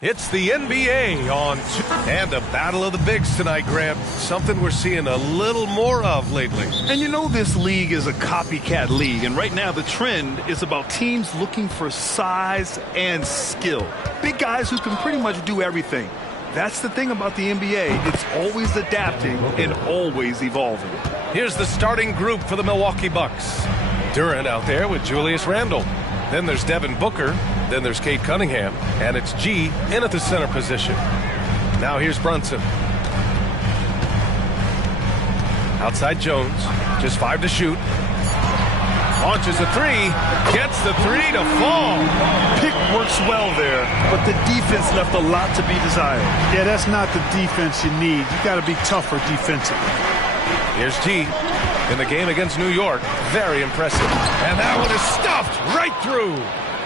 It's the NBA on and a battle of the bigs tonight, Grant. Something we're seeing a little more of lately. And you know this league is a copycat league, and right now the trend is about teams looking for size and skill. Big guys who can pretty much do everything. That's the thing about the NBA. It's always adapting and always evolving. Here's the starting group for the Milwaukee Bucks. Durant out there with Julius Randle. Then there's Devin Booker. Then there's Cade Cunningham. And it's G in at the center position. Now here's Brunson. Outside Jones. Just 5 to shoot. Launches a 3. Gets the 3 to fall. Pick works well there, but the defense left a lot to be desired. Yeah, that's not the defense you need. You got to be tougher defensively. Here's G in the game against New York. Very impressive. And that one is stuffed right through.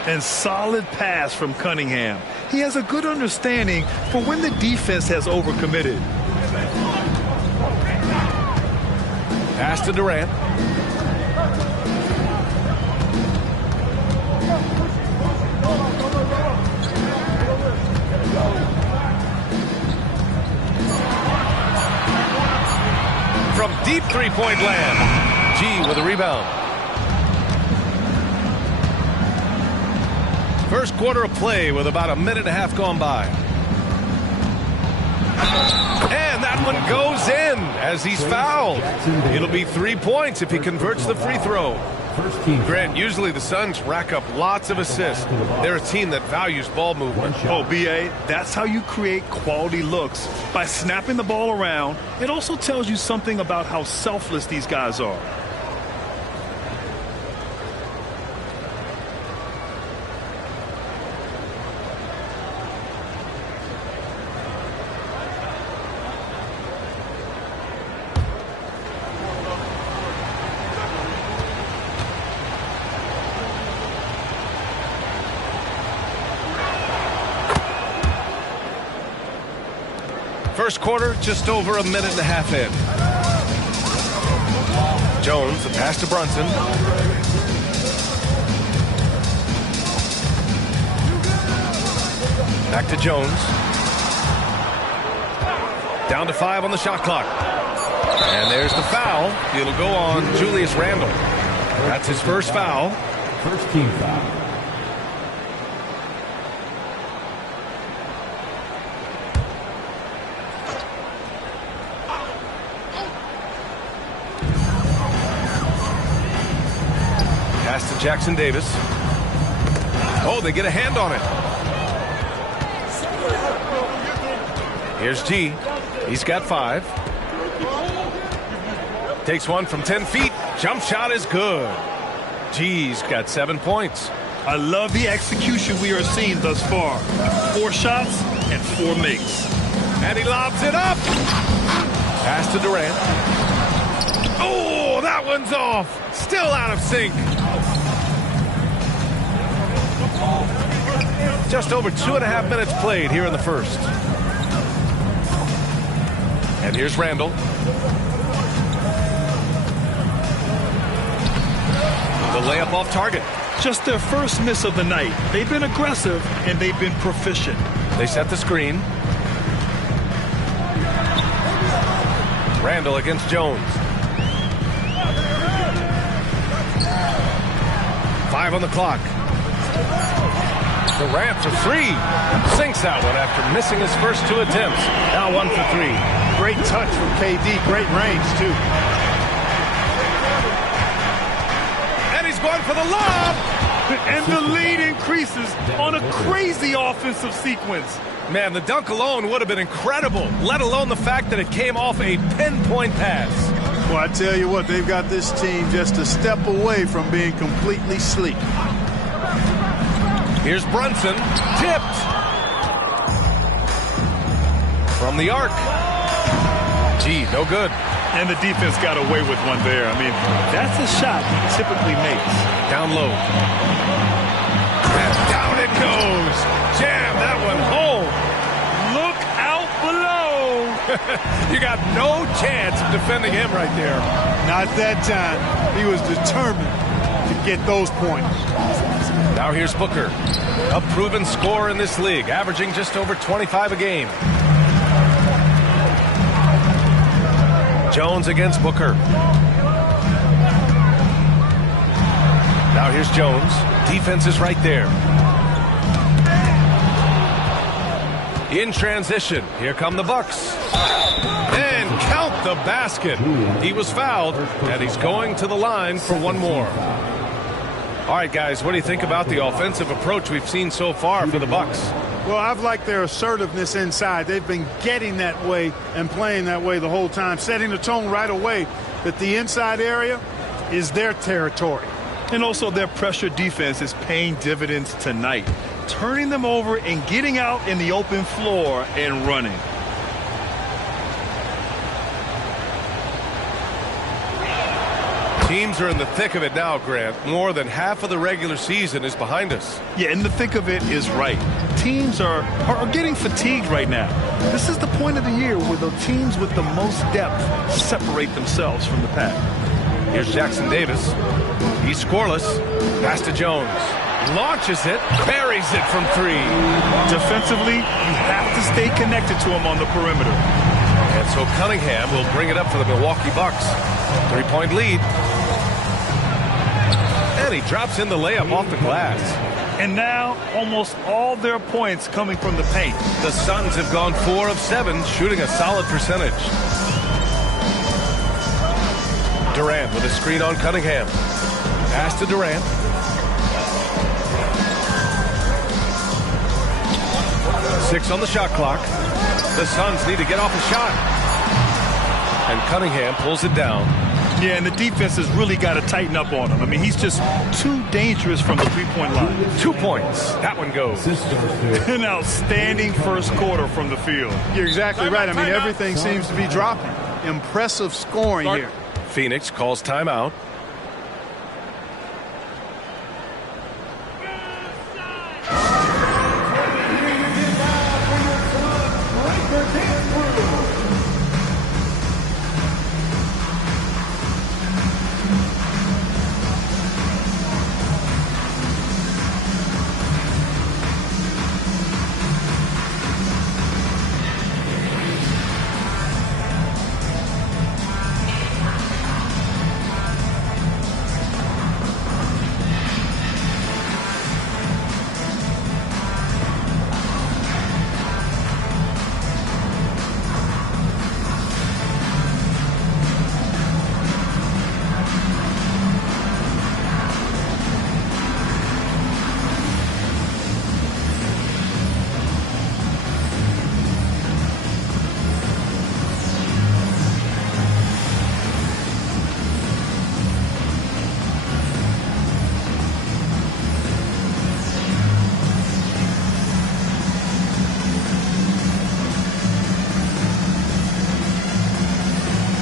And solid pass from Cunningham. He has a good understanding for when the defense has overcommitted. Pass to Durant. From deep three-point land. G with a rebound. First quarter of play with about a minute and a half gone by. And that one goes in as he's fouled. It'll be 3 points if he converts the free throw. Grant, usually the Suns rack up lots of assists. They're a team that values ball movement. Oh, B.A., that's how you create quality looks. By snapping the ball around, it also tells you something about how selfless these guys are. First quarter, just over a minute and a half in. Jones, the pass to Brunson. Back to Jones. Down to 5 on the shot clock. And there's the foul. It'll go on Julius Randle. That's his first foul. First team foul. Pass to Jackson Davis. Oh, they get a hand on it. Here's G. He's got 5. Takes one from 10 feet. Jump shot is good. G's got 7 points. I love the execution we are seeing thus far. 4 shots and 4 makes. And he lobs it up. Pass to Durant. Oh, that one's off. Still out of sync. Just over 2.5 minutes played here in the first. And here's Randle. The layup off target. Just their first miss of the night. They've been aggressive and they've been proficient. They set the screen. Randle against Jones. 5 on the clock. Durant for 3. Sinks that one after missing his first 2 attempts. Now 1 for 3. Great touch from KD. Great range, too. And he's going for the lob. And the lead increases on a crazy offensive sequence. Man, the dunk alone would have been incredible, let alone the fact that it came off a pinpoint pass. Well, I tell you what, they've got this team just a step away from being completely sleek. Here's Brunson, tipped. From the arc. Gee, no good. And the defense got away with one there. I mean, that's a shot he typically makes. Down low. And down it goes. Jam that one home. Look out below. You got no chance of defending him right there. Not that time. He was determined to get those points. Now here's Booker, a proven scorer in this league, averaging just over 25 a game. Jones against Booker. Now here's Jones. Defense is right there. In transition, here come the Bucks. And count the basket. He was fouled, and he's going to the line for one more. All right, guys, what do you think about the offensive approach we've seen so far for the Bucks? Well, I've liked their assertiveness inside. They've been getting that way and playing that way the whole time, setting the tone right away that the inside area is their territory. And also their pressure defense is paying dividends tonight, turning them over and getting out in the open floor and running. Teams are in the thick of it now, Grant. More than half of the regular season is behind us. Yeah, in the thick of it is right. Teams are getting fatigued right now. This is the point of the year where the teams with the most depth separate themselves from the pack. Here's Jackson Davis. He's scoreless. Pass to Jones. Launches it. Buries it from three. Defensively, you have to stay connected to him on the perimeter. And so Cunningham will bring it up for the Milwaukee Bucks. 3-point lead. And he drops in the layup off the glass. And now almost all their points coming from the paint. The Suns have gone 4 of 7, shooting a solid percentage. Durant with a screen on Cunningham. Pass to Durant. Six on the shot clock. The Suns need to get off a shot. And Cunningham pulls it down. Yeah, and the defense has really got to tighten up on him. I mean, he's just too dangerous from the three-point line. 2 points. That one goes. An outstanding first quarter from the field. You're exactly right. I mean, everything seems to be dropping. Impressive scoring here. Phoenix calls timeout.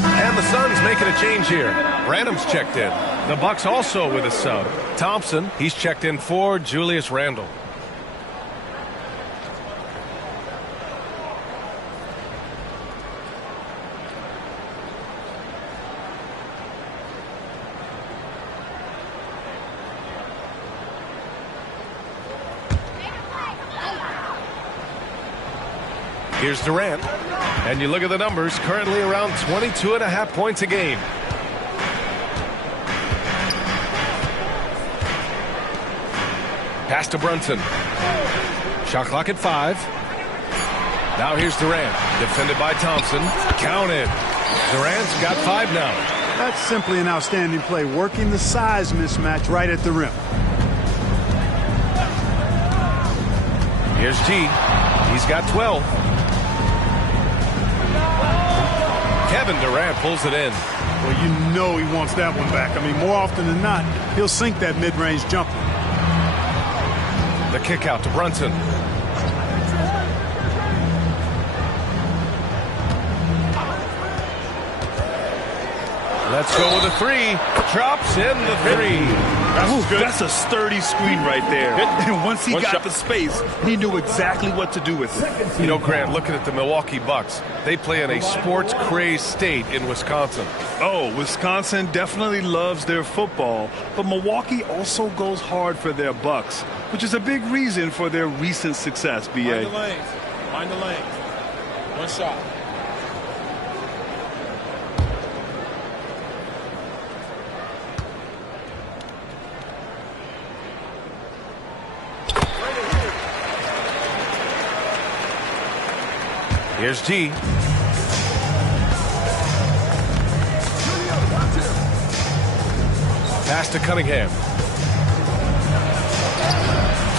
And the Suns making a change here. Randle's checked in. The Bucks also with a sub. Thompson, he's checked in for Julius Randle. Here's Durant. And you look at the numbers, currently around 22.5 points a game. Pass to Brunson. Shot clock at 5. Now here's Durant. Defended by Thompson. Counted. Durant's got 5 now. That's simply an outstanding play, working the size mismatch right at the rim. Here's G. He's got 12. Kevin Durant pulls it in. Well, you know he wants that one back. I mean, more often than not, he'll sink that mid-range jumper. The kick out to Brunson. Let's go with a 3. Drops in the 3. That's a sturdy screen right there. Good. And once he One got shot. the space, he knew exactly what to do with it. You know, Grant, looking at the Milwaukee Bucks, they play in a sports-crazed state in Wisconsin. Oh, Wisconsin definitely loves their football, but Milwaukee also goes hard for their Bucks, which is a big reason for their recent success, B.A. Mind the lanes. Mind the lanes. One shot. Here's G. Pass to Cunningham.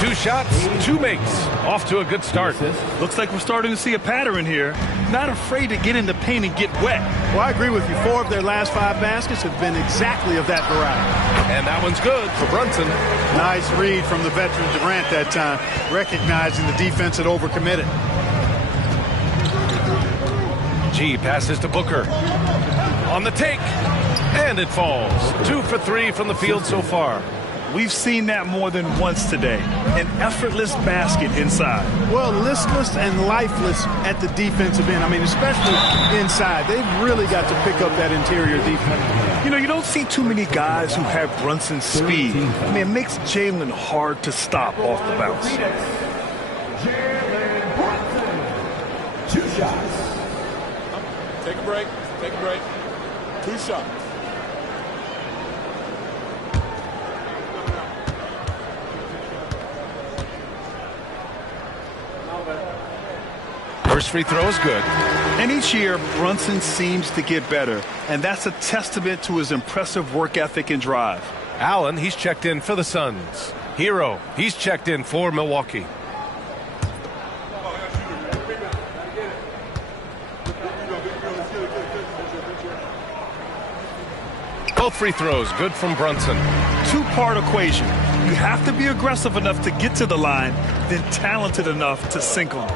2 shots, 2 makes. Off to a good start. Looks like we're starting to see a pattern here. Not afraid to get in the paint and get wet. Well, I agree with you. 4 of their last 5 baskets have been exactly of that variety. And that one's good for Brunson. Nice read from the veteran Durant that time, recognizing the defense had overcommitted. G passes to Booker. On the take. And it falls. 2 for 3 from the field so far. We've seen that more than once today. An effortless basket inside. Well, listless and lifeless at the defensive end. I mean, especially inside. They've really got to pick up that interior defense. You know, you don't see too many guys who have Brunson's speed. I mean, it makes Jalen hard to stop off the bounce. Jalen Brunson, 2 shots. Take a break. Take a break. 2 shots. First free throw is good. And each year, Brunson seems to get better. And that's a testament to his impressive work ethic and drive. Allen, he's checked in for the Suns. Hero, he's checked in for Milwaukee. Both free throws good from Brunson. 2-part equation. You have to be aggressive enough to get to the line, then talented enough to sink them.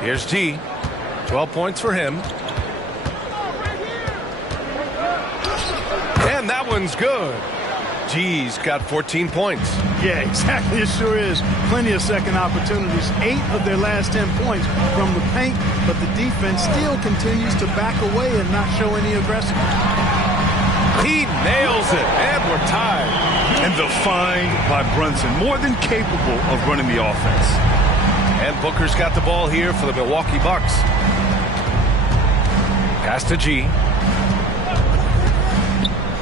Here's G. 12 points for him. And that one's good. G's got 14 points. Yeah, exactly. It sure is. Plenty of second opportunities. 8 of their last 10 points from the paint, but the defense still continues to back away and not show any aggressiveness. He nails it, and we're tied. And the find by Brunson, more than capable of running the offense. And Booker's got the ball here for the Milwaukee Bucks. Pass to G.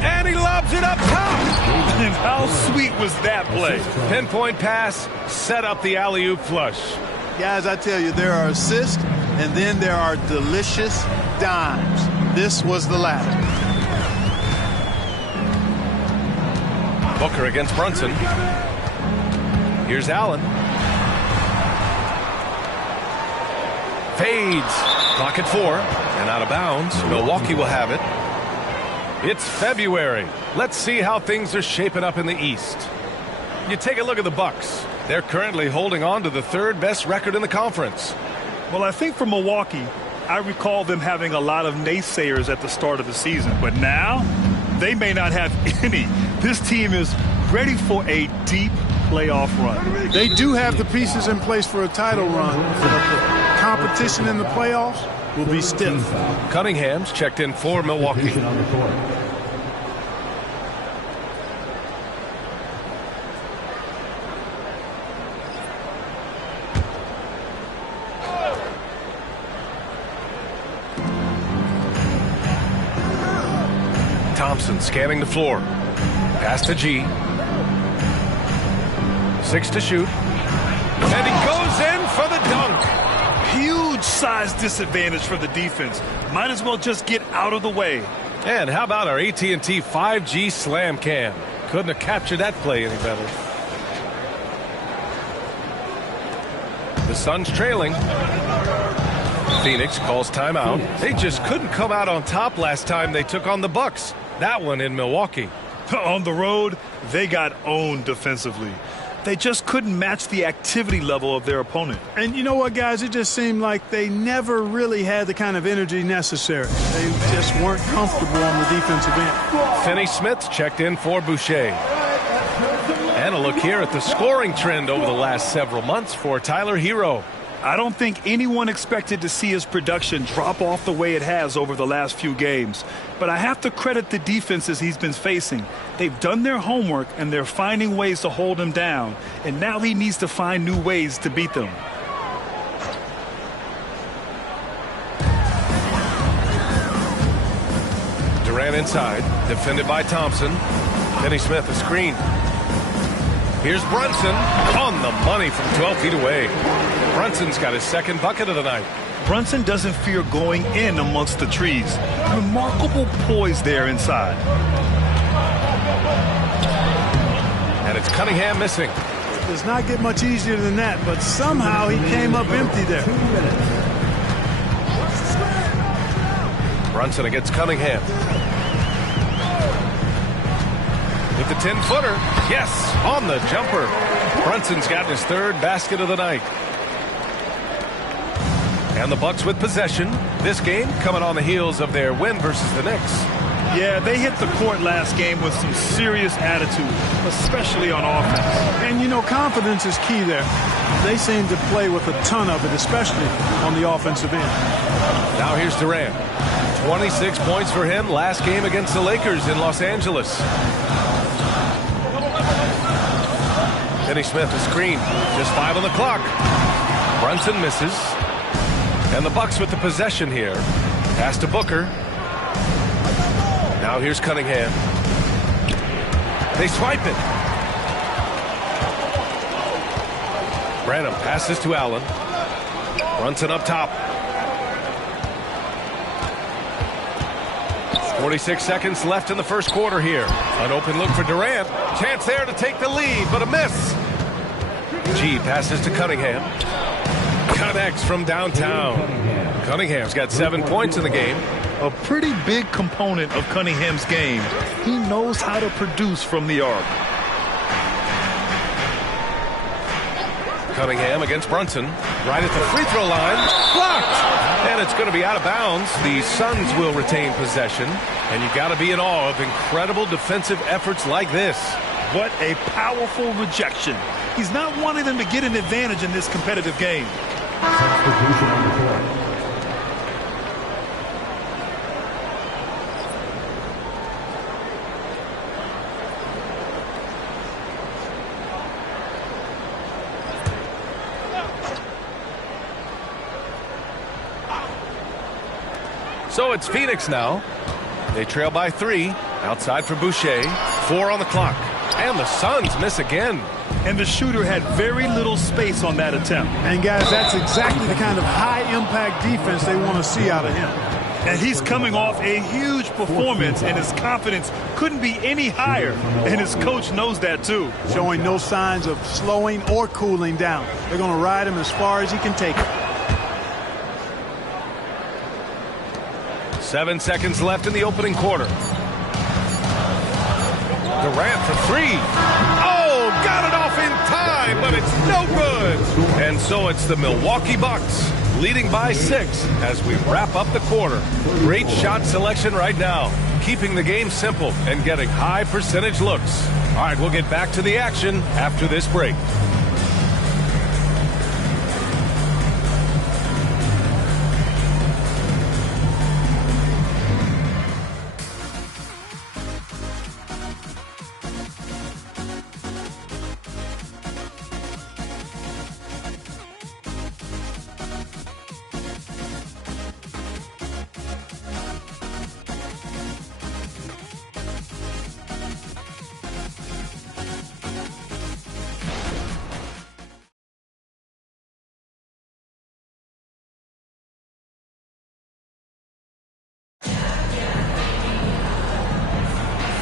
And he lobs it up top. And how sweet was that play? Pinpoint pass, set up the alley-oop flush. Guys, I tell you, there are assists, and then there are delicious dimes. This was the latter. Booker against Brunson. Here's Allen. Fades. Clock at 4 and out of bounds. Milwaukee will have it. It's February. Let's see how things are shaping up in the East. You take a look at the Bucks. They're currently holding on to the 3rd best record in the conference. Well, I think for Milwaukee, I recall them having a lot of naysayers at the start of the season, but now they may not have any. This team is ready for a deep playoff run. They do have the pieces in place for a title run, but the competition in the playoffs will be stiff. Cunningham's checked in for Milwaukee. Thompson scanning the floor. Pass to G. 6 to shoot. And he goes in for the dunk. Huge size disadvantage for the defense. Might as well just get out of the way. And how about our AT&T 5G slam cam? Couldn't have captured that play any better. The Suns trailing. Phoenix calls timeout. They just couldn't come out on top last time they took on the Bucks. That one in Milwaukee. On the road, they got owned defensively. They just couldn't match the activity level of their opponent. And you know what, guys? It just seemed like they never really had the kind of energy necessary. They just weren't comfortable on the defensive end. Finney Smith checked in for Boucher. And a look here at the scoring trend over the last several months for Tyler Hero. I don't think anyone expected to see his production drop off the way it has over the last few games. But I have to credit the defenses he's been facing. They've done their homework, and they're finding ways to hold him down. And now he needs to find new ways to beat them. Durant inside, defended by Thompson. Finney Smith a screen. Here's Brunson on the money from 12 feet away. Brunson's got his second bucket of the night. Brunson doesn't fear going in amongst the trees. Remarkable poise there inside. And it's Cunningham missing. It does not get much easier than that, but somehow he came up empty there. Brunson against Cunningham. With the 10-footer. Yes, on the jumper. Brunson's got his third basket of the night. And the Bucks with possession. This game coming on the heels of their win versus the Knicks. Yeah, they hit the court last game with some serious attitude, especially on offense. And, you know, confidence is key there. They seem to play with a ton of it, especially on the offensive end. Now here's Durant. 26 points for him last game against the Lakers in Los Angeles. Finney Smith a screen. Just 5 on the clock. Brunson misses. And the Bucks with the possession here. Pass to Booker. Now here's Cunningham. They swipe it. Branham passes to Allen. Brunson up top. 46 seconds left in the first quarter here. An open look for Durant. Chance there to take the lead, but a miss. G passes to Cunningham. Connects from downtown. Cunningham's got 7 points in the game. A pretty big component of Cunningham's game. He knows how to produce from the arc. Cunningham against Brunson. Right at the free throw line. Blocked! And it's going to be out of bounds. The Suns will retain possession. And you've got to be in awe of incredible defensive efforts like this. What a powerful rejection. He's not wanting them to get an advantage in this competitive game. Substitution on the court. So it's Phoenix now. They trail by 3. Outside for Boucher. 4 on the clock. And the Suns miss again. And the shooter had very little space on that attempt. And, guys, that's exactly the kind of high-impact defense they want to see out of him. And he's coming off a huge performance, and his confidence couldn't be any higher. And his coach knows that, too. Showing no signs of slowing or cooling down. They're going to ride him as far as he can take it. 7 seconds left in the opening quarter. Durant for 3. Oh, got it off in time, but it's no good. And so it's the Milwaukee Bucks leading by 6 as we wrap up the quarter. Great shot selection right now, keeping the game simple and getting high percentage looks. All right, we'll get back to the action after this break.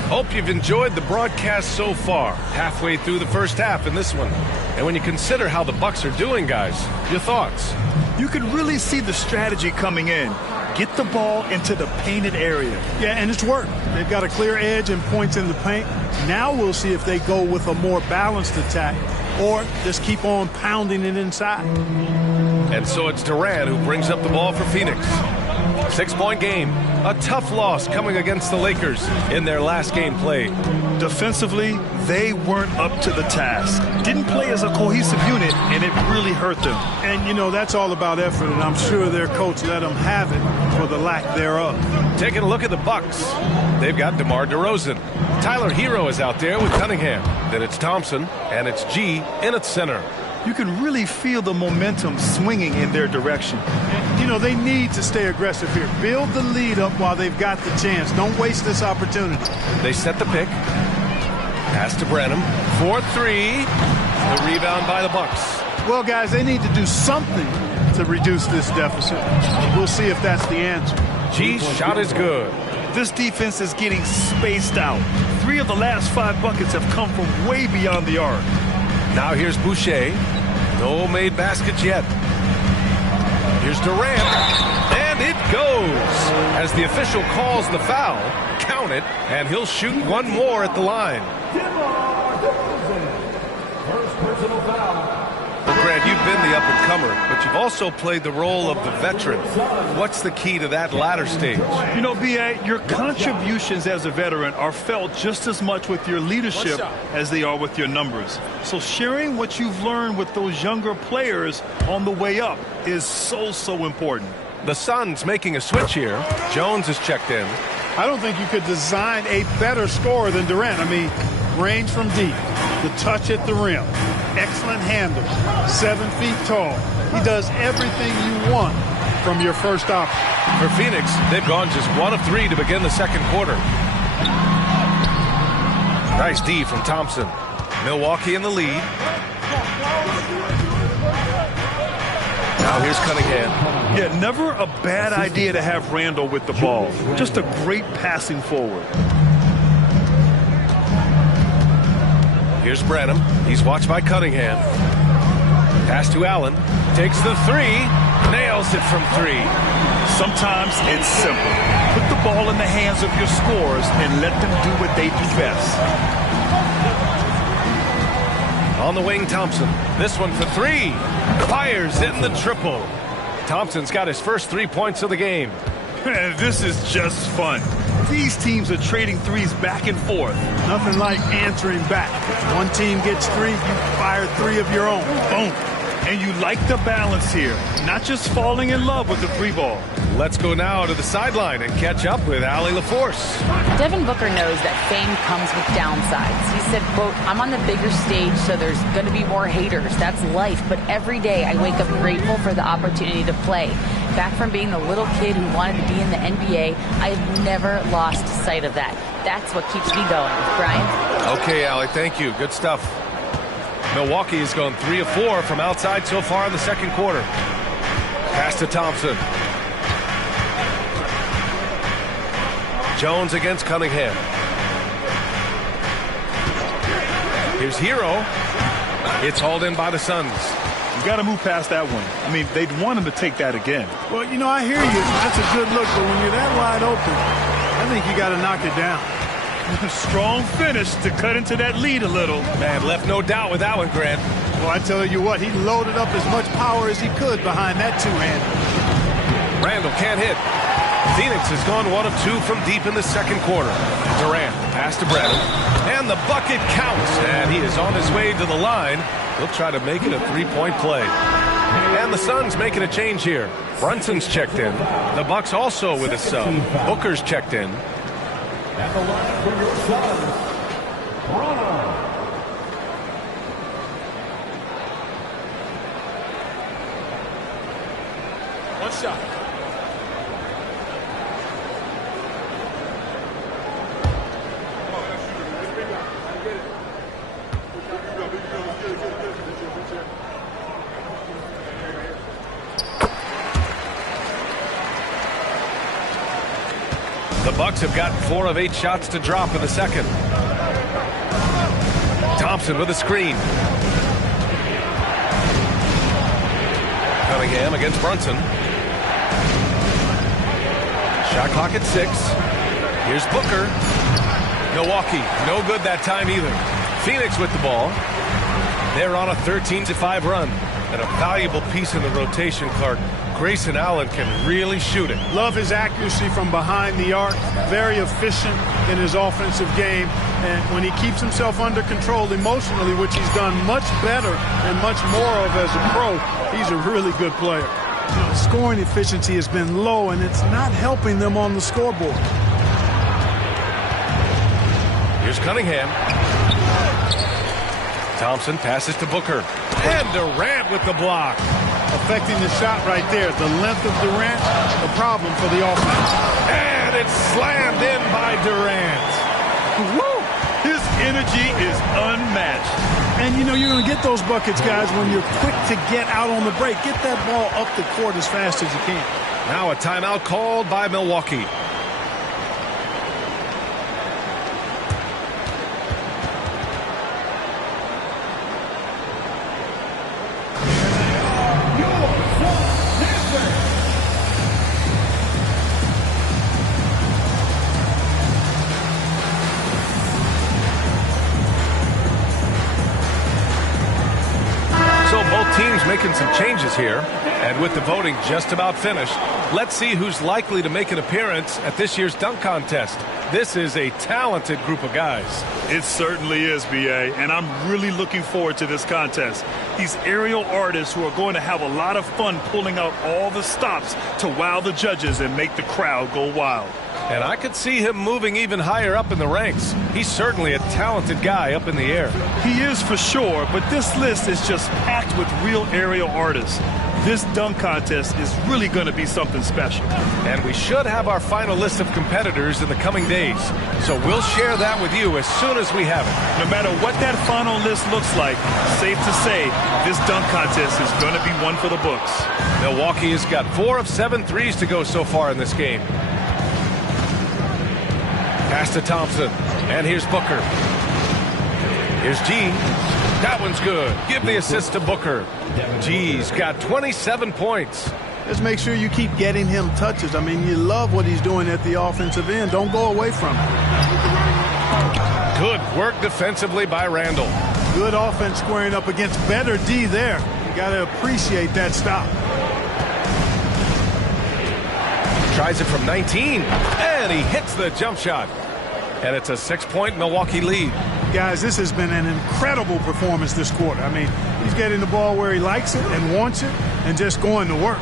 Hope you've enjoyed the broadcast so far, halfway through the first half in this one. And when you consider how the Bucks are doing, guys, your thoughts? You can really see the strategy coming in. Get the ball into the painted area. Yeah, and it's worked. They've got a clear edge and points in the paint. Now we'll see if they go with a more balanced attack or just keep on pounding it inside. And so it's Durant who brings up the ball for Phoenix. 6-point game. A tough loss coming against the Lakers in their last game played. Defensively, they weren't up to the task. Didn't play as a cohesive unit, and it really hurt them. And, you know, that's all about effort, and I'm sure their coach let them have it for the lack thereof. Taking a look at the Bucks. They've got DeMar DeRozan. Tyler Hero is out there with Cunningham. Then it's Thompson, and it's G in its center. You can really feel the momentum swinging in their direction. And, you know, they need to stay aggressive here. Build the lead up while they've got the chance. Don't waste this opportunity. They set the pick. Pass to Branham. 4-3. The rebound by the Bucks. Well, guys, they need to do something to reduce this deficit. We'll see if that's the answer. G's shot is good. This defense is getting spaced out. 3 of the last 5 buckets have come from way beyond the arc. Now here's Boucher. No made baskets yet. Here's Durant. And it goes. As the official calls the foul, count it, and he'll shoot one more at the line. First personal foul. Well, Grant, you've been the up-and-comer, but you've also played the role of the veteran. What's the key to that latter stage? You know, B.A., your contributions as a veteran are felt just as much with your leadership as they are with your numbers. So sharing what you've learned with those younger players on the way up is so important. The Suns making a switch here. Jones is checked in. I don't think you could design a better scorer than Durant. I mean, range from deep, the touch at the rim, excellent handle, 7 feet tall. He does everything you want from your first option. For Phoenix, they've gone just 1 of 3 to begin the second quarter. Nice D from Thompson. Milwaukee in the lead. Now here's Cunningham. Yeah, never a bad idea to have Randall with the ball. Just a great passing forward. Here's Branham. He's watched by Cunningham. Pass to Allen. Takes the 3. Nails it from 3. Sometimes it's simple. Put the ball in the hands of your scorers and let them do what they do best. On the wing, Thompson. This one for 3. Fires in the triple. Thompson's got his first 3 points of the game. This is just fun. These teams are trading threes back and forth. Nothing like answering back. One team gets 3, you fire 3 of your own. Boom. And you like the balance here. Not just falling in love with the 3 ball. Let's go now to the sideline and catch up with Allie LaForce. Devin Booker knows that fame comes with downsides. He said, quote, "I'm on the bigger stage, so there's going to be more haters. That's life. But every day I wake up grateful for the opportunity to play. Back from being the little kid who wanted to be in the NBA, I have never lost sight of that. That's what keeps me going." Brian? Okay, Allie, thank you. Good stuff. Milwaukee has gone 3 of 4 from outside so far in the second quarter. Pass to Thompson. Jones against Cunningham. Here's Hero. It's hauled in by the Suns. You got to move past that one. I mean, they'd want him to take that again. Well, you know, I hear you. That's a good look, but when you're that wide open, I think you got to knock it down. Strong finish to cut into that lead a little. Man, left no doubt with that one, Grant. Well, I tell you what, he loaded up as much power as he could behind that 2-hand. Randall can't hit. Phoenix has gone 1 of 2 from deep in the second quarter. Durant, pass to Branham. And the bucket counts. And he is on his way to the line. He'll try to make it a 3-point play. And the Suns making a change here. Brunson's checked in. The Bucks also with a sub. Booker's checked in. At the line for your Suns, Bronner. One shot. The Bucks have gotten 4 of 8 shots to drop in the second. Thompson with a screen. Cunningham against Brunson. Shot clock at 6. Here's Booker. Milwaukee, no good that time either. Phoenix with the ball. They're on a 13-5 run. And a valuable piece in the rotation, Clark. Grayson Allen can really shoot it. Love his accuracy from behind the arc. Very efficient in his offensive game. And when he keeps himself under control emotionally, which he's done much better and much more of as a pro, he's a really good player. Scoring efficiency has been low, and it's not helping them on the scoreboard. Here's Cunningham. Thompson passes to Booker. And Durant with the block. Affecting the shot right there. The length of Durant, the problem for the offense. And it's slammed in by Durant. Woo! His energy is unmatched. And, you know, you're going to get those buckets, guys, when you're quick to get out on the break. Get that ball up the court as fast as you can. Now a timeout called by Milwaukee. Teams making some changes here, and with the voting just about finished, let's see who's likely to make an appearance at this year's dunk contest. This is a talented group of guys. It certainly is, B.A., and I'm really looking forward to this contest. These aerial artists who are going to have a lot of fun pulling out all the stops to wow the judges and make the crowd go wild. And I could see him moving even higher up in the ranks. He's certainly a talented guy up in the air. He is for sure, but this list is just packed with real aerial artists. This dunk contest is really going to be something special. And we should have our final list of competitors in the coming days. So we'll share that with you as soon as we have it. No matter what that final list looks like, safe to say, this dunk contest is going to be one for the books. Milwaukee has got 4 of 7 threes to go so far in this game. Pass to Thompson, and here's Booker. Here's G. That one's good. Give the assist to Booker. G's got 27 points. Just make sure you keep getting him touches. I mean, you love what he's doing at the offensive end. Don't go away from it. Good work defensively by Randall. Good offense squaring up against better D there. You got to appreciate that stop. Tries it from 19, and he hits the jump shot. And it's a 6-point Milwaukee lead. Guys, this has been an incredible performance this quarter. I mean, he's getting the ball where he likes it and wants it and just going to work.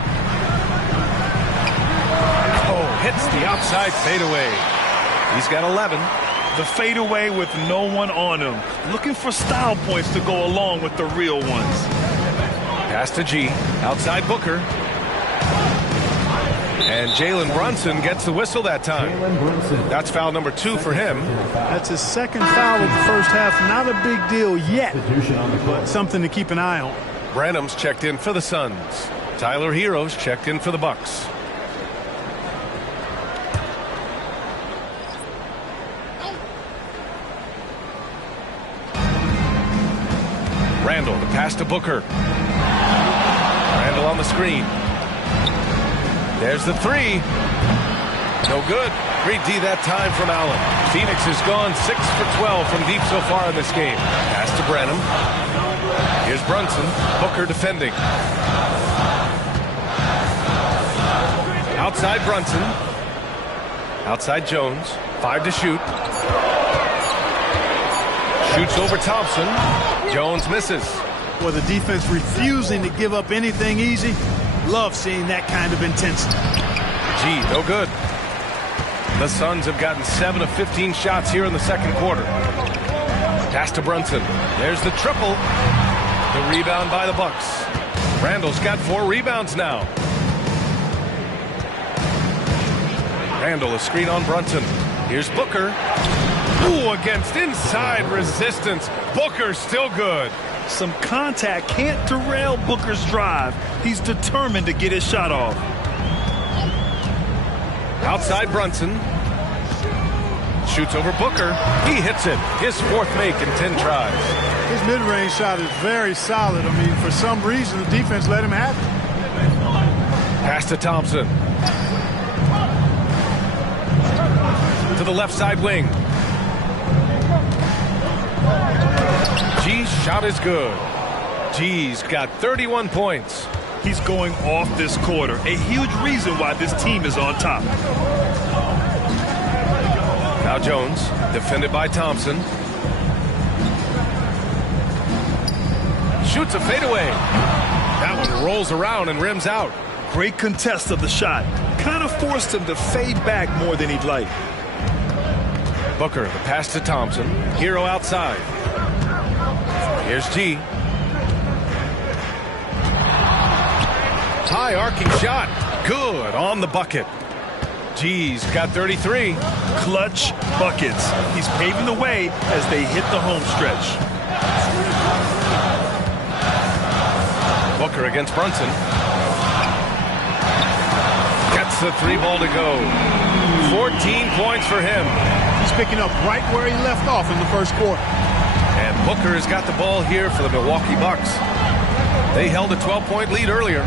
Oh, hits the outside fadeaway. He's got 11. The fadeaway with no one on him. Looking for style points to go along with the real ones. Pass to G. Outside Booker. And Jalen Brunson gets the whistle that time. That's foul number 2 for him. That's his second foul of the first half. Not a big deal yet, but something to keep an eye on. Branham's checked in for the Suns. Tyler Hero's checked in for the Bucks. Randall, the pass to Booker. Randall on the screen. There's the 3. No good. Great D that time from Allen. Phoenix has gone 6 for 12 from deep so far in this game. Pass to Branham. Here's Brunson. Booker defending. Outside Brunson. Outside Jones. 5 to shoot. Shoots over Thompson. Jones misses. Well, the defense refusing to give up anything easy. Love seeing that kind of intensity. Gee, no good. The Suns have gotten 7 of 15 shots here in the second quarter. Pass to Brunson. There's the triple. The rebound by the Bucks. Randall's got 4 rebounds now. Randall, a screen on Brunson. Here's Booker. Ooh, against inside resistance. Booker still good. Some contact can't derail Booker's drive. He's determined to get his shot off. Outside Brunson. Shoots over Booker. He hits it. His 4th make in 10 tries. His mid-range shot is very solid. I mean, for some reason, the defense let him have it. Pass to Thompson. To the left side wing. G's shot is good. G's got 31 points. He's going off this quarter. A huge reason why this team is on top. Now Jones, defended by Thompson. Shoots a fadeaway. That one rolls around and rims out. Great contest of the shot. Kind of forced him to fade back more than he'd like. Booker, the pass to Thompson. Hero outside. Here's G. High arcing shot. Good on the bucket. G's got 33. Clutch buckets. He's paving the way as they hit the home stretch. Booker against Brunson. Gets the 3-ball to go. 14 points for him. He's picking up right where he left off in the first quarter. And Booker has got the ball here for the Milwaukee Bucks. They held a 12-point lead earlier.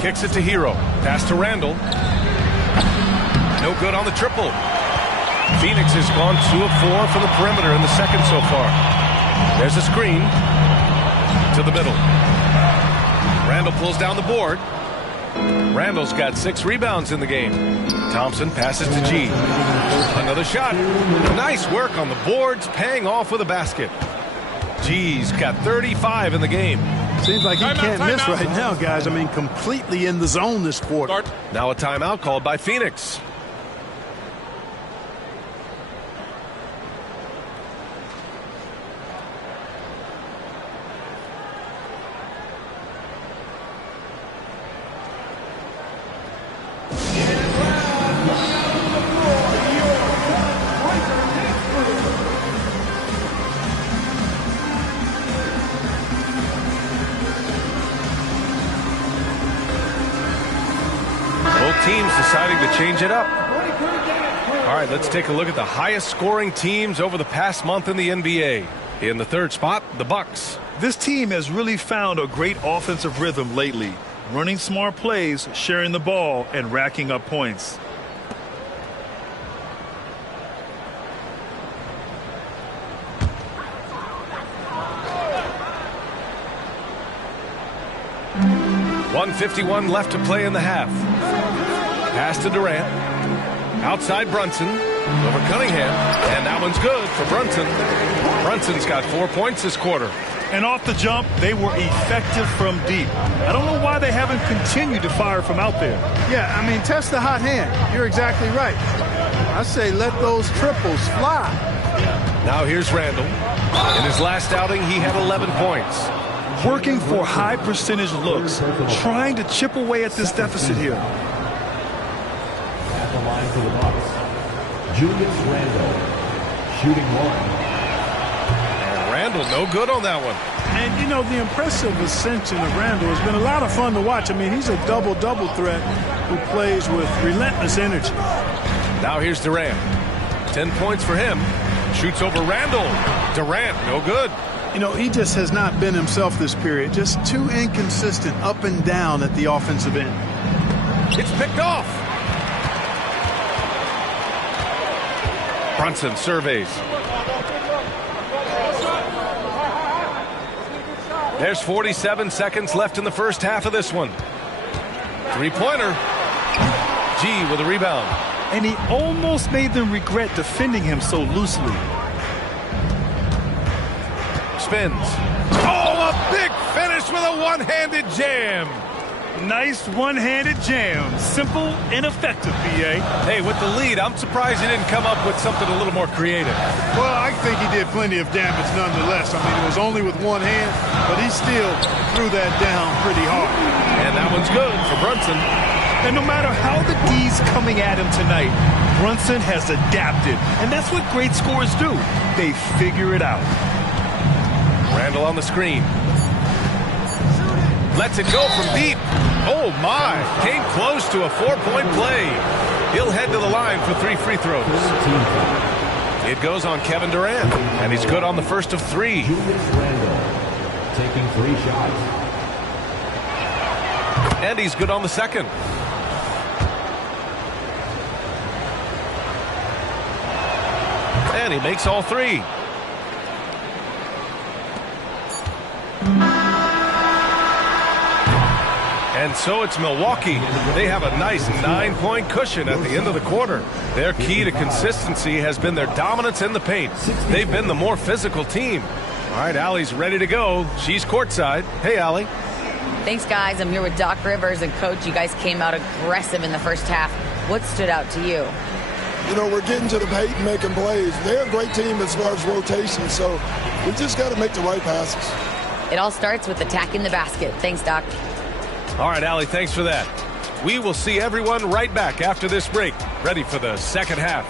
Kicks it to Hero. Pass to Randall. No good on the triple. Phoenix has gone 2 of 4 from the perimeter in the second so far. There's a screen to the middle. Randall pulls down the board. Randall's got 6 rebounds in the game. Thompson passes to G. Another shot. Nice work on the boards, paying off with a basket. G's got 35 in the game. Seems like he can't miss timeout. right now, guys. I mean, completely in the zone this quarter. Now a timeout called by Phoenix. Teams deciding to change it up. All right, let's take a look at the highest scoring teams over the past month in the NBA. In the third spot, the Bucks. This team has really found a great offensive rhythm lately. Running smart plays, sharing the ball, and racking up points. .151 left to play in the half. Pass to Durant. Outside Brunson. Over Cunningham. And that one's good for Brunson. Brunson's got 4 points this quarter. And off the jump, they were effective from deep. I don't know why they haven't continued to fire from out there. Yeah, I mean, test the hot hand. You're exactly right. I say let those triples fly. Now here's Randall. In his last outing, he had 11 points. Working for high percentage looks, trying to chip away at this deficit here. At the line for the Bucks, Julius Randle, shooting 1. And Randall, no good on that one. And, you know, the impressive ascension of Randall has been a lot of fun to watch. I mean, he's a double-double threat who plays with relentless energy. Now here's Durant. 10 points for him. Shoots over Randall. Durant, no good. You know, he just has not been himself this period. Just too inconsistent up and down at the offensive end. It's picked off. Brunson surveys. There's 47 seconds left in the first half of this one. 3-pointer. G with a rebound. And he almost made them regret defending him so loosely. Spins. Oh, a big finish with a one-handed jam. Nice one-handed jam. Simple and effective, B.A. Hey, with the lead, I'm surprised he didn't come up with something a little more creative. Well, I think he did plenty of damage nonetheless. I mean, it was only with one hand, but he still threw that down pretty hard. And that one's good for Brunson. And no matter how the D's coming at him tonight, Brunson has adapted. And that's what great scorers do. They figure it out. Randall on the screen. Lets it go from deep. Oh, my. Came close to a 4-point play. He'll head to the line for 3 free throws. It goes on Kevin Durant, and he's good on the first of 3. Julius Randle taking 3 shots. And he's good on the second. And he makes all three. And so it's Milwaukee. They have a nice 9-point cushion at the end of the quarter. Their key to consistency has been their dominance in the paint. They've been the more physical team. All right, Allie's ready to go. She's courtside. Hey, Allie. Thanks, guys. I'm here with Doc Rivers. And, Coach, you guys came out aggressive in the first half. What stood out to you? You know, we're getting to the paint and making plays. They're a great team as far as rotation, so we just got to make the right passes. It all starts with attacking the basket. Thanks, Doc. All right, Allie, thanks for that. We will see everyone right back after this break, ready for the second half.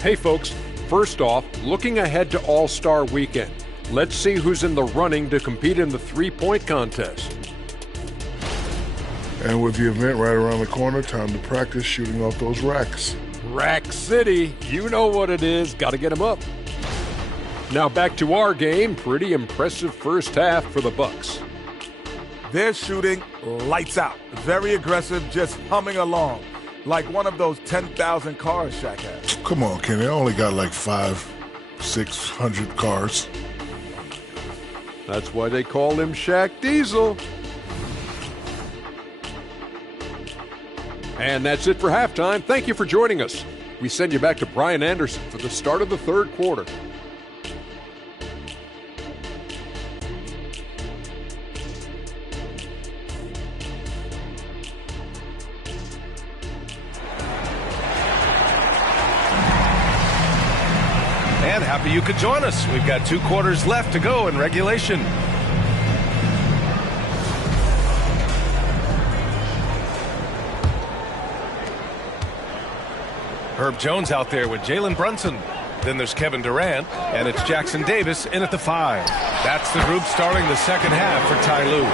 Hey, folks. First off, looking ahead to All-Star Weekend. Let's see who's in the running to compete in the three-point contest. And with the event right around the corner, time to practice shooting off those racks. Rack City, you know what it is. Got to get them up. Now back to our game. Pretty impressive first half for the Bucks. They're shooting lights out. Very aggressive, just humming along. Like one of those 10,000 cars Shaq has. Come on, Kenny. I only got like 500-600 cars. That's why they call him Shaq Diesel. And that's it for halftime. Thank you for joining us. We send you back to Brian Anderson for the start of the third quarter. And happy you could join us. We've got 2 quarters left to go in regulation. Herb Jones out there with Jalen Brunson. Then there's Kevin Durant, and it's Jackson Davis in at the 5. That's the group starting the second half for Ty Lue.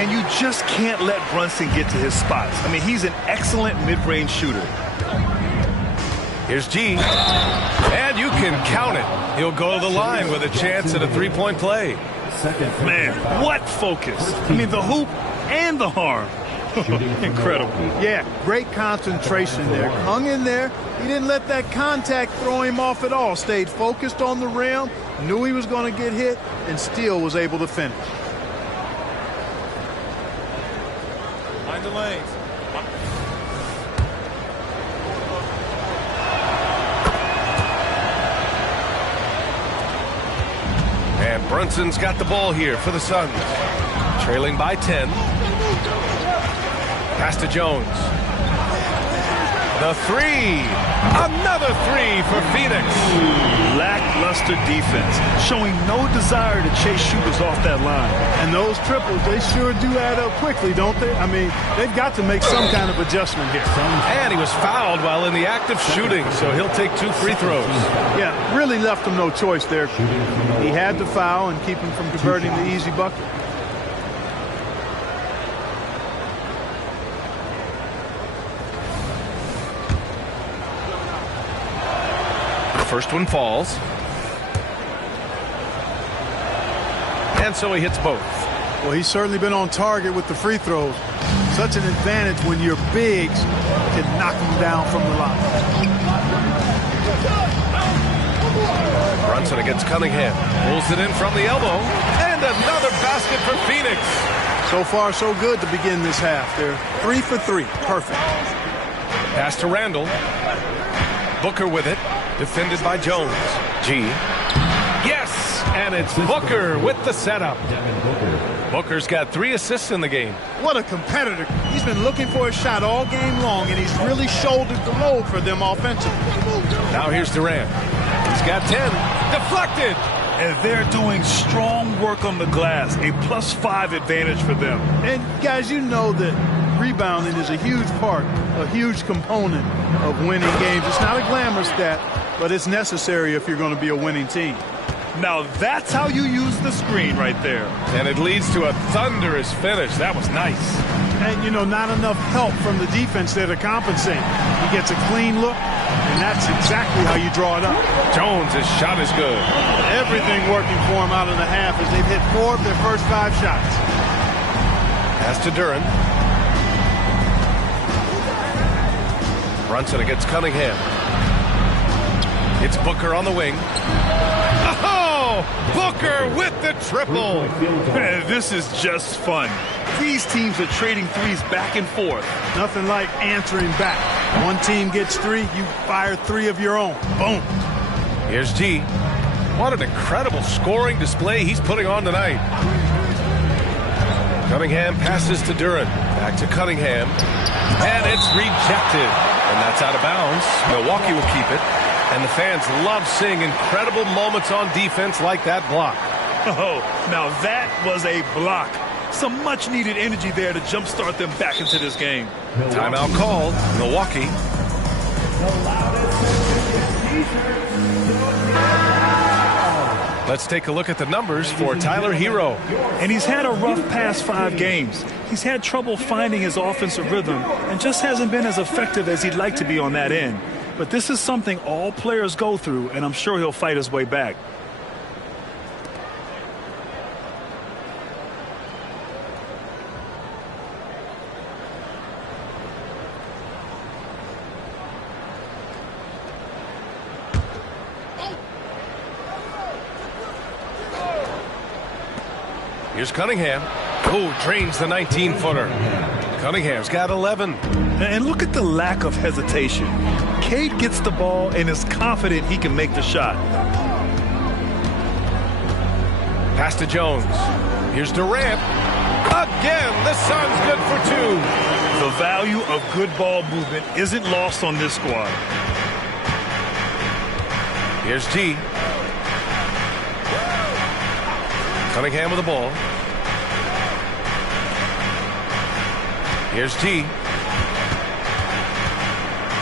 And you just can't let Brunson get to his spots. I mean, he's an excellent mid-range shooter. Here's G. And you can count it. He'll go to the line with a chance at a three-point play. Man, what focus. I mean, the hoop and the harm. Incredible. Yeah, great concentration there. Hung in there. He didn't let that contact throw him off at all. Stayed focused on the rim, knew he was going to get hit, and still was able to finish. Mind the lanes. And Brunson's got the ball here for the Suns. Trailing by 10. Pass to Jones. The 3. Another 3 for Phoenix. Lackluster defense, showing no desire to chase shooters off that line. And those triples, they sure do add up quickly, don't they? I mean, they've got to make some kind of adjustment here. And he was fouled while in the act of shooting, so he'll take 2 free throws. Yeah, really left him no choice there. He had to foul and keep him from converting the easy bucket. First one falls. And so he hits both. Well, he's certainly been on target with the free throws. Such an advantage when your bigs can knock him down from the line. Brunson against Cunningham. Pulls it in from the elbow. And another basket for Phoenix. So far, so good to begin this half. They're 3 for 3. Perfect. Pass to Randall. Booker with it. Defended by Jones. G. Yes! And it's Booker with the setup. Booker's got 3 assists in the game. What a competitor. He's been looking for a shot all game long, and he's really shouldered the load for them offensively. Now here's Durant. He's got 10. Deflected! And they're doing strong work on the glass. A +5 advantage for them. And, guys, you know that rebounding is a huge part, a huge component of winning games. It's not a glamour stat, but it's necessary if you're going to be a winning team. Now that's how you use the screen right there. And it leads to a thunderous finish. That was nice. And, you know, not enough help from the defense there to compensate. He gets a clean look, and that's exactly how you draw it up. Jones, his shot is good. Everything working for him out of the half as they've hit 4 of their first 5 shots. Pass to Duran. Brunson against Cunningham. It's Booker on the wing. Oh! Booker with the triple. Man, this is just fun. These teams are trading threes back and forth. Nothing like answering back. One team gets 3, you fire 3 of your own. Boom. Here's G. What an incredible scoring display he's putting on tonight. Cunningham passes to Duran. Back to Cunningham. And it's rejected. And that's out of bounds. Milwaukee will keep it. And the fans love seeing incredible moments on defense like that block. Oh, now that was a block. Some much-needed energy there to jumpstart them back into this game. Timeout called. Milwaukee. Let's take a look at the numbers for Tyler Hero. And he's had a rough past 5 games. He's had trouble finding his offensive rhythm and just hasn't been as effective as he'd like to be on that end. But this is something all players go through, and I'm sure he'll fight his way back. Here's Cunningham. Oh, drains the 19-footer. Cunningham's got 11. And look at the lack of hesitation. Cade gets the ball and is confident he can make the shot. Pass to Jones. Here's Durant. Again, the Suns good for 2. The value of good ball movement isn't lost on this squad. Here's G. Cunningham with the ball. Here's G.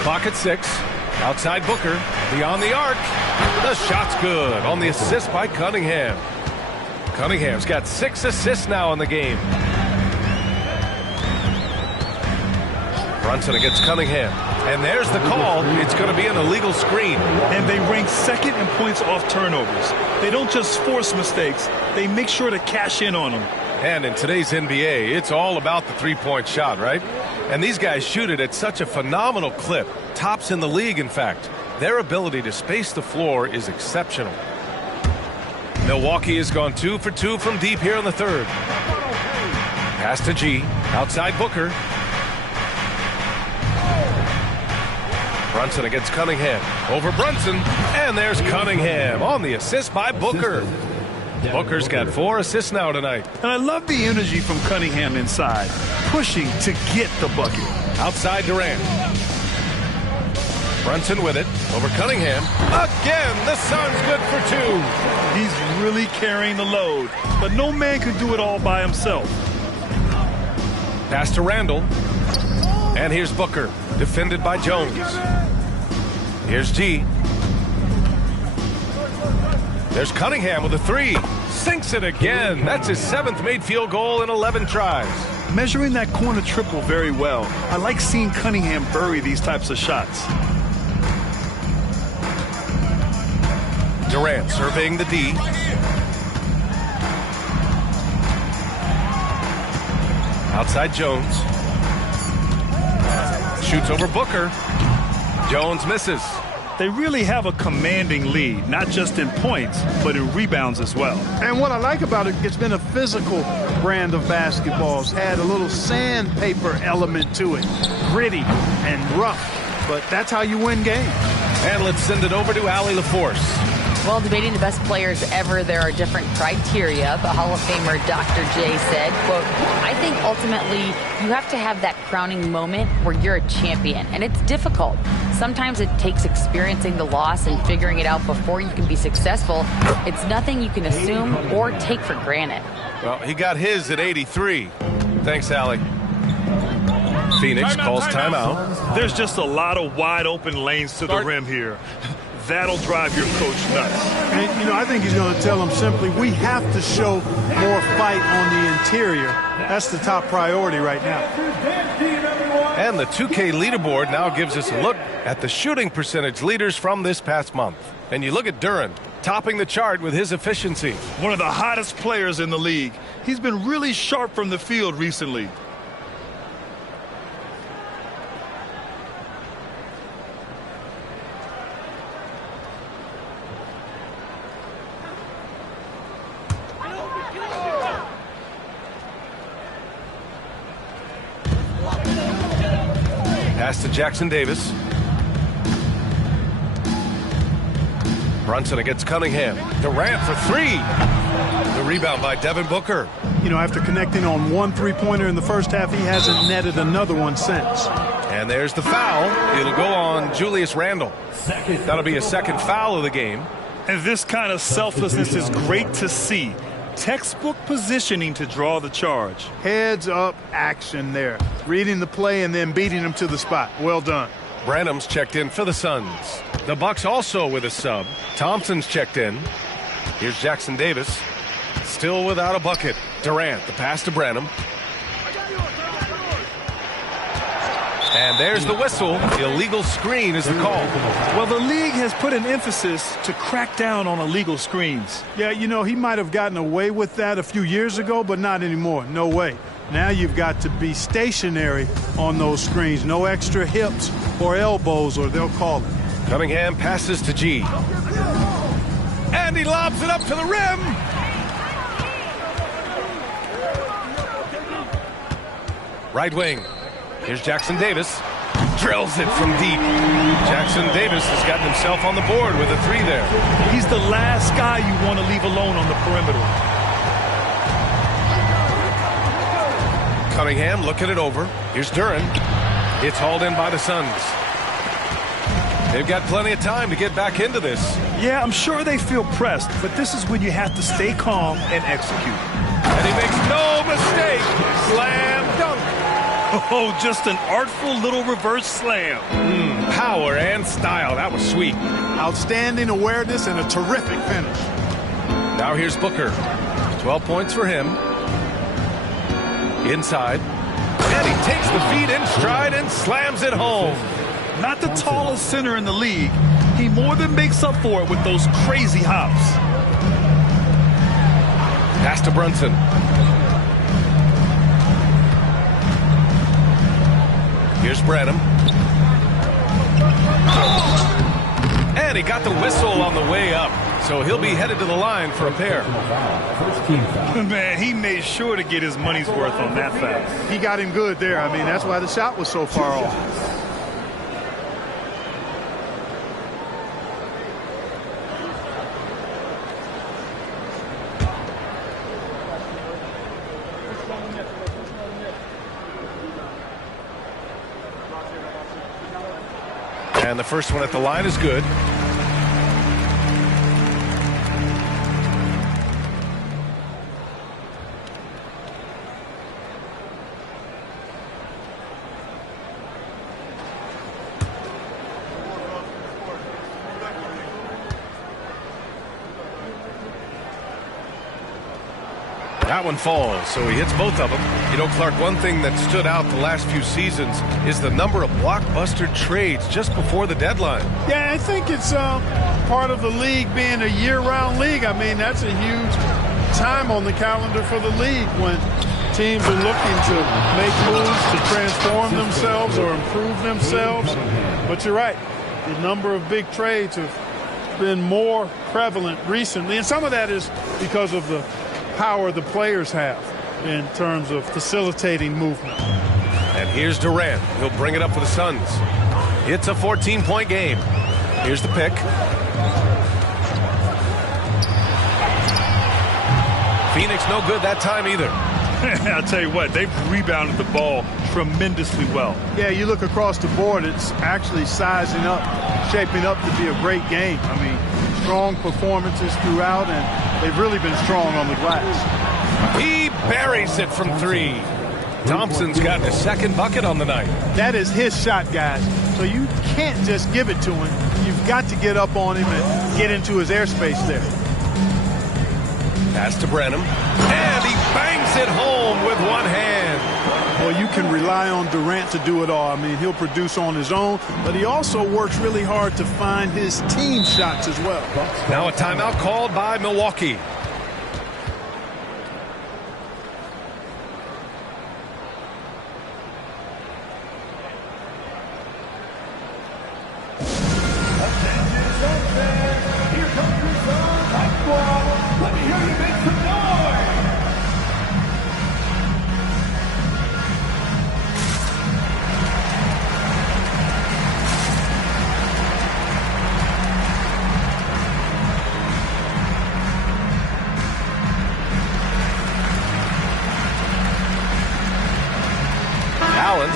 Clock at 6. Outside Booker. Beyond the arc. The shot's good on the assist by Cunningham. Cunningham's got 6 assists now in the game. Brunson against Cunningham. And there's the call. It's going to be an illegal screen. And they rank second in points off turnovers. They don't just force mistakes. They make sure to cash in on them. And in today's NBA, it's all about the three-point shot, right? And these guys shoot it at such a phenomenal clip. Tops in the league, in fact. Their ability to space the floor is exceptional. Milwaukee has gone 2 for 2 from deep here in the third. Pass to G. Outside Booker. Brunson against Cunningham. Over Brunson. And there's Cunningham on the assist by Booker. Booker's got 4 assists now tonight. And I love the energy from Cunningham inside, pushing to get the bucket. Outside Durant. Brunson with it. Over Cunningham. Again, the Suns good for 2. He's really carrying the load, but no man can do it all by himself. Pass to Randall. And here's Booker, defended by Jones. Here's G. There's Cunningham with a 3. Sinks it again. That's his 7th made field goal in 11 tries. Measuring that corner triple very well. I like seeing Cunningham bury these types of shots. Durant surveying the D. Outside Jones. Shoots over Booker. Jones misses. They really have a commanding lead, not just in points, but in rebounds as well. And what I like about it, it's been a physical brand of basketball. It's had a little sandpaper element to it. Gritty and rough, but that's how you win games. And let's send it over to Allie LaForce. Well, debating the best players ever, there are different criteria. But Hall of Famer Dr. J said, quote, I think ultimately you have to have that crowning moment where you're a champion. And it's difficult. Sometimes it takes experiencing the loss and figuring it out before you can be successful. It's nothing you can assume or take for granted. Well, he got his at 83. Thanks, Allie. Phoenix calls timeout. There's just a lot of wide open lanes to the rim here. That'll drive your coach nuts. And, you know, I think he's going to tell them simply, we have to show more fight on the interior. That's the top priority right now. And the 2K leaderboard now gives us a look at the shooting percentage leaders from this past month. And you look at Duren, topping the chart with his efficiency. One of the hottest players in the league. He's been really sharp from the field recently. Pass to Jackson Davis. Brunson against Cunningham. Durant for three. The rebound by Devin Booker. You know, after connecting on one three-pointer in the first half, he hasn't netted another one since. And there's the foul. It'll go on Julius Randle. That'll be a second foul of the game. And this kind of selflessness is great to see. Textbook positioning to draw the charge. Heads up action there. Reading the play and then beating him to the spot. Well done. Branham's checked in for the Suns. The Bucks also with a sub. Thompson's checked in. Here's Jackson Davis. Still without a bucket. Durant, the pass to Branham. And there's the whistle. Illegal screen is the call. Well, the league has put an emphasis to crack down on illegal screens. Yeah, you know, he might have gotten away with that a few years ago, but not anymore. No way. Now you've got to be stationary on those screens. No extra hips or elbows, or they'll call it. Cunningham passes to G. And he lobs it up to the rim. Right wing. Here's Jackson Davis. Drills it from deep. Jackson Davis has gotten himself on the board with a three there. He's the last guy you want to leave alone on the perimeter. Cunningham looking it over. Here's Duren. It's hauled in by the Suns. They've got plenty of time to get back into this. Yeah, I'm sure they feel pressed, but this is when you have to stay calm and execute. And he makes no mistake. Slam dunk. Oh, just an artful little reverse slam. Power and style. That was sweet. Outstanding awareness and a terrific finish. Now here's Booker. 12 points for him. Inside. And he takes the feed in stride and slams it home. Not the tallest center in the league. He more than makes up for it with those crazy hops. Pass to Brunson. Here's Branham. And he got the whistle on the way up. So he'll be headed to the line for a pair. Man, he made sure to get his money's worth on that foul. He got him good there. I mean, that's why the shot was so far off. And the first one at the line is good. That one falls, so he hits both of them. You know, Clark, one thing that stood out the last few seasons is the number of blockbuster trades just before the deadline. Yeah, I think it's part of the league being a year-round league. I mean, that's a huge time on the calendar for the league when teams are looking to make moves to transform themselves or improve themselves. But you're right, the number of big trades have been more prevalent recently, and some of that is because of the power the players have in terms of facilitating movement. And here's Durant. He'll bring it up for the Suns. It's a 14-point game. Here's the pick. Phoenix no good that time either. I'll tell you what, they've rebounded the ball tremendously well. Yeah, you look across the board, it's actually sizing up, shaping up to be a great game. I mean, strong performances throughout, and they've really been strong on the glass. He buries it from three. Thompson's gotten a second bucket on the night. That is his shot, guys. So you can't just give it to him. You've got to get up on him and get into his airspace there. Pass to Brenham, and he bangs it home with one hand. Well, you can rely on Durant to do it all. I mean, he'll produce on his own, but he also works really hard to find his team shots as well. Now a timeout called by Milwaukee.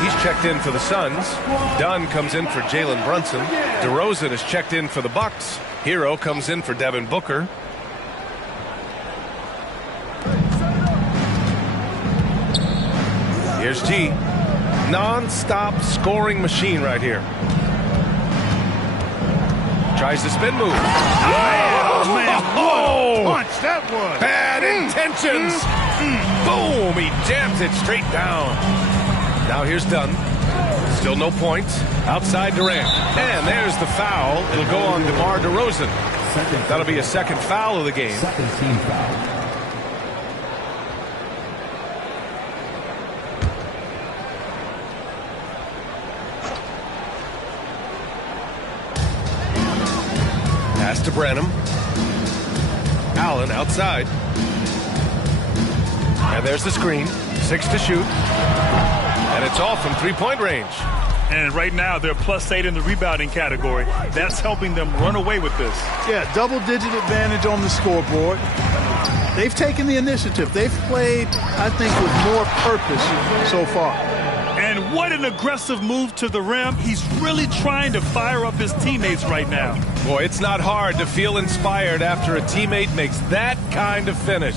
He's checked in for the Suns. Dunn comes in for Jalen Brunson. DeRozan is checked in for the Bucks. Hero comes in for Devin Booker. Here's G. Non-stop scoring machine right here. Tries the spin move. Oh, man, what a punch that was. Bad intentions. Boom, he jams it straight down. Now here's Dunn. Still no points. Outside Durant. And there's the foul. It'll go on DeMar DeRozan. That'll be a second foul of the game. Second team foul. Pass to Branham. Allen outside. And there's the screen. 6 to shoot. And it's off from three-point range. And right now, they're +8 in the rebounding category. That's helping them run away with this. Yeah, double-digit advantage on the scoreboard. They've taken the initiative. They've played, I think, with more purpose so far. And what an aggressive move to the rim. He's really trying to fire up his teammates right now. Boy, it's not hard to feel inspired after a teammate makes that kind of finish.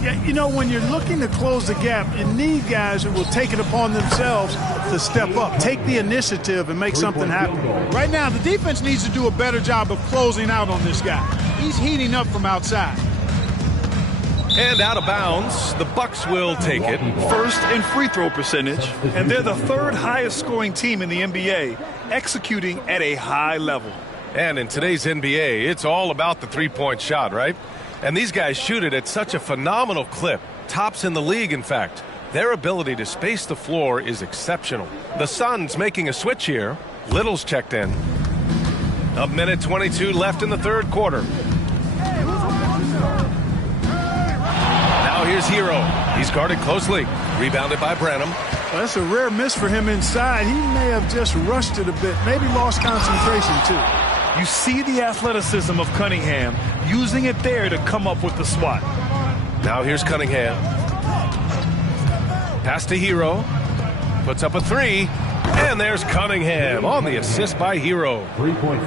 Yeah, you know, when you're looking to close the gap, you need guys who will take it upon themselves to step up, take the initiative, and make something happen. Right now, the defense needs to do a better job of closing out on this guy. He's heating up from outside. And out of bounds, the Bucks will take it. First in free throw percentage, and they're the third highest scoring team in the NBA, executing at a high level. And in today's NBA, it's all about the three-point shot, right? And these guys shoot it at such a phenomenal clip. Tops in the league, in fact. Their ability to space the floor is exceptional. The Suns making a switch here. Little's checked in. A minute 22 left in the third quarter. Now here's Hero. He's guarded closely. Rebounded by Branham. Well, that's a rare miss for him inside. He may have just rushed it a bit. Maybe lost concentration, too. You see the athleticism of Cunningham, using it there to come up with the swat. Now here's Cunningham. Pass to Hero. Puts up a three. And there's Cunningham on the assist by Hero.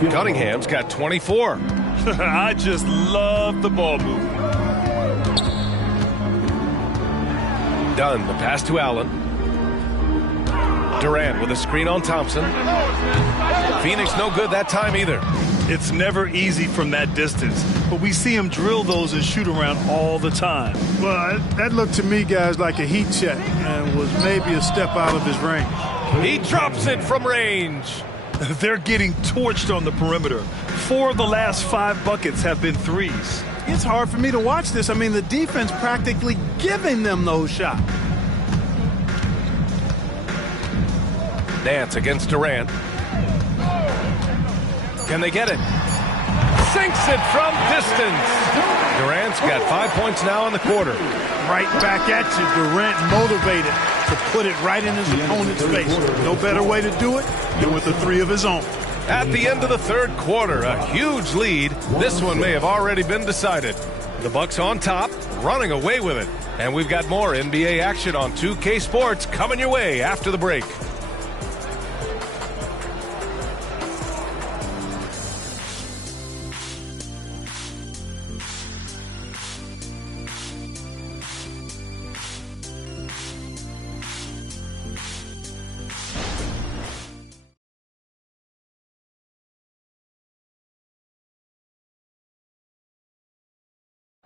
Cunningham's got 24. I just love the ball movement. Dunn, the pass to Allen. Durant with a screen on Thompson. Phoenix no good that time either. It's never easy from that distance, but we see him drill those and shoot around all the time. Well, that looked to me, guys, like a heat check and was maybe a step out of his range. He drops it from range. They're getting torched on the perimeter. 4 of the last 5 buckets have been threes. It's hard for me to watch this. I mean, the defense practically giving them those shots. Nance against Durant. Can they get it? Sinks it from distance. Durant's got 5 points now in the quarter. Right back at you. Durant motivated to put it right in his opponent's face. No better way to do it than with a three of his own. At the end of the third quarter, a huge lead. This one may have already been decided. The Bucks on top, running away with it. And we've got more NBA action on 2K Sports coming your way after the break.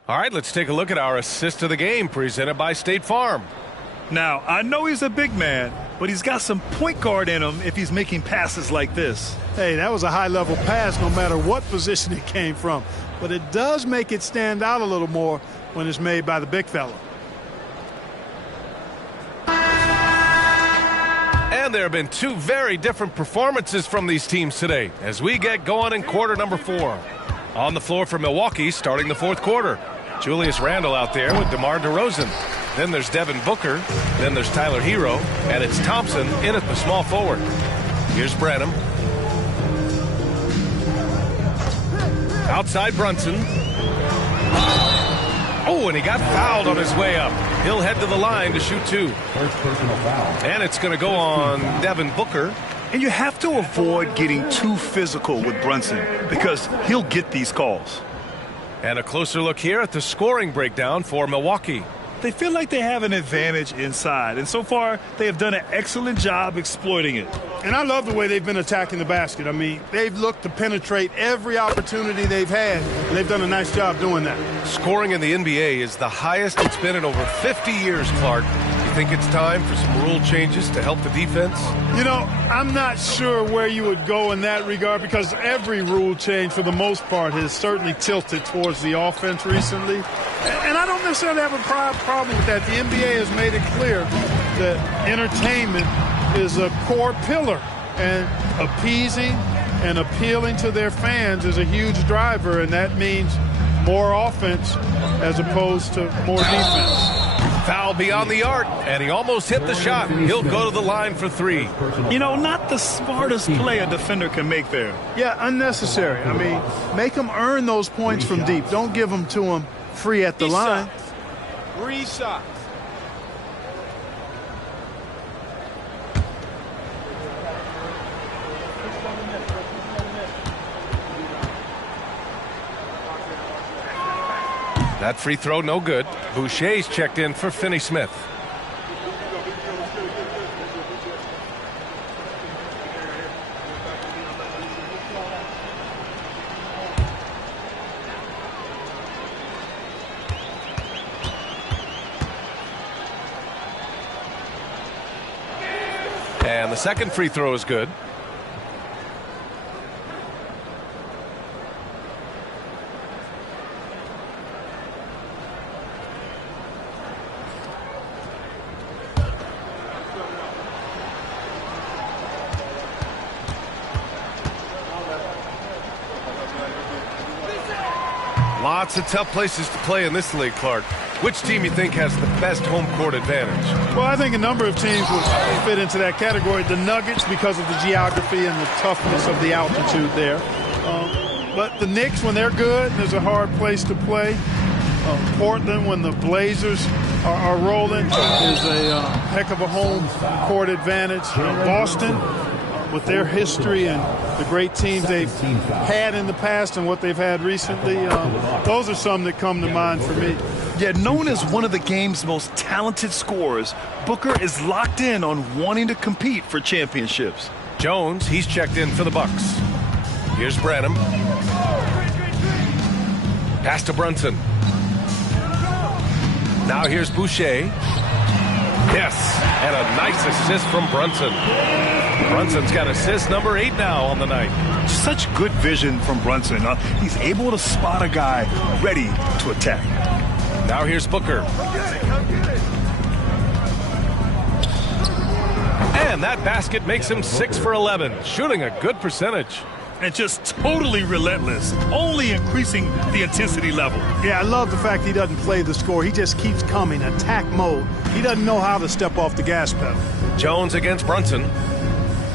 All right, let's take a look at our assist of the game presented by State Farm. Now, I know he's a big man, but he's got some point guard in him if he's making passes like this. Hey, that was a high-level pass no matter what position it came from. But it does make it stand out a little more when it's made by the big fella. And there have been two very different performances from these teams today as we get going in quarter number 4. On the floor for Milwaukee starting the fourth quarter. Julius Randle out there with DeMar DeRozan. Then there's Devin Booker. Then there's Tyler Hero. And it's Thompson in at the small forward. Here's Branham. Outside Brunson. Oh, and he got fouled on his way up. He'll head to the line to shoot 2. First personal foul. And it's going to go on Devin Booker. And you have to avoid getting too physical with Brunson because he'll get these calls. And a closer look here at the scoring breakdown for Milwaukee. They feel like they have an advantage inside, and so far they have done an excellent job exploiting it. And I love the way they've been attacking the basket. I mean, they've looked to penetrate every opportunity they've had, and they've done a nice job doing that. Scoring in the NBA is the highest it's been in over 50 years, Clark. You think it's time for some rule changes to help the defense? You know, I'm not sure where you would go in that regard because every rule change, for the most part, has certainly tilted towards the offense recently. And I don't necessarily have a problem with that. The NBA has made it clear that entertainment is a core pillar, and appeasing and appealing to their fans is a huge driver, and that means more offense as opposed to more defense. Foul beyond the arc, and he almost hit the shot. He'll go to the line for 3. You know, not the smartest play a defender can make there. Yeah, unnecessary. I mean, make them earn those points from deep. Don't give them to them free at the line. 3 shots. That free throw no good. Boucher's checked in for Finney Smith. And the second free throw is good. Lots of tough places to play in this league, Clark. Which team you think has the best home court advantage? Well, I think a number of teams would fit into that category. The Nuggets, because of the geography and the toughness of the altitude there. But the Knicks, when they're good, there's a hard place to play. Portland, when the Blazers are rolling, is a heck of a home court advantage. Boston, with their history and the great teams they've had in the past and what they've had recently, those are some that come to mind for me. Yet known as one of the game's most talented scorers, Booker is locked in on wanting to compete for championships. Jones, he's checked in for the Bucks. Here's Branham. Pass to Brunson. Now here's Boucher. Yes, and a nice assist from Brunson. Brunson's got assist number 8 now on the night. Such good vision from Brunson. He's able to spot a guy ready to attack. Now here's Booker. And that basket makes him 6 for 11, shooting a good percentage. And just totally relentless, only increasing the intensity level. Yeah, I love the fact he doesn't play the score. He just keeps coming, attack mode. He doesn't know how to step off the gas pedal. Jones against Brunson.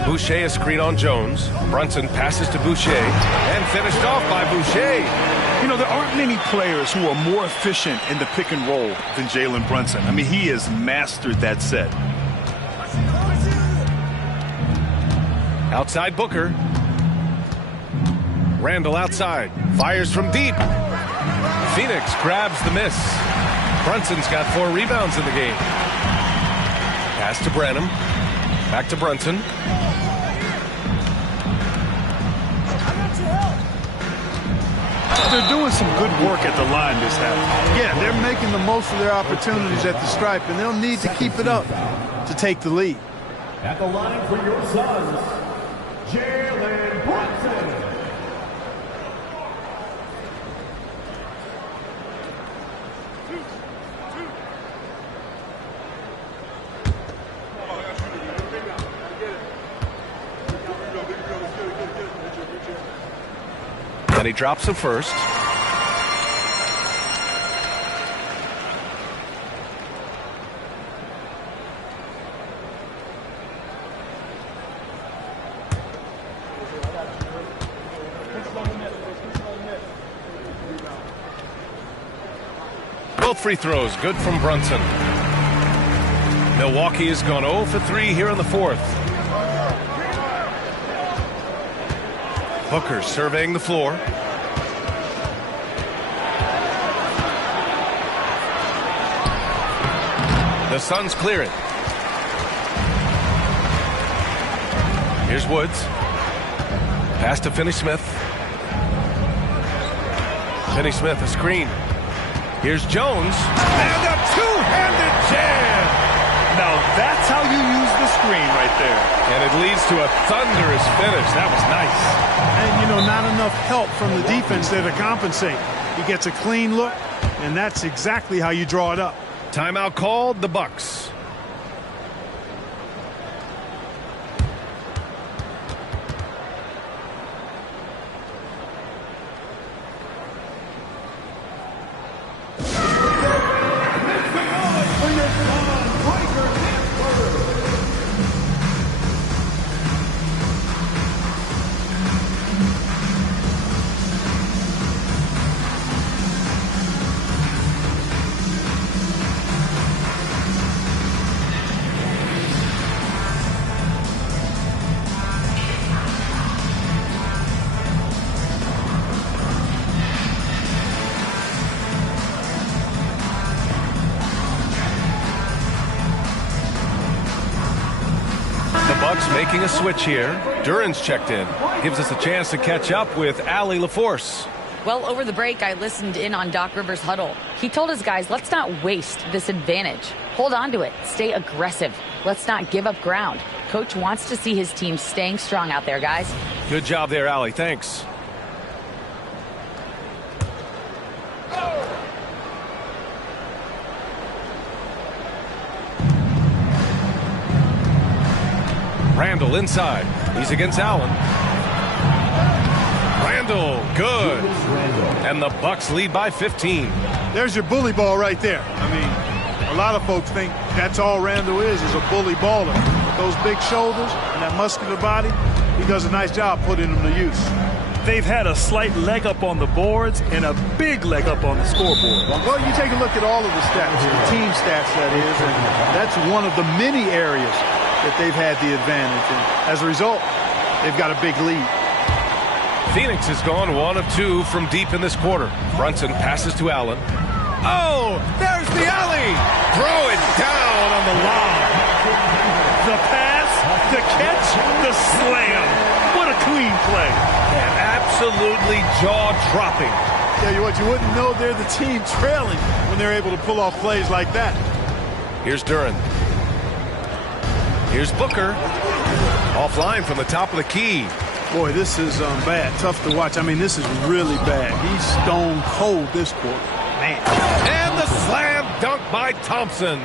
Boucher a screen on Jones. Brunson passes to Boucher and finished off by Boucher. You know, there aren't many players who are more efficient in the pick and roll than Jalen Brunson. I mean, he has mastered that set. Outside Booker. Randle outside. Fires from deep. Phoenix grabs the miss. Brunson's got 4 rebounds in the game. Pass to Branham. Back to Brunson. They're doing some good work at the line this half. Yeah, they're making the most of their opportunities at the stripe, and they'll need to keep it up to take the lead. At the line for your sons, Jalen Brunson. And he drops the first. Both free throws good from Brunson. Milwaukee has gone 0 for 3 here in the fourth. Booker surveying the floor. The Suns clear it. Here's Woods. Pass to Finney-Smith. Finney-Smith, a screen. Here's Jones. And a two-handed jam! Now that's how you use the screen right there. And it leads to a thunderous finish. That was nice. And, you know, not enough help from the defense there to compensate. He gets a clean look, and that's exactly how you draw it up. Timeout called, the Bucks. Bucks making a switch here. Duran's checked in. Gives us a chance to catch up with Allie LaForce. Well, over the break, I listened in on Doc Rivers' huddle. He told his guys, let's not waste this advantage. Hold on to it. Stay aggressive. Let's not give up ground. Coach wants to see his team staying strong out there, guys. Good job there, Allie. Thanks. Randall inside. He's against Allen. Randall, good. And the Bucks lead by 15. There's your bully ball right there. I mean, a lot of folks think that's all Randall is a bully baller. With those big shoulders and that muscular body, he does a nice job putting them to use. They've had a slight leg up on the boards and a big leg up on the scoreboard. Well, you take a look at all of the stats, the team stats, that is, and that's one of the many areas that they've had the advantage. And as a result, they've got a big lead. Phoenix has gone 1 of 2 from deep in this quarter. Brunson passes to Allen. Oh, there's the alley. Throw it down on the lob. The pass, the catch, the slam. What a clean play. And absolutely jaw-dropping. Tell you what, you wouldn't know they're the team trailing when they're able to pull off plays like that. Here's Duran. Here's Booker. Offline from the top of the key. Boy, this is bad. Tough to watch. I mean, this is really bad. He's stone cold this quarter. Man. And the slam dunk by Thompson.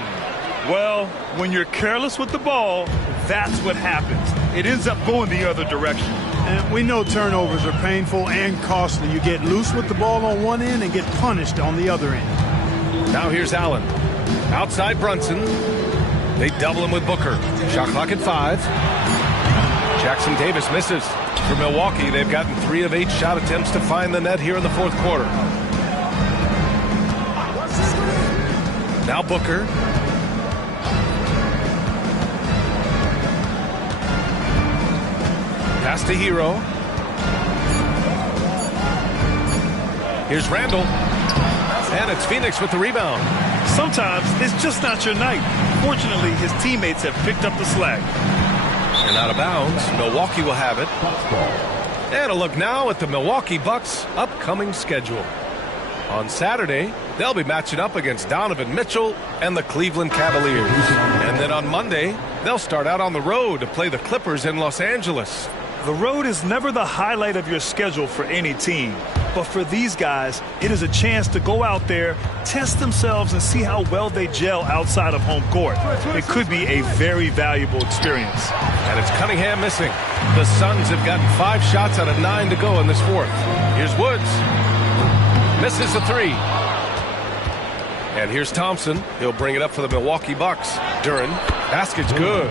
Well, when you're careless with the ball, that's what happens. It ends up going the other direction. And we know turnovers are painful and costly. You get loose with the ball on one end and get punished on the other end. Now here's Allen. Outside Brunson. They double him with Booker. Shot clock at 5. Jackson Davis misses. For Milwaukee, they've gotten 3 of 8 shot attempts to find the net here in the fourth quarter. Now Booker. Pass to Hero. Here's Randall. And it's Phoenix with the rebound. Sometimes it's just not your night. Fortunately, his teammates have picked up the slack. And out of bounds. Milwaukee will have it. And a look now at the Milwaukee Bucks' upcoming schedule. On Saturday, they'll be matching up against Donovan Mitchell and the Cleveland Cavaliers. And then on Monday, they'll start out on the road to play the Clippers in Los Angeles. The road is never the highlight of your schedule for any team. But for these guys, it is a chance to go out there, test themselves, and see how well they gel outside of home court. It could be a very valuable experience. And it's Cunningham missing. The Suns have gotten 5 shots out of 9 to go in this fourth. Here's Woods. Misses the 3. And here's Thompson. He'll bring it up for the Milwaukee Bucks. Duren. Basket's good.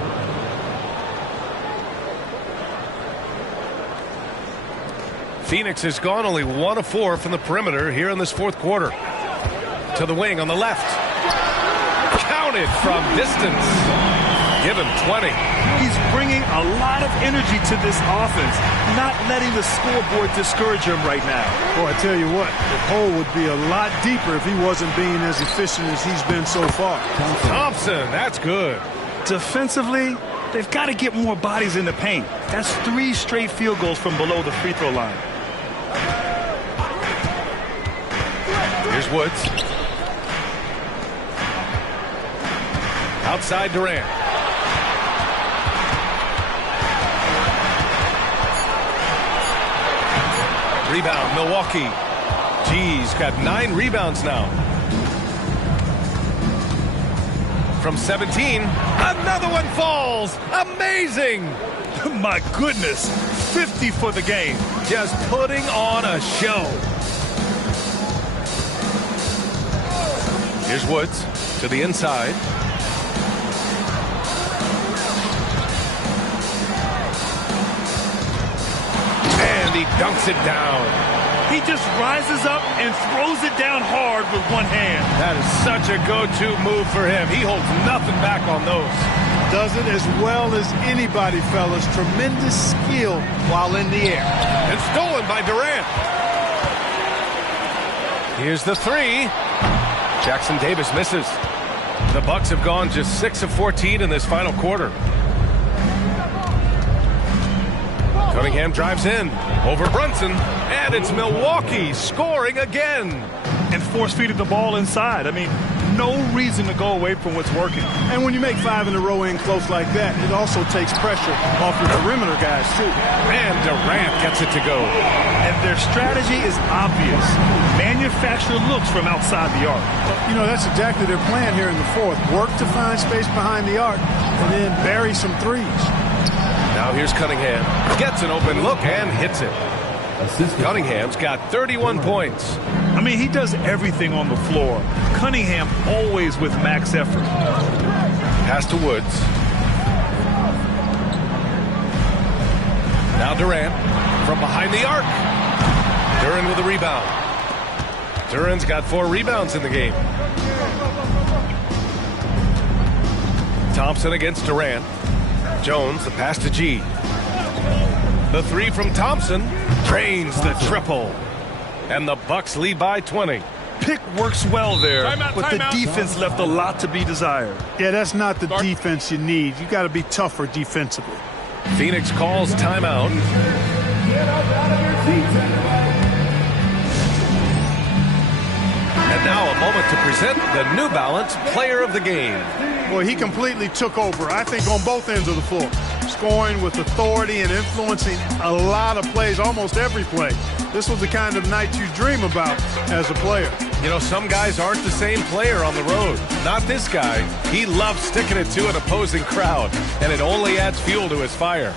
Phoenix has gone only 1 of 4 from the perimeter here in this fourth quarter. To the wing on the left. Counted from distance. Given 20. He's bringing a lot of energy to this offense, not letting the scoreboard discourage him right now. Boy, I tell you what, the hole would be a lot deeper if he wasn't being as efficient as he's been so far. Thompson, that's good. Defensively, they've got to get more bodies in the paint. That's 3 straight field goals from below the free throw line. Here's Woods. Outside Durant. Rebound, Milwaukee. G's got 9 rebounds now. From 17, another one falls. Amazing. My goodness, 50 for the game. Just putting on a show. Here's Woods to the inside. And he dunks it down. He just rises up and throws it down hard with one hand. That is such a go-to move for him. He holds nothing back on those. Does it as well as anybody, fellas. Tremendous skill while in the air. And stolen by Durant. Here's the 3. Jackson Davis misses. The Bucks have gone just 6 of 14 in this final quarter. Cunningham drives in over Brunson, and it's Milwaukee scoring again. And force-feeding the ball inside. I mean, no reason to go away from what's working. And when you make 5 in a row in close like that, it also takes pressure off your perimeter guys, too. And Durant gets it to go. And their strategy is obvious. Manufacture looks from outside the arc. You know, that's exactly their plan here in the fourth. Work to find space behind the arc and then bury some threes. Now here's Cunningham. Gets an open look and hits it. Cunningham's got 31 points. I mean, he does everything on the floor. Cunningham always with max effort. Pass to Woods. Now Durant from behind the arc. Duren with a rebound. Duren's got 4 rebounds in the game. Thompson against Durant. Jones, the pass to G. The 3 from Thompson drains the triple. And the Bucks lead by 20. Pick works well there, but the timeout. Defense left a lot to be desired. Yeah, that's not the defense you need. You got to be tougher defensively. Phoenix calls timeout. And now a moment to present the New Balance Player of the Game. Boy, he completely took over, I think, on both ends of the floor. Scoring with authority and influencing a lot of plays, almost every play. This was the kind of night you dream about as a player. You know, some guys aren't the same player on the road. Not this guy. He loves sticking it to an opposing crowd, and it only adds fuel to his fire.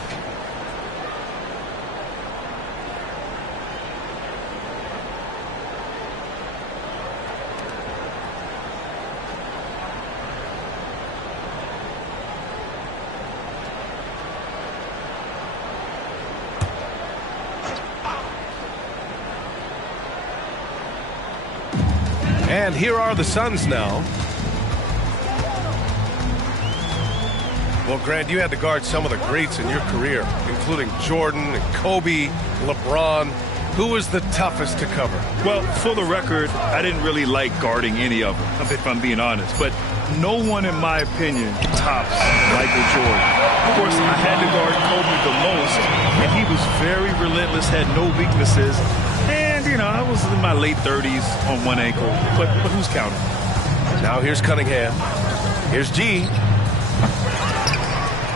And here are the Suns now. Well, Grant, you had to guard some of the greats in your career, including Jordan and Kobe, LeBron. Who was the toughest to cover? Well, for the record, I didn't really like guarding any of them, if I'm being honest. But No one, in my opinion, tops Michael Jordan. Of course, I had to guard Kobe the most, and he was very relentless, had no weaknesses. And, you know, I was in my late 30s on one ankle, but who's counting? Now here's Cunningham. Here's G.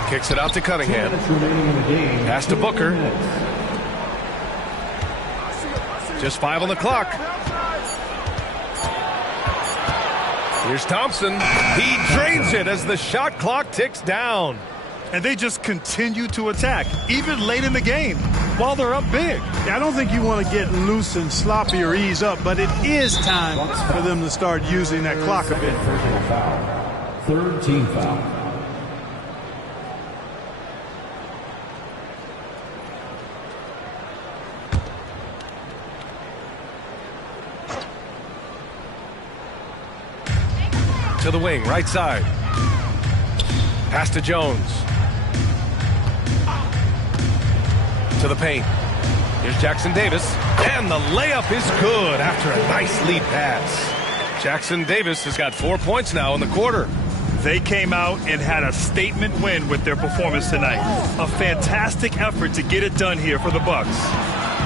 Kicks it out to Cunningham. Pass to Booker. Just 5 on the clock. Here's Thompson. He drains it as the shot clock ticks down. And they just continue to attack, even late in the game, while they're up big. I don't think you want to get loose and sloppy or ease up, but it is time for them to start using that clock a bit. Third team foul. To the wing, right side. Pass to Jones. To the paint. Here's Jackson Davis. And the layup is good after a nice lead pass. Jackson Davis has got 4 points now in the quarter. They came out and had a statement win with their performance tonight. A fantastic effort to get it done here for the Bucks.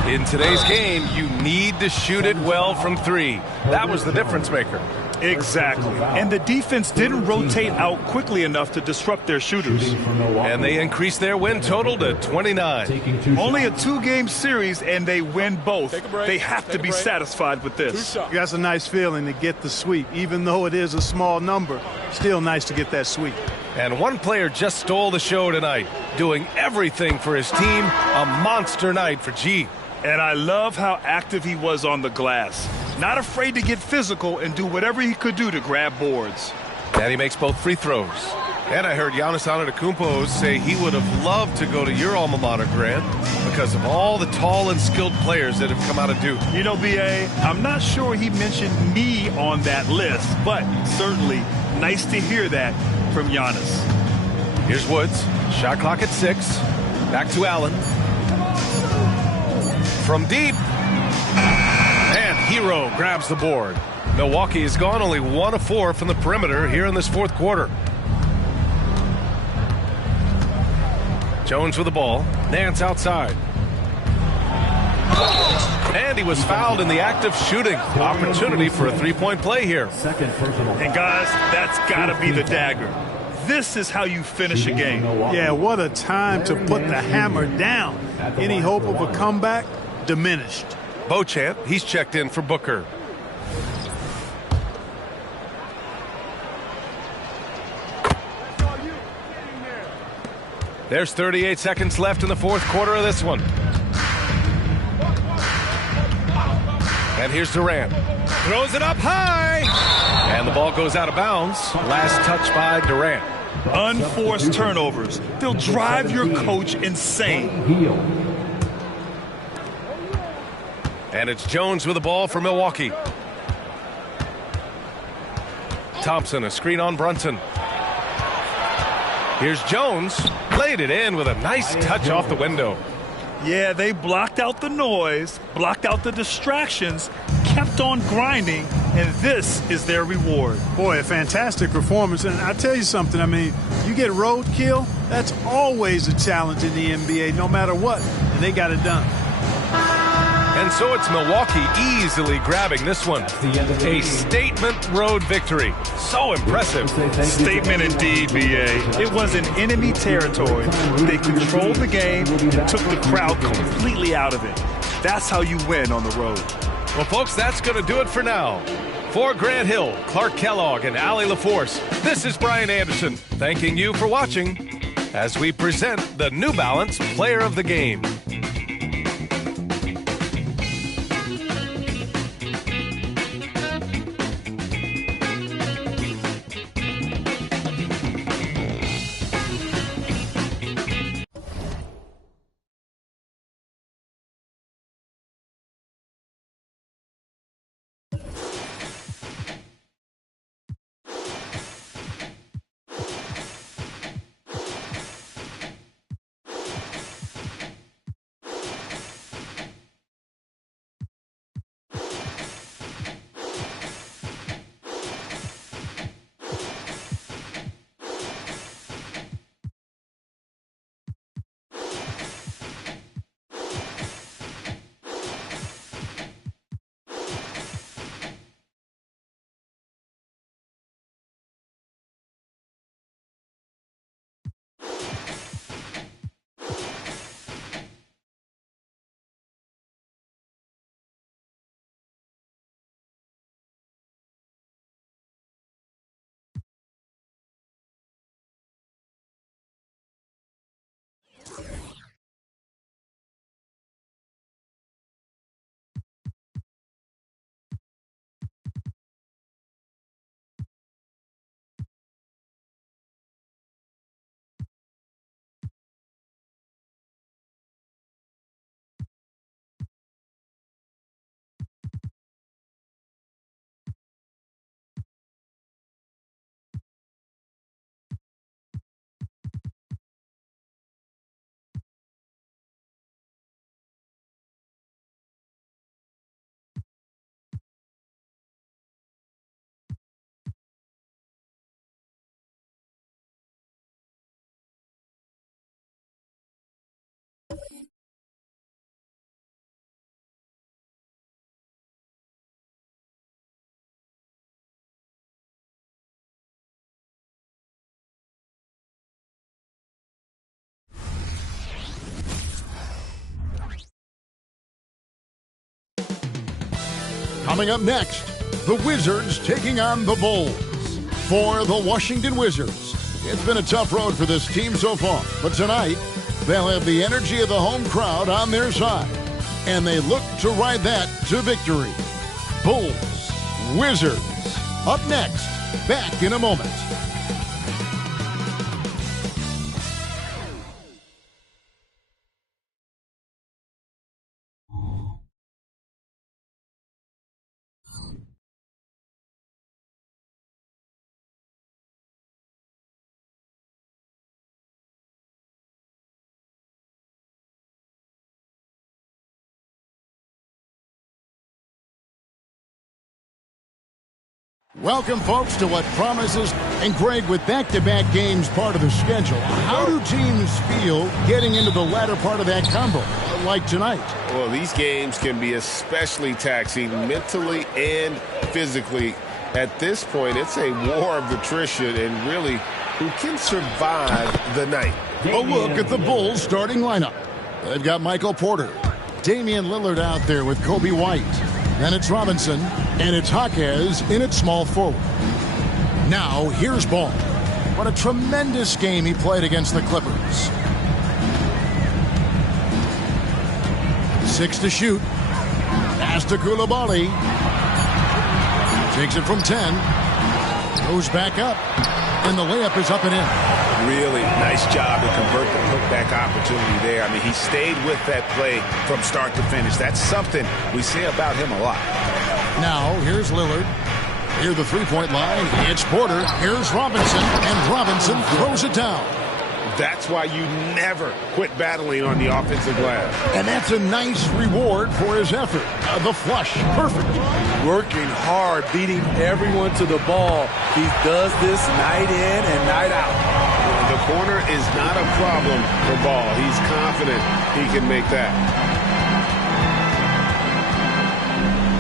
In today's game, you need to shoot it well from 3. That was the difference maker. Exactly. And the defense didn't rotate out quickly enough to disrupt their shooters. And they increased their win total to 29. Only a 2-game series, and they win both. They have to be satisfied with this. That's a nice feeling to get the sweep. Even though it is a small number, still nice to get that sweep. And one player just stole the show tonight, doing everything for his team. A monster night for G. And I love how active he was on the glass. Not afraid to get physical and do whatever he could do to grab boards. And he makes both free throws. And I heard Giannis Antetokounmpo say he would have loved to go to your alma mater, Grant, because of all the tall and skilled players that have come out of Duke. You know, B.A., I'm not sure he mentioned me on that list, but certainly nice to hear that from Giannis. Here's Woods. Shot clock at 6. Back to Allen. From deep. And Hero grabs the board. Milwaukee has gone only 1 of 4 from the perimeter here in this fourth quarter. Jones with the ball. Nance outside. And he was fouled in the act of shooting. Opportunity for a 3-point play here. And guys, that's got to be the dagger. This is how you finish a game. Yeah, what a time to put the hammer down. Any hope of a comeback? Diminished. Beauchamp, he's checked in for Booker. There's 38 seconds left in the fourth quarter of this one. And here's Durant. Throws it up high. And the ball goes out of bounds. Last touch by Durant. Unforced turnovers. They'll drive your coach insane. And it's Jones with the ball for Milwaukee. Thompson, a screen on Brunson. Here's Jones. Laid it in with a nice touch off the window. Yeah, they blocked out the noise, blocked out the distractions, kept on grinding, and this is their reward. Boy, a fantastic performance. And I tell you something, I mean, you get roadkill, that's always a challenge in the NBA, no matter what. And they got it done. And so it's Milwaukee easily grabbing this one. A statement road victory. So impressive. Statement indeed, B.A. It was in enemy territory. They controlled the game and took the crowd completely out of it. That's how you win on the road. Well, folks, that's going to do it for now. For Grant Hill, Clark Kellogg, and Allie LaForce, this is Brian Anderson thanking you for watching as we present the New Balance Player of the Game. Coming up next, the Wizards taking on the Bulls. For the Washington Wizards, it's been a tough road for this team so far, but tonight they'll have the energy of the home crowd on their side, and they look to ride that to victory. Bulls, Wizards, up next, back in a moment. Welcome, folks, to what promises. And Greg, with back-to-back games part of the schedule, how do teams feel getting into the latter part of that combo, like tonight? Well, these games can be especially taxing mentally and physically. At this point, it's a war of attrition, and really, who can survive the night? A look at the Bulls' starting lineup. They've got Michael Porter, Damian Lillard out there with Kobe White. Then it's Robinson, and it's Jaquez in at small forward. Now, here's Ball. What a tremendous game he played against the Clippers. 6 to shoot. Pass to Coulibaly. Takes it from 10. Goes back up. And the layup is up and in. Really nice job to convert the putback opportunity there. I mean, he stayed with that play from start to finish. That's something we say about him a lot. Now, here's Lillard. Near the three-point line, it's Porter. Here's Robinson, and Robinson throws it down. That's why you never quit battling on the offensive glass. And that's a nice reward for his effort. The flush, perfect. Working hard, beating everyone to the ball. He does this night in and night out. The corner is not a problem for Ball. He's confident he can make that.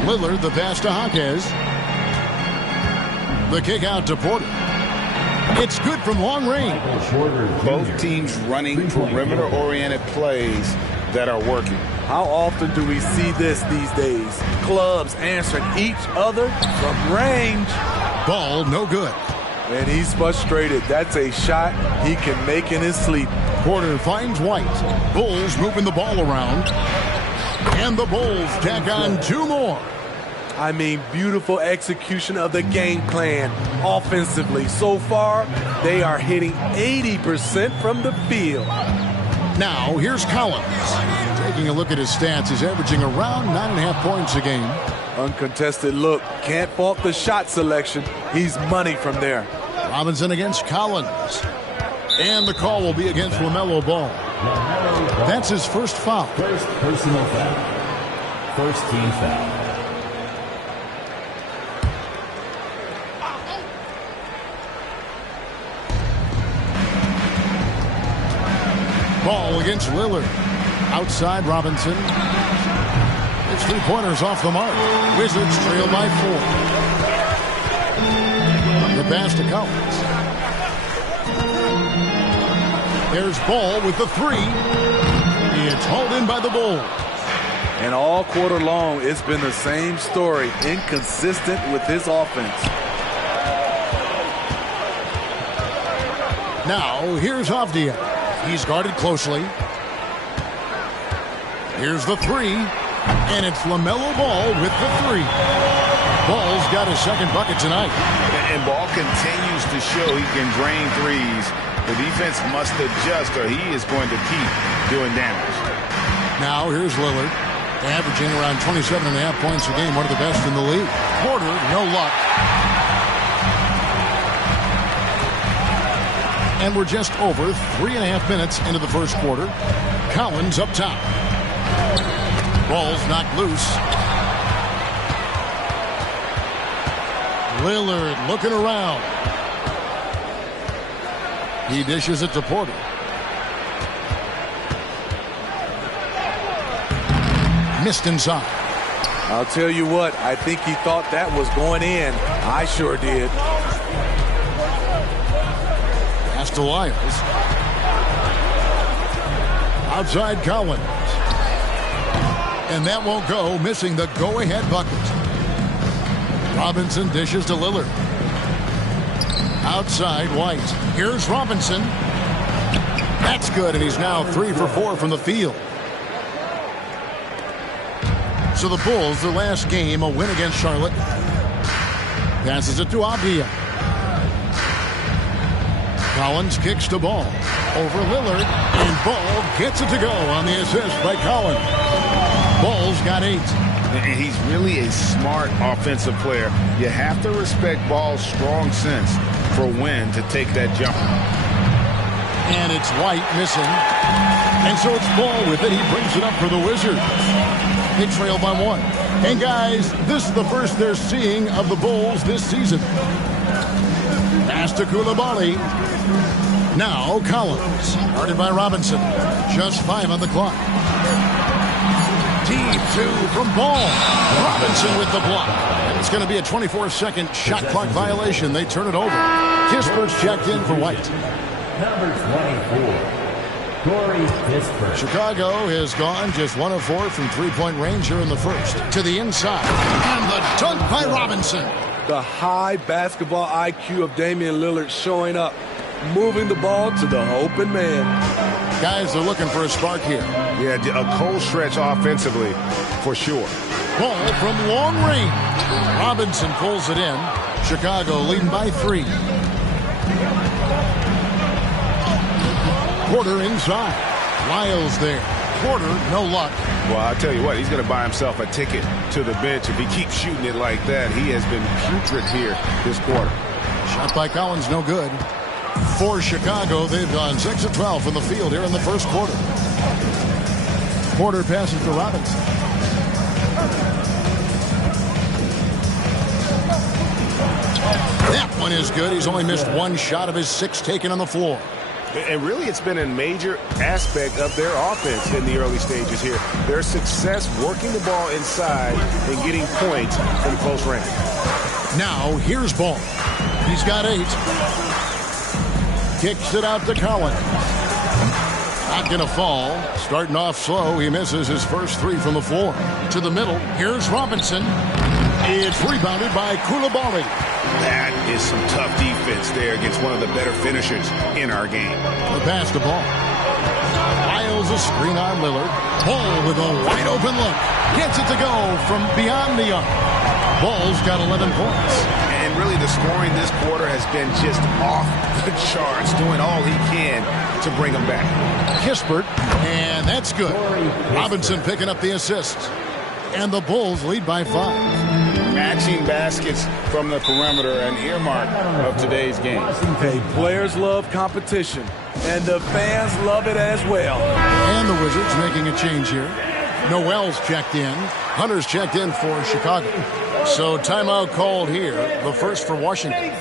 Lillard, the pass to Jaquez. The kick out to Porter. It's good from long range. Both teams running perimeter-oriented plays that are working. How often do we see this these days? Clubs answering each other from range. Ball no good. And he's frustrated. That's a shot he can make in his sleep. Porter finds White. Bulls moving the ball around. And the Bulls tack on 2 more. I mean, beautiful execution of the game plan offensively. So far, they are hitting 80% from the field. Now, here's Collins. Taking a look at his stats, he's averaging around 9.5 points a game. Uncontested look. Can't fault the shot selection. He's money from there. Robinson against Collins. And the call will be against LaMelo Ball. That's his first foul. First personal foul. First team foul. Ball against Lillard. Outside Robinson. It's 3-pointers off the mark. Wizards trail by 4. The pass to Collins. There's Ball with the 3. It's hauled in by the Bulls. And all quarter long, it's been the same story. Inconsistent with his offense. Now, here's Avdija. He's guarded closely. Here's the 3. And it's LaMelo Ball with the 3. Ball's got his second bucket tonight. And Ball continues to show he can drain threes. The defense must adjust or he is going to keep doing damage. Now here's Lillard, averaging around 27.5 points a game, one of the best in the league. Porter, no luck. And we're just over 3.5 minutes into the first quarter. Collins up top. Ball's knocked loose. Lillard looking around. He dishes it to Porter. Missed inside. I'll tell you what, I think he thought that was going in. I sure did. Pass to Lyles. Outside Collins. And that won't go, missing the go-ahead bucket. Robinson dishes to Lillard. Outside, White. Here's Robinson. That's good, and he's now 3 for 4 from the field. So the Bulls, their last game, a win against Charlotte. Passes it to Abdia. Collins kicks the ball over Lillard, and Ball gets it to go on the assist by Collins. Bulls got 8. And he's really a smart offensive player. You have to respect Ball's strong sense for when to take that jump. And it's White missing. And so it's Ball with it. He brings it up for the Wizards. They trail by 1. And guys, this is the first they're seeing of the Bulls this season. Pass to Coulibaly. Now Collins. Guarded by Robinson. Just 5 on the clock. Deep 2 from Ball. Robinson with the block. And it's going to be a 24-second shot clock violation. They turn it over. Kispert's checked in for White. Number 24. Corey Kispert. Chicago has gone just 1 of 4 from three-point range here in the first. To the inside. And the dunk by Robinson. The high basketball IQ of Damian Lillard showing up. Moving the ball to the open man. Guys are looking for a spark here. Yeah, a cold stretch offensively for sure. Ball from long range. Robinson pulls it in. Chicago leading by 3. Porter inside. Lyles there. Porter, no luck. Well, I'll tell you what, he's going to buy himself a ticket to the bench. If he keeps shooting it like that, he has been putrid here this quarter. Shot by Collins, no good. For Chicago, they've gone 6 of 12 from the field here in the first quarter. Porter passes to Robinson. That one is good. He's only missed 1 shot of his 6 taken on the floor. And really, it's been a major aspect of their offense in the early stages here. Their success working the ball inside and getting points from close range. Now, here's Ball. He's got 8. Kicks it out to Collins. Not going to fall. Starting off slow, he misses his first 3 from the floor. To the middle, here's Robinson. It's rebounded by Coulibaly. That is some tough defense there against one of the better finishers in our game. The pass to Ball. Lyles a screen on Lillard. Ball with a wide open look. Gets it to go from beyond the arc. Ball's got 11 points. And really the scoring this quarter has been just off the charts, doing all he can to bring them back. Kispert, and that's good. Robinson picking up the assist. And the Bulls lead by 5. Matching baskets from the perimeter, an earmark of today's game. Hey, players love competition, and the fans love it as well. And the Wizards making a change here. Noel's checked in. Hunter's checked in for Chicago. So timeout called here, the first for Washington.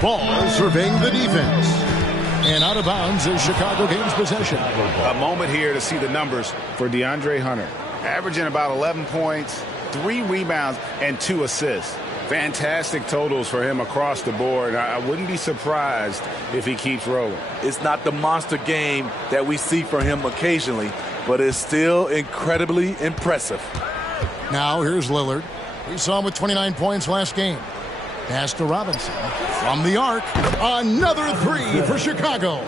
Ball surveying the defense. And out of bounds as Chicago gains possession. A moment here to see the numbers for DeAndre Hunter. Averaging about 11 points, 3 rebounds, and 2 assists. Fantastic totals for him across the board. I wouldn't be surprised if he keeps rolling. It's not the monster game that we see from him occasionally, but it's still incredibly impressive. Now here's Lillard. We saw him with 29 points last game. Pass to Robinson. From the arc, another 3 for Chicago.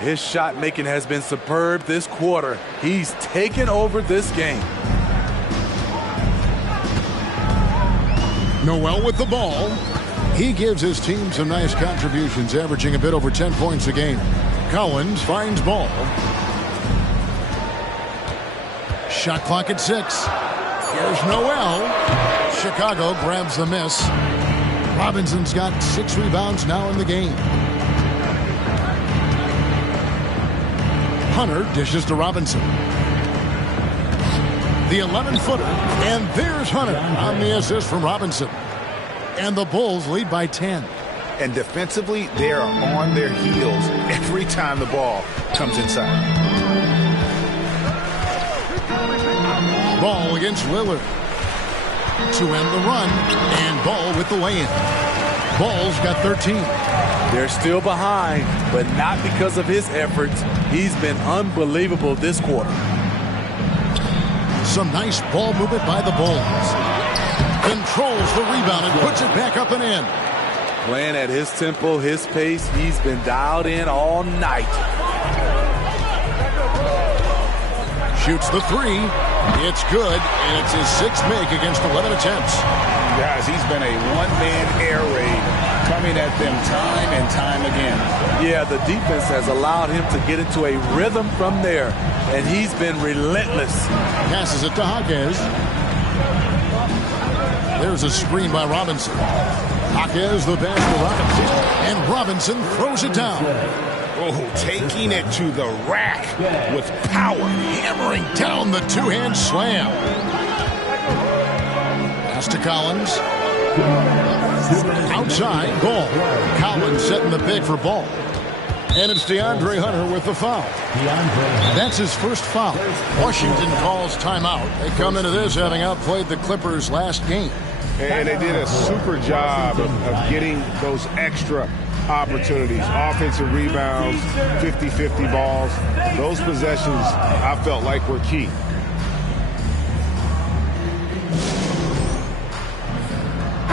His shot making has been superb this quarter. He's taken over this game. Noel with the ball. He gives his team some nice contributions, averaging a bit over 10 points a game. Collins finds Ball. Shot clock at 6. Here's Noel. Chicago grabs the miss. Robinson's got 6 rebounds now in the game. Hunter dishes to Robinson. The 11-footer, and there's Hunter on the assist from Robinson. And the Bulls lead by 10. And defensively, they are on their heels every time the ball comes inside. Ball against Lillard. To end the run, and Ball with the lay-in. Ball's got 13. They're still behind, but not because of his efforts. He's been unbelievable this quarter. Some nice ball movement by the Bulls. Controls the rebound and puts it back up and in. Playing at his tempo, his pace, he's been dialed in all night. Shoots the three. It's good, and it's his sixth make against 11 attempts. Guys, he's been a one-man air raid, coming at them time and time again. Yeah, the defense has allowed him to get into a rhythm from there, and he's been relentless. Passes it to Jaquez. There's a screen by Robinson. Jaquez the pass to Robinson, and Robinson throws it down. Oh, taking it to the rack with power. Hammering down the two-hand slam. Pass to Collins. Outside, Ball. Collins setting the pick for Ball. And it's DeAndre Hunter with the foul. That's his first foul. Washington calls timeout. They come into this having outplayed the Clippers last game. And they did a super job of getting those extra opportunities. Offensive rebounds, 50-50 balls. Those possessions, I felt like, were key.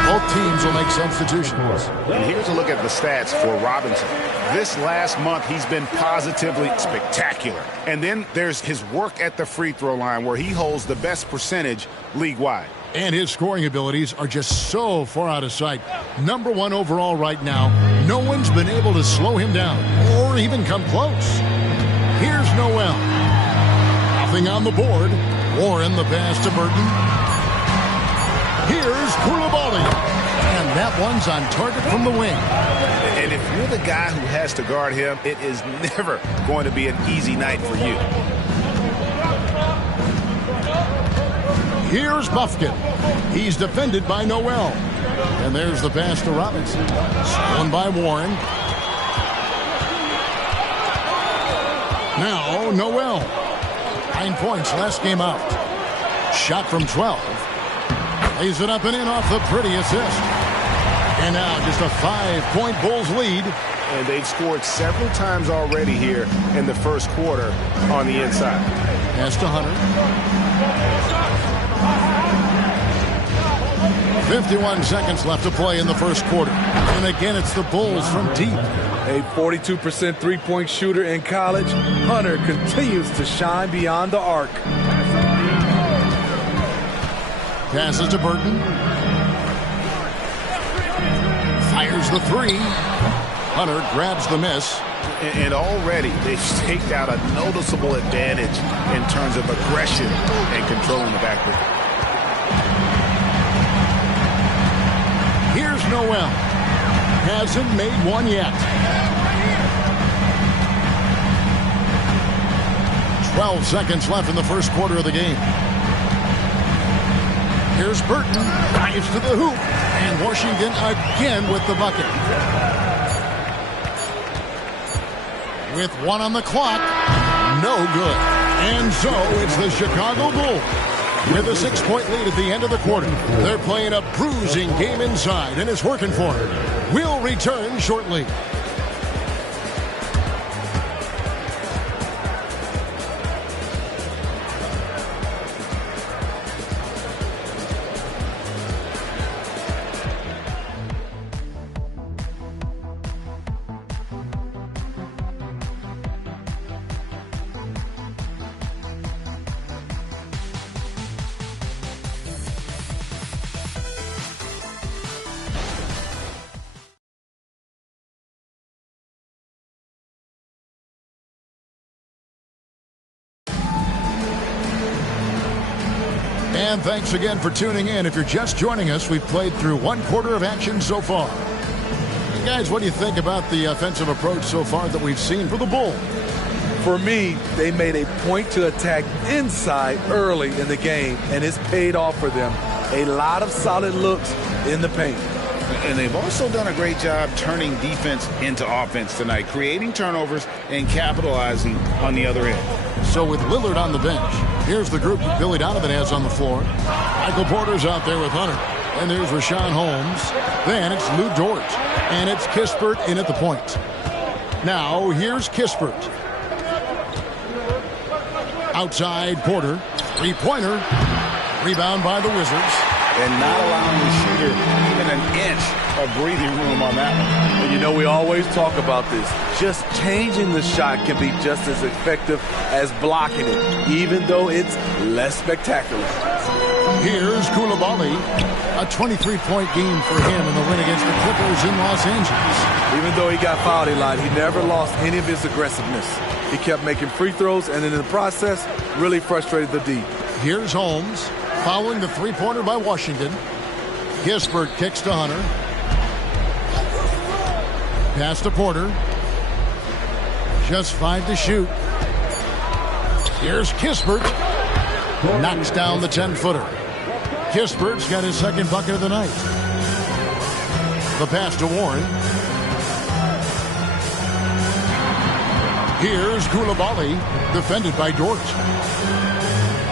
Both teams will make substitutions. And here's a look at the stats for Robinson. This last month, he's been positively spectacular. And then there's his work at the free throw line, where he holds the best percentage league-wide. And his scoring abilities are just so far out of sight. Number one overall right now. No one's been able to slow him down or even come close. Here's Noel. Nothing on the board. Warren the pass to Burton. Here's Koulibaly. And that one's on target from the wing. And if you're the guy who has to guard him, it is never going to be an easy night for you. Here's Bufkin. He's defended by Noel. And there's the pass to Robinson. Stolen by Warren. Now Noel. 9 points last game out. Shot from 12. Lays it up and in off the pretty assist. And now just a 5-point Bulls lead. And they've scored several times already here in the first quarter on the inside. Pass to Hunter. 51 seconds left to play in the first quarter. And again, it's the Bulls from deep. A 42% three-point shooter in college, Hunter continues to shine beyond the arc. Passes to Burton. Fires the three. Hunter grabs the miss. And already they've staked out a noticeable advantage in terms of aggression and controlling the backcourt. Here's Noel. Hasn't made one yet. 12 seconds left in the first quarter of the game. Here's Burton. Dives to the hoop. And Washington again with the bucket. With one on the clock. No good. And so it's the Chicago Bulls with a 6-point lead at the end of the quarter. They're playing a bruising game inside, and it's working for them. We'll return shortly. And thanks again for tuning in. If you're just joining us, we've played through one quarter of action so far. Hey guys, what do you think about the offensive approach so far that we've seen for the Bulls? For me, they made a point to attack inside early in the game, and it's paid off for them. A lot of solid looks in the paint. And they've also done a great job turning defense into offense tonight, creating turnovers and capitalizing on the other end. So with Lillard on the bench, Here's the group that Billy Donovan has on the floor. Michael Porter's out there with Hunter. And there's Rashawn Holmes. Then it's Lou Dort. And it's Kispert in at the point. Now, here's Kispert. Outside Porter. Three-pointer. Rebound by the Wizards. And not allowing the shooter even an inch of breathing room on that one. And you know, we always talk about this. Just changing the shot can be just as effective as blocking it, even though it's less spectacular. Here's Koulibaly. A 23-point game for him in the win against the Clippers in Los Angeles. Even though he got fouled a lot, he never lost any of his aggressiveness. He kept making free throws, and in the process, really frustrated the D. Here's Holmes. Following the three-pointer by Washington. Kispert kicks to Hunter. Pass to Porter. Just 5 to shoot. Here's Kispert. Knocks down the 10-footer. Kispert's got his second bucket of the night. The pass to Warren. Here's Koulibaly, defended by Dort.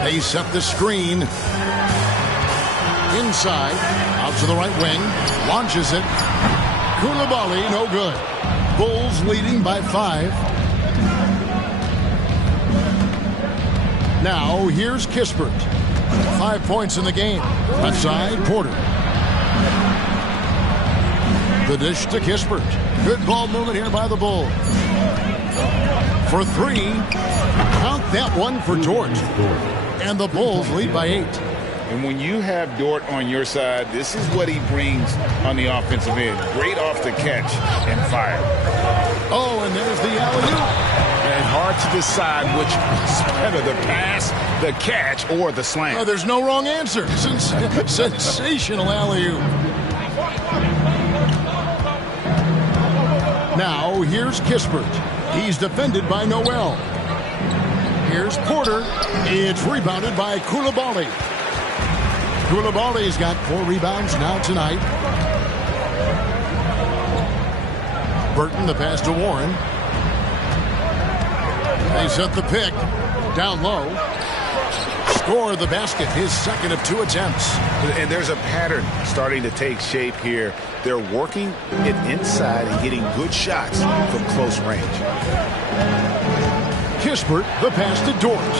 They set the screen. Inside, out to the right wing, launches it. Koulibaly, no good. Bulls leading by 5. Now, here's Kispert. 5 points in the game. Outside, Porter. The dish to Kispert. Good ball movement here by the Bulls. For 3. Count that one for Dort. And the Bulls lead by 8. And when you have Dort on your side, this is what he brings on the offensive end. Great off the catch and fire. Oh, and there's the alley-oop. And hard to decide which is better, the pass, the catch, or the slam. Oh, there's no wrong answer. Sensational alley-oop. Now, here's Kispert. He's defended by Noel. Here's Porter. It's rebounded by Koulibaly. Koulibaly's got 4 rebounds now tonight. Burton, the pass to Warren. They set the pick. Down low. Score the basket, his second of 2 attempts. And there's a pattern starting to take shape here. They're working it inside and getting good shots from close range. Kispert, the pass to Dort.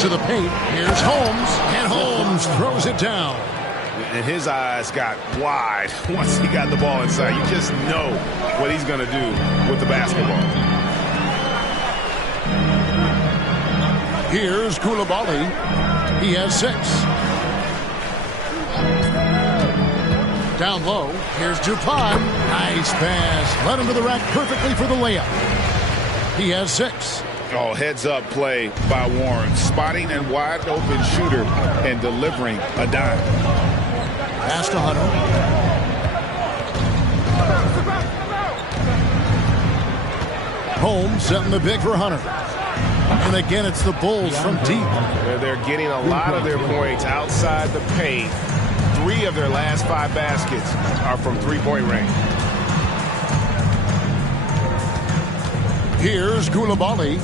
To the paint, here's Holmes, and Holmes throws it down. And his eyes got wide once he got the ball inside. You just know what he's going to do with the basketball. Here's Koulibaly. He has 6. Down low, here's Dupont. Nice pass. Led him to the rack perfectly for the layup. He has 6. Oh, heads-up play by Warren. Spotting and wide open shooter and delivering a dime. Pass to Hunter. Holmes setting the big for Hunter. And again, it's the Bulls from deep. They're getting a lot of their points outside the paint. 3 of their last 5 baskets are from three-point range. Here's Koulibaly,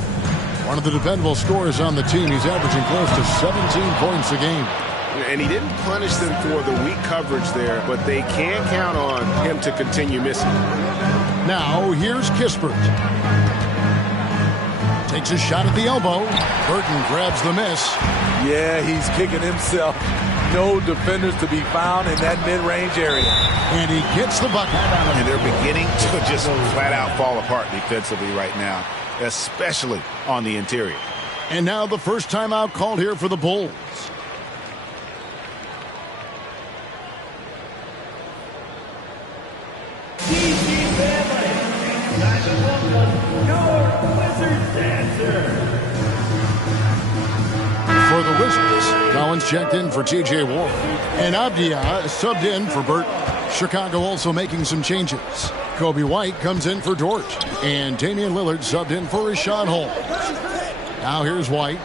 one of the dependable scorers on the team. He's averaging close to 17 points a game. And he didn't punish them for the weak coverage there, but they can count on him to continue missing. Now, here's Kispert. Takes a shot at the elbow. Burton grabs the miss. Yeah, he's kicking himself. No defenders to be found in that mid-range area. And he gets the bucket. And they're beginning to just flat-out fall apart defensively right now, especially on the interior. And now the first timeout called here for the Bulls. For the Wizards, Collins checked in for T.J. Ward. And Abdia subbed in for Burt. Chicago also making some changes. Kobe White comes in for Dort. And Damian Lillard subbed in for Rashawn Holmes. Now here's White.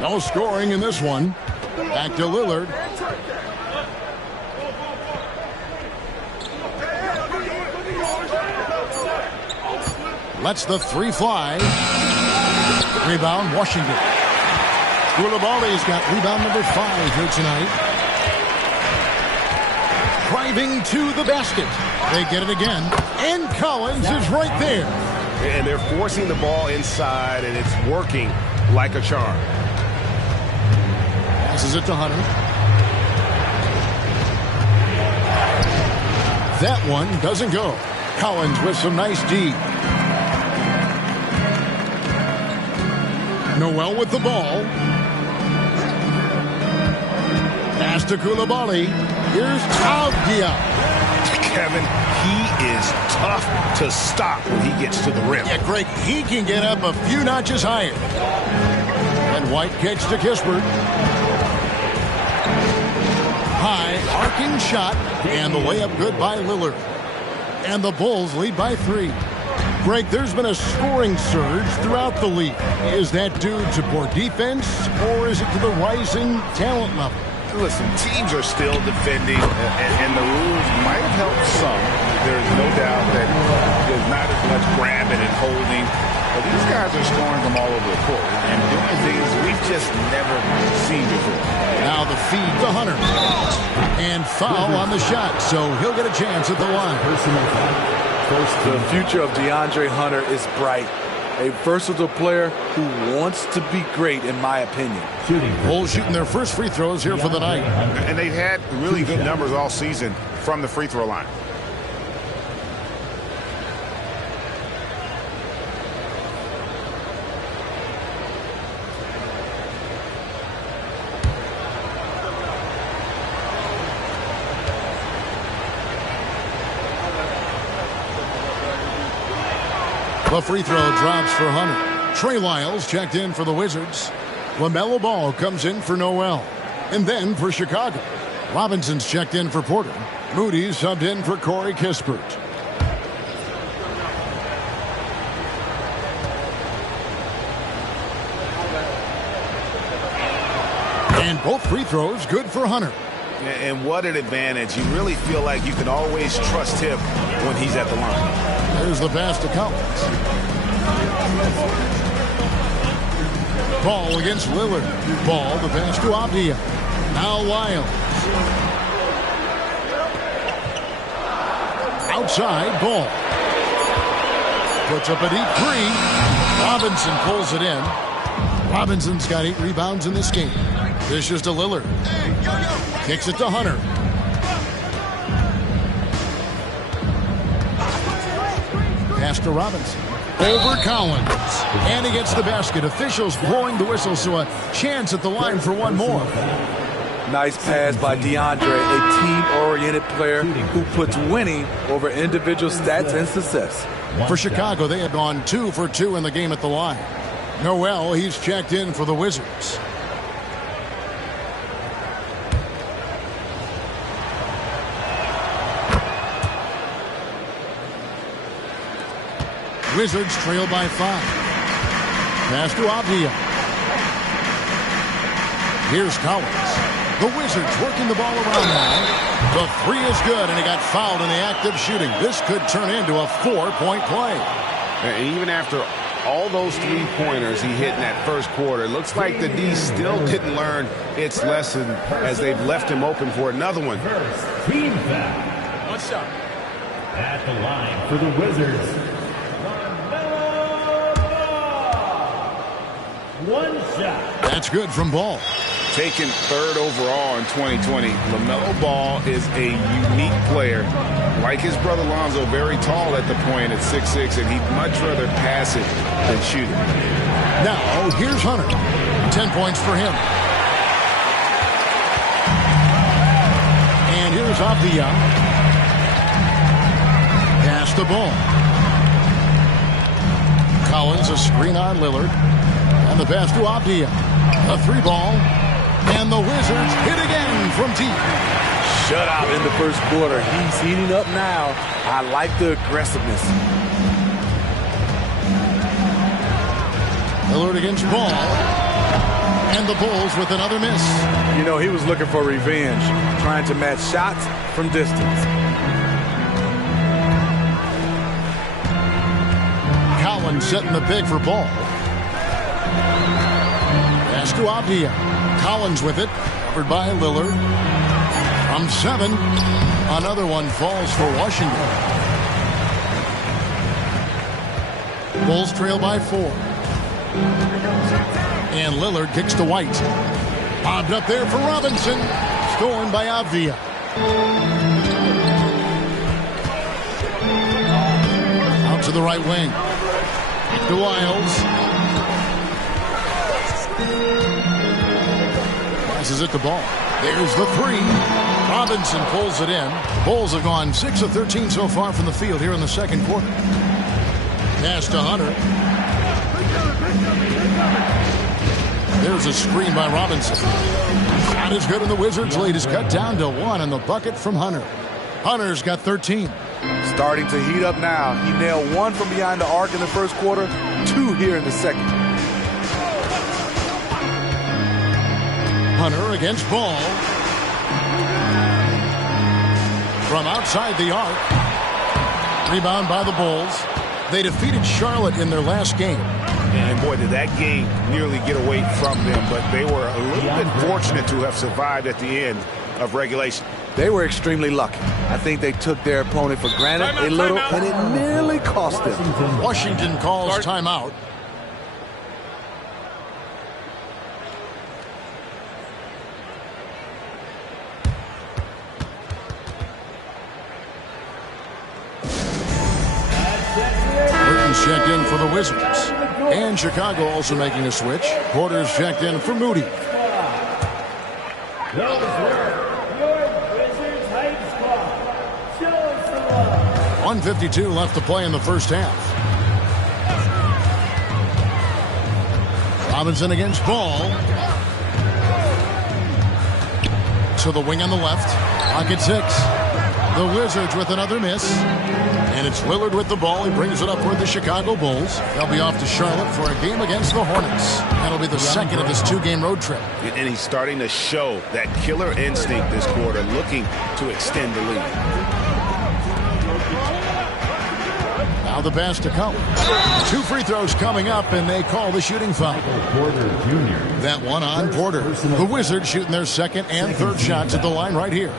No scoring in this one. Back to Lillard. Lets the 3 fly. Rebound, Washington. Koulibaly's got rebound number 5 here tonight. Driving to the basket. They get it again. And Collins is right there. And they're forcing the ball inside, and it's working like a charm. Passes it to Hunter. That one doesn't go. Collins with some nice D. Noel with the ball. Pass to Koulibaly. Here's Avdia. Kevin, he is tough to stop when he gets to the rim. Yeah, Greg, he can get up a few notches higher. And White kicks to Kispert. High, arcing shot, and the layup good by Lillard. And the Bulls lead by 3. Greg, there's been a scoring surge throughout the league. Is that due to poor defense, or is it to the rising talent level? Listen, teams are still defending, and the rules might have helped some. There's no doubt that there's not as much grabbing and holding. But these guys are scoring from all over the court and doing things we've just never seen before. Now the feed to Hunter. And foul on the shot, so he'll get a chance at the line. The future of DeAndre Hunter is bright. A versatile player who wants to be great, in my opinion. Bulls shooting their first free throws here for the night. And they've had really good numbers all season from the free throw line. The free throw drops for Hunter. Trey Lyles checked in for the Wizards. LaMelo Ball comes in for Noel. And then for Chicago, Robinson's checked in for Porter. Moody's subbed in for Corey Kispert. And both free throws good for Hunter. And what an advantage. You really feel like you can always trust him when he's at the line. There's the pass to Collins. Ball against Lillard. Ball, the pass to Avdia. Now Lyles. Outside, Ball. Puts up a deep 3. Robinson pulls it in. Robinson's got 8 rebounds in this game. Dishes to Lillard. Kicks it to Hunter. Pass to Robinson. Over Collins. And he gets the basket. Officials blowing the whistle, so a chance at the line for one more. Nice pass by DeAndre, a team-oriented player who puts winning over individual stats and success. For Chicago, they had gone 2 for 2 in the game at the line. Noel, he's checked in for the Wizards. Wizards trail by 5. Pass to Avdia. Here's Collins. The Wizards working the ball around now. The 3 is good, and he got fouled in the act of shooting. This could turn into a 4-point play. And even after all those 3-pointers he hit in that first quarter, it looks like the D still didn't learn its lesson as they've left him open for another one. Team foul. One shot. At the line for the Wizards. One shot. That's good from Ball. Taken 3rd overall in 2020, LaMelo Ball is a unique player. Like his brother Lonzo, very tall at the point at 6'6", and he'd much rather pass it than shoot it. Now, here's Hunter. 10 points for him. And here's Avdia. Pass the ball. Collins, a screen on Lillard. And the pass to Avdia. A 3-ball. And the Wizards hit again from deep. Shutout in the first quarter. He's heating up now. I like the aggressiveness. Lillard against Ball. And the Bulls with another miss. You know, he was looking for revenge, trying to match shots from distance. Collins setting the pick for Ball. Pass to Avdia. Collins with it. Covered by Lillard. From 7. Another one falls for Washington. Bulls trail by 4. And Lillard kicks to White. Bobbed up there for Robinson. Stolen by Avdia. Out to the right wing. To Wiles. Passes it to Ball. There's the 3. Robinson pulls it in. The Bulls have gone 6 of 13 so far from the field here in the second quarter. Pass to Hunter. There's a screen by Robinson. Shot is good, and the Wizards' lead is cut down to 1 on the bucket from Hunter. Hunter's got 13. Starting to heat up now. He nailed 1 from behind the arc in the first quarter, 2 here in the second. Hunter against Ball. From outside the arc. Rebound by the Bulls. They defeated Charlotte in their last game. And boy, did that game nearly get away from them, but they were a little bit fortunate to have survived at the end of regulation. They were extremely lucky. I think they took their opponent for granted a little, and it nearly cost them. Washington calls timeout. Burton's checked in for the Wizards. And Chicago also making a switch. Porter's checked in for Moody. 1:52 left to play in the first half. Robinson against Ball. To the wing on the left. Pocket 6. The Wizards with another miss. And it's Lillard with the ball. He brings it up for the Chicago Bulls. They'll be off to Charlotte for a game against the Hornets. That'll be the second of this 2-game road trip. And he's starting to show that killer instinct this quarter, looking to extend the lead. Now the pass to Collins. 2 free throws coming up, and they call the shooting foul. Porter Jr. That one on Porter. The Wizards shooting their second and third shots at the line right here.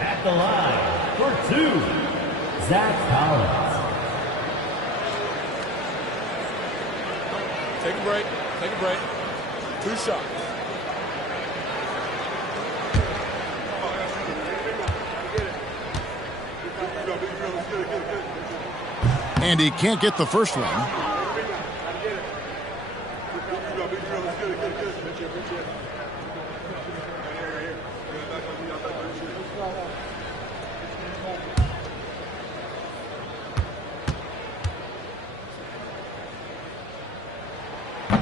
At the line for 2, Zach Collins. Take a break. Take a break. 2 shots. And he can't get the first one.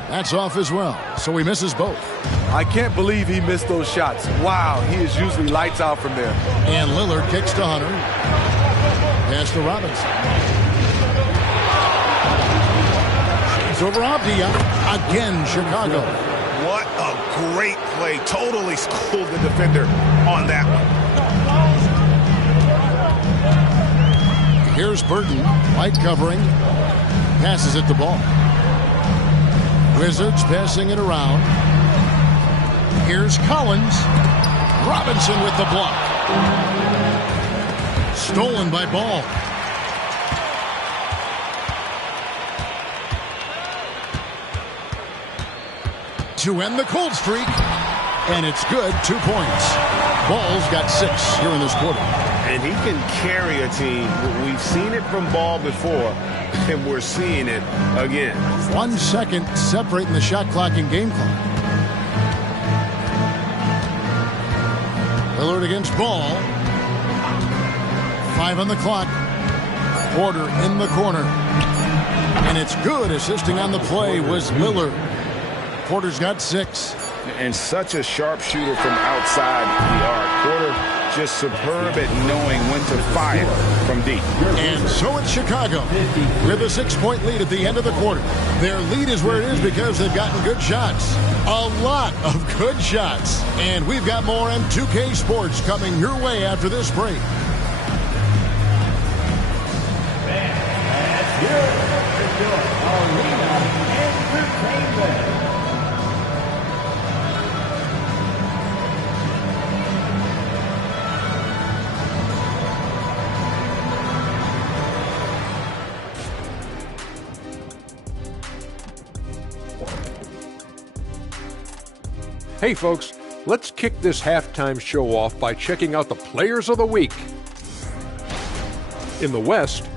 That's off as well, so he misses both. I can't believe he missed those shots. Wow, he is usually lights out from there. And Lillard kicks to Hunter. Pass to Robinson. It's over Avdia. Again, Chicago. What a great play. Totally schooled the defender on that one. Here's Burton. White covering. Passes it to Ball. Wizards passing it around. Here's Collins. Robinson with the block. Stolen by Ball. To end the cold streak. And it's good. 2 points. Ball's got 6 here in this quarter. And he can carry a team. We've seen it from Ball before, and we're seeing it again. 1 second separating the shot clock and game clock. Lillard against Ball. 5 on the clock. Porter in the corner. And it's good. Assisting on the play was Lillard. Porter's got 6. And such a sharp shooter from outside the arc. Porter just superb at knowing when to fire from deep. And so it's Chicago with a 6-point lead at the end of the quarter. Their lead is where it is because they've gotten good shots. A lot of good shots. And we've got more on 2K Sports coming your way after this break. That's your Arena Entertainment. Hey folks, let's kick this halftime show off by checking out the Players of the Week. In the West,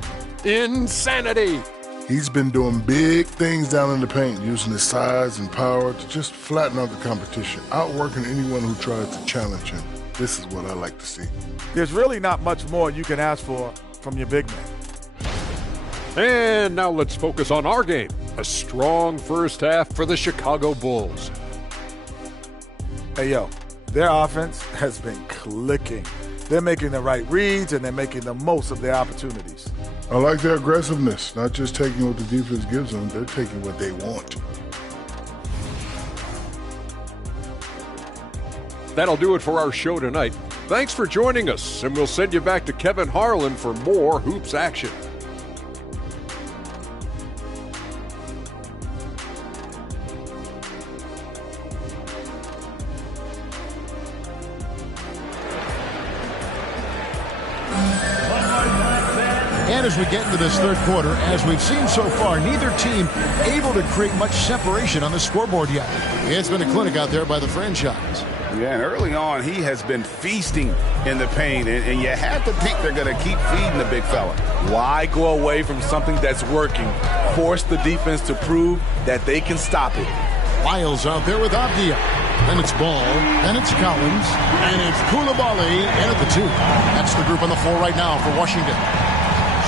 Insanity. He's been doing big things down in the paint, using his size and power to just flatten out the competition, outworking anyone who tries to challenge him. This is what I like to see. There's really not much more you can ask for from your big man. And now let's focus on our game. A strong first half for the Chicago Bulls. Hey, yo, their offense has been clicking. They're making the right reads, and they're making the most of their opportunities. I like their aggressiveness, not just taking what the defense gives them, they're taking what they want. That'll do it for our show tonight. Thanks for joining us, and we'll send you back to Kevin Harlan for more hoops action. And as we get into this third quarter, as we've seen so far, neither team able to create much separation on the scoreboard yet. It's been a clinic out there by the franchise. Yeah, and early on, he has been feasting in the paint, and you have to think they're going to keep feeding the big fella. Why go away from something that's working? Force the defense to prove that they can stop it. Miles out there with Avdia. Then it's Ball, then it's Collins, and it's Koulibaly in at the 2. That's the group on the floor right now for Washington.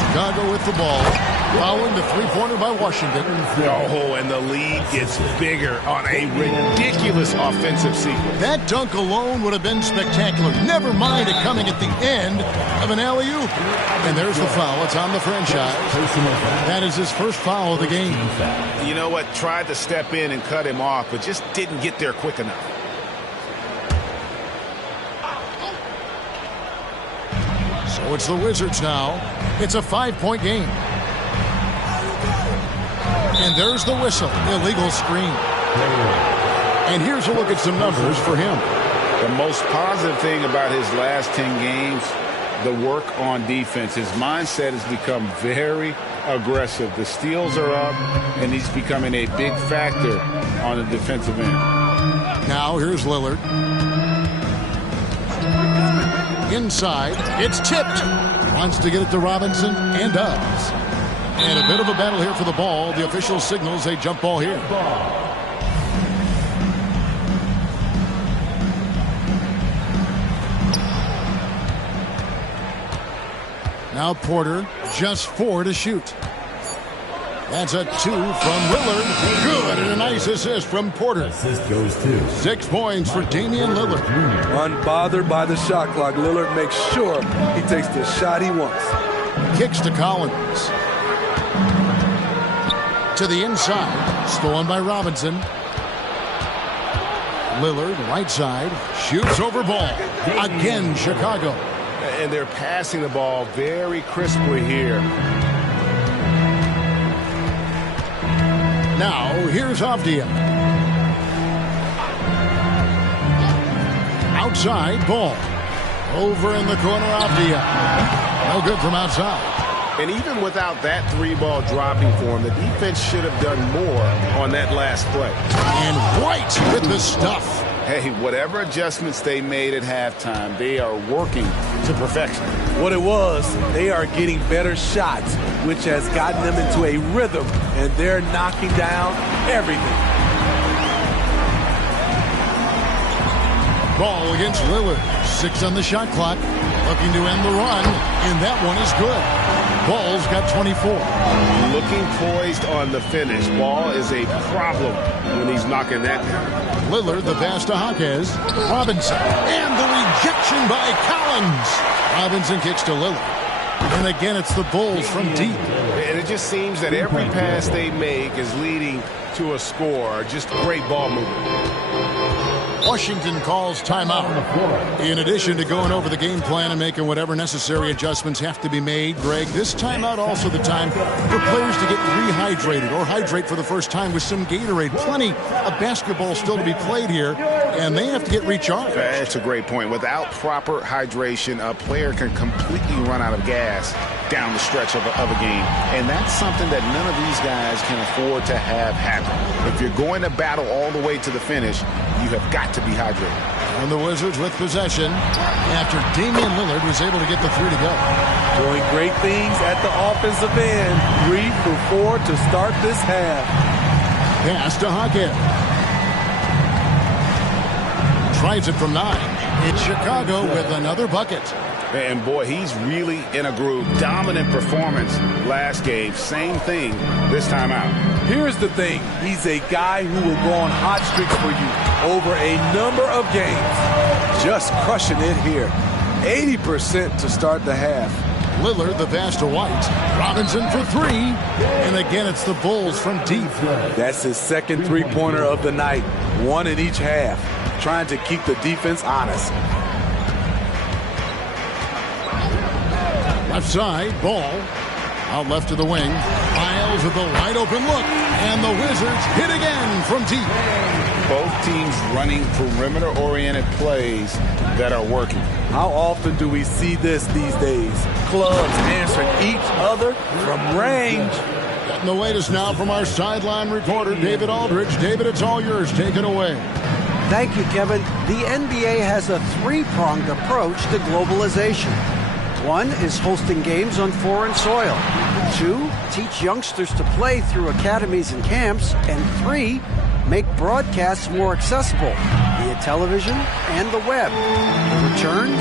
Chicago with the ball, following the three-pointer by Washington. Oh, and the lead gets bigger on a ridiculous offensive sequence. That dunk alone would have been spectacular. Never mind it coming at the end of an alley-oop. And there's the foul. It's on the franchise. That is his first foul of the game. You know what? Tried to step in and cut him off, but just didn't get there quick enough. So it's the Wizards now. It's a 5-point game. And there's the whistle. Illegal screen. And here's a look at some numbers for him. The most positive thing about his last 10 games, the work on defense. His mindset has become very aggressive. The steals are up, and he's becoming a big factor on the defensive end. Now here's Lillard. Inside, it's tipped. Wants to get it to Robinson, and does. And a bit of a battle here for the ball. The official signals a jump ball here. Now Porter, just 4 to shoot. That's a 2 from Lillard. Good, and a nice assist from Porter. Assist goes to 6 points for Damian Lillard. Unbothered by the shot clock, Lillard makes sure he takes the shot he wants. Kicks to Collins. To the inside. Stolen by Robinson. Lillard, right side. Shoots over Ball. Again, Chicago. And they're passing the ball very crisply here. Now, here's Avdia. Outside, Ball. Over in the corner, Avdia. No good from outside. And even without that 3-ball dropping for him, the defense should have done more on that last play. And White with the stuff. Hey, whatever adjustments they made at halftime, they are working to perfection. What it was, they are getting better shots, which has gotten them into a rhythm, and they're knocking down everything. Ball against Lillard. 6 on the shot clock. Looking to end the run, and that one is good. Ball's got 24. Looking poised on the finish. Ball is a problem when he's knocking that down. Lillard, the pass to Hawkes. Robinson. And the rejection by Collins. Robinson kicks to Lillard. And again, it's the Bulls from deep. And it just seems that every pass they make is leading to a score. Just great ball movement. Washington calls timeout. In addition to going over the game plan and making whatever necessary adjustments have to be made, Greg, this timeout also the time for players to get rehydrated or hydrate for the first time with some Gatorade. Plenty of basketball still to be played here. and they have to get recharged. That's a great point. Without proper hydration, a player can completely run out of gas down the stretch of a game. And that's something that none of these guys can afford to have happen. If you're going to battle all the way to the finish, you have got to be hydrated. And the Wizards with possession after Damian Lillard was able to get the three to go. Doing great things at the offensive end. 3 for 4 to start this half. Pass to Hawkins. Tries it from 9. It's Chicago with another bucket. And boy, he's really in a groove. Dominant performance last game. Same thing this time out. Here's the thing. He's a guy who will go on hot streaks for you over a number of games. Just crushing it here. 80% to start the half. Lillard, the pass to White. Robinson for 3. And again, it's the Bulls from deep. That's his second three-pointer of the night. 1 in each half. Trying to keep the defense honest. Left side, Ball. Out left to the wing. Miles with a wide open look. And the Wizards hit again from deep. Both teams running perimeter-oriented plays that are working. How often do we see this these days? Clubs answering each other from range. Getting the latest now from our sideline reporter, David Aldridge. David, it's all yours. Take it away. Thank you, Kevin. The NBA has a three-pronged approach to globalization. 1 is hosting games on foreign soil. 2, teach youngsters to play through academies and camps. And 3, make broadcasts more accessible via television and the web. The returns?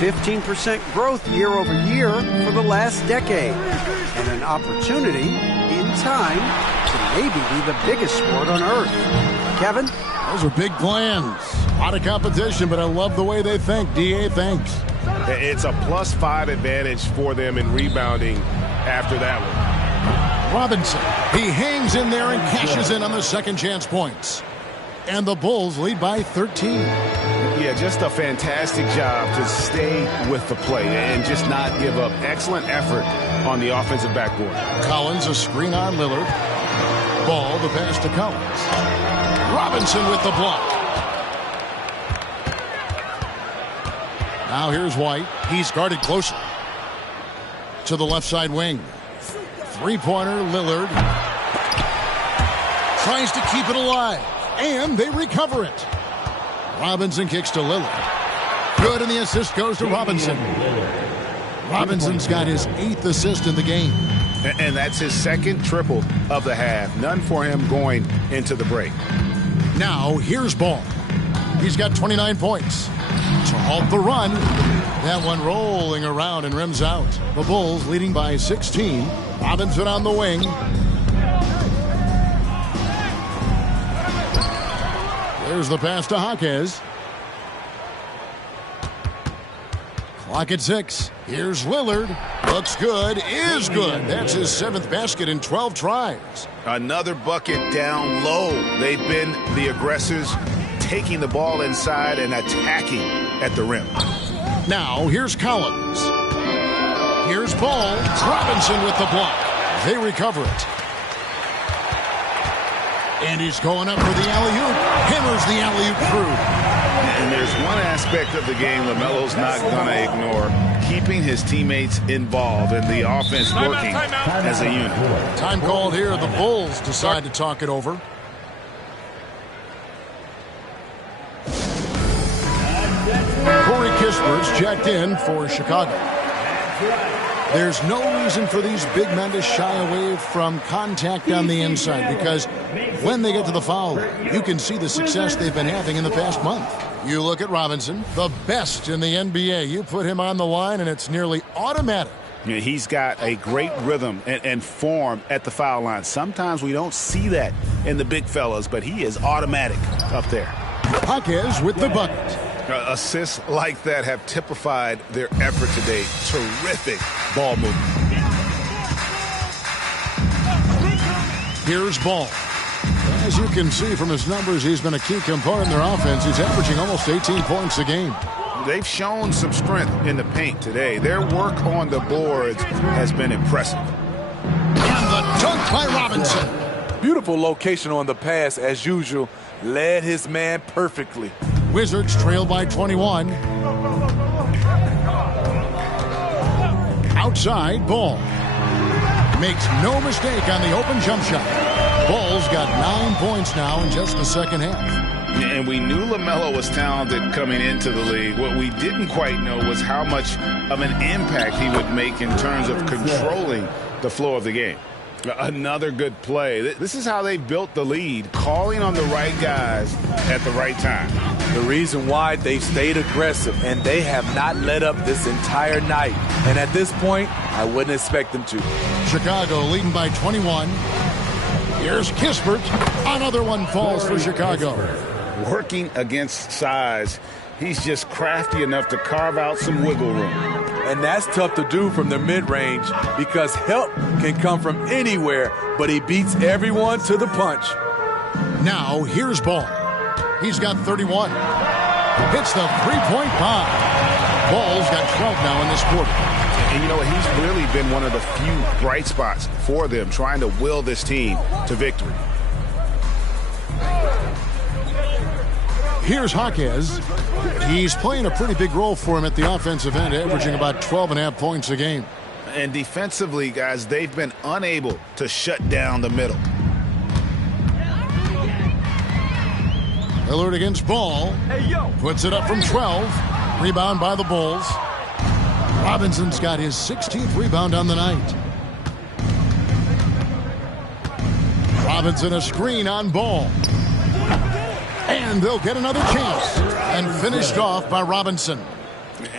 15% growth year over year for the last decade. And an opportunity, in time, to maybe be the biggest sport on earth. Kevin? Those are big plans. A lot of competition, but I love the way they think. D.A., thanks. It's a +5 advantage for them in rebounding after that one. Robinson, he hangs in there and cashes in on the second chance points. And the Bulls lead by 13. Yeah, just a fantastic job to stay with the play and just not give up. Excellent effort on the offensive backboard. Collins, a screen on Lillard. Ball, the pass to Collins. Robinson with the block. Now here's White. He's guarded closer. To the left side wing. Three-pointer, Lillard. Tries to keep it alive. And they recover it. Robinson kicks to Lillard. Good, and the assist goes to Robinson. Robinson's got his 8th assist in the game. And that's his second triple of the half. None for him going into the break. Now here's Ball. He's got 29 points. To halt the run. That one rolling around and rims out. The Bulls leading by 16. Robinson on the wing. There's the pass to Hawkins. Clock at 6. Here's Lillard. Looks good. Is good. That's his 7th basket in 12 tries. Another bucket down low. They've been the aggressors, taking the ball inside and attacking at the rim. Now here's Collins. Here's Paul. Robinson with the block. They recover it. And he's going up for the alley-oop. Hammers the alley-oop through. And there's one aspect of the game LaMelo's not going to ignore. Keeping his teammates involved and the offense working as a unit. Time called here. The Bulls decide to talk it over. Corey Kisper's checked in for Chicago. There's no reason for these big men to shy away from contact on the inside because when they get to the foul, you can see the success they've been having in the past month. You look at Robinson, the best in the NBA. You put him on the line, and it's nearly automatic. Yeah, he's got a great rhythm and form at the foul line. Sometimes we don't see that in the big fellas, but he is automatic up there. Hawkins with the bucket. Assists like that have typified their effort today. Terrific ball movement. Here's Ball. As you can see from his numbers, he's been a key component in their offense. He's averaging almost 18 points a game. They've shown some strength in the paint today. Their work on the boards has been impressive. And the dunk by Robinson. Beautiful location on the pass as usual. Led his man perfectly. Wizards trail by 21. Outside, Ball. Makes no mistake on the open jump shot. Ball's got 9 points now in just the second half. And we knew LaMelo was talented coming into the league. What we didn't quite know was how much of an impact he would make in terms of controlling the flow of the game. Another good play. This is how they built the lead, calling on the right guys at the right time. The reason why they stayed aggressive, and they have not let up this entire night. And at this point, I wouldn't expect them to. Chicago leading by 21. Here's Kispert. Another one falls for Chicago. Working against size, he's just crafty enough to carve out some wiggle room. And that's tough to do from the mid-range because help can come from anywhere, but he beats everyone to the punch. Now, here's Ball. He's got 31. Hits the three-point bomb. Ball's got 12 now in this quarter. And you know what? He's really been one of the few bright spots for them, trying to will this team to victory. Here's Jaquez. He's playing a pretty big role for him at the offensive end, averaging about 12.5 points a game. And defensively, guys, they've been unable to shut down the middle. Lillard against Ball. Puts it up from 12. Rebound by the Bulls. Robinson's got his 16th rebound on the night. Robinson a screen on Ball. And they'll get another chance. And finished off by Robinson.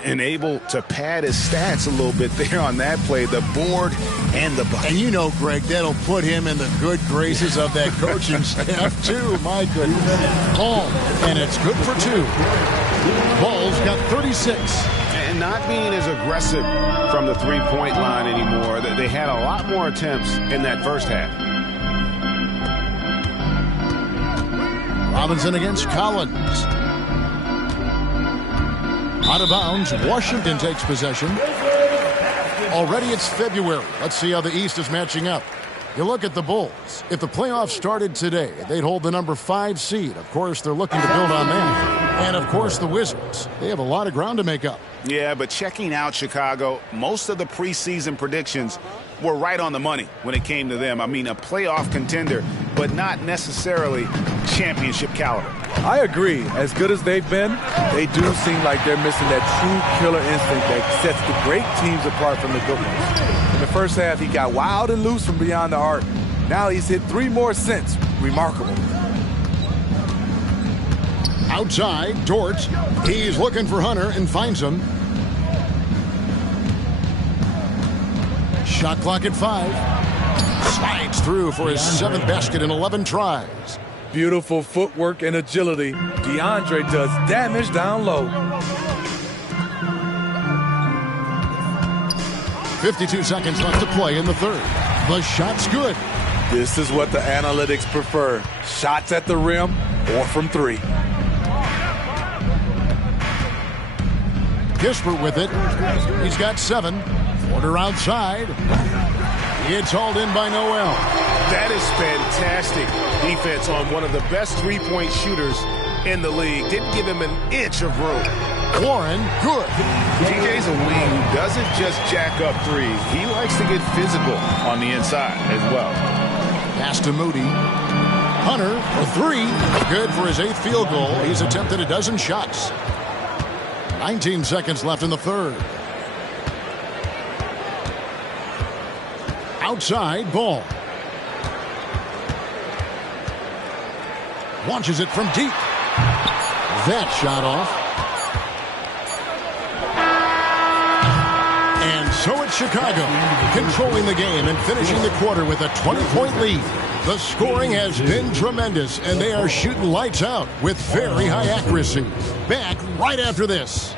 And able to pad his stats a little bit there on that play, the board and the bucket. And you know, Greg, that'll put him in the good graces of that coaching staff, too. My goodness. Ball, and it's good for 2. Ball's got 36. And not being as aggressive from the three-point line anymore. They had a lot more attempts in that first half. Robinson against Collins. Out of bounds, Washington takes possession. Already it's February. Let's see how the East is matching up. You look at the Bulls. If the playoffs started today, they'd hold the number 5 seed. Of course, they're looking to build on that. And, of course, the Wizards. They have a lot of ground to make up. Yeah, but checking out Chicago, most of the preseason predictions were right on the money when it came to them. I mean, a playoff contender, but not necessarily championship caliber. I agree. As good as they've been, they do seem like they're missing that true killer instinct that sets the great teams apart from the good ones. In the first half, he got wild and loose from beyond the arc. Now he's hit 3 more since. Remarkable. Outside, Dort. He's looking for Hunter and finds him. Shot clock at 5. Slides through for his 7th basket in 11 tries. Beautiful footwork and agility. DeAndre does damage down low. 52 seconds left to play in the third. The shot's good. This is what the analytics prefer. Shots at the rim or from 3. Kispert with it. He's got 7. Porter outside. It's hauled in by Noel. That is fantastic defense on one of the best three-point shooters in the league. Didn't give him an inch of room. Warren, good. TJ's a wing who doesn't just jack up threes. He likes to get physical on the inside as well. Pass to Moody. Hunter for 3. Good for his 8th field goal. He's attempted a dozen shots. 19 seconds left in the third. Outside, Ball. Launches it from deep. That shot off. And so it's Chicago, controlling the game and finishing the quarter with a 20-point lead. The scoring has been tremendous, and they are shooting lights out with very high accuracy. Back right after this.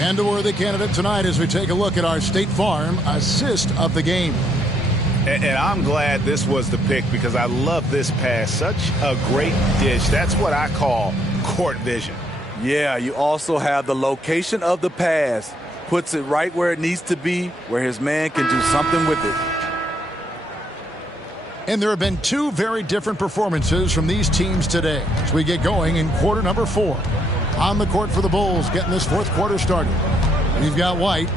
And a worthy candidate tonight as we take a look at our State Farm assist of the game. And I'm glad this was the pick because I love this pass. Such a great dish. That's what I call court vision. Yeah, you also have the location of the pass. Puts it right where it needs to be, where his man can do something with it. And there have been two very different performances from these teams today as we get going in quarter number 4. On the court for the Bulls, getting this fourth quarter started. We've got White.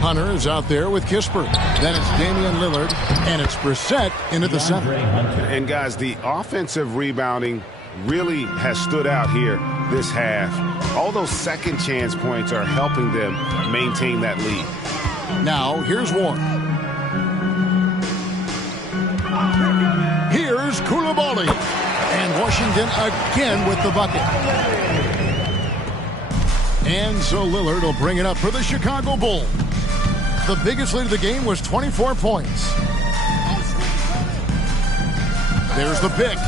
Hunter is out there with Kispert. Then it's Damian Lillard, and it's Brissett into the center. And, guys, the offensive rebounding really has stood out here this half. All those second chance points are helping them maintain that lead. Now, here's Warren. Here's Coulibaly. And Washington again with the bucket. And so Lillard will bring it up for the Chicago Bulls. The biggest lead of the game was 24 points. There's the pick.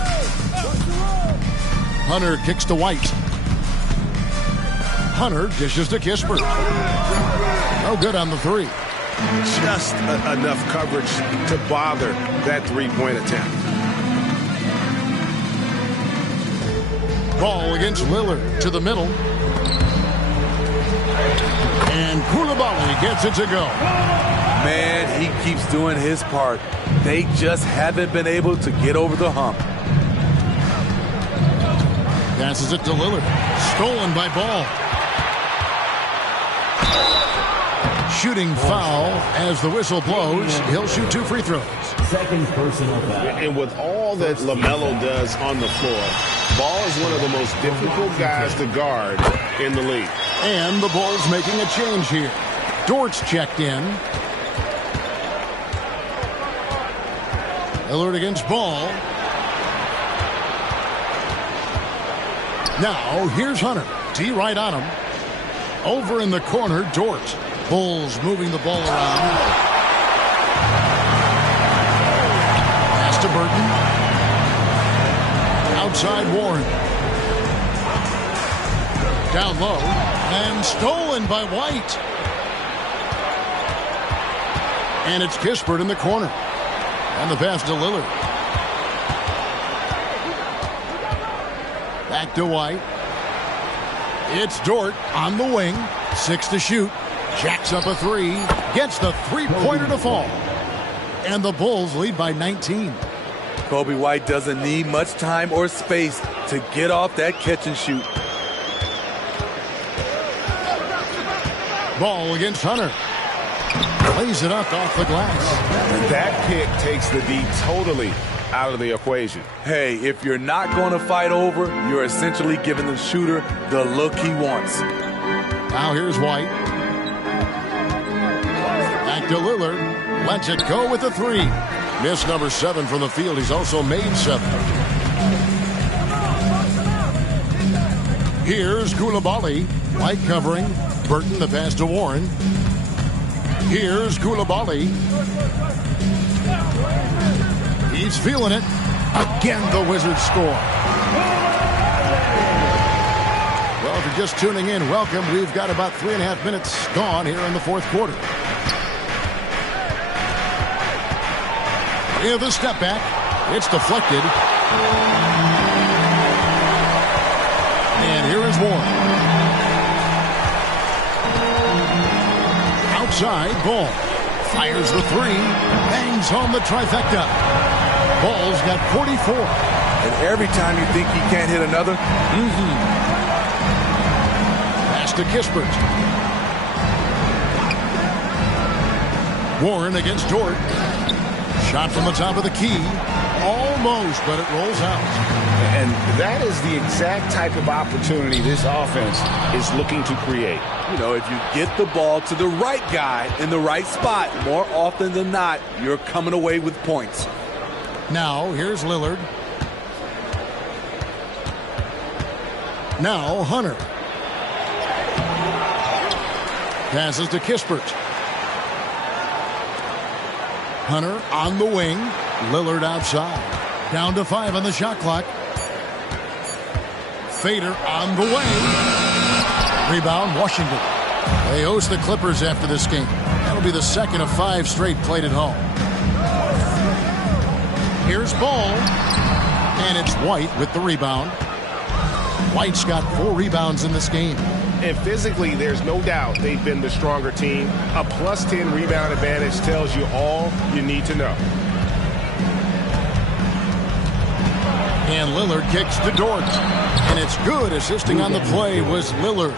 Hunter kicks to White. Hunter dishes to Kispert. No good on the three. Just enough coverage to bother that three-point attempt. Ball against Lillard to the middle. And Coulibaly gets it to go. Man, he keeps doing his part. They just haven't been able to get over the hump. Passes it to Lillard. Stolen by Ball. Shooting foul as the whistle blows. He'll shoot 2 free throws. Second personal foul. And with all that LaMelo does on the floor, Ball is one of the most difficult guys to guard in the league. And the Bulls making a change here. Dort's checked in. Lillard against Ball. Now, here's Hunter. T right on him. Over in the corner, Dort. Bulls moving the ball around. Pass to Burton. Outside Warren. Down low. And stolen by White. And it's Kispert in the corner. And the pass to Lillard. Back to White. It's Dort on the wing. 6 to shoot. Jacks up a 3. Gets the three-pointer to fall. And the Bulls lead by 19. Kobe White doesn't need much time or space to get off that catch and shoot. Ball against Hunter. Plays it up off the glass. That pick takes the D totally out of the equation. Hey, if you're not going to fight over, you're essentially giving the shooter the look he wants. Now here's White. Back to Lillard. Lets it go with the 3. Missed number 7 from the field. He's also made 7. Here's Coulibaly. White covering. Burton the pass to Warren. Here's Coulibaly. He's feeling it. Again, the Wizards score. Well, if you're just tuning in, welcome. We've got about 3.5 minutes gone here in the fourth quarter. Here's the step back. It's deflected. And here is Warren. Outside, Ball. Fires the 3. Bangs home the trifecta. Ball's got 44. And every time you think he can't hit another, Pass to Kispert. Warren against Dort. Shot from the top of the key. Almost, but it rolls out. And that is the exact type of opportunity this offense is looking to create. You know, if you get the ball to the right guy in the right spot, more often than not, you're coming away with points. Now, here's Lillard. Now, Hunter. Passes to Kispert. Hunter on the wing. Lillard outside. Down to 5 on the shot clock. Fader on the way. Rebound, Washington. They host the Clippers after this game. That'll be the second of 5 straight played at home. Here's Ball. And it's White with the rebound. White's got 4 rebounds in this game. And physically, there's no doubt they've been the stronger team. A plus 10 rebound advantage tells you all you need to know. And Lillard kicks to Dort. And it's good. Assisting on the play was Lillard.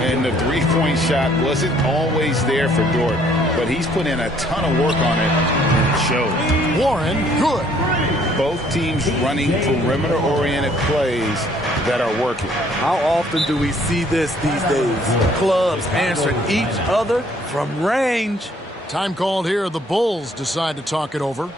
And the three-point shot wasn't always there for Dort, but he's put in a ton of work on it, and it showed. Warren, good. Both teams running perimeter-oriented plays that are working. How often do we see this these days? Clubs answering each other from range. Time called here. The Bulls decide to talk it over.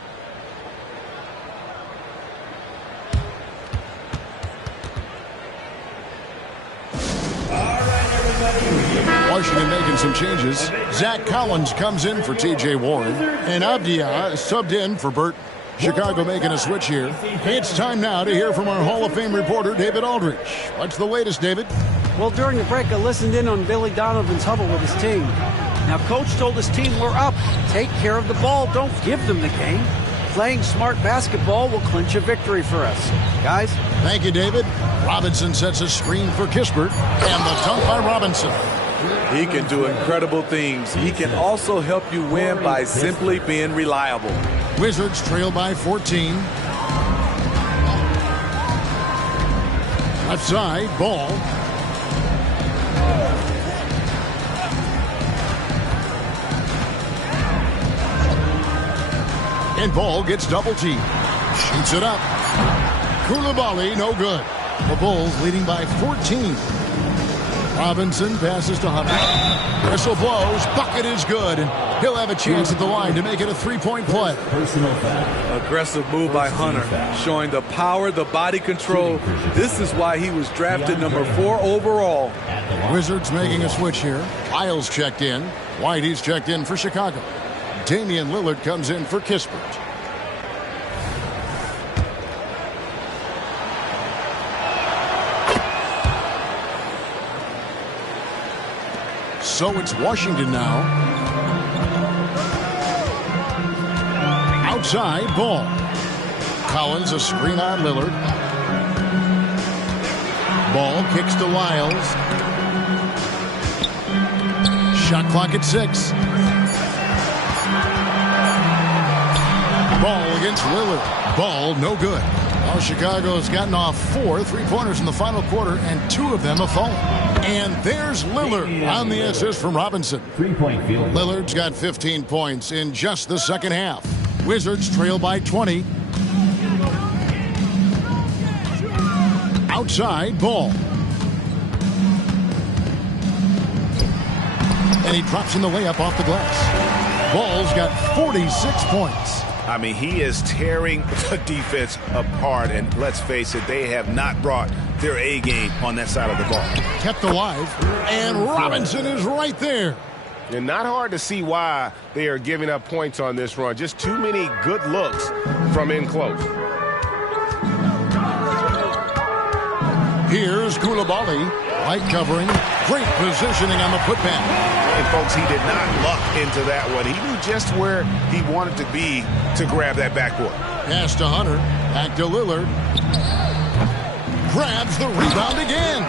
Washington making some changes. Zach Collins comes in for T.J. Warren. And Abdia subbed in for Burton. Chicago making a switch here. It's time now to hear from our Hall of Fame reporter, David Aldridge. What's the latest, David? Well, during the break, I listened in on Billy Donovan's huddle with his team. Now, Coach told his team, we're up. Take care of the ball. Don't give them the game. Playing smart basketball will clinch a victory for us. Guys? Thank you, David. Robinson sets a screen for Kispert. And the dunk by Robinson. He can do incredible things. He can also help you win by simply being reliable. Wizards trail by 14. Left side, Ball. And Ball gets double teamed. Shoots it up. Koulibaly, no good. The Bulls leading by 14. Robinson passes to Hunter. Whistle blows. Bucket is good. And he'll have a chance at the line to make it a 3-point play. Aggressive move by Hunter. Showing the power, the body control. This is why he was drafted number 4 overall. Wizards making a switch here. Lyles checked in. White, he's checked in for Chicago. Damian Lillard comes in for Kispert. So it's Washington now. Outside, Ball. Collins, a screen on Lillard. Ball kicks to Lyles. Shot clock at 6. Ball against Lillard. Ball, no good. Well, Chicago's gotten off 4 3-pointers in the final quarter, and 2 of them have fallen. And there's Lillard on the assist from Robinson. 3-point field. Lillard's got 15 points in just the second half. Wizards trail by 20. Outside, Ball. And he drops in the layup off the glass. Ball's got 46 points. I mean, he is tearing the defense apart, and let's face it, they have not brought their A game on that side of the ball. Kept alive, and Robinson is right there. And not hard to see why they are giving up points on this run. Just too many good looks from in close. Here's Koulibaly. Light covering. Great positioning on the putback. And, folks, he did not luck into that one. He knew just where he wanted to be to grab that backboard. Pass to Hunter. Back to Lillard. Grabs the rebound again.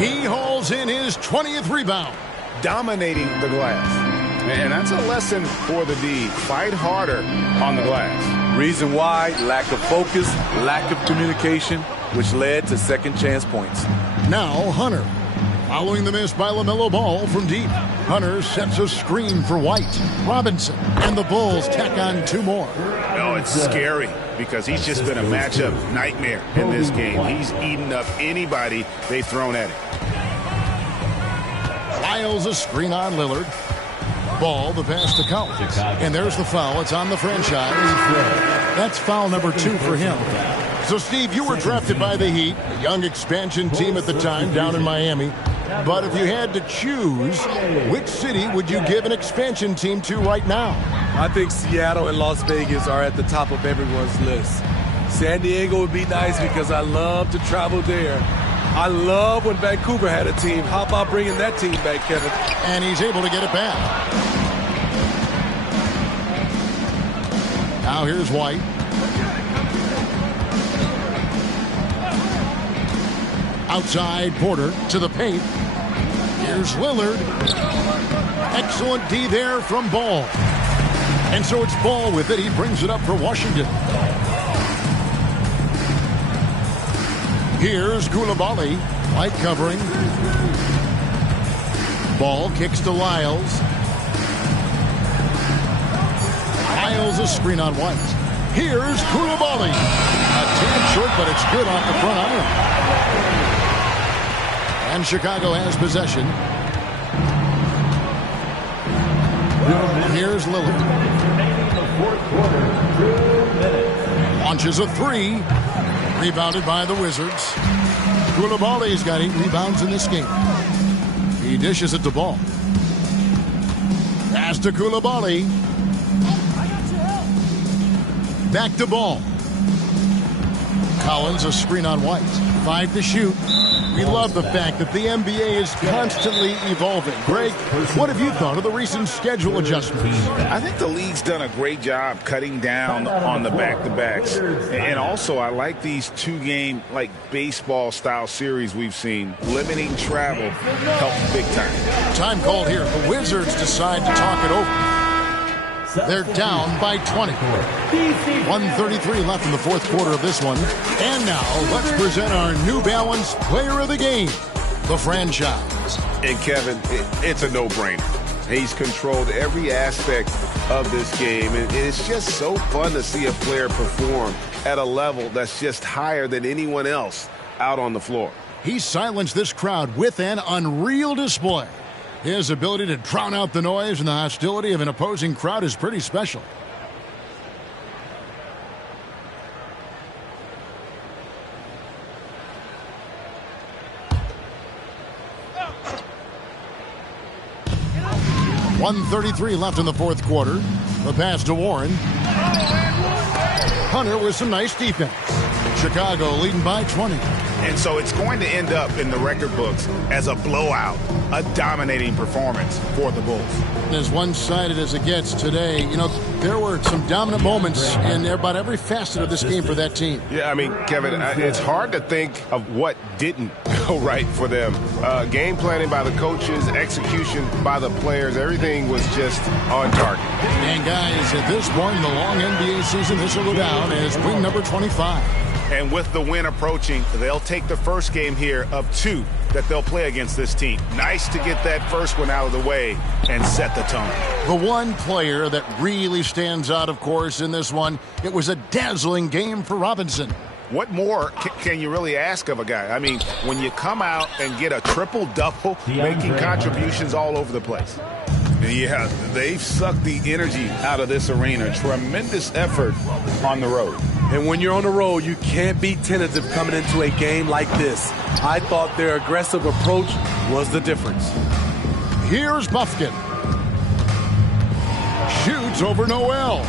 He hauls in his 20th rebound. Dominating the glass. And that's a lesson for the D. Fight harder on the glass. Reason why? Lack of focus, lack of communication, which led to second chance points. Now Hunter. Following the miss by LaMelo Ball from deep. Hunter sets a screen for White. Robinson and the Bulls tack on 2 more. Oh, it's scary because he's just been a matchup nightmare in this game. He's eaten up anybody they've thrown at him. Lyles a screen on Lillard. Ball, the pass to Collins. And there's the foul. It's on the franchise. That's foul number 2 for him. So, Steve, you were drafted by the Heat, a young expansion team at the time down in Miami. But if you had to choose, which city would you give an expansion team to right now? I think Seattle and Las Vegas are at the top of everyone's list. San Diego would be nice because I love to travel there. I love when Vancouver had a team. How about bringing that team back, Kevin? And he's able to get it back. Now here's White. Outside Porter to the paint. Here's Lillard. Excellent D there from Ball. And so it's Ball with it. He brings it up for Washington. Here's Koulibaly. White covering. Ball kicks to Lyles. Lyles a screen on White. Here's Koulibaly. A tad short, but it's good off the front iron. And Chicago has possession. Here's Lillard. Launches a three. Rebounded by the Wizards. Koulibaly's got 8 rebounds in this game. He dishes it to Ball. Pass to Koulibaly. Back to Ball. Collins a screen on White. 5 to shoot. We love the fact that the NBA is constantly evolving. Greg, what have you thought of the recent schedule adjustments? I think the league's done a great job cutting down on the back-to-backs. And also, I like these 2-game, like, baseball-style series we've seen. Limiting travel helps big time. Time called here. The Wizards decide to talk it over. They're down by 20. 1:33 left in the fourth quarter of this one. And now, let's present our New Balance Player of the Game, the franchise. And Kevin, it's a no-brainer. He's controlled every aspect of this game, and it's just so fun to see a player perform at a level that's just higher than anyone else out on the floor. He silenced this crowd with an unreal display. His ability to drown out the noise and the hostility of an opposing crowd is pretty special. .133 left in the fourth quarter. The pass to Warren. Hunter with some nice defense. Chicago leading by 20. And so it's going to end up in the record books as a blowout, a dominating performance for the Bulls. As one-sided as it gets today, you know, there were some dominant moments in about every facet of this game for that team. Yeah, I mean, Kevin, it's hard to think of what didn't go right for them. Game planning by the coaches, execution by the players, everything was just on target. And guys, at this point in the long NBA season, this will go down as win number 25. And with the win approaching, they'll take the first game here of 2 that they'll play against this team. Nice to get that first one out of the way and set the tone. The one player that really stands out, of course, in this one, it was a dazzling game for Robinson. What more can you really ask of a guy? I mean, when you come out and get a triple-double, making contributions all over the place. Yeah, they've sucked the energy out of this arena. Tremendous effort on the road. And when you're on the road, you can't be tentative coming into a game like this. I thought their aggressive approach was the difference. Here's Bufkin. Shoots over Noel.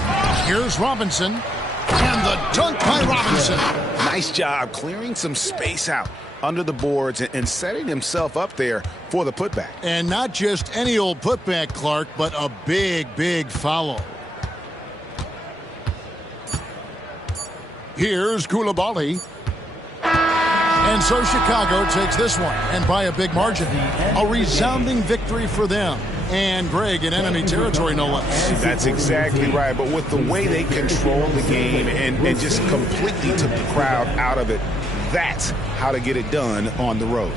Here's Robinson. And the dunk by Robinson. Nice job clearing some space out under the boards and setting himself up there for the putback. And not just any old putback, Clark, but a big, big follow. Here's Koulibaly. And so Chicago takes this one, and by a big margin. A resounding victory for them. And Greg in enemy territory, no less. That's exactly right. But with the way they controlled the game and just completely took the crowd out of it, that's how to get it done on the road.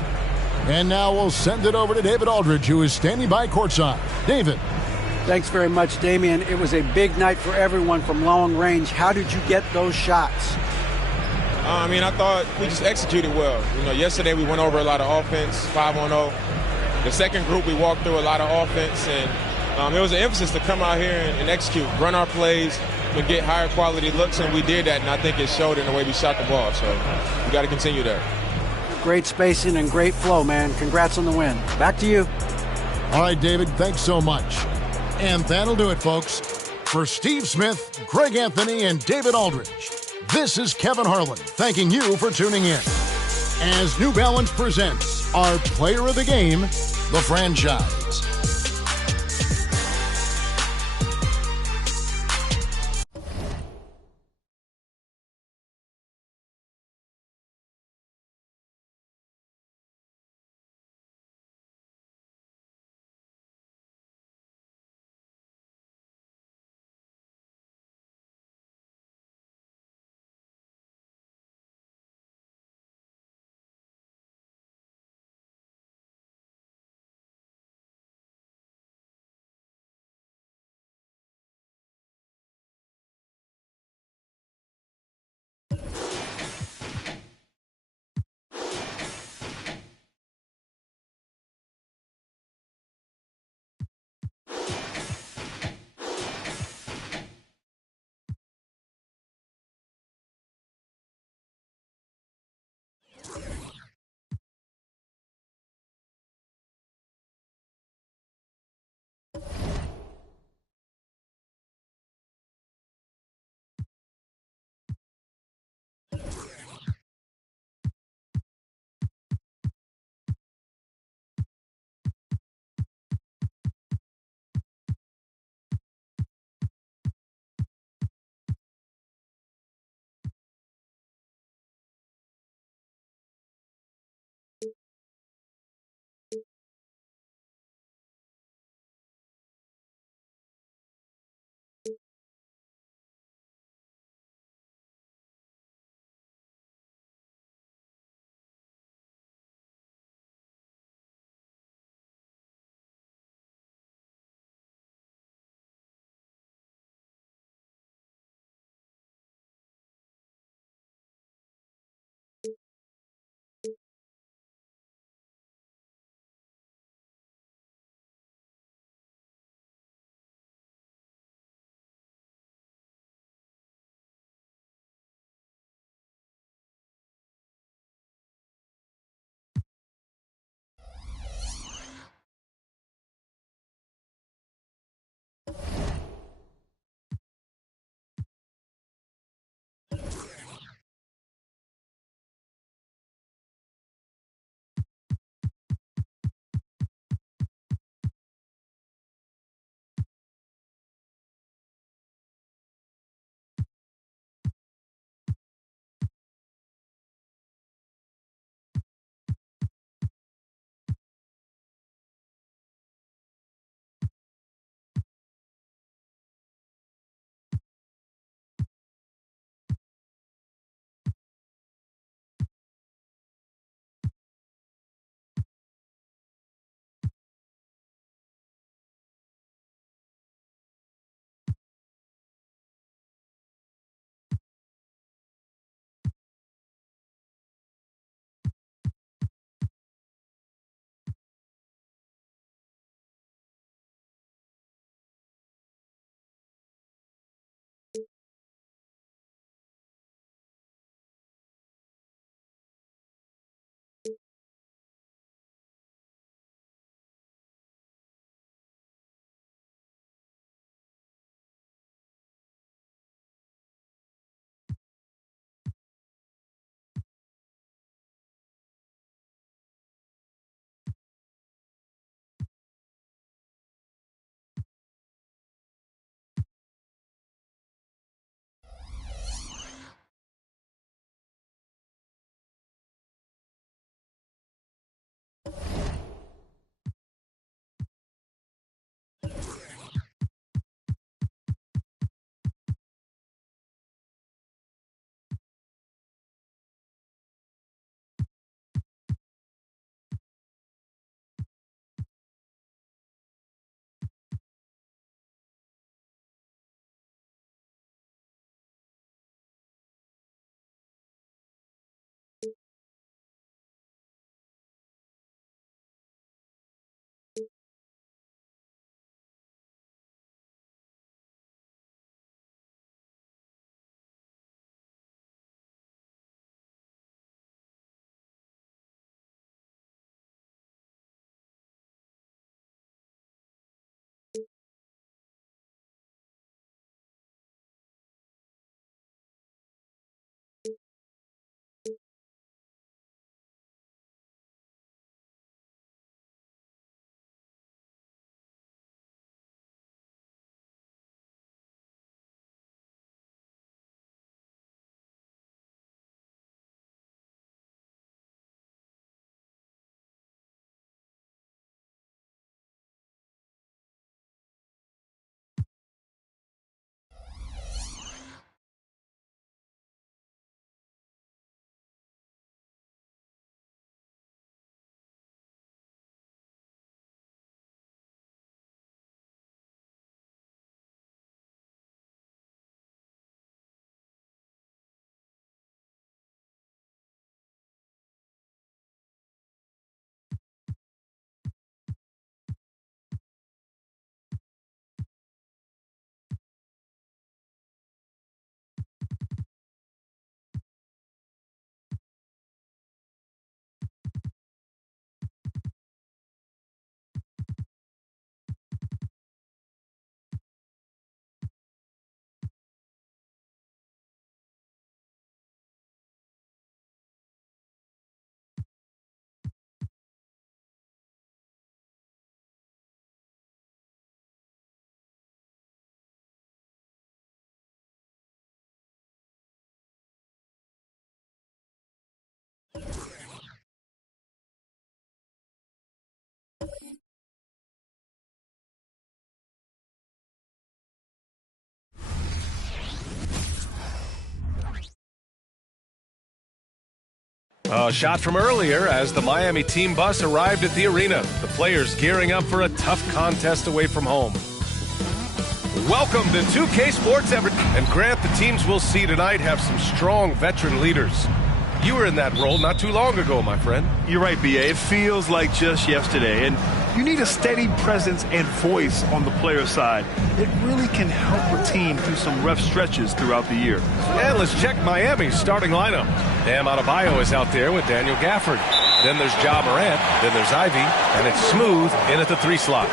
And now we'll send it over to David Aldridge, who is standing by courtside. David. Thanks very much, Damian. It was a big night for everyone from long range. How did you get those shots? I mean, I thought we just executed well. You know, yesterday we went over a lot of offense, 5-on-0. The second group, we walked through a lot of offense, and it was an emphasis to come out here and execute, run our plays, and get higher quality looks, and we did that, and I think it showed in the way we shot the ball. So we got to continue there. Great spacing and great flow, man. Congrats on the win. Back to you. All right, David, thanks so much. And that'll do it, folks. For Steve Smith, Greg Anthony, and David Aldridge, this is Kevin Harlan thanking you for tuning in. as New Balance presents our player of the game, the franchise. A shot from earlier as the Miami team bus arrived at the arena. The players gearing up for a tough contest away from home. Welcome to 2K Sports Everett. And Grant, the teams we'll see tonight have some strong veteran leaders. You were in that role not too long ago, my friend. You're right, B.A. It feels like just yesterday. And you need a steady presence and voice on the player side. It really can help a team through some rough stretches throughout the year. And let's check Miami's starting lineup. Bam Adebayo is out there with Daniel Gafford. Then there's Ja Morant. Then there's Ivy. And it's Smooth in at the 3 slot.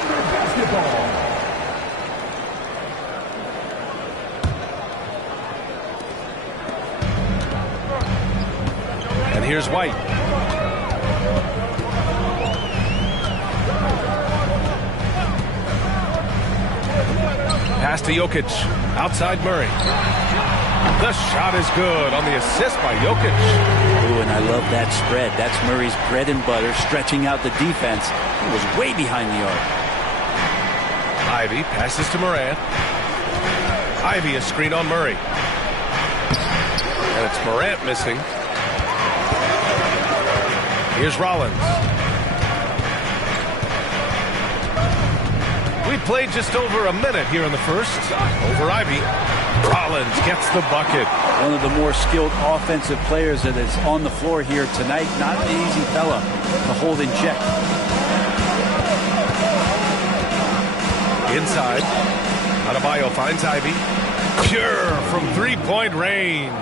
And here's White. Pass to Jokic. Outside Murray. The shot is good on the assist by Jokic. Ooh, and I love that spread. That's Murray's bread and butter, stretching out the defense. He was way behind the arc. Ivy passes to Morant. Ivy a screen on Murray. And it's Morant missing. Here's Rollins. We played just over a minute here in the first. Over Ivy. Rollins gets the bucket. One of the more skilled offensive players that is on the floor here tonight. Not an easy fella to hold in check. Inside. Adebayo finds Ivy. Pure from three-point range.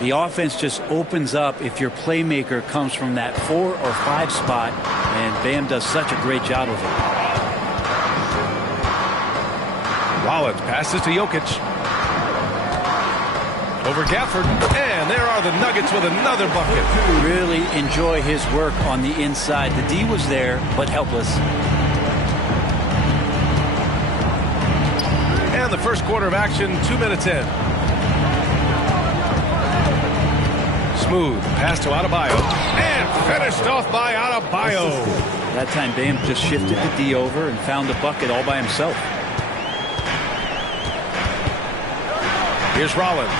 The offense just opens up if your playmaker comes from that 4 or 5 spot, and Bam does such a great job of it. Rollins passes to Jokic. Over Gafford, and there are the Nuggets with another bucket. Really enjoy his work on the inside. The D was there, but helpless. And the first quarter of action, 2 minutes in. Smooth pass to Adebayo, and finished off by Adebayo. That time Bam just shifted the D over and found the bucket all by himself. Here's Rollins.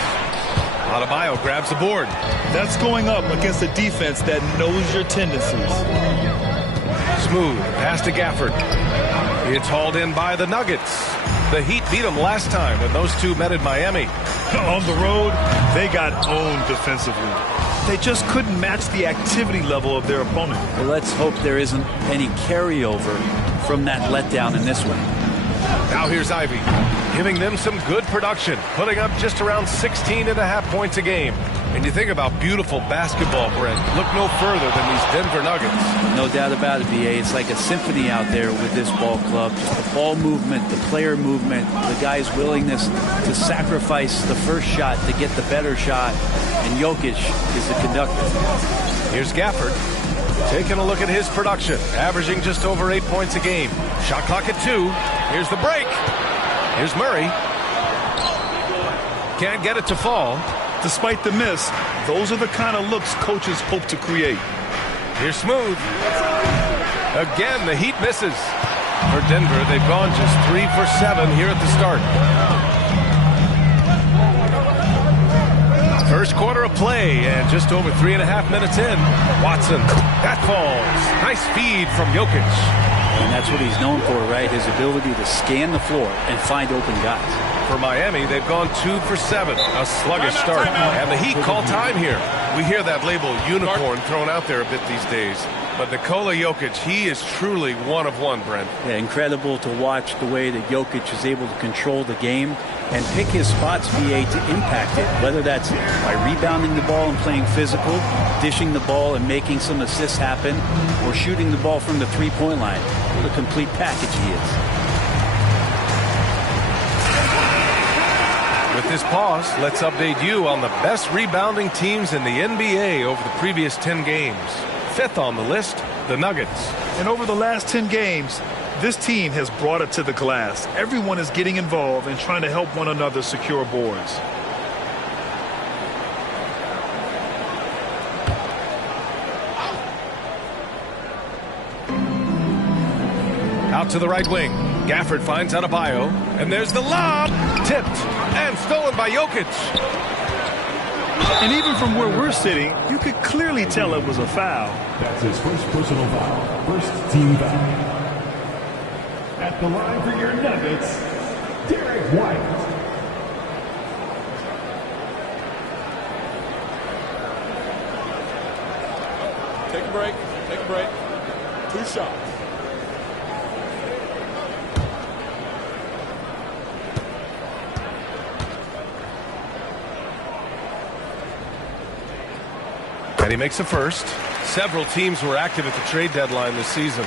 Adebayo grabs the board. That's going up against a defense that knows your tendencies. Smooth pass to Gafford. It's hauled in by the Nuggets. The Heat beat them last time when those two met in Miami. On the road, they got owned defensively. They just couldn't match the activity level of their opponent. Well, let's hope there isn't any carryover from that letdown in this one. Now here's Ivy, giving them some good production, putting up just around 16.5 points a game. And you think about beautiful basketball, Brent. Look no further than these Denver Nuggets. No doubt about it, BA. It's like a symphony out there with this ball club. Just the ball movement, the player movement, the guy's willingness to sacrifice the first shot to get the better shot. And Jokic is the conductor. Here's Gafford, taking a look at his production, averaging just over 8 points a game. Shot clock at 2. Here's the break. Here's Murray. Can't get it to fall. Despite the miss, those are the kind of looks coaches hope to create. Here's Smooth. Again, the Heat misses. For Denver, they've gone just 3 for 7 here at the start. First quarter of play, and just over 3.5 minutes in. Watson, that falls. Nice feed from Jokic. And that's what he's known for, right? His ability to scan the floor and find open guys. For Miami, they've gone 2 for 7. A sluggish start. And the Heat call time here. We hear that label unicorn thrown out there a bit these days. But Nikola Jokic, he is truly one of one, Brent. Yeah, incredible to watch the way that Jokic is able to control the game and pick his spots, BA, to impact it. Whether that's by rebounding the ball and playing physical, dishing the ball and making some assists happen, or shooting the ball from the three-point line. What a complete package he is. With this pause, let's update you on the best rebounding teams in the NBA over the previous 10 games. 5th on the list, the Nuggets. And over the last 10 games, this team has brought it to the glass. Everyone is getting involved and trying to help one another secure boards. Out to the right wing. Gafford finds Adebayo. And there's the lob. Tipped and stolen by Jokic. And even from where we're sitting, you could clearly tell it was a foul. That's his first personal foul. First team foul. At the line for your Nuggets, Derek White. Take a break. Take a break. 2 shots. And he makes a first. Several teams were active at the trade deadline this season.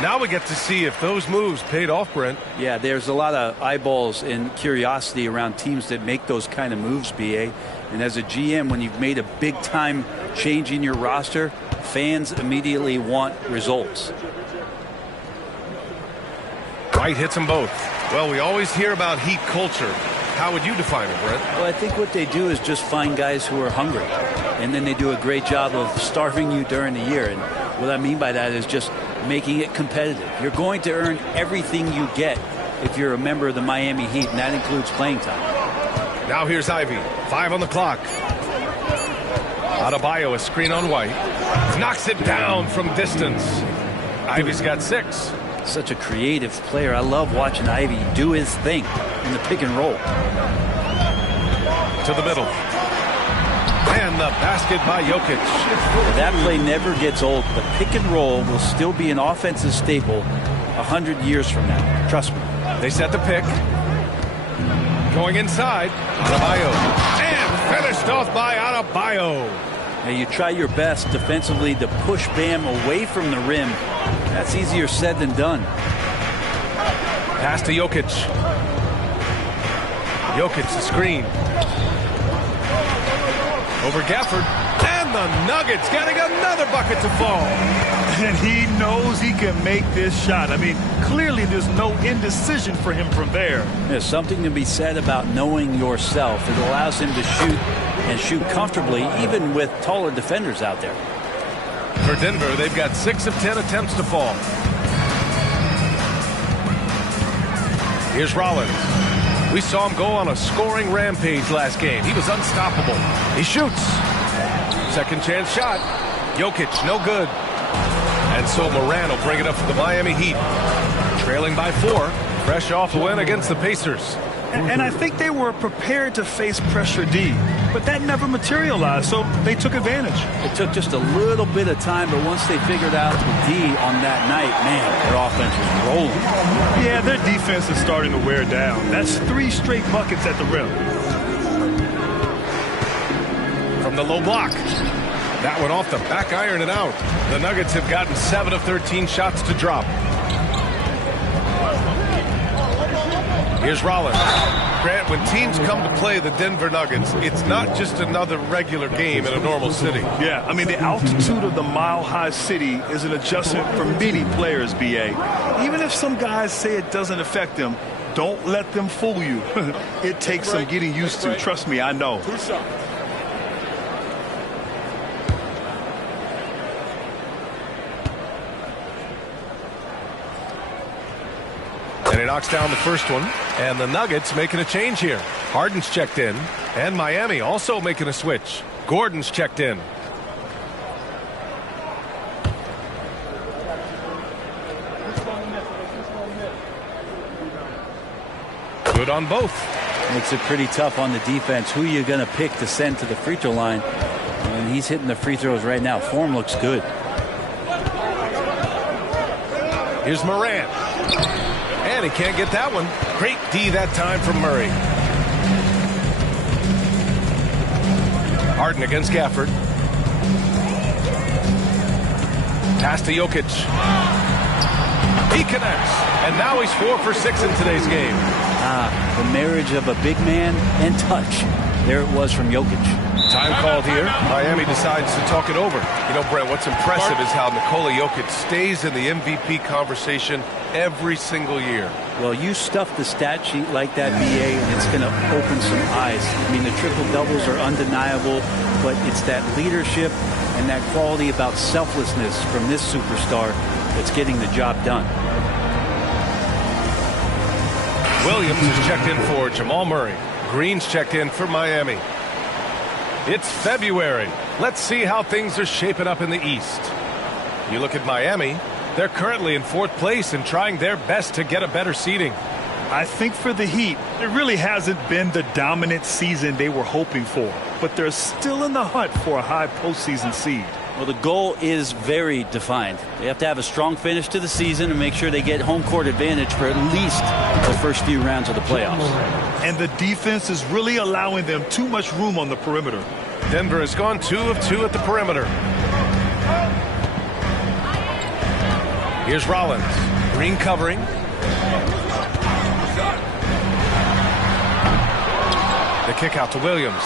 Now we get to see if those moves paid off, Brent. Yeah, there's a lot of eyeballs and curiosity around teams that make those kind of moves, BA. And as a GM, when you've made a big-time change in your roster, fans immediately want results. White hits them both. Well, we always hear about Heat culture. How would you define it, Brent? Well, I think what they do is just find guys who are hungry. And then they do a great job of starving you during the year. And what I mean by that is just making it competitive. You're going to earn everything you get if you're a member of the Miami Heat, and that includes playing time. Now here's Ivy. 5 on the clock. Adebayo, a screen on White. Knocks it down from distance. Ivy's got 6. Such a creative player. I love watching Ivy do his thing in the pick and roll. To the middle. And the basket by Jokic. That play never gets old. The pick and roll will still be an offensive staple 100 years from now. Trust me. They set the pick. Going inside. Adebayo. And finished off by Adebayo. Now you try your best defensively to push Bam away from the rim. That's easier said than done. Pass to Jokic. Jokic, the screen. Over Gafford. And the Nuggets getting another bucket to fall. And he knows he can make this shot. I mean, clearly there's no indecision for him from there. There's something to be said about knowing yourself. It allows him to shoot and shoot comfortably, even with taller defenders out there. For Denver, they've got 6 of 10 attempts to fall. Here's Rollins. We saw him go on a scoring rampage last game. He was unstoppable. He shoots. Second chance shot. Jokic, no good. And so Moran will bring it up for the Miami Heat. Trailing by 4. Fresh off a win against the Pacers. And I think they were prepared to face pressure D, but that never materialized, so they took advantage. It took just a little bit of time, but once they figured out the D on that night, man, their offense was rolling. Yeah, their defense is starting to wear down. That's 3 straight buckets at the rim. From the low block. That one off the back iron and out. The Nuggets have gotten 7 of 13 shots to drop. Here's Rollins. Grant, when teams come to play the Denver Nuggets, it's not just another regular game in a normal city. Yeah, I mean, the altitude of the mile-high city is an adjustment for many players, BA. Even if some guys say it doesn't affect them, don't let them fool you. It takes some getting used to. Trust me, I know. 2 shots. And he knocks down the first one. And the Nuggets making a change here. Harden's checked in. And Miami also making a switch. Gordon's checked in. Good on both. Makes it pretty tough on the defense. Who are you going to pick to send to the free throw line? And he's hitting the free throws right now. Form looks good. Here's Moran. And he can't get that one. Great D that time from Murray. Harden against Gafford. Pass to Jokic. He connects. And now he's 4 for 6 in today's game. The marriage of a big man and touch. There it was from Jokic. Time called here. Miami decides to talk it over. You know, Brent, what's impressive is how Nikola Jokic stays in the MVP conversation every single year. Well, you stuff the stat sheet like that, BA, and it's going to open some eyes. I mean, the triple-doubles are undeniable, but it's that leadership and that quality about selflessness from this superstar that's getting the job done. Williams is checked in for Jamal Murray. Green's checked in for Miami. It's February. Let's see how things are shaping up in the East. You look at Miami, they're currently in 4th place and trying their best to get a better seeding. I think for the Heat, it really hasn't been the dominant season they were hoping for, but they're still in the hunt for a high postseason seed. Well, the goal is very defined. They have to have a strong finish to the season and make sure they get home court advantage for at least the first few rounds of the playoffs. And the defense is really allowing them too much room on the perimeter. Denver has gone 2 of 2 at the perimeter. Here's Rollins. Green covering. The kick out to Williams.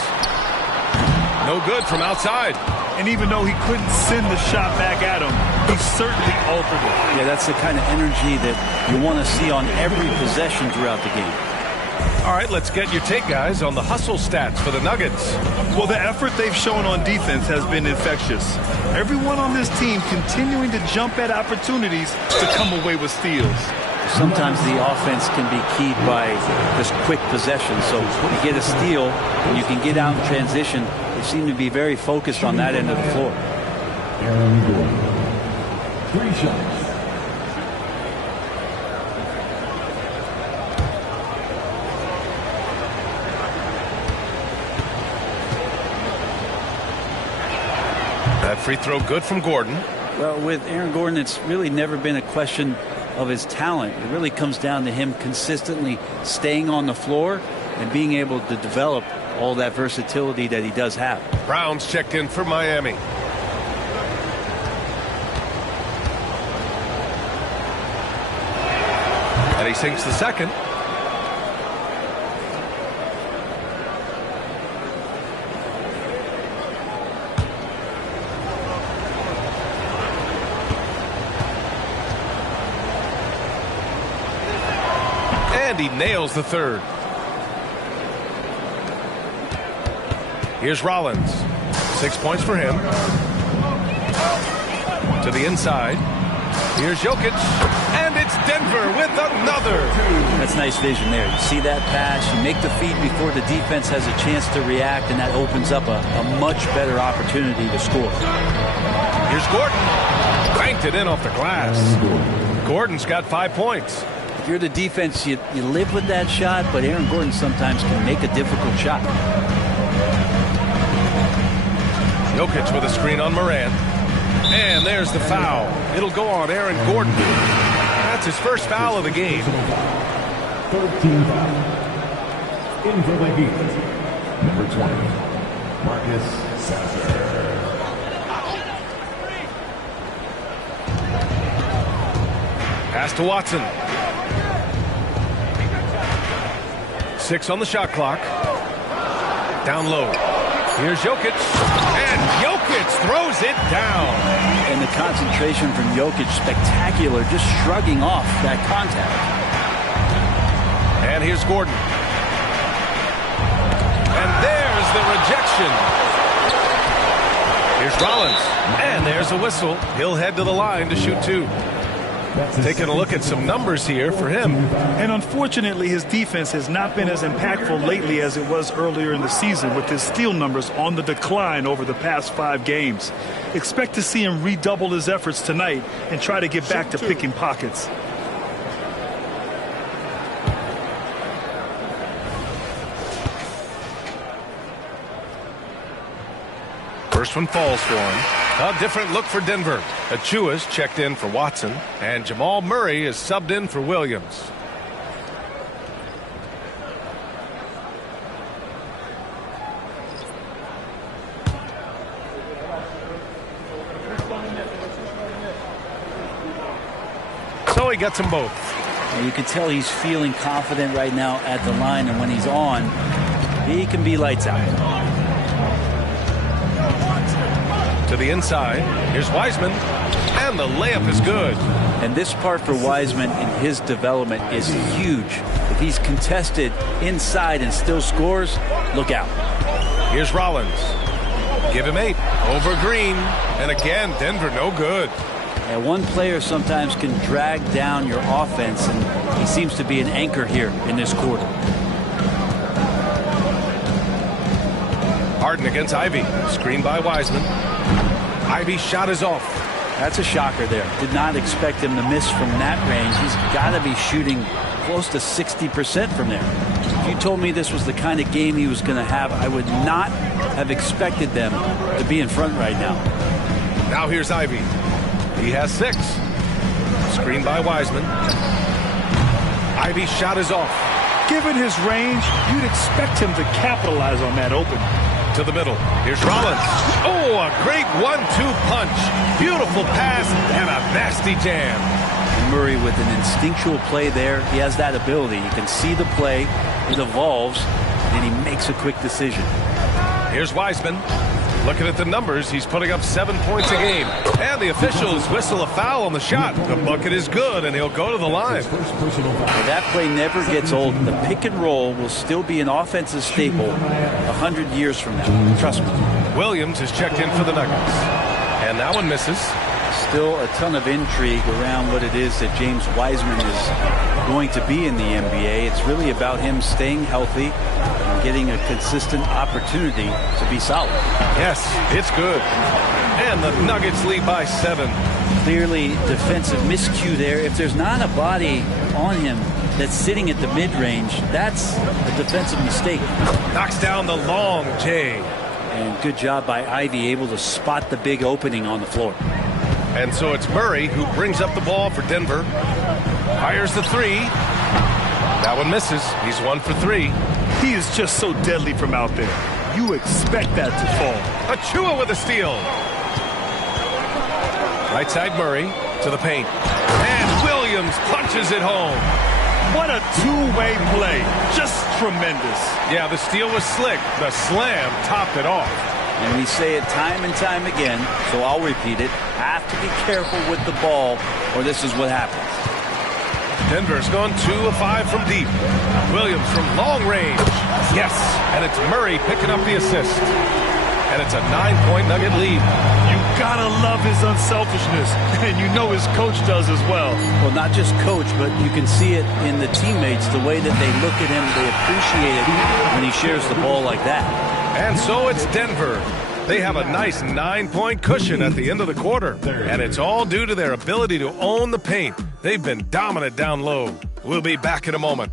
No good from outside. And even though he couldn't send the shot back at him, he certainly altered it. Yeah, that's the kind of energy that you want to see on every possession throughout the game. All right, let's get your take, guys, on the hustle stats for the Nuggets. Well, the effort they've shown on defense has been infectious. Everyone on this team continuing to jump at opportunities to come away with steals. Sometimes the offense can be keyed by just quick possession. So when you get a steal and you can get out in transition, they seem to be very focused on that end of the floor. Aaron Gordon. 3 shots. That free throw good from Gordon. Well, with Aaron Gordon, it's really never been a question of his talent. It really comes down to him consistently staying on the floor and being able to develop all that versatility that he does have. Brown's checked in for Miami. And he sinks the second. And he nails the third. Here's Rollins. 6 points for him. To the inside. Here's Jokic. And it's Denver with another. That's nice vision there. You see that pass. You make the feed before the defense has a chance to react, and that opens up a much better opportunity to score. Here's Gordon. Banked it in off the glass. Gordon's got 5 points. If you're the defense, you live with that shot, but Aaron Gordon sometimes can make a difficult shot. Jokic with a screen on Morant. And there's the foul. It'll go on Aaron Gordon. That's his first foul of the game. 13 foul. In for the Heat. Number 20, Marcus Sasser. Pass to Watson. 6 on the shot clock. Down low. Here's Jokic. And Jokic throws it down. And the concentration from Jokic, spectacular, just shrugging off that contact. And here's Gordon. And there's the rejection. Here's Rollins. And there's a whistle. He'll head to the line to shoot 2. Taking a look at some numbers here for him. And unfortunately, his defense has not been as impactful lately as it was earlier in the season, with his steal numbers on the decline over the past 5 games. Expect to see him redouble his efforts tonight and try to get back to picking pockets. First one falls for him. A different look for Denver. Achua's checked in for Watson, and Jamal Murray is subbed in for Williams. So he gets them both. And you can tell he's feeling confident right now at the line, and when he's on, he can be lights out. To the inside. Here's Wiseman. And the layup is good. And this part for Wiseman in his development is huge. If he's contested inside and still scores, look out. Here's Rollins. Give him 8. Over Green. And again, Denver no good. And one player sometimes can drag down your offense, and he seems to be an anchor here in this quarter. Harden against Ivy. Screen by Wiseman. Ivy's shot is off. That's a shocker there. Did not expect him to miss from that range. He's got to be shooting close to 60% from there. If you told me this was the kind of game he was going to have, I would not have expected them to be in front right now. Now here's Ivy. He has 6. Screen by Wiseman. Ivy's shot is off. Given his range, you'd expect him to capitalize on that open. To the middle. Here's Rollins. Oh, a great 1-2 punch. Beautiful pass and a nasty jam. Murray with an instinctual play there. He has that ability. You can see the play. It evolves, and he makes a quick decision. Here's Wiseman. Looking at the numbers, he's putting up 7 points a game. And the officials whistle a foul on the shot. The bucket is good, and he'll go to the line. Well, that play never gets old. The pick and roll will still be an offensive staple 100 years from now. Trust me. Williams is checked in for the Nuggets. And that one misses. Still a ton of intrigue around what it is that James Wiseman is going to be in the NBA. It's really about him staying healthy and getting a consistent opportunity to be solid. Yes, it's good. And the Nuggets lead by 7. Clearly defensive miscue there. If there's not a body on him that's sitting at the mid-range, that's a defensive mistake. Knocks down the long J. And good job by Ivy, able to spot the big opening on the floor. And so it's Murray who brings up the ball for Denver. Fires the 3. That one misses. He's 1 for 3. He is just so deadly from out there. You expect that to fall. Achua with a steal. Right side Murray to the paint. And Williams punches it home. What a two-way play. Just tremendous. Yeah, the steal was slick. The slam topped it off. And we say it time and time again, so I'll repeat it. Have to be careful with the ball, or this is what happens. Denver's gone 2 of 5 from deep. Williams from long range. Yes, and it's Murray picking up the assist. And it's a 9-point Nugget lead. You gotta love his unselfishness, and you know his coach does as well. Well, not just coach, but you can see it in the teammates, the way that they look at him. They appreciate it when he shares the ball like that. And so it's Denver. They have a nice 9-point cushion at the end of the quarter. And it's all due to their ability to own the paint. They've been dominant down low. We'll be back in a moment.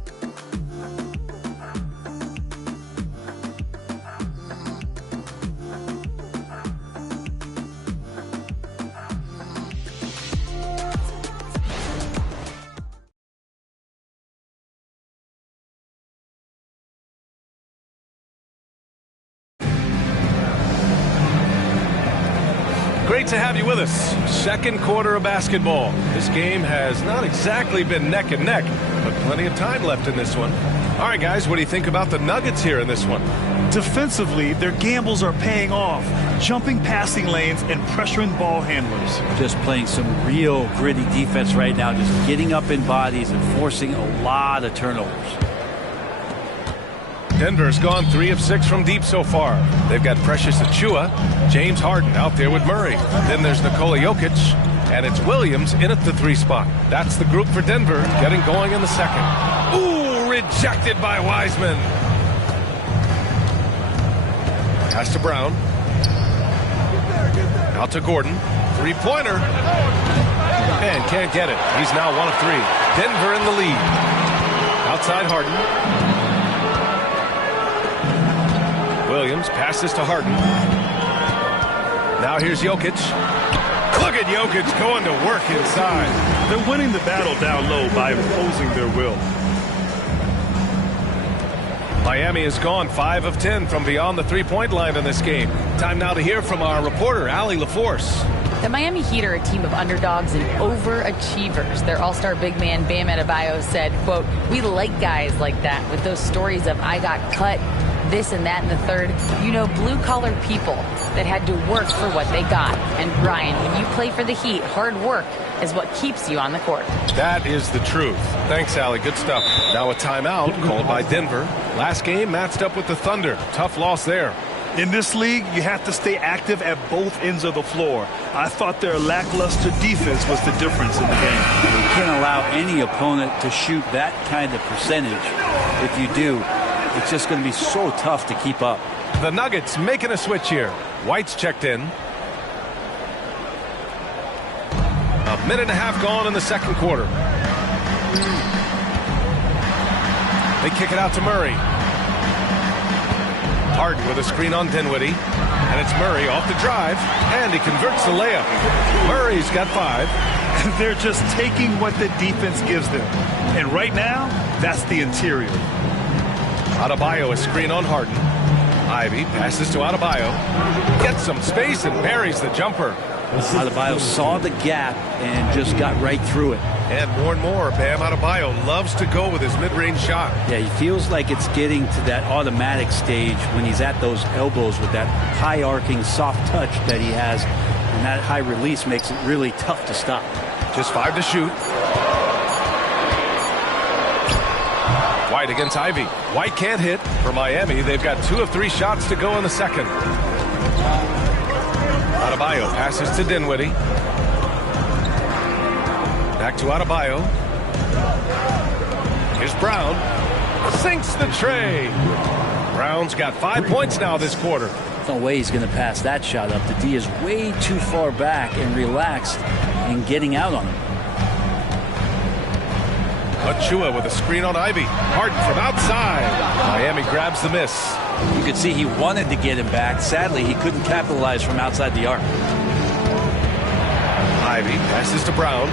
Great to have you with us. Second quarter of basketball. This game has not exactly been neck and neck, but plenty of time left in this one. All right, guys, what do you think about the Nuggets here in this one? Defensively, their gambles are paying off. Jumping passing lanes and pressuring ball handlers. Just playing some real gritty defense right now. Just getting up in bodies and forcing a lot of turnovers. Denver's gone 3 of 6 from deep so far. They've got Precious Achua, James Harden out there with Murray. Then there's Nikola Jokic, and it's Williams in at the 3 spot. That's the group for Denver, getting going in the second. Ooh, rejected by Wiseman. Pass to Brown. Out to Gordon. 3-pointer. And can't get it. He's now 1 of 3. Denver in the lead. Outside Harden. Williams passes to Harden. Now here's Jokic. Look at Jokic going to work inside. They're winning the battle down low by imposing their will. Miami has gone 5 of 10 from beyond the 3-point line in this game. Time now to hear from our reporter, Allie LaForce. The Miami Heat are a team of underdogs and overachievers. Their all-star big man, Bam Adebayo, said, quote, "We like guys like that with those stories of I got cut, this and that and the third. You know, blue-collar people that had to work for what they got. And Brian, when you play for the Heat, hard work is what keeps you on the court." That is the truth. Thanks, Allie. Good stuff. Now a timeout called by Denver. Last game matched up with the Thunder. Tough loss there. In this league, you have to stay active at both ends of the floor. I thought their lackluster defense was the difference in the game. You can't allow any opponent to shoot that kind of percentage. If you do, it's just going to be so tough to keep up. The Nuggets making a switch here. White's checked in. A minute and a half gone in the second quarter. They kick it out to Murray. Harden with a screen on Dinwiddie. And it's Murray off the drive. And he converts the layup. Murray's got 5. They're just taking what the defense gives them. And right now, that's the interior. Adebayo, a screen on Harden. Ivy passes to Adebayo. Gets some space and buries the jumper. Adebayo saw the gap and just got right through it. And more, Bam Adebayo loves to go with his mid-range shot. Yeah, he feels like it's getting to that automatic stage when he's at those elbows with that high arcing soft touch that he has. And that high release makes it really tough to stop. Just 5 to shoot. White against Ivy. White can't hit for Miami. They've got 2 of 3 shots to go in the second. Adebayo passes to Dinwiddie. Back to Adebayo. Here's Brown. Sinks the tray. Brown's got 5 points now this quarter. No way he's going to pass that shot up. The D is way too far back and relaxed in getting out on him. Achua with a screen on Ivy. Harden from outside. Miami grabs the miss. You could see he wanted to get him back. Sadly, he couldn't capitalize from outside the arc. Ivy passes to Brown.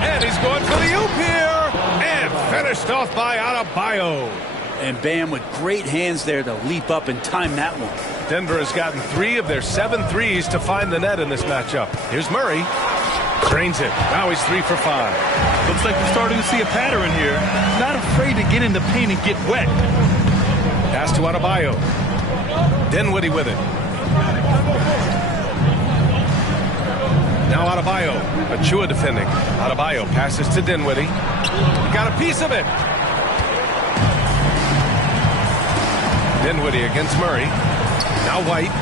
And he's going for the oop here. And finished off by Adebayo. And Bam with great hands there to leap up and time that one. Denver has gotten 3 of their 7 threes to find the net in this matchup. Here's Murray. Drains it. Now he's 3 for 5. Looks like we're starting to see a pattern here. Not afraid to get in the paint and get wet. Pass to Adebayo. Dinwiddie with it. Now Adebayo. Achua defending. Adebayo passes to Dinwiddie. He got a piece of it. Dinwiddie against Murray. Now White.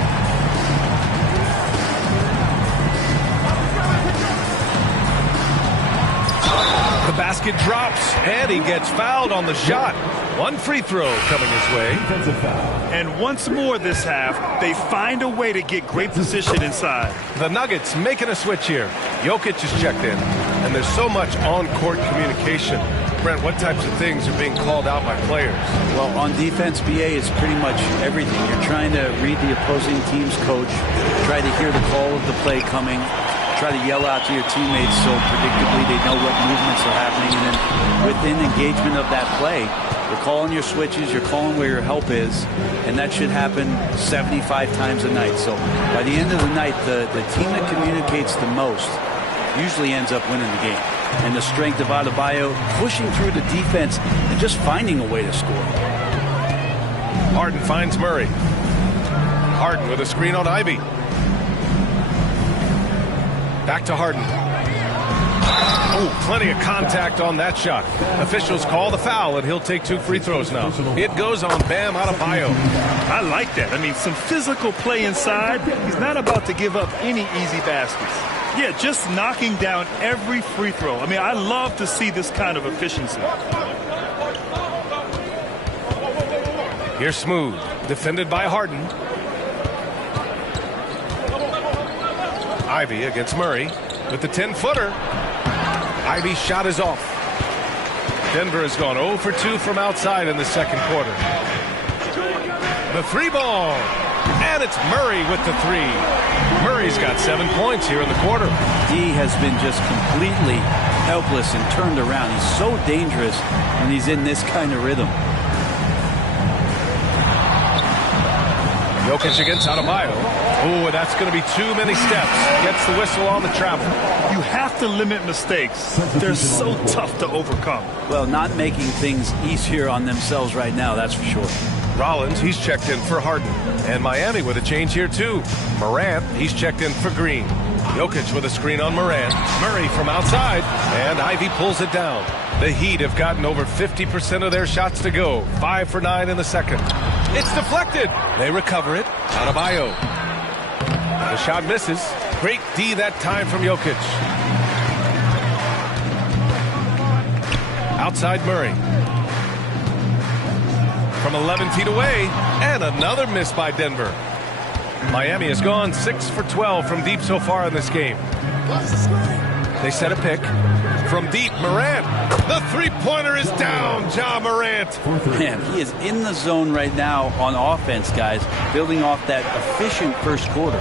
The basket drops, and he gets fouled on the shot. 1 free throw coming his way. And once more this half, they find a way to get great position inside. The Nuggets making a switch here. Jokic is checked in, and there's so much on-court communication. Brent, what types of things are being called out by players? Well, on defense, BA is pretty much everything. You're trying to read the opposing team's coach, try to hear the call of the play coming, try to yell out to your teammates so predictably they know what movements are happening. And then within engagement of that play, you're calling your switches, you're calling where your help is, and that should happen 75 times a night. So by the end of the night, the team that communicates the most usually ends up winning the game. And the strength of Adebayo pushing through the defense and just finding a way to score. Harden finds Murray. Harden with a screen on Ivy. Back to Harden. Oh, plenty of contact on that shot. Officials call the foul, and he'll take 2 free throws now. It goes on Bam Adebayo. I like that. I mean, some physical play inside. He's not about to give up any easy baskets. Yeah, just knocking down every free throw. I mean, I love to see this kind of efficiency. Here's Smooth, defended by Harden. Ivy against Murray with the 10-footer. Ivy's shot is off. Denver has gone 0 for 2 from outside in the second quarter. The 3-ball. And it's Murray with the 3. Murray's got 7 points here in the quarter. He has been just completely helpless and turned around. He's so dangerous when he's in this kind of rhythm. Jokic against Adebayo. Oh, that's going to be too many steps. Gets the whistle on the travel. You have to limit mistakes. They're so tough to overcome. Well, not making things easier on themselves right now, that's for sure. Rollins, he's checked in for Harden. And Miami with a change here, too. Morant, he's checked in for Green. Jokic with a screen on Morant. Murray from outside. And Ivy pulls it down. The Heat have gotten over 50% of their shots to go. 5 for 9 in the second. It's deflected. They recover it. Adebayo. The shot misses. Great D that time from Jokic. Outside Murray. from 11 feet away, and another miss by Denver. Miami has gone 6 for 12 from deep so far in this game. They set a pick. From deep, Morant. The three-pointer is down, Ja Morant. Man, he is in the zone right now on offense, guys, building off that efficient first quarter.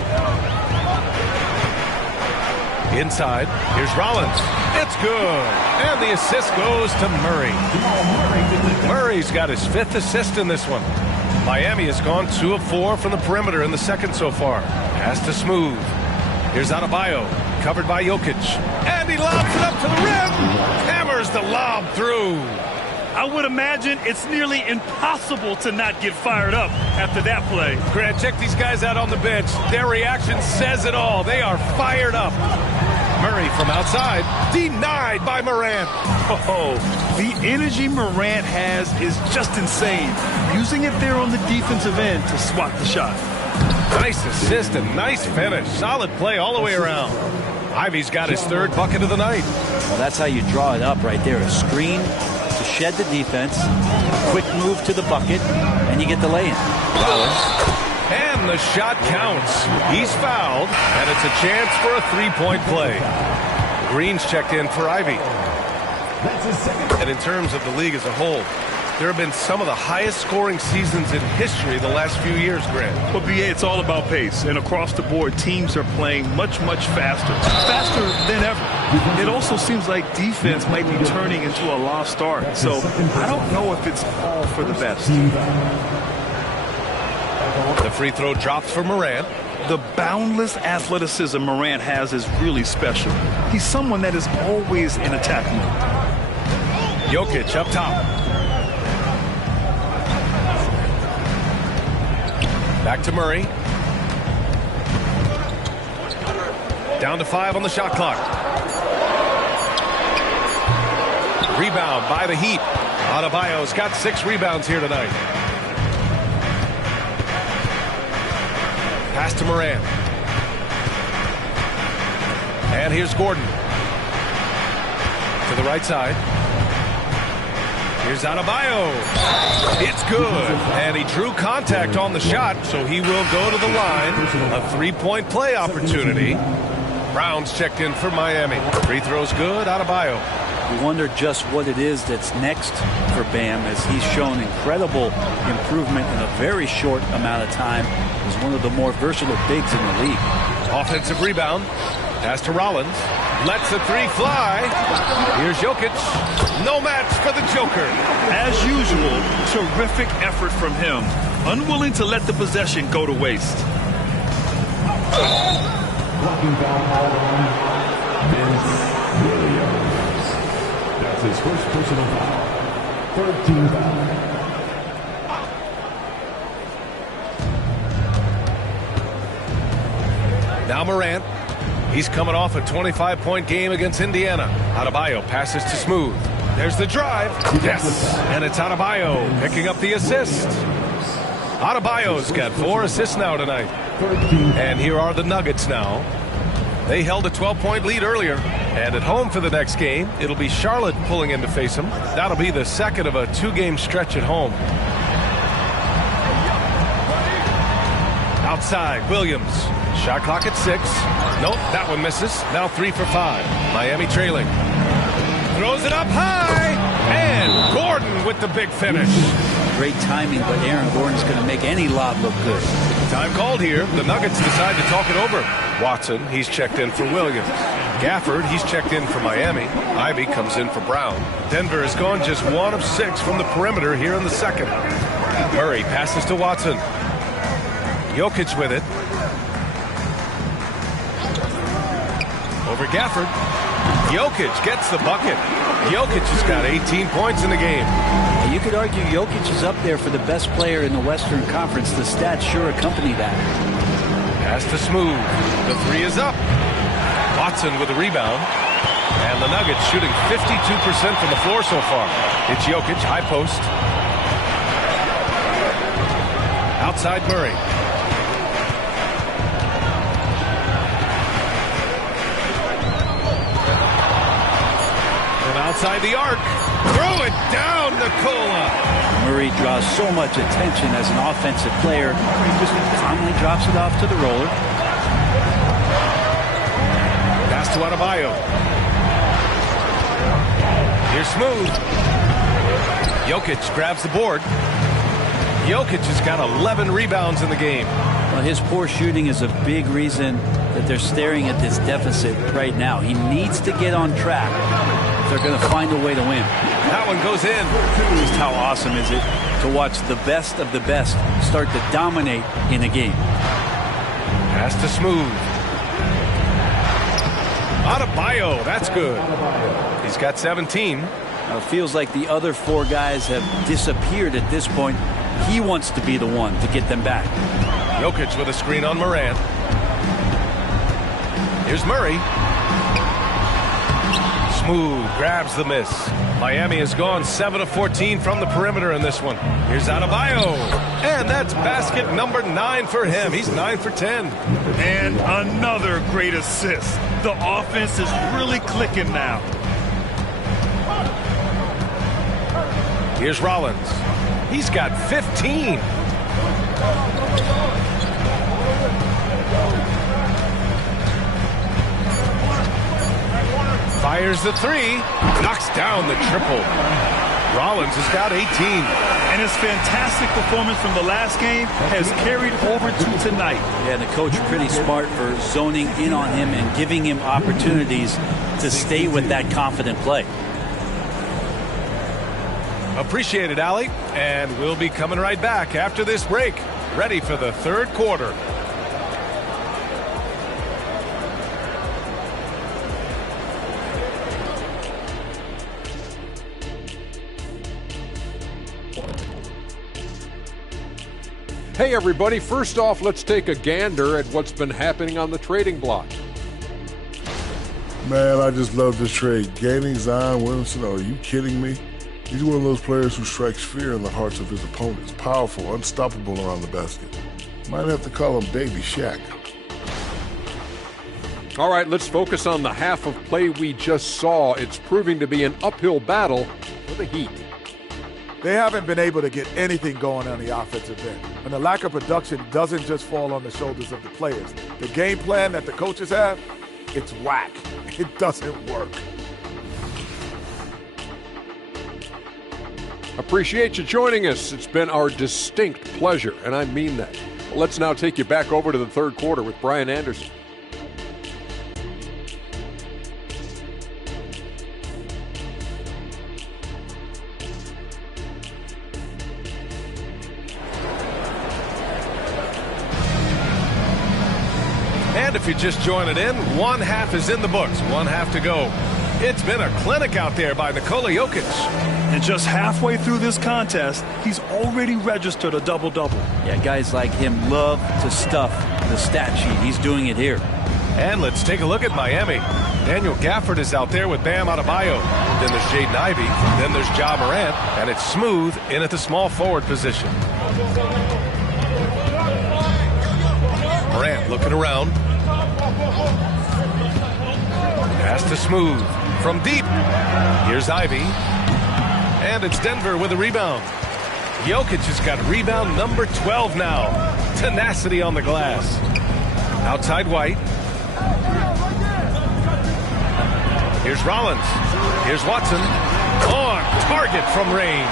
Inside, here's Rollins. It's good. And the assist goes to Murray. Murray's got his 5th assist in this one. Miami has gone 2 of 4 from the perimeter in the second so far. Pass to Smooth. Here's Adebayo, covered by Jokic. And he lobs it up to the rim. Hammers the lob through. I would imagine it's nearly impossible to not get fired up after that play. Grant, check these guys out on the bench. Their reaction says it all. They are fired up. Murray from outside, denied by Morant. Oh, the energy Morant has is just insane. Using it there on the defensive end to swat the shot. Nice assist and nice finish. Solid play all the way around. Ivy's got his 3rd bucket of the night. Well, that's how you draw it up right there. A screen to shed the defense, quick move to the bucket, and you get the lay-in. And the shot counts. He's fouled, and it's a chance for a 3-point play. Green's checked in for Ivy. And in terms of the league as a whole, there have been some of the highest scoring seasons in history the last few years, Grant. Well, BA, it's all about pace. And across the board, teams are playing much, much faster. Faster than ever. It also seems like defense might be turning into a lost art. So I don't know if it's all for the best. The free throw drops for Morant. The boundless athleticism Morant has is really special. He's someone that is always in attack mode. Jokic up top. Back to Murray. Down to 5 on the shot clock. Rebound by the Heat. Adebayo's got 6 rebounds here tonight. Pass to Morant. And here's Gordon. To the right side. Here's Adebayo. It's good. And he drew contact on the shot, so he will go to the line. A 3-point play opportunity. Brown's checked in for Miami. Free throw's good. Adebayo. We wonder just what it is that's next for Bam, as he's shown incredible improvement in a very short amount of time. He's one of the more versatile bigs in the league. Offensive rebound. Pass to Rollins. Lets the 3 fly. Here's Jokic. No match for the Joker. As usual, terrific effort from him. Unwilling to let the possession go to waste. Blocking foul all around. Williams. That's his first personal foul. 3rd team foul. Now Morant. He's coming off a 25-point game against Indiana. Adebayo passes to Smooth. There's the drive. Yes. And it's Adebayo picking up the assist. Adebayo's got 4 assists now tonight. And here are the Nuggets now. They held a 12-point lead earlier. And at home for the next game, it'll be Charlotte pulling in to face them. That'll be the second of a 2-game stretch at home. Outside, Williams. Shot clock at 6. Nope, that one misses. Now 3 for 5. Miami trailing. Throws it up high. And Gordon with the big finish. Great timing, but Aaron Gordon's going to make any lob look good. Time called here. The Nuggets decide to talk it over. Watson, he's checked in for Williams. Gafford, he's checked in for Miami. Ivy comes in for Brown. Denver has gone just 1 of 6 from the perimeter here in the second. Murray passes to Watson. Jokic with it. Over Gafford. Jokic gets the bucket. Jokic has got 18 points in the game. You could argue Jokic is up there for the best player in the Western Conference. The stats sure accompany that. Pass to Smooth. The 3 is up. Watson with a rebound. And the Nuggets shooting 52% from the floor so far. It's Jokic, high post. Outside Murray. Outside the arc. Throw it down, Nikola. Murray draws so much attention as an offensive player. He just calmly drops it off to the roller. Pass to Adebayo. Here's Smooth. Jokic grabs the board. Jokic has got 11 rebounds in the game. Well, his poor shooting is a big reason that they're staring at this deficit right now. He needs to get on track if they're going to find a way to win. That one goes in. Just how awesome is it to watch the best of the best start to dominate in a game. Pass to Smooth. Adebayo, that's good. He's got 17. Now, it feels like the other 4 guys have disappeared at this point. He wants to be the one to get them back. Jokic with a screen on Morant. Here's Murray. Smooth grabs the miss. Miami has gone 7 of 14 from the perimeter in this one. Here's Adebayo. And that's basket number 9 for him. He's 9 for 10. And another great assist. The offense is really clicking now. Here's Rollins. He's got 15. Fires the 3. Knocks down the triple. Rollins has got 18. And his fantastic performance from the last game has carried over to tonight. Yeah, the coach pretty smart for zoning in on him and giving him opportunities to stay with that confident play. Appreciate it, Allie. And we'll be coming right back after this break. Ready for the third quarter. Hey everybody, first off, let's take a gander at what's been happening on the trading block. Man, I just love this trade. Gaining Zion Williamson, are you kidding me? He's one of those players who strikes fear in the hearts of his opponents. Powerful, unstoppable around the basket. Might have to call him Baby Shaq. All right, let's focus on the half of play we just saw. It's proving to be an uphill battle for the Heat. They haven't been able to get anything going on the offensive end. And the lack of production doesn't just fall on the shoulders of the players. The game plan that the coaches have, it's whack. It doesn't work. Appreciate you joining us. It's been our distinct pleasure, and I mean that. Well, let's now take you back over to the third quarter with Brian Anderson. And if you're just joining in, one half is in the books, one half to go. It's been a clinic out there by Nikola Jokic. And just halfway through this contest, he's already registered a double-double. Yeah, guys like him love to stuff the stat sheet. He's doing it here. And let's take a look at Miami. Daniel Gafford is out there with Bam Adebayo. Then there's Jaden Ivey. Then there's Ja Morant. And it's Smooth in at the small forward position. Morant looking around. Pass to Smooth. From deep. Here's Ivey. And it's Denver with a rebound. Jokic has got rebound number 12 now. Tenacity on the glass. Outside White. Here's Rollins. Here's Watson. On target from range.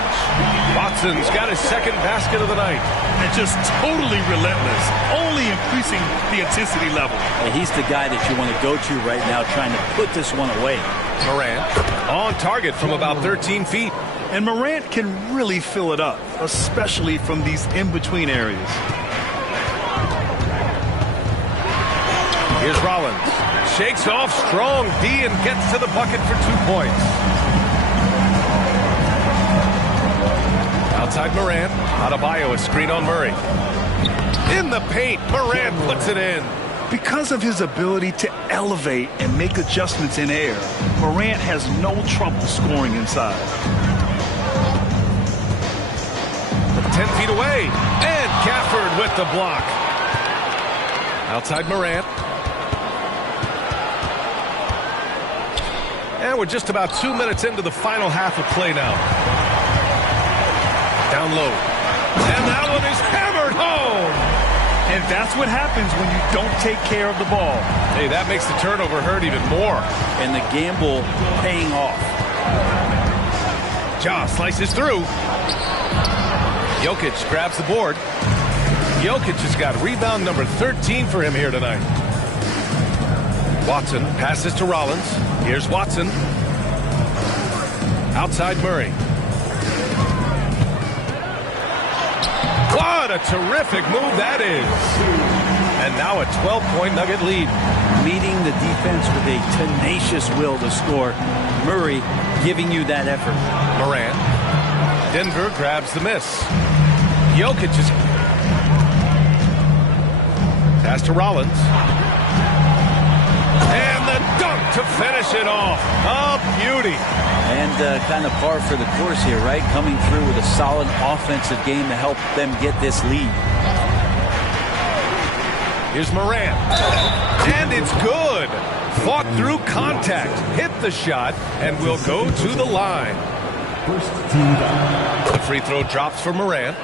Watson's got his second basket of the night. And just totally relentless. Only increasing the intensity level. And he's the guy that you want to go to right now trying to put this one away. Morant on target from about 13 feet. And Morant can really fill it up, especially from these in-between areas. Here's Rollins. Shakes off strong D and gets to the bucket for 2 points. Outside Morant. Adebayo, a screen on Murray. In the paint, Morant puts it in. Because of his ability to elevate and make adjustments in air, Morant has no trouble scoring inside. 10 feet away. And Gafford with the block. Outside Morant. And we're just about 2 minutes into the final half of play now. Down low. And that one is hammered home. And that's what happens when you don't take care of the ball. Hey, that makes the turnover hurt even more. And the gamble paying off. Ja slices through. Jokic grabs the board. Jokic has got rebound number 13 for him here tonight. Watson passes to Rollins. Here's Watson. Outside Murray. What a terrific move that is. And now a 12-point Nugget lead. Meeting the defense with a tenacious will to score. Murray giving you that effort. Morant. Denver grabs the miss. Jokic is... Pass to Rollins. And the dunk to finish it off. A beauty. And kind of par for the course here, right? Coming through with a solid offensive game to help them get this lead. Here's Morant. And it's good. Fought through contact. Hit the shot and will go to the line. The free throw drops for Morant.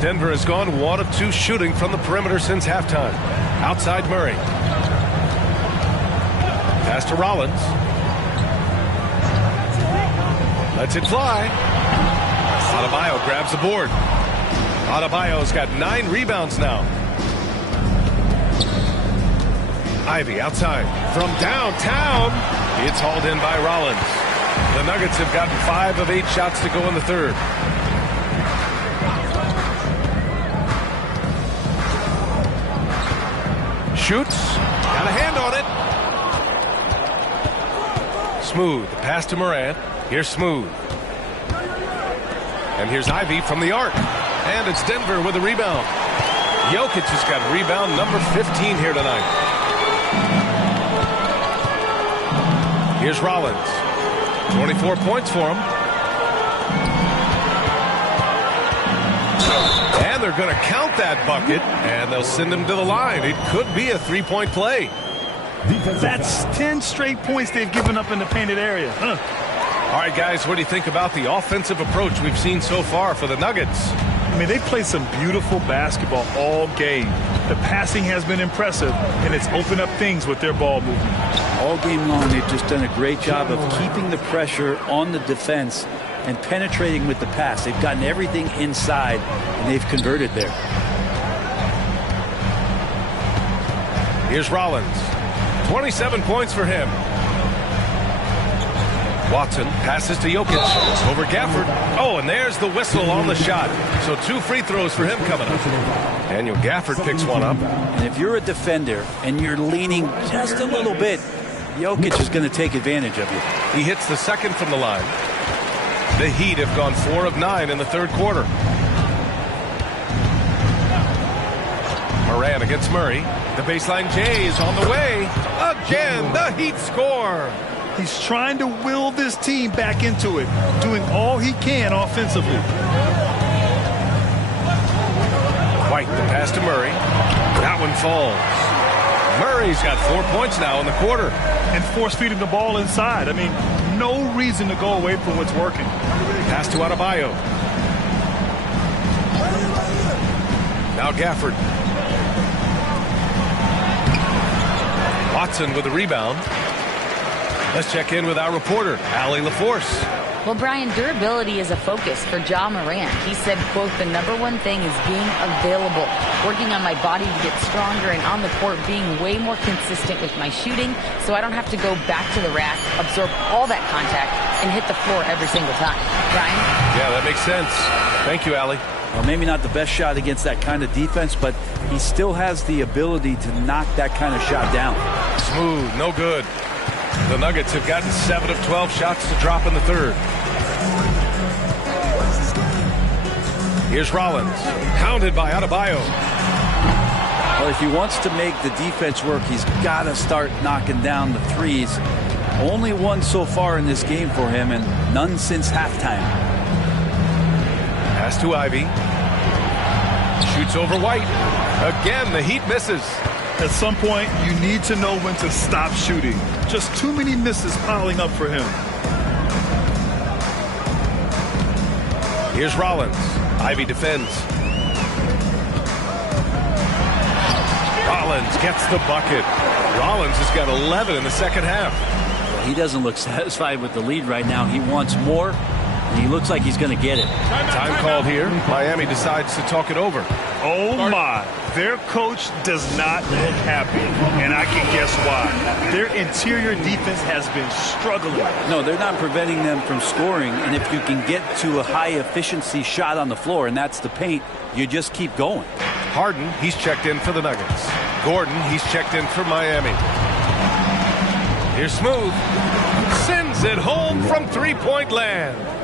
Denver has gone 1 of 2 shooting from the perimeter since halftime. Outside Murray. Pass to Rollins. Lets it fly. Adebayo grabs the board. Adebayo's got 9 rebounds now. Ivy outside. From downtown. It's hauled in by Rollins. The Nuggets have gotten 5 of 8 shots to go in the third. Shoots. Got a hand on it. Smooth. Pass to Morant. Here's Smooth. And here's Ivy from the arc. And it's Denver with a rebound. Jokic has got rebound number 15 here tonight. Here's Rollins. 24 points for him. And they're going to count that bucket, and they'll send him to the line. It could be a 3-point play. That's 10 straight points they've given up in the painted area. All right, guys, what do you think about the offensive approach we've seen so far for the Nuggets? I mean, they played some beautiful basketball all game. The passing has been impressive, and it's opened up things with their ball movement. All game long, they've just done a great job of keeping the pressure on the defense and penetrating with the pass. They've gotten everything inside, and they've converted there. Here's Rollins. 27 points for him. Watson passes to Jokic. Over Gafford. Oh, and there's the whistle on the shot. So 2 free throws for him coming up. Daniel Gafford picks one up. And if you're a defender and you're leaning just a little bit, Jokic is going to take advantage of you. He hits the second from the line. The Heat have gone 4 of 9 in the third quarter. Morant against Murray. The baseline J is on the way. Again, the Heat score. He's trying to will this team back into it, doing all he can offensively. White, the pass to Murray. That one falls. Murray's got 4 points now in the quarter. And force-feeding the ball inside. I mean, no reason to go away from what's working. Pass to Adebayo. Now Gafford. Watson with the rebound. Let's check in with our reporter, Allie LaForce. Well, Brian, durability is a focus for Ja Morant. He said, quote, the #1 thing is being available, working on my body to get stronger, and on the court being way more consistent with my shooting so I don't have to go back to the rack, absorb all that contact, and hit the floor every single time. Brian? Yeah, that makes sense. Thank you, Allie. Well, maybe not the best shot against that kind of defense, but he still has the ability to knock that kind of shot down. Smooth, no good. The Nuggets have gotten 7 of 12 shots to drop in the third. Here's Rollins, pounded by Adebayo. Well, if he wants to make the defense work, he's got to start knocking down the threes. Only 1 so far in this game for him, and none since halftime. Pass to Ivy. Shoots over White. Again, the Heat misses. At some point, you need to know when to stop shooting. Just too many misses piling up for him. Here's Rollins. Ivy defends. Rollins gets the bucket. Rollins has got 11 in the second half. Well, he doesn't look satisfied with the lead right now. He wants more, and he looks like he's going to get it. Time called here. Miami decides to talk it over. Oh, my. Their coach does not look happy, and I can guess why. Their interior defense has been struggling. No, they're not preventing them from scoring, and if you can get to a high-efficiency shot on the floor, and that's the paint, you just keep going. Harden, he's checked in for the Nuggets. Gordon, he's checked in for Miami. Here's Smooth. Sends it home from three-point land.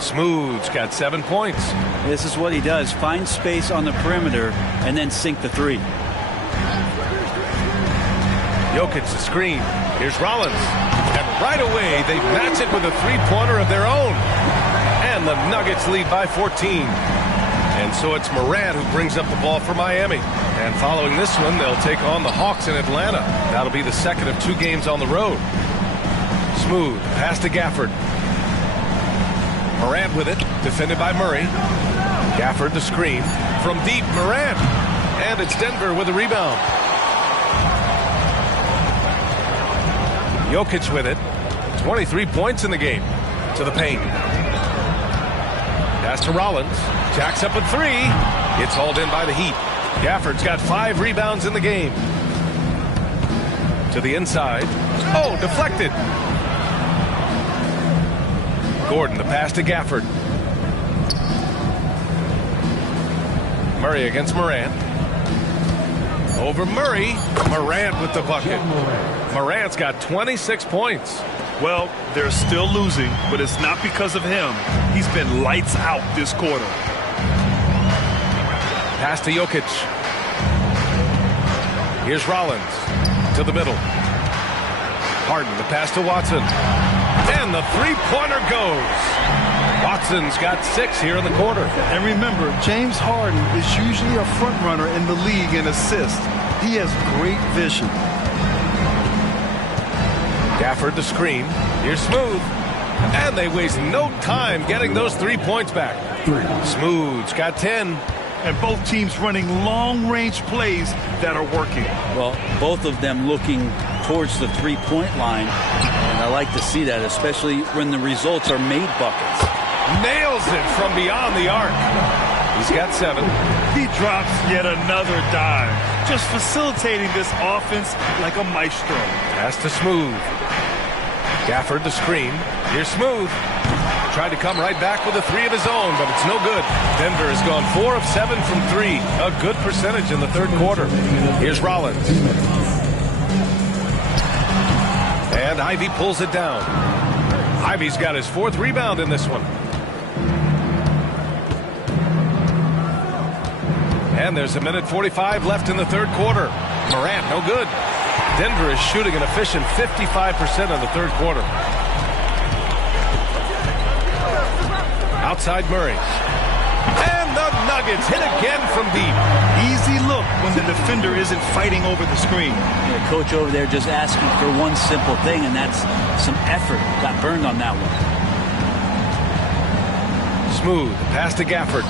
Smooth's got 7 points. This is what he does. Find space on the perimeter and then sink the three. Jokic the screen. Here's Rollins. And right away, they match it with a three-pointer of their own. And the Nuggets lead by 14. And so it's Morant who brings up the ball for Miami. And following this one, they'll take on the Hawks in Atlanta. That'll be the second of 2 games on the road. Smooth. Pass to Gafford. Morant with it, defended by Murray. Gafford the screen. From deep, Morant. And it's Denver with a rebound. Jokic with it. 23 points in the game. To the paint. Pass to Rollins. Jacks up at 3. It's hauled in by the Heat. Gafford's got 5 rebounds in the game. To the inside. Oh, deflected. Gordon, the pass to Gafford. Murray against Morant. Over Murray. Morant with the bucket. Morant's got 26 points. Well, they're still losing, but it's not because of him. He's been lights out this quarter. Pass to Jokic. Here's Rollins. To the middle. Harden, the pass to Watson. And the three-pointer goes. Watson's got 6 here in the quarter. And remember, James Harden is usually a front runner in the league in assists. He has great vision. Gafford the screen. Here's Smooth. And they waste no time getting those 3 points back. Smooth's got 10. And both teams running long-range plays that are working. Well, both of them looking towards the three-point line. And I like to see that, especially when the results are made buckets. Nails it from beyond the arc. He's got 7. He drops yet another dime. Just facilitating this offense like a maestro. Pass to Smooth. Gafford the screen. Here's Smooth. Tried to come right back with a 3 of his own, but it's no good. Denver has gone 4 of 7 from 3. A good percentage in the third quarter. Here's Rollins. And Ivy pulls it down. Ivy's got his 4th rebound in this one. And there's 1:45 left in the third quarter. Morant, no good. Denver is shooting an efficient 55% in the third quarter. Outside Murray. And the Nuggets hit again from deep. Easy look when the defender isn't fighting over the screen. The coach over there just asking for one simple thing, and that's some effort. Got burned on that one. Smooth. Pass to Gafford.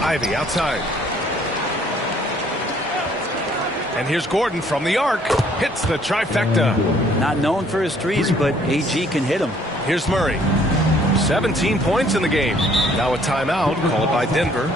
Ivy outside. And here's Gordon from the arc. Hits the trifecta. Not known for his threes, but AG can hit them. Here's Murray. 17 points in the game. Now a timeout called by Denver.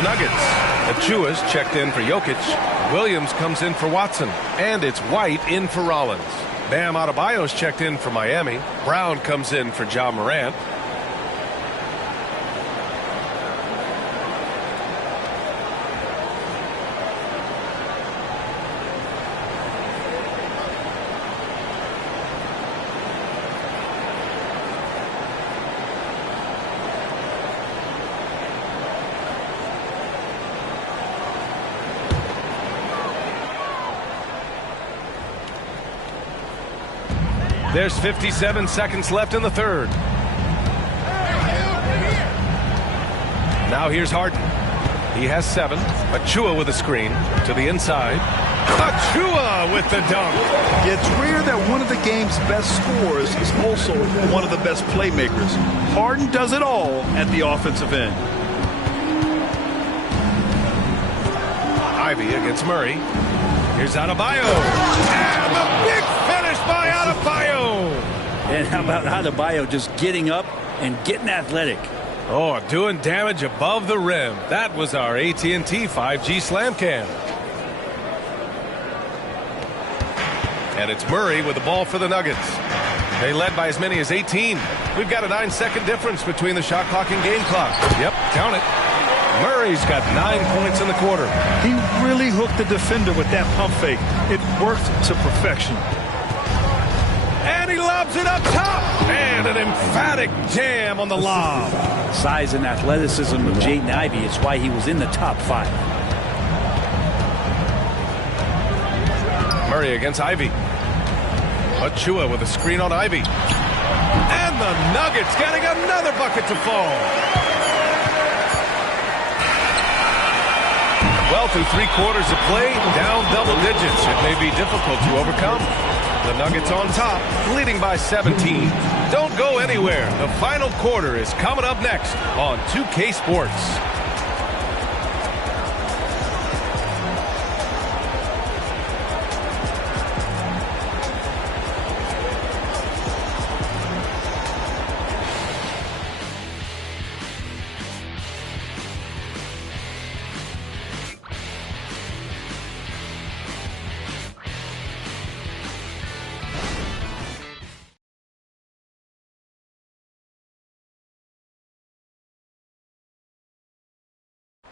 the Nuggets. Achua's checked in for Jokic. Williams comes in for Watson. And it's White in for Rollins. Bam Adebayo's checked in for Miami. Brown comes in for Ja Morant. There's 57 seconds left in the third. Now here's Harden. He has 7. Achua with a screen to the inside. Achua with the dunk. It's rare that one of the game's best scorers is also one of the best playmakers. Harden does it all at the offensive end. Ivy against Murray. Here's Adebayo. And a big finish by Adebayo. And how about Adebayo just getting up and getting athletic? Oh, doing damage above the rim. That was our AT&T 5G Slam Cam. And it's Murray with the ball for the Nuggets. They led by as many as 18. We've got a 9-second difference between the shot clock and game clock. Yep, count it. Murray's got 9 points in the quarter. He really hooked the defender with that pump fake. It worked to perfection. And he lobs it up top. And an emphatic jam on the lob. Size and athleticism of Jaden Ivey is why he was in the top 5. Murray against Ivy. Achua with a screen on Ivy. And the Nuggets getting another bucket to fall. Well, through 3 quarters of play, down double digits. It may be difficult to overcome. The Nuggets on top, leading by 17. Don't go anywhere. The final quarter is coming up next on 2K Sports.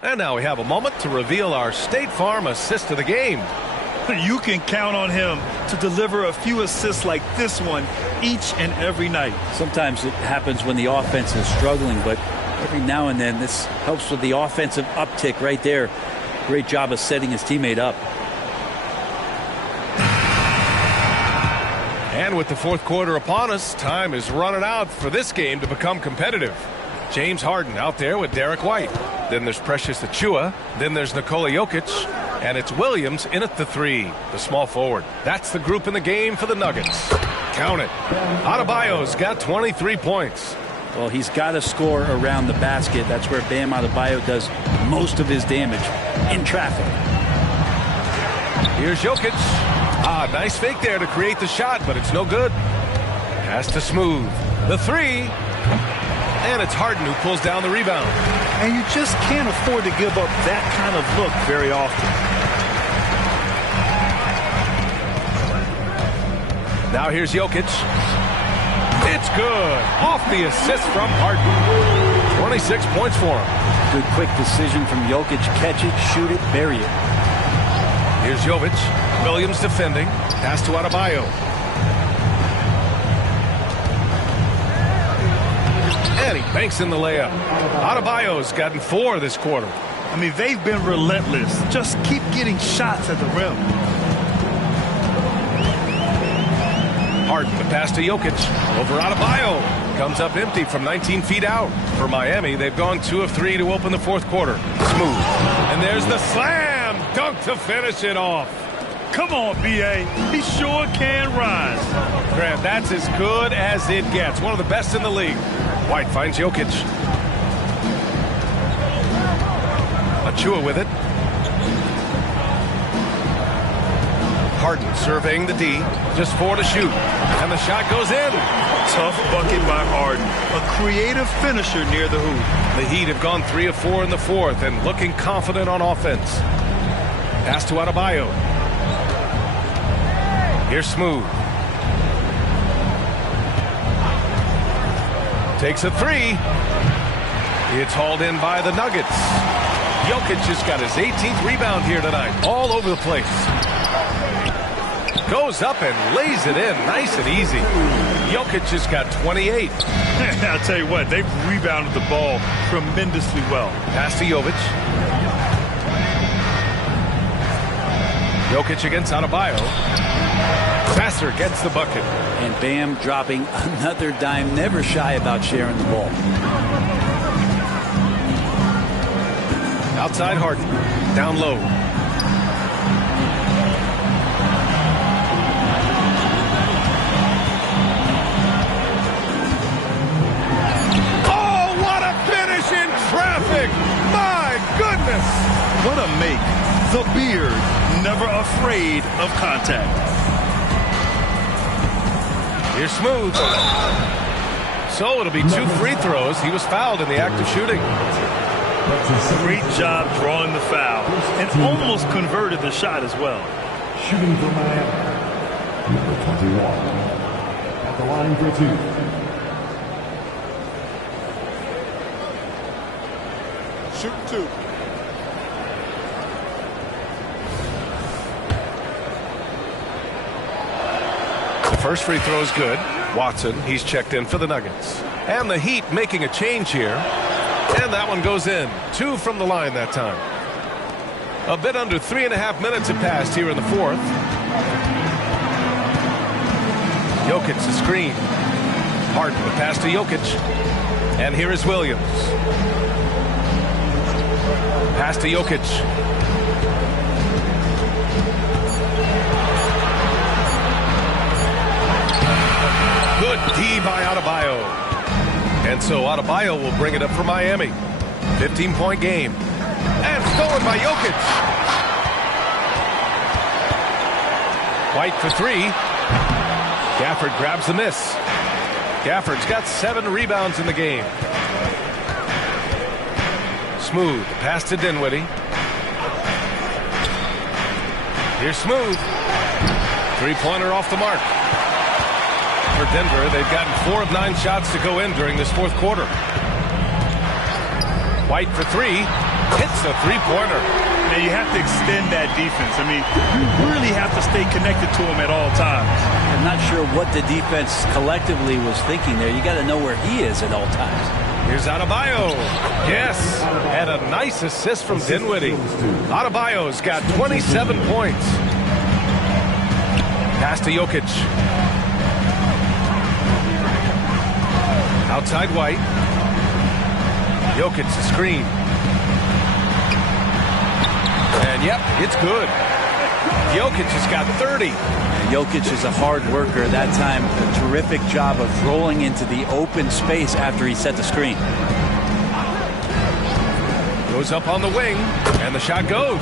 And now we have a moment to reveal our State Farm assist of the game. You can count on him to deliver a few assists like this one each and every night. Sometimes it happens when the offense is struggling, but every now and then this helps with the offensive uptick right there. Great job of setting his teammate up. And with the fourth quarter upon us, time is running out for this game to become competitive. James Harden out there with Derek White. Then there's Precious Achua. Then there's Nikola Jokic. And it's Williams in at the 3, the small forward. That's the group in the game for the Nuggets. Count it. Adebayo's got 23 points. Well, he's got to score around the basket. That's where Bam Adebayo does most of his damage, in traffic. Here's Jokic. Nice fake there to create the shot, but it's no good. Pass to Smooth. The 3. And it's Harden who pulls down the rebound. And you just can't afford to give up that kind of look very often. Now here's Jokic. It's good. Off the assist from Harden. 26 points for him. Good quick decision from Jokic. Catch it, shoot it, bury it. Here's Jovic. Williams defending. Pass to Adebayo. And he banks in the layup. Adebayo's gotten 4 this quarter. I mean, they've been relentless. Just keep getting shots at the rim. Harden, the pass to Jokic. Over Adebayo. Comes up empty from 19 feet out. For Miami, they've gone 2 of 3 to open the fourth quarter. Smooth. And there's the slam dunk to finish it off. Come on, B.A. He sure can rise. Grant, that's as good as it gets. One of the best in the league. White finds Jokic. Achua with it. Harden surveying the D. Just 4 to shoot. And the shot goes in. Tough bucket by Harden. A creative finisher near the hoop. The Heat have gone 3 of 4 in the fourth and looking confident on offense. Pass to Adebayo. Here's Smooth. Takes a three. It's hauled in by the Nuggets. Jokic just got his 18th rebound here tonight. All over the place. Goes up and lays it in nice and easy. Jokic just got 28. I'll tell you what, they've rebounded the ball tremendously well. Pass to Jovic. Jokic against Adebayo. Sasser gets the bucket. And Bam dropping another dime, never shy about sharing the ball. Outside Harden. Down low. Oh, what a finish in traffic! My goodness! What a make. The beard, never afraid of contact. Here's Smooth. So it'll be 2 free throws. He was fouled in the act of shooting. Great job drawing the foul and almost converted the shot as well. Shooting for Miami, number 21. At the line for 2. Shoot 2. The first free throw is good. Watson, he's checked in for the Nuggets. And the Heat making a change here. And that one goes in. 2 from the line that time. A bit under 3.5 minutes have passed here in the fourth. Jokic the screen. Harden the pass to Jokic. And here is Williams. Pass to Jokic. Good D by Adebayo. And so Adebayo will bring it up for Miami. 15-point game. And stolen by Jokic. White for 3. Gafford grabs the miss. Gafford's got 7 rebounds in the game. Smooth. Pass to Dinwiddie. Here's Smooth. 3-pointer off the mark. For Denver, they've gotten 4 of 9 shots to go in during this fourth quarter. White for 3. Hits a 3-pointer. Now you have to extend that defense. I mean, you really have to stay connected to him at all times. I'm not sure what the defense collectively was thinking there. You got to know where he is at all times. Here's Adebayo. Yes. And a nice assist from Dinwiddie. Adebayo's got 27 points. Pass to Jokic. Outside White. Jokic the screen. And yep, it's good. Jokic has got 30. Jokic is a hard worker. That time, a terrific job of rolling into the open space after he set the screen. Goes up on the wing, and the shot goes.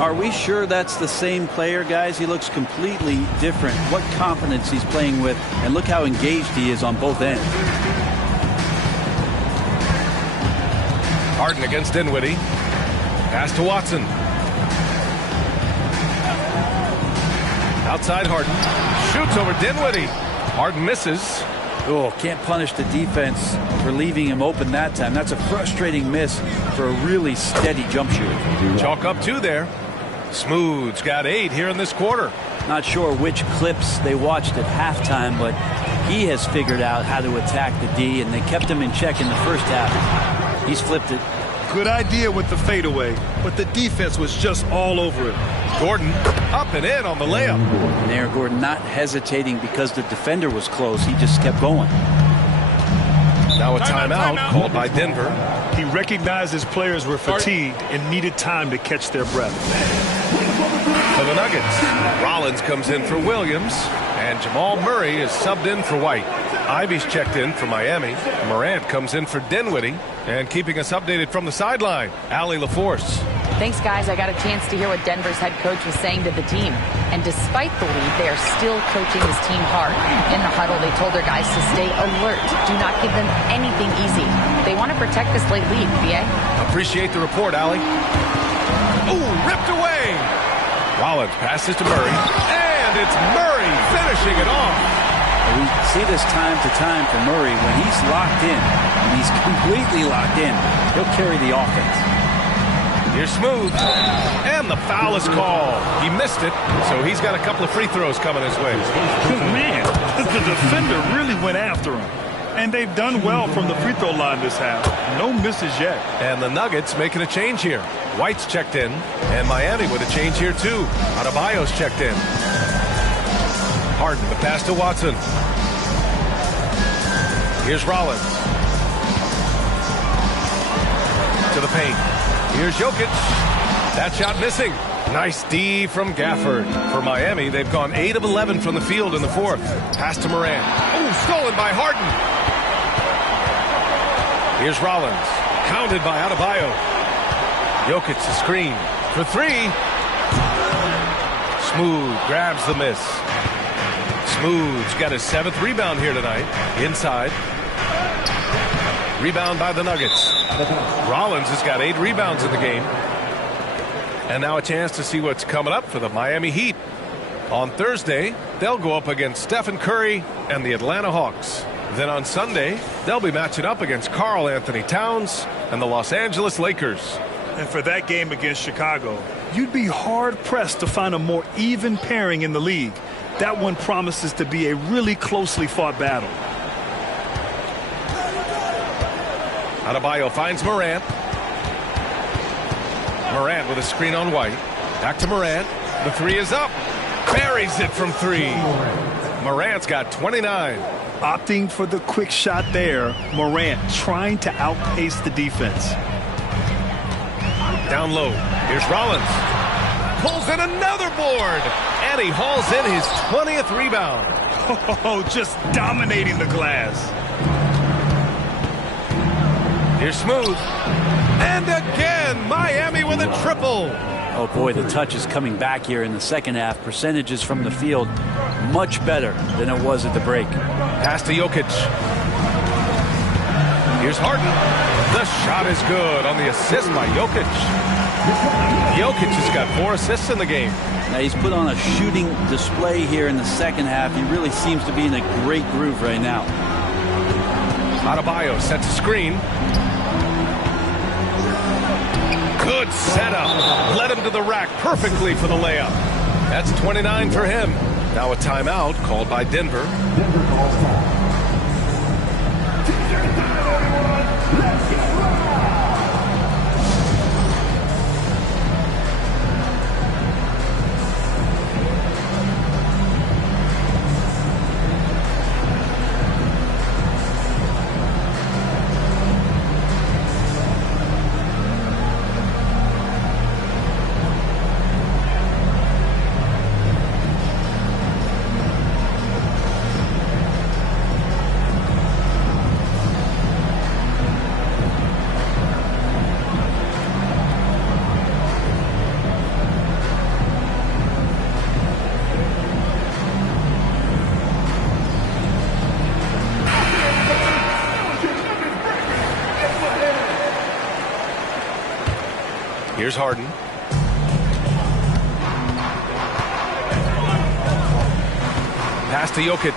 Are we sure that's the same player, guys? He looks completely different. What confidence he's playing with, and look how engaged he is on both ends. Harden against Dinwiddie. Pass to Watson. Outside Harden. Shoots over Dinwiddie. Harden misses. Oh, can't punish the defense for leaving him open that time. That's a frustrating miss for a really steady jump shooter. Chalk up 2 there. Smooth's got 8 here in this quarter. Not sure which clips they watched at halftime, but he has figured out how to attack the D, and they kept him in check in the first half. He's flipped it. Good idea with the fadeaway, but the defense was just all over it. Gordon up and in on the layup. And there, Gordon not hesitating because the defender was close. He just kept going. Now a timeout called by Denver. He recognized his players were fatigued and needed time to catch their breath. For the Nuggets, Rollins comes in for Williams, and Jamal Murray is subbed in for White. Ivy's checked in for Miami. Morant comes in for Dinwiddie. And keeping us updated from the sideline, Allie LaForce. Thanks, guys. I got a chance to hear what Denver's head coach was saying to the team. And despite the lead, they are still coaching his team hard. In the huddle, they told their guys to stay alert. Do not give them anything easy. They want to protect this late lead, BA. Appreciate the report, Allie. Ooh, ripped away. Rollins passes to Murray. And it's Murray finishing it off. We see this time to time from Murray. When he's locked in, when he's completely locked in, he'll carry the offense. Here's Smooth. And the foul is called. He missed it, so he's got a couple of free throws coming his way. Man, the defender really went after him. And they've done well from the free throw line this half. No misses yet. And the Nuggets making a change here. White's checked in, and Miami with a change here too. Adebayo's checked in. Harden, the pass to Watson. Here's Rollins. To the paint. Here's Jokic. That shot missing. Nice D from Gafford. For Miami, they've gone 8 of 11 from the field in the fourth. Pass to Morant. Oh, stolen by Harden. Here's Rollins. Counted by Adebayo. Jokic the screen for three. Smooth grabs the miss. Smooth's got his 7th rebound here tonight. Inside. Rebound by the Nuggets. Rollins has got 8 rebounds in the game. And now a chance to see what's coming up for the Miami Heat. On Thursday, they'll go up against Stephen Curry and the Atlanta Hawks. Then on Sunday, they'll be matching up against Karl Anthony Towns and the Los Angeles Lakers. And for that game against Chicago, you'd be hard-pressed to find a more even pairing in the league. That one promises to be a really closely fought battle. Adebayo finds Morant. Morant with a screen on White. Back to Morant. The three is up. Buries it from 3. Morant's got 29. Opting for the quick shot there. Morant trying to outpace the defense. Down low. Here's Rollins. Pulls in another board. And he hauls in his 20th rebound. Oh, just dominating the glass. Here's Smooth. And again, Miami with a triple. Oh, boy, the touch is coming back here in the second half. Percentages from the field much better than it was at the break. Pass to Jokic. Here's Harden. The shot is good on the assist by Jokic. Jokic has got 4 assists in the game. Now he's put on a shooting display here in the second half. He really seems to be in a great groove right now. Adebayo sets a screen. Good setup. Led him to the rack perfectly for the layup. That's 29 for him. Now a timeout called by Denver. Denver calls time. Let's get right. Here's Harden. Pass to Jokic.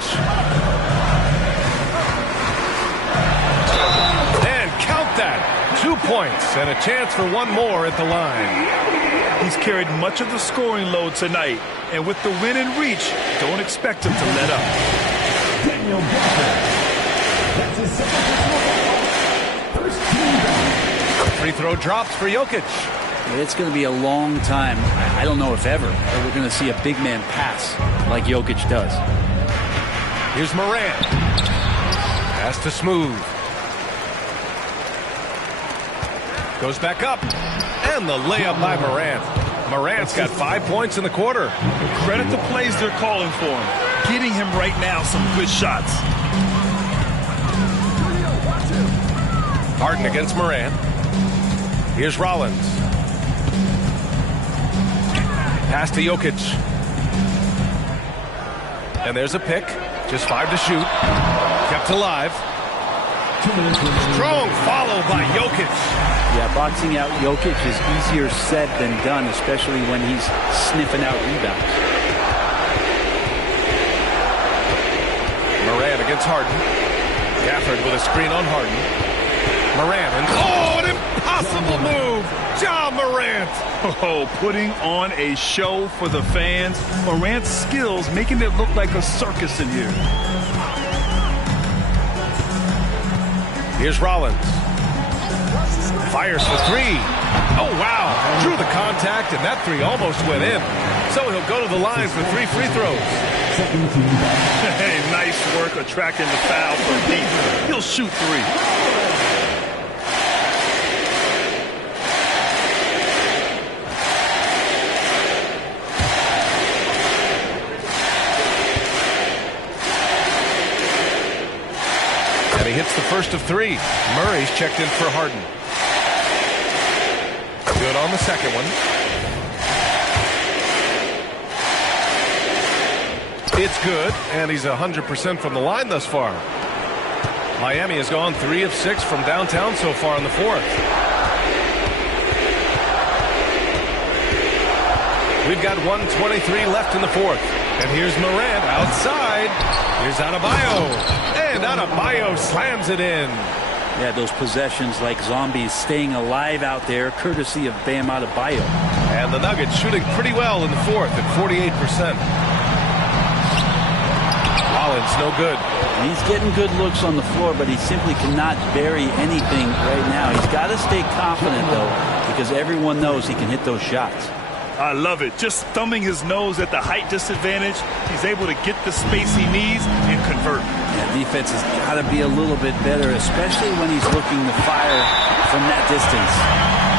And count that. 2 points and a chance for one more at the line. He's carried much of the scoring load tonight. And with the win in reach, don't expect him to let up. Daniel Gafford. That's his second personal first team foul. Free throw drops for Jokic. It's going to be a long time, I don't know if ever, that we're going to see a big man pass like Jokic does. Here's Morant. Pass to Smooth. Goes back up. And the layup by Morant. Morant's got 5 points in the quarter. Credit the plays they're calling for him. Getting him right now some good shots. Harden against Morant. Here's Rollins. Pass to Jokic. And there's a pick. Just 5 to shoot. Kept alive. Strong follow by Jokic. Yeah, boxing out Jokic is easier said than done, especially when he's sniffing out rebounds. Morant against Harden. Gafford with a screen on Harden. Morant, and an impossible move! Ja Morant! Oh, putting on a show for the fans. Morant's skills making it look like a circus in here. Here's Rollins. Fires for 3. Oh, wow. Drew the contact, and that 3 almost went in. So he'll go to the line for 3 free throws. Hey, nice work attracting the foul from deep. He'll shoot 3. And he hits the first of 3. Murray's checked in for Harden. Good on the second one. It's good, and he's 100% from the line thus far. Miami has gone 3 of 6 from downtown so far in the 4th. We've got 1:23 left in the 4th. And here's Morant outside. Here's Adebayo. And Adebayo slams it in. Yeah, those possessions like zombies staying alive out there, courtesy of Bam Adebayo. And the Nuggets shooting pretty well in the 4th at 48%. Rollins, no good. He's getting good looks on the floor, but he simply cannot bury anything right now. He's got to stay confident, though, because everyone knows he can hit those shots. I love it. Just thumbing his nose at the height disadvantage. He's able to get the space he needs and convert. Yeah, defense has got to be a little bit better, especially when he's looking to fire from that distance.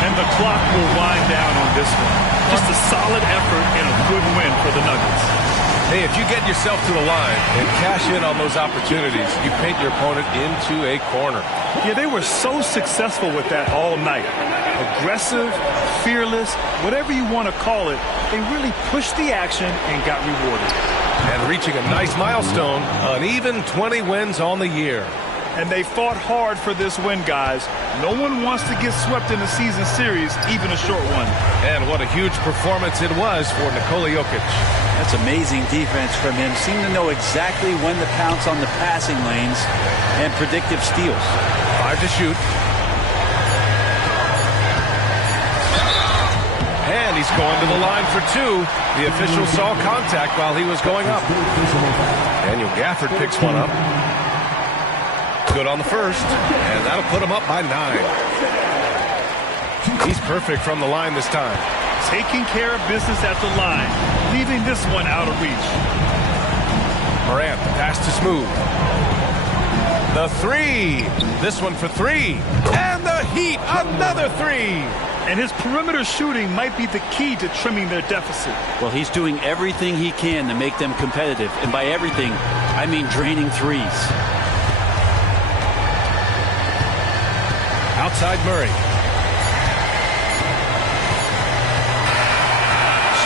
And the clock will wind down on this one. Just a solid effort and a good win for the Nuggets. Hey, if you get yourself to the line and cash in on those opportunities, you paint your opponent into a corner. Yeah, they were so successful with that all night. Aggressive, fearless, whatever you want to call it, they really pushed the action and got rewarded. And reaching a nice milestone, an even 20 wins on the year. And they fought hard for this win, guys. No one wants to get swept in a season series, even a short one. And what a huge performance it was for Nikola Jokic. That's amazing defense from him. Seemed to know exactly when to pounce on the passing lanes and predictive steals. 5 to shoot. And he's going to the line for 2. The official saw contact while he was going up. Daniel Gafford picks one up. Good on the first, and that'll put him up by 9. He's perfect from the line this time. Taking care of business at the line, leaving this one out of reach. Morant, the pass to Smooth. The 3. This one for 3. And the Heat, another 3. And his perimeter shooting might be the key to trimming their deficit. Well, he's doing everything he can to make them competitive. And by everything, I mean draining threes. Outside Murray.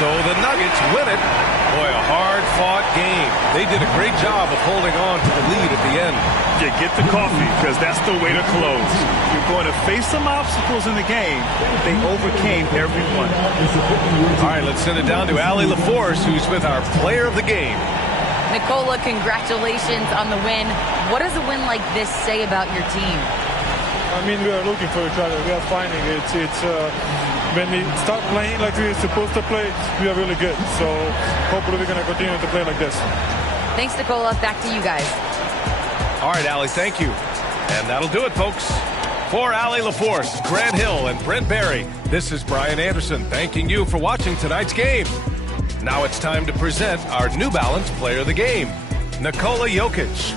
So the Nuggets win it. Boy, a hard-fought game. They did a great job of holding on to the lead at the end. Yeah, get the coffee, because that's the way to close. You're going to face some obstacles in the game. They overcame every one. All right, let's send it down to Allie LaForce, who's with our player of the game. Nikola, congratulations on the win. What does a win like this say about your team? I mean, we are looking for each other. We are finding it. When we start playing like we're supposed to play, we are really good. So hopefully we're going to continue to play like this. Thanks, Nikola. Back to you guys. All right, Allie, thank you. And that'll do it, folks. For Allie LaForce, Grant Hill, and Brent Barry, this is Brian Anderson thanking you for watching tonight's game. Now it's time to present our New Balance Player of the Game, Nikola Jokic.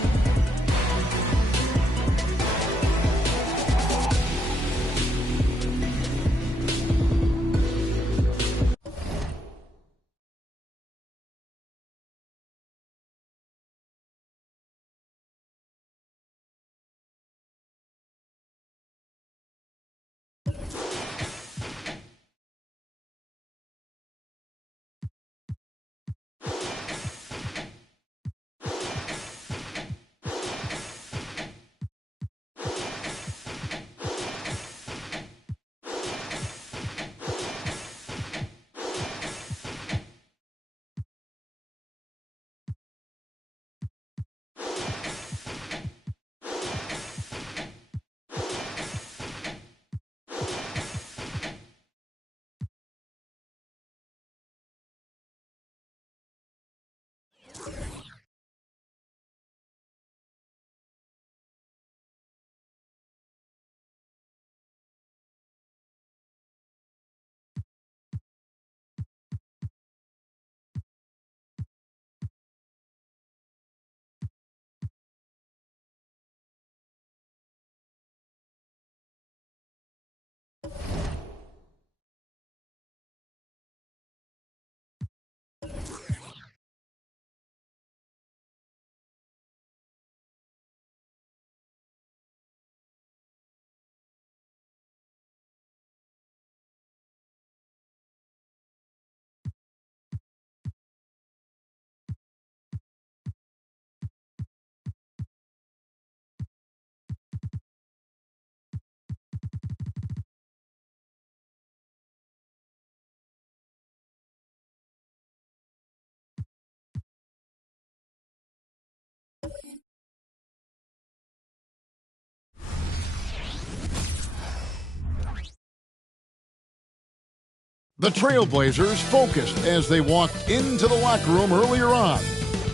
The Trailblazers focused as they walked into the locker room earlier on.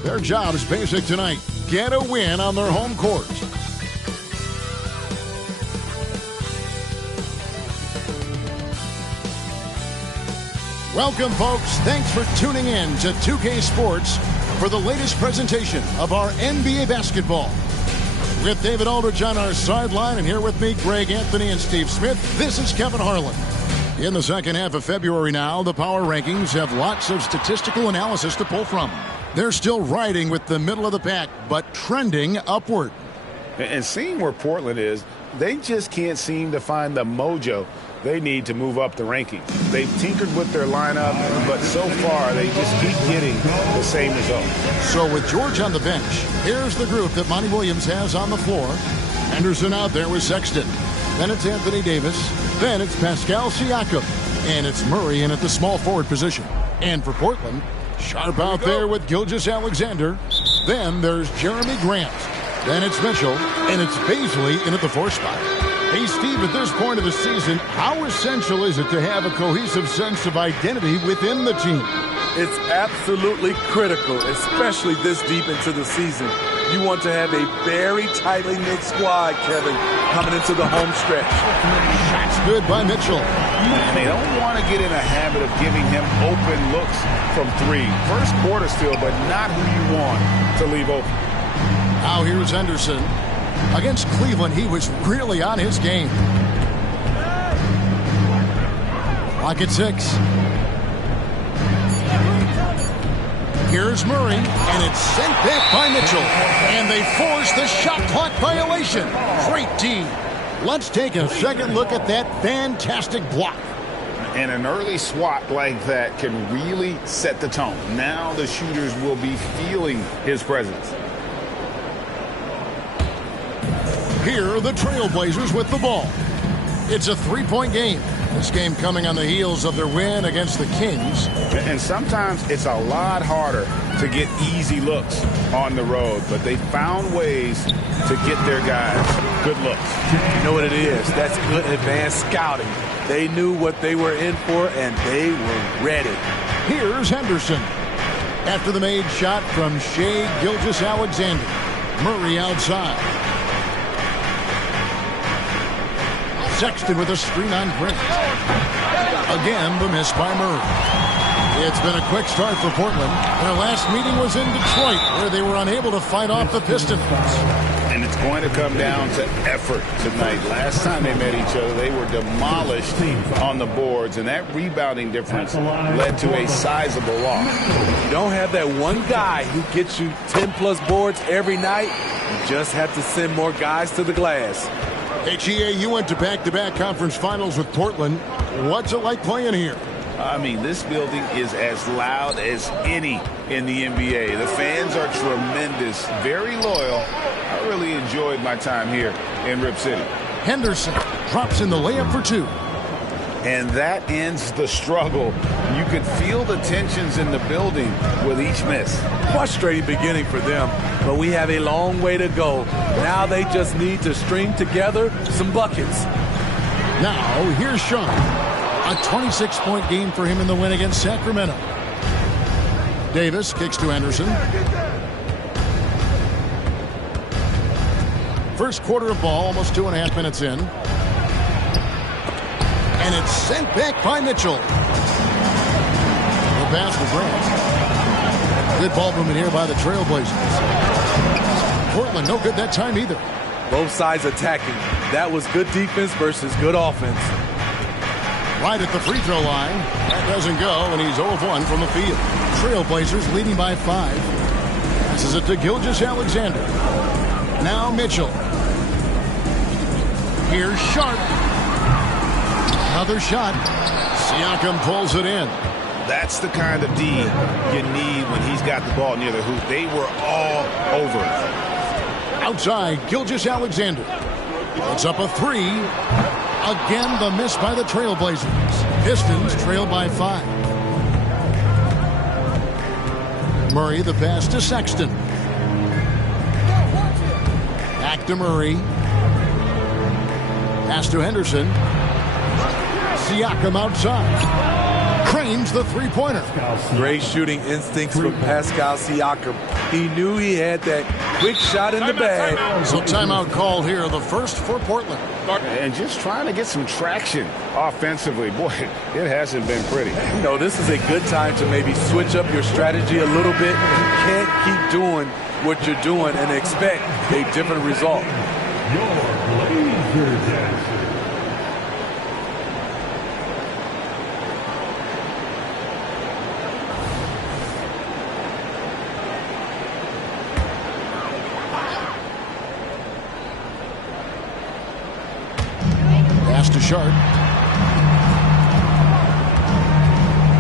Their job is basic tonight. Get a win on their home court. Welcome, folks. Thanks for tuning in to 2K Sports for the latest presentation of our NBA basketball. With David Aldridge on our sideline, and here with me, Greg Anthony and Steve Smith, this is Kevin Harlan. In the second half of February now, the power rankings have lots of statistical analysis to pull from. They're still riding with the middle of the pack, but trending upward. And seeing where Portland is, they just can't seem to find the mojo they need to move up the rankings. They've tinkered with their lineup, but so far they just keep getting the same result. So with George on the bench, here's the group that Monty Williams has on the floor. Henderson out there with Sexton. Then it's Anthony Davis. Then it's Pascal Siakam. And it's Murray in at the small forward position. And for Portland, Sharp out there with Gilgeous-Alexander. Then there's Jeremy Grant. Then it's Mitchell. And it's Baisley in at the 4th spot. Hey, Steve, at this point of the season, how essential is it to have a cohesive sense of identity within the team? It's absolutely critical, especially this deep into the season. You want to have a very tightly knit squad, Kevin, coming into the home stretch. Shots good by Mitchell. And they don't want to get in a habit of giving him open looks from 3. First quarter still, but not who you want to leave open. Now here's Henderson. Against Cleveland, he was really on his game. Clock at 6. Here's Murray, and it's sent back by Mitchell. And they force the shot clock violation. Great D. Let's take a second look at that fantastic block. And an early swat like that can really set the tone. Now the shooters will be feeling his presence. Here are the Trailblazers with the ball. It's a 3-point game. This game coming on the heels of their win against the Kings. And sometimes it's a lot harder to get easy looks on the road, but they found ways to get their guys good looks. You know what it is? That's good advanced scouting. They knew what they were in for, and they were ready. Here's Henderson. After the made shot from Shai Gilgeous-Alexander. Murray outside. Sexton with a screen on Grant. Again, the miss by Murray. It's been a quick start for Portland. Their last meeting was in Detroit, where they were unable to fight off the Pistons. And it's going to come down to effort tonight. Last time they met each other, they were demolished on the boards, and that rebounding difference led to a sizable loss. You don't have that one guy who gets you 10-plus boards every night. You just have to send more guys to the glass. HEA, you went to back-to-back conference finals with Portland. What's it like playing here? I mean, this building is as loud as any in the NBA. The fans are tremendous, very loyal. I really enjoyed my time here in Rip City. Henderson drops in the layup for 2. And that ends the struggle. You could feel the tensions in the building with each miss. Frustrating beginning for them, but we have a long way to go. Now they just need to string together some buckets. Now, here's Sean. A 26-point game for him in the win against Sacramento. Davis kicks to Henderson. First quarter of ball, almost 2.5 minutes in. And it's sent back by Mitchell. The pass for Grant. Good ball movement here by the Trailblazers. Portland, no good that time either. Both sides attacking. That was good defense versus good offense. Right at the free throw line. That doesn't go, and he's 0 of 1 from the field. Trailblazers leading by 5. Passes it to Gilgeous-Alexander. Now Mitchell. Here's Sharp. Another shot. Siakam pulls it in. That's the kind of D you need when he's got the ball near the hoop. They were all over it. Outside, Gilgeous-Alexander. It's up a 3. Again, the miss by the Trailblazers. Pistons trail by 5. Murray, the pass to Sexton. Back to Murray. Pass to Henderson. Siakam outside. lands the three-pointer. Great shooting instincts from Pascal Siakam. He knew he had that quick shot in the bag. So timeout call here, the first for Portland. And just trying to get some traction offensively. Boy, it hasn't been pretty. You know, this is a good time to maybe switch up your strategy a little bit. You can't keep doing what you're doing and expect a different result. Pass to Sharp.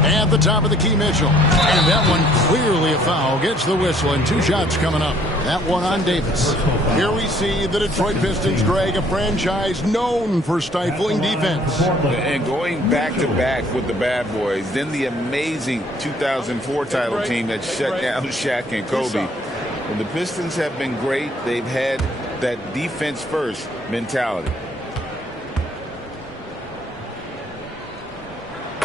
At the top of the key, Mitchell. And that one clearly a foul. Gets the whistle, and 2 shots coming up. That one on Davis. Here we see the Detroit Pistons, Greg, a franchise known for stifling defense. And going back-to-back with the bad boys. Then the amazing 2004 title team that shut down Shaq and Kobe. And the Pistons have been great. They've had that defense-first mentality.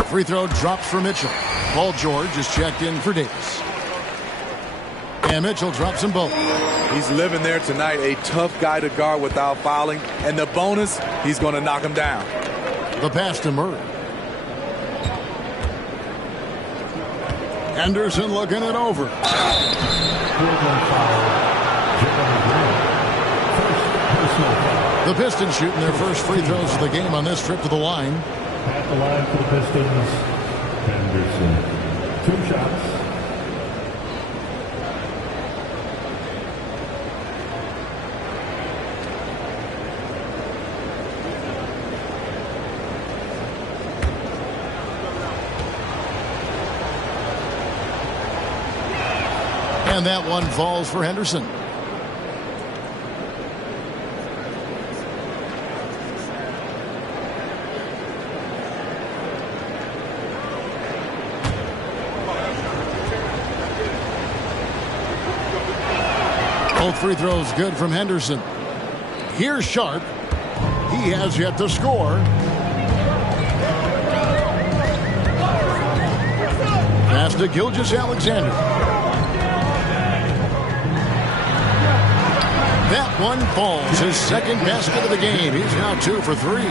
Free throw drops for Mitchell. Paul George is checked in for Davis. And Mitchell drops them both. He's living there tonight, a tough guy to guard without fouling. And the bonus, he's going to knock him down. The pass to Murray. Henderson looking it over. The Pistons shooting their first free throws of the game on this trip to the line. At the line for the Pistons, Henderson. 2 shots. And that one falls for Henderson. Both free throws good from Henderson. Here's Sharp. He has yet to score. Pass to Gilgeous-Alexander. That one falls. His second basket of the game. He's now 2 for 3.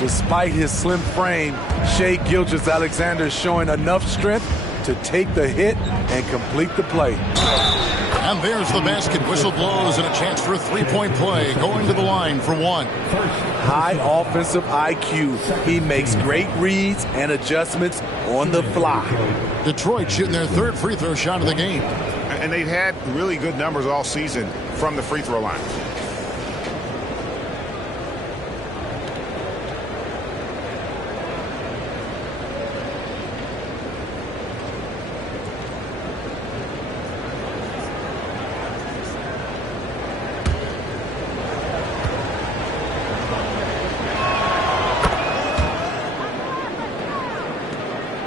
Despite his slim frame, Shai Gilgeous-Alexander is showing enough strength to take the hit and complete the play. And there's the basket. Whistle blows and a chance for a three-point play. Going to the line for 1. High offensive IQ. He makes great reads and adjustments on the fly. Detroit shooting their third free throw shot of the game. And they've had really good numbers all season from the free throw line.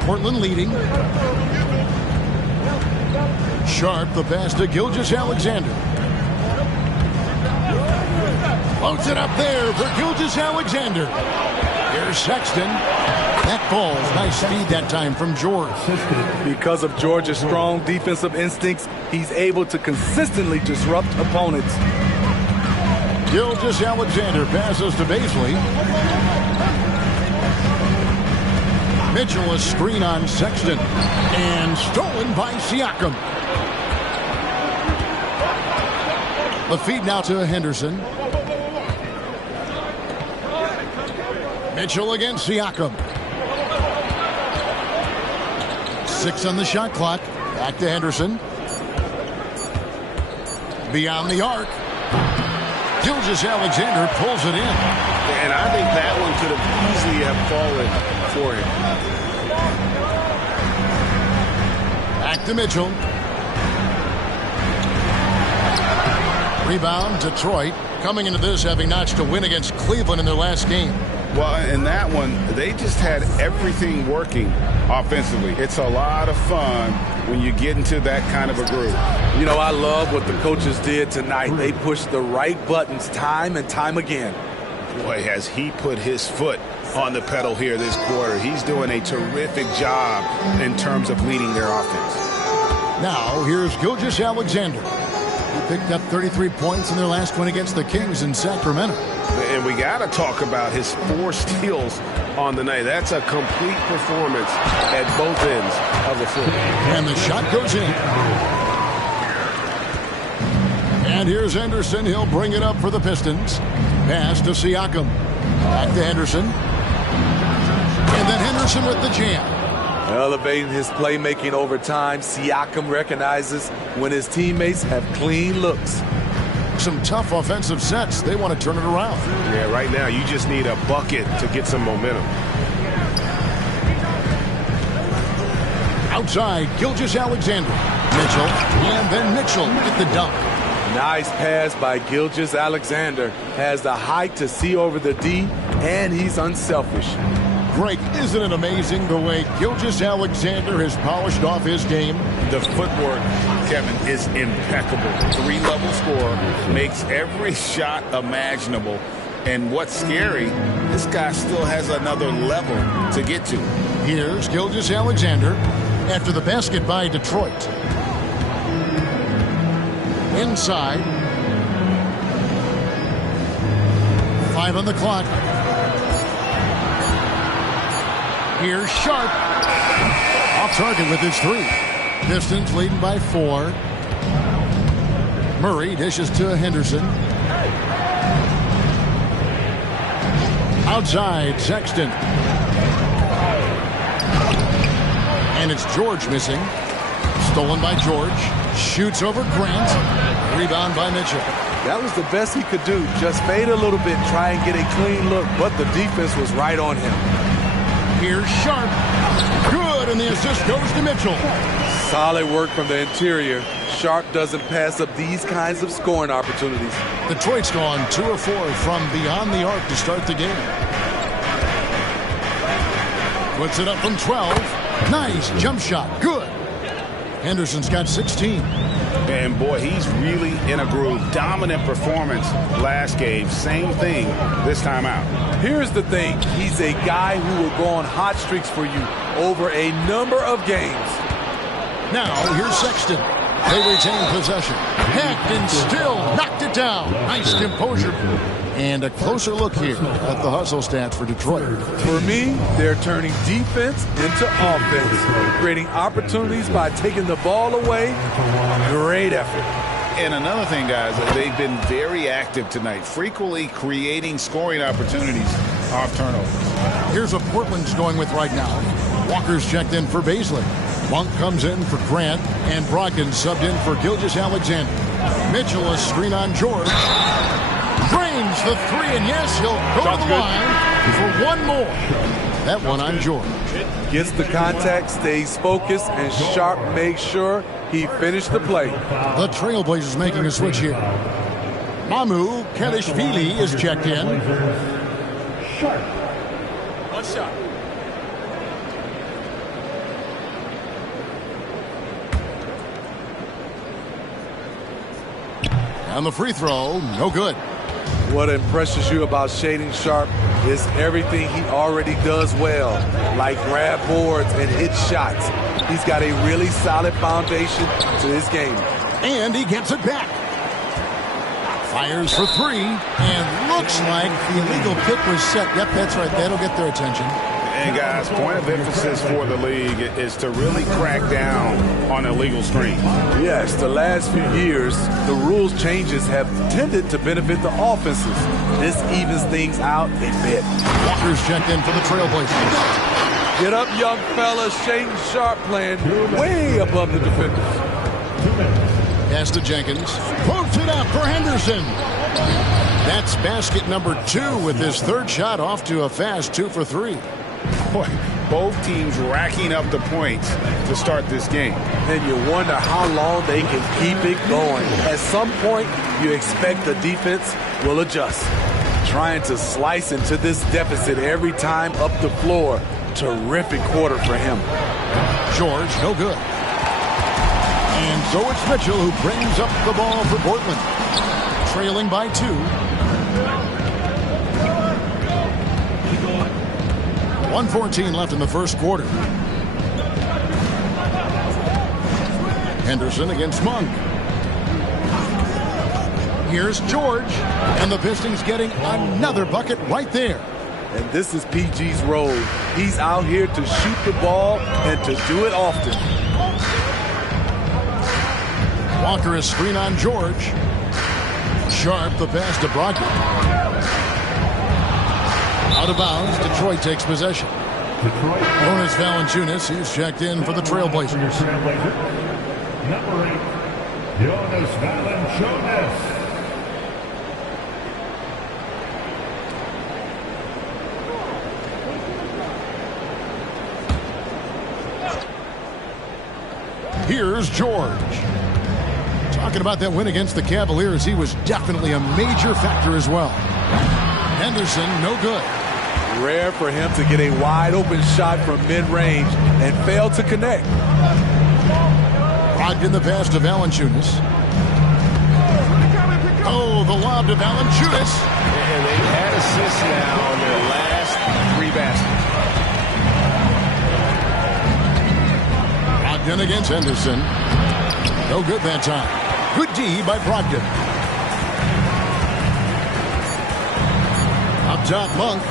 Portland leading. Sharp, the pass to Gilgeous-Alexander. Floats it up there for Gilgeous-Alexander. Here's Sexton. That falls. Nice speed that time from George. Because of George's strong defensive instincts, he's able to consistently disrupt opponents. Gilgeous-Alexander passes to Baisley. Mitchell, a screen on Sexton. And stolen by Siakam. The feed now to Henderson. Mitchell against Siakam. 6 on the shot clock. Back to Henderson. Beyond the arc. Gilgeous-Alexander pulls it in. And I think that one could have easily have fallen for him. Back to Mitchell. Rebound, Detroit. Coming into this having notched a win against Cleveland in their last game. Well, in that one, they just had everything working offensively. It's a lot of fun when you get into that kind of a groove. You know, I love what the coaches did tonight. They pushed the right buttons time and time again. Boy, has he put his foot on the pedal here this quarter. He's doing a terrific job in terms of leading their offense. Now, here's Gilgeous-Alexander. He picked up 33 points in their last win against the Kings in Sacramento. And we got to talk about his 4 steals on the night. That's a complete performance at both ends of the floor. And the shot goes in. And here's Henderson. He'll bring it up for the Pistons. Pass to Siakam. Back to Henderson. And then Henderson with the jam. Elevating his playmaking over time, Siakam recognizes when his teammates have clean looks. Some tough offensive sets. They want to turn it around. Yeah, right now you just need a bucket to get some momentum. Outside, Gilgeous-Alexander. Mitchell. And then Mitchell with the dunk. Nice pass by Gilgeous-Alexander. Has the height to see over the D, and he's unselfish. Greg, isn't it amazing the way Gilgeous-Alexander has polished off his game? The footwork, Kevin, is impeccable. 3-level scorer, makes every shot imaginable. And what's scary, this guy still has another level to get to. Here's Gilgeous-Alexander after the basket by Detroit. Inside. 5 on the clock. Here's Sharp. Off target with his 3. Pistons leading by 4. Murray dishes to Henderson. Outside, Sexton. And it's George missing. Stolen by George. Shoots over Grant. Rebound by Mitchell. That was the best he could do. Just fade a little bit, try and get a clean look, but the defense was right on him. Here's Sharp. Good, and the assist goes to Mitchell. Solid work from the interior. Sharp doesn't pass up these kinds of scoring opportunities. Detroit's gone 2 of 4 from beyond the arc to start the game. Puts it up from 12. Nice jump shot. Good. Henderson's got 16. And boy, he's really in a groove. Dominant performance last game. Same thing this time out. Here's the thing. He's a guy who will go on hot streaks for you over a number of games. Now, here's Sexton. They retain possession. Hacked and still knocked it down. Nice composure. And a closer look here at the hustle stats for Detroit. For me, they're turning defense into offense, creating opportunities by taking the ball away. Great effort. And another thing, guys, they've been very active tonight, frequently creating scoring opportunities off turnover. Here's what Portland's going with right now. Walker's checked in for Baisley. Monk comes in for Grant, and Brogdon subbed in for Gilgeous-Alexander. Mitchell a screen on George. Drains the 3, and yes, he'll go to the line for one more. That one on George. Gets the contact, stays focused, and Sharp makes sure he finished the play. The Trailblazers making a switch here. Mamu Kelishvili is checked in. Sharp. One shot. And the free throw, no good. What impresses you about Shaedon Sharp is everything he already does well, like grab boards and hit shots. He's got a really solid foundation to his game. And he gets it back. Fires for 3, and looks like the illegal kick was set. Yep, that's right. That'll get their attention. And guys, point of emphasis for the league is to really crack down on illegal screens. Yes, the last few years, the rules changes have tended to benefit the offenses. This evens things out a bit. Walker's checked in for the Trailblazers. Get up, young fella. Shaedon Sharp playing way above the defenders. Pass to Jenkins. Quotes it up for Henderson. That's basket number 2 with his 3rd shot off to a fast 2 for 3. Boy, both teams racking up the points to start this game. And you wonder how long they can keep it going. At some point, you expect the defense will adjust. Trying to slice into this deficit every time up the floor. Terrific quarter for him. George, no good. And so it's Mitchell who brings up the ball for Portland. Trailing by 2. 1:14 left in the first quarter. Henderson against Monk. Here's George, and the Pistons getting another bucket right there. And this is PG's role. He's out here to shoot the ball and to do it often. Walker is screen on George. Sharp the pass to Brogdon. Out of bounds, Detroit takes possession. Jonas Valanciunas, he's checked in for the Trailblazers. Number 8, Jonas Valanciunas. Here's George. Talking about that win against the Cavaliers, he was definitely a major factor as well. Henderson, no good. Rare for him to get a wide open shot from mid-range and fail to connect. Brogdon the pass to Valanciunas. Oh, the lob to Valanciunas. And they've had assists now on their last 3 baskets. Brogdon against Henderson. No good that time. Good D by Brogdon. Up top, Monk.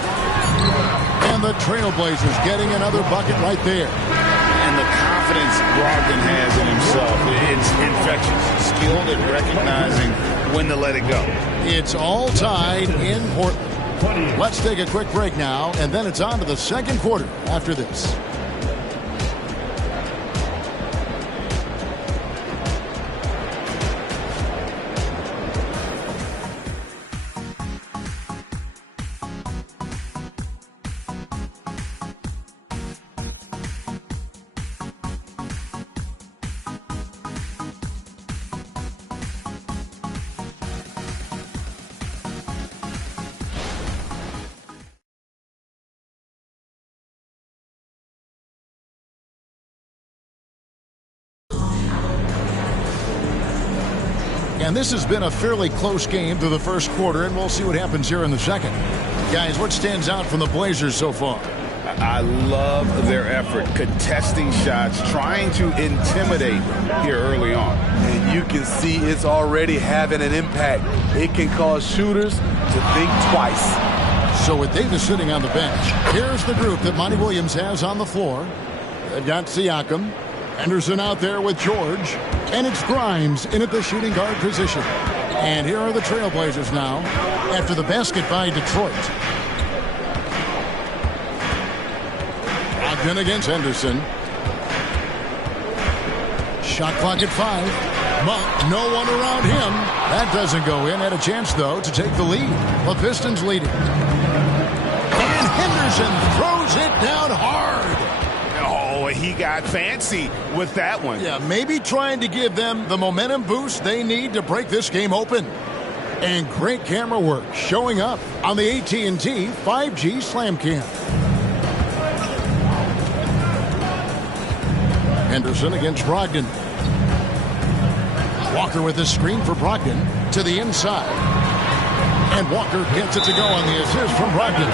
And the Trailblazers getting another bucket right there. And the confidence Brogdon has in himself, it's infectious. Skilled at recognizing when to let it go. It's all tied in Portland. Let's take a quick break now, and then it's on to the second quarter after this. And this has been a fairly close game through the first quarter, and we'll see what happens here in the second. Guys, what stands out from the Blazers so far? I love their effort, contesting shots, trying to intimidate here early on. And you can see it's already having an impact. It can cause shooters to think twice. So with Davis sitting on the bench, here's the group that Monty Williams has on the floor. They've got Siakam, Henderson out there with George, and it's Grimes in at the shooting guard position. And here are the Trailblazers now after the basket by Detroit. Brogdon against Henderson. Shot clock at 5. Monk, no one around him. That doesn't go in. Had a chance, though, to take the lead. The Pistons leading. And Henderson throws it down hard. Oh, he got fancy with that one. Yeah, maybe trying to give them the momentum boost they need to break this game open. And great camera work showing up on the AT&T 5G Slam Cam. Henderson against Brogdon. Walker with a screen for Brogdon to the inside. And Walker gets it to go on the assist from Brogdon.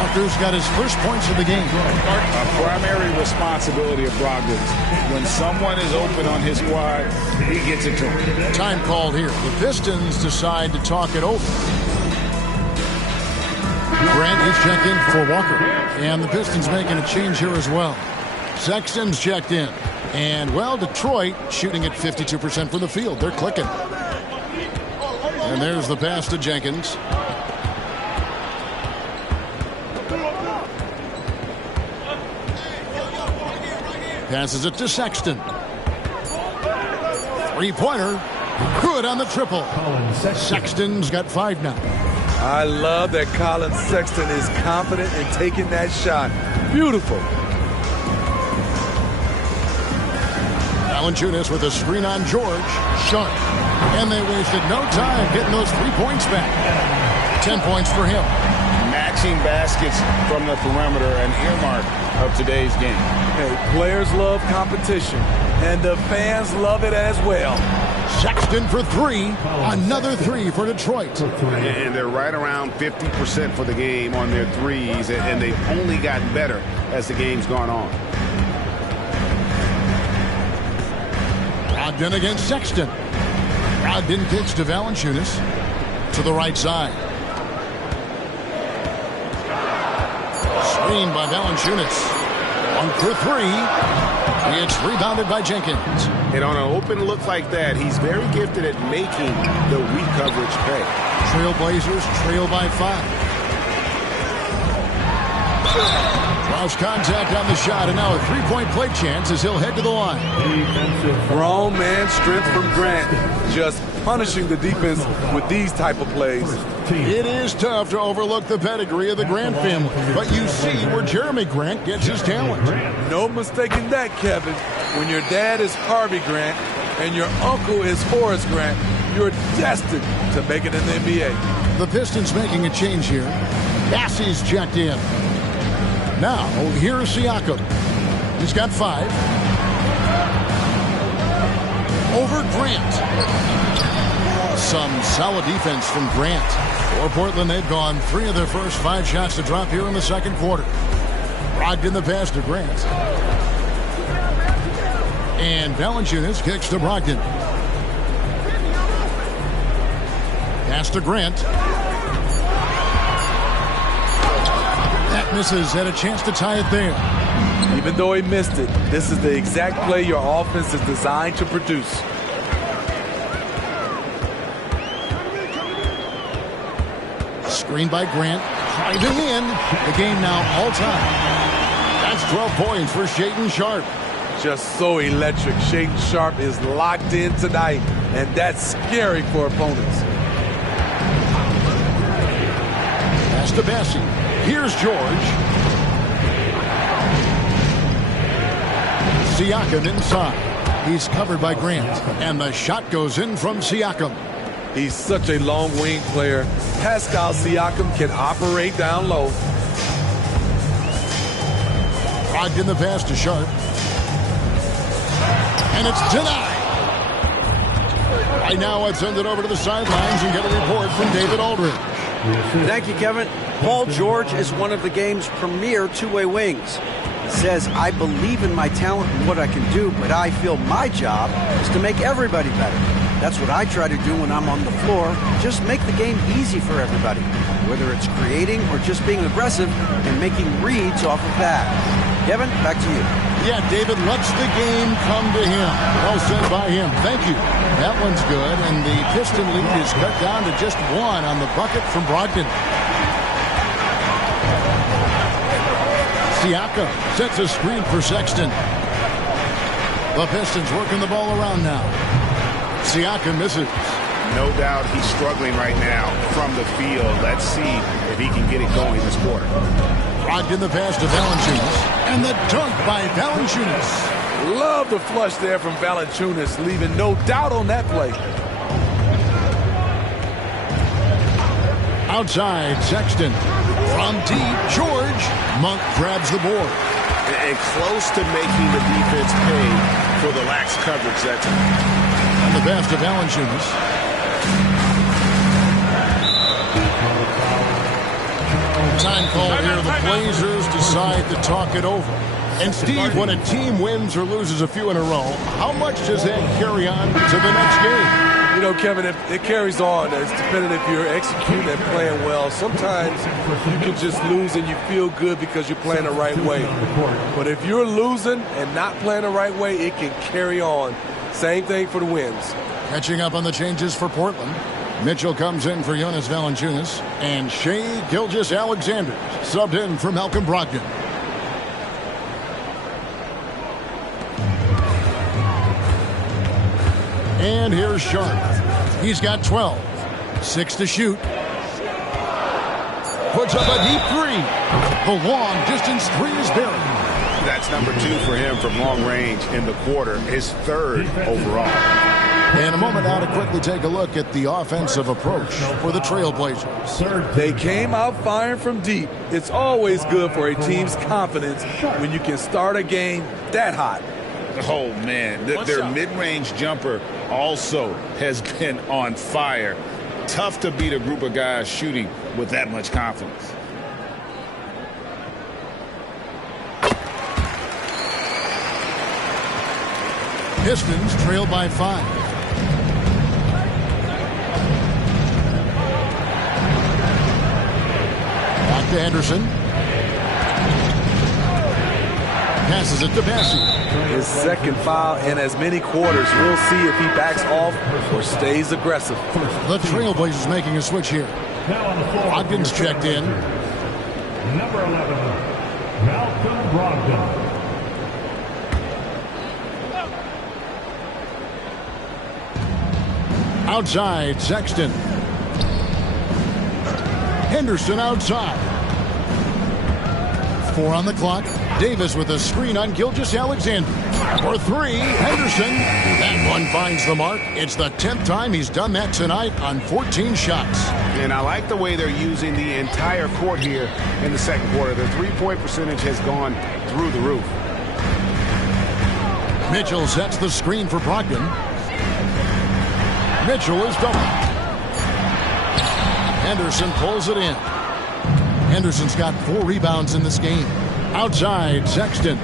Walker's got his first points of the game. A primary responsibility of Brogdon's. When someone is open on his squad, he gets it to him. Time called here. The Pistons decide to talk it over. Grant is checked in for Walker. And the Pistons making a change here as well. Sexton's checked in. And, well, Detroit shooting at 52% from the field. They're clicking. And there's the pass to Jenkins. Passes it to Sexton. Three-pointer. Good on the triple. Sexton's got 5 now. I love that Colin Sexton is confident in taking that shot. Beautiful. Valanciunas with a screen on George. Sharp. And they wasted no time getting those 3 points back. 10 points for him. Matching baskets from the perimeter, an earmark of today's game. Hey, players love competition, and the fans love it as well. Sexton for three. Another three for Detroit. And they're right around 50% for the game on their threes, and they've only gotten better as the game's gone on. Brogdon against Sexton. Brogdon kicks to Valanciunas to the right side. Screen by Valanciunas. 1 for 3. It's rebounded by Jenkins. And on an open look like that, he's very gifted at making the weak coverage pay. Trailblazers trail by 5. Draws contact on the shot, and now a three-point play chance as he'll head to the line. Grown man strength from Grant. Just punishing the defense with these type of plays. It is tough to overlook the pedigree of the Grant family, but you see where Jeremy Grant gets his talent. No mistaking that, Kevin. When your dad is Harvey Grant and your uncle is Horace Grant, you're destined to make it in the NBA. The Pistons making a change here. Bassey's checked in. Now, here's Siakam. He's got 5. Over Grant. Some solid defense from Grant. For Portland, they've gone 3 of their first 5 shots to drop here in the second quarter. Brogdon the pass to Grant. And Valanciunas kicks to Brogdon. Pass to Grant. That misses, had a chance to tie it there. Even though he missed it, this is the exact play your offense is designed to produce. Screen by Grant, driving in. The game now all-time. That's 12 points for Shaedon Sharpe. Just so electric. Shaedon Sharpe is locked in tonight, and that's scary for opponents. Pass to Bassey. Here's George. Siakam inside. He's covered by Grant, and the shot goes in from Siakam. He's such a long wing player. Pascal Siakam can operate down low. Brogdon the pass to Sharpe. And it's denied. Right now, let's send it over to the sidelines and get a report from David Aldridge. Thank you, Kevin. Paul George is one of the game's premier two-way wings. He says, I believe in my talent and what I can do, but I feel my job is to make everybody better. That's what I try to do when I'm on the floor. Just make the game easy for everybody, whether it's creating or just being aggressive and making reads off of that. Kevin, back to you. Yeah, David lets the game come to him. Well said by him. Thank you. That one's good, and the Piston lead is cut down to just 1 on the bucket from Brogdon. Siakam sets a screen for Sexton. The Pistons working the ball around now. Siakam misses. No doubt he's struggling right now from the field. Let's see if he can get it going this quarter. Brogdon the pass to Valanciunas. And the dunk by Valanciunas. Love the flush there from Valanciunas, leaving no doubt on that play. Outside, Sexton. From deep, George. Monk grabs the board. And close to making the defense pay for the lax coverage that time. And the pass to Valanciunas. Time call here. The Blazers decide to talk it over. And Steve, when a team wins or loses a few in a row, how much does that carry on to the next game? You know, Kevin, it carries on. It's dependent if you're executing and playing well. Sometimes you can just lose and you feel good because you're playing the right way. But if you're losing and not playing the right way, it can carry on. Same thing for the wins. Catching up on the changes for Portland. Mitchell comes in for Jonas Valanciunas. And Shai Gilgeous-Alexander subbed in for Malcolm Brogdon. And here's Sharpe. He's got 12. 6 to shoot. Puts up a deep 3. The long-distance 3 is buried. That's number 2 for him from long range in the quarter. His 3rd overall. In a moment now to quickly take a look at the offensive approach for the Trailblazers. They came out firing from deep. It's always good for a team's confidence when you can start a game that hot. Oh, man. Their mid-range jumper also has been on fire. Tough to beat a group of guys shooting with that much confidence. Pistons trail by 5. Back to Henderson. Passes it to Bassey. His second foul in as many quarters. We'll see if he backs off or stays aggressive. The Trailblazers making a switch here. Brogdon's checked in. Number 11, Malcolm Brogdon. Outside, Sexton. Henderson outside. 4 on the clock. Davis with a screen on Gilgeous-Alexander. For 3, Henderson. That one finds the mark. It's the 10th time he's done that tonight on 14 shots. And I like the way they're using the entire court here in the second quarter. Their three-point percentage has gone through the roof. Mitchell sets the screen for Brogdon. Mitchell is double. Henderson pulls it in. Henderson's got 4 rebounds in this game. Outside, Sexton.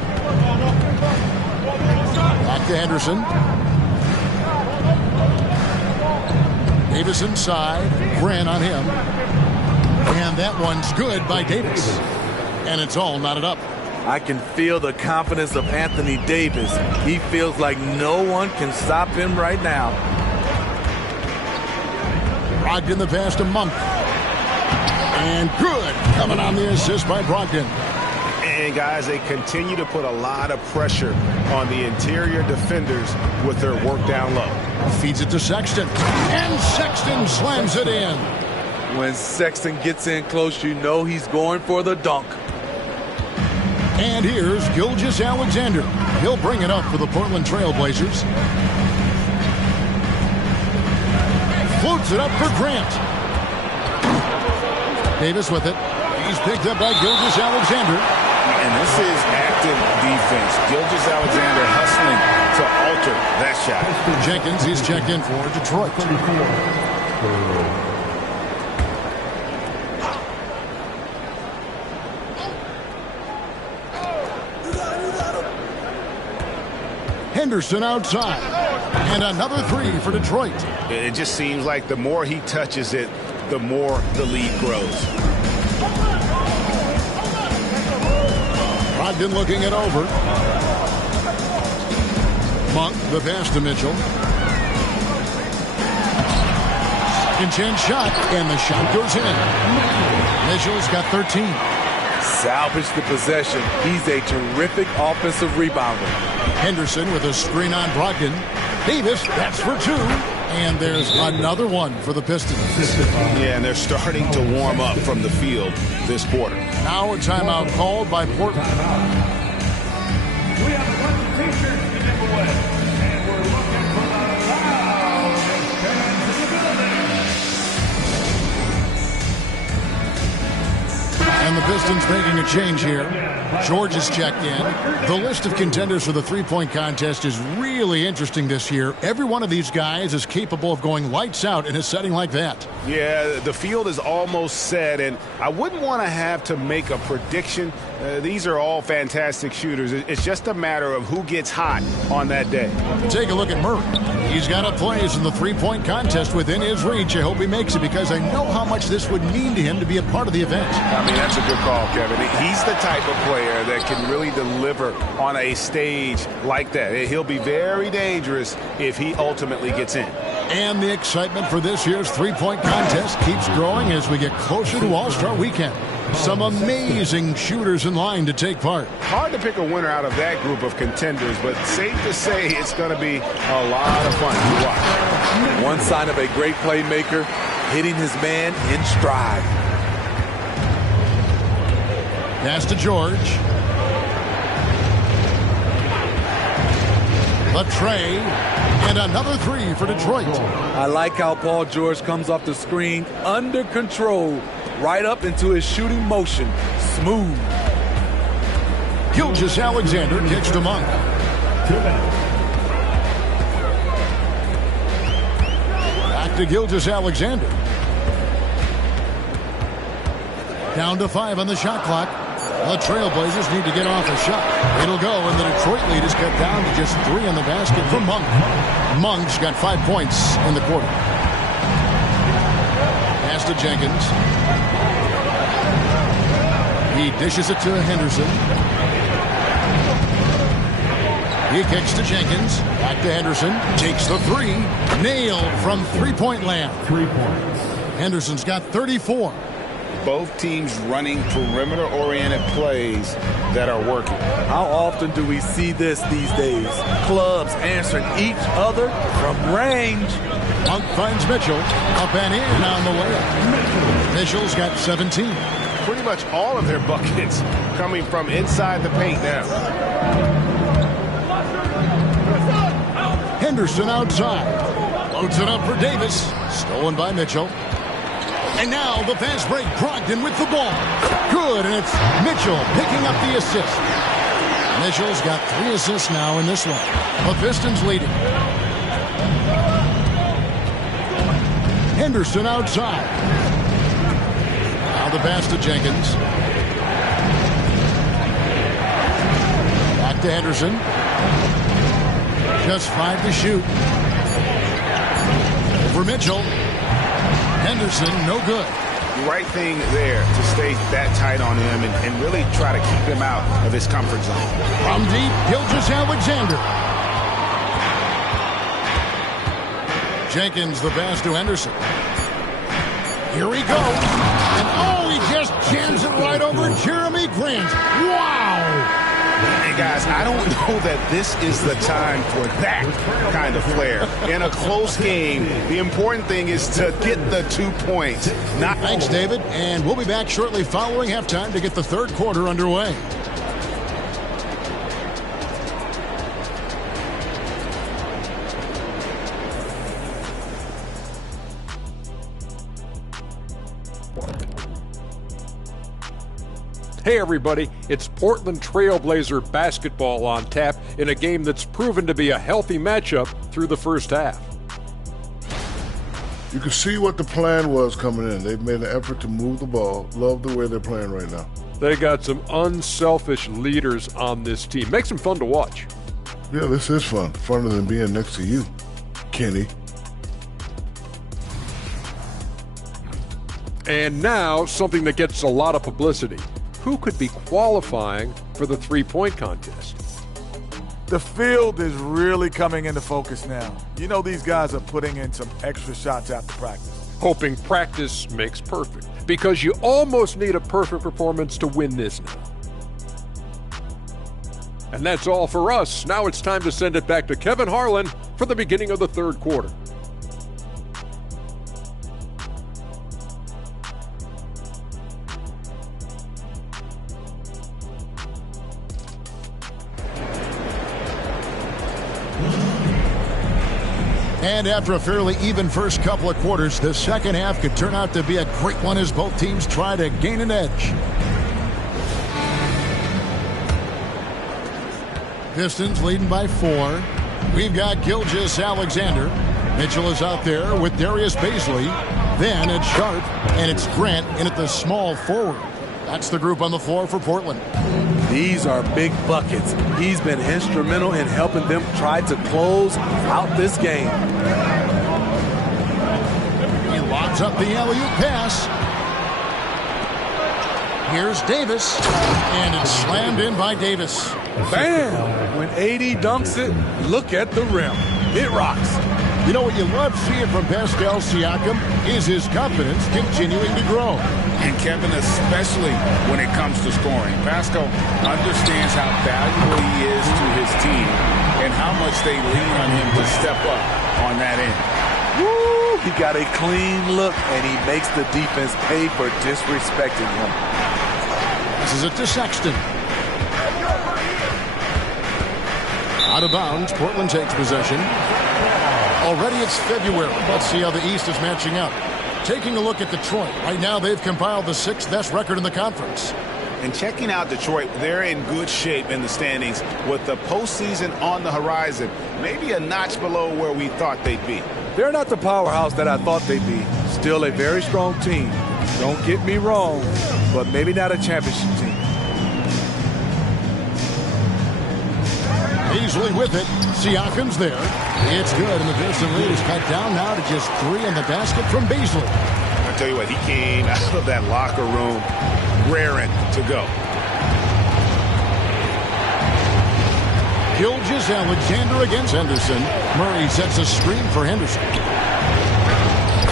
Back to Henderson. Davis inside. Grant on him. And that one's good by Davis. And it's all knotted up. I can feel the confidence of Anthony Davis. He feels like no one can stop him right now. Brogdon the pass to Monk. And good. Coming on the assist by Brogdon. And, guys, they continue to put a lot of pressure on the interior defenders with their work down low. Feeds it to Sexton. And Sexton slams it in. When Sexton gets in close, you know he's going for the dunk. And here's Gilgeous-Alexander. He'll bring it up for the Portland Trailblazers. Floats it up for Grant. Davis with it. He's picked up by Gilgeous-Alexander. And this is active defense. Gilgeous-Alexander hustling to alter that shot. Jenkins, he's checked in for Detroit. Henderson outside. And another 3 for Detroit. It just seems like the more he touches it, the more the lead grows. Brogdon looking it over. Monk, the pass to Mitchell. Second chance shot, and the shot goes in. Mitchell's got 13. Salvage the possession. He's a terrific offensive rebounder. Henderson with a screen on Brogdon. Davis, that's for 2. And there's another one for the Pistons. Yeah, and they're starting to warm up from the field this quarter. Now a timeout called by Portland. We have a bunch of t-shirts to give away, and we're looking for the loudest fans in the building. And the Pistons making a change here. George is checked in. The list of contenders for the three-point contest is really interesting this year. Every one of these guys is capable of going lights out in a setting like that. Yeah, the field is almost set, and I wouldn't want to have to make a prediction. These are all fantastic shooters. It's just a matter of who gets hot on that day. Take a look at Murray. He's got a place in the three-point contest within his reach. I hope he makes it because I know how much this would mean to him to be a part of the event. I mean, that's a good call, Kevin. He's the type of player that can really deliver on a stage like that. He'll be very dangerous if he ultimately gets in. And the excitement for this year's three-point contest keeps growing as we get closer to All-Star Weekend. Some amazing shooters in line to take part. Hard to pick a winner out of that group of contenders, but safe to say it's going to be a lot of fun to watch. One sign of a great playmaker, hitting his man in stride. Pass to George. The tray. And another 3 for Detroit. I like how Paul George comes off the screen under control, right up into his shooting motion. Smooth. Gilgeous-Alexander kicks to Monk. Back to Gilgeous-Alexander. Down to 5 on the shot clock. The Trailblazers need to get off a shot. It'll go, and the Detroit lead is cut down to just 3 on the basket for Monk. Monk's got 5 points in the quarter. Pass to Jenkins. He dishes it to Henderson. He kicks to Jenkins. Back to Henderson. Takes the 3. Nailed from three-point land. 3 points. Henderson's got 34. Both teams running perimeter-oriented plays that are working. How often do we see this these days? Clubs answering each other from range. Monk finds Mitchell. Up and in on the layup. Mitchell's got 17. Pretty much all of their buckets coming from inside the paint now. Henderson outside. Loads it up for Davis. Stolen by Mitchell. And now the fast break. Brogdon with the ball. Good, and it's Mitchell picking up the assist. Mitchell's got 3 assists now in this one. The Pistons leading. Henderson outside. Now the pass to Jenkins. Back to Henderson. Just 5 to shoot. Over Mitchell. Henderson, no good. Right thing there to stay that tight on him and really try to keep him out of his comfort zone. From deep, Gilgeous-Alexander. Jenkins, the pass to Henderson. Here he goes. And oh, he just jams it right over Jeremy Grant. Wow! Hey, guys, I don't know that this is the time for that kind of flair. In a close game, the important thing is to get the 2 points. Thanks, David. And we'll be back shortly following halftime to get the third quarter underway. Hey everybody, it's Portland Trailblazer basketball on tap in a game that's proven to be a healthy matchup through the first half. You can see what the plan was coming in. They've made an effort to move the ball. Love the way they're playing right now. They got some unselfish leaders on this team. Makes them fun to watch. Yeah, this is fun. Funner than being next to you, Kenny. And now, something that gets a lot of publicity. Who could be qualifying for the three-point contest? The field is really coming into focus now. You know these guys are putting in some extra shots after practice. Hoping practice makes perfect, because you almost need a perfect performance to win this now. And that's all for us. Now it's time to send it back to Kevin Harlan for the beginning of the third quarter. And after a fairly even first couple of quarters, the second half could turn out to be a great one as both teams try to gain an edge. Pistons leading by 4. We've got Gilgeous-Alexander. Mitchell is out there with Darius Baisley. Then it's Sharp, and it's Grant in at the small forward. That's the group on the floor for Portland. These are big buckets. He's been instrumental in helping them try to close out this game. He lobs up the alley-oop pass. Here's Davis, and it's slammed in by Davis. Bam! When AD dunks it, look at the rim. It rocks. You know what you love seeing from Pascal Siakam is his confidence continuing to grow. And Kevin, especially when it comes to scoring. Pascal understands how valuable he is to his team and how much they lean on him to step up on that end. Woo! He got a clean look, and he makes the defense pay for disrespecting him. This is it to Sexton. Out of bounds, Portland takes possession. Already it's February. Let's see how the East is matching up. Taking a look at Detroit. Right now they've compiled the 6th best record in the conference. And checking out Detroit, they're in good shape in the standings with the postseason on the horizon, maybe a notch below where we thought they'd be. They're not the powerhouse that I thought they'd be. Still a very strong team. Don't get me wrong, but maybe not a championship team. Easily with it. Siakam's there. It's good, and the Piston lead is cut down now to just 3 in the basket from Beasley. I tell you what, he came out of that locker room raring to go. Gilgeous-Alexander against Henderson. Murray sets a screen for Henderson.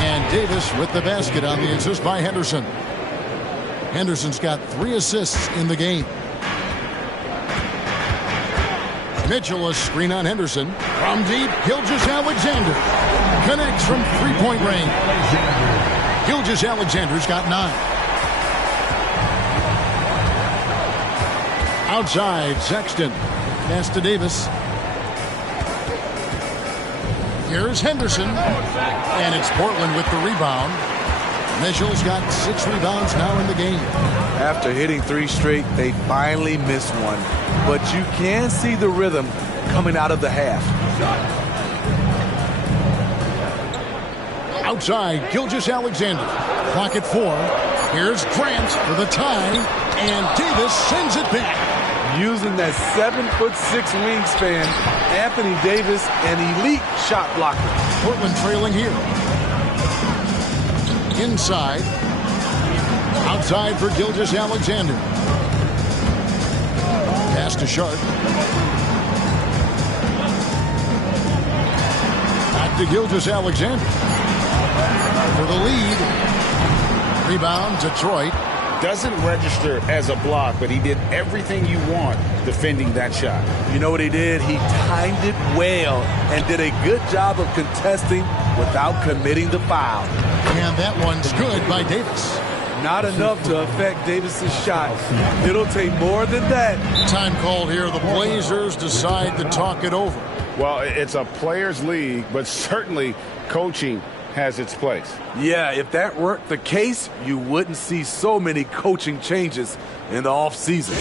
And Davis with the basket on the assist by Henderson. Henderson's got 3 assists in the game. Mitchell, a screen on Henderson. From deep, Gilgeous-Alexander connects from three-point range. Gilgeous-Alexander's got 9. Outside, Sexton. Pass to Davis. Here's Henderson. And it's Portland with the rebound. Mitchell's got 6 rebounds now in the game. After hitting 3 straight, they finally missed one. But you can see the rhythm coming out of the half. Outside, Gilgeous-Alexander. Clock at 4. Here's Grant for the tie. And Davis sends it back. Using that 7'6" wingspan, Anthony Davis, an elite shot blocker. Portland trailing here. Inside. Outside for Gilgeous-Alexander. Pass to Sharp. Back to Gilgeous-Alexander. For the lead. Rebound, Detroit. Doesn't register as a block, but he did everything you want defending that shot. You know what he did? He timed it well and did a good job of contesting without committing the foul. And that one's good by Davis. Not enough to affect Davis's shot. It'll take more than that. Time called here. The Blazers decide to talk it over. Well, it's a players' league, but certainly coaching has its place. Yeah, if that weren't the case, you wouldn't see so many coaching changes in the offseason.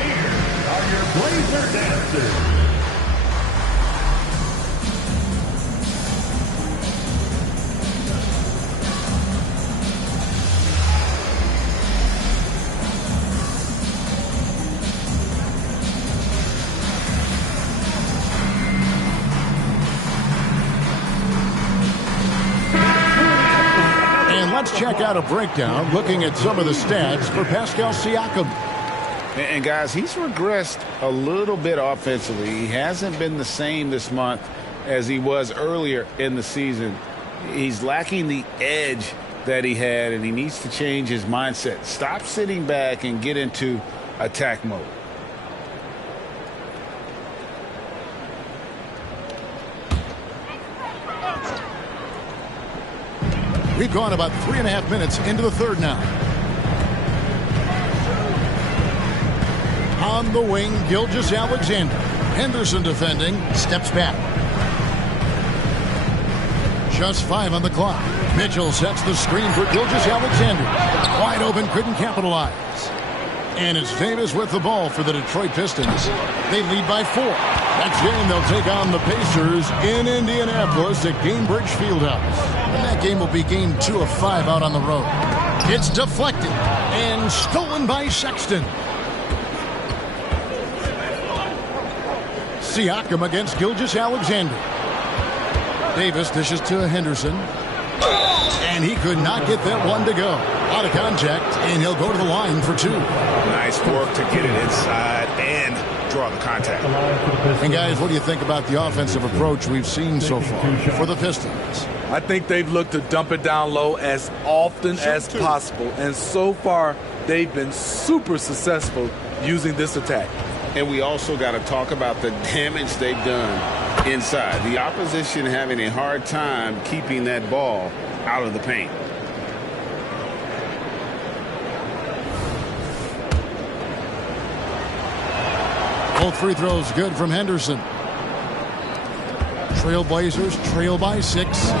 Here are your Blazer dancers. Let's check out a breakdown looking at some of the stats for Pascal Siakam. And guys, he's regressed a little bit offensively. He hasn't been the same this month as he was earlier in the season. He's lacking the edge that he had, and he needs to change his mindset. Stop sitting back and get into attack mode. We've gone about 3.5 minutes into the third now. On the wing, Gilgeous-Alexander. Henderson defending, steps back. Just 5 on the clock. Mitchell sets the screen for Gilgeous-Alexander. Wide open, couldn't capitalize. And it's Davis with the ball for the Detroit Pistons. They lead by 4. Next game, they'll take on the Pacers in Indianapolis at Gainbridge Fieldhouse. And that game will be game 2 of 5 out on the road. It's deflected and stolen by Sexton. Siakam against Gilgeous-Alexander. Davis dishes to Henderson. And he could not get that one to go. Out of contact, and he'll go to the line for 2. Nice work to get it inside and draw the contact. And guys, what do you think about the offensive approach we've seen so far for the Pistons? I think they've looked to dump it down low as often as possible. And so far, they've been super successful using this attack. And we also got to talk about the damage they've done inside. The opposition having a hard time keeping that ball out of the paint. Both free throws good from Henderson. Trailblazers trail by 6.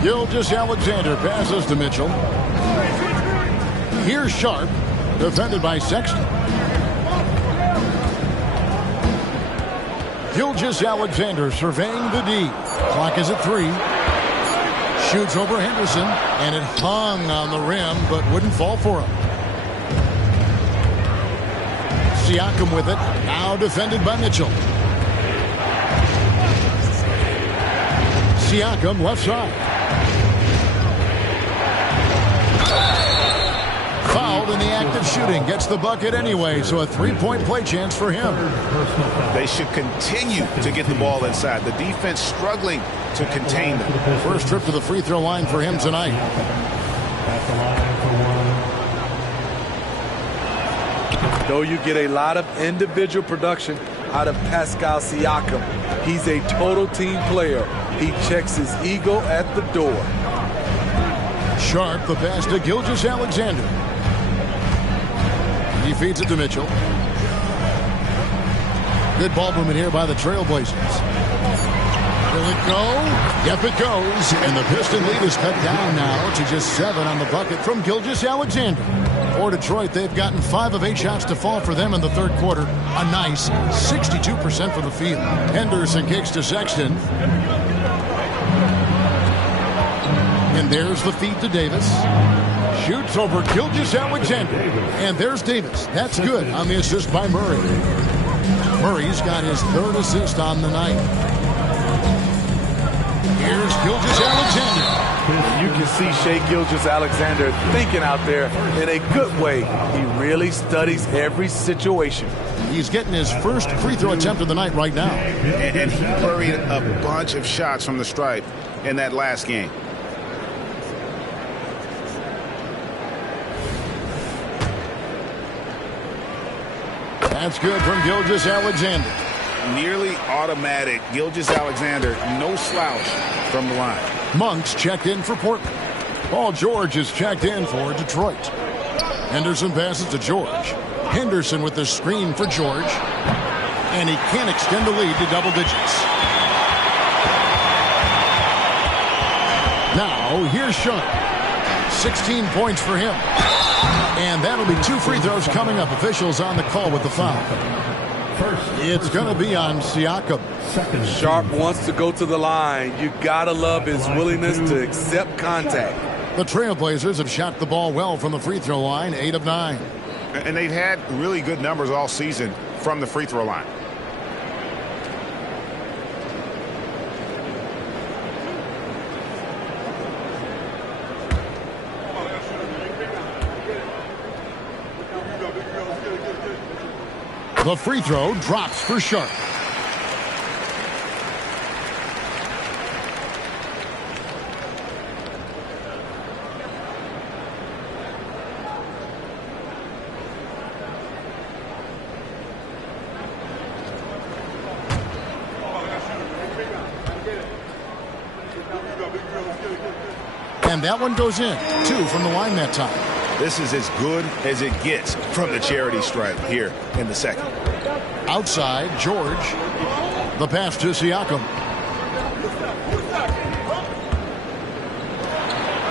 Gilgeous-Alexander passes to Mitchell. Here's Sharp, defended by Sexton. Gilgeous-Alexander surveying the D. Clock is at 3. Shoots over Henderson, and it hung on the rim, but wouldn't fall for him. Siakam with it, now defended by Mitchell. Siakam left side. Fouled in the act of shooting. Gets the bucket anyway, so a three-point play chance for him. They should continue to get the ball inside. The defense struggling to contain them. First trip to the free throw line for him tonight. Though you get a lot of individual production out of Pascal Siakam, he's a total team player. He checks his ego at the door. Sharp, the pass to Gilgeous-Alexander. He feeds it to Mitchell. Good ball movement here by the Trailblazers. Will it go? Yep, it goes. And the Piston lead is cut down now to just 7 on the bucket from Gilgeous-Alexander. For Detroit, they've gotten 5 of 8 shots to fall for them in the third quarter. A nice 62% from the field. Henderson kicks to Sexton. And there's the feed to Davis. Shoots over Gilgeous-Alexander. And there's Davis. That's good on the assist by Murray. Murray's got his 3rd assist on the night. Here's Gilgeous-Alexander. You can see Shai Gilgeous-Alexander thinking out there in a good way. He really studies every situation. He's getting his first free throw attempt of the night right now. And he buried a bunch of shots from the stripe in that last game. That's good from Gilgeous-Alexander. Nearly automatic. Gilgeous-Alexander, no slouch from the line. Monk's checked in for Portland. Paul George is checked in for Detroit. Henderson passes to George. Henderson with the screen for George. And he can't extend the lead to double digits. Now, here's Sharp. 16 points for him. And that'll be 2 free throws coming up. Officials on the call with the foul. It's going to be on Siakam. Sharp wants to go to the line. You got to love his willingness to accept contact. The Trailblazers have shot the ball well from the free throw line, 8 of 9. And they've had really good numbers all season from the free throw line. The free throw drops for Sharp. And that one goes in. 2 from the line that time. This is as good as it gets from the charity stripe here in the second. Outside, George. The pass to Siakam.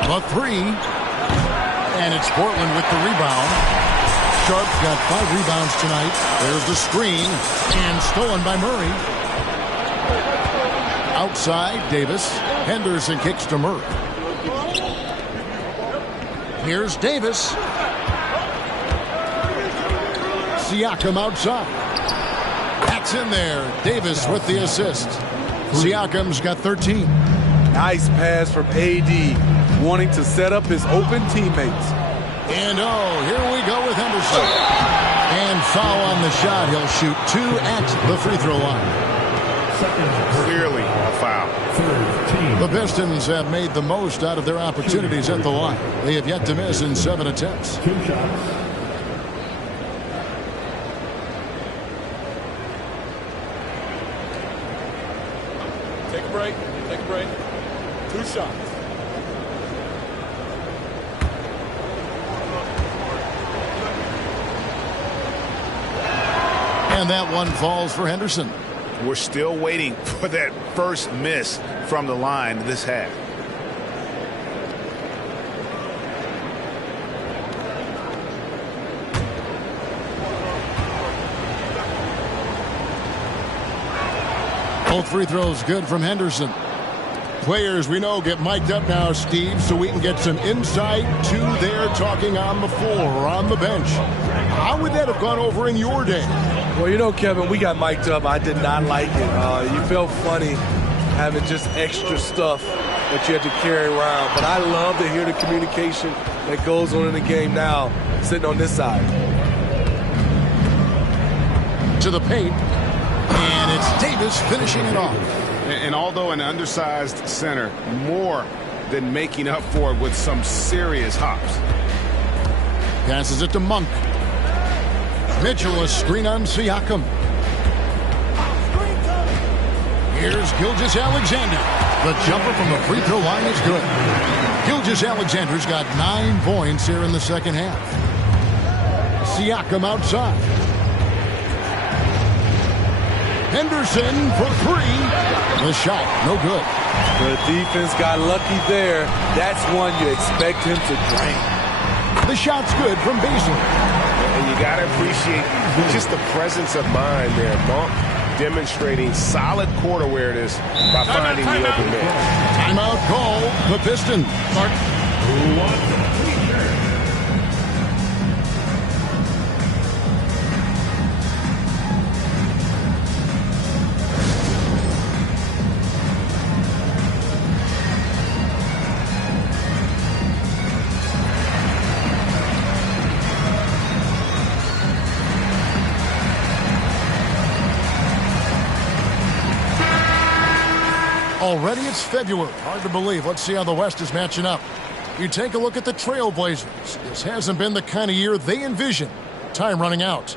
The 3. And it's Portland with the rebound. Sharp's got 5 rebounds tonight. There's the screen. And stolen by Murray. Outside, Davis. Henderson kicks to Murray. Here's Davis. Siakam outside. That's in there. Davis with the assist. Siakam's got 13. Nice pass from AD, wanting to set up his open teammates. And here we go with Henderson. And foul on the shot. He'll shoot 2 at the free throw line. Clearly a foul. The Pistons have made the most out of their opportunities at the line. They have yet to miss in 7 attempts. 2 shots. Take a break. Take a break. 2 shots. And that one falls for Henderson. We're still waiting for that first miss from the line this half. Both free throws good from Henderson. Players we know get mic'd up now, Steve, so we can get some insight to their talking on the floor or on the bench. How would that have gone over in your day? Well, you know, Kevin, we got mic'd up. I did not like it. You felt funny having just extra stuff that you had to carry around. But I love to hear the communication that goes on in the game now, sitting on this side. To the paint, and it's Davis finishing it off. And although an undersized center, more than making up for it with some serious hops. Passes it to Monk. Mitchell, a screen on Siakam. Here's Gilgeous-Alexander. The jumper from the free throw line is good. Gilgeous-Alexander's got 9 points here in the second half. Siakam outside. Henderson for 3. The shot, no good. The defense got lucky there. That's one you expect him to drain. The shot's good from Basil. And you got to appreciate just the presence of mind there. Monk demonstrating solid court awareness by finding the open man. Timeout call, the Pistons. Already it's February. Hard to believe. Let's see how the West is matching up. You take a look at the Trailblazers. This hasn't been the kind of year they envisioned. Time running out.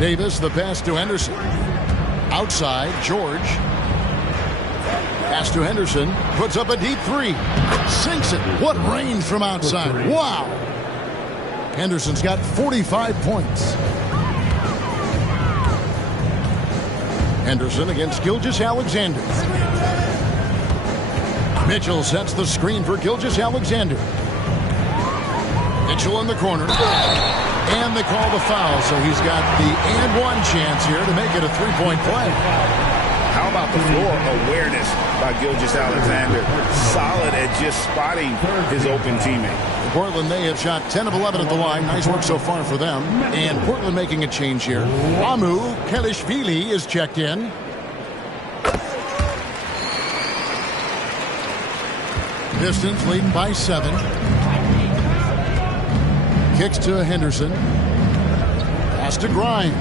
Davis, the pass to Henderson. Outside, George. Pass to Henderson. Puts up a deep 3. Sinks it. What range from outside. Wow. Henderson's got 45 points. Henderson against Gilgeous-Alexander. Mitchell sets the screen for Gilgeous-Alexander. Mitchell in the corner. And they call the foul, so he's got the and one chance here to make it a 3-point play. How about the floor awareness by Gilgeous-Alexander? Solid at just spotting his open teammate. Portland, they have shot 10 of 11 at the line. Nice work so far for them. And Portland making a change here. Ramu Kelishvili is checked in. Pistons leading by 7. Kicks to Henderson. Pass to Grimes.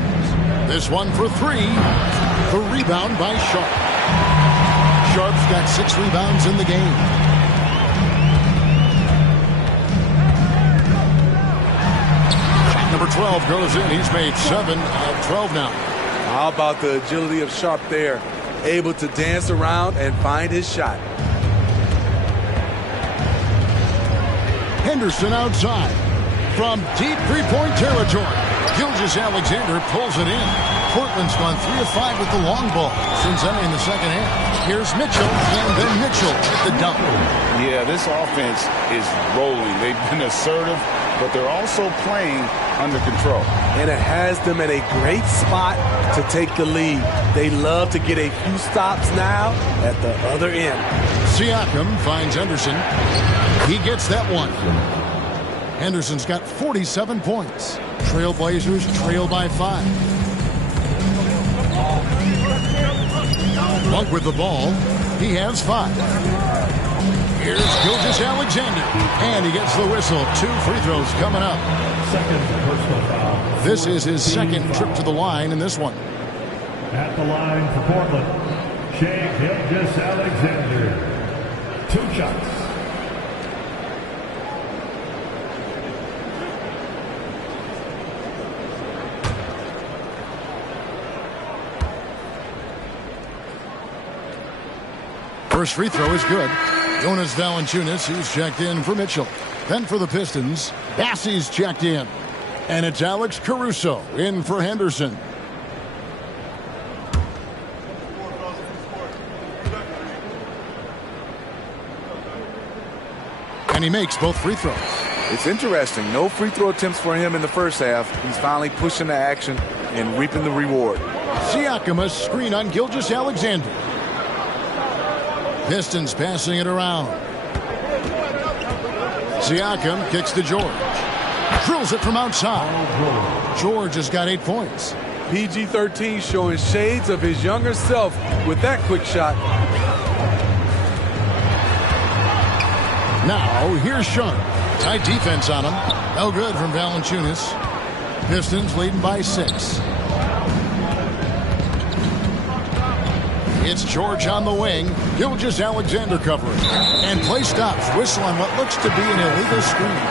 This one for 3. The rebound by Sharp. Sharp's got 6 rebounds in the game. Shot number 12 goes in. He's made 7 of 12 now. How about the agility of Sharp there? Able to dance around and find his shot. Henderson outside. From deep 3-point territory, Gilgeous-Alexander pulls it in. Portland's gone 3 of 5 with the long ball since entering the second half. Here's Mitchell, and then Mitchell at the dunk. Yeah, this offense is rolling. They've been assertive, but they're also playing under control. And it has them at a great spot to take the lead. They love to get a few stops now at the other end. Siakam finds Henderson. He gets that one. Henderson's got 47 points. Trailblazers trail by 5. Monk with the ball. He has 5. Here's Gilgeous-Alexander. And he gets the whistle. 2 free throws coming up. Second personal foul. This is his second trip to the line in this one. At the line for Portland, Shea Gilgeous-Alexander. 2 shots. First free throw is good. Jonas Valanciunas, he's checked in for Mitchell. Then for the Pistons, Bassey's checked in. And it's Alex Caruso in for Henderson. And he makes both free throws. It's interesting. No free throw attempts for him in the first half. He's finally pushing the action and reaping the reward. Siakam, a screen on Gilgeous-Alexander. Pistons passing it around. Siakam kicks to George. Drills it from outside. George has got 8 points. PG-13 showing shades of his younger self with that quick shot. Now, here's Sean. Tight defense on him. No good from Valanciunas. Pistons leading by 6. It's George on the wing. Gilgeous-Alexander covering. And play stops. Whistle on what looks to be an illegal screen.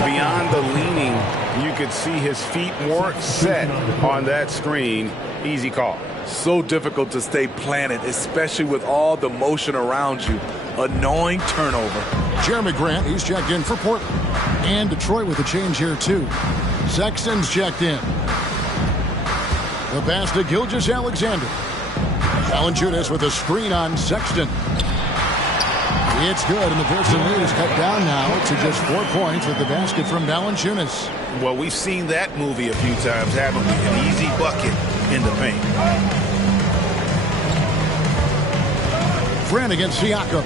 Beyond the leaning, you could see his feet weren't set on that screen. Easy call. So difficult to stay planted, especially with all the motion around you. Annoying turnover. Jeremy Grant, he's checked in for Portland. And Detroit with a change here, too. Sexton's checked in. The pass to Gilgeous-Alexander. Valanciunas with a screen on Sexton. It's good, and the Pistons lead is cut down now to just 4 points with the basket from Valanciunas. Well, we've seen that movie a few times, haven't we? An easy bucket in the paint. Grant against Siakam.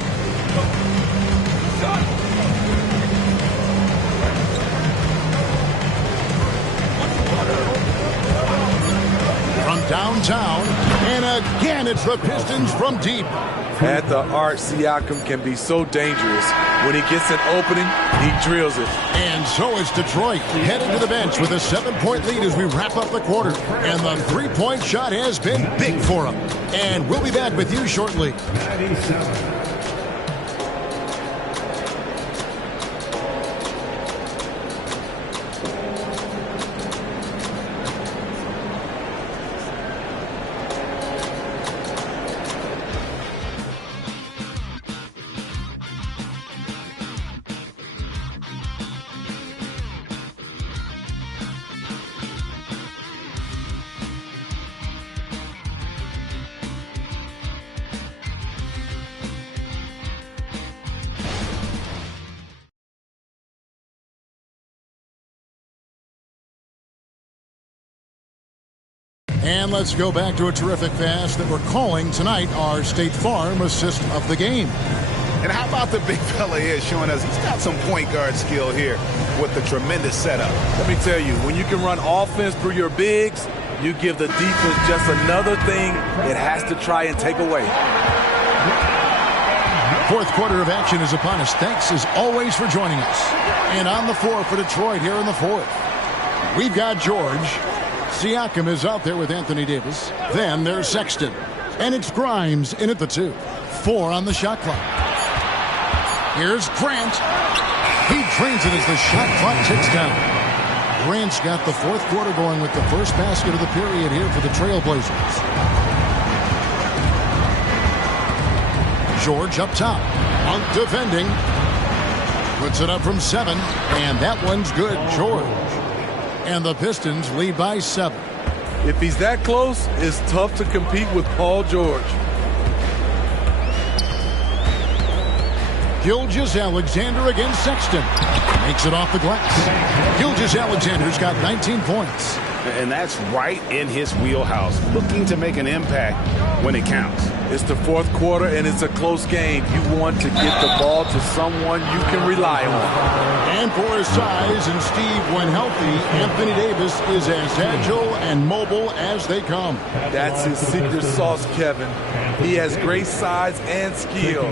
From downtown, and again it's the Pistons from deep. At the arc, Siakam can be so dangerous. When he gets an opening, he drills it. And so is Detroit, headed to the bench with a 7-point lead as we wrap up the quarter. And the three-point shot has been big for him. And we'll be back with you shortly. 97. And let's go back to a terrific pass that we're calling tonight our State Farm assist of the game. And how about the big fella here showing us he's got some point guard skill here with the tremendous setup. Let me tell you, when you can run offense through your bigs, you give the defense just another thing it has to try and take away. Fourth quarter of action is upon us. Thanks as always for joining us. And on the floor for Detroit here in the fourth, we've got George. Siakam is out there with Anthony Davis. Then there's Sexton. And it's Grimes in at the 2. 4 on the shot clock. Here's Grant. He drains it as the shot clock ticks down. Grant's got the fourth quarter going with the first basket of the period here for the Trailblazers. George up top. Out defending. Puts it up from 7. And that one's good. George. And the Pistons lead by 7. If he's that close, it's tough to compete with Paul George. Gilgeous-Alexander against Sexton. Makes it off the glass. Gilgeous-Alexander's got 19 points. And that's right in his wheelhouse. Looking to make an impact when it counts. It's the fourth quarter, and it's a close game. You want to get the ball to someone you can rely on. And for his size and Steve, when healthy, Anthony Davis is as agile and mobile as they come. That's his secret sauce, Kevin. He has great size and skill,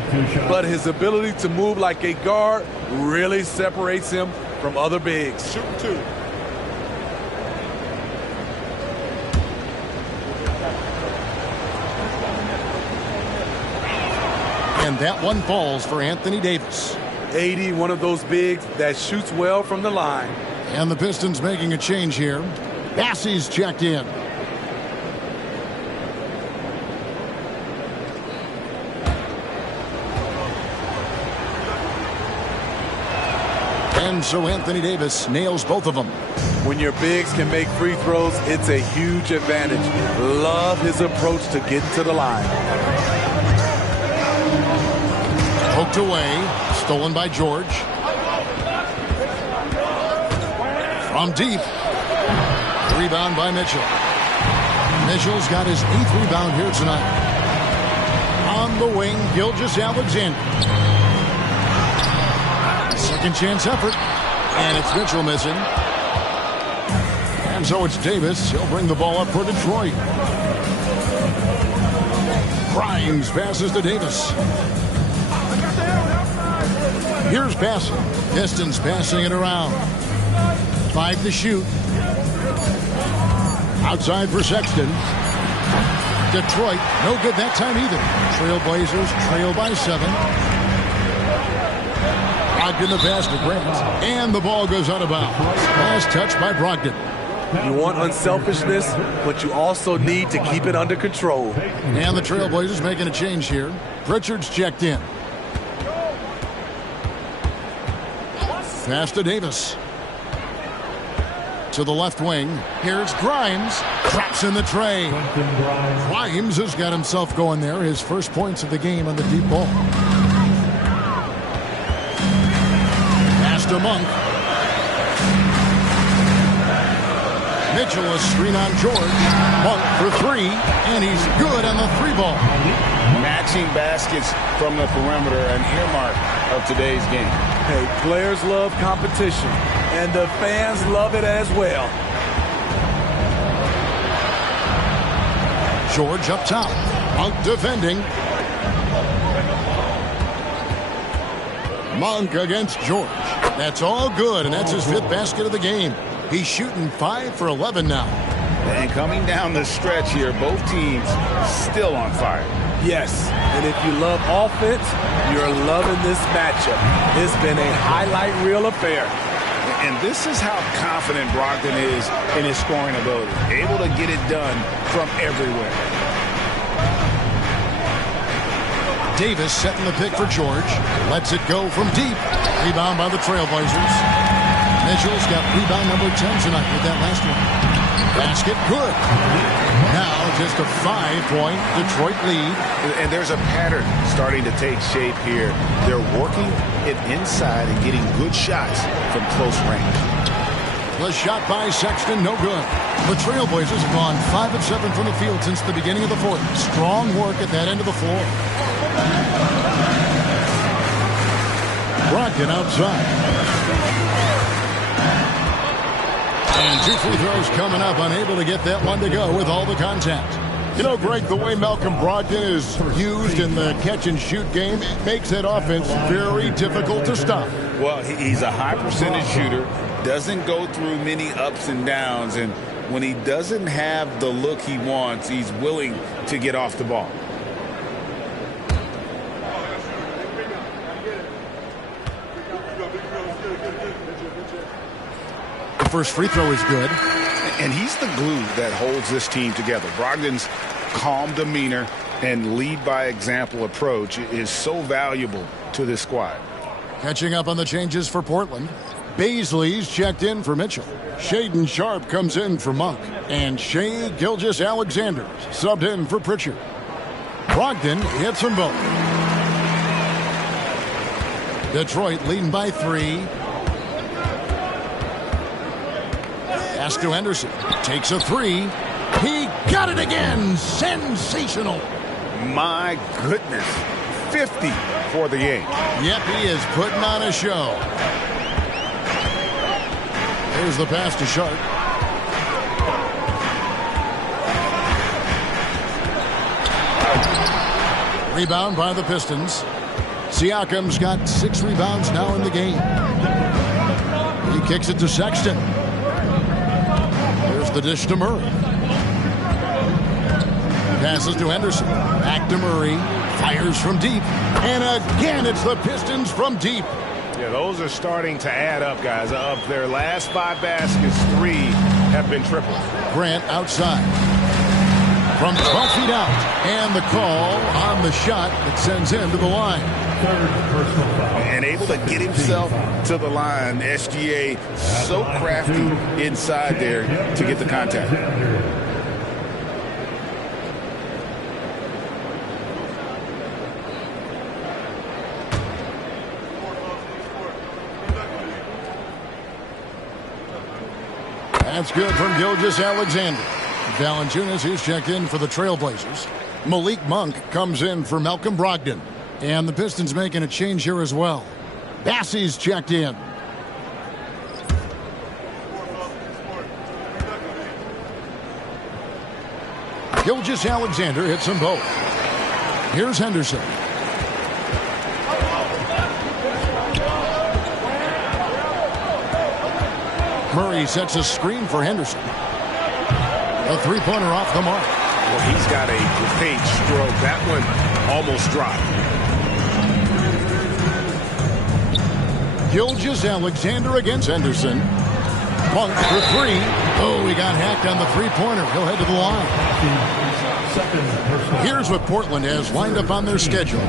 but his ability to move like a guard really separates him from other bigs. Shoot 2. And that one falls for Anthony Davis. 80, one of those bigs that shoots well from the line. And the Pistons making a change here. Bassey's checked in. And so Anthony Davis nails both of them. When your bigs can make free throws, it's a huge advantage. Love his approach to get to the line. Poked away. Stolen by George. From deep. Rebound by Mitchell. Mitchell's got his 8th rebound here tonight. On the wing, Gilgeous-Alexander. Second chance effort. And it's Mitchell missing. And so it's Davis. He'll bring the ball up for Detroit. Grimes passes to Davis. Here's passing. Pistons passing it around. 5 to shoot. Outside for Sexton. Detroit, no good that time either. Trailblazers trail by 7. Brogdon the pass to Grant. And the ball goes out of bounds. Last touch by Brogdon. You want unselfishness, but you also need to keep it under control. And the Trailblazers making a change here. Pritchard's checked in. Pass to Davis. To the left wing. Here's Grimes. Traps in the tray. Grimes has got himself going there. His first points of the game on the deep ball. Pass to Monk. Mitchell a screen on George. Monk for 3. And he's good on the 3-ball. Matching baskets from the perimeter, an earmark of today's game. Hey, players love competition, and the fans love it as well. George up top. Monk defending. Monk against George. That's all good, and that's his 5th basket of the game. He's shooting 5 for 11 now. And coming down the stretch here, both teams still on fire. Yes, and if you love offense, you're loving this matchup. It's been a highlight reel affair. And this is how confident Brogdon is in his scoring ability. Able to get it done from everywhere. Davis setting the pick for George. Lets it go from deep. Rebound by the Trailblazers. Mitchell's got rebound number 10 tonight with that last one. Basket good. Now just a 5-point Detroit lead. And there's a pattern starting to take shape here. They're working it inside and getting good shots from close range. The shot by Sexton, no good. The Trailblazers have gone 5 of 7 from the field since the beginning of the 4th. Strong work at that end of the floor. Brogdon outside. And 2 free throws coming up, unable to get that one to go with all the contact. You know, Greg, the way Malcolm Brogdon is used in the catch-and-shoot game, it makes that offense very difficult to stop. Well, he's a high percentage shooter, doesn't go through many ups and downs, and when he doesn't have the look he wants, he's willing to get off the ball. The first free throw is good. And he's the glue that holds this team together. Brogdon's calm demeanor and lead-by-example approach is so valuable to this squad. Catching up on the changes for Portland. Baisley's checked in for Mitchell. Shaden Sharp comes in for Monk. And Shai Gilgeous-Alexander subbed in for Pritchard. Brogdon hits them both. Detroit leading by 3. Pass to Henderson. Takes a 3. He got it again. Sensational. My goodness. 50 for the game. Yep, he is putting on a show. Here's the pass to Sharp. Rebound by the Pistons. Siakam's got 6 rebounds now in the game. He kicks it to Sexton. Here's the dish to Murray. Passes to Henderson. Back to Murray. Fires from deep. And again, it's the Pistons from deep. Yeah, those are starting to add up, guys. Of their last 5 baskets, 3 have been triples. Grant outside. from 12 feet out. And the call on the shot that sends him to the line. And able to get himself to the line. SGA so crafty inside there to get the contact. That's good from Gilgeous-Alexander. Valanciunas is checked in for the Trailblazers. Malik Monk comes in for Malcolm Brogdon. And the Pistons making a change here as well. Bassey's checked in. Gilgeous-Alexander hits them both. Here's Henderson. Murray sets a screen for Henderson. A three-pointer off the mark. Well, he's got a great stroke. That one almost dropped. Gilgeous-Alexander against Henderson. Monk for three. Oh, he got hacked on the three-pointer. He'll head to the line. Here's what Portland has lined up on their schedule.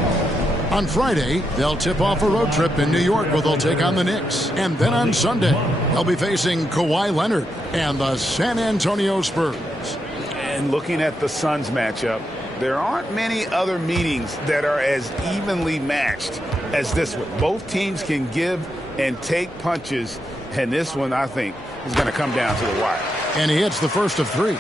On Friday, they'll tip off a road trip in New York where they'll take on the Knicks. And then on Sunday, they'll be facing Kawhi Leonard and the San Antonio Spurs. And looking at the Suns matchup, there aren't many other meetings that are as evenly matched as this one. Both teams can give and take punches, and this one, I think, is going to come down to the wire. And he hits the first of three.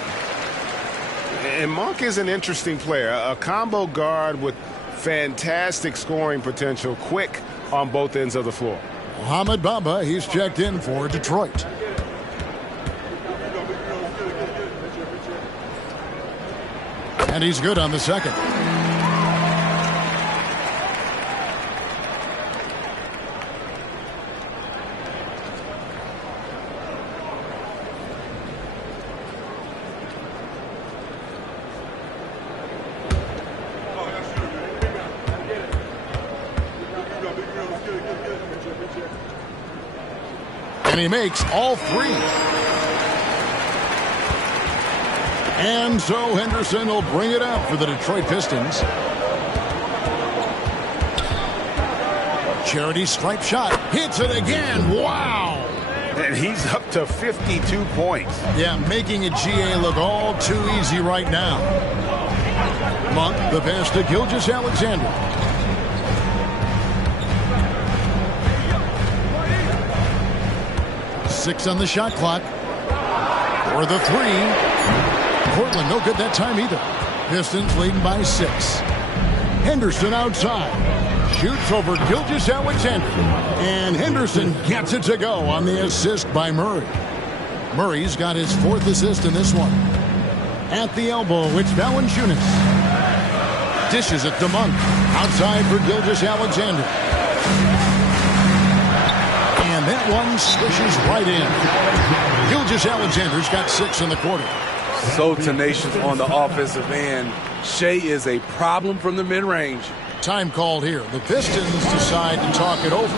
And Monk is an interesting player, a combo guard with fantastic scoring potential, quick on both ends of the floor. Mohamed Bamba, he's checked in for Detroit. And he's good on the second. And he makes all three. And so Henderson will bring it up for the Detroit Pistons. Charity stripe shot. Hits it again. Wow. And he's up to 52 points. Yeah, making a GA look all too easy right now. Monk, the pass to Gilgeous-Alexander. Six on the shot clock. For the three. Portland no good that time either. Pistons leading by 6. Henderson outside. Shoots over Gilgeous-Alexander. And Henderson gets it to go on the assist by Murray. Murray's got his 4th assist in this one. At the elbow, it's Valanciunas. Dishes it to Monk. Outside for Gilgeous-Alexander. And that one swishes right in. Gilgeous-Alexander's got 6 in the quarter. So tenacious on the offensive end. Shea is a problem from the mid-range. Time called here. The Pistons decide to talk it over.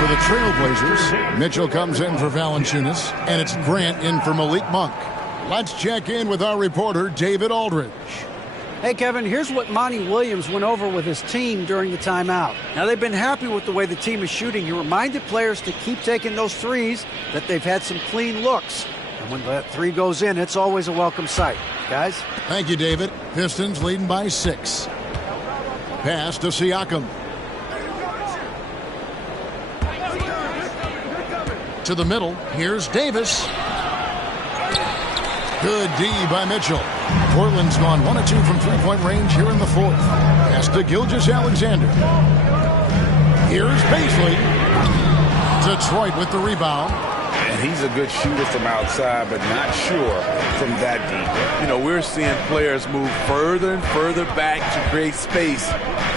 For the Trailblazers, Mitchell comes in for Valanciunas, and it's Grant in for Malik Monk. Let's check in with our reporter, David Aldridge. Hey, Kevin, here's what Monty Williams went over with his team during the timeout. Now, they've been happy with the way the team is shooting. He reminded players to keep taking those threes, that they've had some clean looks. And when that three goes in, it's always a welcome sight. Guys? Thank you, David. Pistons leading by 6. Pass to Siakam. To the middle. Here's Davis. Good D by Mitchell. Portland's gone 1 of 2 from three-point range here in the 4th. Pass to Gilgeous-Alexander. Here's Paisley. Detroit with the rebound. And he's a good shooter from outside, but not sure from that deep. You know, we're seeing players move further and further back to create space,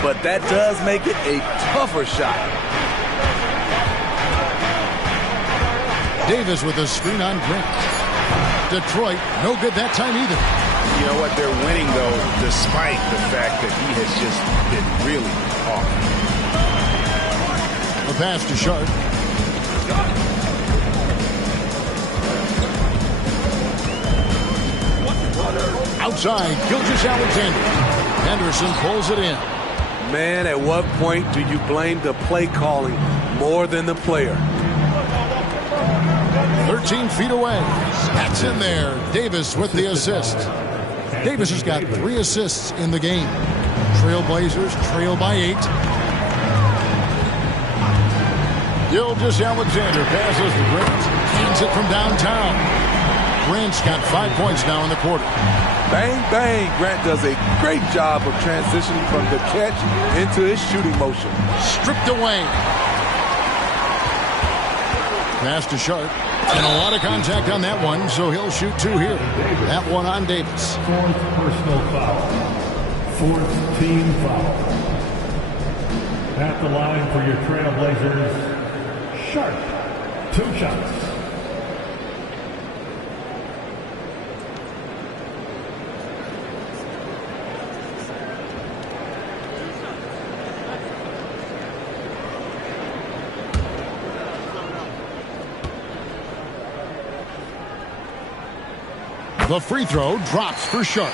but that does make it a tougher shot. Davis with a screen on Grant. Detroit, no good that time either. You know what? They're winning, though, despite the fact that he has just been really off. The pass to Sharp. Outside, Gilgeous-Alexander. Henderson pulls it in. Man, at what point do you blame the play calling more than the player? 13 feet away. That's in there. Davis with the assist. Davis has got 3 assists in the game. Trailblazers trail by 8. Gilgeous-Alexander passes to Grant. Hands it from downtown. Grant's got 5 points now in the quarter. Bang, bang. Grant does a great job of transitioning from the catch into his shooting motion. Stripped away. Pass to Sharp. And a lot of contact on that one, so he'll shoot 2 here. That one on Davis. 4th personal foul. 4th team foul. At the line for your Trailblazers, Sharp. 2 shots. The free throw drops for Sharp.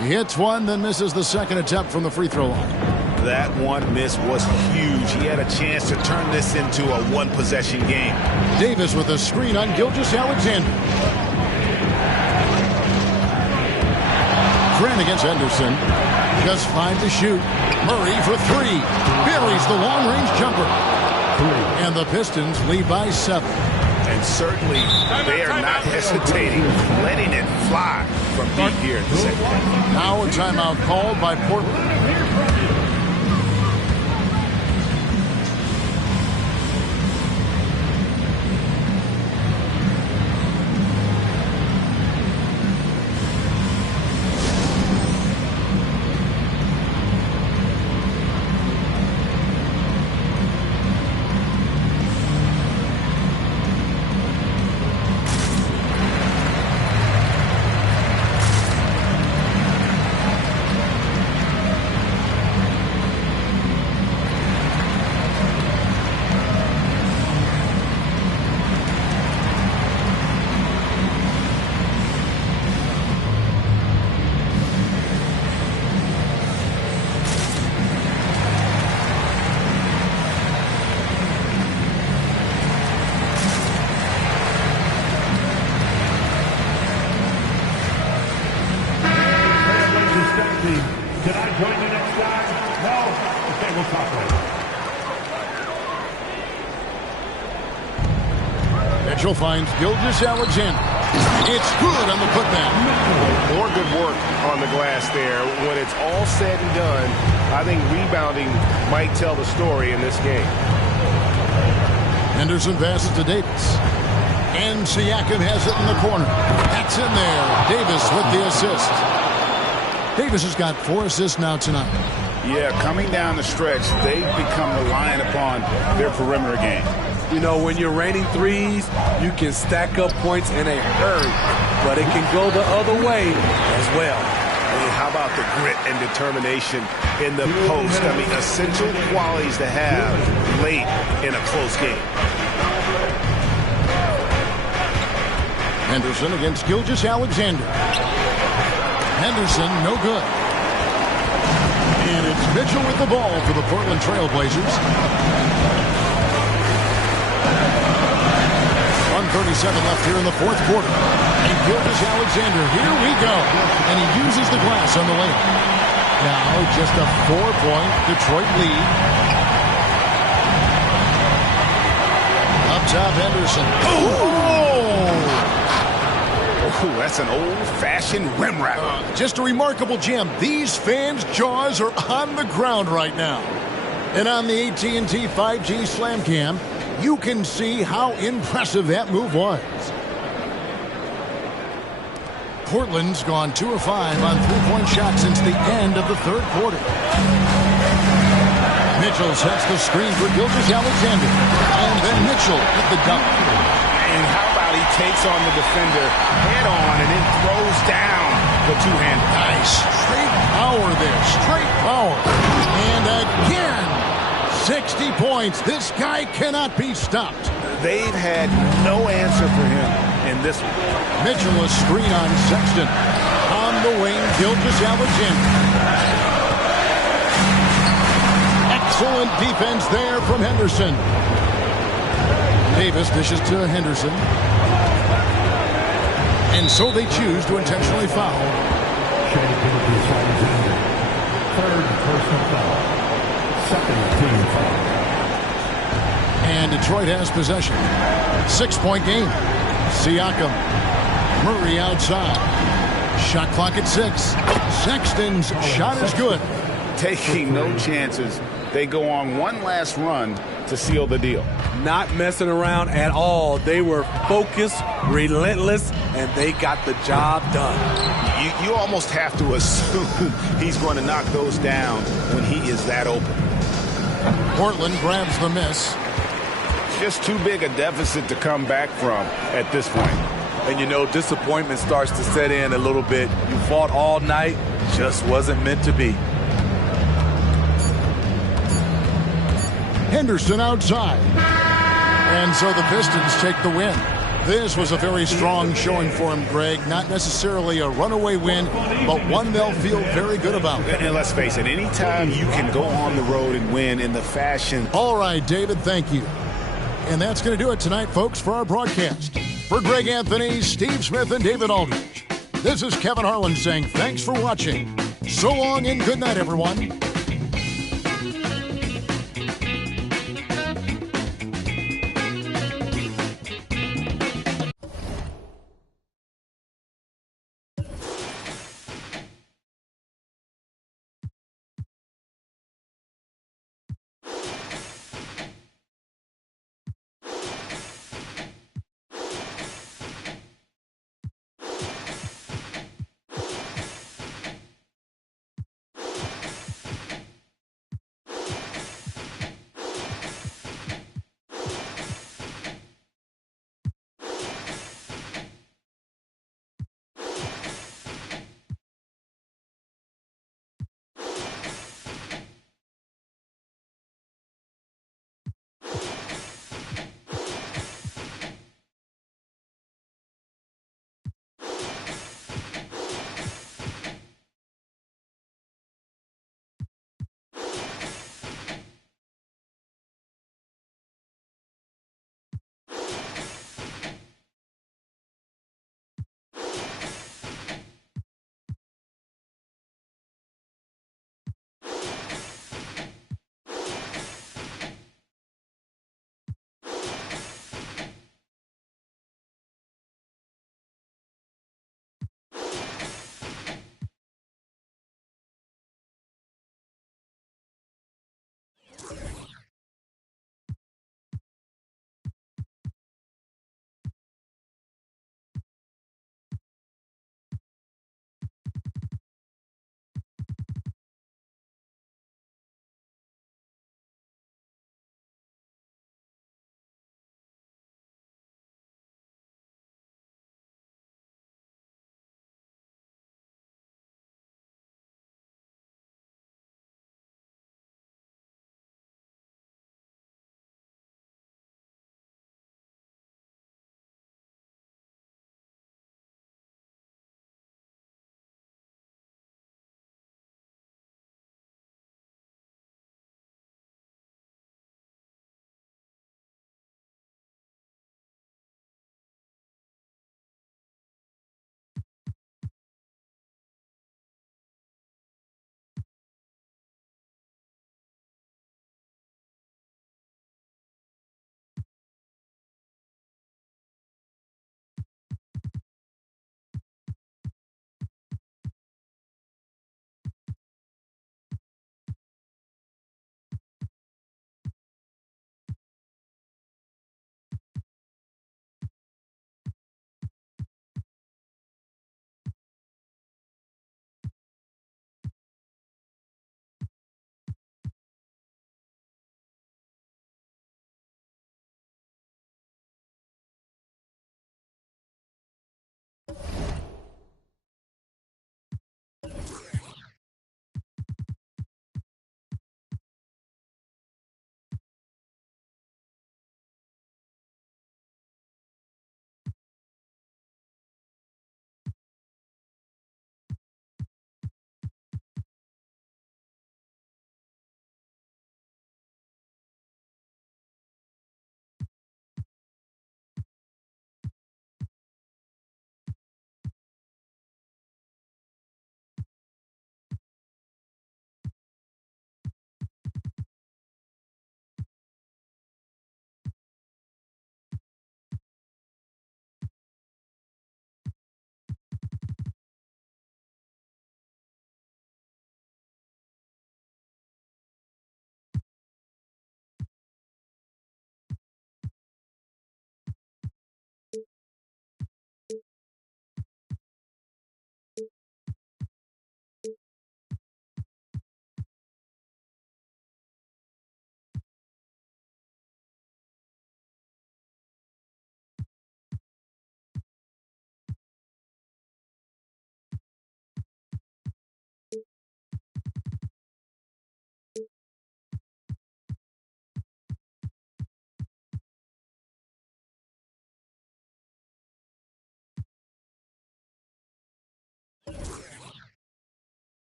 He hits one, then misses the second attempt from the free throw line. That one miss was huge. He had a chance to turn this into a one-possession game. Davis with a screen on Gilgeous-Alexander. Grant against Henderson. Just 5 to shoot. Murray for 3. Buries the long-range jumper. And the Pistons lead by 7. And certainly they are not hesitating, letting it fly from deep here in the second half. Now a timeout called by Portland. Can I join you next time? No? Okay, we'll talk later. Mitchell finds Gilgeous-Alexander. It's good on the putback. More good work on the glass there. When it's all said and done, I think rebounding might tell the story in this game. Henderson passes to Davis. And Siakam has it in the corner. That's in there. Davis with the assist. Davis has got 4 assists now tonight. Yeah, coming down the stretch, they've become reliant upon their perimeter game. You know, when you're raining threes, you can stack up points in a hurry, but it can go the other way as well. And how about the grit and determination in the post? I mean, essential qualities to have late in a close game. Henderson against Gilgeous-Alexander. Henderson, no good. And it's Mitchell with the ball for the Portland Trail Blazers. 1:37 left here in the fourth quarter. And Gilgeous-Alexander, here we go. And he uses the glass on the layup. Now just a 4-point Detroit lead. Up top, Henderson. Ooh, that's an old-fashioned rim wrapper. Just a remarkable gem. These fans' jaws are on the ground right now. And on the AT&T 5G Slam Cam, you can see how impressive that move was. Portland's gone 2 of 5 on three-point shots since the end of the third quarter. Mitchell sets the screen for Gilgeous-Alexander. And then Mitchell with the dunk. And how about he takes on the defender head on and then throws down the two-hand. Nice. Straight power there. Straight power. And again, 60 points. This guy cannot be stopped. They've had no answer for him in this one. Mitchell a screen on Sexton. On the wing, Gilgeous-Alexander. Excellent defense there from Henderson. Davis dishes to Henderson. And so they choose to intentionally foul. Third personal foul. Second team foul. And Detroit has possession. 6-point game. Siakam. Murray outside. Shot clock at 6. Sexton's shot is good. Taking no chances. They go on one last run to seal the deal. Not messing around at all. They were focused, relentless, and they got the job done. You almost have to assume he's going to knock those down when he is that open. Portland grabs the miss. Just too big a deficit to come back from at this point. And you know, disappointment starts to set in a little bit. You fought all night, just wasn't meant to be. Henderson outside. And so the Pistons take the win. This was a very strong showing for him, Greg. Not necessarily a runaway win, but one they'll feel very good about. And let's face it, anytime you can go on the road and win in the fashion. All right, David, thank you. And that's going to do it tonight, folks, for our broadcast. For Greg Anthony, Steve Smith, and David Aldridge, this is Kevin Harlan saying thanks for watching. So long and good night, everyone.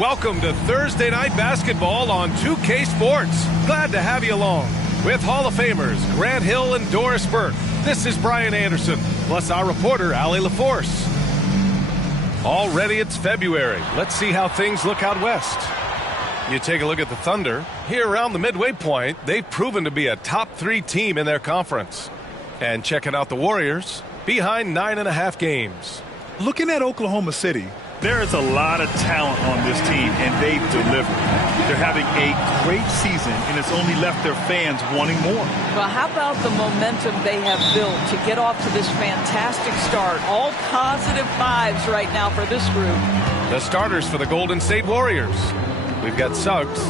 Welcome to Thursday Night Basketball on 2K Sports. Glad to have you along. With Hall of Famers Grant Hill and Doris Burke, this is Brian Anderson, plus our reporter, Allie LaForce. Already it's February. Let's see how things look out west. You take a look at the Thunder. Here around the midway point, they've proven to be a top 3 team in their conference. And checking out the Warriors, behind 9.5 games. Looking at Oklahoma City, there is a lot of talent on this team, and they've delivered. They're having a great season, and it's only left their fans wanting more. Well, how about the momentum they have built to get off to this fantastic start? All positive vibes right now for this group. The starters for the Golden State Warriors. We've got Suggs.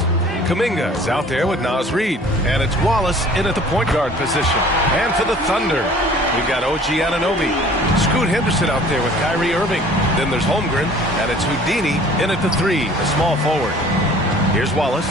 Kuminga is out there with Naz Reid. And it's Wallace in at the point guard position. And for the Thunder, we've got OG Anunoby. Scoot Henderson out there with Kyrie Irving. Then there's Holmgren, and it's Houdini in at the 3, the small forward. Here's Wallace.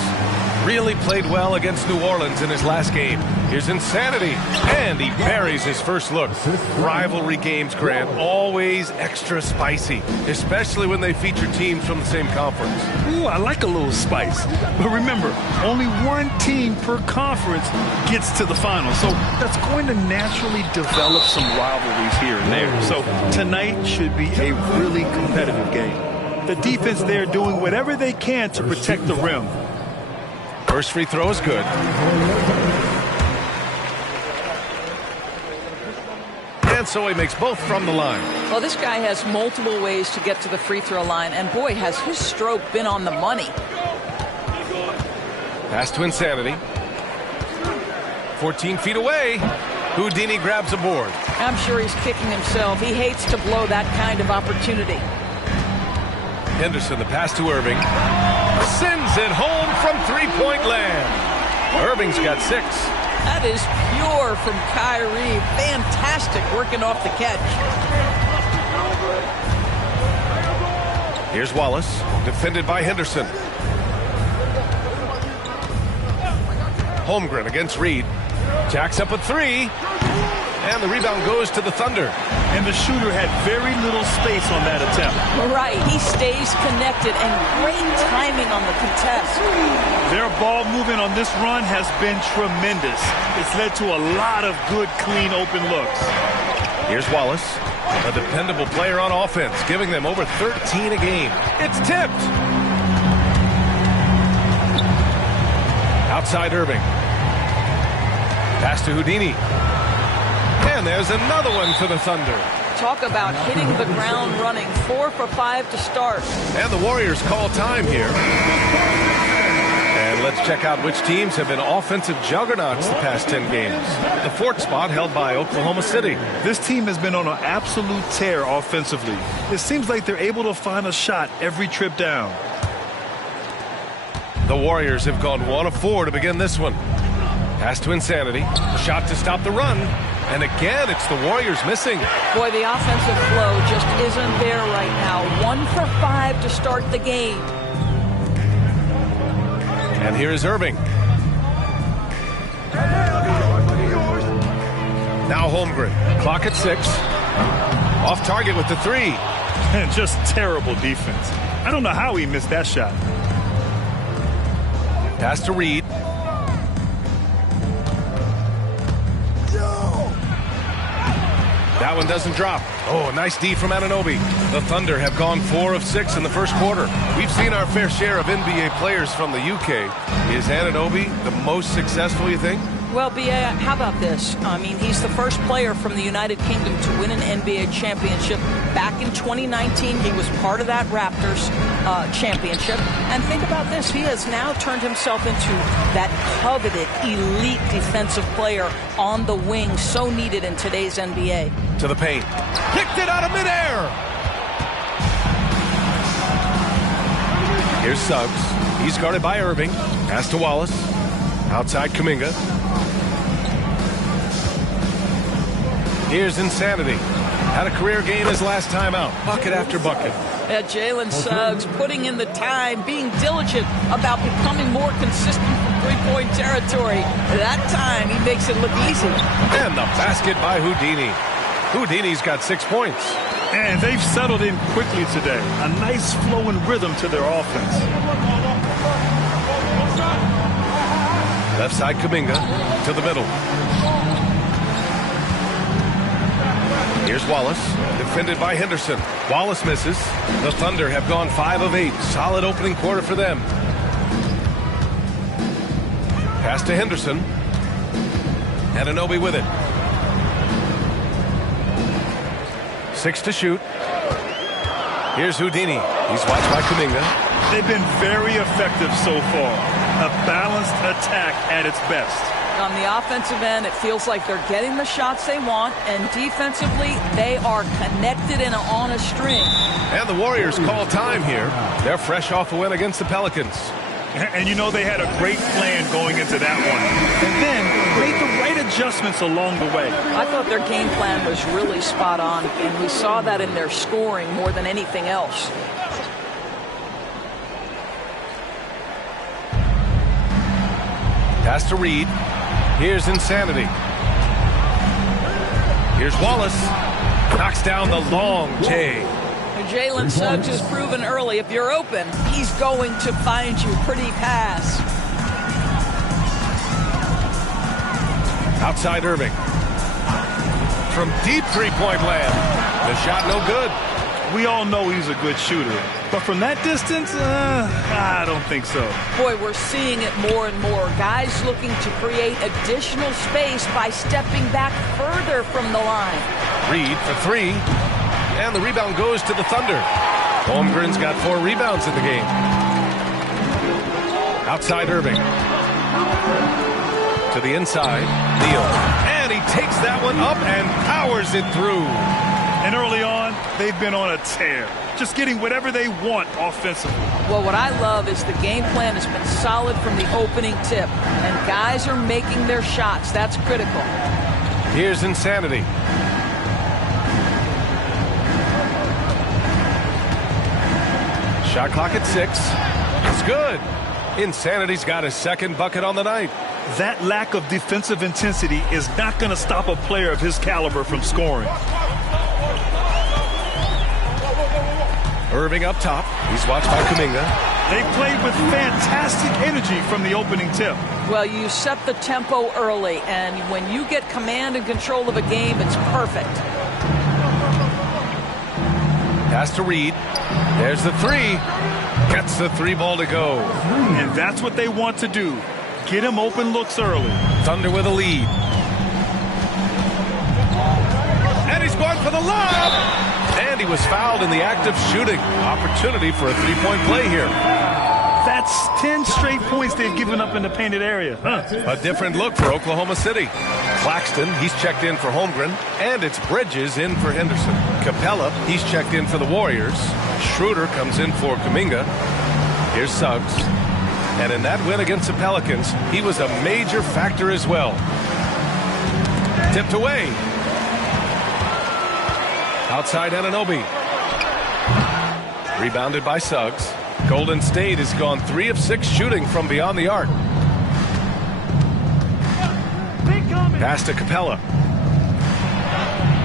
Really played well against New Orleans in his last game. Here's Insanity, and he buries his first look. Rivalry games, Grant, always extra spicy, especially when they feature teams from the same conference. Ooh, I like a little spice. But remember, only one team per conference gets to the final, so that's going to naturally develop some rivalries here and there. So tonight should be a really competitive game. The defense there doing whatever they can to protect the rim. First free throw is good. And so he makes both from the line. Well, this guy has multiple ways to get to the free throw line, and boy, has his stroke been on the money. Pass to Insanity. 14 feet away. Houdini grabs a board. I'm sure he's kicking himself. He hates to blow that kind of opportunity. Henderson, the pass to Irving. Sends it home from three-point land. Irving's got 6. That is pure from Kyrie. Fantastic working off the catch. Here's Wallace, defended by Henderson. Holmgren against Reid. Jacks up a 3. And the rebound goes to the Thunder. And the shooter had very little space on that attempt. Right, he stays connected, and great timing on the contest. Their ball movement on this run has been tremendous. It's led to a lot of good, clean, open looks. Here's Wallace, a dependable player on offense, giving them over 13 a game. It's tipped. Outside Irving. Pass to Houdini. And there's another one for the Thunder. Talk about hitting the ground running. 4 for 5 to start. And the Warriors call time here. And let's check out which teams have been offensive juggernauts the past 10 games. The 4th spot held by Oklahoma City. This team has been on an absolute tear offensively. It seems like they're able to find a shot every trip down. The Warriors have gone 1 of 4 to begin this one. Pass to Insanity. A shot to stop the run. And again, it's the Warriors missing. Boy, the offensive flow just isn't there right now. 1 for 5 to start the game. And here is Irving. Now Holmgren. Clock at 6. Off target with the 3. And just terrible defense. I don't know how he missed that shot. Pass to Reid. That one doesn't drop. Oh, nice D from Anunoby. The Thunder have gone 4 of 6 in the first quarter. We've seen our fair share of NBA players from the UK. Is Anunoby the most successful, you think? Well, B.A., how about this? I mean, he's the first player from the United Kingdom to win an NBA championship. Back in 2019, he was part of that Raptors championship. And think about this. He has now turned himself into that coveted, elite defensive player on the wing, so needed in today's NBA. To the paint. Picked it out of midair. Here's Suggs. He's guarded by Irving. Pass to Wallace. Outside Kuminga. Here's Insanity. Had a career game his last time out. Bucket after bucket. Jalen Suggs putting in the time, being diligent about becoming more consistent from three-point territory. That time, he makes it look easy. And the basket by Houdini. Houdini's got 6 points. And they've settled in quickly today. A nice flow and rhythm to their offense. Left side Kuminga to the middle. Here's Wallace, defended by Henderson. Wallace misses. The Thunder have gone 5 of 8. Solid opening quarter for them. Pass to Henderson. Anunoby with it. 6 to shoot. Here's Houdini. He's watched by Kuminga. They've been very effective so far. A balanced attack at its best. On the offensive end, it feels like they're getting the shots they want, and defensively, they are connected and on a string. And the Warriors call time here. They're fresh off a win against the Pelicans. And you know they had a great plan going into that one. And then made the right adjustments along the way. I thought their game plan was really spot on, and we saw that in their scoring more than anything else. Pass to Reed. Here's Insanity. Here's Wallace. Knocks down the long J. Jalen Suggs has proven early, if you're open, he's going to find you. Pretty pass. Outside Irving. From deep three-point land. The shot no good. We all know he's a good shooter. But from that distance, I don't think so. Boy, we're seeing it more and more. Guys looking to create additional space by stepping back further from the line. Reed for 3. And the rebound goes to the Thunder. Holmgren's got 4 rebounds in the game. Outside Irving. To the inside. Neal. And he takes that one up and powers it through. And early on, they've been on a tear. Just getting whatever they want offensively. Well, what I love is the game plan has been solid from the opening tip. And guys are making their shots. That's critical. Here's Insanity. Shot clock at 6. It's good. Insanity's got his second bucket on the night. That lack of defensive intensity is not going to stop a player of his caliber from scoring. Irving up top. He's watched by Kuminga. They played with fantastic energy from the opening tip. Well, you set the tempo early, and when you get command and control of a game, it's perfect. Pass to Reed. There's the 3. Gets the 3 ball to go. And that's what they want to do. Get him open looks early. Thunder with a lead. And he's going for the lob. And he was fouled in the act of shooting. Opportunity for a 3-point play here. That's 10 straight points they've given up in the painted area. A different look for Oklahoma City. Claxton, he's checked in for Holmgren. And it's Bridges in for Henderson. Capella, he's checked in for the Warriors. Schroeder comes in for Kuminga. Here's Suggs. And in that win against the Pelicans, he was a major factor as well. Tipped away. Outside Anunoby. Rebounded by Suggs. Golden State has gone 3 of 6 shooting from beyond the arc. Pass to Capella.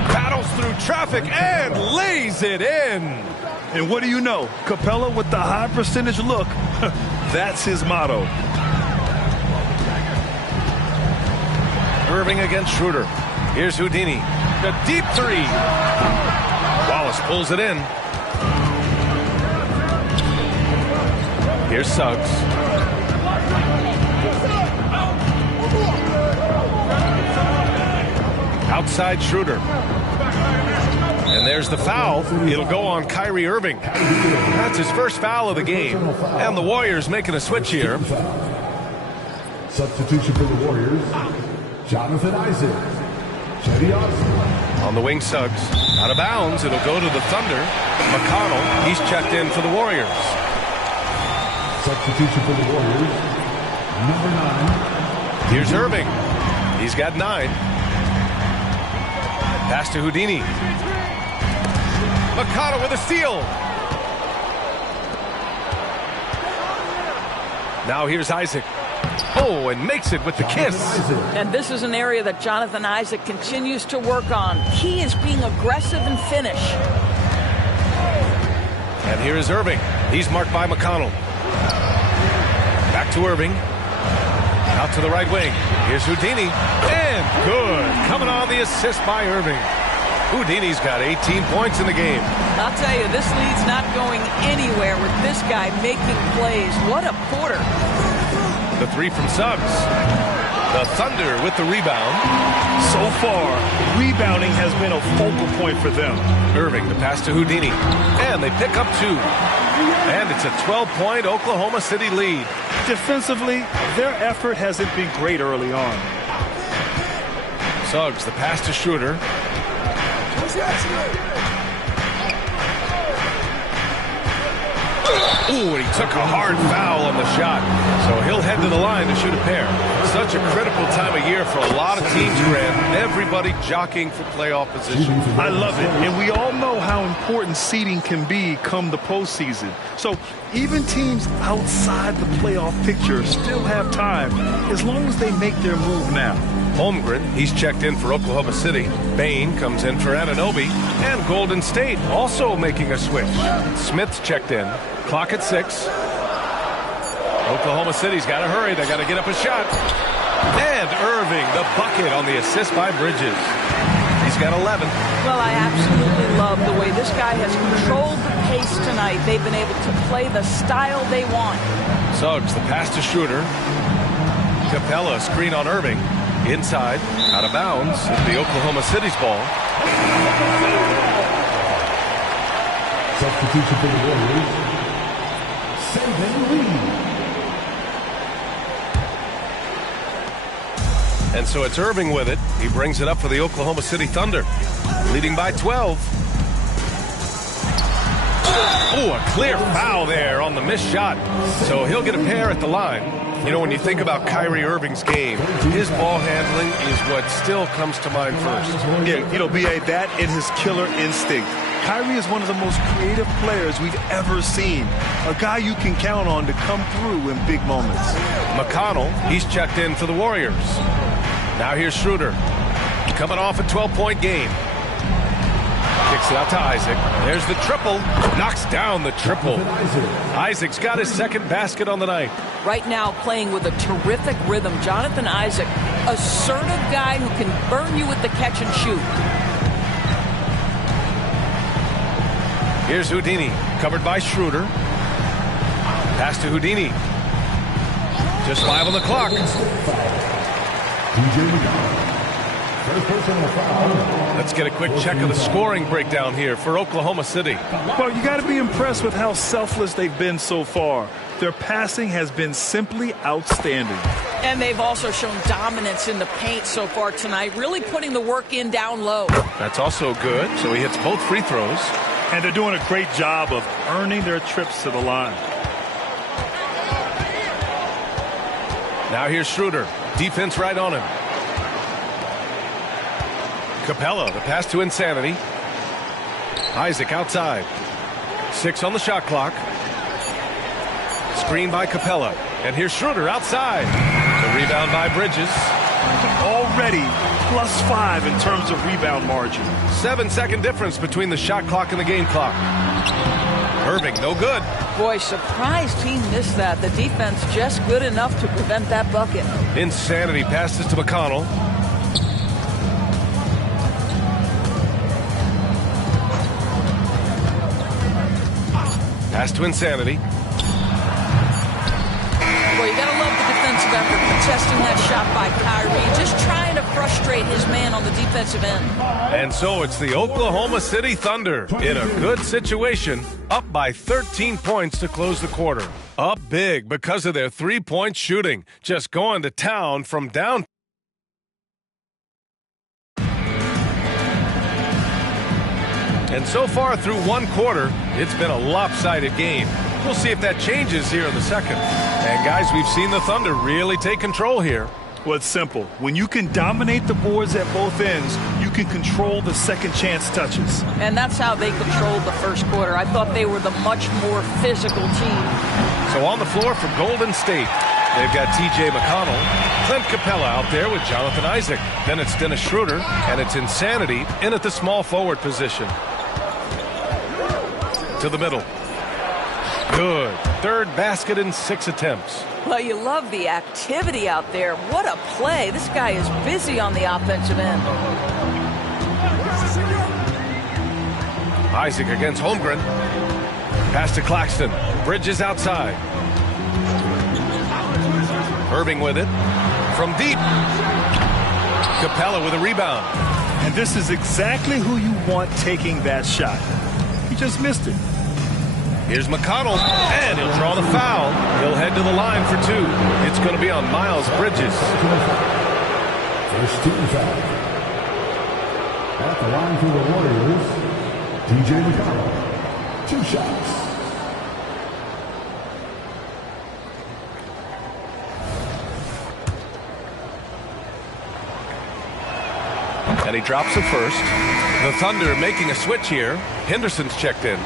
Battles through traffic and lays it in. And what do you know? Capella with the high percentage look. That's his motto. Irving against Schroeder. Here's Houdini. The deep 3. Wallace pulls it in. Here's Suggs. Outside Schroeder. And there's the foul. It'll go on Kyrie Irving. That's his first foul of the game. And the Warriors making a switch here. Substitution for the Warriors, Jonathan Isaac. On the wing, Suggs. Out of bounds. It'll go to the Thunder. McConnell, he's checked in for the Warriors. Substitution for the Warriors, number 9. Here's Irving. He's got 9. Pass to Houdini. McConnell with a steal. Now here's Isaac. Oh, and makes it with the kiss. And this is an area that Jonathan Isaac continues to work on. Key is being aggressive and finish. And here is Irving. He's marked by McConnell. Back to Irving. Out to the right wing. Here's Houdini. And good. Coming on the assist by Irving. Houdini's got 18 points in the game. I'll tell you, this lead's not going anywhere with this guy making plays. What a quarter. The three from Suggs. The Thunder with the rebound. So far, rebounding has been a focal point for them. Irving, the pass to Houdini. And they pick up 2. And it's a 12-point Oklahoma City lead. Defensively, their effort hasn't been great early on. Suggs, the pass to Schroeder. Ooh, and he took a hard foul on the shot. So he'll head to the line to shoot a pair. Such a critical time of year for a lot of teams, Grant. Everybody jockeying for playoff position. I love it. And we all know how important seeding can be come the postseason. So even teams outside the playoff picture still have time as long as they make their move now. Holmgren, he's checked in for Oklahoma City. Bain comes in for Anunoby. And Golden State also making a switch. Smith's checked in. Clock at 6. Oklahoma City's got to hurry. They got to get up a shot. And Irving, the bucket on the assist by Bridges. He's got 11. Well, I absolutely love the way this guy has controlled the pace tonight. They've been able to play the style they want. Suggs, the pass to Schroeder. Capella, screen on Irving. Inside, out of bounds, is the Oklahoma City's ball. Substitution for the Warriors. 7 lead. And so it's Irving with it. He brings it up for the Oklahoma City Thunder, leading by 12. Oh, a clear foul there on the missed shot. So he'll get a pair at the line. You know, when you think about Kyrie Irving's game, his ball handling is what still comes to mind first. Yeah, you know, B.A., that and his killer instinct. Kyrie is one of the most creative players we've ever seen. A guy you can count on to come through in big moments. McConnell, he's checked in for the Warriors. Now here's Schroeder. Coming off a 12-point game. Kicks it out to Isaac. There's the triple. Knocks down the triple. Isaac's got his second basket on the night. Right now playing with a terrific rhythm. Jonathan Isaac, assertive guy who can burn you with the catch and shoot. Here's Houdini, covered by Schroeder. Pass to Houdini. Just 5 on the clock. Let's get a quick check of the scoring breakdown here for Oklahoma City. Well, you got to be impressed with how selfless they've been so far. Their passing has been simply outstanding. And they've also shown dominance in the paint so far tonight, really putting the work in down low. That's also good. So he hits both free throws. And they're doing a great job of earning their trips to the line. Now here's Schroeder. Defense right on him. Capella, the pass to Insanity. Isaac outside. 6 on the shot clock. Screen by Capella. And here's Schroeder outside. The rebound by Bridges. Already +5 in terms of rebound margin. 7-second difference between the shot clock and the game clock. Irving, no good. Boy, surprised he missed that. The defense just good enough to prevent that bucket. Insanity passes to McConnell. Pass to Insanity. Boy, you gotta love the defensive effort, contesting that shot by Kyrie, just trying to frustrate his man on the defensive end. And so it's the Oklahoma City Thunder in a good situation, up by 13 points to close the quarter. Up big because of their three-point shooting, just going to town from down. And so far through one quarter, it's been a lopsided game. We'll see if that changes here in the second. And guys, we've seen the Thunder really take control here. Well, it's simple. When you can dominate the boards at both ends, you can control the second chance touches. And that's how they controlled the first quarter. I thought they were the much more physical team. So on the floor for Golden State, they've got T.J. McConnell, Clint Capella out there with Jonathan Isaac. Then it's Dennis Schroeder, and it's Insanity in at the small forward position. To the middle. Good. Third basket in 6 attempts. Well, you love the activity out there. What a play. This guy is busy on the offensive end. Isaac against Holmgren. Pass to Claxton. Bridges outside. Irving with it. From deep. Capella with a rebound. And this is exactly who you want taking that shot. He just missed it. Here's McConnell, and he'll draw the foul. He'll head to the line for 2. It's going to be on Miles Bridges. First team foul. At the line for the Warriors, DJ McConnell. 2 shots. And he drops it first. The Thunder making a switch here. Henderson's checked in.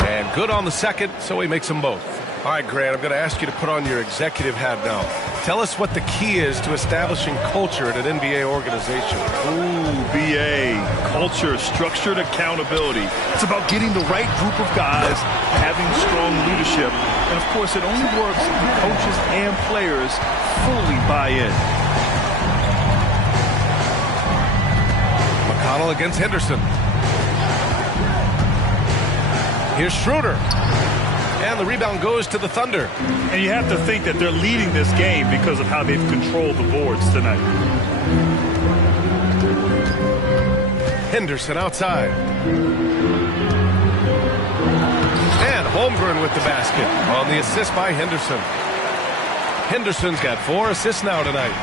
And good on the second, so he makes them both. All right, Grant, I'm going to ask you to put on your executive hat now. Tell us what the key is to establishing culture at an NBA organization. Ooh, BA. Culture, structured accountability. It's about getting the right group of guys, having strong leadership. And, of course, it only works if the coaches and players fully buy in. McConnell against Henderson. Here's Schroeder. And the rebound goes to the Thunder. And you have to think that they're leading this game because of how they've controlled the boards tonight. Henderson outside. And Holmgren with the basket on the assist by Henderson. Henderson's got 4 assists now tonight.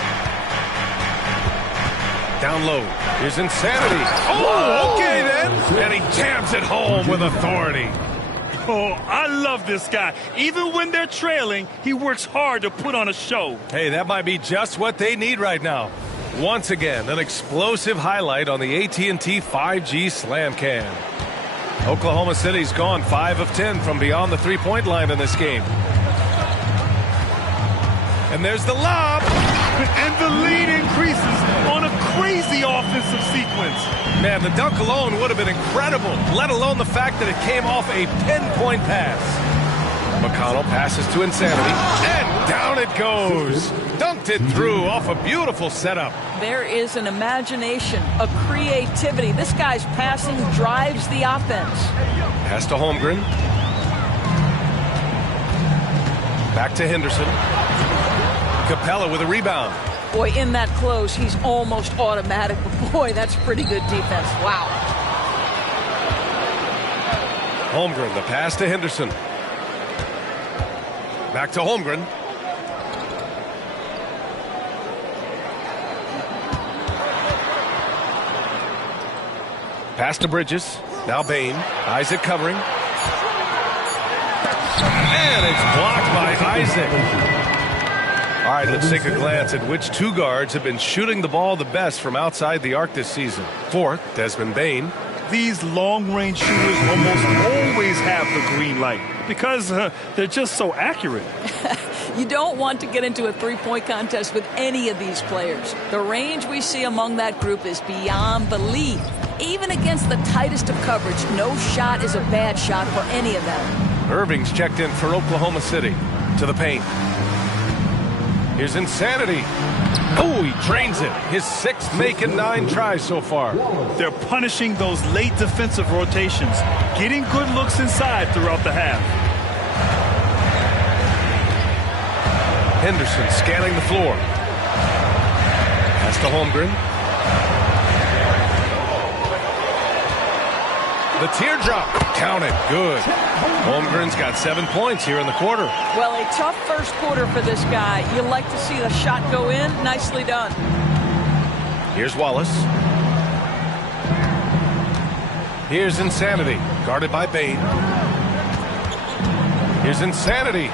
Down low. Here's Insanity. Oh, okay then. And he jams it home with authority. Oh, I love this guy. Even when they're trailing, he works hard to put on a show. Hey, that might be just what they need right now. Once again, an explosive highlight on the AT&T 5G Slam Can. Oklahoma City's gone 5 of 10 from beyond the three-point line in this game. And there's the lob. And the lead increases on a crazy offensive sequence. Man, the dunk alone would have been incredible, let alone the fact that it came off a pinpoint pass. McConnell passes to Insanity, and down it goes. Dunked it through off a beautiful setup. There is an imagination, a creativity. This guy's passing drives the offense. Pass to Holmgren. Back to Henderson. Capella with a rebound. Boy, in that close, he's almost automatic. But boy, that's pretty good defense. Wow. Holmgren, the pass to Henderson. Back to Holmgren. Pass to Bridges. Now Bain. Isaac covering. And it's blocked by Isaac. All right, let's take a glance at which 2 guards have been shooting the ball the best from outside the arc this season. Fourth, Desmond Bain. These long-range shooters almost always have the green light because they're just so accurate. You don't want to get into a three-point contest with any of these players. The range we see among that group is beyond belief. Even against the tightest of coverage, no shot is a bad shot for any of them. Irving's checked in for Oklahoma City. To the paint. Here's Insanity. Oh, he drains it. His 6th make in 9 tries so far. They're punishing those late defensive rotations, getting good looks inside throughout the half. Henderson scanning the floor. Pass to Holmgren. The teardrop. Count it. Good. Holmgren's got 7 points here in the quarter. Well, a tough first quarter for this guy. You like to see the shot go in. Nicely done. Here's Wallace. Here's Insanity. Guarded by Bain. Here's Insanity.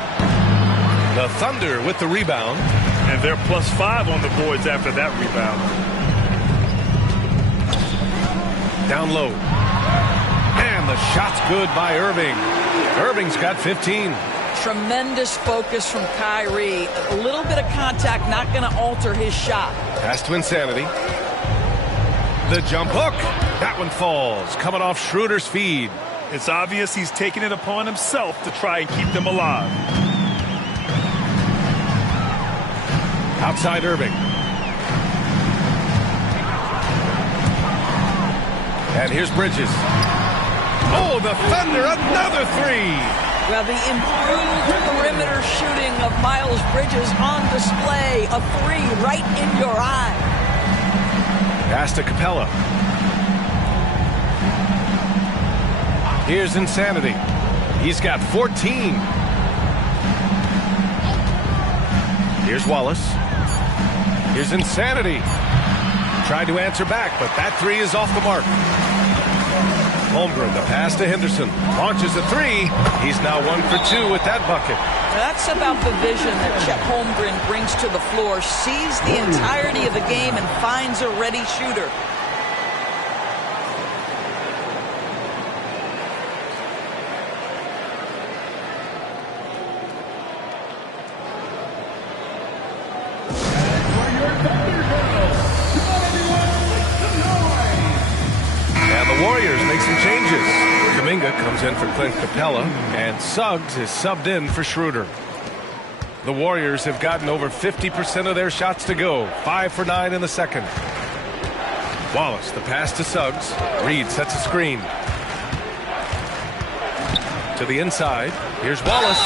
The Thunder with the rebound. And they're +5 on the boards after that rebound. Down low. And the shot's good by Irving. Irving's got 15. Tremendous focus from Kyrie. A little bit of contact not going to alter his shot. Pass to Insanity. The jump hook. That one falls. Coming off Schroeder's feed. It's obvious he's taking it upon himself to try and keep them alive. Outside Irving. And here's Bridges. Oh, the Thunder, another three. Well, the improved perimeter shooting of Miles Bridges on display. A three right in your eye. Pass to Capella. Here's Insanity. He's got 14. Here's Wallace. Here's Insanity. Tried to answer back, but that three is off the mark. Holmgren, the pass to Henderson. Launches a three. He's now 1 for 2 with that bucket. That's about the vision that Chet Holmgren brings to the floor. Sees the entirety of the game and finds a ready shooter. Warriors make some changes. Kuminga comes in for Clint Capella, and Suggs is subbed in for Schroeder. The Warriors have gotten over 50% of their shots to go. 5 for 9 in the second. Wallace, the pass to Suggs. Reed sets a screen. To the inside. Here's Wallace.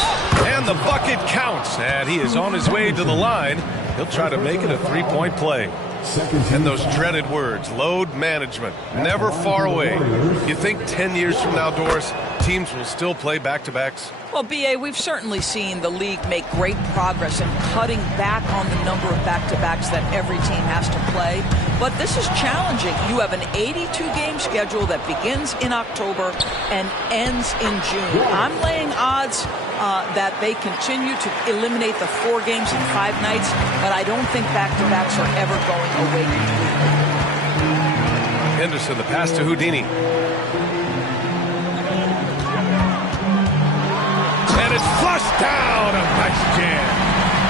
And the bucket counts. And he is on his way to the line. He'll try to make it a three-point play. And those dreaded words, load management, never far away. You think 10 years from now, Doris, teams will still play back-to-backs? Well, B.A., we've certainly seen the league make great progress in cutting back on the number of back-to-backs that every team has to play. But this is challenging. You have an 82-game schedule that begins in October and ends in June. I'm laying odds that they continue to eliminate the 4 games in 5 nights, but I don't think back-to-backs are ever going away completely. Henderson, the pass to Houdini. And it's flushed down. A nice jam.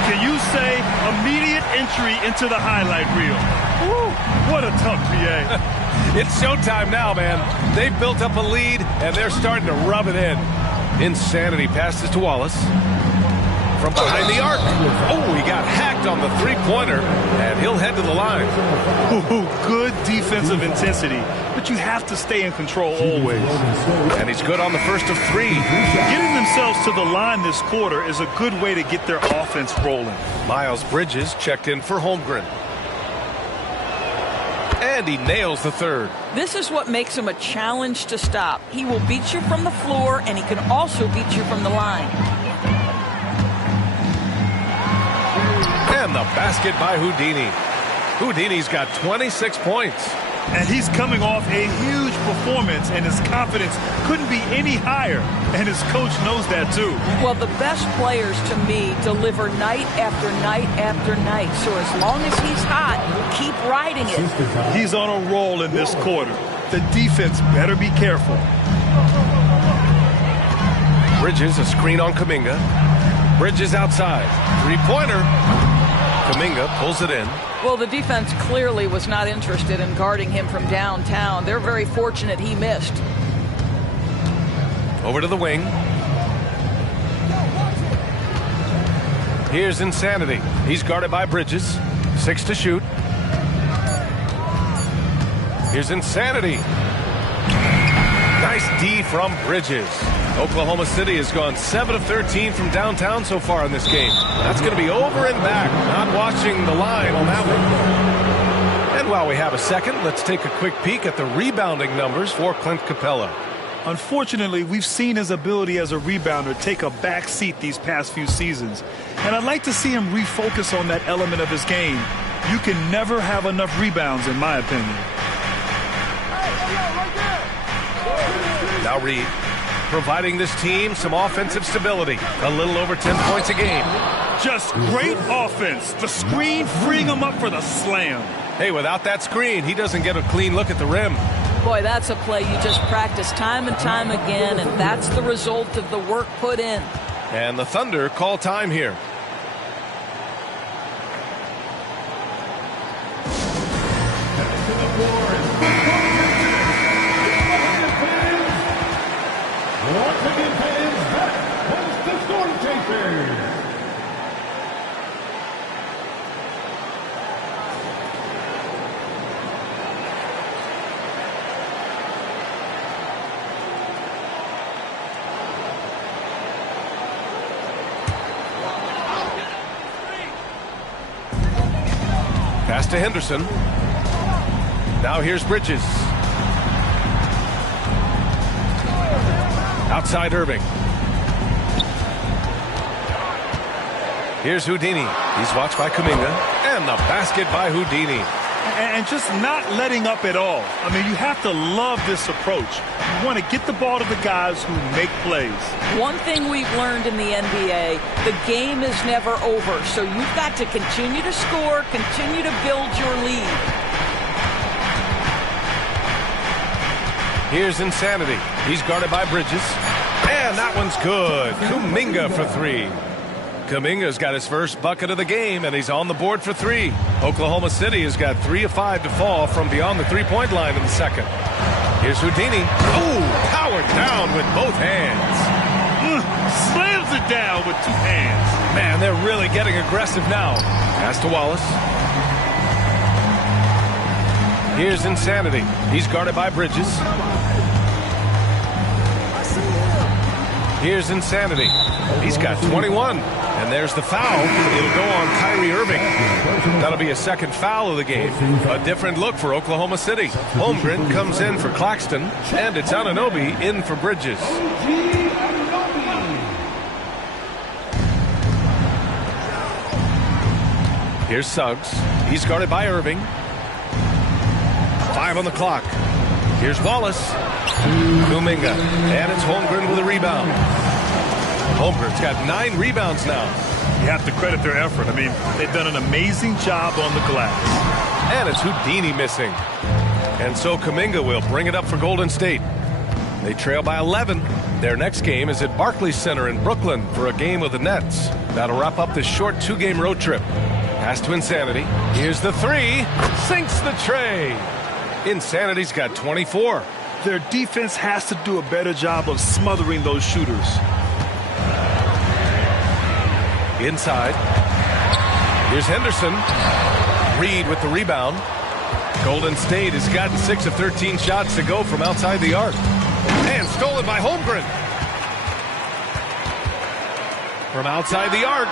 Can you say immediate entry into the highlight reel? Woo, what a tough PA. It's showtime now, man. They've built up a lead, and they're starting to rub it in. Insanity passes to Wallace. From behind the arc. Oh, he got hacked on the three-pointer, and he'll head to the line. Ooh, good defensive intensity, but you have to stay in control always. And he's good on the first of 3. Getting themselves to the line this quarter is a good way to get their offense rolling. Miles Bridges checked in for Holmgren. And he nails the third. This is what makes him a challenge to stop. He will beat you from the floor, and he can also beat you from the line. And the basket by Houdini. Houdini's got 26 points. And he's coming off a huge performance, and his confidence couldn't be any higher. And his coach knows that, too. Well, the best players, to me, deliver night after night after night. So as long as he's hot, keep riding it. He's on a roll in this quarter. The defense better be careful. Bridges, a screen on Kuminga. Bridges outside. Three-pointer. Kuminga pulls it in. Well, the defense clearly was not interested in guarding him from downtown. They're very fortunate he missed. Over to the wing. Here's Insanity. He's guarded by Bridges. 6 to shoot. Here's Insanity. Nice D from Bridges. Oklahoma City has gone 7 of 13 from downtown so far in this game. That's going to be over and back. Not watching the line on that one. And while we have a second, let's take a quick peek at the rebounding numbers for Clint Capella. Unfortunately, we've seen his ability as a rebounder take a back seat these past few seasons. And I'd like to see him refocus on that element of his game. You can never have enough rebounds, in my opinion. Now Reed, providing this team some offensive stability. A little over 10 points a game. Just great offense. The screen freeing him up for the slam. Hey, without that screen, he doesn't get a clean look at the rim. Boy, that's a play you just practice time and time again, and that's the result of the work put in. And the Thunder call time here. to Henderson. Now here's Bridges. Outside Irving. Here's Houdini. He's watched by Kuminga. And the basket by Houdini. And just not letting up at all. I mean, you have to love this approach. You want to get the ball to the guys who make plays. One thing we've learned in the NBA, the game is never over. So you've got to continue to score, continue to build your lead. Here's Insanity. He's guarded by Bridges. And that one's good. Kuminga for three. Kuminga's got his first bucket of the game, and he's on the board for three. Oklahoma City has got 3 of 5 to fall from beyond the three-point line in the second. Here's Houdini. Oh, powered down with both hands. Slams it down with 2 hands. Man, they're really getting aggressive now. Pass to Wallace. Here's Insanity. He's guarded by Bridges. Here's Insanity. He's got 21. And there's the foul. It'll go on Kyrie Irving. That'll be a second foul of the game. A different look for Oklahoma City. Holmgren comes in for Claxton. And it's Anunoby in for Bridges. Here's Suggs. He's guarded by Irving. 5 on the clock. Here's Wallace. Kuminga. And it's Holmgren with a rebound. Holmgren's got 9 rebounds now. You have to credit their effort. I mean, they've done an amazing job on the glass. And it's Houdini missing. And so Kuminga will bring it up for Golden State. They trail by 11. Their next game is at Barclays Center in Brooklyn for a game with the Nets. That'll wrap up this short 2-game road trip. Pass to Insanity. Here's the three. Sinks the tray. Insanity's got 24. Their defense has to do a better job of smothering those shooters. Inside. Here's Henderson. Reed with the rebound. Golden State has gotten 6 of 13 shots to go from outside the arc. And stolen by Holmgren. From outside the arc.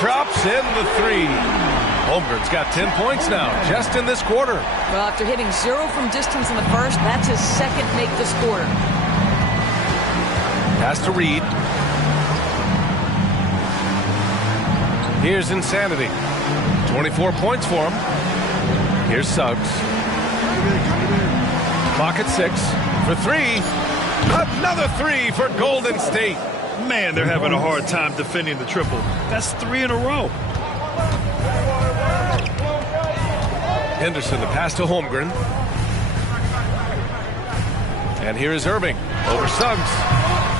Drops in the three. Holmgren's got 10 points now, just in this quarter. Well, after hitting 0 from distance in the first, that's his second make this quarter. Pass to Reed. Here's Insanity. 24 points for him. Here's Suggs. Clock at 6 for 3. Another 3 for Golden State. Man, they're having a hard time defending the triple. That's 3 in a row. Henderson, the pass to Holmgren. And here is Irving over Suggs.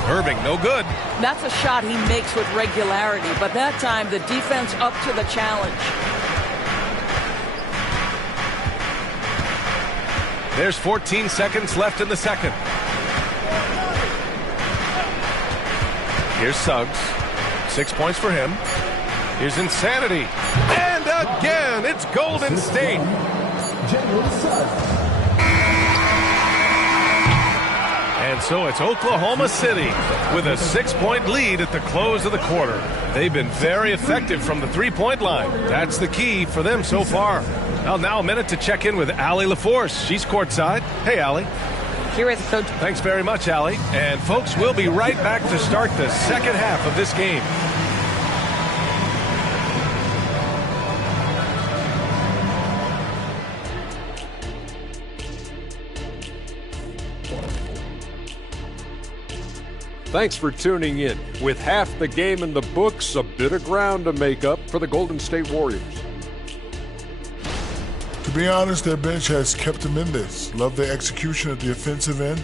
Irving, no good. That's a shot he makes with regularity, but that time the defense up to the challenge. There's 14 seconds left in the second. Here's Suggs. 6 points for him. Here's Insanity. And again, it's Golden State. And so it's Oklahoma City with a 6-point lead at the close of the quarter. They've been very effective from the three-point line. That's the key for them so far. Well, now a minute to check in with Allie LaForce. She's courtside. Hey, Allie. Here with Coach. Thanks very much, Allie. And folks, we'll be right back to start the second half of this game. Thanks for tuning in. With half the game in the books, a bit of ground to make up for the Golden State Warriors. To be honest, their bench has kept them in this. Love their execution at the offensive end.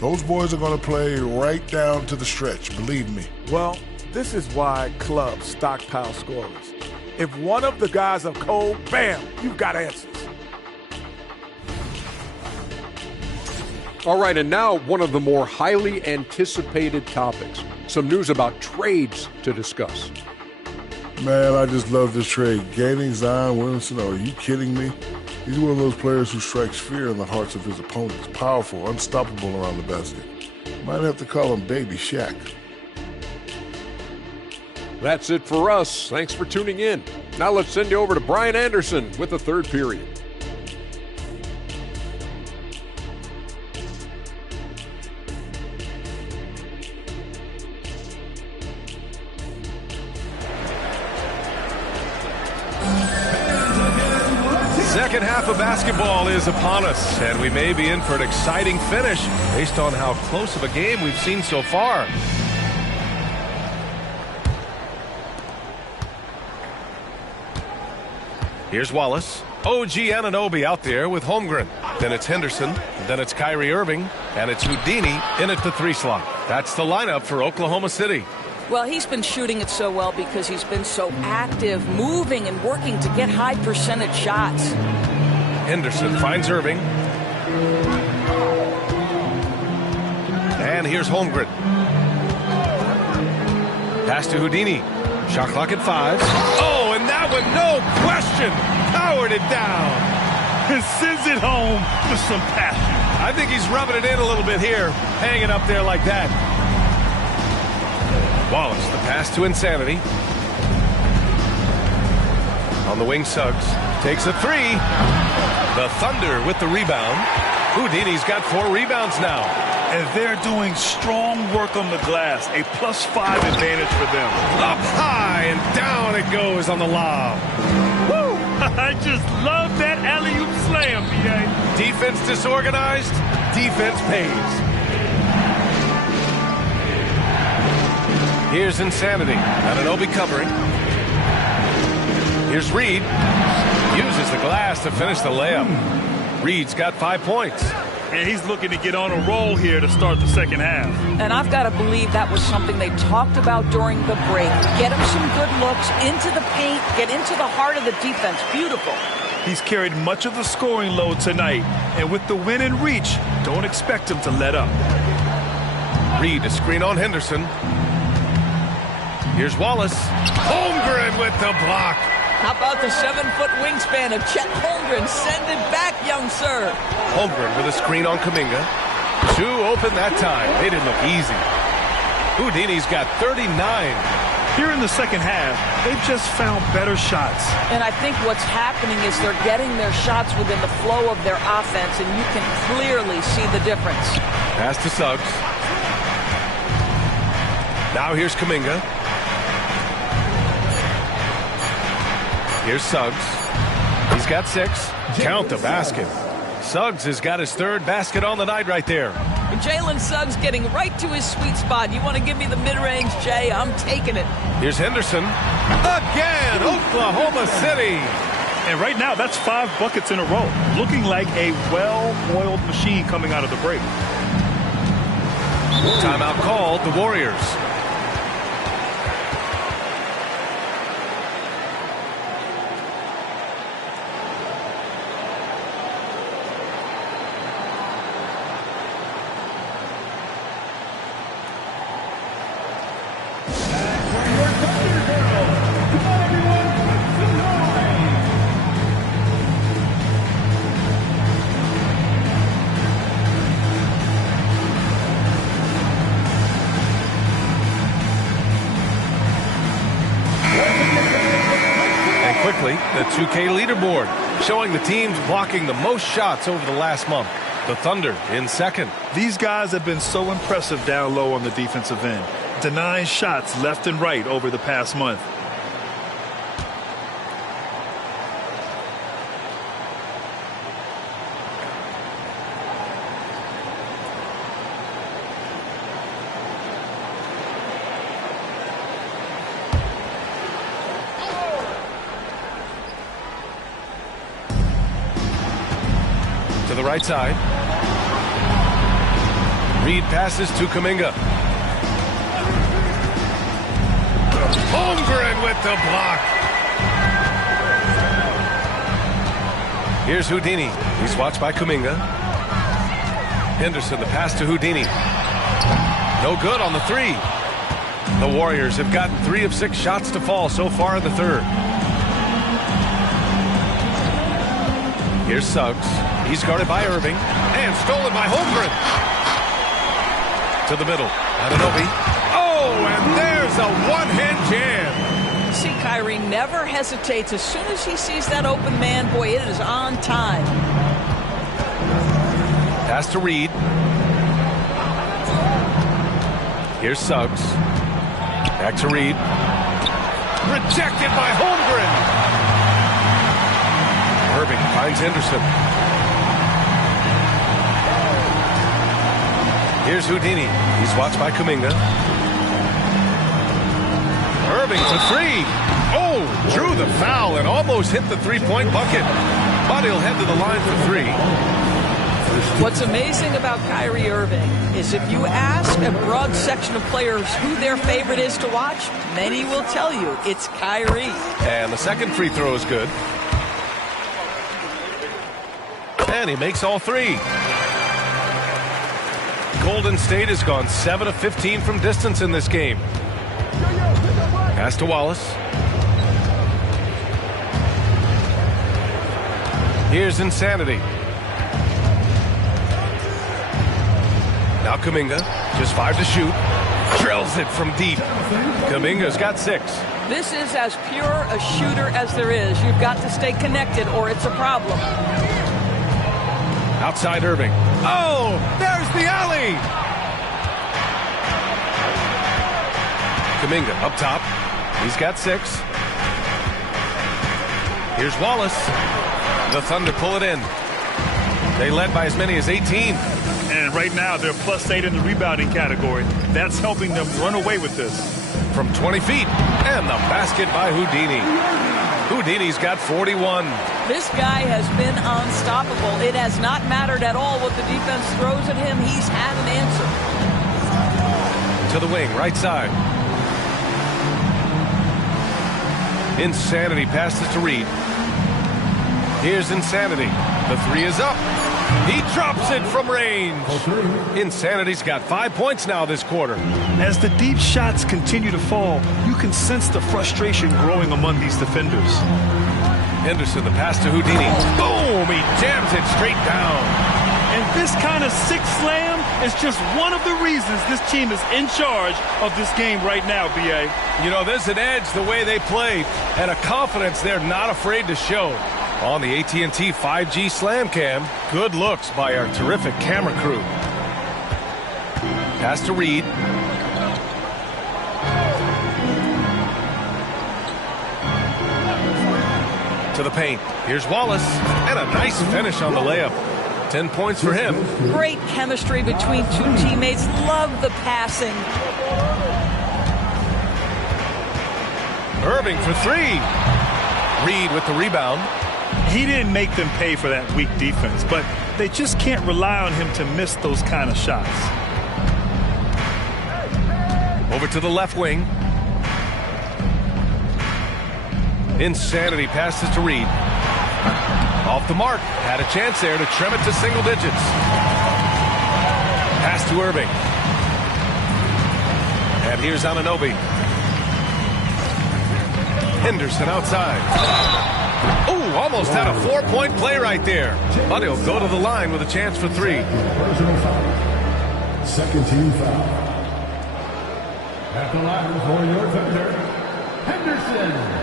Those boys are going to play right down to the stretch, believe me. Well, this is why clubs stockpile scorers. If one of the guys are cold, bam, you've got answers. All right, and now one of the more highly anticipated topics. Some news about trades to discuss. Man, I just love this trade. Gaining Zion Williamson, are you kidding me? He's one of those players who strikes fear in the hearts of his opponents. Powerful, unstoppable around the basket. Might have to call him Baby Shaq. That's it for us. Thanks for tuning in. Now let's send you over to Brian Anderson with the third period. Second half of basketball is upon us, and we may be in for an exciting finish based on how close of a game we've seen so far. Here's Wallace. OG Anunoby out there with Holmgren. Then it's Henderson. Then it's Kyrie Irving. And it's Houdini in at the 3 slot. That's the lineup for Oklahoma City. Well, he's been shooting it so well because he's been so active, moving and working to get high percentage shots. Henderson finds Irving. And here's Holmgren. Pass to Houdini. Shot clock at 5. Oh, and that one, no question, powered it down. And sends it home with some passion. I think he's rubbing it in a little bit here, hanging up there like that. Wallace, the pass to Insanity. On the wing, Suggs takes a 3. The Thunder with the rebound. Houdini's got 4 rebounds now. And they're doing strong work on the glass. A +5 advantage for them. Up high and down it goes on the lob. Woo! I just love that alley-oop slam, B.A. Defense disorganized. Defense pays. Here's Insanity. Anunoby covering. Here's Reed. Uses the glass to finish the layup. Reed's got 5 points. And he's looking to get on a roll here to start the second half. And I've got to believe that was something they talked about during the break. Get him some good looks into the paint, get into the heart of the defense. Beautiful. He's carried much of the scoring load tonight. And with the win in reach, don't expect him to let up. Reed to screen on Henderson. Here's Wallace. Holmgren with the block. How about the 7-foot wingspan of Chet Holmgren? Send it back, young sir. Holmgren with a screen on Kuminga. 2 open that time. They didn't look easy. Houdini's got 39. Here in the second half, they've just found better shots. And I think what's happening is they're getting their shots within the flow of their offense, and you can clearly see the difference. Pass to Suggs. Now here's Kuminga. Here's Suggs. He's got 6. Count the basket. Suggs has got his 3rd basket on the night right there. Jalen Suggs getting right to his sweet spot. You want to give me the mid-range, Jay? I'm taking it. Here's Henderson. Again, Oklahoma City. And right now, that's 5 buckets in a row. Looking like a well-oiled machine coming out of the break. Timeout called, the Warriors. The 2K leaderboard showing the teams blocking the most shots over the last month. The Thunder in 2nd. These guys have been so impressive down low on the defensive end, denying shots left and right over the past month. The right side. Reed passes to Kuminga. Holmgren with the block. Here's Houdini. He's watched by Kuminga. Henderson, the pass to Houdini. No good on the 3. The Warriors have gotten 3 of 6 shots to fall so far in the 3rd. Here's Suggs. He's guarded by Irving. And stolen by Holmgren. To the middle. Anunoby. Oh, and there's a one-hand jam. See, Kyrie never hesitates. As soon as he sees that open man, boy, it is on time. Pass to Reed. Here's Suggs. Back to Reed. Rejected by Holmgren. Irving finds Henderson. Here's Houdini. He's watched by Kuminga. Irving for three. Oh, drew the foul and almost hit the three-point bucket. But he'll head to the line for three. What's amazing about Kyrie Irving is if you ask a broad section of players who their favorite is to watch, many will tell you it's Kyrie. And the second free throw is good. And he makes all three. Golden State has gone 7 of 15 from distance in this game. Pass to Wallace. Here's Insanity. Now Kuminga, just 5 to shoot. Drills it from deep. Kuminga's got 6. This is as pure a shooter as there is. You've got to stay connected or it's a problem. Outside Irving. Oh, there's the alley. Kuminga up top. He's got 6. Here's Wallace. The Thunder pull it in. They led by as many as 18. And right now they're +8 in the rebounding category. That's helping them run away with this. From 20 feet. And the basket by Houdini. Houdini's got 41. This guy has been unstoppable. It has not mattered at all what the defense throws at him. He's had an answer. To the wing, right side. Insanity passes to Reed. Here's Insanity. The three is up. He drops it from range. Insanity's got 5 points now this quarter. As the deep shots continue to fall, you can sense the frustration growing among these defenders. Henderson, the pass to Houdini. Boom! He jams it straight down. And this kind of sick slam is just one of the reasons this team is in charge of this game right now, B.A. You know, there's an edge the way they play and a confidence they're not afraid to show. On the AT&T 5G Slam Cam, good looks by our terrific camera crew. Pass to Reed. To the paint. Here's Wallace. And a nice finish on the layup. 10 points for him. Great chemistry between two teammates. Love the passing. Irving for three. Reed with the rebound. He didn't make them pay for that weak defense, but they just can't rely on him to miss those kind of shots. Over to the left wing. Insanity passes to Reed. Off the mark. Had a chance there to trim it to single digits. Pass to Irving. And here's Anunoby. Henderson outside. Oh, almost had a 4-point play right there. But he'll go to the line with a chance for three. Personal foul. Second team foul. At the line for your Thunder, Henderson.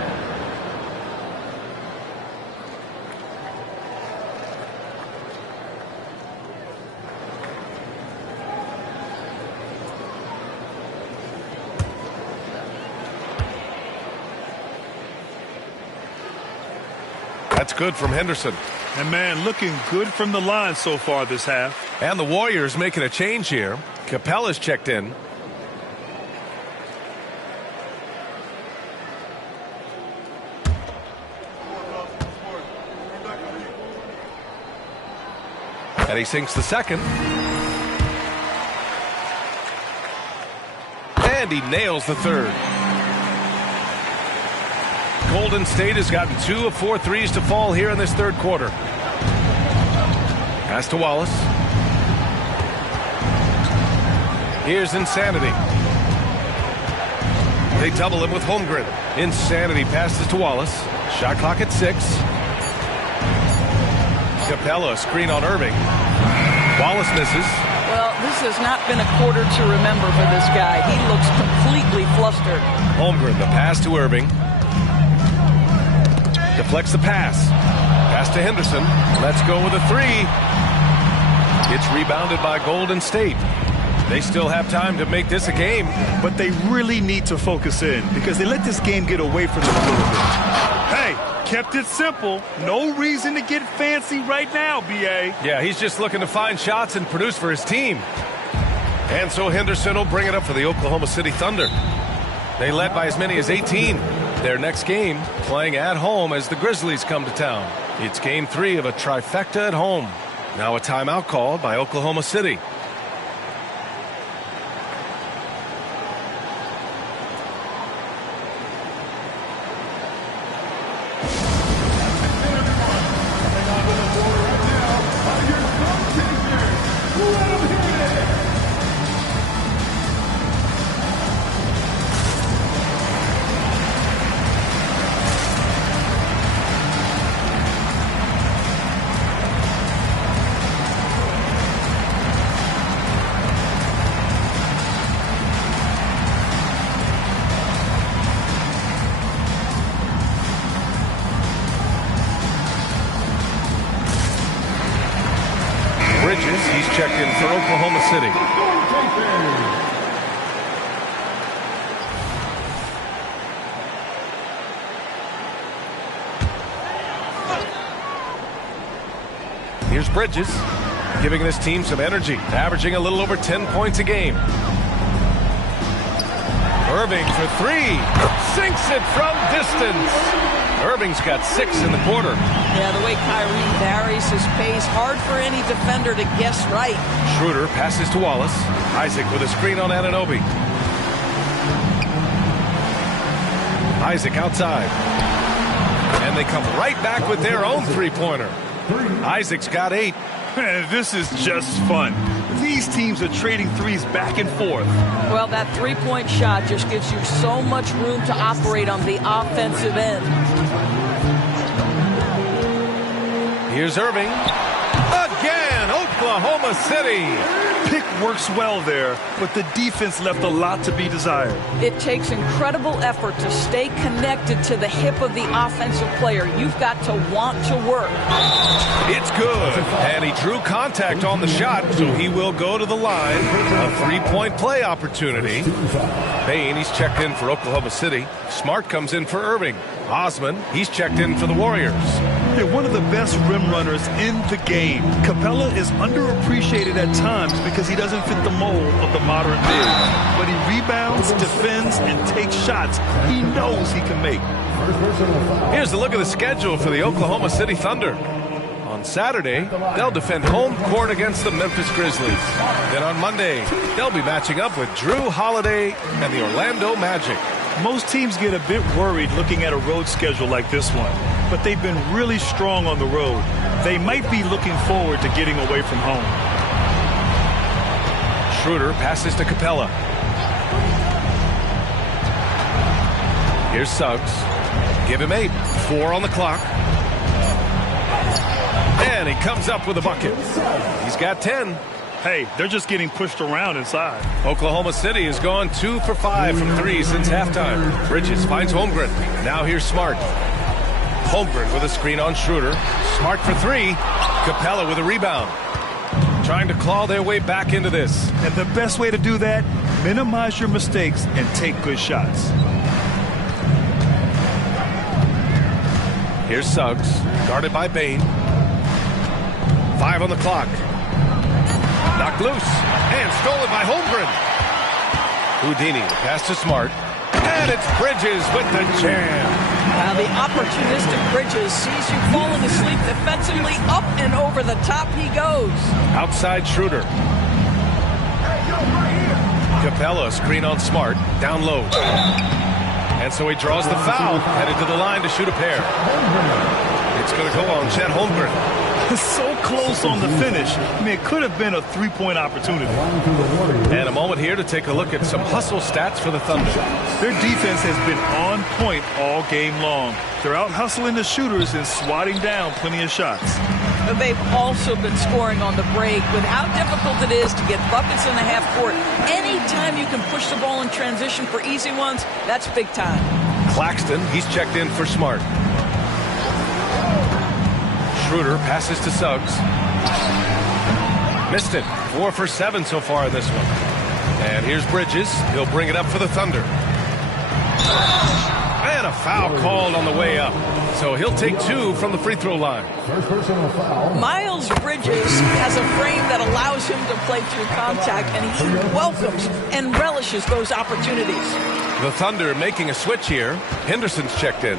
That's good from Henderson. And, man, looking good from the line so far this half. And the Warriors making a change here. Capella's checked in. And he sinks the second. And he nails the third. Golden State has gotten 2 of 4 threes to fall here in this third quarter. Pass to Wallace. Here's Insanity. They double him with Holmgren. Insanity passes to Wallace. Shot clock at 6. Capella, screen on Irving. Wallace misses. Well, this has not been a quarter to remember for this guy. He looks completely flustered. Holmgren, the pass to Irving. Deflects the pass. Pass to Henderson. Let's go with a three. It's rebounded by Golden State. They still have time to make this a game. But they really need to focus in because they let this game get away from them a little bit. Hey, kept it simple. No reason to get fancy right now, B.A. Yeah, he's just looking to find shots and produce for his team. And so Henderson will bring it up for the Oklahoma City Thunder. They led by as many as 18. Their next game playing at home as the Grizzlies come to town. It's game 3 of a trifecta at home. Now a timeout called by Oklahoma City. He's checked in for Oklahoma City. Here's Bridges, giving this team some energy, averaging a little over 10 points a game. Irving for three, sinks it from distance. Irving's got 6 in the quarter. Yeah, the way Kyrie varies his pace, hard for any defender to guess right. Schroeder passes to Wallace. Isaac with a screen on Anunoby. Isaac outside. And they come right back with their own three-pointer. Isaac's got 8. Man, this is just fun. These teams are trading threes back and forth. Well, that three-point shot just gives you so much room to operate on the offensive end. Here's Irving. Again, Oklahoma City. Pick works well there, but the defense left a lot to be desired. It takes incredible effort to stay connected to the hip of the offensive player. You've got to want to work. It's good. And he drew contact on the shot, so he will go to the line. A three-point play opportunity. Bain, he's checked in for Oklahoma City. Smart comes in for Irving. Osman, he's checked in for the Warriors. They're one of the best rim runners in the game. Capella is underappreciated at times because he doesn't fit the mold of the modern big. But he rebounds, defends, and takes shots he knows he can make. Here's a look at the schedule for the Oklahoma City Thunder. On Saturday, they'll defend home court against the Memphis Grizzlies. Then on Monday, they'll be matching up with Drew Holiday and the Orlando Magic. Most teams get a bit worried looking at a road schedule like this one, but they've been really strong on the road. They might be looking forward to getting away from home. Schroeder passes to Capella. Here's Suggs. Give him 8. 4 on the clock. And he comes up with a bucket. He's got 10. Hey, they're just getting pushed around inside. Oklahoma City has gone 2 for 5 from 3 since halftime. Bridges finds Holmgren. Now here's Smart. Holmgren with a screen on Schroeder. Smart for 3. Capella with a rebound. Trying to claw their way back into this. And the best way to do that, minimize your mistakes and take good shots. Here's Suggs, guarded by Bain. 5 on the clock. Knocked loose and stolen by Holmgren. Houdini, pass to Smart. And it's Bridges with the jam. Now the opportunistic Bridges sees you falling asleep defensively. Up and over the top he goes. Outside Schroeder. Capella, screen on Smart. Down low. And so he draws the foul. Headed to the line to shoot a pair. It's going to go on Chet Holmgren. So close on the finish. I mean, it could have been a three-point opportunity. And a moment here to take a look at some hustle stats for the Thunder. Their defense has been on point all game long. They're out hustling the shooters and swatting down plenty of shots. They've also been scoring on the break. With how difficult it is to get buckets in the half court, anytime you can push the ball in transition for easy ones, that's big time. Claxton, he's checked in for Smart. Schroeder passes to Suggs. Missed it. 4 for 7 so far in this one. And here's Bridges. He'll bring it up for the Thunder. And a foul called on the way up. So he'll take 2 from the free throw line. First personal foul. Miles Bridges has a frame that allows him to play through contact, and he welcomes and relishes those opportunities. The Thunder making a switch here. Henderson's checked in.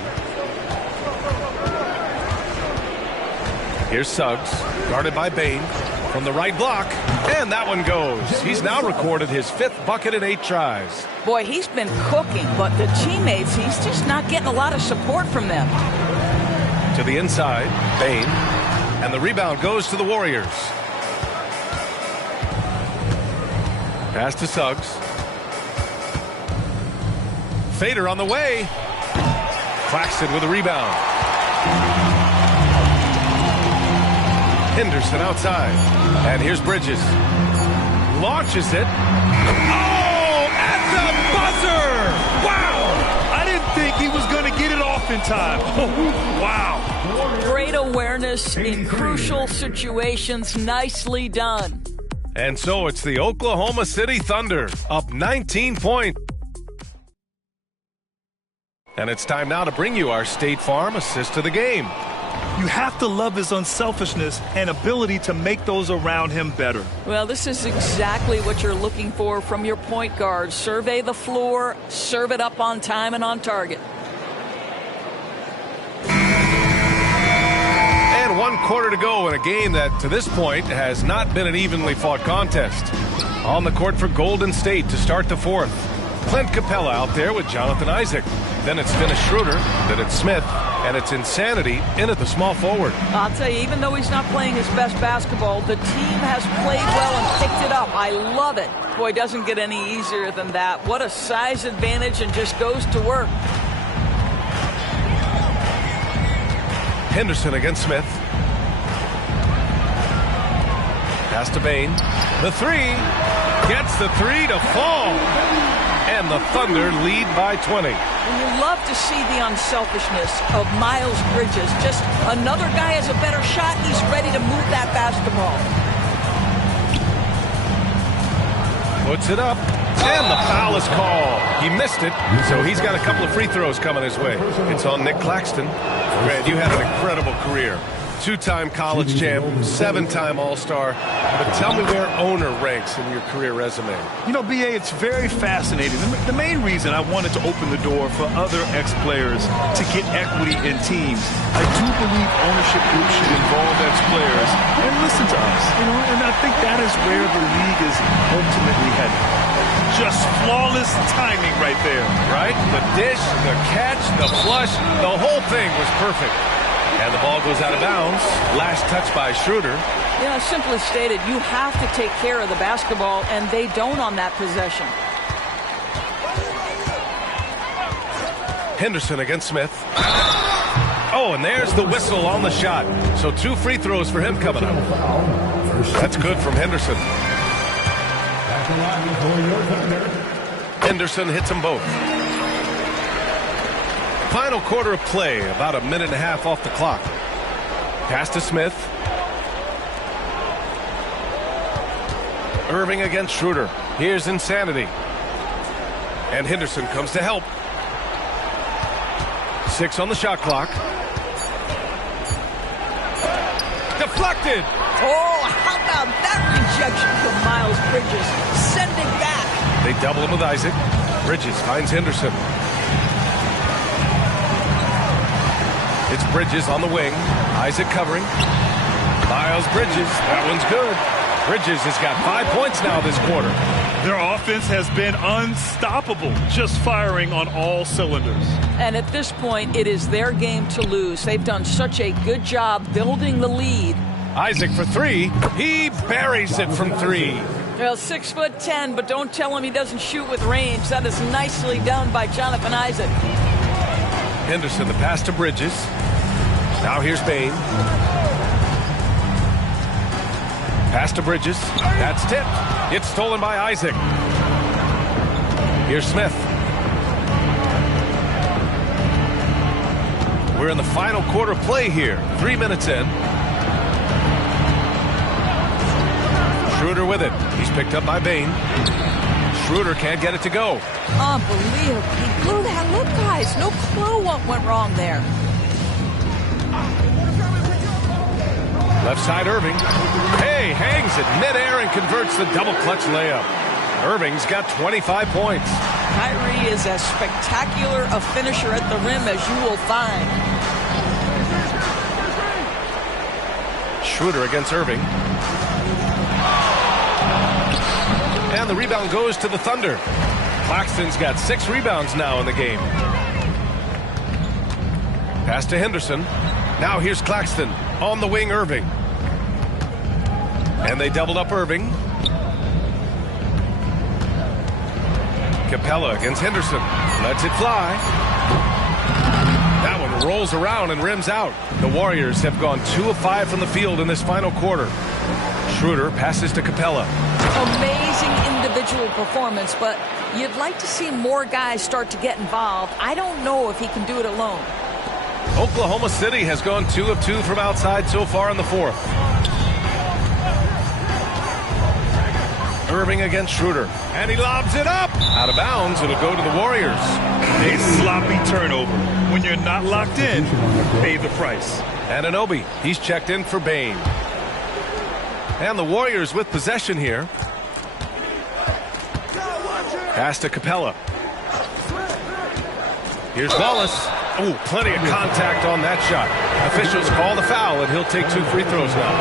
Here's Suggs, guarded by Bain. From the right block, and that one goes. He's now recorded his 5th bucket in 8 tries. Boy, he's been cooking, but the teammates, he's just not getting a lot of support from them. To the inside, Bain, and the rebound goes to the Warriors. Pass to Suggs. Fader on the way. Claxton with a rebound. Henderson outside. And here's Bridges. Launches it. Oh, at the buzzer! Wow! I didn't think he was going to get it off in time. Oh, wow. Great awareness in crucial situations. Nicely done. And so it's the Oklahoma City Thunder up 19 points. And it's time now to bring you our State Farm assist of the game. You have to love his unselfishness and ability to make those around him better. Well, this is exactly what you're looking for from your point guard. Survey the floor, serve it up on time and on target. And 1 quarter to go in a game that, to this point, has not been an evenly fought contest. On the court for Golden State to start the 4th. Clint Capella out there with Jonathan Isaac. Then it's Dennis Schroeder. Then it's Smith. And it's Insanity in at the small forward. I'll tell you, even though he's not playing his best basketball, the team has played well and picked it up. I love it. Boy, it doesn't get any easier than that. What a size advantage, and just goes to work. Henderson against Smith. Pass to Bain. The 3. Gets the 3 to fall. And the Thunder lead by 20. And you love to see the unselfishness of Miles Bridges. Just another guy has a better shot. He's ready to move that basketball. Puts it up. And the foul is called. He missed it, so he's got a couple of free throws coming his way. It's on Nick Claxton. Grant, you had an incredible career. 2-time college champ, 7-time All-Star. But tell me where owner ranks in your career resume. You know, B.A., it's very fascinating. The main reason I wanted to open the door for other ex-players to get equity in teams, I do believe ownership groups should involve ex-players and listen to us. You know, and I think that is where the league is ultimately headed. Just flawless timing right there. Right? The dish, the catch, the flush, the whole thing was perfect. And the ball goes out of bounds. Last touch by Schroeder. You know, simply stated, you have to take care of the basketball, and they don't on that possession. Henderson against Smith. Oh, and there's the whistle on the shot. So 2 free throws for him coming up. That's good from Henderson. Henderson hits them both. Final quarter of play, about a minute and a half off the clock. Pass to Smith. Irving against Schroeder. Here's Insanity. And Henderson comes to help. 6 on the shot clock. Deflected. Oh, how about that rejection from Miles Bridges? Send it back. They double him with Isaac. Bridges finds Henderson. It's Bridges on the wing. Isaac covering. Miles Bridges. That one's good. Bridges has got 5 points now this quarter. Their offense has been unstoppable, just firing on all cylinders. And at this point, it is their game to lose. They've done such a good job building the lead. Isaac for 3. He buries it from 3. Well, 6'10", but don't tell him he doesn't shoot with range. That is nicely done by Jonathan Isaac. Henderson, the pass to Bridges. Now here's Bain. Pass to Bridges. That's tipped. It's stolen by Isaac. Here's Smith. We're in the final quarter play here. 3 minutes in. Schroeder with it. He's picked up by Bain. Schroeder can't get it to go. Unbelievable. He blew that. Look, guys, no clue what went wrong there. Left side, Irving. Hey, hangs it midair and converts the double clutch layup. Irving's got 25 points. Kyrie is as spectacular a finisher at the rim as you will find. Schroeder against Irving. And the rebound goes to the Thunder. Claxton's got 6 rebounds now in the game. Pass to Henderson. Now here's Claxton. On the wing, Irving. And they doubled up Irving. Capella against Henderson. Lets it fly. That one rolls around and rims out. The Warriors have gone 2 of 5 from the field in this final quarter. Schroeder passes to Capella. Amazing individual performance, but you'd like to see more guys start to get involved. I don't know if he can do it alone. Oklahoma City has gone 2 of 2 from outside so far in the fourth. Irving against Schroeder. And he lobs it up. Out of bounds. It'll go to the Warriors. A sloppy turnover. When you're not locked in, pay the price. Anunoby. He's checked in for Bain. And the Warriors with possession here. Pass to Capella. Here's Wallace. Oh, plenty of contact on that shot. Officials call the foul, and he'll take 2 free throws now.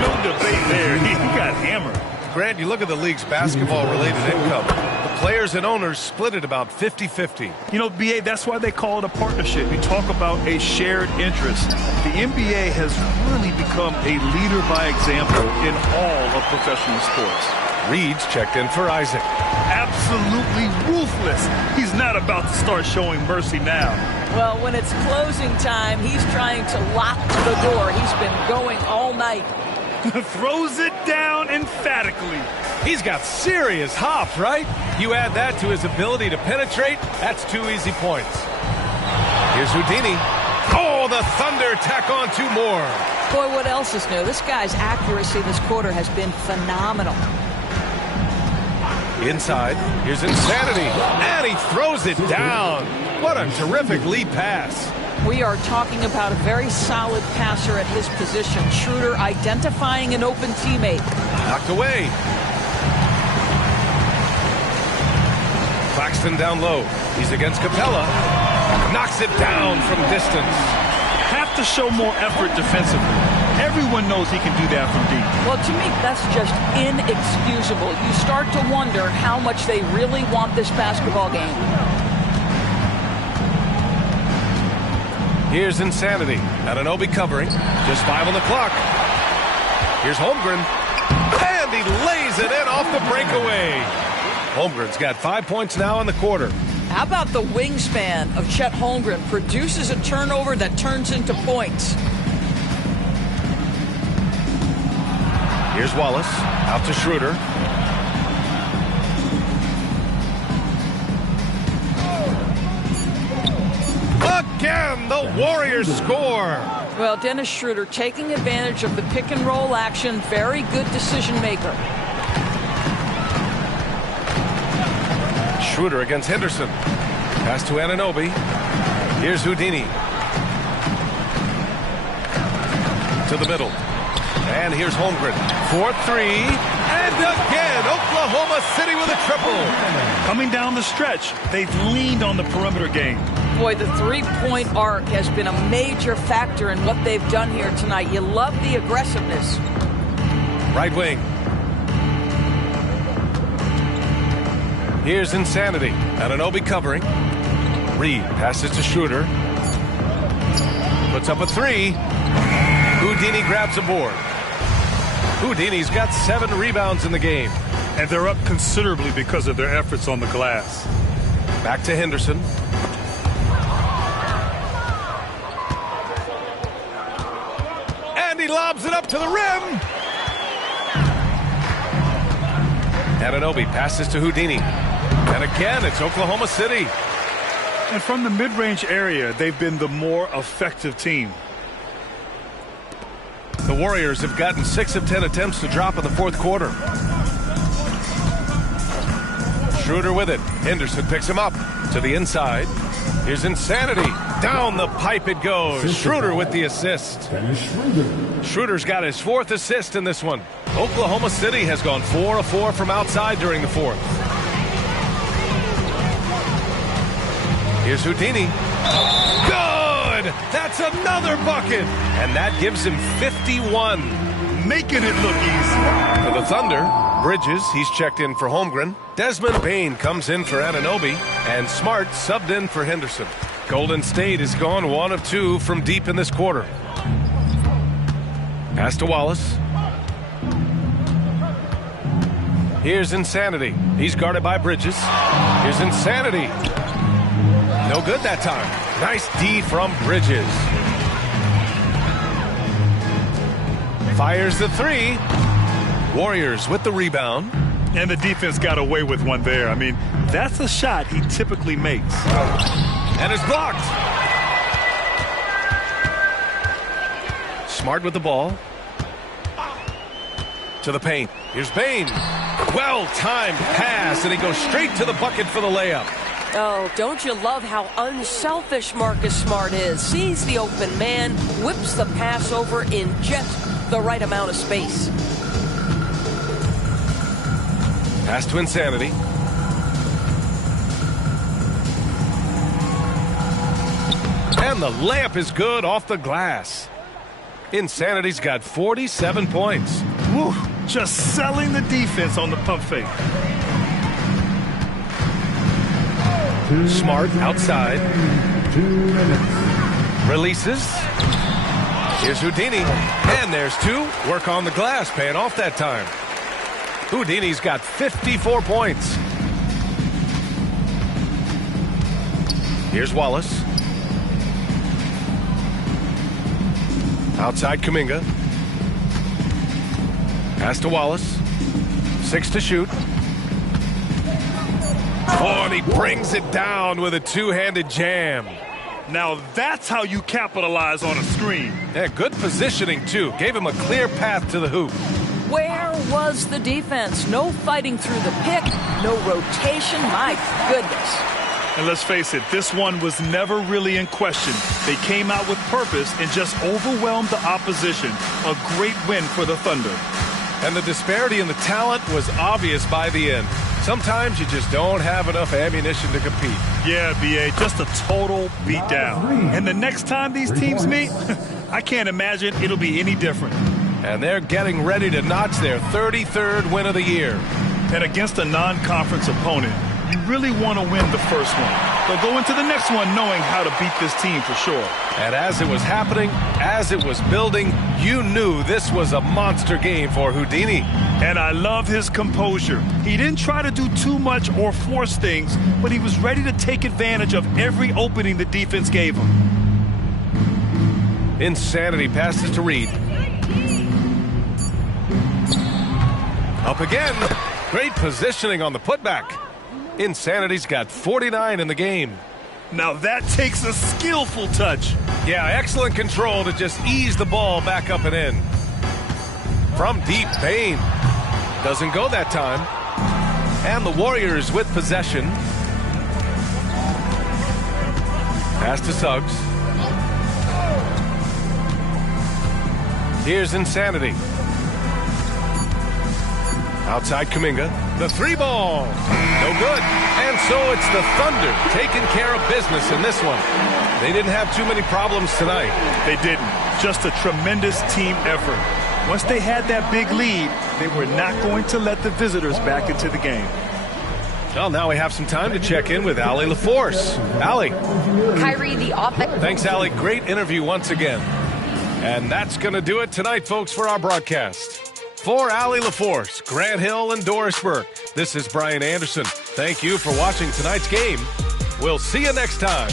No debate there. He got hammered. Grant, you look at the league's basketball-related income. The players and owners split it about 50-50. You know, BA, that's why they call it a partnership. You talk about a shared interest. The NBA has really become a leader by example in all of professional sports. Reed's checked in for Isaac. Absolutely ruthless. He's not about to start showing mercy now. Well, when it's closing time, he's trying to lock the door. He's been going all night. Throws it down emphatically. He's got serious hop, right? You add that to his ability to penetrate, that's 2 easy points. Here's Houdini. Oh, the Thunder tack on 2 more. Boy, what else is new? This guy's accuracy this quarter has been phenomenal. Inside, here's Insanity. And he throws it down. What a terrific lead pass. We are talking about a very solid passer at his position. Schroeder identifying an open teammate. Knocked away. Claxton down low. He's against Capella. Knocks it down from distance. Have to show more effort defensively. Everyone knows he can do that from deep. Well, to me, that's just inexcusable. You start to wonder how much they really want this basketball game. Here's Insanity. Anunoby covering. Just 5 on the clock. Here's Holmgren. And he lays it in off the breakaway. Holmgren's got 5 points now in the quarter. How about the wingspan of Chet Holmgren? Produces a turnover that turns into points. Here's Wallace. Out to Schroeder. Again, the Warriors score. Well, Dennis Schroeder taking advantage of the pick and roll action. Very good decision maker. Schroeder against Henderson. Pass to Anunoby. Here's Houdini. To the middle. And here's Holmgren. 4-3. And again, Oklahoma City with a triple. Coming down the stretch, they've leaned on the perimeter game. Boy, the three-point arc has been a major factor in what they've done here tonight. You love the aggressiveness. Right wing. Here's Insanity. Anunoby covering. Reed passes to Schroeder. Puts up a 3. Houdini grabs a board. Houdini's got 7 rebounds in the game. And they're up considerably because of their efforts on the glass. Back to Henderson. And he lobs it up to the rim. Anunoby passes to Houdini. And again, it's Oklahoma City. And from the mid-range area, they've been the more effective team. The Warriors have gotten 6 of 10 attempts to drop in the fourth quarter. Schroeder with it. Henderson picks him up to the inside. Here's Insanity. Down the pipe it goes. Schroeder with the assist. Schroeder's got his 4th assist in this one. Oklahoma City has gone 4 of 4 from outside during the fourth. Here's Houdini. Good! That's another bucket! And that gives him 51. Making it look easy. For the Thunder, Bridges, he's checked in for Holmgren. Desmond Bane comes in for Anunoby. And Smart subbed in for Henderson. Golden State has gone 1 of 2 from deep in this quarter. Pass to Wallace. Here's Insanity. He's guarded by Bridges. Here's Insanity. No good that time. Nice D from Bridges. Fires the 3. Warriors with the rebound. And the defense got away with one there. I mean, that's a shot he typically makes. And it's blocked. Smart with the ball. To the paint. Here's Bane. Well-timed pass, and he goes straight to the bucket for the layup. Oh, don't you love how unselfish Marcus Smart is? Sees the open man, whips the pass over in just the right amount of space. Pass to Insanity. And the layup is good off the glass. Insanity's got 47 points. Woo, just selling the defense on the pump fake. Smart outside. Releases. Here's Houdini. And there's 2. Work on the glass, paying off that time. Houdini's got 54 points. Here's Wallace. Outside Kuminga. Pass to Wallace. 6 to shoot. Oh, and he brings it down with a 2-handed jam. Now that's how you capitalize on a screen. Yeah, good positioning, too. Gave him a clear path to the hoop. Where was the defense? No fighting through the pick, no rotation. My goodness. And let's face it, this one was never really in question. They came out with purpose and just overwhelmed the opposition. A great win for the Thunder. And the disparity in the talent was obvious by the end. Sometimes you just don't have enough ammunition to compete. Yeah, B.A., just a total beatdown. And the next time these teams meet, I can't imagine it'll be any different. And they're getting ready to notch their 33rd win of the year. And against a non-conference opponent, you really want to win the first one. They'll go into the next one knowing how to beat this team for sure. And as it was happening, as it was building, you knew this was a monster game for Houdini. And I love his composure. He didn't try to do too much or force things, but he was ready to take advantage of every opening the defense gave him. Insanity passes to Reed. Up again. Great positioning on the putback. Insanity's got 49 in the game. Now that takes a skillful touch. Yeah, excellent control to just ease the ball back up and in. From deep, Bane. Doesn't go that time. And the Warriors with possession. Pass to Suggs. Here's Insanity. Outside Kuminga. The 3-ball. No good. And so it's the Thunder taking care of business in this one. They didn't have too many problems tonight. They didn't. Just a tremendous team effort. Once they had that big lead, they were not going to let the visitors back into the game. Well, now we have some time to check in with Allie LaForce. Allie. Kyrie, the offense. Thanks, Allie. Great interview once again. And that's going to do it tonight, folks, for our broadcast. For Allie LaForce, Grant Hill, and Doris Burke, this is Brian Anderson. Thank you for watching tonight's game. We'll see you next time.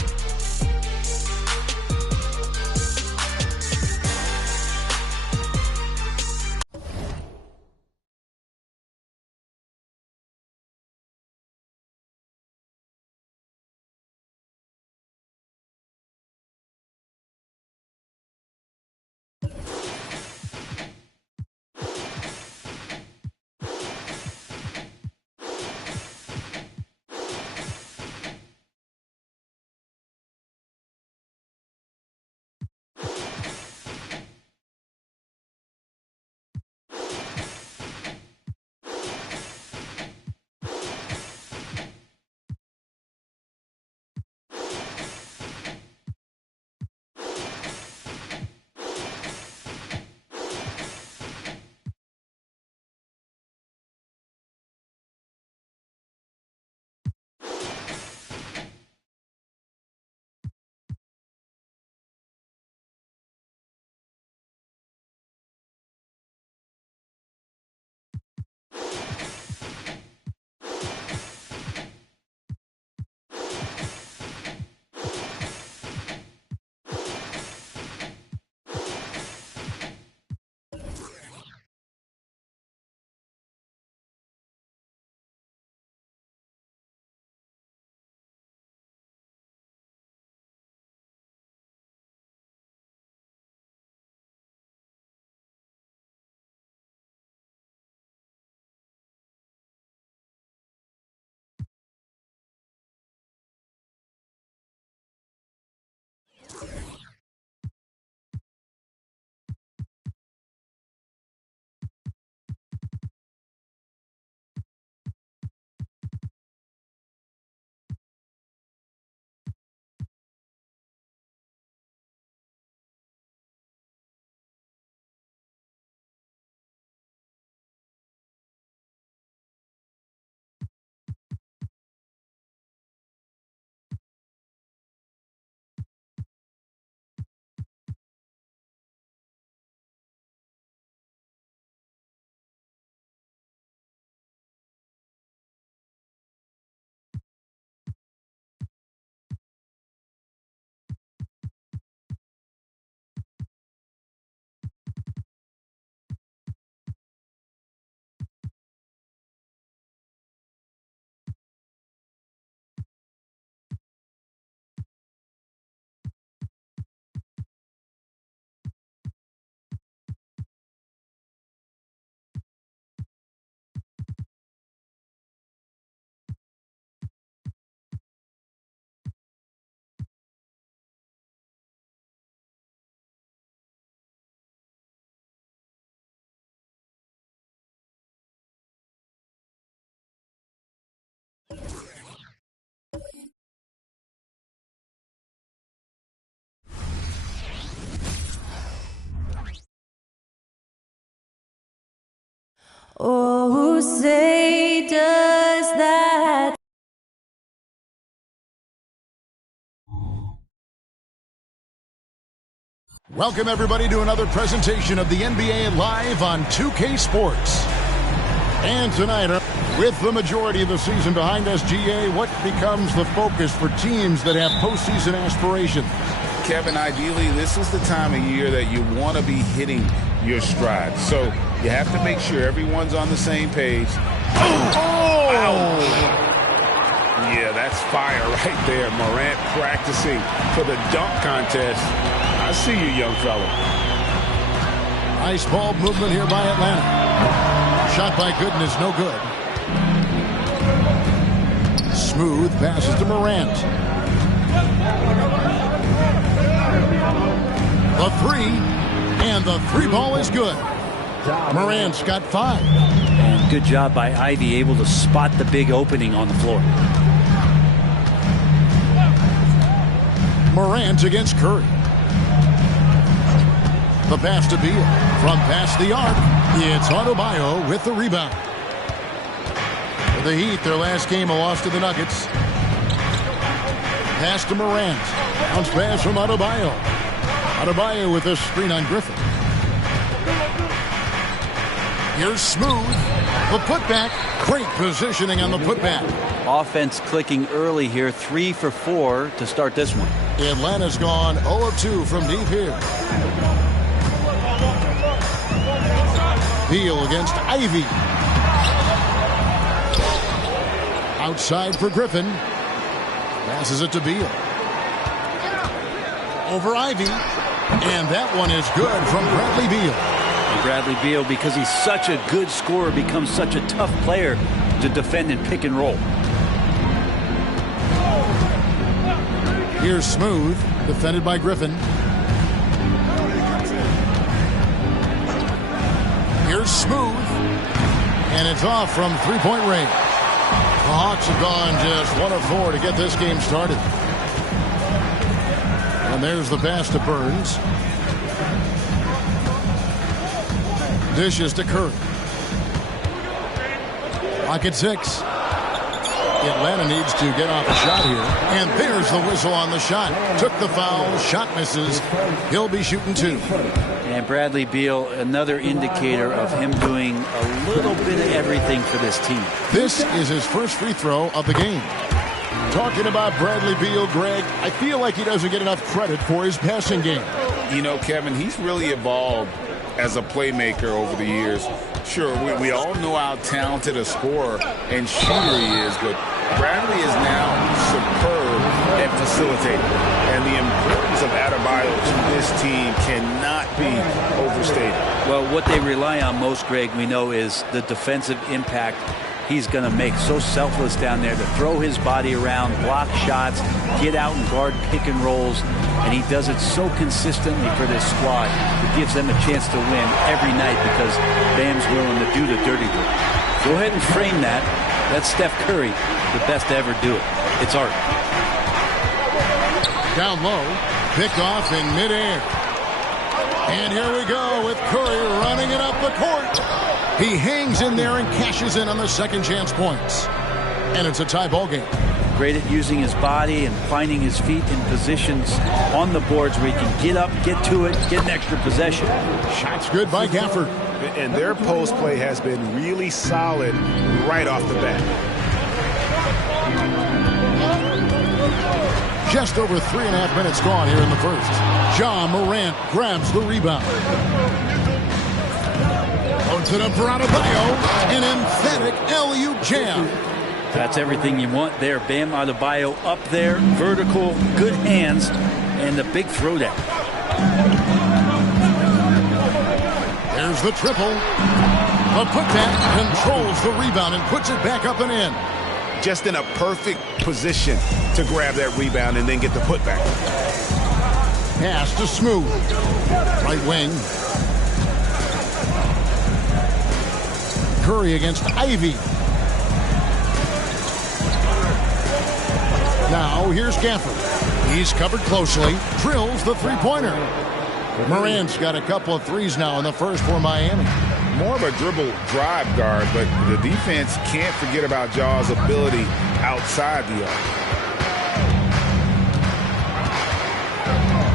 Oh, who say does that? Welcome, everybody, to another presentation of the NBA Live on 2K Sports. And tonight, with the majority of the season behind us, GA, what becomes the focus for teams that have postseason aspirations? Kevin, ideally, this is the time of year that you want to be hitting your stride. So you have to make sure everyone's on the same page. Oh! Ouch. Yeah, that's fire right there. Morant practicing for the dunk contest. I see you, young fella. Nice ball movement here by Atlanta. Shot by Gooden is no good. Smooth passes to Morant. The three, and the three ball is good. Morant's got 5. And good job by Ivy, able to spot the big opening on the floor. Morant against Curry. The pass to Beal. From past the arc, it's Adebayo with the rebound. For the Heat, their last game, a loss to the Nuggets. Pass to Morant. Bounce pass from Adebayo. Adebayo with a screen on Griffin. Here's Smooth. The putback. Great positioning on the putback. Offense clicking early here. 3 for 4 to start this one. Atlanta's gone 0 of 2 from deep here. Beal against Ivy. Outside for Griffin. Passes it to Beal. Over Ivy. And that one is good from Bradley Beal. And Bradley Beal, because he's such a good scorer, becomes such a tough player to defend and pick and roll. Here's Smooth, defended by Griffin. Here's Smooth. And it's off from three-point range. The Hawks have gone just 1 of 4 to get this game started. And there's the pass to Burns. Dishes to Curry. Rocket 6. Atlanta needs to get off a shot here. And there's the whistle on the shot. Took the foul. Shot misses. He'll be shooting 2. And Bradley Beal, another indicator of him doing a little bit of everything for this team. This is his first free throw of the game. Talking about Bradley Beal, Greg, I feel like he doesn't get enough credit for his passing game. You know, Kevin, he's really evolved as a playmaker over the years. Sure, we all know how talented a scorer and shooter he is, but Bradley is now superb at facilitating. And the importance of Adebayo to this team cannot be overstated. Well, what they rely on most, Greg, we know, is the defensive impact he's going to make. So selfless down there to throw his body around, block shots, get out and guard pick and rolls. And he does it so consistently for this squad. It gives them a chance to win every night because Bam's willing to do the dirty work. Go ahead and frame that. That's Steph Curry, the best to ever do it. It's art. Down low, picked off in midair. And here we go with Curry running it up the court. He hangs in there and cashes in on the second chance points. And it's a tie ball game. Great at using his body and finding his feet in positions on the boards where he can get up, get to it, get an extra possession. Shots good by Gafford. And their post play has been really solid right off the bat. Just over 3.5 minutes gone here in the first. Ja Morant grabs the rebound. Puts it up for Adebayo. An emphatic alley-oop jam. That's everything you want there. Bam Adebayo up there, vertical, good hands, and the big throwdown. There's the triple. The putback controls the rebound and puts it back up and in. Just in a perfect position to grab that rebound and then get the putback. Pass to Smooth. Right wing. Curry against Ivy. Now here's Gafford. He's covered closely, drills the three-pointer. Morant's got a couple of threes now in the first for Miami. More of a dribble drive guard, but the defense can't forget about Jaw's ability outside the arc.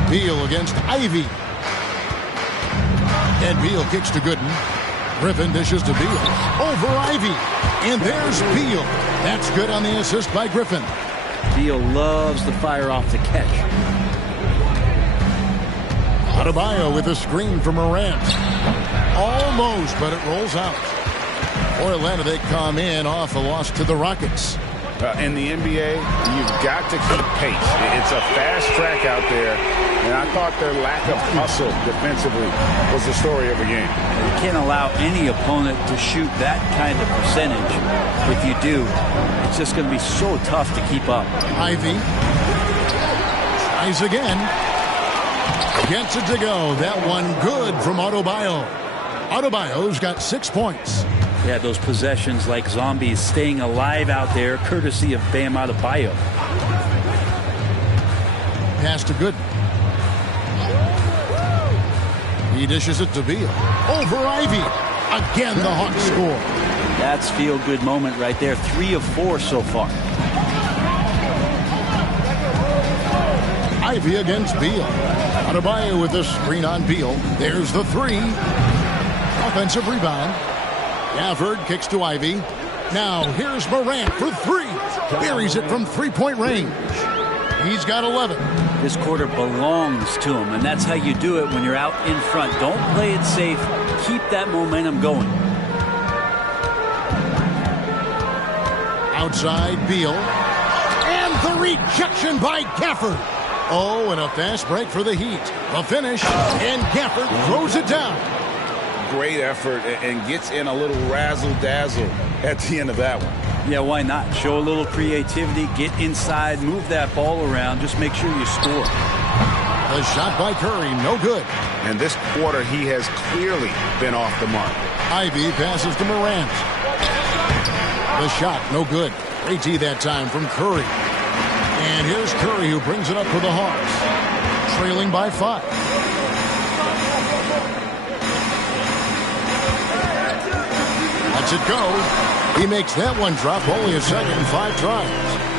Beal against Ivy. And Beal kicks to Gooden. Griffin dishes to Beal. Over Ivy. And there's Beal. That's good on the assist by Griffin. Beal loves the fire off the catch. Adebayo with a screen from Morant. Almost, but it rolls out. For Atlanta, they come in off a loss to the Rockets. In the NBA, you've got to keep pace. It's a fast track out there, and I thought their lack of hustle defensively was the story of the game. You can't allow any opponent to shoot that kind of percentage. If you do, it's just going to be so tough to keep up. Ivy tries again. Gets it to go. That one good from Adebayo. Adebayo's got 6 points. Yeah, those possessions like zombies staying alive out there, courtesy of Bam Adebayo. Pass to Gooden. He dishes it to Beal. Over Ivy. Again, the Hawks score. That's feel-good moment right there. 3 of 4 so far. Ivy against Beal. Adebayo with the screen on Beal. There's the three. Offensive rebound. Gafford kicks to Ivy. Now here's Morant for three. Buries it from three-point range. He's got 11. This quarter belongs to him, and that's how you do it when you're out in front. Don't play it safe. Keep that momentum going. Outside Beal. And the rejection by Gafford. Oh, and a fast break for the Heat. The finish, and Gafford throws it down. Great effort and gets in a little razzle-dazzle at the end of that one. Yeah, why not? Show a little creativity, get inside, move that ball around, just make sure you score. The shot by Curry, no good. And this quarter, he has clearly been off the mark. Ivy passes to Morant. The shot, no good. Great D that time from Curry. And here's Curry who brings it up for the Hawks. Trailing by 5. Lets it go. He makes that one drop only a second in 5 tries.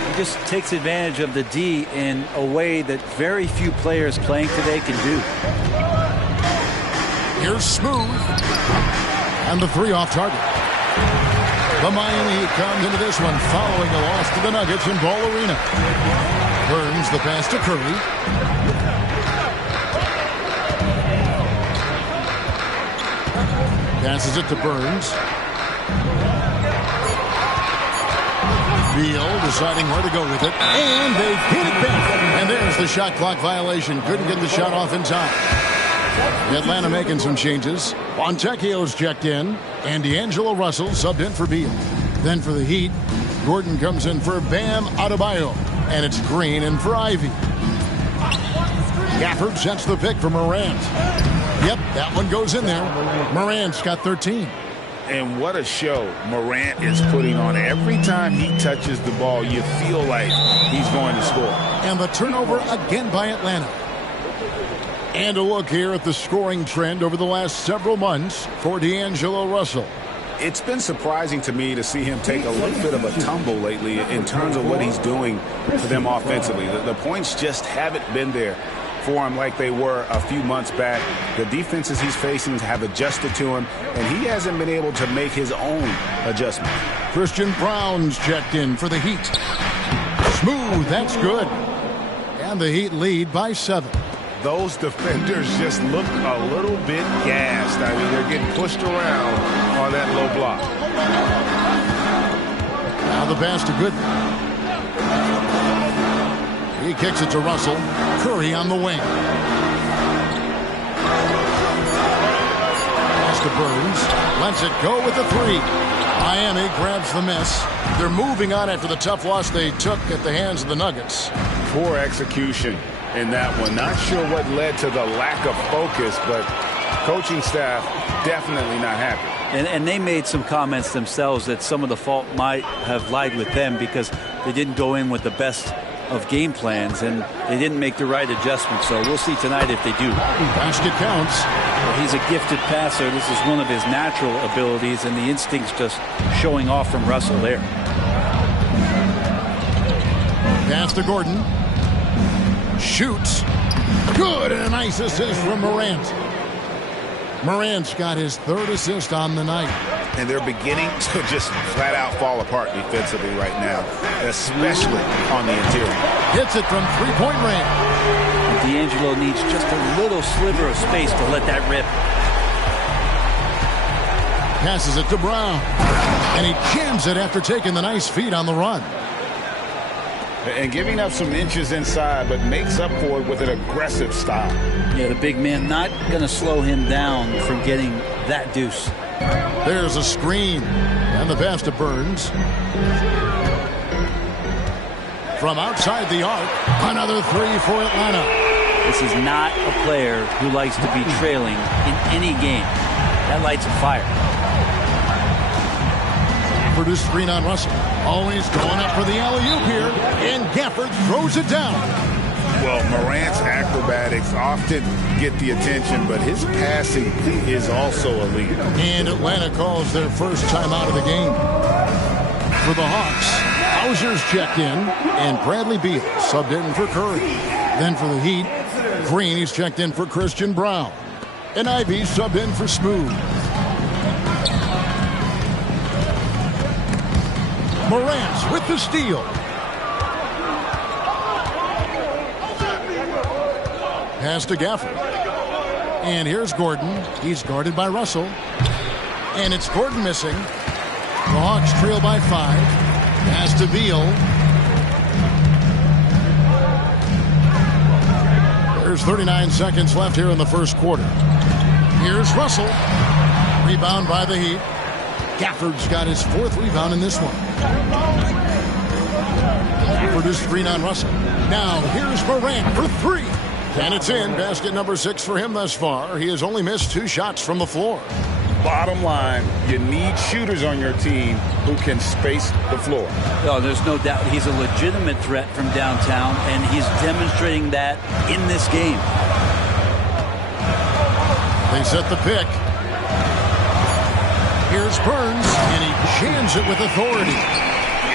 He just takes advantage of the D in a way that very few players playing today can do. Here's Smooth. And the 3 off target. The Miami Heat comes into this one following a loss to the Nuggets in Ball Arena. Burns the pass to Curry. Passes it to Burns. Beal deciding where to go with it. And they hit it back. And there's the shot clock violation. Couldn't get the shot off in time. Atlanta making some changes. Fontecchio's checked in. And D'Angelo Russell subbed in for Beal. Then for the Heat, Gordon comes in for Bam Adebayo. And it's Green in for Ivy. Gafford sets the pick for Morant. Yep, that one goes in there. Morant's got 13. And what a show Morant is putting on. Every time he touches the ball, you feel like he's going to score. And the turnover again by Atlanta. And a look here at the scoring trend over the last several months for D'Angelo Russell. It's been surprising to me to see him take a little bit of a tumble lately in terms of what he's doing for them offensively. The points just haven't been there for him like they were a few months back. The defenses he's facing have adjusted to him, and he hasn't been able to make his own adjustment. Christian Brown's checked in for the Heat. Smooth, that's good. And the Heat lead by 7. Those defenders just look a little bit gassed. I mean, they're getting pushed around on that low block. Now the pass to Gooden. He kicks it to Russell. Curry on the wing. Pass to Burns. Lets it go with the 3. Miami grabs the miss. They're moving on after the tough loss they took at the hands of the Nuggets. Poor execution in that one. Not sure what led to the lack of focus, but coaching staff definitely not happy. And they made some comments themselves that some of the fault might have lied with them because they didn't go in with the best of game plans, and they didn't make the right adjustments. So we'll see tonight if they do. Basket counts. Well, he's a gifted passer. This is one of his natural abilities, and the instinct's just showing off from Russell there. Pass to Gordon. Shoots. Good, and a nice assist from Morant. Morant's got his 3rd assist on the night. And they're beginning to just flat out fall apart defensively right now, especially on the interior. Hits it from three-point range. D'Angelo needs just a little sliver of space to let that rip. Passes it to Brown. And he jams it after taking the nice feed on the run. And giving up some inches inside, but makes up for it with an aggressive style. Yeah, the big man not going to slow him down from getting that deuce. There's a screen. And the pass to Burns. From outside the arc, another 3 for Atlanta. This is not a player who likes to be trailing in any game. That lights a fire. Gafford is screen on Russell. Always going up for the alley-oop here. And Gafford throws it down. Well, Morant's acrobatics often get the attention, but his passing is also elite. And Atlanta calls their first time out of the game. For the Hawks, Hauser's checked in, and Bradley Beal subbed in for Curry. Then for the Heat, Green, he's checked in for Christian Brown. And Ivy subbed in for Smooth. Morant with the steal. Pass to Gafford. And here's Gordon. He's guarded by Russell. And it's Gordon missing. The Hawks trail by 5. Pass to Beal. There's 39 seconds left here in the first quarter. Here's Russell. Rebound by the Heat. Gafford's got his 4th rebound in this one. Gafford is screen on Russell. Now here's Morant for 3. And it's in. Basket number 6 for him thus far. He has only missed 2 shots from the floor. Bottom line, you need shooters on your team who can space the floor. Oh, there's no doubt he's a legitimate threat from downtown, and he's demonstrating that in this game. They set the pick. Here's Burns, and he jams it with authority.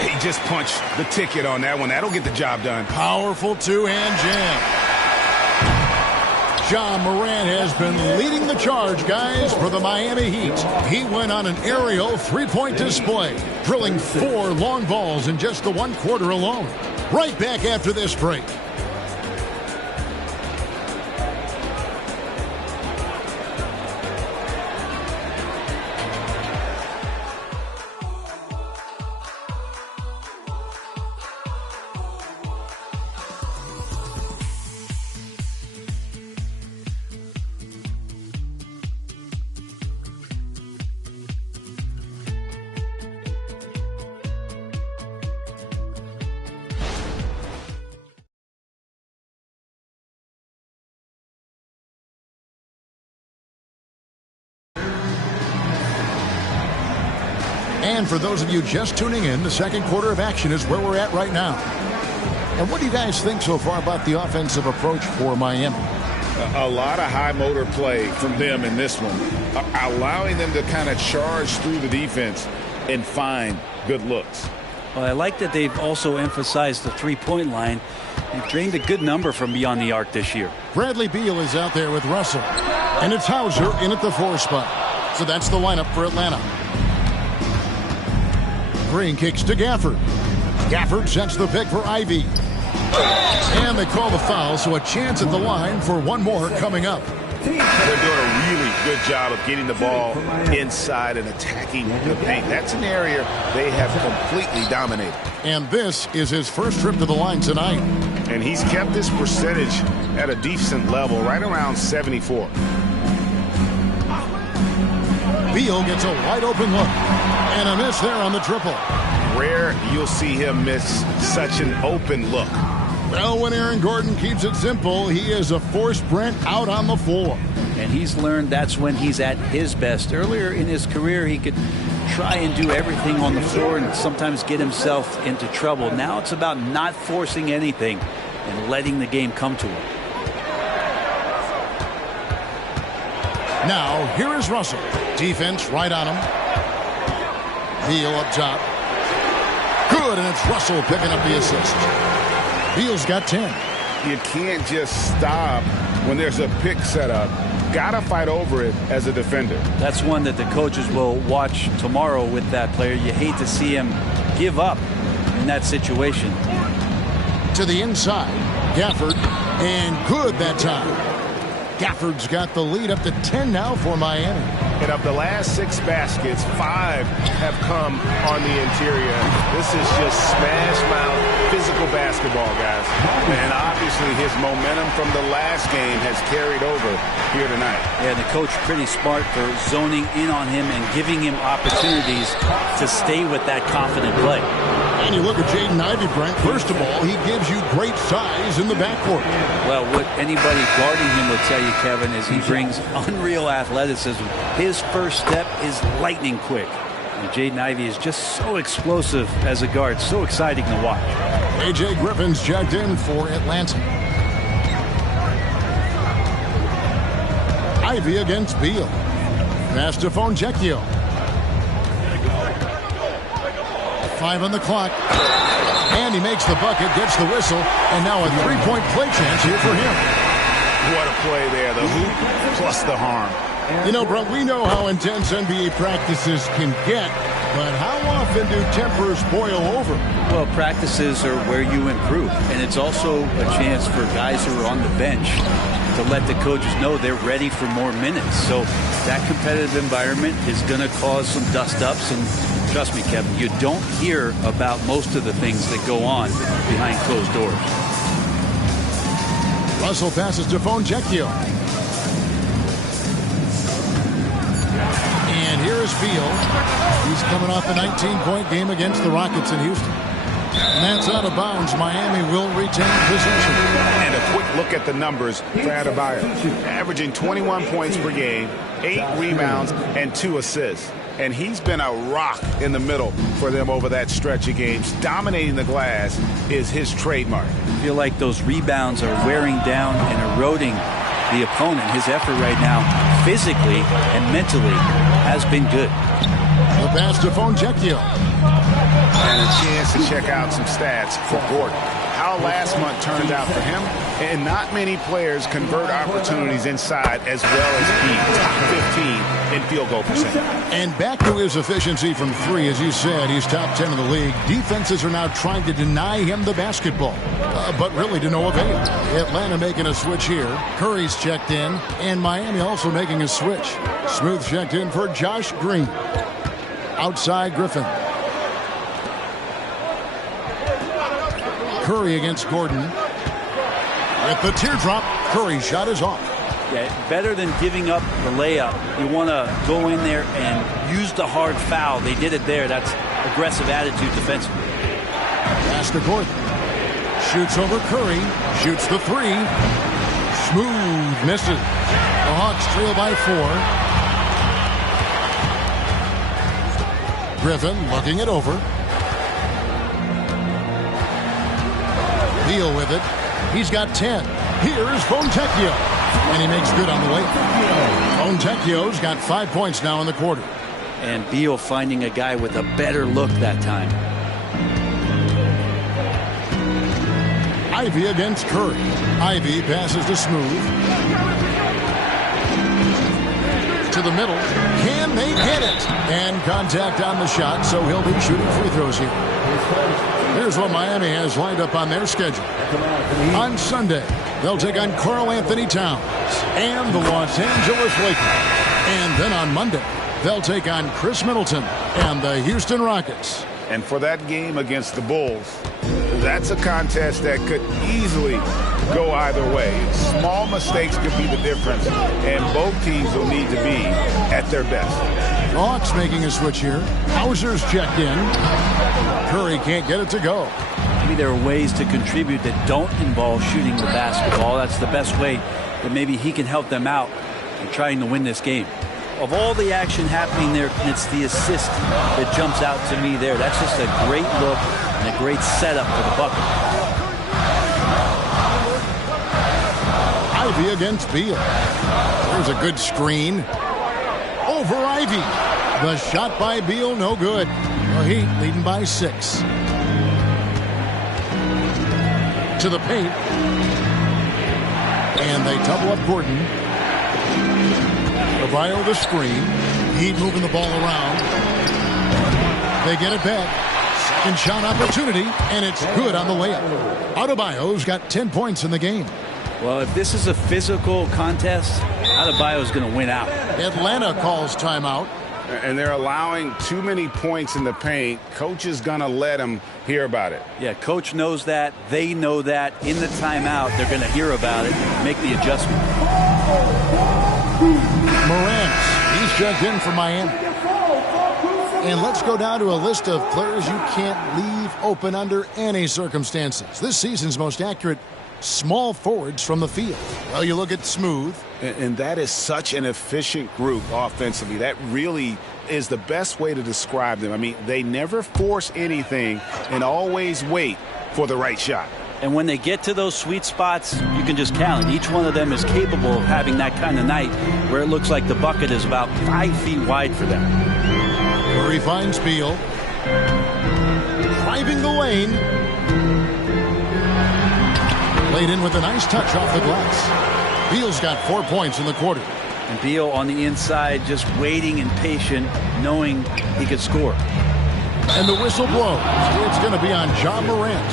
He just punched the ticket on that one. That'll get the job done. Powerful two-hand jam. John Morant has been leading the charge, guys, for the Miami Heat. He went on an aerial 3-point display, drilling 4 long balls in just the 1 quarter alone. Right back after this break. And for those of you just tuning in, the second quarter of action is where we're at right now. And what do you guys think so far about the offensive approach for Miami? A lot of high motor play from them in this one, allowing them to kind of charge through the defense and find good looks. Well, I like that they've also emphasized the 3-point line. They've drained a good number from beyond the arc this year. Bradley Beal is out there with Russell. And it's Hauser in at the 4 spot. So that's the lineup for Atlanta. Green kicks to Gafford. Gafford sets the pick for Ivy. And they call the foul, so a chance at the line for one more coming up. They're doing a really good job of getting the ball inside and attacking the paint. That's an area they have completely dominated. And this is his first trip to the line tonight. And he's kept this percentage at a decent level, right around 74. Beal gets a wide open look. And a miss there on the triple. Rare you'll see him miss such an open look. Well, when Aaron Gordon keeps it simple, he is a force Brent out on the floor. And he's learned that's when he's at his best. Earlier in his career, he could try and do everything on the floor and sometimes get himself into trouble. Now it's about not forcing anything and letting the game come to him. Now, here is Russell. Defense right on him. Beal up top. Good, and it's Russell picking up the assist. Beal's got 10. You can't just stop when there's a pick set up. Gotta fight over it as a defender. That's one that the coaches will watch tomorrow with that player. You hate to see him give up in that situation. To the inside. Gafford, and good that time. Gafford's got the lead up to 10 now for Miami. And of the last 6 baskets, 5 have come on the interior. This is just smash mouth physical basketball, guys. And obviously his momentum from the last game has carried over here tonight. Yeah, the coach pretty smart for zoning in on him and giving him opportunities to stay with that confident play. And you look at Jaden Ivey, Brent. First of all, he gives you great size in the backcourt. Well, what anybody guarding him would tell you, Kevin, is he brings unreal athleticism. His first step is lightning quick. And Jaden Ivey is just so explosive as a guard. So exciting to watch. A.J. Griffin's checked in for Atlanta. Ivey against Beal. Pass to Fontecchio. 5 on the clock. And he makes the bucket, gets the whistle, and now a 3-point play chance here for him. What a play there. The hoop plus the harm. You know, Brent, we know how intense NBA practices can get, but how often do tempers boil over? Well, practices are where you improve, and it's also a chance for guys who are on the bench to let the coaches know they're ready for more minutes. So that competitive environment is going to cause some dust-ups, and trust me, Kevin, you don't hear about most of the things that go on behind closed doors. Russell passes to Fontecchio. And here is Beal. He's coming off a 19-point game against the Rockets in Houston. And that's out of bounds. Miami will retain possession. And a quick look at the numbers for Adebayo. Averaging 21 points per game, 8 rebounds, and 2 assists. And he's been a rock in the middle for them over that stretch of games. Dominating the glass is his trademark. I feel like those rebounds are wearing down and eroding the opponent. His effort right now, physically and mentally, has been good. The pass to Fontecchio. And a chance to check out some stats for Gordon. How last month turned out for him, and not many players convert opportunities inside as well as be top 15 in field goal percentage. And back to his efficiency from 3, as you said, he's top 10 in the league. Defenses are now trying to deny him the basketball, but really to no avail. Atlanta making a switch here. Curry's checked in, and Miami also making a switch. Smooth checked in for Josh Green. Outside Griffin. Curry against Gordon. With the teardrop, Curry's shot is off. Yeah, better than giving up the layup. You want to go in there and use the hard foul. They did it there. That's aggressive attitude defensively. Pass to Gordon. Shoots over Curry. Shoots the 3. Smooth misses. The Hawks trail by 4. Griffin looking it over. Beal with it. He's got 10. Here's Fontecchio. And he makes good on the way. Fontecchio's got 5 points now in the quarter. And Beal finding a guy with a better look that time. Ivey against Curry. Ivey passes to Smooth. To the middle. Can they get it? And contact on the shot, so he'll be shooting free throws here. Here's what Miami has lined up on their schedule. On Sunday, they'll take on Karl Anthony Towns and the Los Angeles Lakers. And then on Monday, they'll take on Chris Middleton and the Houston Rockets. And for that game against the Bulls, that's a contest that could easily go either way. Small mistakes could be the difference, and both teams will need to be at their best. Hawks making a switch here. Hauser's checked in. Curry can't get it to go. Maybe there are ways to contribute that don't involve shooting the basketball. That's the best way that maybe he can help them out in trying to win this game. of all the action happening there, it's the assist that jumps out to me there. That's just a great look and a great setup for the bucket. Ivy against Beal. There's a good screen. Over Ivy. The shot by Beal, no good. The Heat leading by 6. To the paint. And they double up Gordon. Adebayo the screen. Heat moving the ball around. They get it back. Second shot opportunity, and it's good on the layup. Adebayo's got 10 points in the game. Well, if this is a physical contest, Adebayo's going to win out. Atlanta calls timeout. And they're allowing too many points in the paint. Coach is going to let them hear about it. Yeah, coach knows that. They know that. In the timeout, they're going to hear about it, make the adjustment. Morant, he's checked in for Miami. And let's go down to a list of players you can't leave open under any circumstances. This season's most accurate small forwards from the field. Well, you look at Smooth. And that is such an efficient group offensively. That really is the best way to describe them. I mean, they never force anything and always wait for the right shot. And when they get to those sweet spots, you can just count it. Each one of them is capable of having that kind of night where it looks like the bucket is about 5 feet wide for them. Curry finds Beal. Driving the lane. Played in with a nice touch off the glass. Beal's got 4 points in the quarter. And Beal on the inside just waiting and patient, knowing he could score. And the whistle blows. It's going to be on John Morant.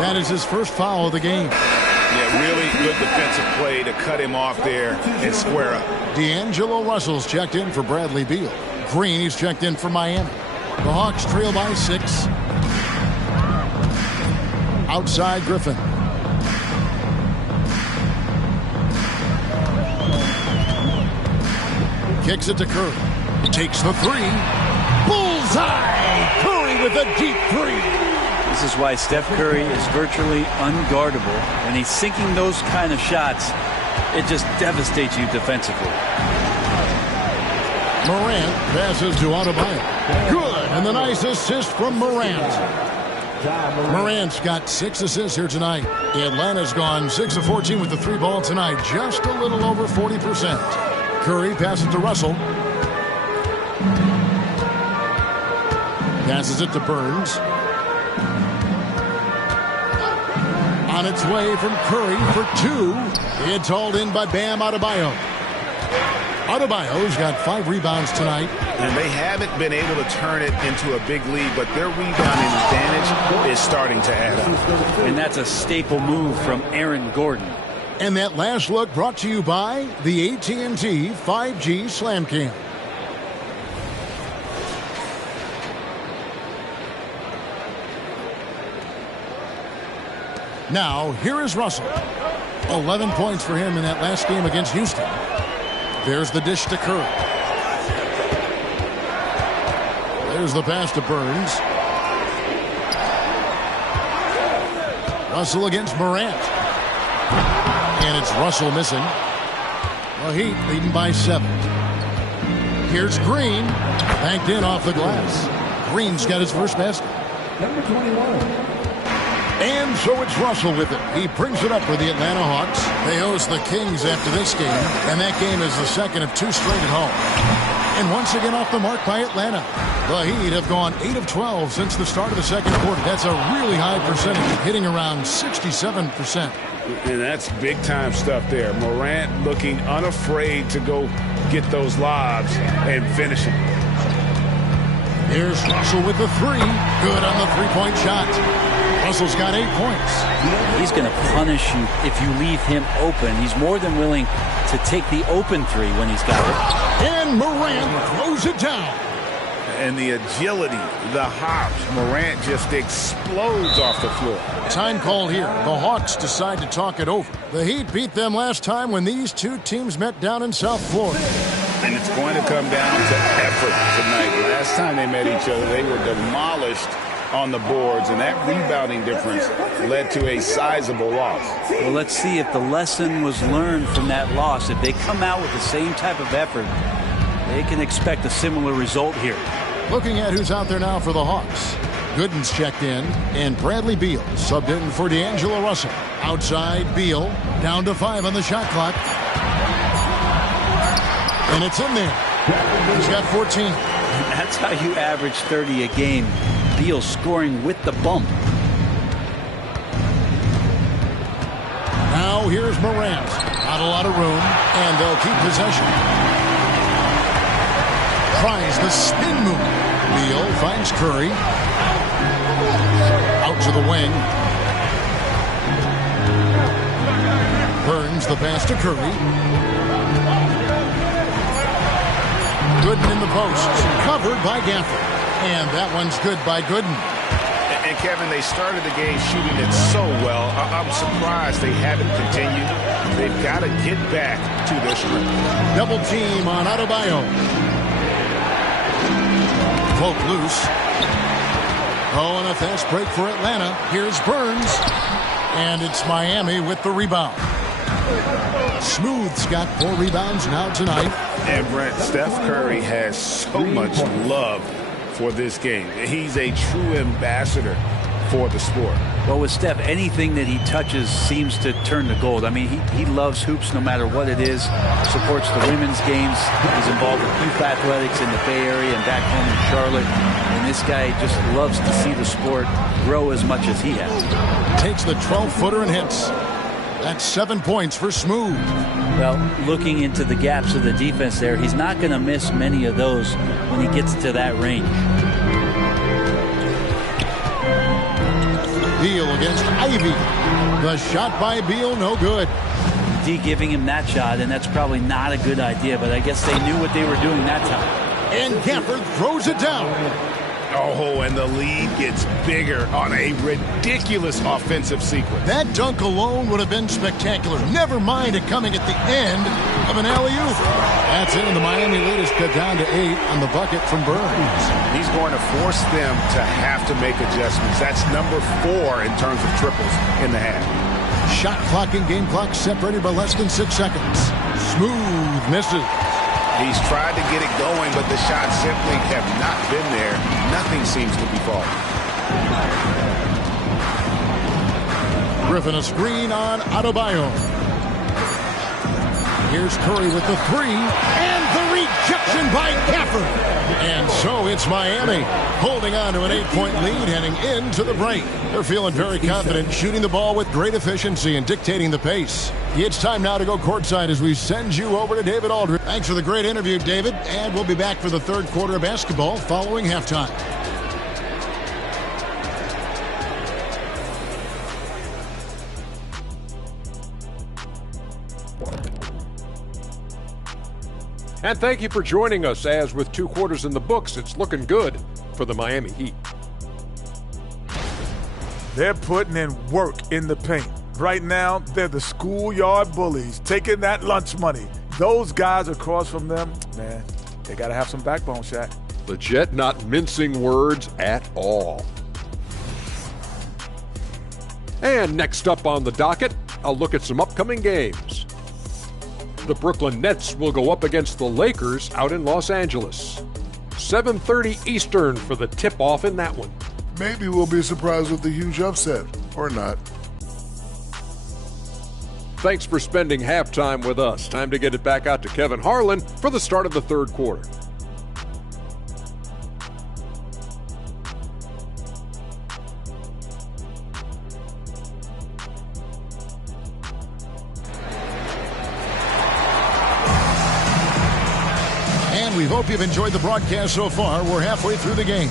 That is his first foul of the game. Yeah, really good defensive play to cut him off there and square up. D'Angelo Russell's checked in for Bradley Beal. Green, he's checked in for Miami. The Hawks trail by 6. Outside Griffin. Kicks it to Curry. Takes the 3. Bullseye! Curry with a deep 3. This is why Steph Curry is virtually unguardable. When he's sinking those kind of shots, it just devastates you defensively. Morant passes to Adebayo. Good, and the nice assist from Morant. Morant's got 6 assists here tonight. Atlanta's gone 6 of 14 with the 3 ball tonight, just a little over 40%. Curry passes to Russell. Passes it to Burns. On its way from Curry for 2. It's hauled in by Bam Adebayo. Adebayo's got 5 rebounds tonight. And they haven't been able to turn it into a big lead, but their rebounding advantage is starting to add up. And that's a staple move from Aaron Gordon. And that last look brought to you by the AT&T 5G Slam Cam. Now, here is Russell. 11 points for him in that last game against Houston. There's the dish to Curry. There's the pass to Burns. Russell against Morant. And it's Russell missing. The Heat leading by 7. Here's Green. Banked in off the glass. Green's got his first basket. Number 21. And so it's Russell with it. He brings it up for the Atlanta Hawks. They host the Kings after this game, and that game is the second of 2 straight at home. And once again off the mark by Atlanta. The Heat have gone 8 of 12 since the start of the second quarter. That's a really high percentage, hitting around 67%. And that's big-time stuff there. Morant looking unafraid to go get those lobs and finish them. Here's Russell with the 3. Good on the 3-point shot. Russell's got 8 points. He's going to punish you if you leave him open. He's more than willing to take the open 3 when he's got it. And Morant throws it down. And the agility, the hops, Morant just explodes off the floor. Time call here. The Hawks decide to talk it over. The Heat beat them last time when these 2 teams met down in South Florida. And it's going to come down to effort tonight. Last time they met each other, they were demolished on the boards, and that rebounding difference led to a sizable loss. Well, let's see if the lesson was learned from that loss. If they come out with the same type of effort, They can expect a similar result here. Looking at who's out there now for the Hawks. Gooden's checked in, and Bradley Beal subbed in for D'Angelo Russell. Outside, Beal, down to 5 on the shot clock. And it's in there. He's got 14. That's how you average 30 a game. Beal scoring with the bump. Now here's Morant. Not a lot of room, and they'll keep possession. Tries the spin move. Beal finds Curry. Out to the wing. Burns the pass to Curry. Gooden in the post. Covered by Gafford. And that one's good by Gooden. And Kevin, they started the game shooting it so well. I'm surprised they haven't continued. They've got to get back to their strength. Double team on Adebayo. Poke loose. Oh, and a fast break for Atlanta. Here's Burns. And it's Miami with the rebound. Smooth's got 4 rebounds now tonight. And Brent, Steph Curry has so much love for this game. He's a true ambassador for the sport. Well, with Steph, anything that he touches seems to turn to gold. I mean, he loves hoops no matter what it is. Supports the women's games. He's involved with youth athletics in the Bay Area and back home in Charlotte. And this guy just loves to see the sport grow as much as he has. Takes the 12-footer and hits. That's 7 points for Smooth. Well, looking into the gaps of the defense there, he's not going to miss many of those when he gets to that range. Beal against Ivy. The shot by Beal, no good. D giving him that shot, and that's probably not a good idea, but I guess they knew what they were doing that time. And Gafford throws it down. Oh, and the lead gets bigger on a ridiculous offensive sequence. That dunk alone would have been spectacular. Never mind it coming at the end of an alley-oop. That's it, and the Miami lead is cut down to 8 on the bucket from Burns. He's going to force them to have to make adjustments. That's number 4 in terms of triples in the half. Shot clock and game clock separated by less than 6 seconds. Smooth misses. He's tried to get it going, but the shots simply have not been there. Nothing seems to be falling. Griffin a screen on Adebayo. Here's Curry with the 3. And the rejection by Gafford. And so it's Miami holding on to an 8-point lead heading into the break. They're feeling very confident, shooting the ball with great efficiency and dictating the pace. It's time now to go courtside as we send you over to David Aldridge. Thanks for the great interview, David. And we'll be back for the third quarter of basketball following halftime. And thank you for joining us, as with 2 quarters in the books, it's looking good for the Miami Heat. They're putting in work in the paint. Right now, they're the schoolyard bullies, taking that lunch money. Those guys across from them, man, they got to have some backbone, Shaq. Legit, not mincing words at all. And next up on the docket, I'll look at some upcoming games. The Brooklyn Nets will go up against the Lakers out in Los Angeles. 7:30 Eastern for the tip-off in that one. Maybe we'll be surprised with the huge upset, or not. Thanks for spending halftime with us. Time to get it back out to Kevin Harlan for the start of the third quarter. And we hope you've enjoyed the broadcast so far. We're halfway through the game.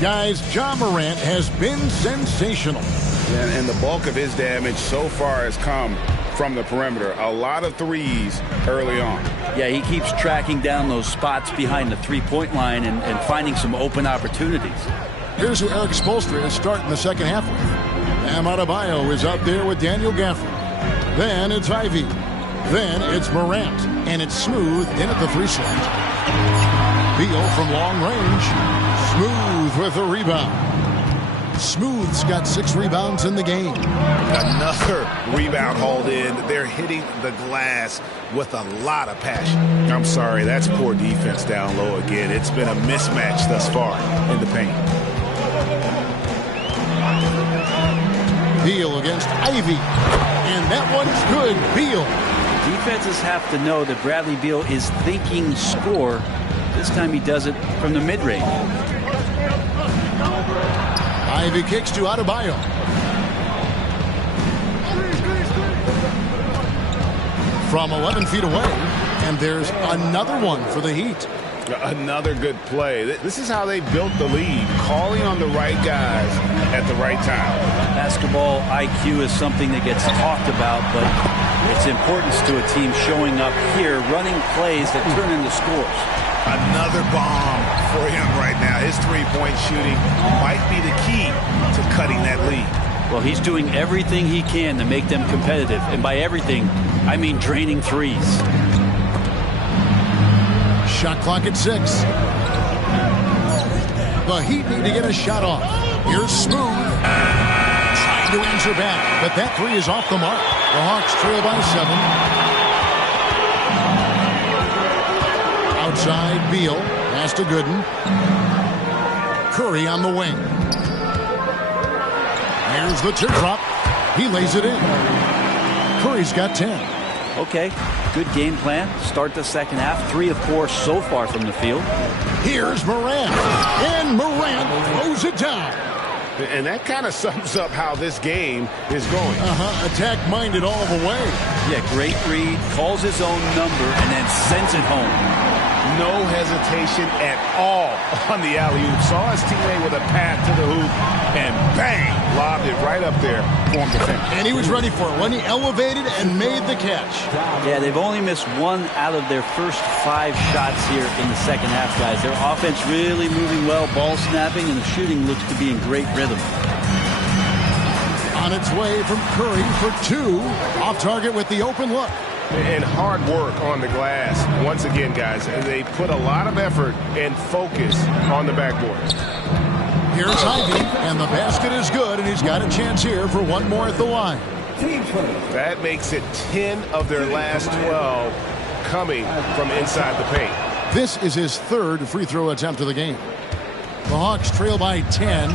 Guys, Ja Morant has been sensational. And the bulk of his damage so far has come from the perimeter. A lot of threes early on. Yeah, he keeps tracking down those spots behind the three-point line and finding some open opportunities. Here's who Eric Spoelstra is starting the second half with. Bam Adebayo is out there with Daniel Gafford. Then it's Ivy. Then it's Morant. And it's Smooth in at the 3 slot. Beal from long range. Smooth with a rebound. Smooth's got 6 rebounds in the game. Another rebound hauled in. They're hitting the glass with a lot of passion. I'm sorry, that's poor defense down low again. It's been a mismatch thus far in the paint. Beal against Ivy. And that one's good. Beal. Defenses have to know that Bradley Beal is thinking score. This time he does it from the mid-range. Ivy kicks to Adebayo. From 11 feet away. And there's another one for the Heat. Another good play. This is how they built the lead, calling on the right guys at the right time. Basketball IQ is something that gets talked about, but its importance to a team showing up here, running plays that turn into scores. Another bomb for him right now. His three-point shooting might be the key to cutting that lead. Well, he's doing everything he can to make them competitive. And by everything, I mean draining threes. Shot clock at 6. The Heat need to get a shot off. Here's Smooth. Trying to answer back, but that 3 is off the mark. The Hawks trail by 7. Outside, Beal. Pass to Gooden. Curry on the wing. Here's the teardrop. He lays it in. Curry's got 10. Okay, good game plan. Start the second half. 3 of 4 so far from the field. Here's Morant. And Morant throws it down. And that kind of sums up how this game is going. Attack-minded all the way. Yeah, great read. Calls his own number and then sends it home. No hesitation at all on the alley-oop. Saw his teammate with a path to the hoop, and bang, lobbed it right up there for him to finish. And he was ready for it when he elevated and made the catch. Yeah, they've only missed 1 out of their first 5 shots here in the second half, guys. Their offense really moving well, ball snapping, and the shooting looks to be in great rhythm. On its way from Curry for 2. Off target with the open look. And hard work on the glass. Once again, guys, they put a lot of effort and focus on the backboard. Here's Ivy, and the basket is good, and he's got a chance here for 1 more at the line. That makes it 10 of their last 12 coming from inside the paint. This is his 3rd free throw attempt of the game. The Hawks trail by 10.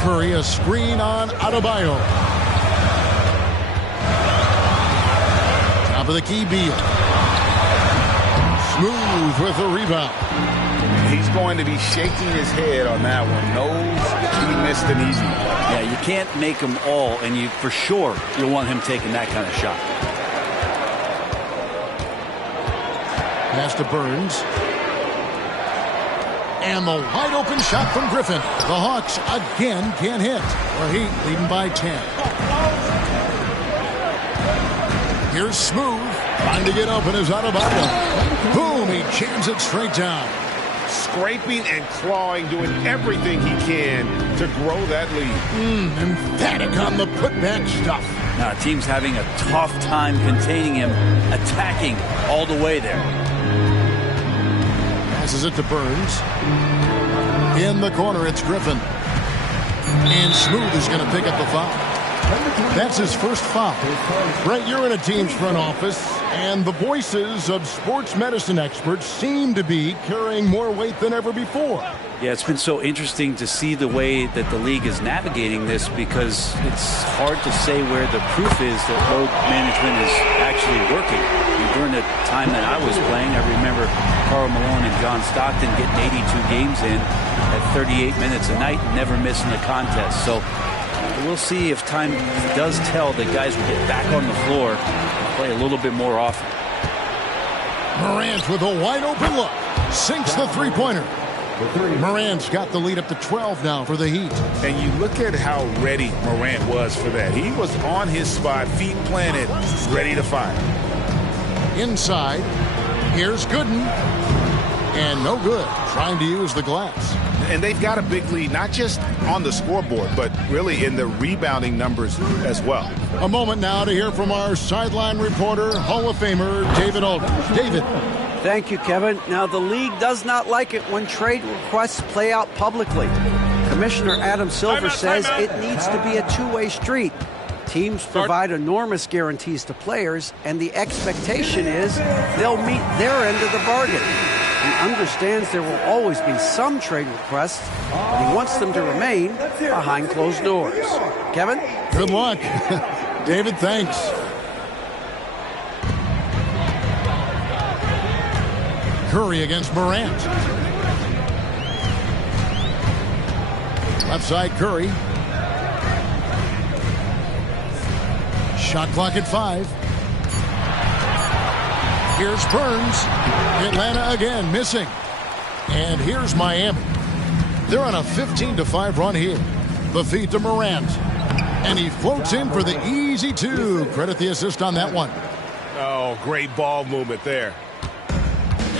Curry, a screen on Adebayo. Top of the key, Beal. Smooth with the rebound. He's going to be shaking his head on that one. Knows he missed an easy one. Yeah, you can't make them all, and you for sure you'll want him taking that kind of shot. Pass to Burns. And the wide open shot from Griffin. The Hawks again can't hit. The Heat leading by 10. Here's Smooth. Trying to get open is Adebayo. Boom, he jams it straight down. Scraping and clawing, doing everything he can to grow that lead. Emphatic on the putback stuff. Now, the team's having a tough time containing him, attacking all the way there. Passes it to Burns. In the corner, it's Griffin. And Smooth is going to pick up the foul. That's his first foul. Brett, you're in a team's front office, and the voices of sports medicine experts seem to be carrying more weight than ever before. Yeah, it's been so interesting to see the way that the league is navigating this, because it's hard to say where the proof is that load management is actually working. During the time that I was playing, I remember Karl Malone and John Stockton getting 82 games in at 38 minutes a night, never missing a contest. So we'll see if time does tell that guys will get back on the floor and play a little bit more often. Morant with a wide open look. Sinks the three-pointer. Morant's got the lead up to 12 now for the Heat. And you look at how ready Morant was for that. He was on his spot, feet planted, ready to fire. Inside, here's Gooden. And no good, trying to use the glass. And they've got a big lead, not just on the scoreboard, but really in the rebounding numbers as well. A moment now to hear from our sideline reporter, Hall of Famer David Aldridge. David. Thank you, Kevin. Now, the league does not like it when trade requests play out publicly. Commissioner Adam Silver says it needs to be a two-way street. Teams provide enormous guarantees to players, and the expectation is they'll meet their end of the bargain. He understands there will always be some trade requests, but he wants them to remain behind closed doors. Kevin? Good luck. David, thanks. Curry against Morant. Left side Curry. Shot clock at 5. Here's Burns. Atlanta again missing. And here's Miami. They're on a 15-5 run here. The feed to Morant. And he floats in for the easy 2. Credit the assist on that one. Oh, great ball movement there.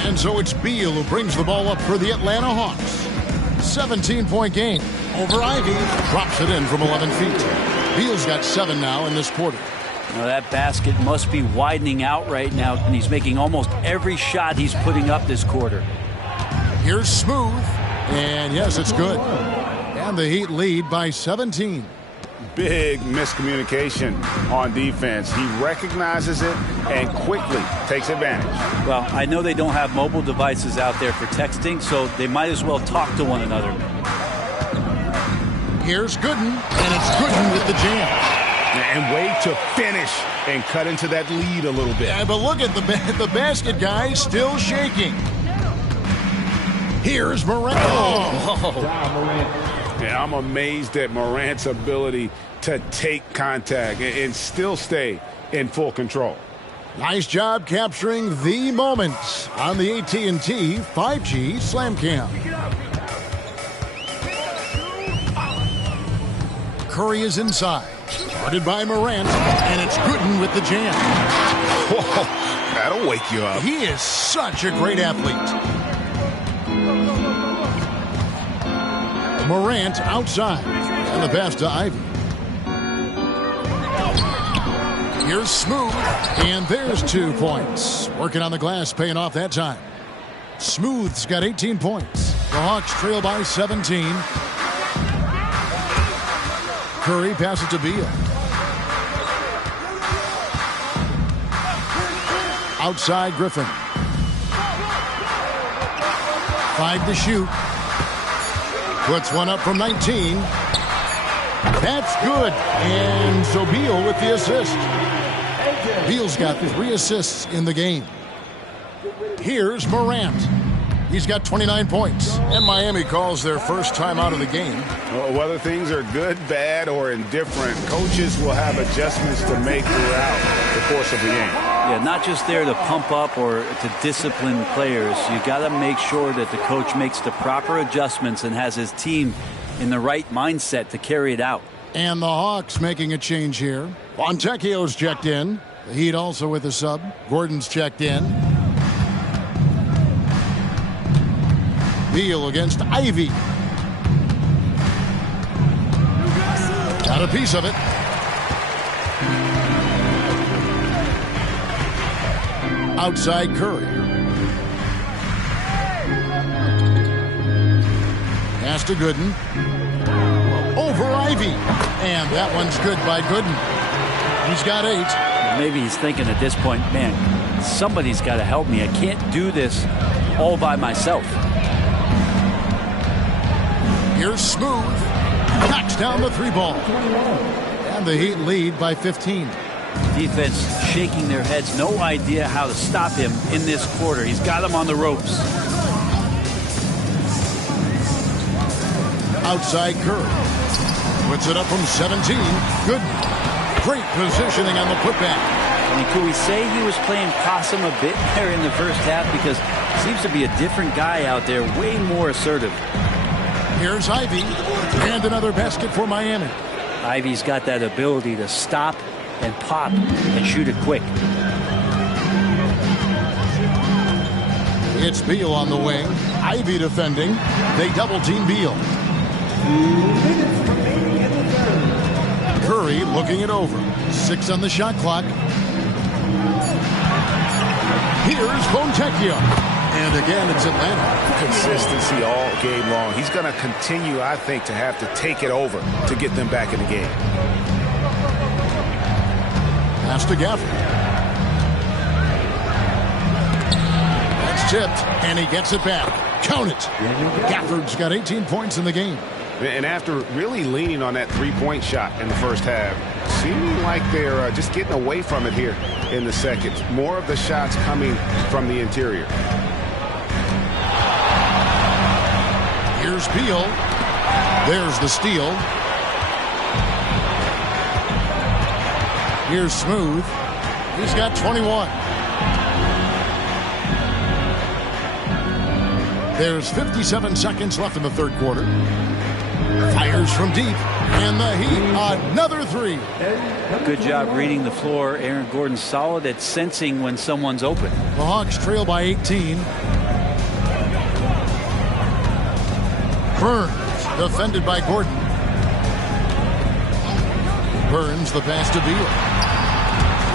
And so it's Beal who brings the ball up for the Atlanta Hawks. 17-point game over Ivy. Drops it in from 11 feet. Beal's got 7 now in this quarter. Now that basket must be widening out right now, and he's making almost every shot he's putting up this quarter. Here's Smooth. And yes, it's good. And the Heat lead by 17. Big miscommunication on defense. He recognizes it and quickly takes advantage. Well, I know they don't have mobile devices out there for texting, so they might as well talk to one another. Here's Gooden, and it's Gooden with the jam. And wait to finish and cut into that lead a little bit. Yeah, but look at the basket guy still shaking. Here's Morant. Yeah, I'm amazed at Morant's ability to take contact and still stay in full control. Nice job capturing the moments on the AT&T 5G Slam Cam. Curry is inside. Guarded by Morant, and it's Gooden with the jam. Whoa, that'll wake you up. He is such a great athlete. Morant outside, and the pass to Ivy. Here's Smooth, and there's 2 points. Working on the glass, paying off that time. Smooth's got 18 points. The Hawks trail by 17. Curry passes to Beal. Outside Griffin. 5 to shoot. Puts one up from 19. That's good. And so Beal with the assist. Beal's got 3 assists in the game. Here's Morant. He's got 29 points. And Miami calls their first time out of the game. Well, whether things are good, bad, or indifferent, coaches will have adjustments to make throughout the course of the game. Yeah, not just there to pump up or to discipline players. You got to make sure that the coach makes the proper adjustments and has his team in the right mindset to carry it out. And the Hawks making a change here. Fontecchio's checked in. The Heat also with a sub. Gordon's checked in. Beal against Ivy. Got a piece of it. Outside Curry. Pass to Gooden. Over Ivy. And that one's good by Gooden. He's got 8. Maybe he's thinking at this point, man, somebody's got to help me. I can't do this all by myself. Here's Smooth. Knocks down the 3 ball. And the Heat lead by 15. Defense shaking their heads. No idea how to stop him in this quarter. He's got him on the ropes. Outside Curry. Puts it up from 17. Good. Great positioning on the putback. I mean, could we say he was playing possum a bit there in the first half? Because it seems to be a different guy out there, way more assertive. Here's Ivy, and another basket for Miami. Ivy's got that ability to stop and pop and shoot it quick. It's Beal on the wing. Ivy defending. They double-team Beal. Curry looking it over. 6 on the shot clock. Here's Fontecchio. And again, it's Atlanta. Consistency all game long. He's going to continue, I think, to have to take it over to get them back in the game. Pass to Gafford. That's tipped, and he gets it back. Count it. Gafford's got 18 points in the game. And after really leaning on that three-point shot in the first half, seeming like they're just getting away from it here in the second. More of the shots coming from the interior. Here's Beal. There's the steal. Here's Smooth. He's got 21. There's 57 seconds left in the third quarter. Fires from deep, and the Heat, another three. Good job reading the floor. Aaron Gordon's solid at sensing when someone's open. The Hawks trail by 18. Burns, defended by Gordon. Burns, the pass to Beal.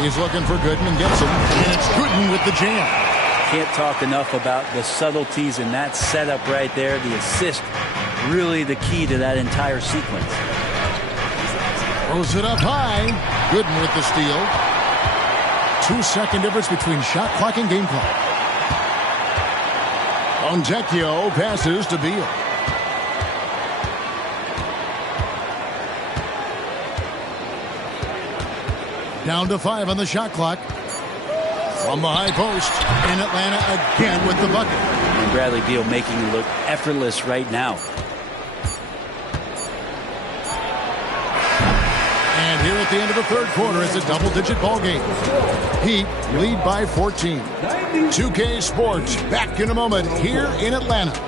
He's looking for Gooden and gets him, and it's Gooden with the jam. Can't talk enough about the subtleties in that setup right there. The assist, really the key to that entire sequence. Throws it up high. Gooden with the steal. 2-second difference between shot clock and game clock. Fontecchio passes to Beal. Down to 5 on the shot clock. From the high post, in Atlanta again with the bucket. And Bradley Beal making it look effortless right now. And here at the end of the third quarter, it's a double-digit ball game. Heat lead by 14. 2K Sports back in a moment here in Atlanta.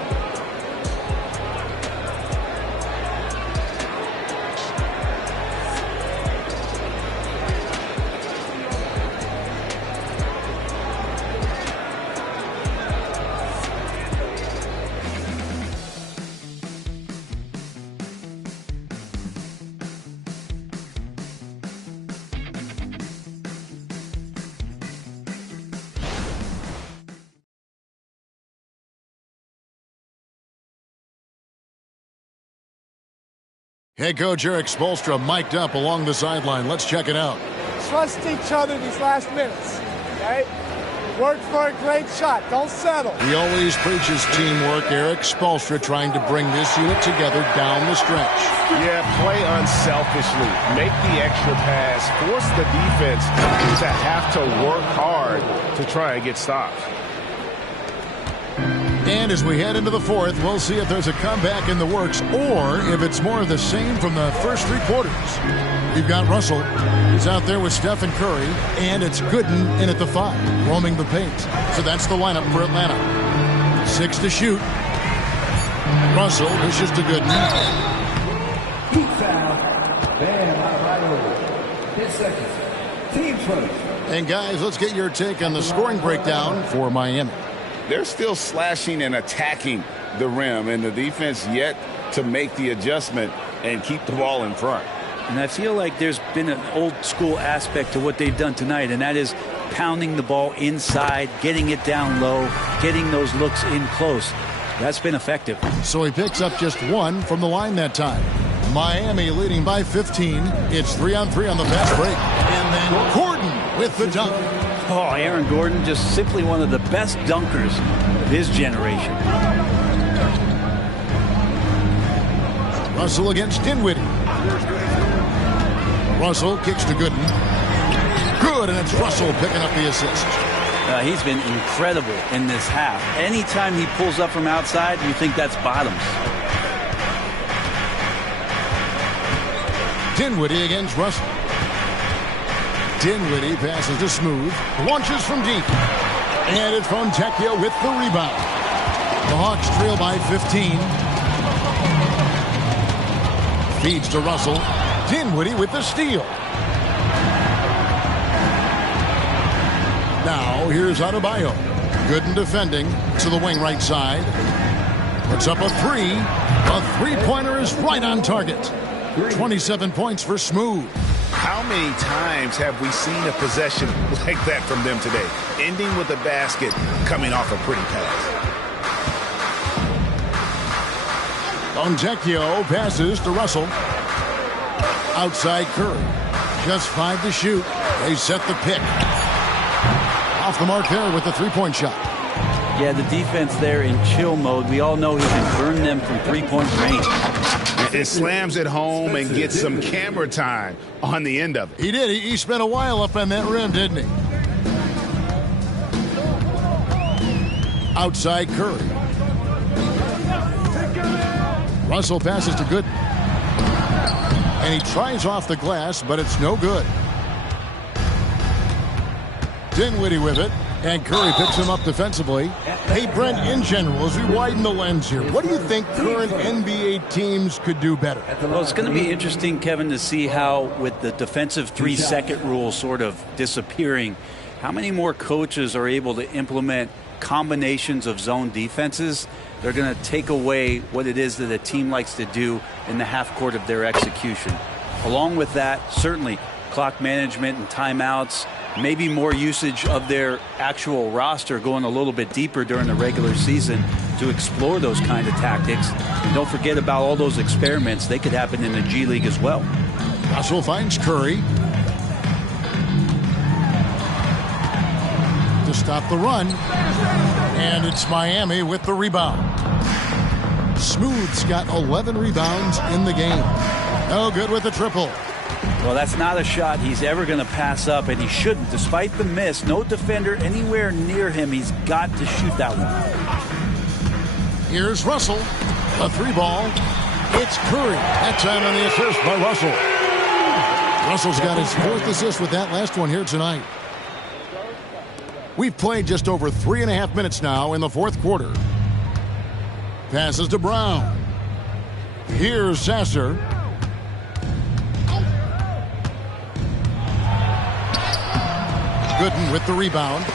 Head coach Eric Spoelstra mic'd up along the sideline. Let's check it out. Trust each other these last minutes, okay? Work for a great shot. Don't settle. He always preaches teamwork. Eric Spoelstra trying to bring this unit together down the stretch. Yeah, play unselfishly. Make the extra pass. Force the defense to have to work hard to try and get stops. And as we head into the fourth, we'll see if there's a comeback in the works or if it's more of the same from the first three quarters. You've got Russell. He's out there with Steph and Curry. And it's Gooden in at the 5, roaming the paint. So that's the lineup for Atlanta. 6 to shoot. Russell dishes to Gooden. Heat foul. Bam, right over. 10 seconds. Team first. And guys, let's get your take on the scoring breakdown for Miami. They're still slashing and attacking the rim, and the defense yet to make the adjustment and keep the ball in front. And I feel like there's been an old school aspect to what they've done tonight, and that is pounding the ball inside, getting it down low, getting those looks in close. That's been effective. So he picks up just 1 from the line that time. Miami leading by 15. It's 3-on-3 on the fast break. And then Gordon with the dunk. Oh, Aaron Gordon, just simply one of the best dunkers of his generation. Russell against Dinwiddie. Russell kicks to Gooden. Good, and it's Russell picking up the assist. He's been incredible in this half. Anytime he pulls up from outside, you think that's bottoms. Dinwiddie against Russell. Dinwiddie passes to Smooth. Launches from deep. And it's Fontecchio with the rebound. The Hawks trail by 15. Feeds to Russell. Dinwiddie with the steal. Now here's Adebayo. Gooden defending to the wing right side. Puts up a 3. A three-pointer is right on target. 27 points for Smooth. How many times have we seen a possession like that from them today? Ending with a basket, coming off a pretty pass. Fontecchio passes to Russell. Outside Curry. Just 5 to shoot. They set the pick. Off the mark there with the three-point shot. Yeah, the defense there in chill mode. We all know he can burn them from three-point range. It slams it home and gets some camera time on the end of it. He did. He spent a while up on that rim, didn't he? Outside Curry. Russell passes to Gooden. And he tries off the glass, but it's no good. Dinwiddie with it. And Curry picks him up defensively. Hey, Brent, in general, as we widen the lens here, what do you think current NBA teams could do better? Well, it's going to be interesting, Kevin, to see how, with the defensive 3-second rule sort of disappearing, how many more coaches are able to implement combinations of zone defenses. They're going to take away what it is that a team likes to do in the half court of their execution. Along with that, certainly clock management and timeouts, maybe more usage of their actual roster going a little bit deeper during the regular season to explore those kind of tactics. And don't forget about all those experiments. They could happen in the G League as well. Russell finds Curry to stop the run. And it's Miami with the rebound. Smooth's got 11 rebounds in the game. No good with the triple. Well, that's not a shot he's ever going to pass up, and he shouldn't. Despite the miss, no defender anywhere near him. He's got to shoot that one. Here's Russell. A 3-ball. It's Curry. That time on the assist by Russell. Russell's got his 4th assist with that last one here tonight. We've played just over 3.5 minutes now in the 4th quarter. Passes to Brown. Here's Sasser. Gooden with the rebound.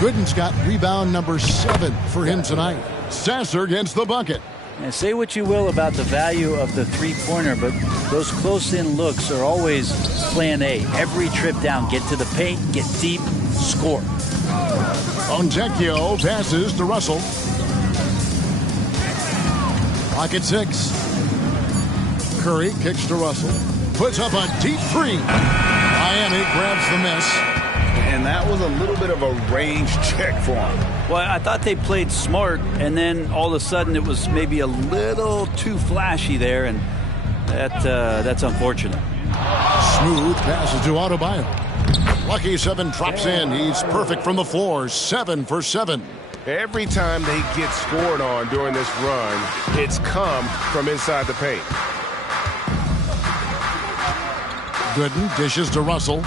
Gooden's got rebound number 7 for him tonight. Sasser gets the bucket. And say what you will about the value of the three-pointer, but those close-in looks are always plan A. Every trip down, get to the paint, get deep, score. Fontecchio passes to Russell. Pocket 6. Curry kicks to Russell. Puts up a deep 3. Miami grabs the miss. And that was a little bit of a range check for him. Well, I thought they played smart, and then all of a sudden it was maybe a little too flashy there, and that's unfortunate. Smooth passes to Adebayo. Lucky 7 drops in. He's perfect from the floor. 7 for 7. Every time they get scored on during this run, it's come from inside the paint. Gooden dishes to Russell.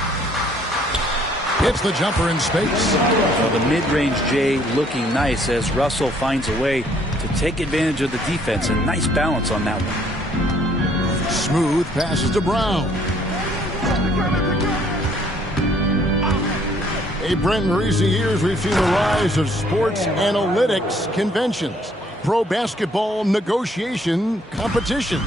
Hits the jumper in space. Well, the mid-range J looking nice as Russell finds a way to take advantage of the defense, and nice balance on that one. Smooth passes to Brown. Hey, Brent, in recent years, we've seen the rise of sports analytics conventions, pro basketball negotiation competitions.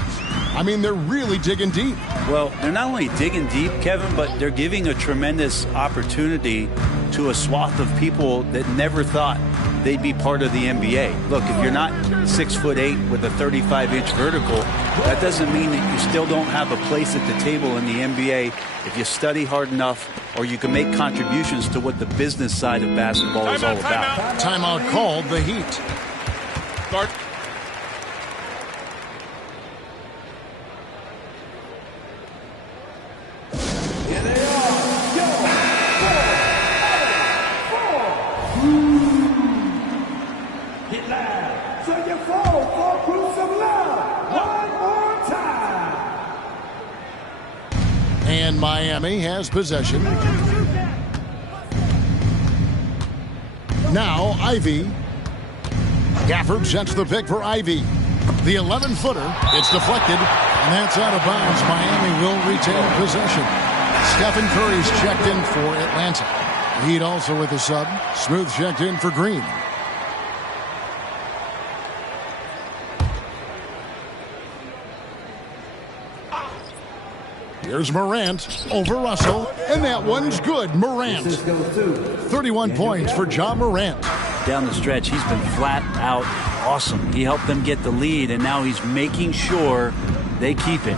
I mean, they're really digging deep. Well, they're not only digging deep, Kevin, but they're giving a tremendous opportunity to a swath of people that never thought they'd be part of the NBA. Look, if you're not 6'8" with a 35-inch vertical, that doesn't mean that you still don't have a place at the table in the NBA if you study hard enough, or you can make contributions to what the business side of basketball is all about. Timeout called, the Heat. Start. And Miami has possession. Now Ivy. Gafford sets the pick for Ivy. The 11-footer. It's deflected, and that's out of bounds. Miami will retain possession. Stephen Curry's checked in for Atlanta. Heat also with a sub. Smooth checked in for Green. Here's Morant over Russell, and that one's good. Morant. 31 points for John Morant. Down the stretch, he's been flat out awesome. He helped them get the lead, and now he's making sure they keep it.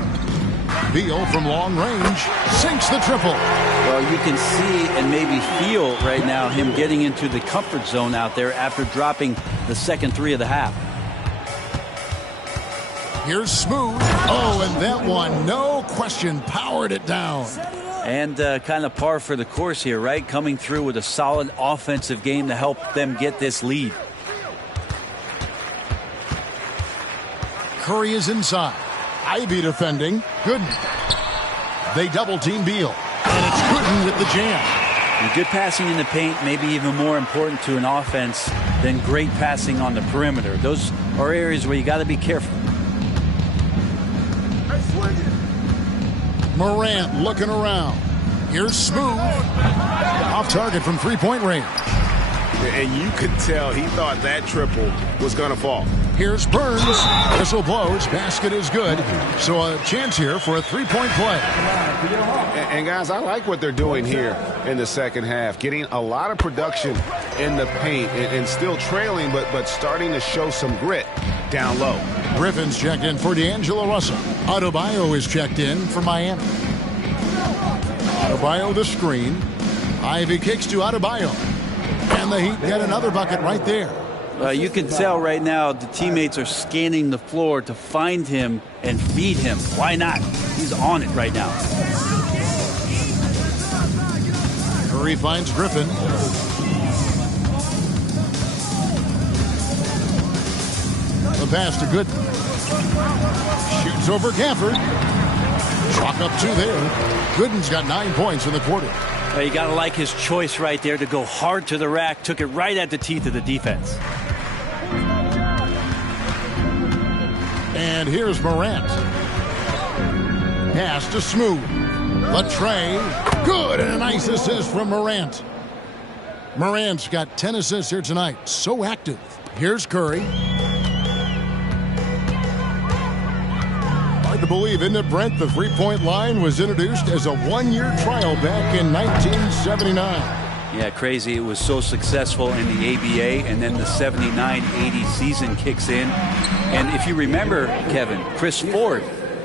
Beal from long range sinks the triple. Well, you can see and maybe feel right now him getting into the comfort zone out there after dropping the second three of the half. Here's Smooth. Oh, and that one, no question, powered it down. And kind of par for the course here, right? Coming through with a solid offensive game to help them get this lead. Curry is inside. Ivy defending. Gooden. They double-team Beal. And it's Gooden with the jam. And good passing in the paint may be even more important to an offense than great passing on the perimeter. Those are areas where you got to be careful. Morant looking around. Here's Smooth. Off target from three-point range. And you could tell he thought that triple was going to fall. Here's Burns. Whistle blows. Basket is good. So a chance here for a three-point play. And guys, I like what they're doing here in the second half. Getting a lot of production in the paint and still trailing, but starting to show some grit down low. Griffin's checked in for D'Angelo Russell. Adebayo is checked in for Miami. Adebayo the screen. Ivy kicks to Adebayo. And the Heat get another bucket right there. You can tell right now the teammates are scanning the floor to find him and feed him. Why not? He's on it right now. Curry finds Griffin. The pass to Gooden. Shoots over Gafford. Chalk up two there. Gooden's got 9 points in the quarter. You got to like his choice right there to go hard to the rack. Took it right at the teeth of the defense. And here's Morant. Pass to Smooth. The tray. Good. And a nice assist from Morant. Morant's got 10 assists here tonight. So active. Here's Curry. Hard to believe, isn't it, Brent? The three-point line was introduced as a one-year trial back in 1979. Yeah, crazy. It was so successful in the ABA, and then the 79-80 season kicks in. And if you remember, Kevin, Chris Ford,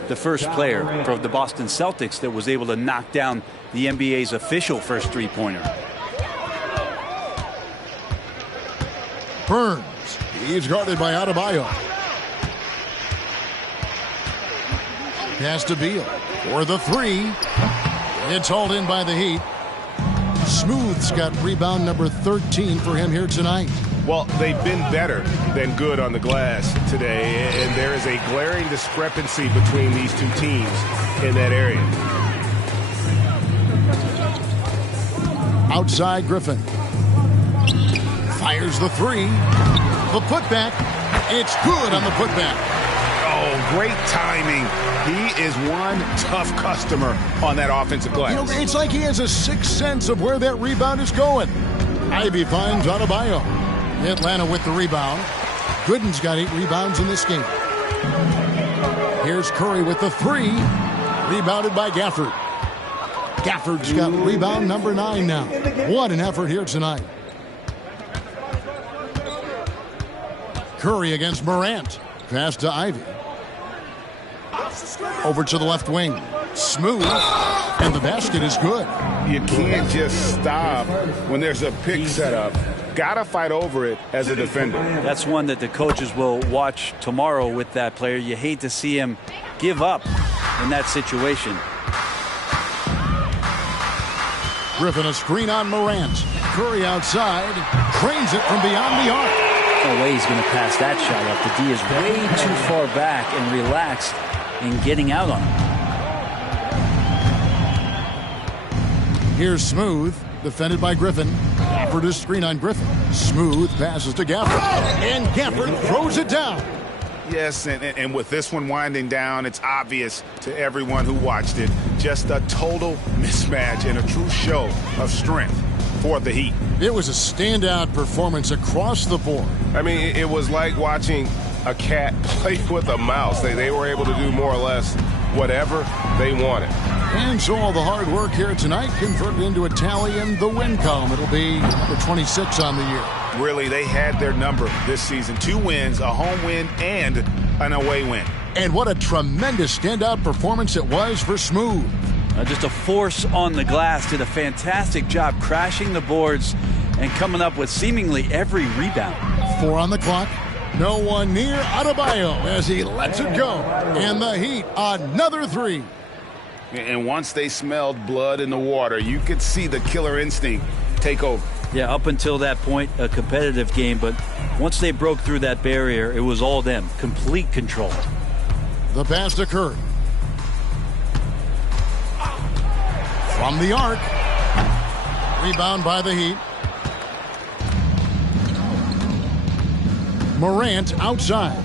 the first player from the Boston Celtics that was able to knock down the NBA's official first three-pointer. Burns. He's guarded by Adebayo. Pass to Beal for the three. It's hauled in by the Heat. Smooth's got rebound number 13 for him here tonight. Well, they've been better than good on the glass today, and there is a glaring discrepancy between these two teams in that area. Outside Griffin. Fires the three. The putback. It's good on the putback. Oh, great timing. He is one tough customer on that offensive glass. You know, it's like he has a sixth sense of where that rebound is going. Ivy finds Adebayo. Atlanta with the rebound. Gooden's got 8 rebounds in this game. Here's Curry with the three. Rebounded by Gafford. Gafford's got rebound number 9 now. What an effort here tonight. Curry against Morant. Pass to Ivy. Over to the left wing. Smooth. And the basket is good. You can't just stop when there's a pick set up. Gotta fight over it as a defender. That's one that the coaches will watch tomorrow with that player. You hate to see him give up in that situation. Griffin a screen on Morant. Curry outside. Cranes it from beyond the arc. No way he's going to pass that shot up. The D is way too far back and relaxed in getting out on him. Here's Smooth, defended by Griffin. Gafford is screen on Griffin. Smooth passes to Gafford. And Gafford throws it down. Yes, and with this one winding down, it's obvious to everyone who watched it. Just a total mismatch and a true show of strength for the Heat. It was a standout performance across the board. I mean, it was like watching a cat play with a mouse. They were able to do more or less whatever they wanted. And so all the hard work here tonight converted into a tally in the win column. It'll be number 26 on the year. Really, they had their number this season. 2 wins, a home win, and an away win. And what a tremendous standout performance it was for Smooth. Just a force on the glass. Did a fantastic job crashing the boards and coming up with seemingly every rebound. 4 on the clock. No one near Adebayo as he lets it go. And the Heat, another 3. And once they smelled blood in the water, you could see the killer instinct take over. Yeah, up until that point, a competitive game. But once they broke through that barrier, it was all them. Complete control. The pass to Curry. From the arc. Rebound by the Heat. Morant outside.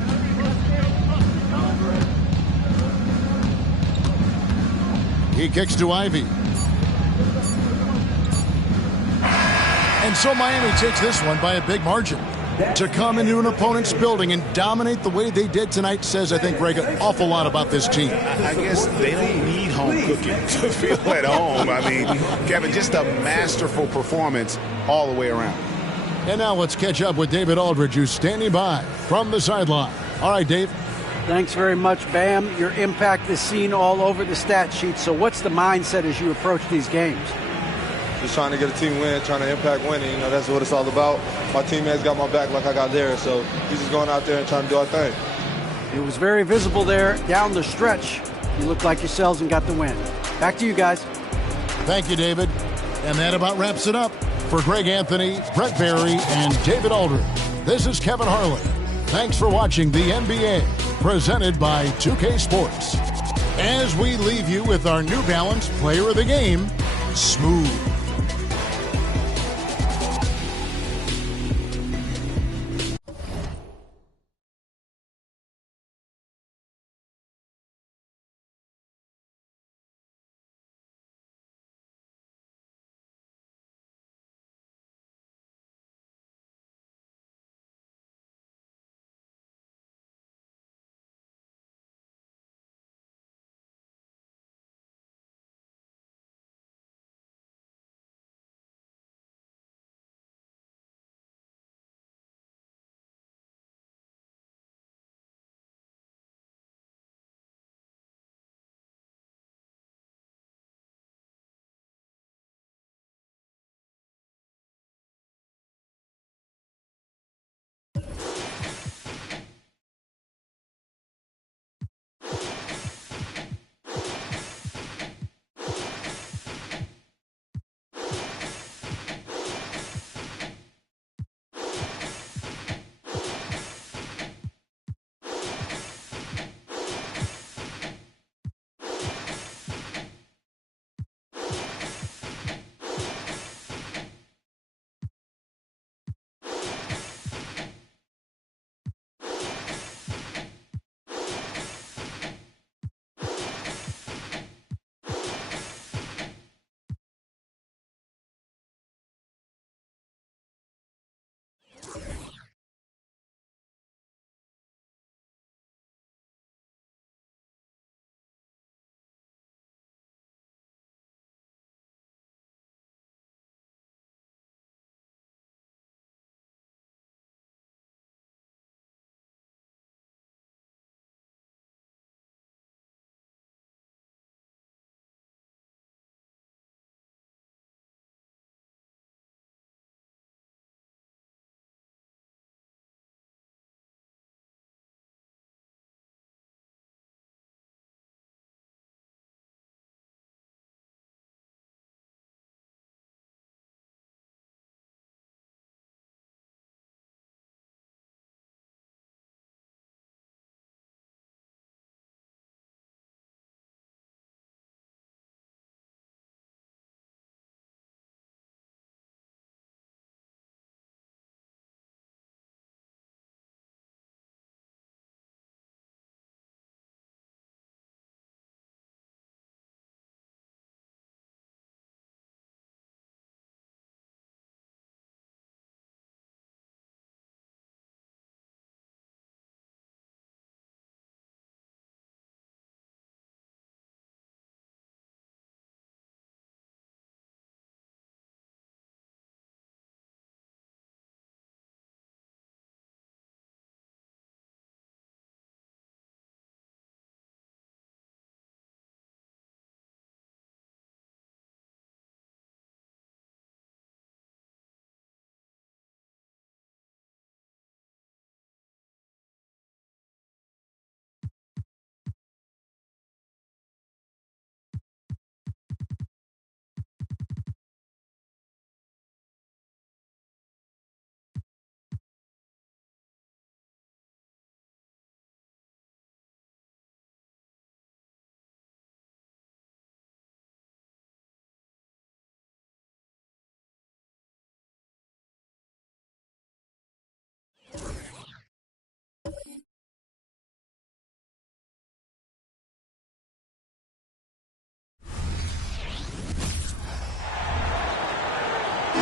He kicks to Ivy. And so Miami takes this one by a big margin. To come into an opponent's building and dominate the way they did tonight says, I think, Greg, an awful lot about this team. I guess they don't need home cooking to feel at home. I mean, Kevin, just a masterful performance all the way around. And now let's catch up with David Aldridge, who's standing by from the sideline. All right, Dave. Thanks very much, Bam. Your impact is seen all over the stat sheet. So what's the mindset as you approach these games? Just trying to get a team win, trying to impact winning. You know, that's what it's all about. My teammates got my back like I got theirs. So we're just going out there and trying to do our thing. It was very visible there down the stretch. You looked like yourselves and got the win. Back to you guys. Thank you, David. And that about wraps it up. For Greg Anthony, Brett Barry, and David Aldridge, this is Kevin Harlan. Thanks for watching the NBA, presented by 2K Sports. As we leave you with our New Balance Player of the Game, Smooth.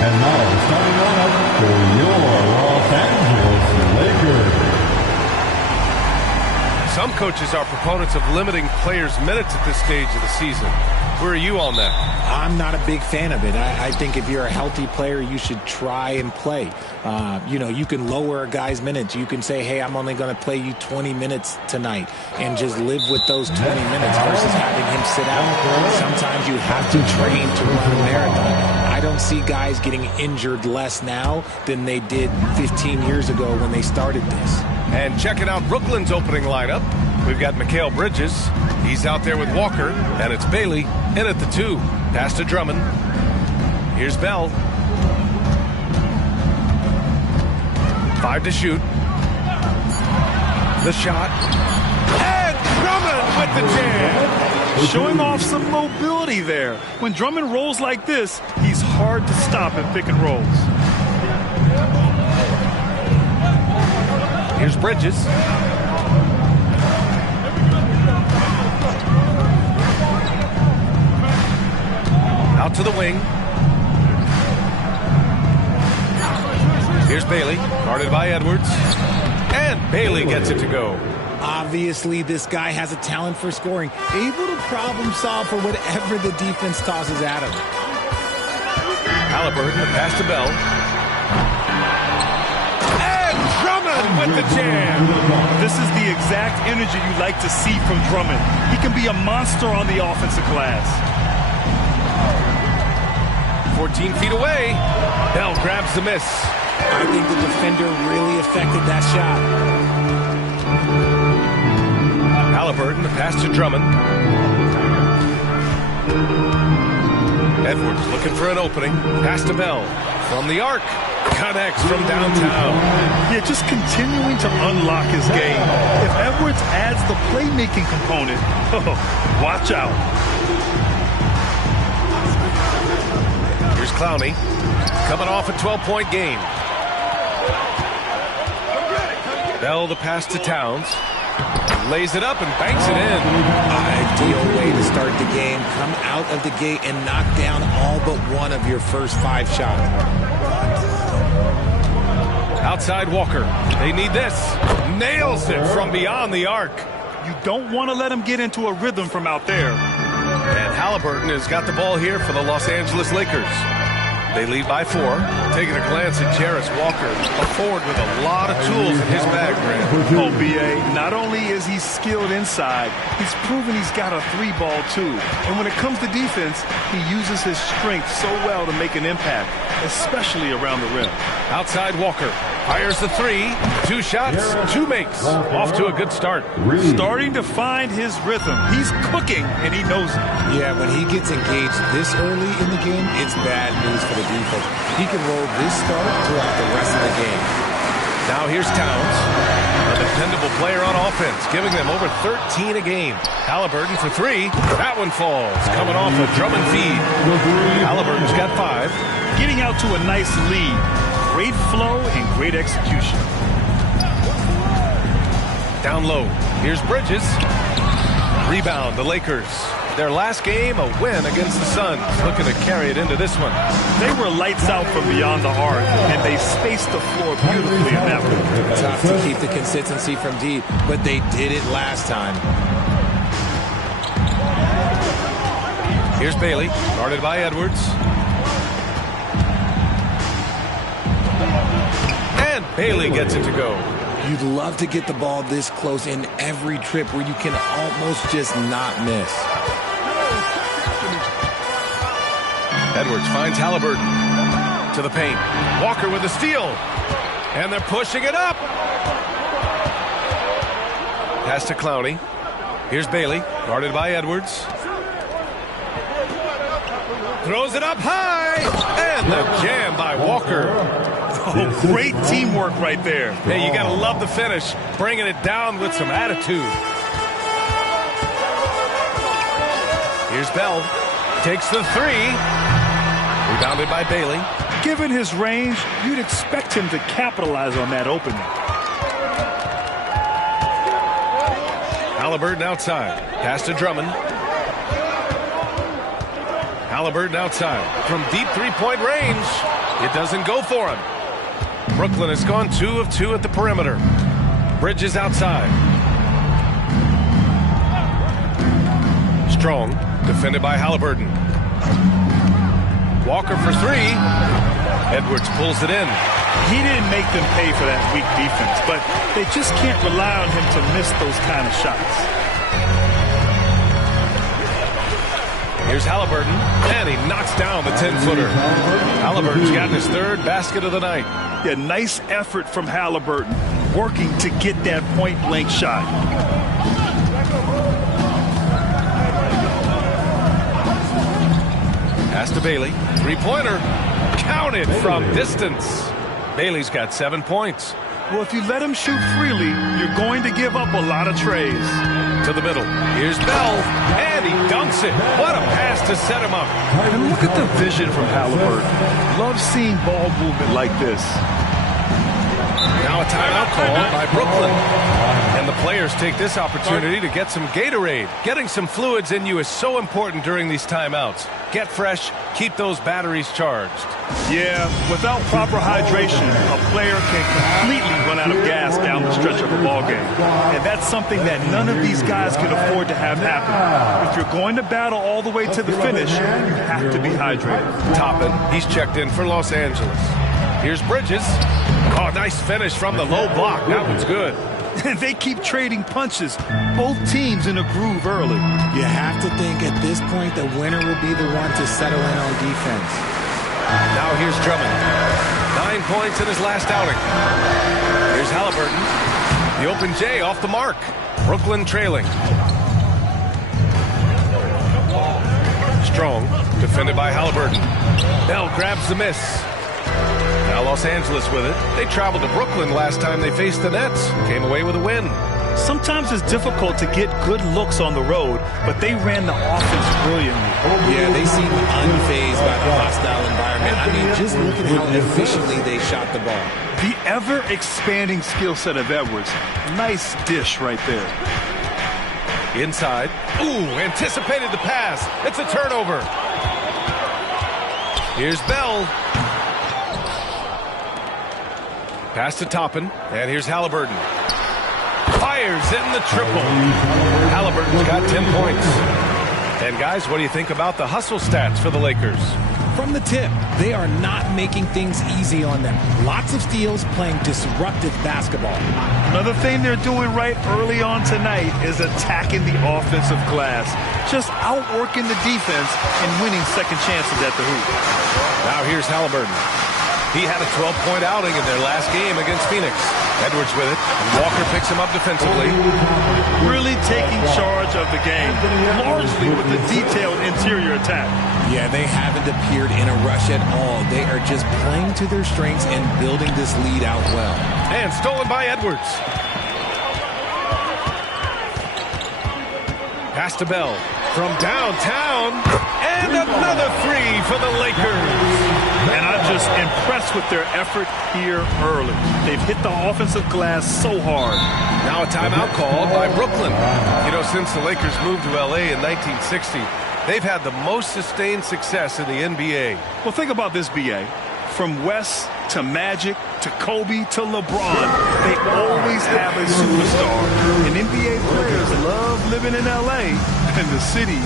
And now, starting lineup for your Los Angeles Lakers. Some coaches are proponents of limiting players' minutes at this stage of the season. Where are you on that? I'm not a big fan of it. I think if you're a healthy player, you should try and play. You can lower a guy's minutes. You can say, hey, I'm only going to play you 20 minutes tonight and just live with those 20 minutes versus having him sit out. Sometimes you have to train to run a marathon. I don't see guys getting injured less now than they did 15 years ago when they started this. And checking out Brooklyn's opening lineup, we've got Mikal Bridges. He's out there with Walker, and it's Bailey in at the 2. Pass to Drummond. Here's Bell. 5 to shoot. The shot. And Drummond with the jam. Showing off some mobility there. When Drummond rolls like this, he's hard to stop in pick and rolls. Here's Bridges. Out to the wing. Here's Bailey, guarded by Edwards. And Bailey gets it to go. Obviously, this guy has a talent for scoring, able to problem solve for whatever the defense tosses at him. Halliburton, the pass to Bell. And Drummond with the jam. This is the exact energy you like to see from Drummond. He can be a monster on the offensive glass. 14 feet away. Bell grabs the miss. I think the defender really affected that shot. Halliburton, the pass to Drummond. Edwards looking for an opening. Pass to Bell. From the arc. Connects from downtown. Yeah, just continuing to unlock his game. If Edwards adds the playmaking component, watch out. Here's Clowney. Coming off a 12-point game. Bell, the pass to Towns. Lays it up and banks it in. Ideal way to start the game. Come out of the gate and knock down all but one of your first 5 shots. Outside Walker. They need this. Nails it from beyond the arc. You don't want to let him get into a rhythm from out there. And Halliburton has got the ball here for the Los Angeles Lakers. They lead by 4. Taking a glance at Jarris Walker, a forward with a lot of tools in his bag, Grant. Oh, B.A., not only is he skilled inside, he's proven he's got a 3-ball too. And when it comes to defense, he uses his strength so well to make an impact, especially around the rim. Outside Walker. Fires the 3. 2 shots, 2 makes. Off to a good start. Starting to find his rhythm. He's cooking, and he knows it. Yeah, when he gets engaged this early in the game, it's bad news for the defense. He can roll this start throughout the rest of the game. Now here's Towns, a dependable player on offense, giving them over 13 a game. Halliburton for 3. That one falls, coming off a Drummond feed. Halliburton's got 5. Getting out to a nice lead. Great flow and great execution. Down low. Here's Bridges. Rebound, the Lakers. Their last game, a win against the Suns. Looking to carry it into this one. They were lights out from beyond the arc, and they spaced the floor beautifully in that one. Tough to keep the consistency from deep, but they did it last time. Here's Bailey, guarded by Edwards. And Bailey gets it to go. You'd love to get the ball this close in every trip where you can almost just not miss. Edwards finds Halliburton to the paint. Walker with a steal. And they're pushing it up. Pass to Clowney. Here's Bailey, guarded by Edwards. Throws it up high. And the jam by Walker. Oh, great teamwork right there. Hey, you got to love the finish. Bringing it down with some attitude. Here's Bell. Takes the 3. Rebounded by Bailey. Given his range, you'd expect him to capitalize on that opening. Halliburton outside. Pass to Drummond. Halliburton outside. From deep three-point range, it doesn't go for him. Brooklyn has gone 2 of 2 at the perimeter. Bridges outside. Strong, defended by Halliburton. Walker for 3. Edwards pulls it in. He didn't make them pay for that weak defense, but they just can't rely on him to miss those kind of shots. Here's Halliburton, and he knocks down the 10-footer. Halliburton's gotten his 3rd basket of the night. Yeah, nice effort from Halliburton, working to get that point-blank shot. Pass to Bailey. Three-pointer. Counted from distance. Bailey's got 7 points. Well, if you let him shoot freely, you're going to give up a lot of trays. To the middle. Here's Bell, and he dunks it. What a pass to set him up. And look at the vision from Halliburton. Love seeing ball movement like this. Now a timeout called by Brooklyn. And the players take this opportunity to get some Gatorade. Getting some fluids in you is so important during these timeouts. Get fresh, keep those batteries charged. Yeah, without proper hydration, a player can completely run out of gas down the stretch of a ball game. And that's something that none of these guys can afford to have happen. If you're going to battle all the way to the finish, you have to be hydrated. Toppin, he's checked in for Los Angeles. Here's Bridges. Oh, nice finish from the low block. That one's good. And they keep trading punches. Both teams in a groove early. You have to think at this point the winner will be the one to settle in on defense. Now here's Drummond. 9 points in his last outing. Here's Halliburton. The open J off the mark. Brooklyn trailing. Strong, defended by Halliburton. Bell grabs the miss. Now Los Angeles with it. They traveled to Brooklyn last time they faced the Nets. Came away with a win. Sometimes it's difficult to get good looks on the road, but they ran the offense brilliantly. Yeah, they seem unfazed by the hostile environment. I mean, just look at how efficiently they shot the ball. The ever-expanding skill set of Edwards. Nice dish right there. Inside. Ooh, anticipated the pass. It's a turnover. Here's Bell. Pass to Toppin, and here's Halliburton. Fires in the triple. Halliburton's got 10 points. And guys, what do you think about the hustle stats for the Lakers? From the tip, they are not making things easy on them. Lots of steals, playing disruptive basketball. Another thing they're doing right early on tonight is attacking the offensive glass. Just outworking the defense and winning second chances at the hoop. Now here's Halliburton. He had a 12-point outing in their last game against Phoenix. Edwards with it, and Walker picks him up defensively. Really taking charge of the game, largely with the detailed interior attack. Yeah, they haven't appeared in a rush at all. They are just playing to their strengths and building this lead out well. And stolen by Edwards. Pass to Bell from downtown, and another 3 for the Lakers. And I'm just impressed with their effort here early. They've hit the offensive glass so hard. Now a timeout called by Brooklyn. You know, since the Lakers moved to L.A. in 1960, they've had the most sustained success in the NBA. Well, think about this, B.A. From West to Magic to Kobe to LeBron, they always have a superstar. And NBA players love living in L.A., and the city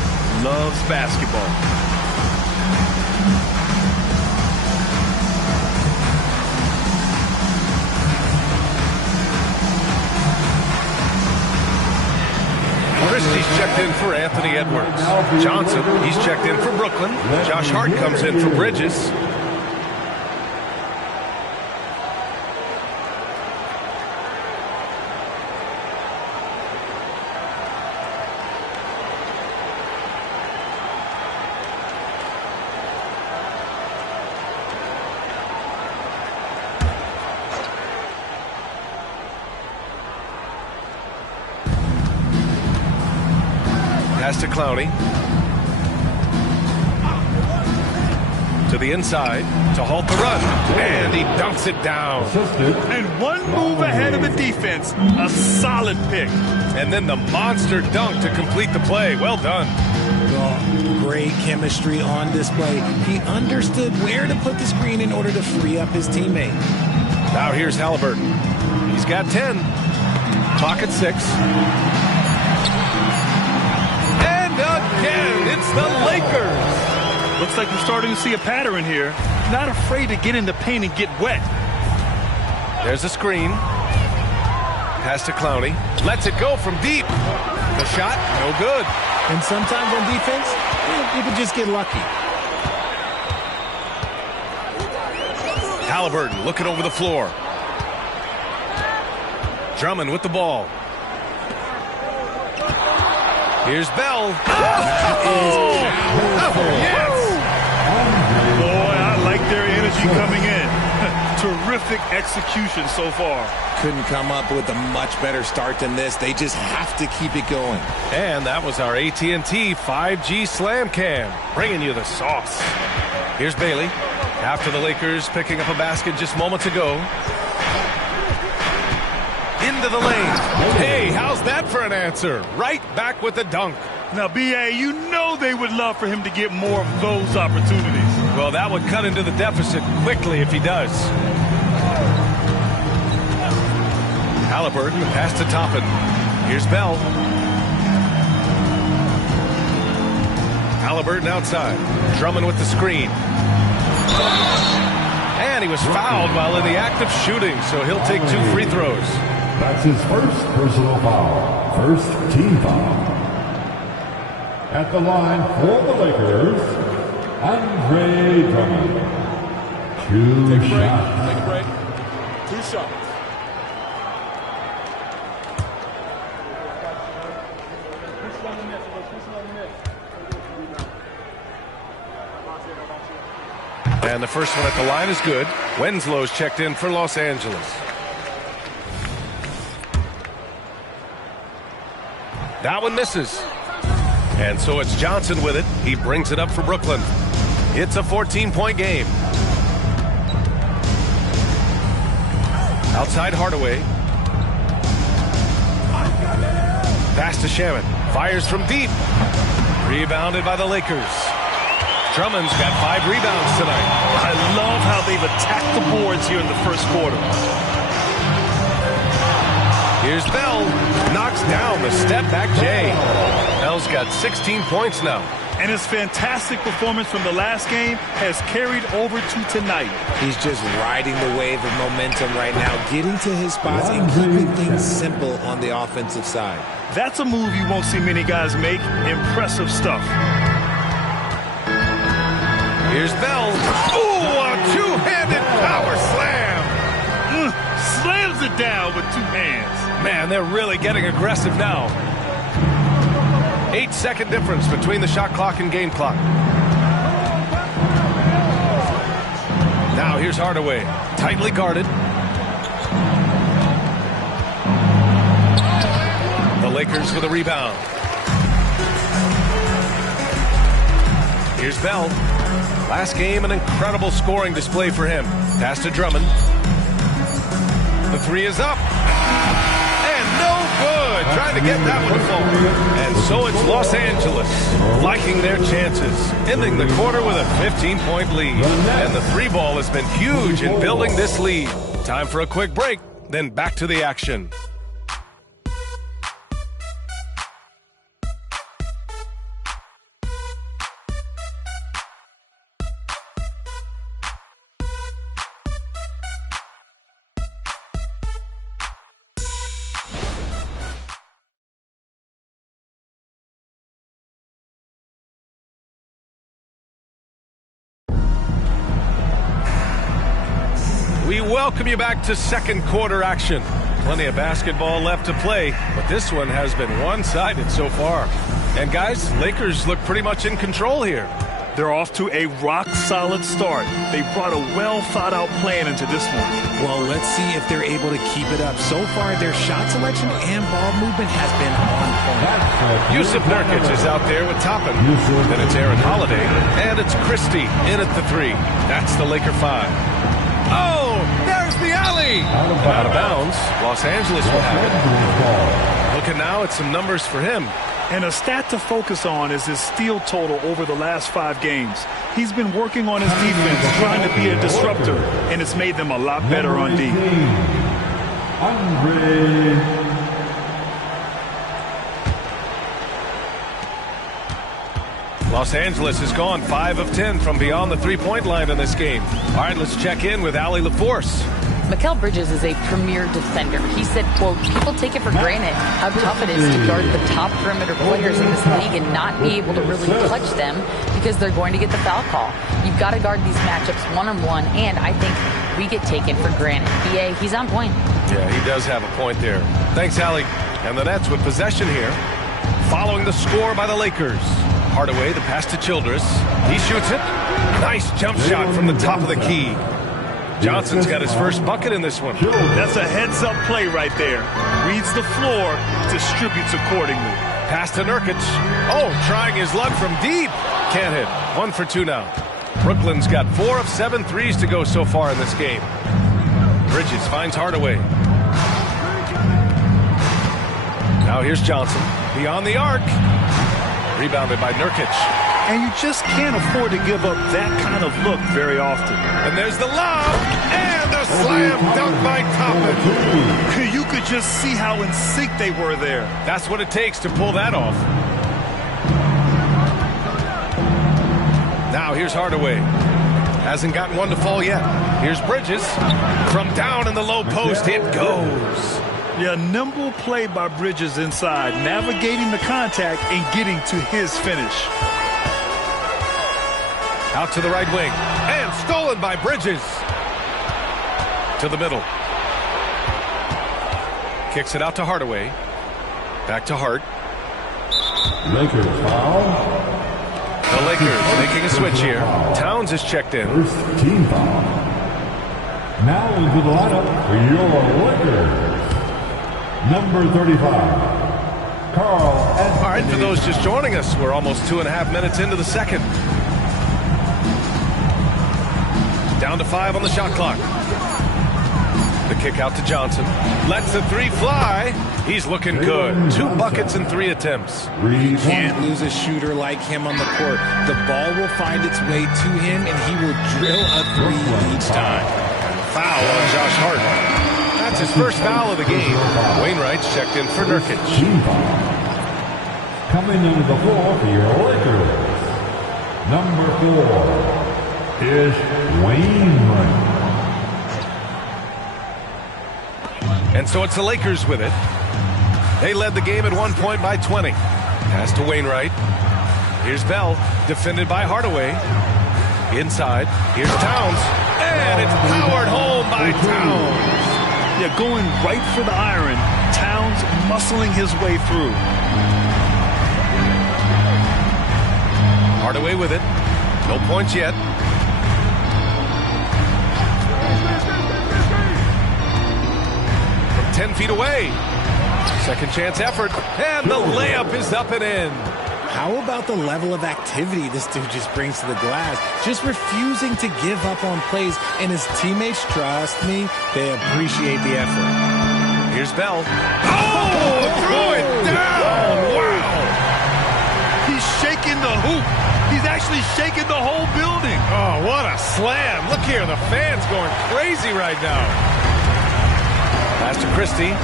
loves basketball. Christie's checked in for Anthony Edwards. Johnson, he's checked in for Brooklyn. Josh Hart comes in for Bridges. Pass to Clowney. To the inside to halt the run. And he dunks it down. And one move ahead of the defense. A solid pick. And then the monster dunk to complete the play. Well done. Great great chemistry on display. He understood where to put the screen in order to free up his teammate. Now here's Halliburton. He's got 10. Clock at 6. And again, it's the Lakers. Looks like we're starting to see a pattern here. Not afraid to get in the paint and get wet. There's a screen. Pass to Clowney. Lets it go from deep. The shot, no good. And sometimes on defense, you can just get lucky. Halliburton looking over the floor. Drummond with the ball. Here's Bell. Yes! Boy, I like their energy coming in. Terrific execution so far. Couldn't come up with a much better start than this. They just have to keep it going. And that was our AT&T 5G Slam Cam, bringing you the sauce. Here's Bailey. After the Lakers picking up a basket just moments ago. Into the lane. Hey, how's that for an answer? Right back with the dunk. Now, B.A., you know they would love for him to get more of those opportunities. Well, that would cut into the deficit quickly if he does. Halliburton, pass to Toppin. Here's Bell. Halliburton outside. Drummond with the screen. And he was fouled while in the act of shooting, so he'll take 2 free throws. That's his first personal foul. First team foul. At the line for the Lakers, Andre Drummond. 2 shots. Take a break. 2 shots. And the first one at the line is good. Wenslow's checked in for Los Angeles. That one misses. And so it's Johnson with it. He brings it up for Brooklyn. It's a 14-point game. Outside Hardaway. Pass to Shaman. Fires from deep. Rebounded by the Lakers. Drummond's got 5 rebounds tonight. I love how they've attacked the boards here in the first quarter. Here's Bell. Knocks down the step-back J. Bell's got 16 points now. And his fantastic performance from the last game has carried over to tonight. He's just riding the wave of momentum right now, getting to his spots and keeping things simple on the offensive side. That's a move you won't see many guys make. Impressive stuff. Here's Bell. Ooh, a two-handed power slam. Slams it down with 2 hands. Man, they're really getting aggressive now. 8-second difference between the shot clock and game clock. Now here's Hardaway. Tightly guarded. The Lakers with a rebound. Here's Bell. Last game, an incredible scoring display for him. Pass to Drummond. The 3 is up. And no good. Trying to get that one to fall. And so it's Los Angeles liking their chances. Ending the quarter with a 15-point lead. And the 3 ball has been huge in building this lead. Time for a quick break, then back to the action. We welcome you back to second quarter action. Plenty of basketball left to play, but this one has been one-sided so far. And guys, Lakers look pretty much in control here. They're off to a rock-solid start. They brought a well-thought-out plan into this one. Well, let's see if they're able to keep it up. So far, their shot selection and ball movement has been on point. Yusuf Nurkic is out there with Toppin. Then it's Aaron Holiday, and it's Christie in at the 3. That's the Laker 5. Oh, there's the alley. Out of bounds. Los Angeles will have it. Looking now at some numbers for him. And a stat to focus on is his steal total over the last 5 games. He's been working on his defense, trying to be a disruptor, and it's made them a lot better on D. Los Angeles has gone 5 of 10 from beyond the three-point line in this game. All right, let's check in with Allie LaForce. Mikal Bridges is a premier defender. He said, quote, people take it for granted how tough it is to guard the top perimeter players in this league and not be able to really clutch them because they're going to get the foul call. You've got to guard these matchups one-on-one, and I think we get taken for granted. BA, he's on point. Yeah, he does have a point there. Thanks, Allie. And the Nets with possession here, following the score by the Lakers. Hardaway, the pass to Childress. He shoots it. Nice jump shot from the top of the key. Johnson's got his first bucket in this one. That's a heads-up play right there. Reads the floor, distributes accordingly. Pass to Nurkic. Oh, trying his luck from deep. Can't hit. 1 for 2 now. Brooklyn's got 4 of 7 threes to go so far in this game. Bridges finds Hardaway. Now here's Johnson. Beyond the arc. Rebounded by Nurkic. And you just can't afford to give up that kind of look very often. And there's the lob. And the slam dunk by Toppin. You could just see how in sync they were there. That's what it takes to pull that off. Now here's Hardaway. Hasn't gotten one to fall yet. Here's Bridges. From down in the low post, it goes. Yeah, nimble play by Bridges inside, navigating the contact and getting to his finish. Out to the right wing. And stolen by Bridges. To the middle. Kicks it out to Hardaway. Back to Hart. Lakers foul. The Lakers making a switch here. Towns is checked in. First team foul. Now into the lineup for your Lakers. Number 35, Carl Anthony. All right, for those just joining us, we're almost 2.5 minutes into the second. Down to 5 on the shot clock. The kick out to Johnson. Lets the 3 fly. He's looking good. 2 buckets and 3 attempts. You can't lose a shooter like him on the court. The ball will find its way to him, and he will drill a 3 each time. Foul on Josh Hart. That's his first foul of the game. Wainwright's checked in for Nurkic. Coming into the floor for your Lakers. Number 4 is Wainwright. And so it's the Lakers with it. They led the game at one point by 20. Pass to Wainwright. Here's Bell, defended by Hardaway. Inside, here's Towns. And it's powered home by Towns. Yeah, going right for the iron. Towns muscling his way through. Hardaway with it. No points yet. From 10 feet away. Second chance effort. And the layup is up and in. How about the level of activity this dude just brings to the glass? Just refusing to give up on plays, and his teammates, trust me, they appreciate the effort. Here's Bell. Oh, threw it down! Wow! He's shaking the hoop. He's actually shaking the whole building. Oh, what a slam. Look here, the fans going crazy right now. Pass to Christie.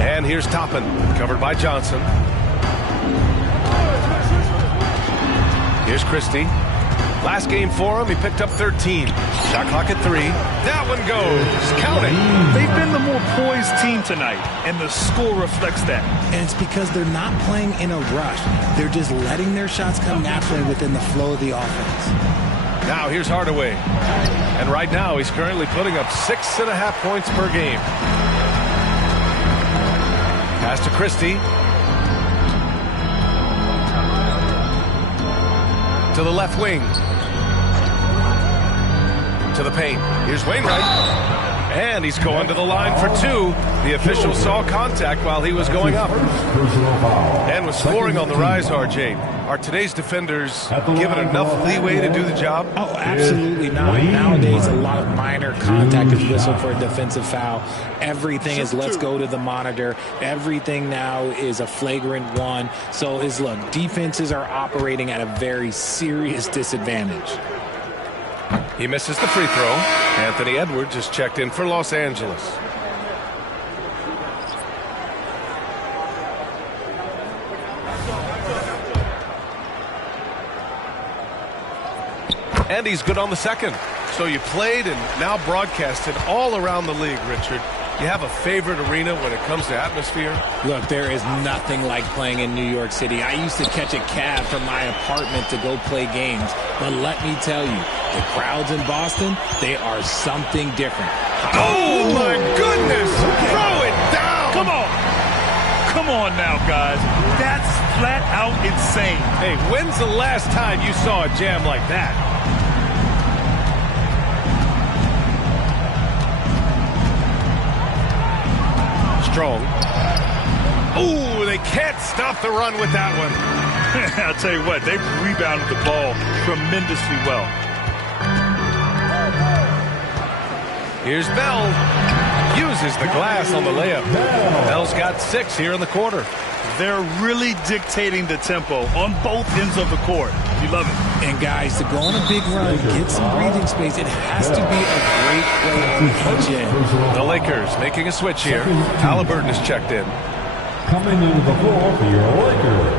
And here's Toppin, covered by Johnson. Here's Christie. Last game for him, he picked up 13. Shot clock at 3. That one goes. Count it. They've been the more poised team tonight, and the score reflects that. And it's because they're not playing in a rush. They're just letting their shots come naturally within the flow of the offense. Now here's Hardaway. And right now, he's currently putting up 6.5 points per game. Pass to Christie. To the left wing. To the paint. Here's Wainwright. And he's going to the line for 2. The official saw contact while he was going up. And with scoring on the rise, RJ, are today's defenders given enough leeway to do the job? Oh, absolutely not. Nowadays, a lot of minor contact is whistled for a defensive foul. Everything is let's go to the monitor. Everything now is a flagrant 1. So look, defenses are operating at a very serious disadvantage. He misses the free throw. Anthony Edwards is checked in for Los Angeles. And he's good on the second. So you played and now broadcasted all around the league, Richard. You have a favorite arena when it comes to atmosphere? Look, there is nothing like playing in New York City. I used to catch a cab from my apartment to go play games. But let me tell you, the crowds in Boston, they are something different. Oh, my goodness! Throw it down! Come on! Come on now, guys. That's flat out insane. Hey, when's the last time you saw a jam like that? Strong. Ooh, they can't stop the run with that one. I'll tell you what, they've rebounded the ball tremendously well. Here's Bell. Uses the glass on the layup. Bell's got 6 here in the quarter. They're really dictating the tempo on both ends of the court. You love it. And guys, to go on a big run, get some breathing space, it has to be a great play on each end. The Lakers making a switch here. Halliburton is checked in. Coming into the floor for your Lakers,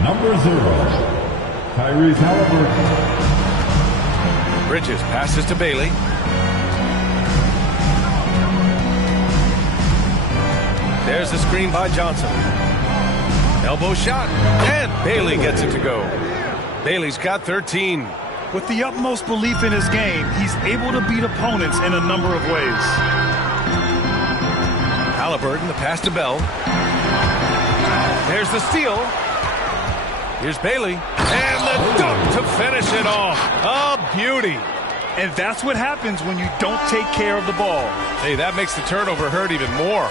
number 0, Tyrese Halliburton. Bridges passes to Bailey. There's the screen by Johnson. Elbow shot, and Bailey gets it to go. Bailey's got 13. With the utmost belief in his game, he's able to beat opponents in a number of ways. Halliburton, the pass to Bell. There's the steal. Here's Bailey. And the dunk to finish it off. A beauty. And that's what happens when you don't take care of the ball. Hey, that makes the turnover hurt even more.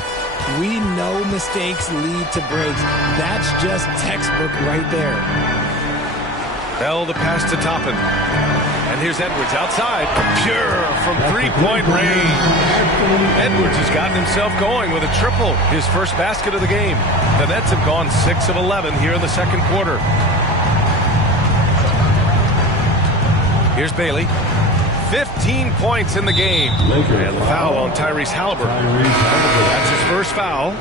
We know mistakes lead to breaks. That's just textbook right there. Bell the pass to Toppin. And here's Edwards outside. Pure from three-point range. Edwards has gotten himself going with a triple. His first basket of the game. The Nets have gone 6 of 11 here in the second quarter. Here's Bailey. 15 points in the game. And the foul on Tyrese Halliburton. That's his first foul.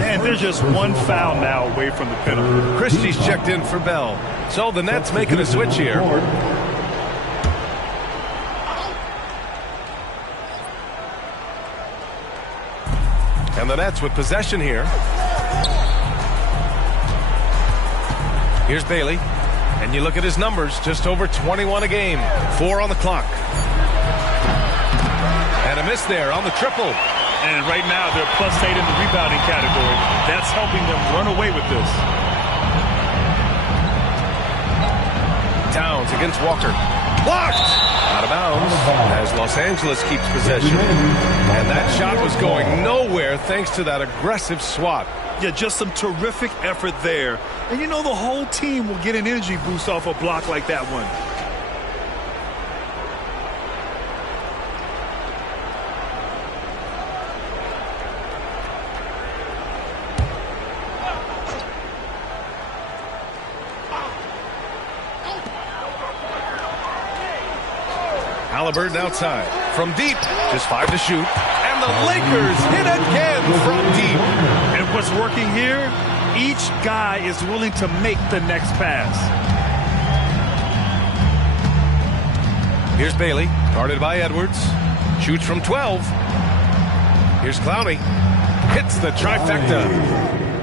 And there's just one foul now away from the penalty. Christie's checked in for Bell. So the Nets making a switch here. And the Nets with possession here. Here's Bailey. And you look at his numbers, just over 21 a game. 4 on the clock. And a miss there on the triple. And right now they're +8 in the rebounding category. That's helping them run away with this. Towns against Walker. Blocked! Out of bounds as Los Angeles keeps possession. And that shot was going nowhere thanks to that aggressive swat. Yeah, just some terrific effort there. And you know the whole team will get an energy boost off a block like that one. Halliburton outside. From deep, just 5 to shoot. And the Lakers hit again from deep. And what's working here? Each guy is willing to make the next pass. Here's Bailey, guarded by Edwards. Shoots from 12. Here's Clowney. Hits the trifecta.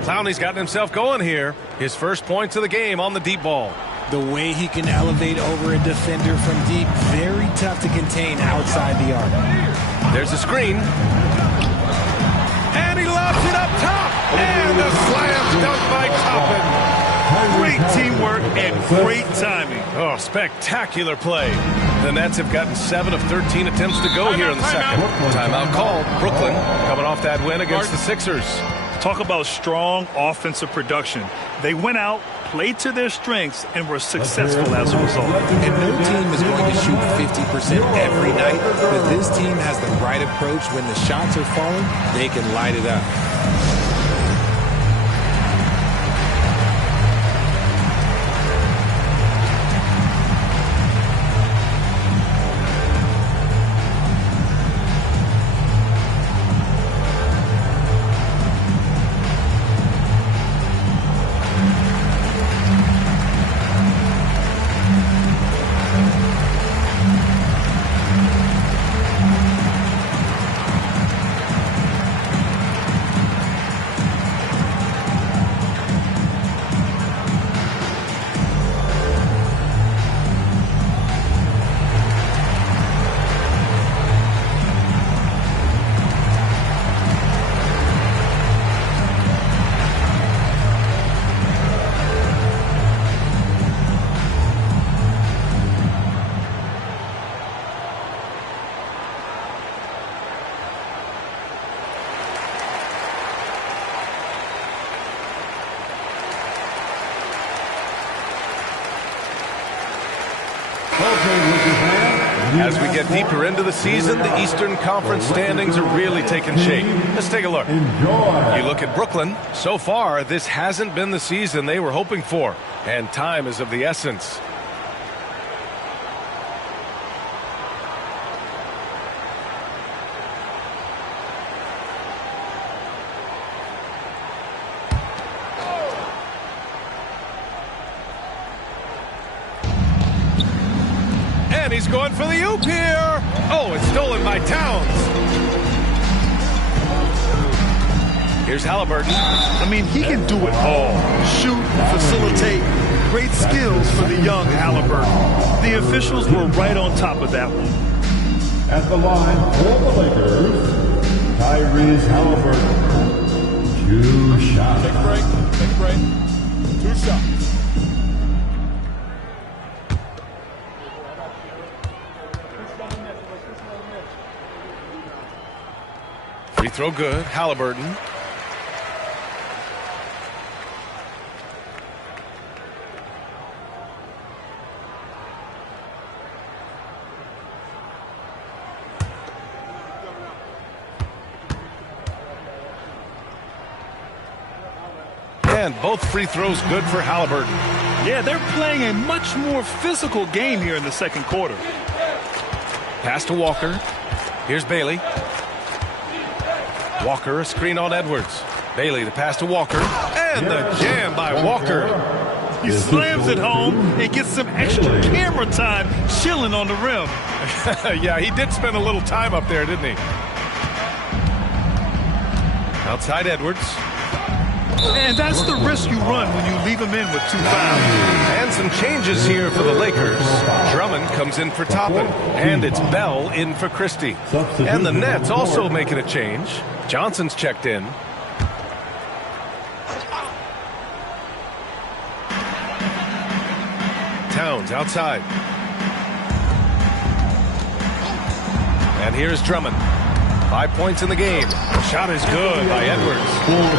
Clowney's gotten himself going here. His first points of the game on the deep ball. The way he can elevate over a defender from deep, very tough to contain outside the arc. There's a screen. And he lobs it up top. And a slam dunk by Toppin. Great teamwork and great timing. Oh, spectacular play. The Nets have gotten 7 of 13 attempts to go here in the second. Timeout called. Brooklyn coming off that win against the Sixers. Talk about strong offensive production. They went out, played to their strengths, and were successful as a result. And no team is going to shoot 50% every night, but this team has the right approach. When the shots are falling, they can light it up. As we get deeper into the season, the Eastern Conference standings are really taking shape. Let's take a look. You look at Brooklyn. So far, this hasn't been the season they were hoping for, and time is of the essence. And he's going for the oop here. Oh, it's stolen by Towns. Here's Halliburton. I mean, he can do it all. Shoot, facilitate. Great skills for the young Halliburton. The officials were right on top of that one. At the line for the Lakers, Tyrese Halliburton. 2 shots. Take a break. 2 shots. Free throw good. Halliburton. And both free throws good for Halliburton. Yeah, they're playing a much more physical game here in the second quarter. Pass to Walker. Here's Bailey. Walker, a screen on Edwards. Bailey, the pass to Walker. And the jam by Walker. He slams it home and gets some extra camera time chilling on the rim. Yeah, he did spend a little time up there, didn't he? Outside Edwards. And that's the risk you run when you leave him in with 2 fouls. And some changes here for the Lakers. Drummond comes in for Toppin. And it's Bell in for Christie. And the Nets also making a change. Johnson's checked in. Towns outside. And here's Drummond. 5 points in the game. Shot is good by Edwards.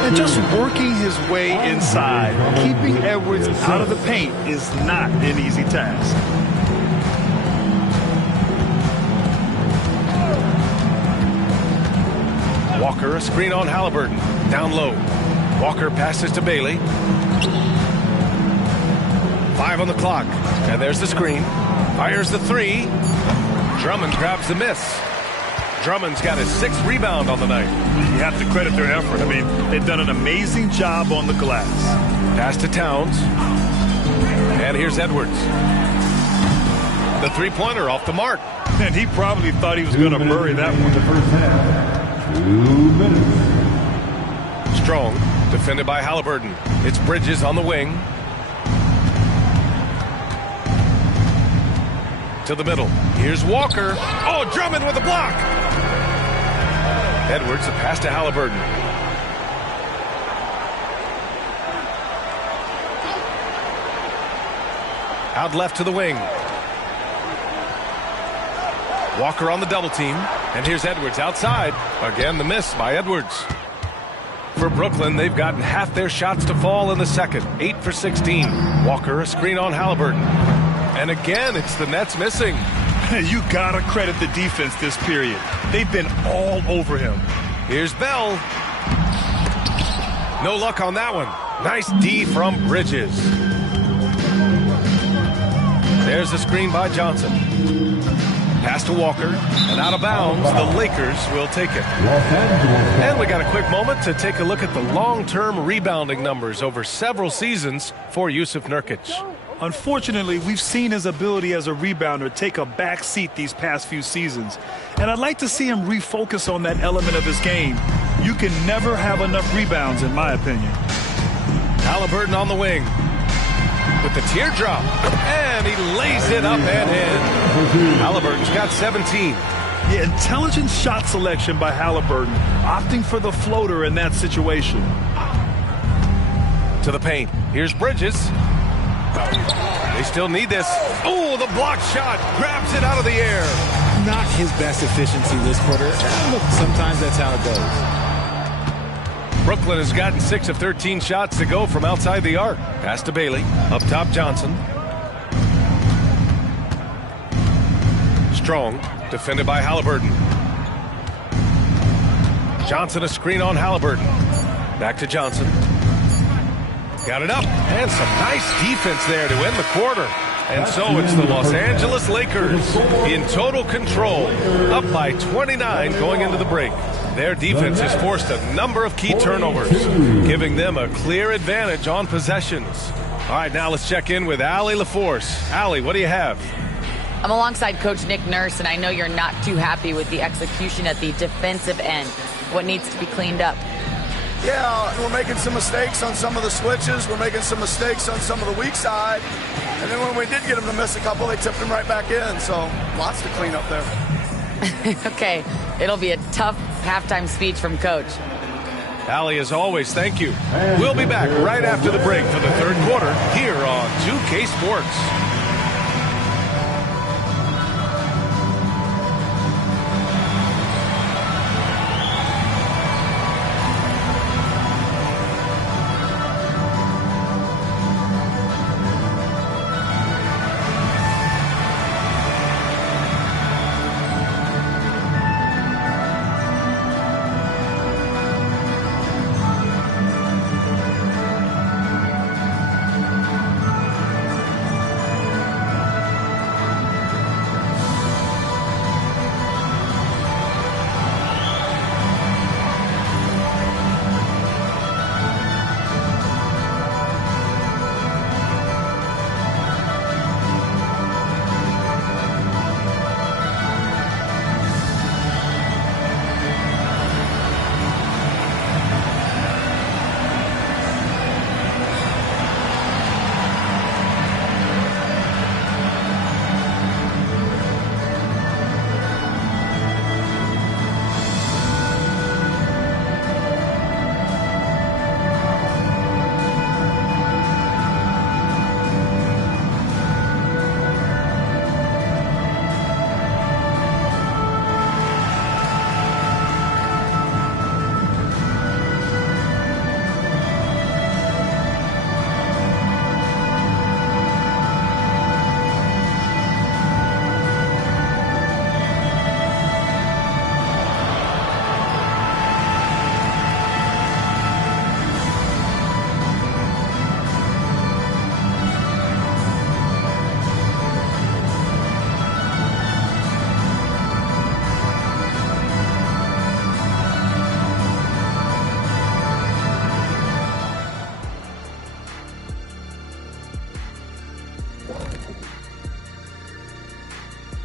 And just working his way inside, keeping Edwards out of the paint is not an easy task. Walker, a screen on Halliburton. Down low. Walker passes to Bailey. 5 on the clock. And there's the screen. Fires the 3. Drummond grabs the miss. Drummond's got his 6th rebound on the night. You have to credit their effort. I mean, they've done an amazing job on the glass. Pass to Towns. And here's Edwards. The 3-pointer off the mark. And he probably thought he was going to bury that one. The first half. 2 minutes. Strong, defended by Halliburton. It's Bridges on the wing. To the middle. Here's Walker. Oh, Drummond with a block. Edwards, a pass to Halliburton. Out left to the wing. Walker on the double team. And here's Edwards outside. Again, the miss by Edwards. For Brooklyn, they've gotten half their shots to fall in the second. 8 for 16. Walker, a screen on Halliburton. And again, it's the Nets missing. You gotta credit the defense this period. They've been all over him. Here's Bell. No luck on that one. Nice D from Bridges. There's the screen by Johnson. Pass to Walker, and out of bounds, the Lakers will take it. And we got a quick moment to take a look at the long-term rebounding numbers over several seasons for Yusuf Nurkic. Unfortunately, we've seen his ability as a rebounder take a back seat these past few seasons. And I'd like to see him refocus on that element of his game. You can never have enough rebounds, in my opinion. Halliburton on the wing with the teardrop, and he lays it up and in. Halliburton's got 17. Yeah, intelligent shot selection by Halliburton, opting for the floater in that situation. To the paint. Here's Bridges. They still need this. Oh, the block shot. Grabs it out of the air. Not his best efficiency this quarter. Look, sometimes that's how it goes. Brooklyn has gotten 6 of 13 shots to go from outside the arc. Pass to Bailey. Up top, Johnson. Strong. Defended by Halliburton. Johnson a screen on Halliburton. Back to Johnson. Got it up. And some nice defense there to end the quarter. And so it's the Los Angeles Lakers in total control. Up by 29 going into the break. Their defense has forced a number of key turnovers, giving them a clear advantage on possessions. All right, now let's check in with Allie LaForce. Allie, what do you have? I'm alongside Coach Nick Nurse, and I know you're not too happy with the execution at the defensive end. What needs to be cleaned up? Yeah, we're making some mistakes on some of the switches. We're making some mistakes on some of the weak side. And then when we did get them to miss a couple, they tipped them right back in. So lots to clean up there. Okay, it'll be a tough halftime speech from Coach. Allie, as always, thank you. We'll be back right after the break for the third quarter here on 2K Sports.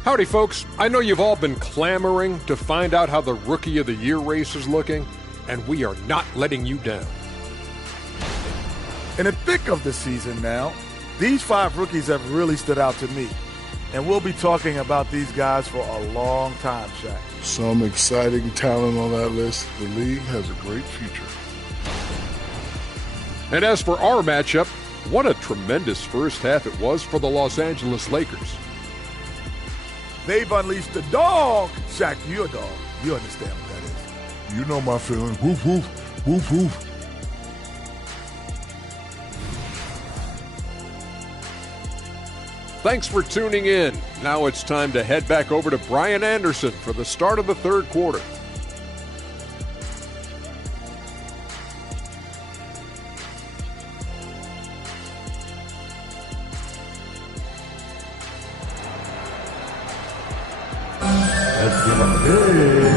Howdy, folks. I know you've all been clamoring to find out how the Rookie of the Year race is looking, and we are not letting you down. In the thick of the season now, these 5 rookies have really stood out to me. And we'll be talking about these guys for a long time, Shaq. Some exciting talent on that list. The league has a great future. And as for our matchup, What a tremendous first half it was for the Los Angeles Lakers. They've unleashed the dog. Shaq, you're a dog. You understand what that is. You know my feeling. Woof, woof, woof, woof. Thanks for tuning in. Now it's time to head back over to Brian Anderson for the start of the third quarter.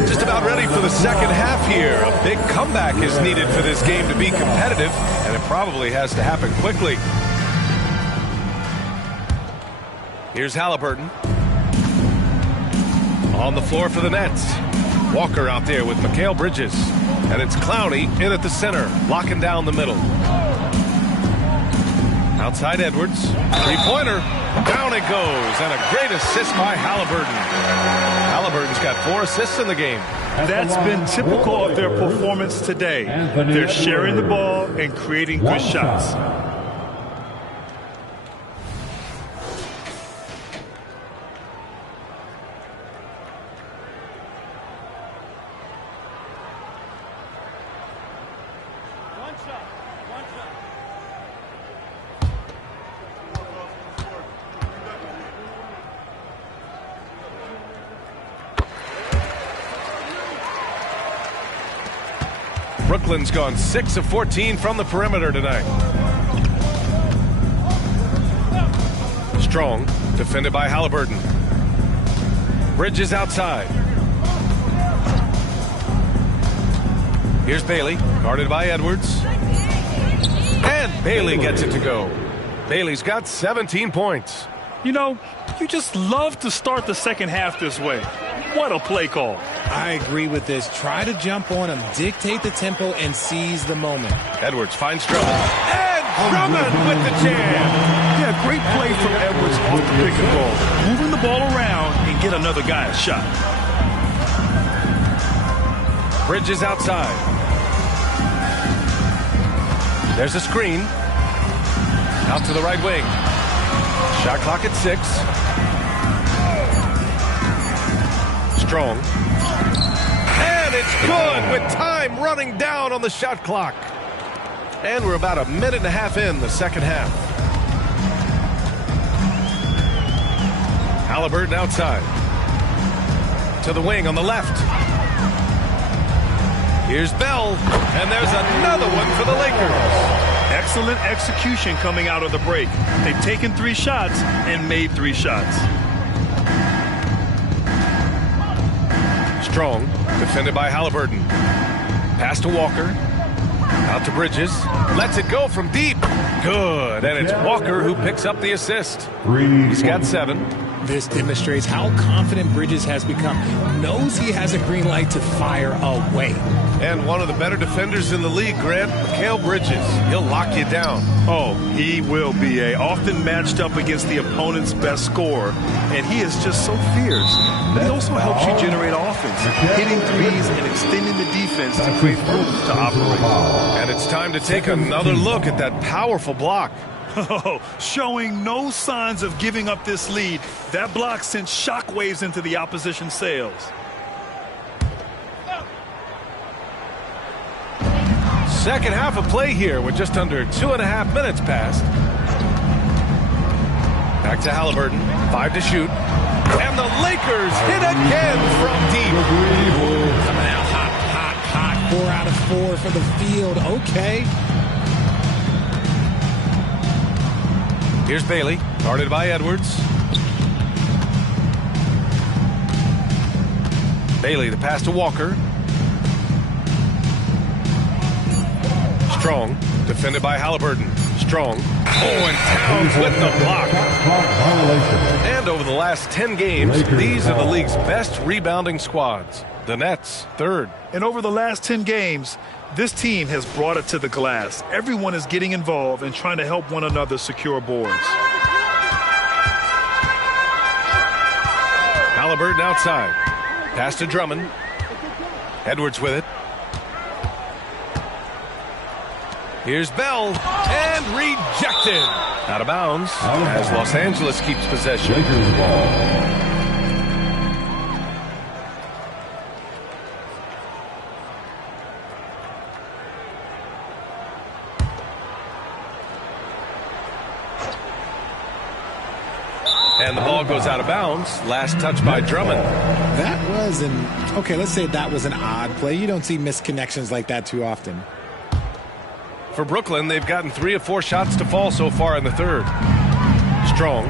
Just about ready for the second half here. A big comeback is needed for this game to be competitive, and it probably has to happen quickly. Here's Halliburton. On the floor for the Nets. Walker out there with Mikal Bridges. And it's Clowney in at the center, locking down the middle. Outside Edwards. Three-pointer. Down it goes. And a great assist by Halliburton. Halliburton's got 4 assists in the game. That's been typical of their performance today. They're sharing the ball and creating good shots. Brooklyn's gone 6 of 14 from the perimeter tonight. Strong, defended by Halliburton. Bridges outside. Here's Bailey, guarded by Edwards. And Bailey gets it to go. Bailey's got 17 points. You know, you just love to start the second half this way. What a play call. I agree with this. Try to jump on him, dictate the tempo, and seize the moment. Edwards finds Drummond. And Drummond with the jam. Yeah, great play from Edwards off the pick and roll. Moving the ball around and get another guy a shot. Bridges outside. There's a screen. Out to the right wing. Shot clock at 6. Strong. And it's good with time running down on the shot clock. And we're about a minute and a half in the second half. Halliburton outside. To the wing on the left. Here's Bell. And there's another one for the Lakers. Excellent execution coming out of the break. They've taken 3 shots and made 3 shots. Strong, defended by Halliburton. Pass to Walker. Out to Bridges. Lets it go from deep. Good. And it's Walker who picks up the assist. He's got 7. This demonstrates how confident Bridges has become. Knows he has a green light to fire away. And one of the better defenders in the league, Grant, Mikal Bridges. He'll lock you down. Oh, he will be often matched up against the opponent's best scorer, and he is just so fierce. He also helps you generate offense, hitting threes and extending the defense to create room to operate. And it's time to take another look at that powerful block. Showing no signs of giving up this lead. That block sent shockwaves into the opposition sails. Second half of play here with just under 2.5 minutes passed. Back to Halliburton. 5 to shoot. And the Lakers hit again from deep. Coming out hot. 4 out of 4 for the field. Okay. Here's Bailey, guarded by Edwards. Bailey, the pass to Walker. Strong, defended by Halliburton. Strong. Oh, and Towns with the block. And over the last 10 games, these are the league's best rebounding squads. The Nets, 3rd. And over the last 10 games, this team has brought it to the glass. Everyone is getting involved and trying to help one another secure boards. Halliburton outside. Pass to Drummond. Edwards with it. Here's Bell. And rejected. deflected. Out of bounds as Los Angeles keeps possession. Lakers ball. And the ball goes out of bounds. Last touch by Drummond. That was let's say that was an odd play. You don't see missed connections like that too often. For Brooklyn, they've gotten 3 of 4 shots to fall so far in the third. Strong.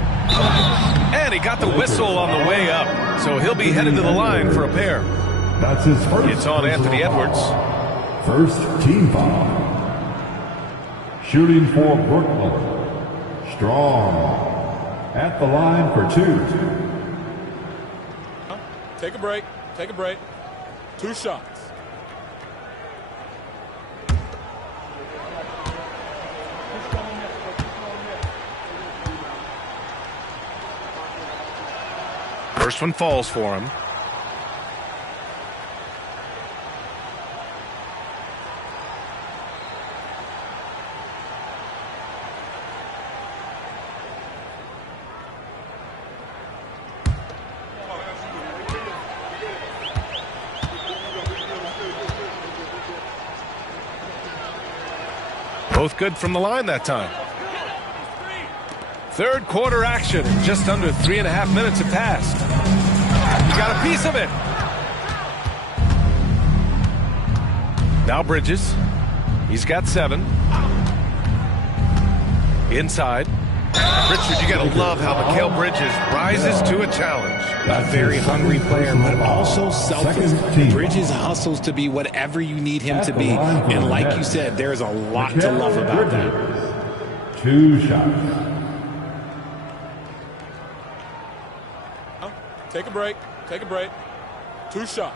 And he got the whistle on the way up. So he'll be headed to the line for a pair. That's his first. It's on Anthony Edwards. First team foul. Shooting for Brooklyn. Strong. At the line for 2. Take a break. Take a break. 2 shots. First one falls for him. Both good from the line that time. Third quarter action. Just under 3.5 minutes have passed. He got a piece of it. Now Bridges. He's got 7. Inside. Richard, you got to love how Mikal Bridges rises to a challenge. A very hungry player, but also selfless. Bridges hustles to be whatever you need him to be. And like you said, there's a lot to love about that. 2 shots. Take a break. Take a break. 2 shots.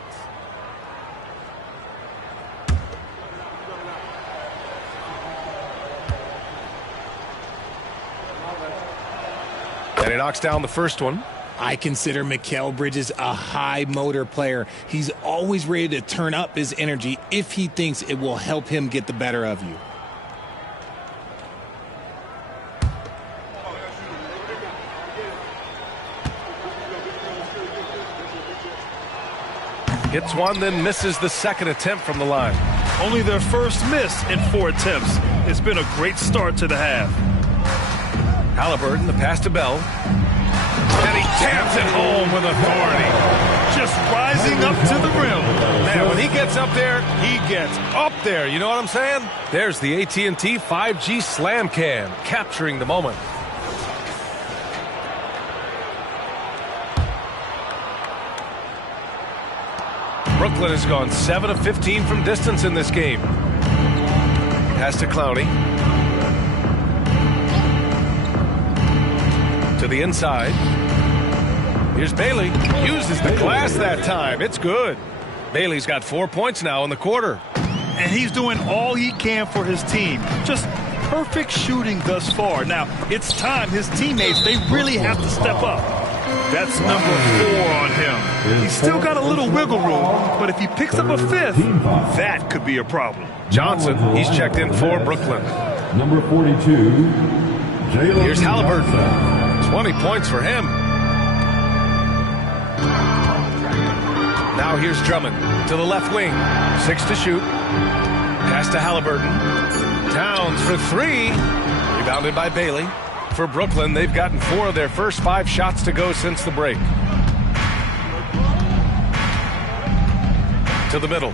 And he knocks down the first one. I consider Mikal Bridges a high motor player. He's always ready to turn up his energy if he thinks it will help him get the better of you. Hits one, then misses the second attempt from the line. Only their first miss in 4 attempts. It's been a great start to the half. Halliburton, the pass to Bell. And he taps it home with authority. Just rising up to the rim. Man, when he gets up there, he gets up there. You know what I'm saying? There's the AT&T 5G Slam Cam, capturing the moment. Brooklyn has gone 7 of 15 from distance in this game. Pass to Clowney. To the inside. Here's Bailey. Uses the glass that time. It's good. Bailey's got 4 points now in the quarter. And he's doing all he can for his team. Just perfect shooting thus far. Now, it's time his teammates, they really have to step up. That's number 4 on him. He's still got a little wiggle room, but if he picks up a 5th, that could be a problem. Johnson, he's checked in for Brooklyn. Number 42, Jalen. Here's Halliburton. 20 points for him. Now here's Drummond to the left wing. 6 to shoot. Pass to Halliburton. Towns for 3. Rebounded by Bailey. For Brooklyn, they've gotten 4 of their first 5 shots to go since the break. To the middle.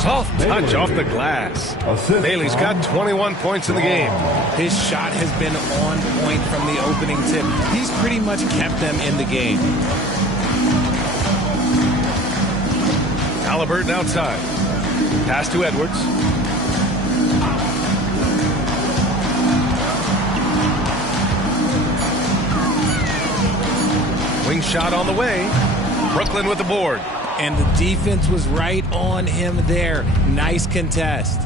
Soft touch off the glass. Bailey's got 21 points in the game. His shot has been on point from the opening tip. He's pretty much kept them in the game. Halliburton outside. Pass to Edwards. Wing shot on the way. Brooklyn with the board. And the defense was right on him there. Nice contest.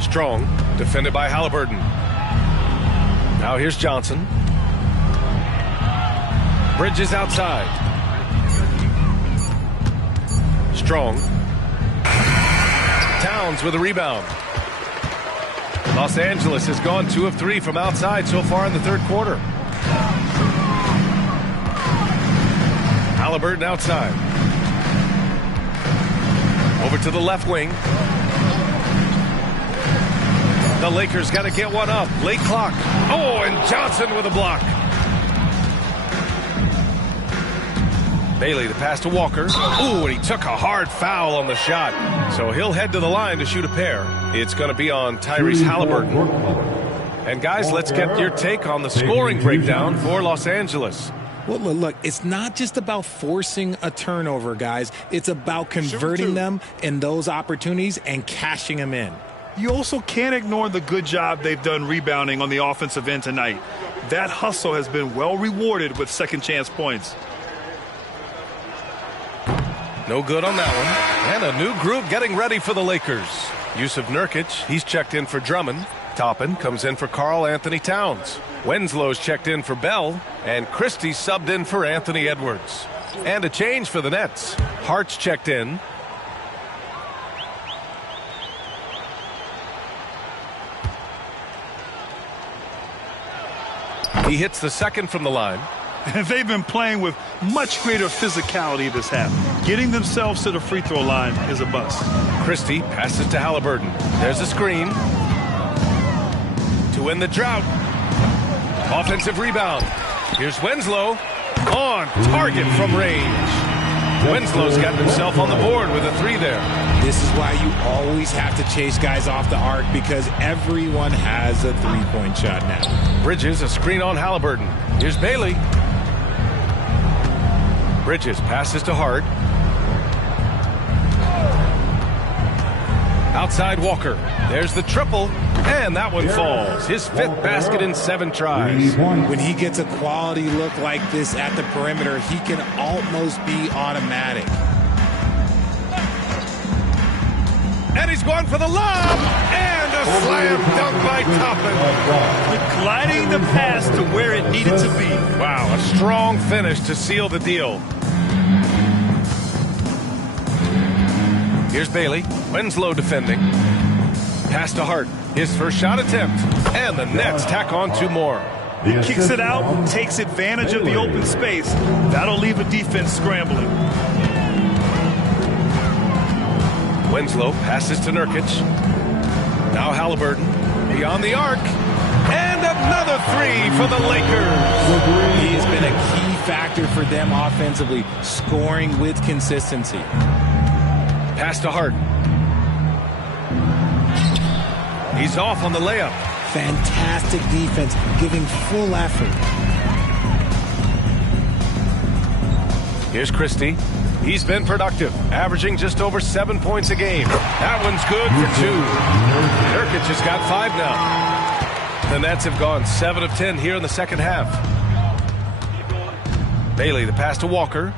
Strong, defended by Halliburton. Now here's Johnson. Bridges outside. Strong. Towns with a rebound. Los Angeles has gone 2 of 3 from outside so far in the third quarter. Halliburton outside. Over to the left wing. The Lakers got to get one up. Late clock. Oh, and Johnson with a block. Bailey, the pass to Walker. Ooh, and he took a hard foul on the shot. So he'll head to the line to shoot a pair. It's going to be on Tyrese Halliburton. And guys, let's get your take on the scoring breakdown for Los Angeles. Well, look, it's not just about forcing a turnover, guys. It's about converting them in those opportunities and cashing them in. You also can't ignore the good job they've done rebounding on the offensive end tonight. That hustle has been well rewarded with second chance points. No good on that one. And a new group getting ready for the Lakers. Yusuf Nurkic, he's checked in for Drummond. Toppin comes in for Karl Anthony Towns. Wenslow's checked in for Bell. And Christie subbed in for Anthony Edwards. And a change for the Nets. Hart's checked in. He hits the second from the line. They've been playing with much greater physicality this half. Getting themselves to the free throw line is a bust. Christie passes to Halliburton. There's a screen. To win the drought. Offensive rebound. Here's Wenslow. On target from range. Wenslow's got himself on the board with a 3 there. This is why you always have to chase guys off the arc, because everyone has a three-point shot now. Bridges, a screen on Halliburton. Here's Bailey. Bridges passes to Hart. Outside Walker. There's the triple, and that one falls. His 5th basket in 7 tries. When he gets a quality look like this at the perimeter, he can almost be automatic. And he's going for the lob, and a slam dunk by Toppin. Gliding the pass to where it needed to be. Wow, a strong finish to seal the deal. Here's Bailey. Winslow defending. Pass to Hart. His first shot attempt. And the Nets tack on 2 more. He kicks it out, takes advantage of the open space. That'll leave a defense scrambling. Winslow passes to Nurkic. Now Halliburton. Beyond the arc. And another 3 for the Lakers. He has been a key factor for them offensively, scoring with consistency. Pass to Hart. He's off on the layup. Fantastic defense, giving full effort. Here's Christie. He's been productive, averaging just over 7 points a game. That one's good for 2. Nurkic has got 5 now. The Nets have gone 7 of 10 here in the second half. Bailey, the pass to Walker.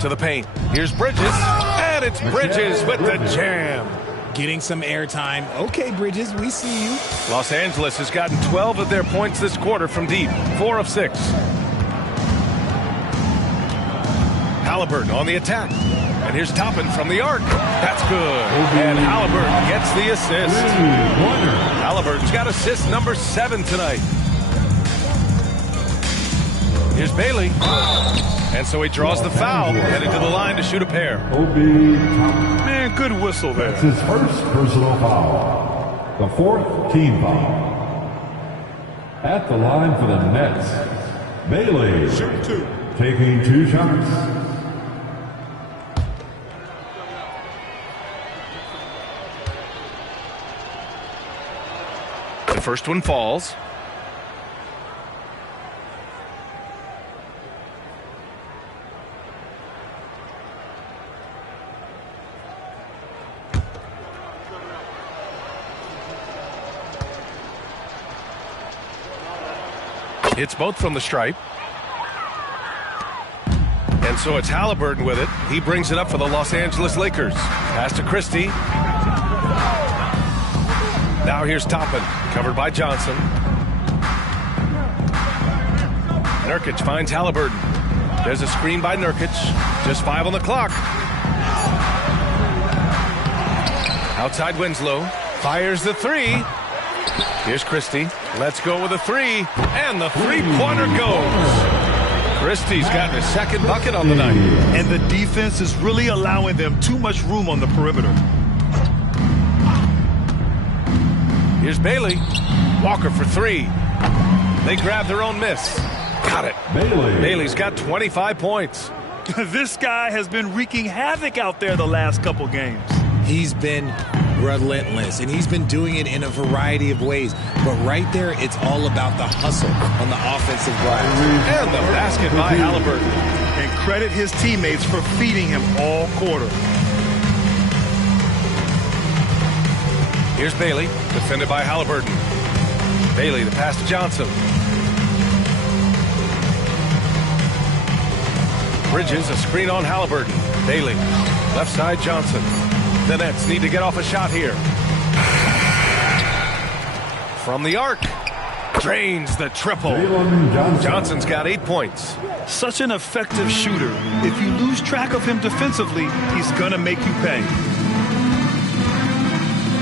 To the paint. Here's Bridges. And it's Bridges with the jam. Getting some airtime. Okay, Bridges, we see you. Los Angeles has gotten 12 of their points this quarter from deep. 4 of 6. Halliburton on the attack. And here's Toppin from the arc. That's good. And Halliburton gets the assist. Halliburton's got assist number 7 tonight. Here's Bailey. And so he draws the foul, heading to the line to shoot a pair. Man, good whistle there. That's his first personal foul. The 4th team foul. At the line for the Nets, Bailey. Shoot 2. Taking 2 shots. The first one falls. It's both from the stripe. And so it's Halliburton with it. He brings it up for the Los Angeles Lakers. Pass to Christie. Now here's Toppin, covered by Johnson. Nurkic finds Halliburton. There's a screen by Nurkic. Just 5 on the clock. Outside Winslow. Fires the three. Here's Christie. Let's go with a three. And the three-pointer goes. Christie's gotten his second bucket on the night. And the defense is really allowing them too much room on the perimeter. Here's Bailey. Walker for three. They grab their own miss. Got it. Bailey's got 25 points. This guy has been wreaking havoc out there the last couple games. He's been relentless, and he's been doing it in a variety of ways. But right there, it's all about the hustle on the offensive glass. And the basket by Halliburton. And credit his teammates for feeding him all quarter. Here's Bailey, defended by Halliburton. Bailey, the pass to Johnson. Bridges, a screen on Halliburton. Bailey, left side Johnson. The Nets need to get off a shot here. From the arc. Drains the triple. Johnson's got 8 points. Such an effective shooter. If you lose track of him defensively, he's going to make you pay.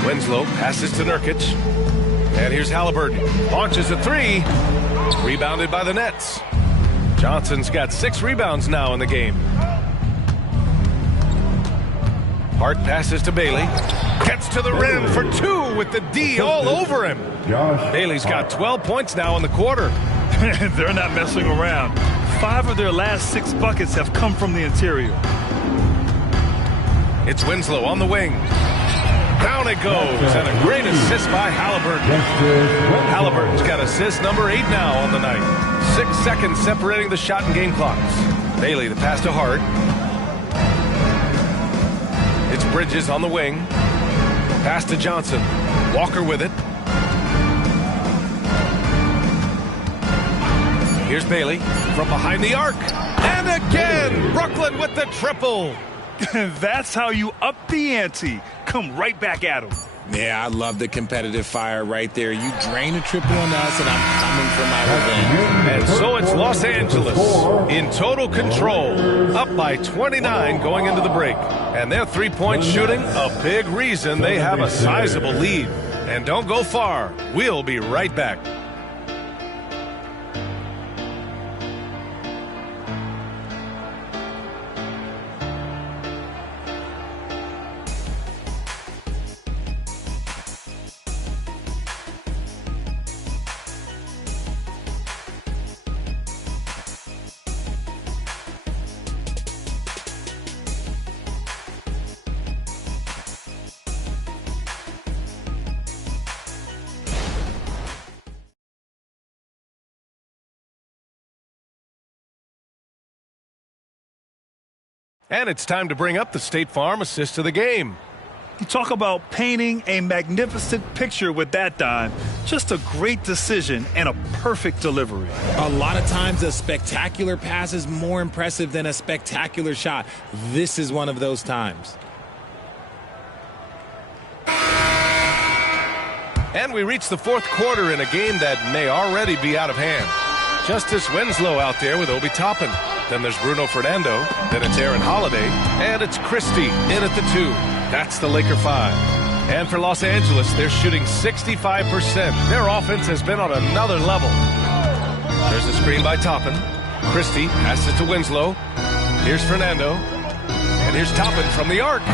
Winslow passes to Nurkic. And here's Halliburton. Launches a three. Rebounded by the Nets. Johnson's got 6 rebounds now in the game. Hart passes to Bailey. Gets to the rim for 2 with the D all over him. Bailey's got 12 points now in the quarter. They're not messing around. 5 of their last 6 buckets have come from the interior. It's Winslow on the wing. Down it goes, and a great assist by Halliburton. Halliburton's got assist number 8 now on the night. 6 seconds separating the shot and game clocks. Bailey, the pass to Hart. It's Bridges on the wing. Pass to Johnson. Walker with it. Here's Bailey from behind the arc. And again, Brooklyn with the triple. That's how you up the ante. Come right back at him. Yeah, I love the competitive fire right there. You drain a triple on us, and I'm coming for my revenge. And so it's Los Angeles in total control, up by 29 going into the break. And their three-point shooting, a big reason they have a sizable lead. And don't go far. We'll be right back. And it's time to bring up the State Farm assist of the game. You talk about painting a magnificent picture with that dime. Just a great decision and a perfect delivery. A lot of times a spectacular pass is more impressive than a spectacular shot. This is one of those times. And we reach the fourth quarter in a game that may already be out of hand. Justice Winslow out there with Obi Toppin. Then there's Bruno Fernando. Then it's Aaron Holiday. And it's Christie in at the 2. That's the Laker 5. And for Los Angeles, they're shooting 65%. Their offense has been on another level. There's a screen by Toppin. Christie passes to Winslow. Here's Fernando. And here's Toppin from the arc.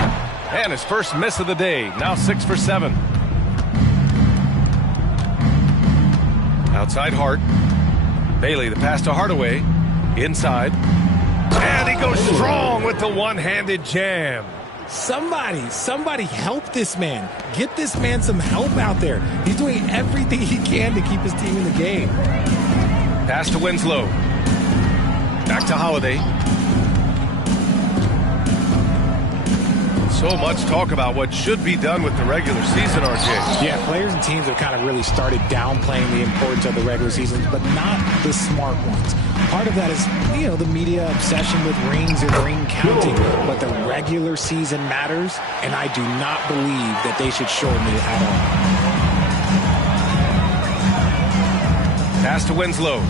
And his first miss of the day. Now 6 for 7. Outside Hart. Bailey, the pass to Hardaway. Inside. And he goes strong with the one-handed jam. Somebody help this man. Get this man some help out there. He's doing everything he can to keep his team in the game. Pass to Winslow. Back to Holiday. So much talk about what should be done with the regular season, RJ. Yeah, players and teams have kind of really started downplaying the importance of the regular season, but not the smart ones. Part of that is, the media obsession with rings and ring counting, but the regular season matters, and I do not believe that they should shorten it at all. Pass to Winslow.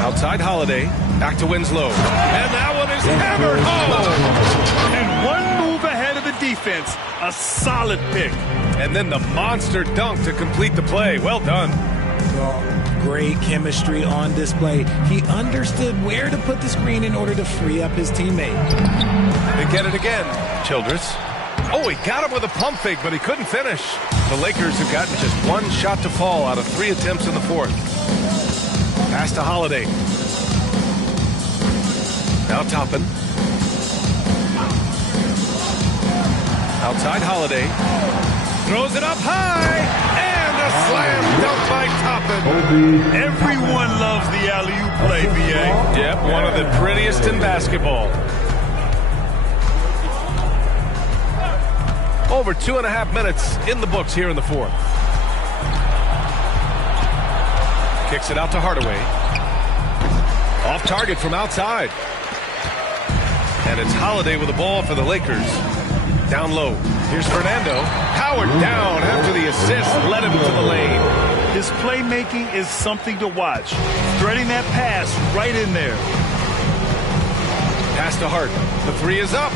Outside Holiday. Back to Winslow. And that one is hammered home. And what defense. A solid pick. And then the monster dunk to complete the play. Well done. Well, great chemistry on display. He understood where to put the screen in order to free up his teammate. They get it again. Childress. Oh, he got him with a pump fake, but he couldn't finish. The Lakers have gotten just one shot to fall out of 3 attempts in the fourth. Pass to Holiday. Now Toppin. Outside Holiday. Throws it up high. And a slam dunk by Toppin. Everyone loves the alley-oop play, B.A. Yep, one of the prettiest in basketball. Over 2.5 minutes in the books here in the fourth. Kicks it out to Hardaway. Off target from outside. And it's Holiday with the ball for the Lakers. Down low. Here's Fernando. Howard down after the assist led him to the lane. His playmaking is something to watch. Threading that pass right in there. Pass to Hart. The three is up.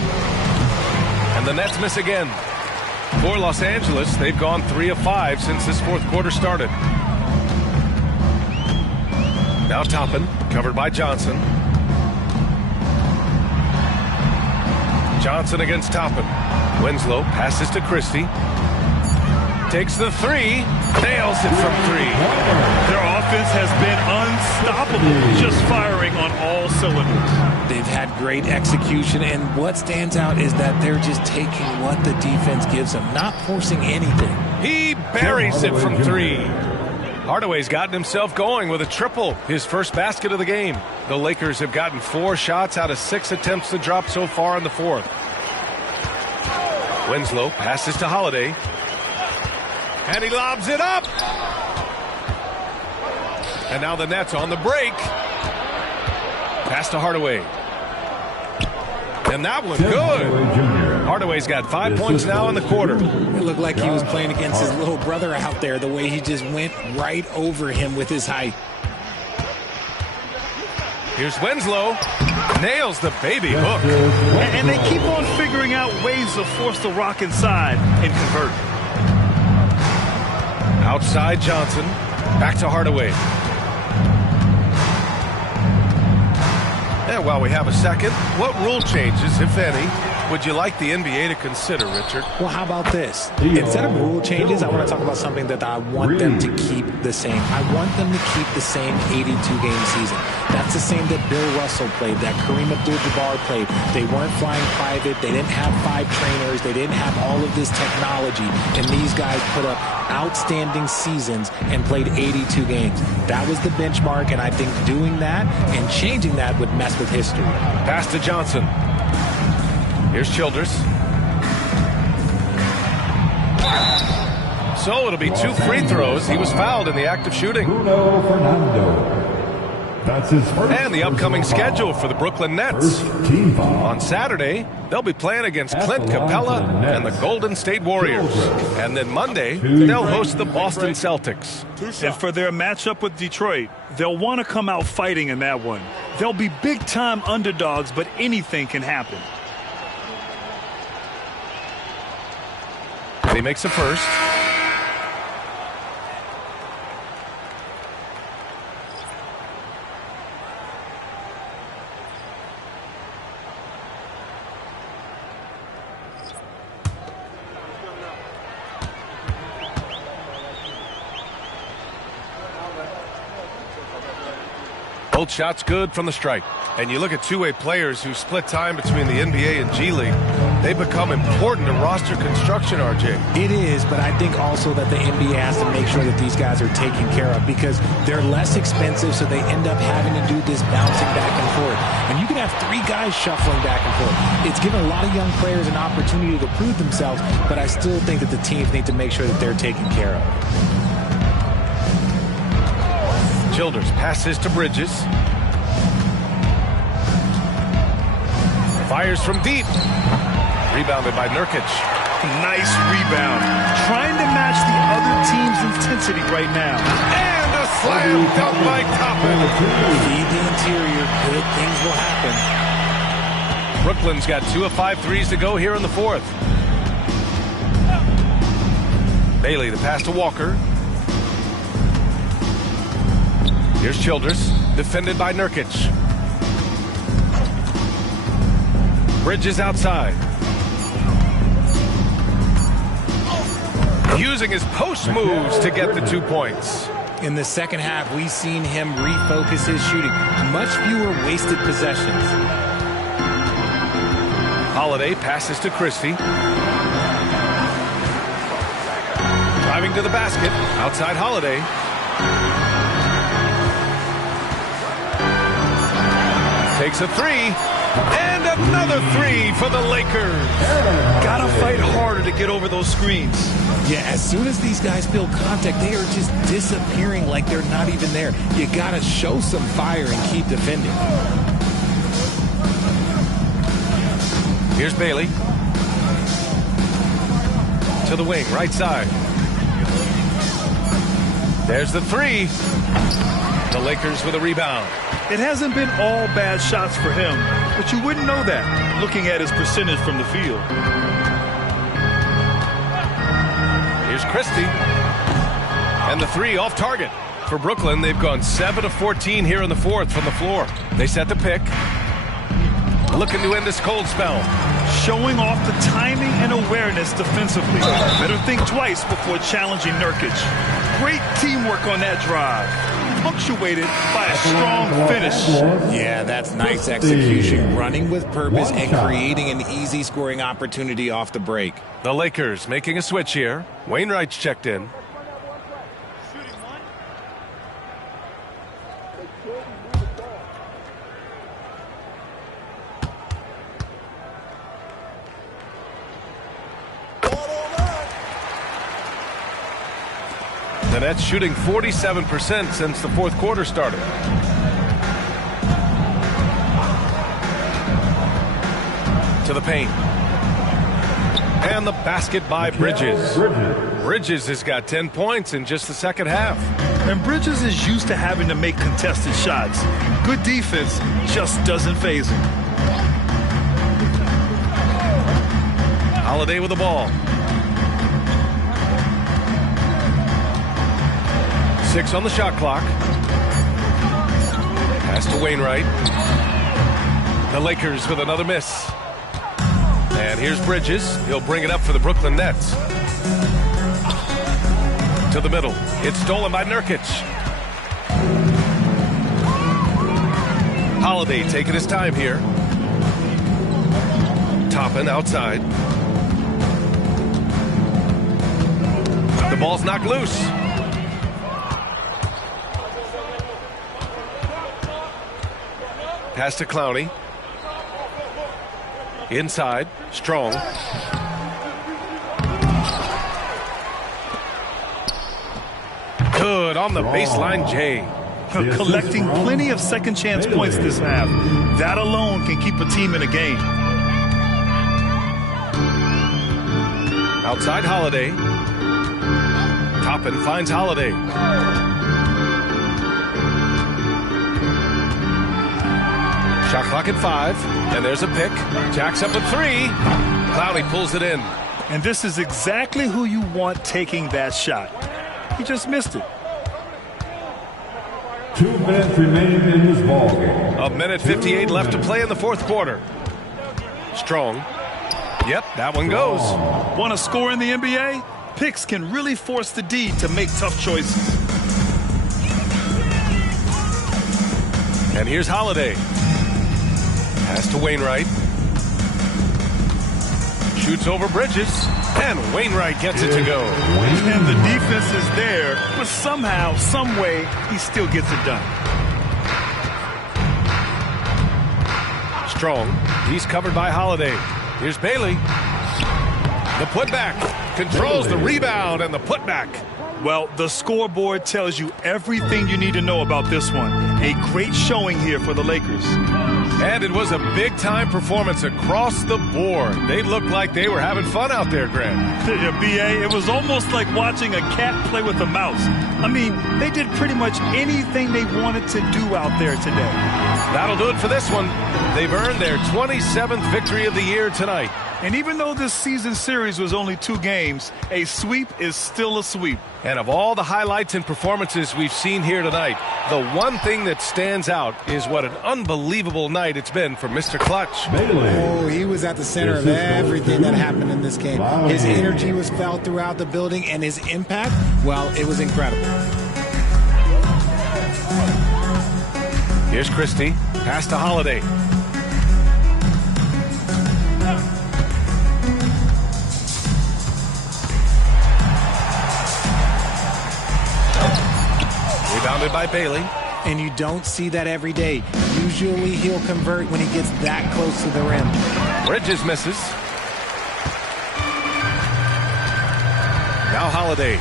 And the Nets miss again. For Los Angeles, they've gone 3 of 5 since this fourth quarter started. Now Toppin, covered by Johnson. Johnson against Toppin. Winslow passes to Christie. Takes the three. Nails it from 3. Their offense has been unstoppable, just firing on all cylinders. They've had great execution, and what stands out is that they're just taking what the defense gives them, not forcing anything. He buries it from 3. Hardaway's gotten himself going with a triple, his first basket of the game. The Lakers have gotten 4 shots out of 6 attempts to drop so far in the fourth. Winslow passes to Holiday. And he lobs it up. And now the Nets on the break. Pass to Hardaway. And that one good. Hardaway's got 5 points now in the quarter. It looked like he was playing against his little brother out there, the way he just went right over him with his height. Here's Winslow. Nails the baby hook. And they keep on figuring out ways to force the rock inside and convert. Outside Johnson. Back to Hardaway. And while we have a second, what rule changes, if any, would you like the NBA to consider, Richard? Well, how about this? Instead of rule changes, I want to talk about something that I want them to keep the same. I want them to keep the same 82-game season. That's the same that Bill Russell played, that Kareem Abdul-Jabbar played. They weren't flying private. They didn't have 5 trainers. They didn't have all of this technology. And these guys put up outstanding seasons and played 82 games. That was the benchmark, and I think doing that and changing that would mess with history. Pass to Johnson. Here's Childress. So it'll be 2 free throws. He was fouled in the act of shooting. Bruno Fernando. That's his first. And the upcoming schedule for the Brooklyn Nets. On Saturday, they'll be playing against Clint Capella and the Golden State Warriors. And then Monday, they'll host the Boston Celtics. And for their matchup with Detroit, they'll want to come out fighting in that one. They'll be big-time underdogs, but anything can happen. He makes a first. Both shots good from the stripe. And you look at two-way players who split time between the NBA and G League. They become important to roster construction, RJ. It is, but I think also that the NBA has to make sure that these guys are taken care of because they're less expensive, so they end up having to do this bouncing back and forth. And you can have 3 guys shuffling back and forth. It's given a lot of young players an opportunity to prove themselves, but I still think that the teams need to make sure that they're taken care of. Childers passes to Bridges. Fires from deep. Rebounded by Nurkic. Nice rebound. Trying to match the other team's intensity right now. And a slam dunk by Toppin. Feed the interior. Good things will happen. Brooklyn's got 2 of 5 threes to go here in the fourth. Bailey, the pass to Walker. Here's Childress, defended by Nurkic. Bridges outside. Using his post moves to get the 2 points. In the second half, we've seen him refocus his shooting. Much fewer wasted possessions. Holiday passes to Christie. Driving to the basket. Outside Holiday. Takes a three. And another three for the Lakers. Gotta fight harder to get over those screens. Yeah, as soon as these guys feel contact, they are just disappearing like they're not even there. You gotta show some fire and keep defending. Here's Bailey. To the wing, right side. There's the three. The Lakers with a rebound. It hasn't been all bad shots for him, but you wouldn't know that looking at his percentage from the field. Here's Christie. And the three off target. For Brooklyn, they've gone 7 of 14 here in the fourth from the floor. They set the pick. Looking to end this cold spell. Showing off the timing and awareness defensively. Better think twice before challenging Nurkic. Great teamwork on that drive. Punctuated by a strong finish. Yeah, that's nice execution. Running with purpose and creating an easy scoring opportunity off the break. The Lakers making a switch here. Wainwright's checked in. The Nets shooting 47% since the fourth quarter started. To the paint. And the basket by Bridges. Bridges has got 10 points in just the second half. And Bridges is used to having to make contested shots. Good defense just doesn't faze him. Holiday with the ball. 6 on the shot clock. Pass to Wainwright. The Lakers with another miss. And here's Bridges. He'll bring it up for the Brooklyn Nets. To the middle. It's stolen by Nurkic. Holiday taking his time here. Toppin outside. The ball's knocked loose. Pass to Clowney. Inside. Strong. Good on the baseline, Jay. Collecting plenty of second chance points this half. That alone can keep a team in a game. Outside Holiday. Toppin finds Holiday. Shot clock at 5, and there's a pick. Jacks up at 3. Clowney pulls it in. And this is exactly who you want taking that shot. He just missed it. 2 minutes remain in this ballgame. A minute 58 left to play in the fourth quarter. Strong. Yep, that one goes. Want to score in the NBA? Picks can really force the D to make tough choices. And here's Holiday. Pass to Wainwright. Shoots over Bridges. And Wainwright gets it to go. And the defense is there, but somehow, some way, he still gets it done. Strong. He's covered by Holiday. Here's Bailey. The putback. Controls the rebound and the putback. Well, the scoreboard tells you everything you need to know about this one. A great showing here for the Lakers. And it was a big-time performance across the board. They looked like they were having fun out there, Grant. Yeah, B.A., it was almost like watching a cat play with a mouse. I mean, they did pretty much anything they wanted to do out there today. That'll do it for this one. They've earned their 27th victory of the year tonight. And even though this season series was only 2 games, a sweep is still a sweep. And of all the highlights and performances we've seen here tonight, the one thing that stands out is what an unbelievable night it's been for Mr. Clutch. Oh, he was at the center of everything that happened in this game. His energy was felt throughout the building, and his impact, well, it was incredible. Here's Christie. Pass to Holiday. Rebounded by Bailey. And you don't see that every day. Usually he'll convert when he gets that close to the rim. Bridges misses. Now Holiday.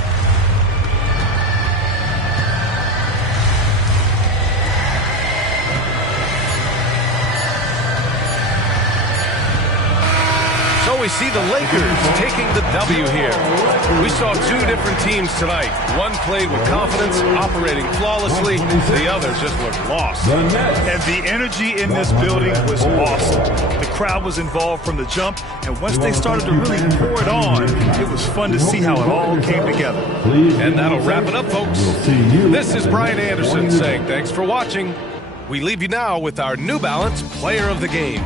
So we see the Lakers taking the W here. We saw 2 different teams tonight. One played with confidence, operating flawlessly. The other just looked lost. And the energy in this building was awesome. The crowd was involved from the jump, and once they started to really pour it on, it was fun to see how it all came together. And that'll wrap it up, folks. This is Brian Anderson saying thanks for watching. We leave you now with our New Balance Player of the Game.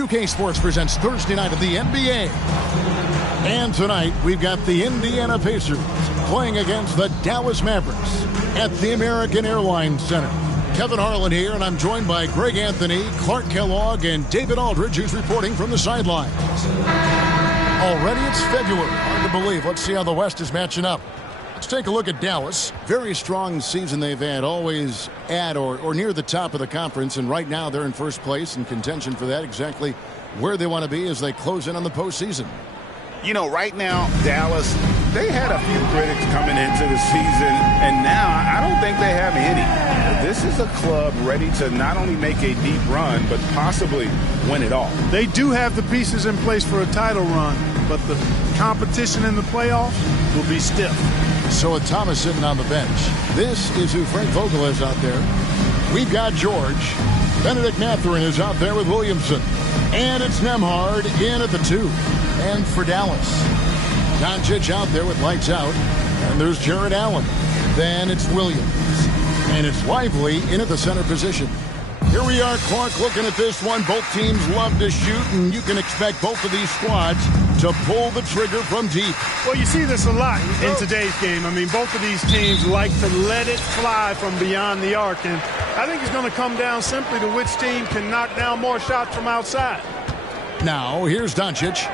2K Sports presents Thursday night of the NBA. And tonight, we've got the Indiana Pacers playing against the Dallas Mavericks at the American Airlines Center. Kevin Harlan here, and I'm joined by Greg Anthony, Clark Kellogg, and David Aldridge, who's reporting from the sidelines. Already it's February. Hard to believe. Let's see how the West is matching up. Let's take a look at Dallas. Very strong season they've had, always at or near the top of the conference, and right now they're in first place in contention for that, exactly where they want to be as they close in on the postseason. You know, right now, Dallas, they had a few critics coming into the season, and now I don't think they have any. This is a club ready to not only make a deep run, but possibly win it all. They do have the pieces in place for a title run, but the competition in the playoffs will be stiff. So with Thomas sitting on the bench, this is who Frank Vogel is out there. We've got George. Benedict Mathurin is out there with Williamson. And it's Nembhard in at the 2. And for Dallas, Doncic out there with lights out. And there's Jared Allen. Then it's Williams. And it's Lively in at the center position. Here we are, Clark, looking at this one. Both teams love to shoot, and you can expect both of these squads to pull the trigger from deep. Well, you see this a lot in today's game. I mean, both of these teams like to let it fly from beyond the arc, and I think it's going to come down simply to which team can knock down more shots from outside. Now, here's Doncic.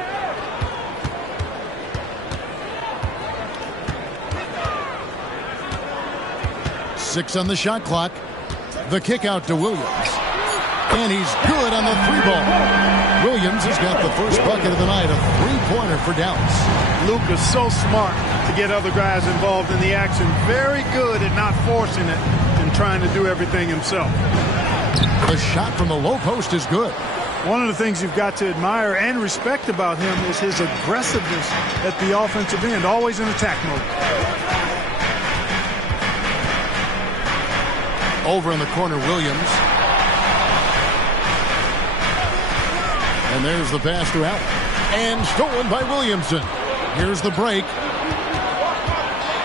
Six on the shot clock. The kick out to Williams. And he's good on the 3-ball. Williams has got the first bucket of the night, a 3-pointer for Dallas. Luke is so smart to get other guys involved in the action. Very good at not forcing it and trying to do everything himself. The shot from the low post is good. One of the things you've got to admire and respect about him is his aggressiveness at the offensive end, always in attack mode. Over in the corner, Williams. And there's the pass to Allen. And stolen by Williamson. Here's the break.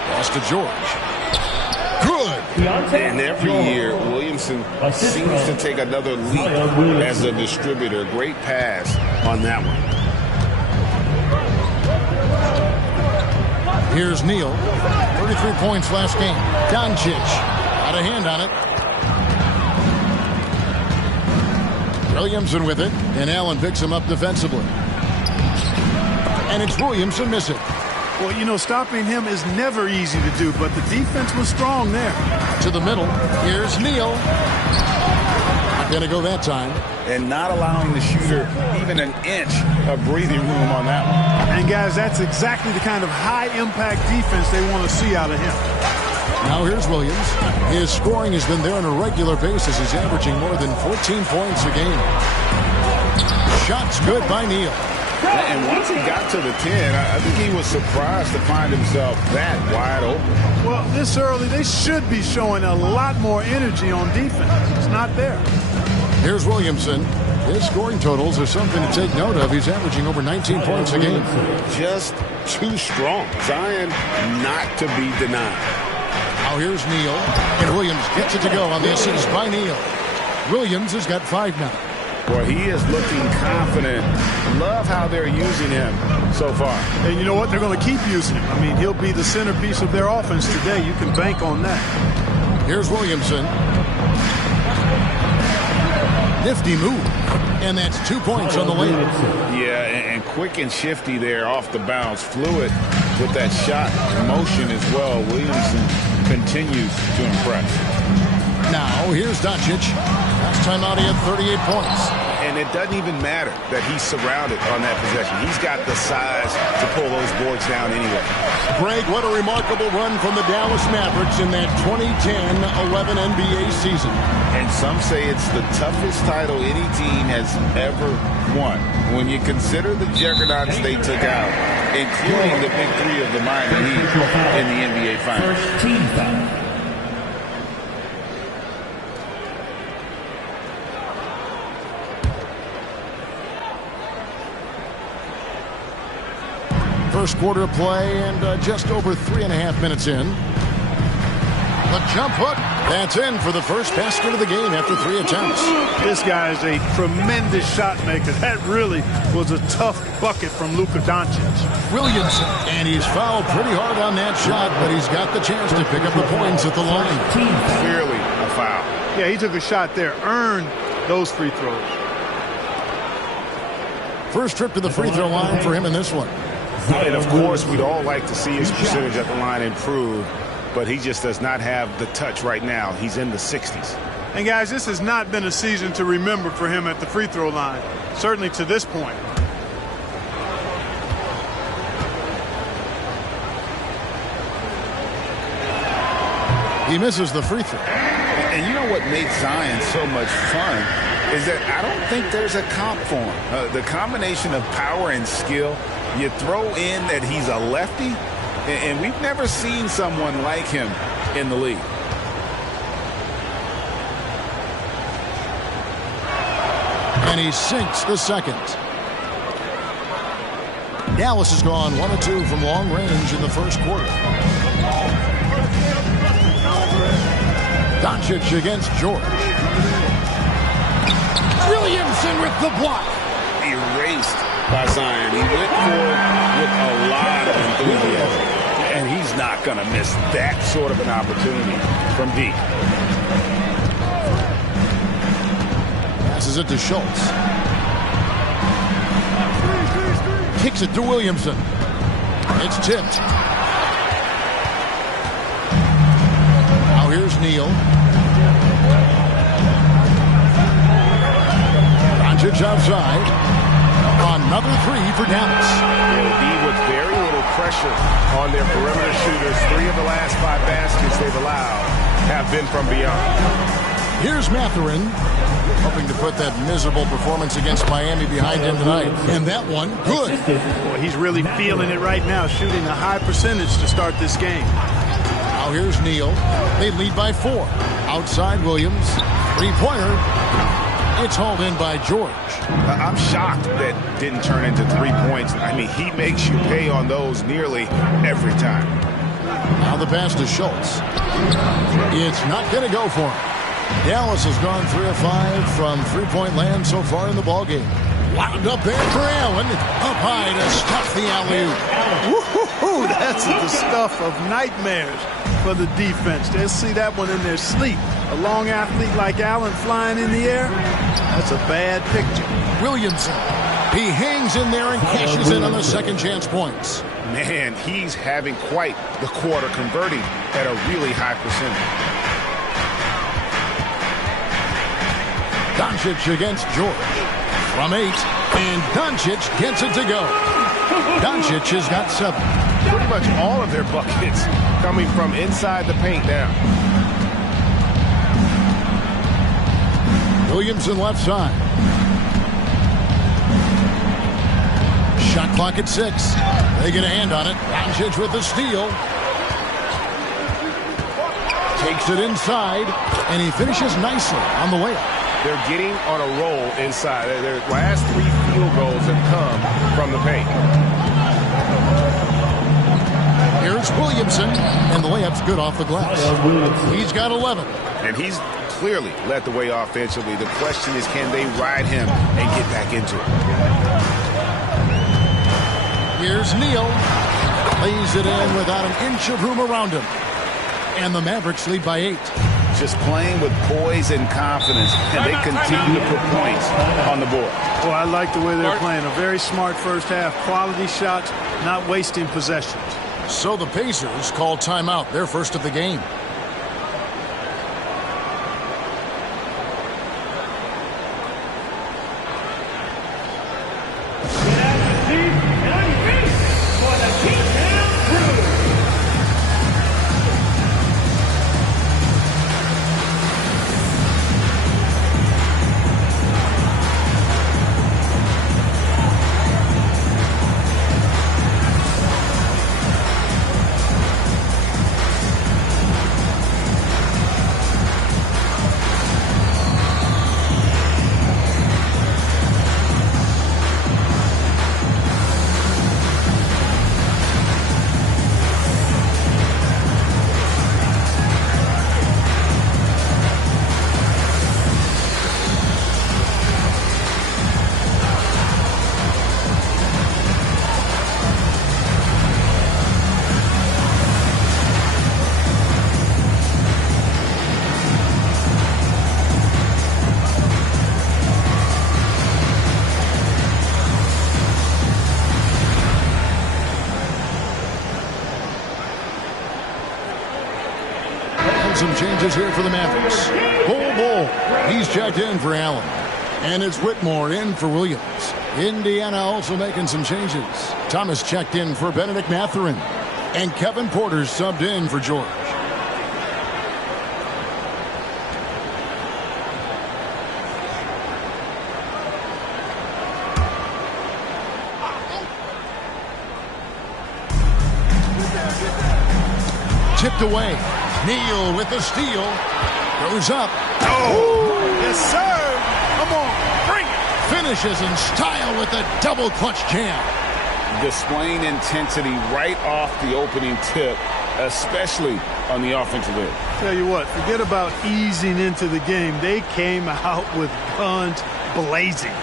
Pass to George. Good. And every year, Williamson seems to take another leap as a distributor. Great pass on that one. Here's Neal. 33 points last game. Doncic. Got a hand on it. Williamson with it, and Allen picks him up defensively. And it's Williamson missing. Well, you know, stopping him is never easy to do, but the defense was strong there. To the middle. Here's Neal. Not going to go that time. And not allowing the shooter even an inch of breathing room on that one. And, guys, that's exactly the kind of high-impact defense they want to see out of him. Now here's Williams. His scoring has been there on a regular basis. He's averaging more than 14 points a game. Shots good by Neal. And once he got to the 10, I think he was surprised to find himself that wide open. Well, this early, they should be showing a lot more energy on defense. It's not there. Here's Williamson. His scoring totals are something to take note of. He's averaging over 19 points a game. Just too strong. Zion not to be denied. Now here's Neal, and Williams gets it to go on the assist by Neal. Williams has got 5 now. Boy, he is looking confident. Love how they're using him so far. And you know what? They're going to keep using him. I mean, he'll be the centerpiece of their offense today. You can bank on that. Here's Williamson. Nifty move. And that's 2 points on the layup. Yeah, and quick and shifty there off the bounce. Fluid with that shot motion as well. Williamson continues to impress. Now, here's Doncic. Last time out, he had 38 points. And it doesn't even matter that he's surrounded on that possession. He's got the size to pull those boards down anyway. Greg, what a remarkable run from the Dallas Mavericks in that 2010-11 NBA season. And some say it's the toughest title any team has ever won. When you consider the juggernauts they took out, including the big three of the Miami Heat in the NBA Finals. First team foul. First quarter of play and just over 3.5 minutes in. The jump hook That's in for the first basket of the game after 3 attempts. This guy is a tremendous shot maker. That really was a tough bucket from Luka Doncic. Williamson, and he's fouled pretty hard on that shot, but he's got the chance to pick up the points at the line. Clearly a foul. Yeah, he took a shot there, earned those free throws. First trip to the free throw line for him in this one. And of course, we'd all like to see his percentage at the line improve, but he just does not have the touch right now. He's in the 60s. And guys, this has not been a season to remember for him at the free throw line, certainly to this point. He misses the free throw. And you know what makes Zion so much fun is that I don't think there's a comp for him. The combination of power and skill, you throw in that he's a lefty, and we've never seen someone like him in the league. And he sinks the second. Dallas has gone 1 of 2 from long range in the first quarter. Doncic against George. Williamson with the block. Erased by Zion. He went for it with a lot of enthusiasm. And he's not going to miss that sort of an opportunity from deep. Passes it to Schultz. Kicks it to Williamson. It's tipped. Now here's Neal. Doncic outside. Another 3 for Dallas. It'll be with very little pressure on their perimeter shooters. 3 of the last 5 baskets they've allowed have been from beyond. Here's Mathurin, hoping to put that miserable performance against Miami behind him tonight. And that one, good. Boy, he's really feeling it right now, shooting a high percentage to start this game. Now here's Neal. They lead by 4. Outside Williams. 3-pointer. It's hauled in by George. I'm shocked that didn't turn into 3 points. I mean, he makes you pay on those nearly every time. Now the pass to Schultz. It's not going to go for him. Dallas has gone 3 of 5 from 3-point land so far in the ballgame. Wound up there for Allen. Up high to stuff the alley-oop. Woo-hoo-hoo, that's the stuff of nightmares for the defense. They'll see that one in their sleep. A long athlete like Allen flying in the air, that's a bad picture. Williamson, he hangs in there and cashes in on the second chance points. Man, he's having quite the quarter, converting at a really high percentage. Doncic against George. From 8, and Doncic gets it to go. Doncic has got 7. Pretty much all of their buckets coming from inside the paint now. Williamson left side. Shot clock at 6. They get a hand on it. Doncic with the steal. Takes it inside, and he finishes nicely on the way up. They're getting on a roll inside. Their last 3 field goals have come from the paint. Here's Williamson, and the layup's good off the glass. He's got 11. And he's clearly led the way offensively. The question is, can they ride him and get back into it? Here's Neal. Lays it in without an inch of room around him. And the Mavericks lead by 8. Just playing with poise and confidence, and they continue to put points on the board. Well, I like the way they're playing. A very smart first half. Quality shots, not wasting possessions. So the Pacers call timeout, their first of the game. changes here for the Mavericks. Bull. He's checked in for Allen. And it's Whitmore in for Williams. Indiana also making some changes. Thomas checked in for Benedict Mathurin. And Kevin Porter subbed in for George. Tipped away. Neal with the steal. Goes up. Oh, yes, sir. Come on, bring it. Finishes in style with the double clutch jam. Displaying intensity right off the opening tip, especially on the offensive end. Tell you what, forget about easing into the game. They came out with guns blazing.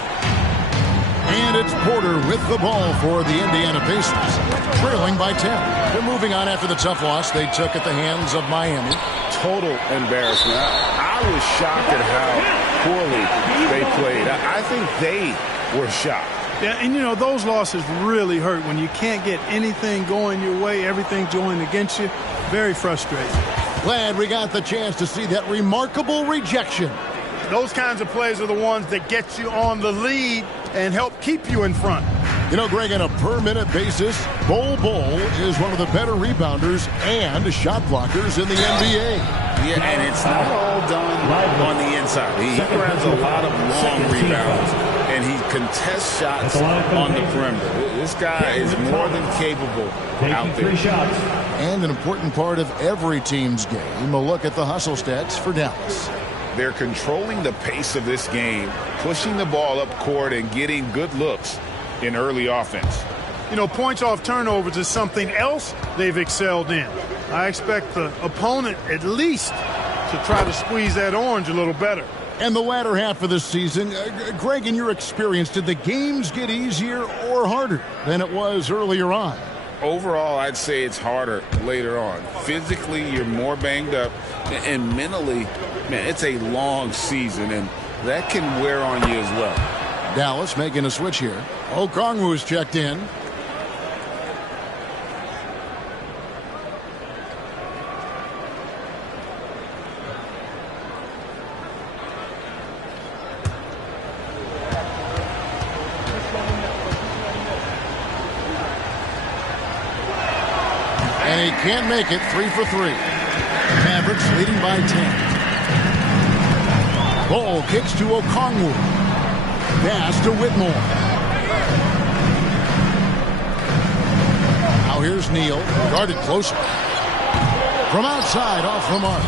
And it's Porter with the ball for the Indiana Pacers, trailing by 10. They're moving on after the tough loss they took at the hands of Miami. Total embarrassment. I was shocked at how poorly they played. I think they were shocked. Yeah, and you know, those losses really hurt when you can't get anything going your way, everything's going against you. Very frustrating. Glad we got the chance to see that remarkable rejection. Those kinds of plays are the ones that get you on the lead and help keep you in front. You know, Greg, on a per-minute basis, Bol is one of the better rebounders and shot blockers in the NBA. Yeah, and it's not all done on the inside. He grabs a lot of long rebounds, and he contests shots on the perimeter. This guy is more than capable out there. And an important part of every team's game, a look at the hustle stats for Dallas. They're controlling the pace of this game, pushing the ball up court and getting good looks in early offense. You know, points off turnovers is something else they've excelled in. I expect the opponent at least to try to squeeze that orange a little better. And the latter half of the season, Greg, in your experience, did the games get easier or harder than it was earlier on? Overall, I'd say it's harder later on. Physically, you're more banged up, and mentally, man, it's a long season, and that can wear on you as well. Dallas making a switch here. Okongwu's checked in. And he can't make it. 3 for 3. Mavericks leading by 10. Ball kicks to Okongwu. Pass to Whitmore. Now here's Neal. Guarded closer. From outside, off the mark.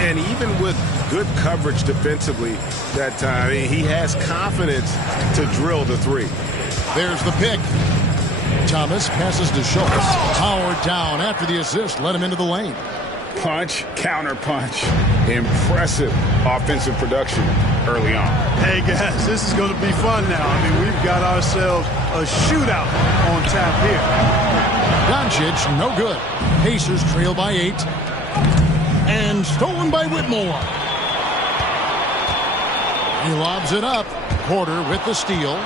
And even with good coverage defensively that time, he has confidence to drill the three. There's the pick. Thomas passes to Schultz. Powered down after the assist. Let him into the lane. Punch, counter punch. Impressive offensive production early on. Hey, guys, this is going to be fun now. I mean, we've got ourselves a shootout on tap here. Doncic, no good. Pacers trail by 8. And stolen by Whitmore. He lobs it up. Porter with the steal.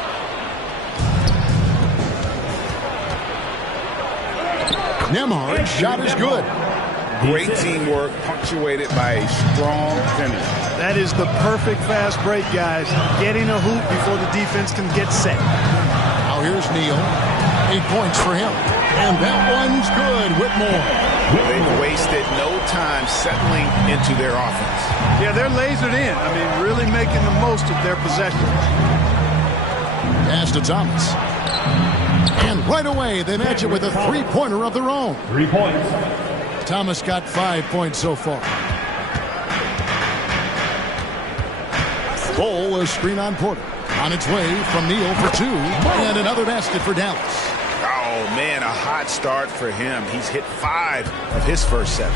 Nembhard's shot is good. Great teamwork, punctuated by a strong finish. That is the perfect fast break, guys. Getting a hoop before the defense can get set. Now here's Neal. 8 points for him. And that one's good. Whitmore. They've wasted no time settling into their offense. Yeah, they're lasered in. I mean, really making the most of their possession. Pass to Thomas. And right away, they match it with a three-pointer of their own. 3 points. Thomas got 5 points so far. Bol a screen on Porter. On its way from Neal for 2. And another basket for Dallas. Oh, man, a hot start for him. He's hit 5 of his first 7.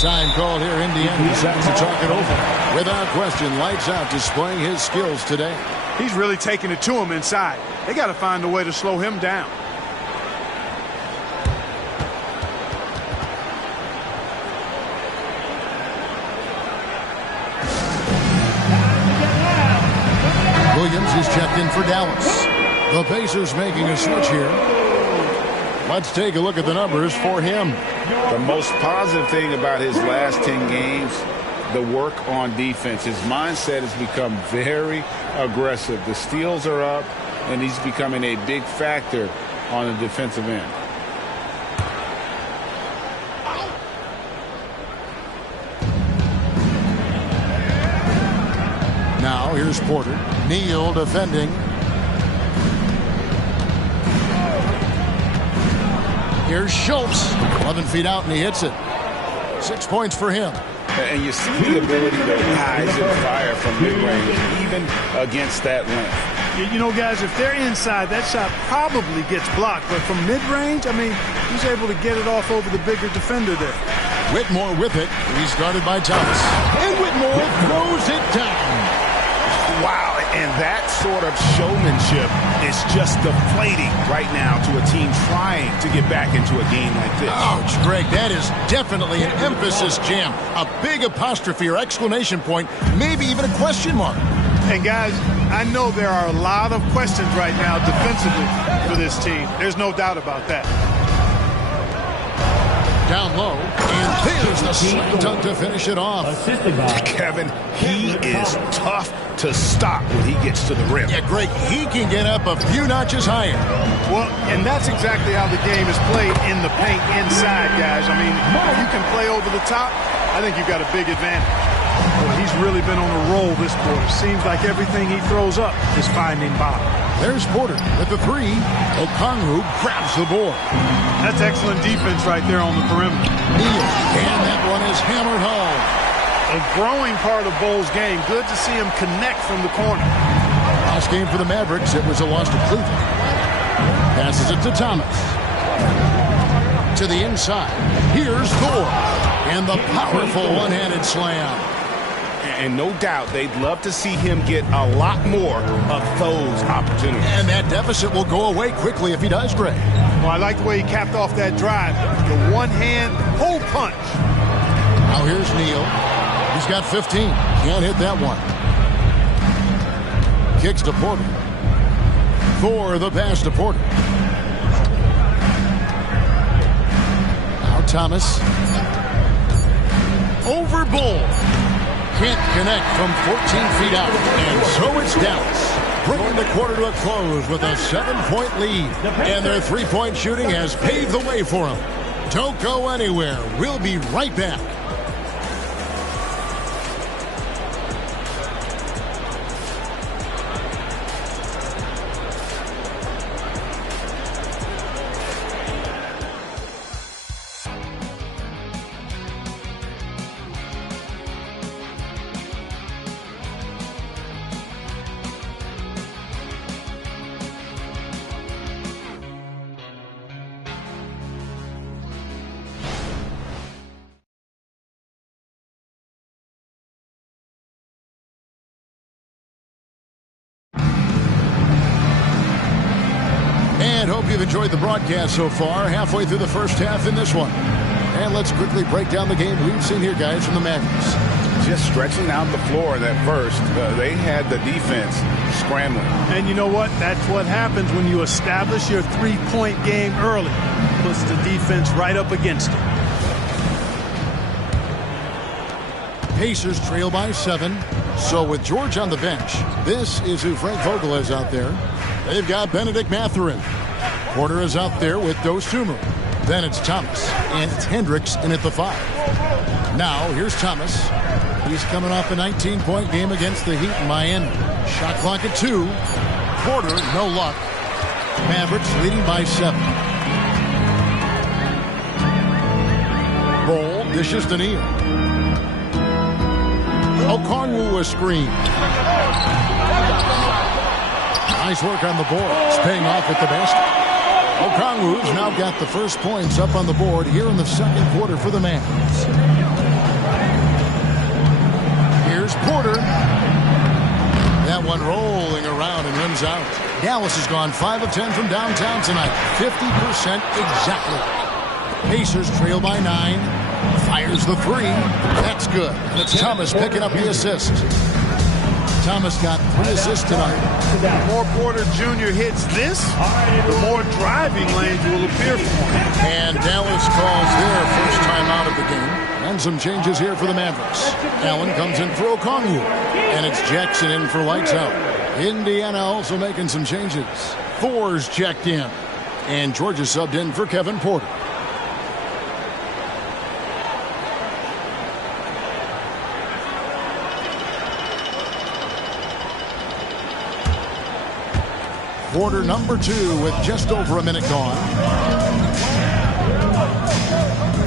Time called here. Indiana decides to talk it over. Without question, lights out, displaying his skills today. He's really taking it to him inside. They got to find a way to slow him down. Williams is checked in for Dallas. The Pacers making a switch here. Let's take a look at the numbers for him. The most positive thing about his last 10 games, the work on defense. His mindset has become very aggressive. The steals are up, and he's becoming a big factor on the defensive end. Now here's Porter. Neal defending. Here's Schultz. 11 feet out, and he hits it. 6 points for him. And you see the ability to rise and fire from mid-range, even against that length. You know, guys, if they're inside, that shot probably gets blocked. But from mid-range, I mean, he's able to get it off over the bigger defender there. Whitmore with it. He's guarded by Thomas. And Whitmore throws it down. Wow, and that sort of showmanship is just deflating right now to a team trying to get back into a game like this. Ouch, Greg, that is definitely an emphasis jam. A big apostrophe or exclamation point, maybe even a question mark. And guys, I know there are a lot of questions right now defensively for this team. There's no doubt about that. Down low, and there's the slam dunk to finish it off. Kevin, he is tough to stop when he gets to the rim. Yeah, Greg, he can get up a few notches higher. Well, and that's exactly how the game is played in the paint inside, guys. I mean, if you can play over the top, I think you've got a big advantage. Well, he's really been on a roll this quarter. Seems like everything he throws up is finding bottom. There's Porter with the three. Okongwu grabs the board. That's excellent defense right there on the perimeter. Neal, and that one is hammered home. A growing part of Bole's game. Good to see him connect from the corner. Last game for the Mavericks, it was a loss to Cleveland. Passes it to Thomas. To the inside. Here's Thor. And the powerful one-handed slam. And no doubt they'd love to see him get a lot more of those opportunities. And that deficit will go away quickly if he does, Greg. Well, I like the way he capped off that drive. The one-hand pull punch. Now here's Neal. He's got 15. Can't hit that one. Kicks to Porter. Thor the pass to Porter. Now Thomas. Over Bull. Can't connect from 14 feet out. And so it's Dallas, bringing the quarter to a close with a 7-point lead. And their three-point shooting has paved the way for them. Don't go anywhere. We'll be right back. And hope you've enjoyed the broadcast so far. Halfway through the first half in this one. And let's quickly break down the game we've seen here, guys, from the Mavericks. Just stretching out the floor that first. They had the defense scrambling. And you know what? That's what happens when you establish your three-point game early. Puts the defense right up against it. Pacers trail by 7. So with George on the bench, this is who Frank Vogel is out there. They've got Benedict Mathurin. Porter is out there with Dosunmu. Then it's Thomas, and it's Hendricks in at the 5. Now, here's Thomas. He's coming off a 19-point game against the Heat in Miami. Shot clock at 2. Porter, no luck. Mavericks leading by 7. Bol dishes to Neal. Okongwu a screen. Nice work on the board. It's paying off with the basket. Okongwu's now got the first points up on the board here in the second quarter for the Mavs. Here's Porter. That one rolling around and rims out. Dallas has gone 5 of 10 from downtown tonight. 50% exactly. Pacers trail by 9. Fires the 3. That's good. And it's Thomas picking up the assist. Thomas got 3 assists tonight. The more Porter Jr. hits this, the more driving lanes will appear for him. And Dallas calls their first time out of the game. And some changes here for the Mavericks. Allen comes in for Okongwu. And it's Jackson in for lights out. Indiana also making some changes. Thor's checked in. And Georgia subbed in for Kevin Porter. Quarter number 2 with just over a minute gone.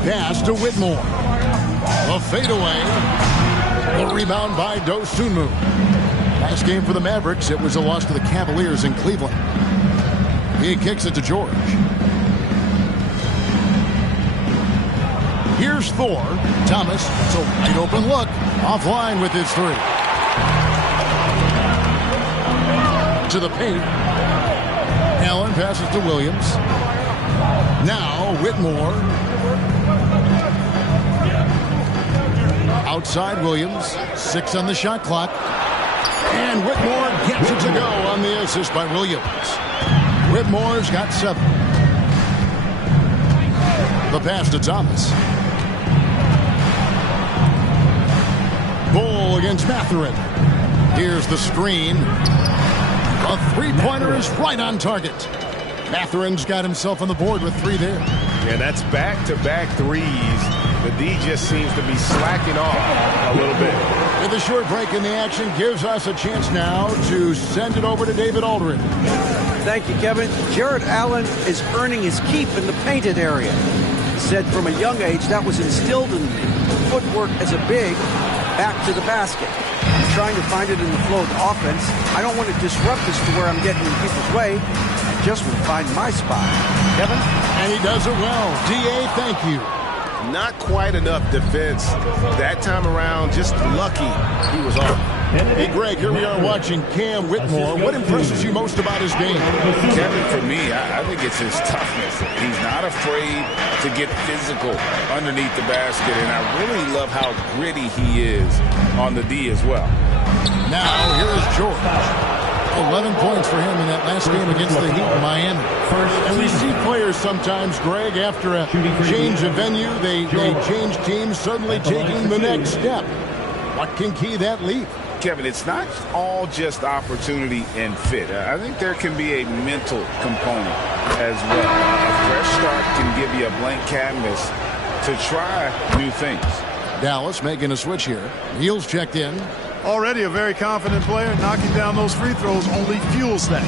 Pass to Whitmore. A fadeaway. A rebound by Dosunmu. Last game for the Mavericks, it was a loss to the Cavaliers in Cleveland. He kicks it to George. Here's Thor. Thomas, it's a wide open look. Offline with his 3. To the paint. Allen passes to Williams. Now Whitmore. Outside Williams. 6 on the shot clock. And Whitmore gets it to go on the assist by Williams. Whitmore's got 7. The pass to Thomas. Bull against Mathurin. Here's the screen. A 3-pointer is right on target. Mathurin's got himself on the board with 3 there. And that's back-to-back threes. The D just seems to be slacking off a little bit. With a short break in the action, gives us a chance now to send it over to David Aldridge. Thank you, Kevin. Jared Allen is earning his keep in the painted area. He said from a young age that was instilled in me. Footwork as a big, back to the basket. I'm trying to find it in the flow of the offense. I don't want to disrupt this to where I'm getting in people's way. I just want to find my spot. Kevin? And he does it well. D.A., thank you. Not quite enough defense that time around. Just lucky he was off. Hey, Greg, here we are watching Cam Whitmore. What impresses you most about his game? Kevin, for me, I think it's his toughness. He's not afraid to get physical underneath the basket, and I really love how gritty he is on the D as well. Now, here is George. 11 points for him in that last game against the Heat in Miami. And we see players sometimes, Greg, after a change of venue, they change teams, suddenly taking the next step. What can key that leap? Kevin, it's not all just opportunity and fit. I think there can be a mental component as well. A fresh start can give you a blank canvas to try new things. Dallas making a switch here. Neal's checked in. Already a very confident player. Knocking down those free throws only fuels that.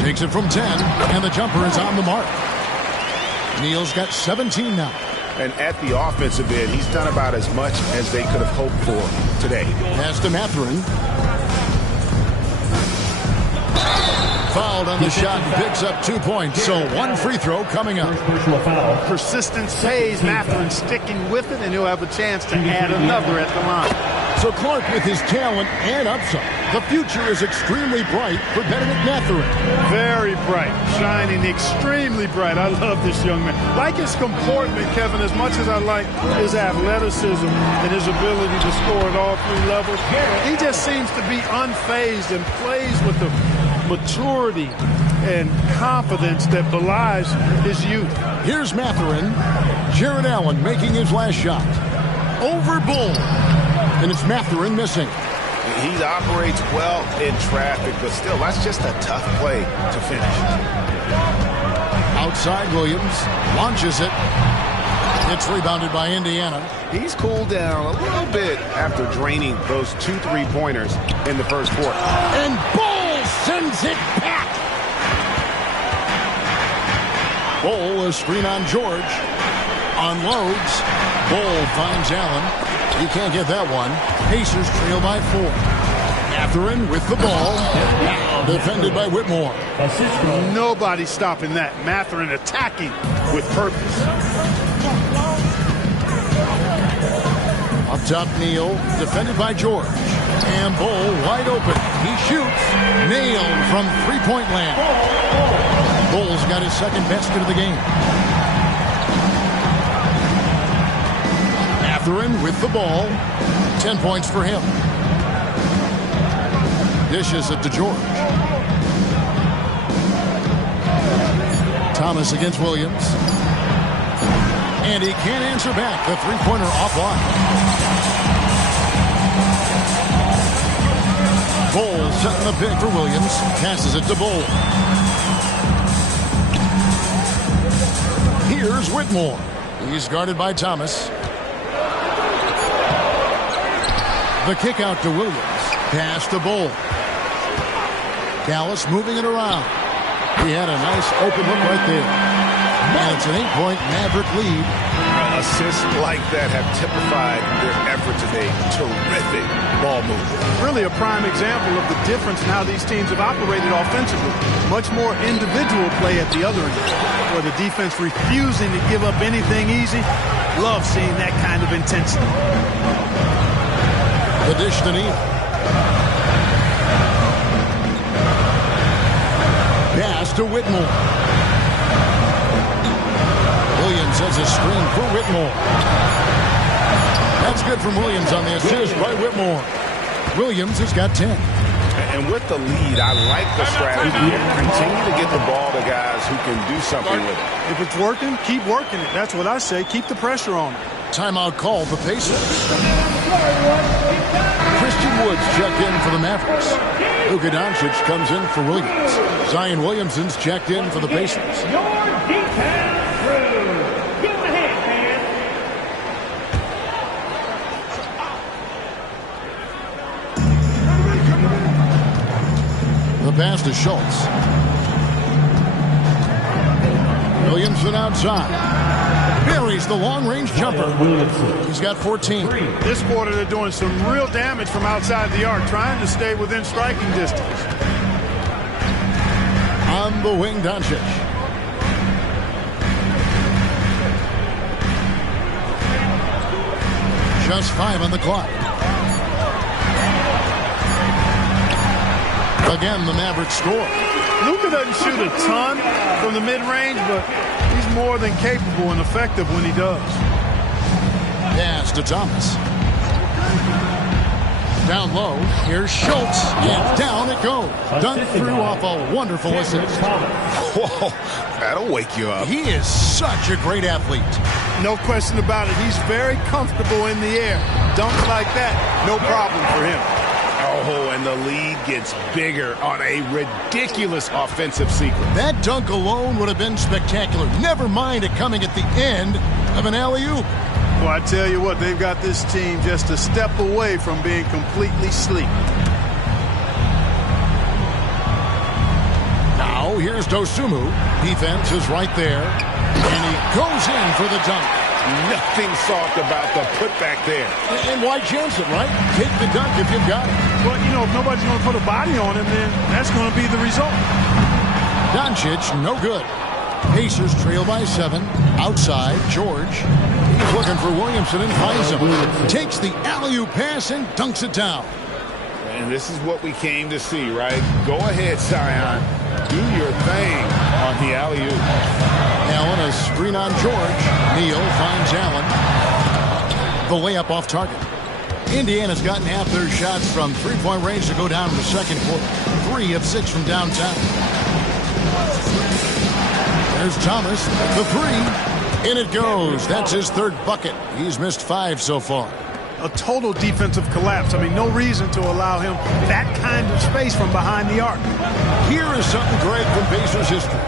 Takes it from 10, and the jumper is on the mark. Neal's got 17 now. And at the offensive end, he's done about as much as they could have hoped for today. Pass to Mathurin. Fouled on the shot and picks up 2 points. So 1 free throw coming up. Persistence pays. Mathurin sticking with it, and he'll have a chance to add another at the line. So Clark, with his talent and upside, the future is extremely bright for Benedict Mathurin. Very bright, shining extremely bright. I love this young man. Like his comportment, Kevin, as much as I like his athleticism and his ability to score at all 3 levels, he just seems to be unfazed and plays with the maturity and confidence that belies his youth. Here's Mathurin. Jared Allen making his last shot. Over Bull. And it's Mathurin missing. He operates well in traffic, but still, that's just a tough play to finish. Outside Williams. Launches it. It's rebounded by Indiana. He's cooled down a little bit after draining those 2 3-pointers in the first quarter. And Bull sends it back. Bull, a screen on George. Unloads. Bull finds Allen. He can't get that one. Pacers trail by 4. Mathurin with the ball. Now defended by Whitmore. Nobody stopping that. Mathurin attacking with purpose. Up top, Neal. Defended by George. And Bull wide open. He shoots. Nailed from 3-point land. Bull's got his second basket of the game. with the ball. 10 points for him. Dishes it to George. Thomas against Williams. And he can't answer back. The three-pointer offline. Bull setting the pick for Williams. Passes it to Bull. Here's Whitmore. He's guarded by Thomas. The kick out to Williams. Pass to Bull. Dallas moving it around. He had a nice open look right there. And it's an 8-point Maverick lead. Assists like that have typified their effort today. Terrific ball movement. Really a prime example of the difference in how these teams have operated offensively. Much more individual play at the other end. Where the defense refusing to give up anything easy. Love seeing that kind of intensity. The dish to Neal. Pass to Whitmore. Williams has a screen for Whitmore. That's good from Williams on the assist by Whitmore. Williams has got 10. And with the lead, I like the strategy. Continue to get the ball to guys who can do something with it. If it's working, keep working it. That's what I say. Keep the pressure on it. Timeout call for Pacers. Christian Woods checked in for the Mavericks. Luka Doncic comes in for Williams. Zion Williamson's checked in for the Pacers. The pass to Schultz. Williamson outside. Buries the long-range jumper. He's got 14. This quarter, they're doing some real damage from outside the arc, trying to stay within striking distance. On the wing, Doncic. Just 5 on the clock. Again, the Mavericks score. Luka doesn't shoot a ton from the mid-range, but he's more than capable and effective when he does. Pass to Thomas. Down low, here's Schultz, and down it goes. Dunk through off a wonderful assist. Whoa, that'll wake you up. He is such a great athlete. No question about it. He's very comfortable in the air. Dunks like that, no problem for him. Oh, and the lead gets bigger on a ridiculous offensive sequence. That dunk alone would have been spectacular. Never mind it coming at the end of an alley-oop. Well, I tell you what, they've got this team just a step away from being completely sleep. Now, here's Dosunmu. Defense is right there. And he goes in for the dunk. Nothing soft about the putback there. And why chance it, right? Take the dunk if you've got it. Well, you know, if nobody's going to put a body on him, then that's going to be the result. Doncic, no good. Pacers trail by 7. Outside, George. He's looking for Williamson and finds him. Takes the alley-oop pass and dunks it down. And this is what we came to see, right? Go ahead, Zion. Do your thing on the alley-oop. Allen, a screen on George. Neal finds Allen. The layup off target. Indiana's gotten half their shots from three-point range to go down in the second quarter. 3 of 6 from downtown. There's Thomas, the 3. In it goes. That's his 3rd bucket. He's missed 5 so far. A total defensive collapse. I mean, no reason to allow him that kind of space from behind the arc. Here is something great from Pacers history.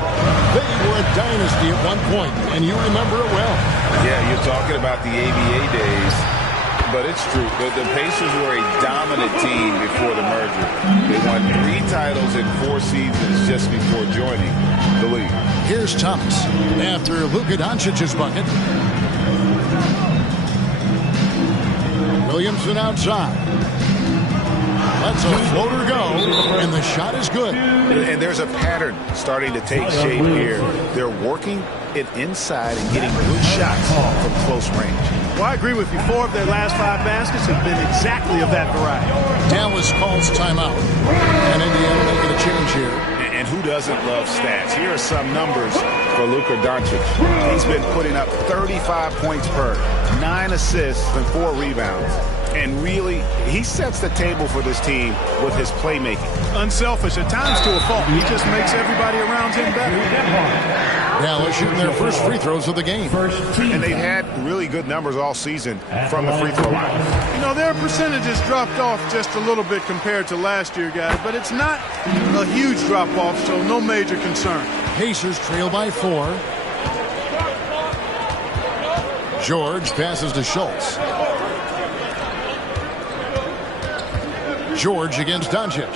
They were a dynasty at one point, and you remember it well. Yeah, you're talking about the ABA days, but it's true. The Pacers were a dominant team before the merger. They won 3 titles in 4 seasons just before joining the league. Here's Thomas after Luka Doncic's bucket. Williamson outside. Lets a floater go, and the shot is good. And there's a pattern starting to take shape here. They're working it inside and getting good shots from close range. Well, I agree with you. 4 of their last 5 baskets have been exactly of that variety. Dallas calls timeout, and Indiana making a change here. And And who doesn't love stats? Here are some numbers for Luka Doncic. He's been putting up 35 points per, 9 assists, and 4 rebounds. And really, he sets the table for this team with his playmaking. Unselfish at times to a fault. He just makes everybody around him better. Dallas shooting their first free throws of the game. And they've had really good numbers all season from the free throw line. You know, their percentages dropped off just a little bit compared to last year, guys, but it's not a huge drop-off, so no major concern. Pacers trail by 4. George passes to Schultz. George against Doncic.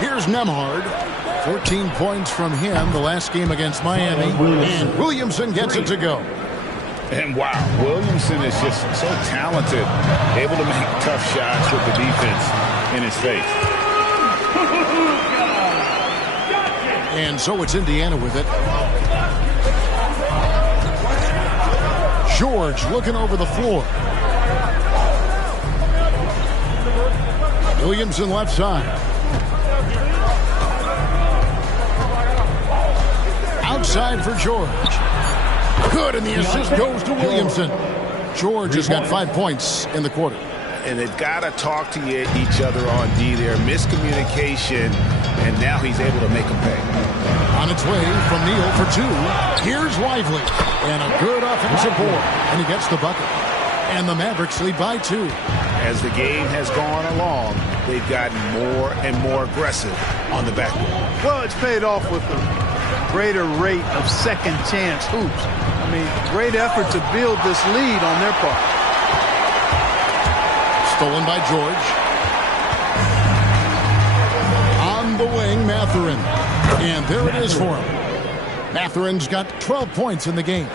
Here's Nembhard. 14 points from him the last game against Miami. And Williamson gets it to go. And wow, Williamson is just so talented, able to make tough shots with the defense in his face. And so it's Indiana with it. George looking over the floor. Williamson left side. Outside for George. Good, and the assist goes to Williamson. George has got 5 points in the quarter. And they've got to talk to each other on D there. Miscommunication, and now he's able to make them pay. On its way from Neal for 2. Here's Lively. And a good offensive board. And he gets the bucket. And the Mavericks lead by 2. As the game has gone along, they've gotten more and more aggressive on the backboard. Well, it's paid off with a greater rate of second chance hoops. I mean, great effort to build this lead on their part. Stolen by George. On the wing, Mathurin. And there it is for him. Mathurin's got 12 points in the game.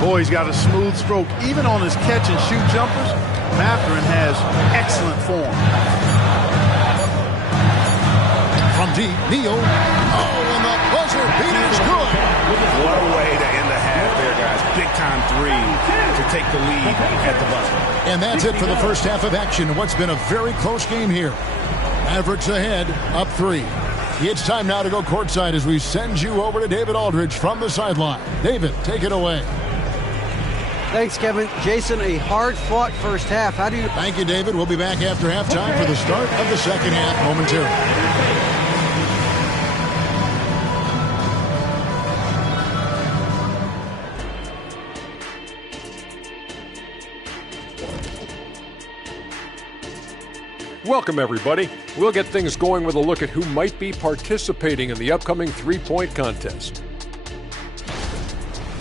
Boy, he's got a smooth stroke. Even on his catch-and-shoot jumpers, Mathurin has excellent form. From deep, Neal. Oh, and the buzzer beat is good. What a way to end the half there, guys. Big-time 3 to take the lead at the buzzer. And that's it for the first half of action in what's been a very close game here. Mavericks ahead, up 3. It's time now to go courtside as we send you over to David Aldridge from the sideline. David, take it away. Thanks, Kevin. Jason, a hard-fought first half. How do you... Thank you, David. We'll be back after halftime for the start of the second half momentarily. Welcome, everybody. We'll get things going with a look at who might be participating in the upcoming three-point contest.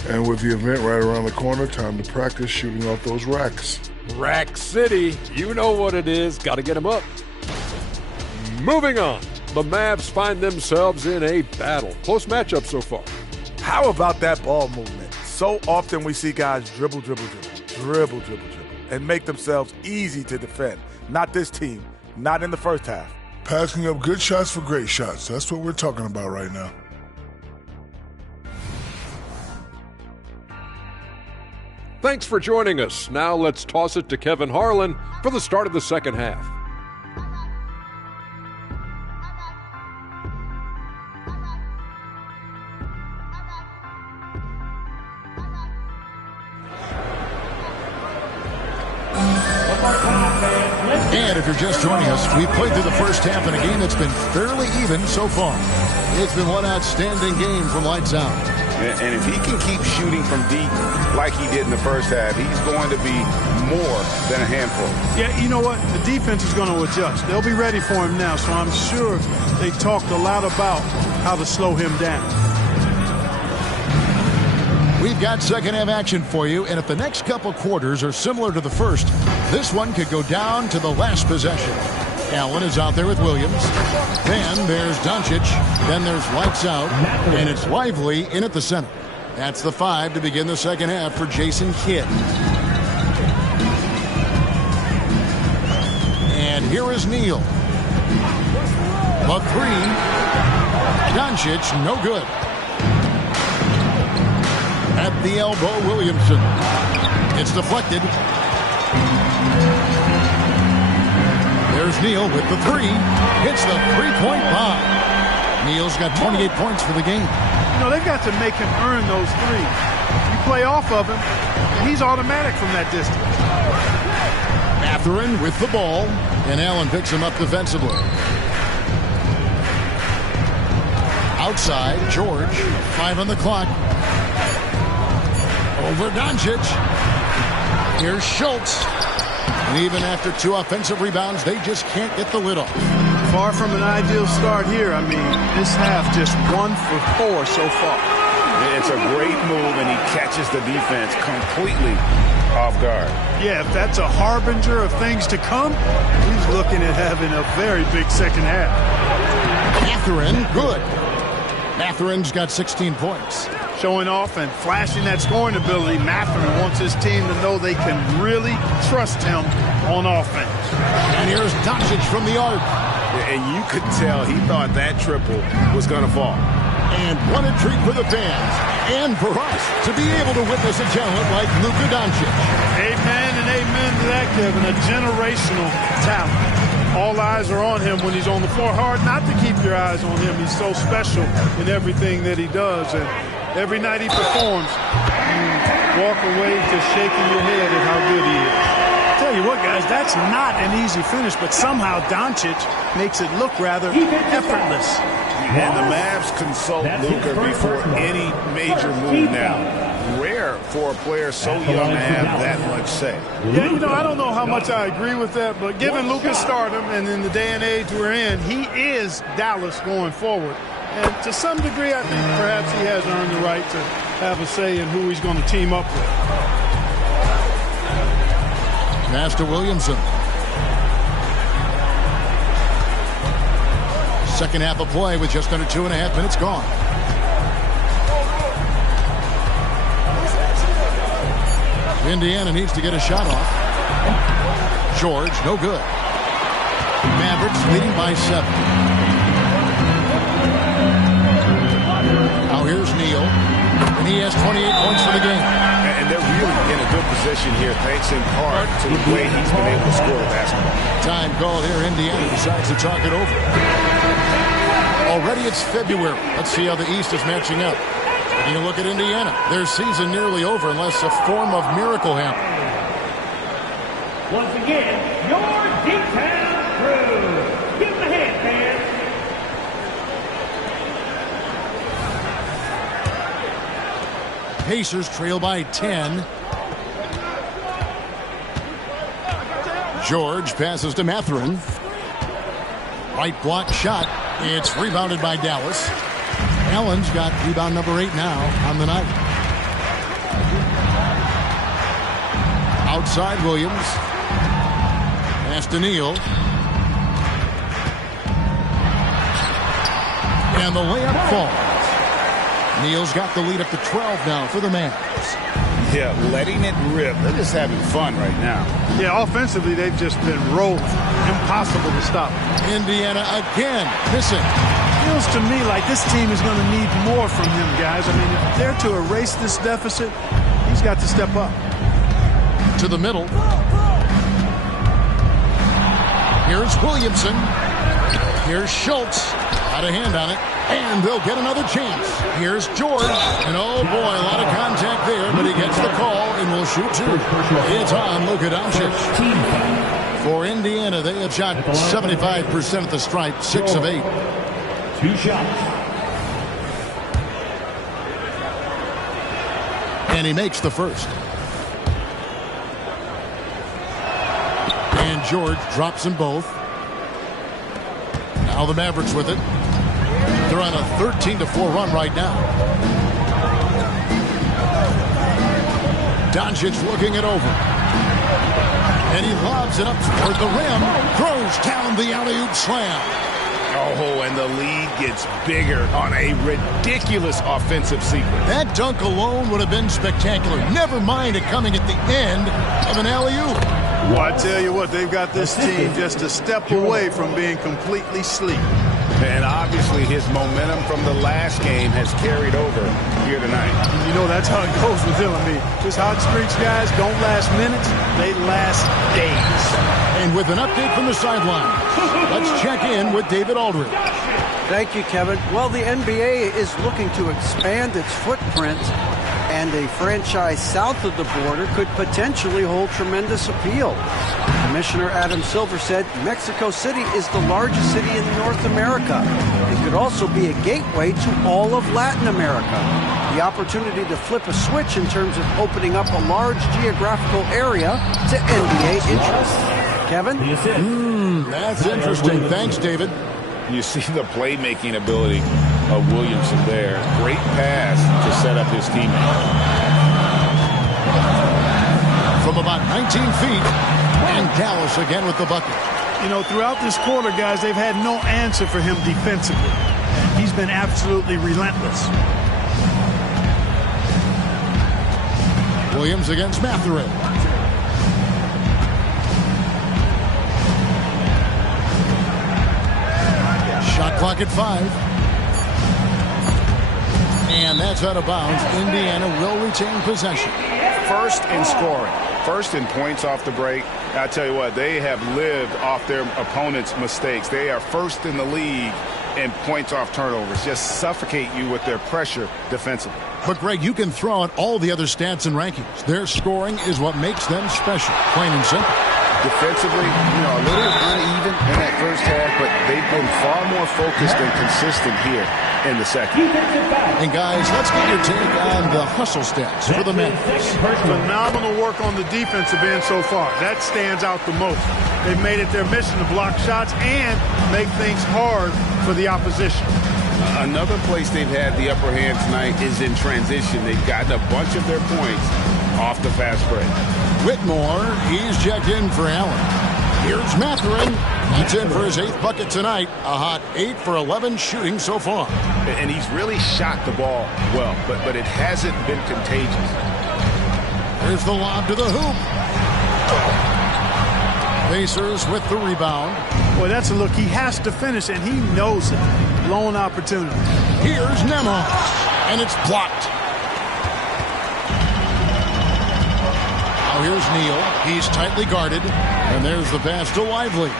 And with the event right around the corner, time to practice shooting off those racks. Rack City, you know what it is. Got to get them up. Moving on, the Mavs find themselves in a battle. Close matchup so far. How about that ball movement? So often we see guys dribble, and make themselves easy to defend. Not this team, not in the first half. Passing up good shots for great shots. That's what we're talking about right now. Thanks for joining us. Now let's toss it to Kevin Harlan for the start of the second half. And if you're just joining us, we've played through the first half in a game that's been fairly even so far. It's been one outstanding game from lights out. And if he can keep shooting from deep like he did in the first half, he's going to be more than a handful. Yeah, you know what? The defense is going to adjust. They'll be ready for him now, so I'm sure they talked a lot about how to slow him down. We've got second half action for you, and if the next couple quarters are similar to the first, this one could go down to the last possession. Allen is out there with Williams. Then there's Doncic. Then there's lights out, and it's Lively in at the center. That's the 5 to begin the second half for Jason Kidd. And here is Neal. The 3. Doncic, no good. At the elbow, Williamson. It's deflected. There's Here's Neal with the three. Hits the three-point bomb. Neal's got 28 points for the game. You know, they've got to make him earn those threes. You play off of him, and he's automatic from that distance. Mathurin with the ball, and Allen picks him up defensively. Outside, George, 5 on the clock. Over Doncic. Here's Schultz. And even after 2 offensive rebounds, they just can't get the lid off. Far from an ideal start here. I mean, this half just 1 for 4 so far. It's a great move, and he catches the defense completely off guard. Yeah, if that's a harbinger of things to come, he's looking at having a very big second half. Mathurin, good. Mathurin's got 16 points. Showing off and flashing that scoring ability, Mathurin wants his team to know they can really trust him on offense. And here's Doncic from the arc. And you could tell he thought that triple was going to fall. And what a treat for the fans and for us to be able to witness a talent like Luka Doncic. Amen and amen to that, Kevin. A generational talent. All eyes are on him when he's on the floor. Hard not to keep your eyes on him. He's so special in everything that he does. And every night he performs, you walk away just shaking your head at how good he is. Tell you what, guys, that's not an easy finish, but somehow Doncic makes it look rather effortless. And the Mavs consult Luka before any major move now. Rare for a player so young to have that much say. Yeah, you know, I don't know how much I agree with that, but given Luka's stardom and in the day and age we're in, he is Dallas going forward. And to some degree, I think perhaps he has earned the right to have a say in who he's going to team up with. Master Williamson. Second half of play with just under 2.5 minutes gone. Indiana needs to get a shot off. George, no good. Mavericks leading by 7. Now here's Neal, and he has 28 points for the game. And they're really in a good position here, thanks in part to the way he's been able to score the basketball. Time called here. Indiana decides to talk it over. Already it's February. Let's see how the East is matching up. Taking a look at Indiana. Their season nearly over unless a form of miracle happens. Once again, your D-Town crew. Give them a hand, fans. Pacers trail by 10. George passes to Mathurin. Right block shot. It's rebounded by Dallas. Allen's got rebound number 8 now on the night. Outside Williams. Pass to Neal. And the layup falls. Neal's got the lead up to 12 now for the Mavs. Yeah, letting it rip. They're just having fun right now. Yeah, offensively, they've just been rolling. Impossible to stop. Indiana again missing. Feels to me like this team is going to need more from him, guys. I mean, if they're to erase this deficit, he's got to step up. To the middle. Here's Williamson. Here's Schultz. Got a hand on it. And they'll get another chance. Here's George. And oh boy, a lot of contact there, but he gets the call and will shoot 2. It's on Luka Doncic. For Indiana, they have shot 75% at the stripe, 6 of 8. 2 shots. And he makes the first. And George drops them both. Now the Mavericks with it. They're on a 13-4 run right now. Doncic looking it over. And he lobs it up toward the rim. Throws down the alley-oop slam. Oh, and the lead gets bigger on a ridiculous offensive sequence. That dunk alone would have been spectacular. Never mind it coming at the end of an alley-oop. Well, I tell you what, they've got this team just a step away from being completely asleep. And obviously his momentum from the last game has carried over here tonight. You know, that's how it goes with him. I mean, his hot streaks, guys, don't last minutes. They last days. And with an update from the sideline, let's check in with David Aldridge. Thank you, Kevin. Well, the NBA is looking to expand its footprint, and a franchise south of the border could potentially hold tremendous appeal. Commissioner Adam Silver said Mexico City is the largest city in North America. It could also be a gateway to all of Latin America. The opportunity to flip a switch in terms of opening up a large geographical area to NBA interest. Kevin? That's interesting. Thanks, David. You see the playmaking ability of Williamson there. Great pass to set up his teammate. From about 19 feet, and Dallas again with the bucket. You know, throughout this quarter, guys, they've had no answer for him defensively. He's been absolutely relentless. Williams against Mathurin. Shot clock at 5. And that's out of bounds. Indiana will retain possession. First in scoring. First in points off the break. I tell you what, they have lived off their opponent's mistakes. They are first in the league in points off turnovers. Just suffocate you with their pressure defensively. But, Greg, you can throw out all the other stats and rankings. Their scoring is what makes them special, plain and simple. Defensively, you know, a little uneven in that first half, but they've been far more focused and consistent here in the second. And, guys, let's get your take on the hustle stats for the Mavericks. Phenomenal work on the defensive end so far. That stands out the most. They've made it their mission to block shots and make things hard for the opposition. Another place they've had the upper hand tonight is in transition. They've gotten a bunch of their points off the fast break. Whitmore, he's checked in for Allen. Here's Mathurin. He's in for his 8th bucket tonight. A hot 8 for 11 shooting so far. And he's really shot the ball well, but it hasn't been contagious. Here's the lob to the hoop. Pacers with the rebound. Boy, that's a look. He has to finish, and he knows it. Lone opportunity. Here's Nemo, and it's blocked. Now here's Neal. He's tightly guarded, and there's the pass to Lively.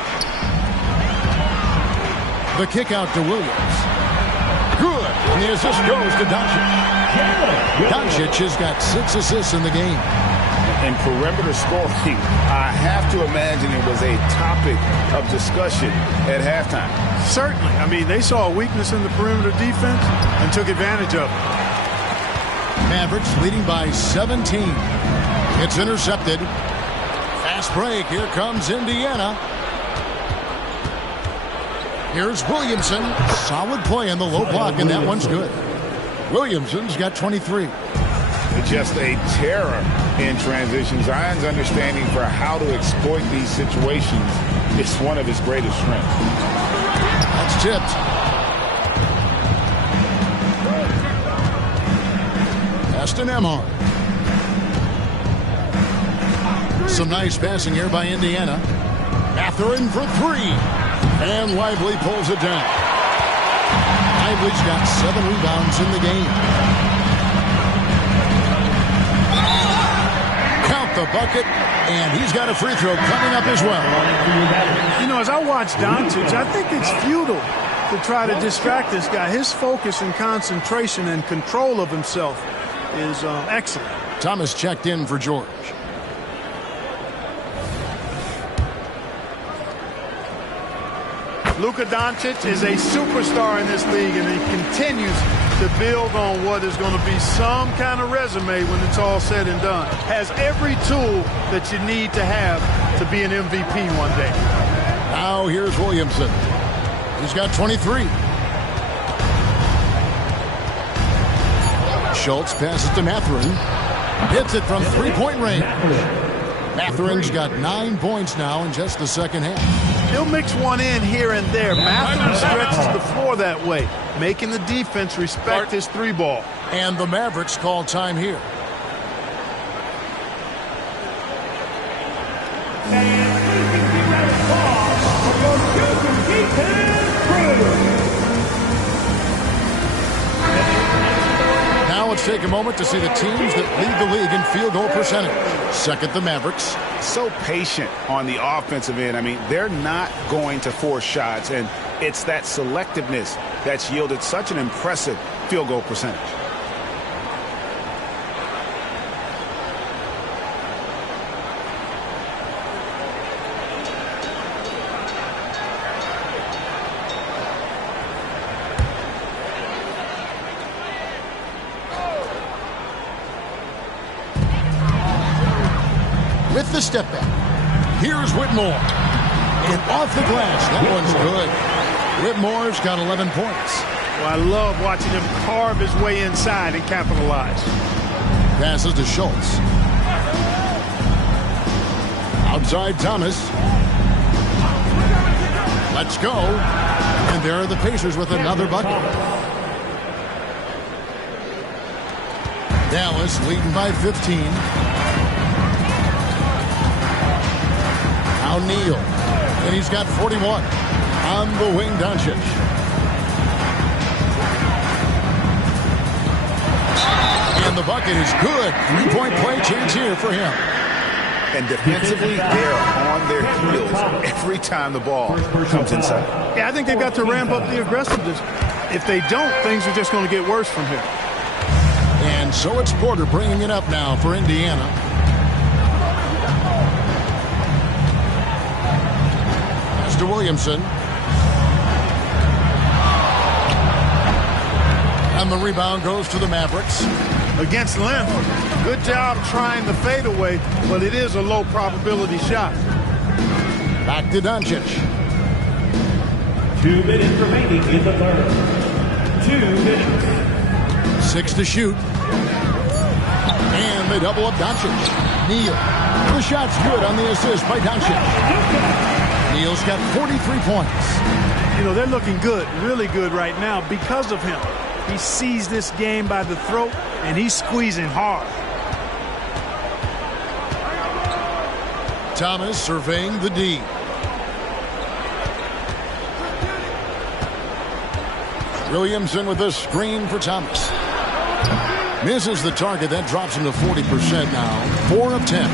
The kick out to Williams. Good, and the assist goes to Doncic. Doncic has got 6 assists in the game. And perimeter scoring, I have to imagine it was a topic of discussion at halftime. Certainly. I mean, they saw a weakness in the perimeter defense and took advantage of it. Mavericks leading by 17. It's intercepted. Fast break. Here comes Indiana. Here's Williamson. Solid play in the low block, and that one's good. Williamson's got 23. Just a terror in transition. Zion's understanding for how to exploit these situations is one of his greatest strengths. That's tipped. Pass to Nembhard. Some nice passing here by Indiana. Mathurin for 3. And Lively pulls it down. Lively's got 7 rebounds in the game. Count the bucket, and he's got a free throw coming up as well. You know, as I watch Doncic, I think it's futile to try to distract this guy. His focus and concentration and control of himself is excellent. Thomas checked in for George. Luka Doncic is a superstar in this league, and he continues to build on what is going to be some kind of resume when it's all said and done. Has every tool that you need to have to be an MVP one day. Now here's Williamson. He's got 23. Schultz passes to Mathurin. Hits it from 3-point range. Mathurin's got 9 points now in just the second half. He'll mix one in here and there. Mathurin stretches the floor that way, making the defense respect his 3-ball. And the Mavericks call time here. Now let's take a moment to see the teams that lead the league in field goal percentage. Second, the Mavericks. So patient on the offensive end. I mean, they're not going to force shots, and it's that selectiveness that's yielded such an impressive field goal percentage. With the step back. Here's Whitmore. And off the glass. That one's good. Whitmore's got 11 points. Well, I love watching him carve his way inside and capitalize. Passes to Schultz. Outside Thomas. Let's go. And there are the Pacers with another bucket. Dallas leading by 15. Now Neal, and he's got 41 on the wing. Doncic. And the bucket is good. 3-point play chance here for him. And defensively, they're on their heels every time the ball comes inside. Yeah, I think they've got to ramp up the aggressiveness. If they don't, things are just going to get worse from here. And so it's Porter bringing it up now for Indiana. To Williamson. And the rebound goes to the Mavericks. Against length, good job trying the fadeaway, but it is a low probability shot. Back to Doncic. 2 minutes remaining in the third. 2 minutes. 6 to shoot. And they double up Doncic. Neal. The shot's good on the assist by Doncic. Neal's got 43 points. You know, they're looking good, really good right now because of him. He sees this game by the throat, and he's squeezing hard. Thomas surveying the D. Williamson with a screen for Thomas. Misses the target. That drops him to 40% now. 4 of 10.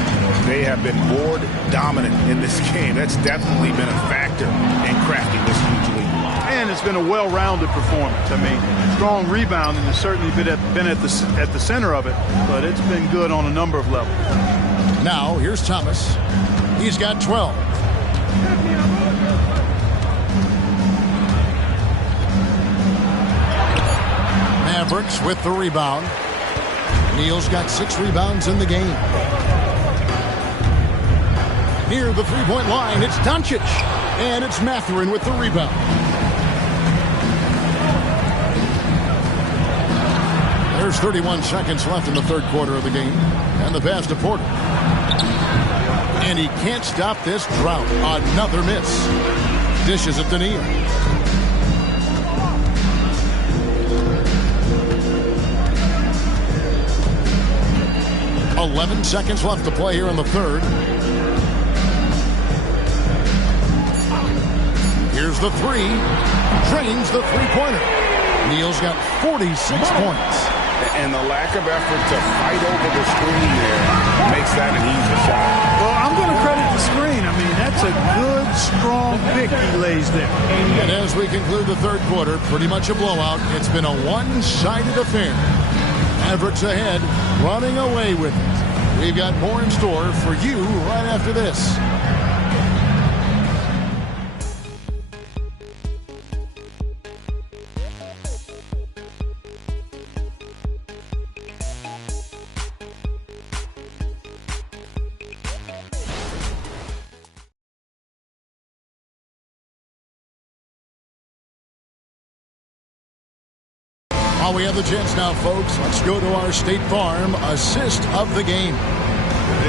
They have been board dominant in this game. That's definitely been a factor in crafting this huge lead. And it's been a well-rounded performance. I mean, strong rebounding has certainly been at the center of it, but it's been good on a number of levels. Now, here's Thomas. He's got 12. Mavericks with the rebound. Neal's got 6 rebounds in the game. Near the three-point line, it's Doncic. And it's Mathurin with the rebound. There's 31 seconds left in the third quarter of the game. And the pass to Porter. And he can't stop this drought. Another miss. Dishes it to Neal. 11 seconds left to play here in the third. Here's the three. Drains the three-pointer. Neal's got 46 points. And the lack of effort to fight over the screen there makes that an easy shot. Well, I'm going to credit the screen. I mean, that's a good, strong pick he lays there. And as we conclude the third quarter, pretty much a blowout. It's been a one-sided affair. Mavericks ahead, running away with it. We've got more in store for you right after this. While we have the chance now, folks, let's go to our State Farm assist of the game.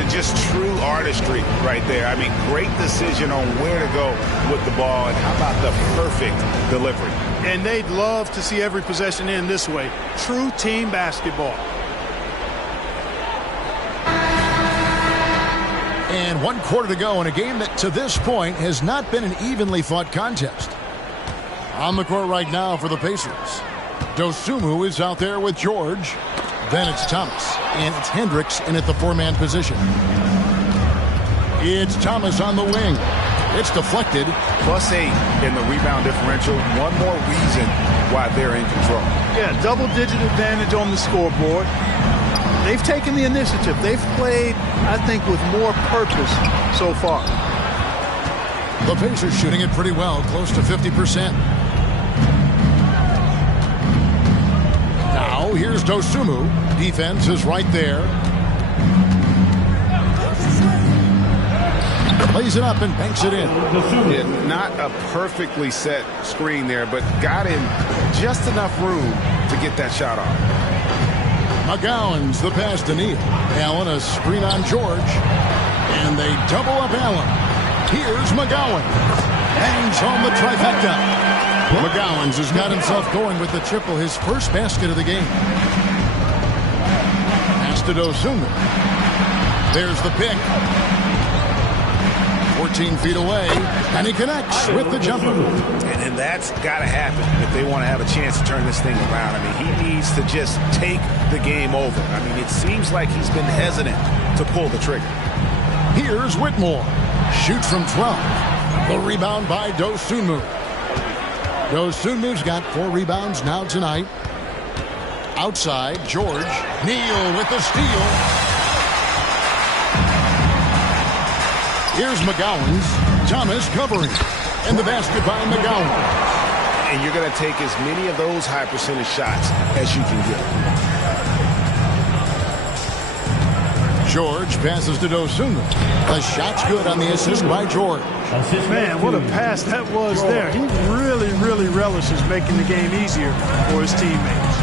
Just true artistry right there. I mean, great decision on where to go with the ball, and how about the perfect delivery? And they'd love to see every possession end this way. True team basketball. And 1 quarter to go in a game that to this point has not been an evenly fought contest. On the court right now for the Pacers. Dosunmu is out there with George. Then it's Thomas, and it's Hendricks in at the four-man position. It's Thomas on the wing. It's deflected. +8 in the rebound differential. One more reason why they're in control. Yeah, double-digit advantage on the scoreboard. They've taken the initiative. They've played, I think, with more purpose so far. The Pacers shooting it pretty well, close to 50%. Now, here's Dosunmu. Defense is right there. Plays it up and banks it in. Yeah, not a perfectly set screen there, but got in just enough room to get that shot off. McGowan's the pass to Neal. Allen a screen on George. And they double up Allen. Here's McGowan. Hangs on the trifecta. McGowan's has got himself going with the triple, his first basket of the game. Pass to Dosunmu. There's the pick. 14 feet away, and he connects with the jumper. And that's got to happen if they want to have a chance to turn this thing around. I mean, he needs to just take the game over. I mean, it seems like he's been hesitant to pull the trigger. Here's Whitmore. Shoots from 12. The rebound by Dosunmu. Dosunmu's got 4 rebounds now tonight. Outside, George. Neal with the steal. Here's McGowan's. Thomas covering. And the basket by McGowan. And you're going to take as many of those high percentage shots as you can get. George passes to Dosunmu. The shot's good on the assist by George. Man, what a pass that was there. He really, really relishes making the game easier for his teammates.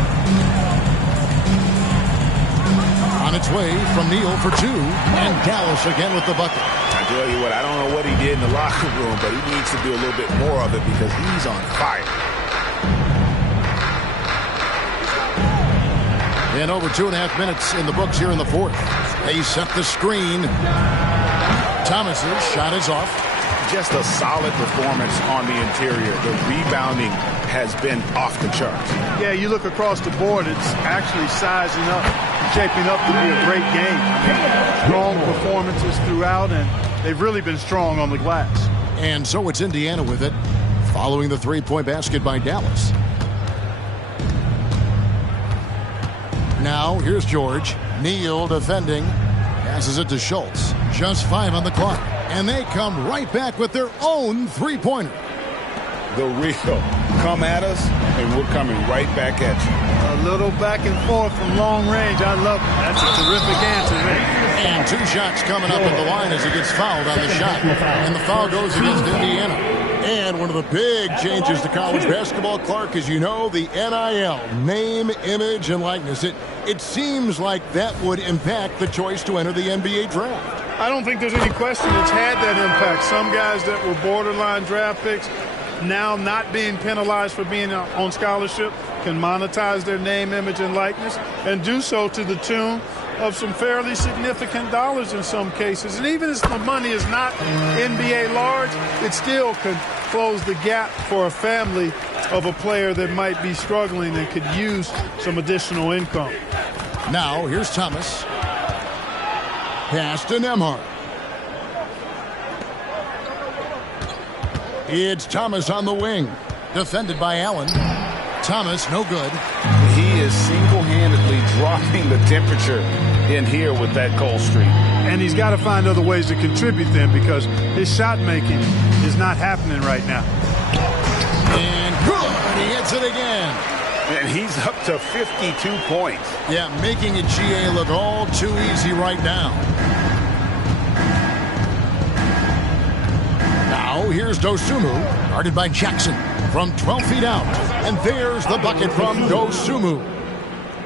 On its way from Neal for 2. And Dallas again with the bucket. I tell you what, I don't know what he did in the locker room, but he needs to do a little bit more of it because he's on fire. And over 2.5 minutes in the books here in the fourth. They set the screen. Thomas's shot is off. Just a solid performance on the interior. The rebounding has been off the charts. Yeah, you look across the board, it's actually sizing up, shaping up to be a great game. Strong performances throughout, and they've really been strong on the glass. And so it's Indiana with it, following the three-point basket by Dallas. Now, here's George. Neal defending. Passes it to Schultz. Just 5 on the clock. And they come right back with their own three-pointer. The real. Come at us, and we're coming right back at you. A little back and forth from long range. I love it. That's a terrific answer there. And 2 shots coming up at the line as he gets fouled on the shot. And the foul goes against Indiana. And one of the big changes to college basketball, Clark, as you know, the NIL, name, image, and likeness. It seems like that would impact the choice to enter the NBA draft. I don't think there's any question it's had that impact. Some guys that were borderline draft picks now not being penalized for being on scholarship can monetize their name, image, and likeness and do so to the tune of some fairly significant dollars in some cases. And even if the money is not NBA large, it still could close the gap for a family of a player that might be struggling and could use some additional income. Now, here's Thomas. Pass to Nembhard. It's Thomas on the wing. Defended by Allen. Thomas, no good. He is single-handedly dropping the temperature in here with that cold streak. And he's got to find other ways to contribute then because his shot making is not happening right now. And good. He hits it again. And he's up to 52 points. Yeah, making it GA look all too easy right now. Now, here's Dosunmu, guarded by Jackson from 12 feet out. And there's the bucket from Dosunmu.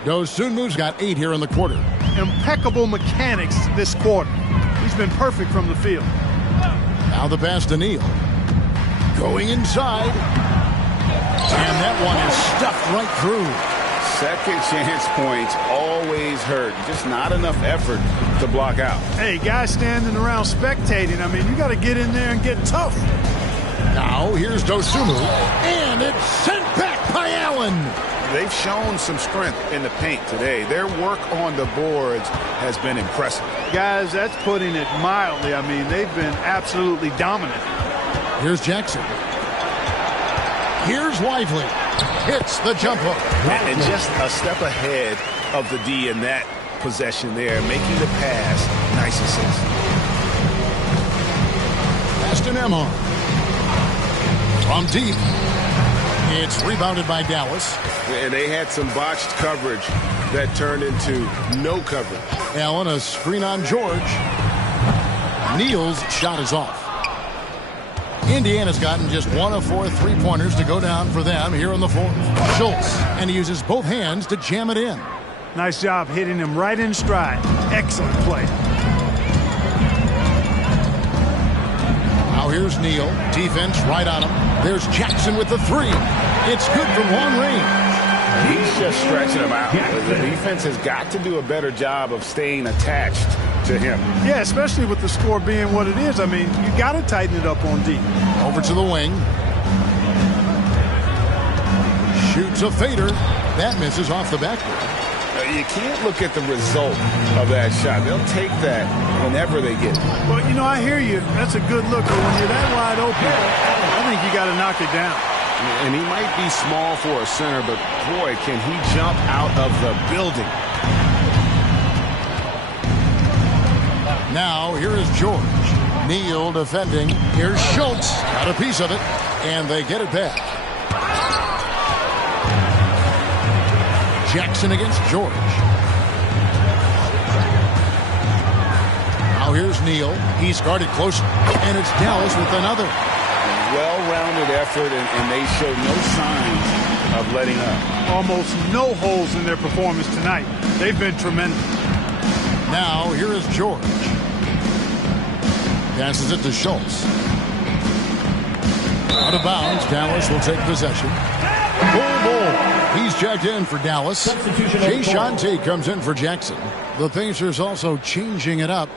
Dosunmu's got 8 here in the quarter. Impeccable mechanics this quarter. He's been perfect from the field. Now the pass to Neal. Going inside. And that one is stuffed right through. Second chance points always hurt. Just not enough effort to block out. Hey, guys standing around spectating. I mean, you got to get in there and get tough. Now here's Dosunmu. And it's sent back by Allen. they've shown some strength in the paint today. Their work on the boards has been impressive. Guys, that's putting it mildly. I mean, they've been absolutely dominant. Here's Jackson. Here's Lively. Hits the jump hook. And just a step ahead of the D in that possession there, making the pass. Nice assist. Pass to Nemhard. From deep. It's rebounded by Dallas. And they had some botched coverage that turned into no coverage. Allen, a screen on George. Neal's shot is off. Indiana's gotten just 1 of 4 3-pointers to go down for them here in the fourth. Schultz, and he uses both hands to jam it in. Nice job hitting him right in stride. Excellent play. Now here's Neal. Defense right on him. There's Jackson with the 3. It's good from long range. He's just stretching him out. The defense has got to do a better job of staying attached to him. Yeah, especially with the score being what it is. I mean, you got to tighten it up on D. Over to the wing. Shoots a fader. That misses off the backboard. You can't look at the result of that shot. They'll take that whenever they get it. Well, you know, I hear you. That's a good look. But when you're that wide open, I think you got to knock it down. And he might be small for a center, but boy, can he jump out of the building. Now, here is George. Neal defending. Here's Schultz. Got a piece of it. And they get it back. Jackson against George. Now here's Neal. He's guarded close. And it's Dallas with another. Well-rounded effort, and they show no signs of letting up. Almost no holes in their performance tonight. They've been tremendous. Now here is George. Passes it to Schultz. Out of bounds. Dallas will take possession. Bull. He's checked in for Dallas. Jay Shante comes in for Jackson. The Pacers also changing it up.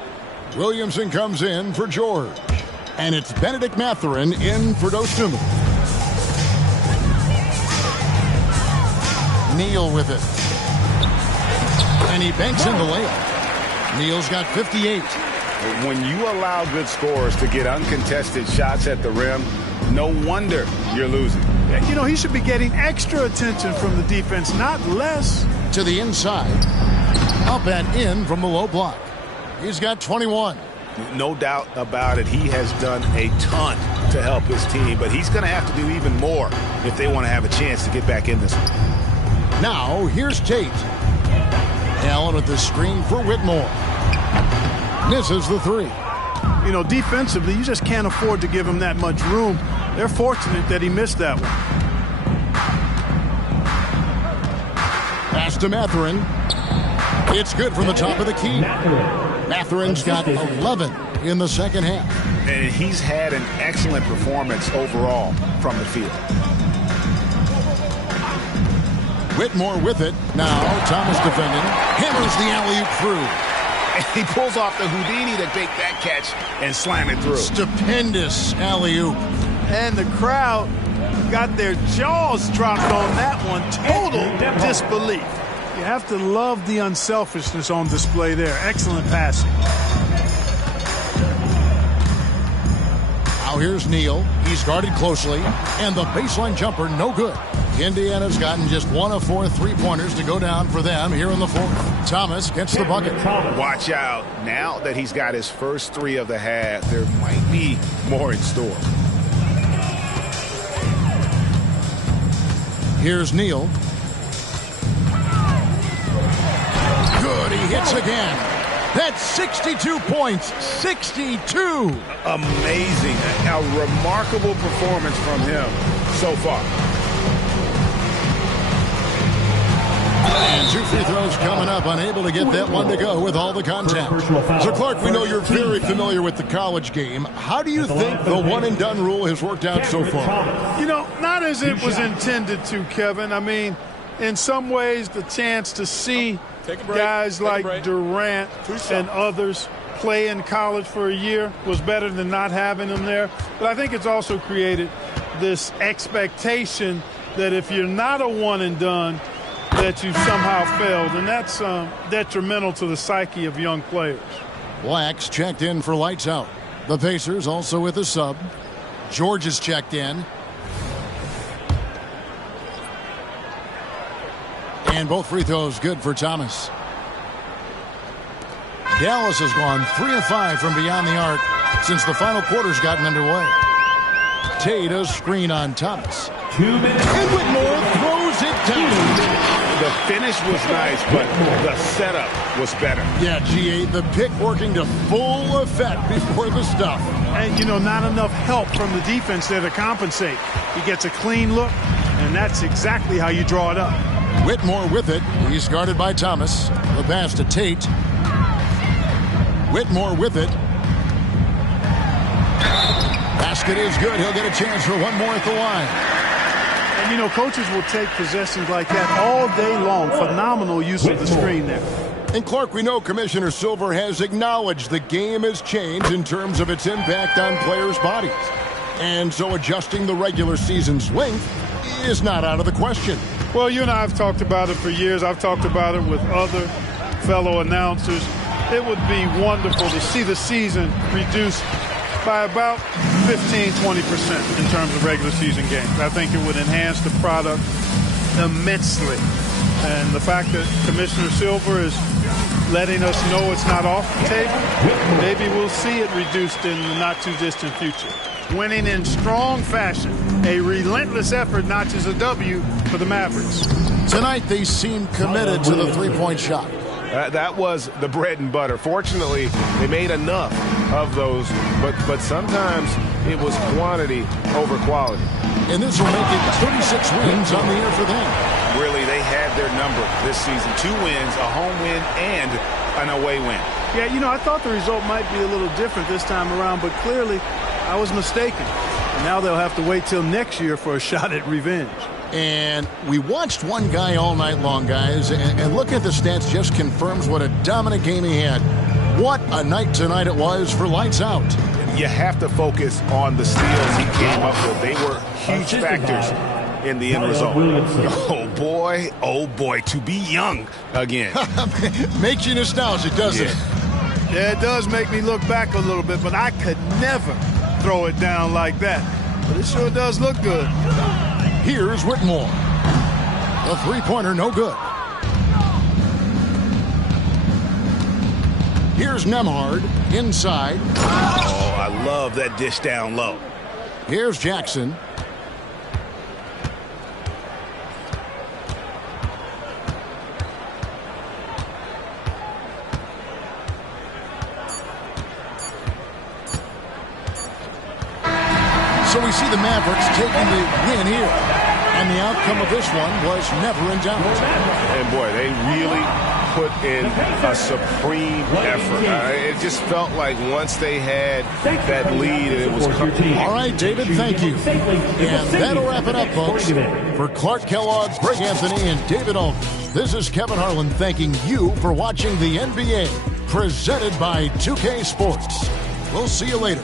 Williamson comes in for George. And it's Benedict Mathurin in for Dostum. Neal with it. And he banks in the layup. Neal's got 58. When you allow good scorers to get uncontested shots at the rim, no wonder you're losing. You know, he should be getting extra attention from the defense, not less. To the inside. Up and in from the low block. He's got 21. No doubt about it. He has done a ton to help his team, but he's going to have to do even more if they want to have a chance to get back in this one. Now, here's Tate. Allen with the screen for Whitmore. Misses the 3. You know, defensively, you just can't afford to give him that much room. They're fortunate that he missed that one. Pass to Mathurin. It's good from the top of the key. Mathurin's got 11 in the second half. And he's had an excellent performance overall from the field. Whitmore with it. Now Thomas defending. Hammers the alley-oop through. And he pulls off the Houdini to take that catch and slam it through. Stupendous alley-oop. And the crowd got their jaws dropped on that one. Total disbelief. You have to love the unselfishness on display there. Excellent passing. Now here's Neal. He's guarded closely. And the baseline jumper, no good. Indiana's gotten just 1 of 4 3-pointers to go down for them here in the fourth. Thomas gets the bucket. Watch out. Now that he's got his first 3 of the half, there might be more in store. Here's Neal. Good. He hits again. That's 62 points. 62. Amazing. A remarkable performance from him so far. And 2 free throws coming up. Unable to get that one to go with all the contact. So, Clark, we know you're very familiar with the college game. How do you think the one-and-done rule has worked out so far? You know, not as it was intended to, Kevin. I mean, in some ways, the chance to see guys like Durant and others play in college for a year was better than not having them there. But I think it's also created this expectation that if you're not a one and done, that you somehow failed, and that's detrimental to the psyche of young players. Black's checked in for lights out. The Pacers also with a sub. George is checked in. And both free throws good for Thomas. Dallas has gone 3 of 5 from beyond the arc since the final quarter's gotten underway. Tate a screen on Thomas. 2 minutes. And Whitmore throws it down. The finish was nice, but the setup was better. Yeah, GA, the pick working to full effect before the stuff. And, you know, not enough help from the defense there to compensate. He gets a clean look, and that's exactly how you draw it up. Whitmore with it. He's guarded by Thomas. The pass to Tate. Whitmore with it. Basket is good. He'll get a chance for one more at the line. And, you know, coaches will take possessions like that all day long. Phenomenal use of the screen there. And, Clark, we know Commissioner Silver has acknowledged the game has changed in terms of its impact on players' bodies. And so adjusting the regular season's length is not out of the question. Well, you and I have talked about it for years. I've talked about it with other fellow announcers. It would be wonderful to see the season reduced by about 15-20% in terms of regular season games. I think it would enhance the product immensely. And the fact that Commissioner Silver is letting us know it's not off the table, maybe we'll see it reduced in the not-too-distant future. Winning in strong fashion. A relentless effort notches a W for the Mavericks. Tonight they seem committed to the three-point shot. That was the bread and butter. Fortunately, they made enough of those, but sometimes it was quantity over quality. And this will make it 36 wins on the year for them. Really, they had their number this season. 2 wins, a home win, and an away win. Yeah, you know, I thought the result might be a little different this time around, but clearly I was mistaken. And now they'll have to wait till next year for a shot at revenge. And we watched one guy all night long, guys, and look at the stats just confirms what a dominant game he had. What a night tonight it was for lights out. You have to focus on the steals he came up with. They were huge factors in the end result. Oh boy, to be young again. Makes you nostalgic, doesn't it? Yeah, it does make me look back a little bit, but I could never throw it down like that. But it sure does look good. Here's Whitmore. The three-pointer, no good. Here's Nemhard, inside. Oh, I love that dish down low. Here's Jackson. So we see the Mavericks taking the win here. And the outcome of this one was never in doubt. And boy, they really put in a supreme effort. It just felt like once they had that lead, it was coming. All right, David, thank you. And that'll wrap it up, folks. For Clark Kellogg, Greg Anthony, and David Aldridge, this is Kevin Harlan thanking you for watching the NBA, presented by 2K Sports. We'll see you later.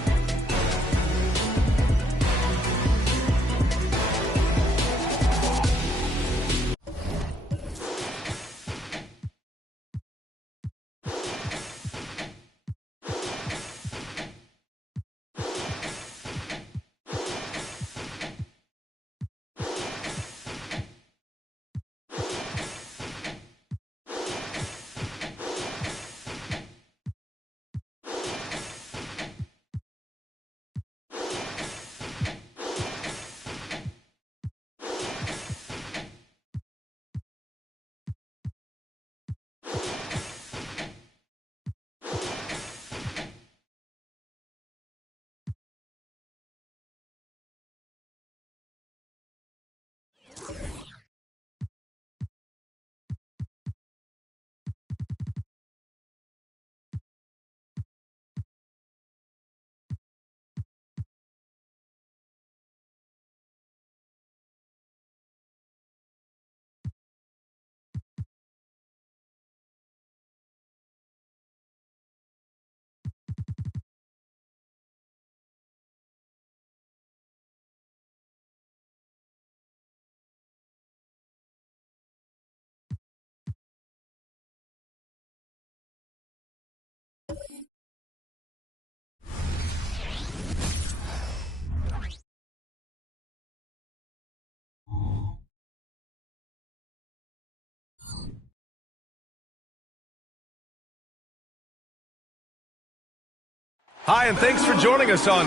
Hi, and thanks for joining us on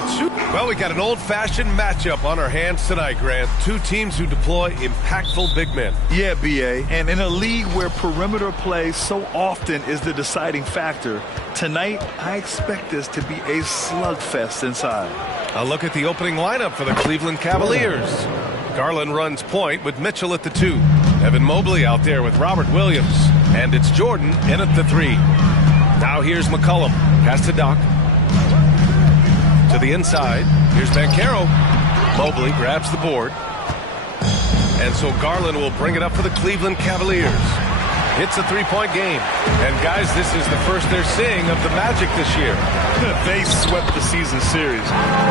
Well, we got an old-fashioned matchup on our hands tonight, Grant. Two teams who deploy impactful big men. Yeah, B.A., and in a league where perimeter play so often is the deciding factor, tonight I expect this to be a slugfest inside. A look at the opening lineup for the Cleveland Cavaliers. Garland runs point with Mitchell at the 2. Evan Mobley out there with Robert Williams. And it's Jordan in at the 3. Now here's McCollum. Pass to Doc. To the inside. Here's Banchero. Mobley grabs the board. And so Garland will bring it up for the Cleveland Cavaliers. It's a three-point game. And, guys, this is the first they're seeing of the Magic this year. They swept the season series,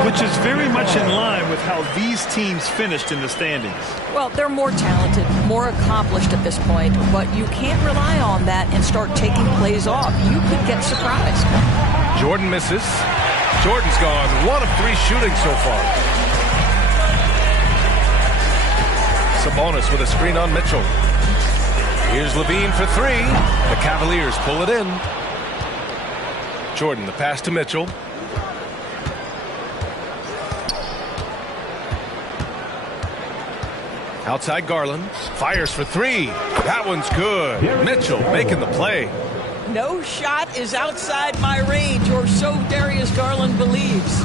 which is very much in line with how these teams finished in the standings. Well, they're more talented, more accomplished at this point, but you can't rely on that and start taking plays off. You could get surprised. Jordan misses. Jordan's gone 1 of 3 shooting so far. Sabonis with a screen on Mitchell. Here's Levine for 3. The Cavaliers pull it in. Jordan, the pass to Mitchell. Outside Garland. Fires for 3. That one's good. Mitchell making the play. No shot is outside my range, or so Darius Garland believes.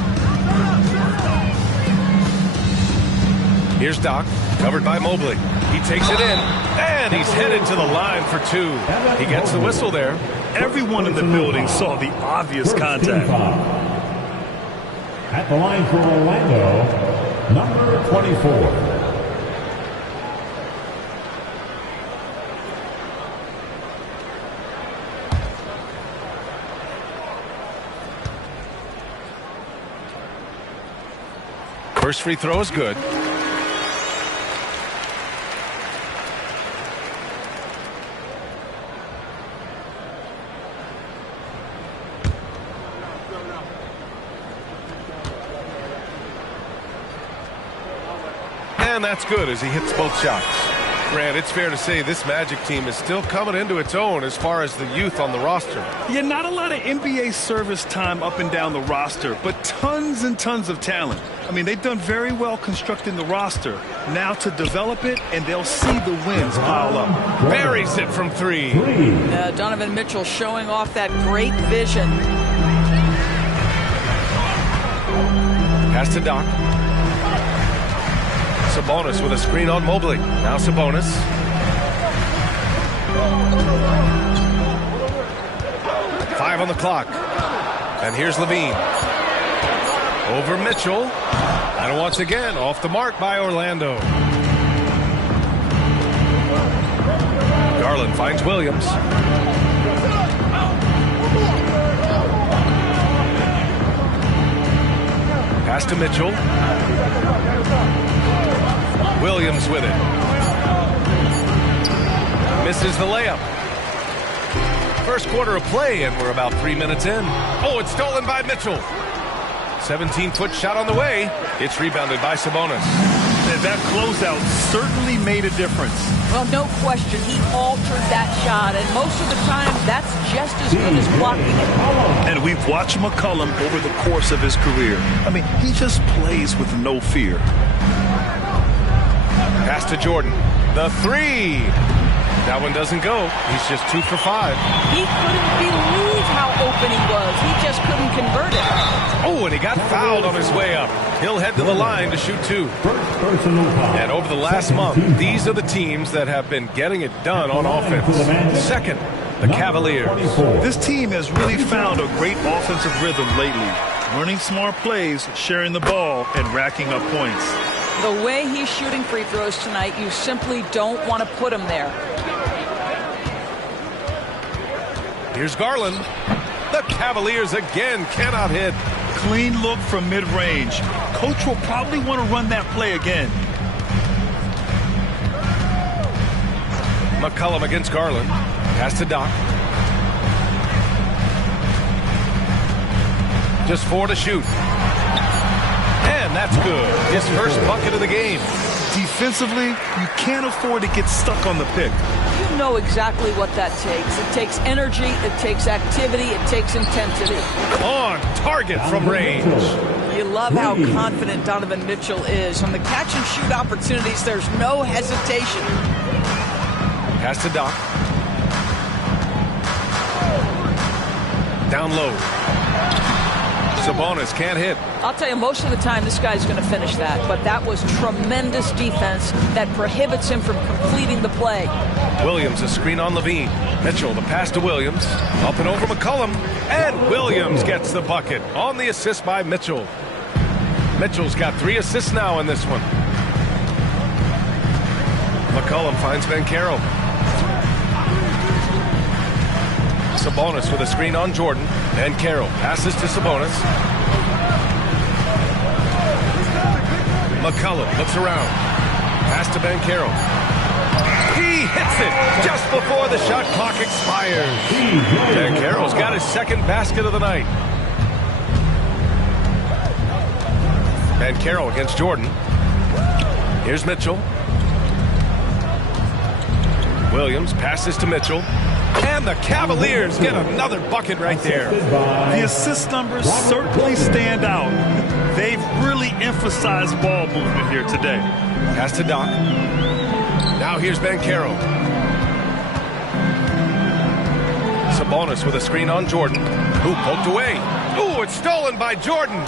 Here's Doc, covered by Mobley. He takes it in, and he's headed to the line for 2. He gets the whistle there. Everyone in the building saw the obvious contact. At the line for Orlando, number 24. First free throw is good. And that's good as he hits both shots. Grant, it's fair to say this Magic team is still coming into its own as far as the youth on the roster. Yeah, not a lot of NBA service time up and down the roster, but tons and tons of talent. I mean, they've done very well constructing the roster. Now to develop it, and they'll see the wins pile up. Buries it from 3. Donovan Mitchell showing off that great vision. Pass to Doc. Sabonis with a screen on Mobley. Now Sabonis. Five on the clock. And here's Levine. Over Mitchell. And once again, off the mark by Orlando. Garland finds Williams. Pass to Mitchell. Williams with it. Misses the layup. First quarter of play, and we're about 3 minutes in. Oh, it's stolen by Mitchell. 17-foot shot on the way. It's rebounded by Sabonis. And that closeout certainly made a difference. Well, no question. He altered that shot, and most of the time, that's just as good as blocking it. And we've watched McCollum over the course of his career. I mean, he just plays with no fear. Pass to Jordan. The 3. That one doesn't go. He's just 2 for 5. He couldn't believe how open he was. He just couldn't convert it. Oh, and he got fouled on his way up. He'll head to the line to shoot 2. And over the last month, these are the teams that have been getting it done on offense. Second, the Cavaliers. This team has really found a great offensive rhythm lately. Running smart plays, sharing the ball, and racking up points. The way he's shooting free throws tonight, you simply don't want to put him there. Here's Garland. The Cavaliers again cannot hit. Clean look from mid-range. Coach will probably want to run that play again. McCollum against Garland. Pass to Doc. Just 4 to shoot. And that's good. His first bucket of the game. Defensively, you can't afford to get stuck on the pick. You know exactly what that takes. It takes energy, it takes activity, it takes intensity. On target from range. You love how confident Donovan Mitchell is. On the catch and shoot opportunities, there's no hesitation. Pass to Doc. Down low. Sabonis can't hit. I'll tell you, most of the time this guy's going to finish that, but that was tremendous defense that prohibits him from completing the play. Williams, a screen on Levine. Mitchell, the pass to Williams. Up and over McCollum. And Williams gets the bucket on the assist by Mitchell. Mitchell's got 3 assists now in this one. McCollum finds Banchero. Sabonis with a screen on Jordan. Banchero passes to Sabonis. McCollum looks around. Pass to Banchero. He hits it just before the shot clock expires. Banchero's got his second basket of the night. Banchero against Jordan. Here's Mitchell. Williams passes to Mitchell. And the Cavaliers get another bucket right there. The assist numbers certainly stand out. They've really emphasized ball movement here today. Pass to Doc. Now here's Banchero. Sabonis with a screen on Jordan, who poked away. Ooh, it's stolen by Jordan.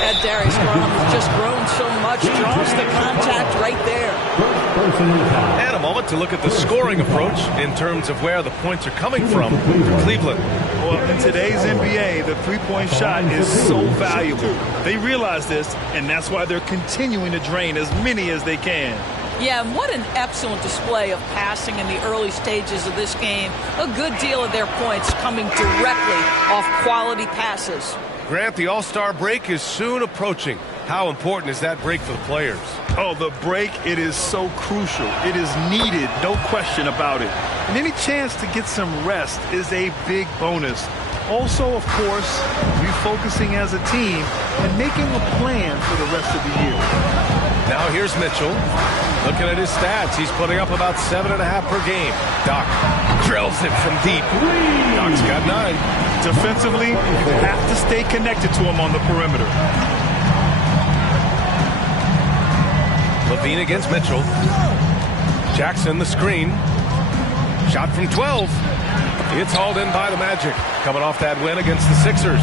And Darius Garland has just grown so much, draws the contact right there. And a moment to look at the scoring approach in terms of where the points are coming from for Cleveland. Well, in today's NBA, the three-point shot is so valuable. They realize this, and that's why they're continuing to drain as many as they can. Yeah, and what an excellent display of passing in the early stages of this game. A good deal of their points coming directly off quality passes. Grant, the All-Star break is soon approaching. How important is that break for the players? Oh, the break, it is so crucial. It is needed, no question about it. And any chance to get some rest is a big bonus. Also, of course, refocusing as a team and making a plan for the rest of the year. Now here's Mitchell. Looking at his stats, he's putting up about 7.5 per game. Doc drills it from deep. Doc's got 9. Defensively, you have to stay connected to him on the perimeter. Levine against Mitchell. Jackson the screen. Shot from 12. It's hauled in by the Magic. Coming off that win against the Sixers.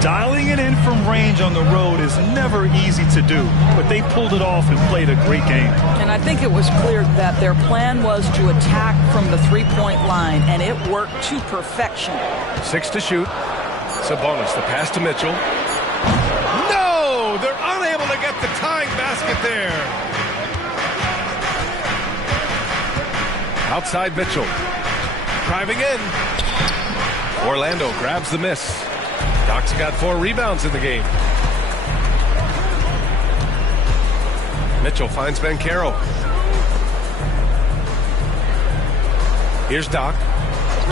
Dialing it in from range on the road is never easy to do, but they pulled it off and played a great game. And I think it was clear that their plan was to attack from the three-point line, and it worked to perfection. 6 to shoot. Sabonis, the pass to Mitchell. No! They're unable to get the tying basket there. Outside Mitchell. Driving in. Orlando grabs the miss. Doc's got 4 rebounds in the game. Mitchell finds Banchero. Here's Doc.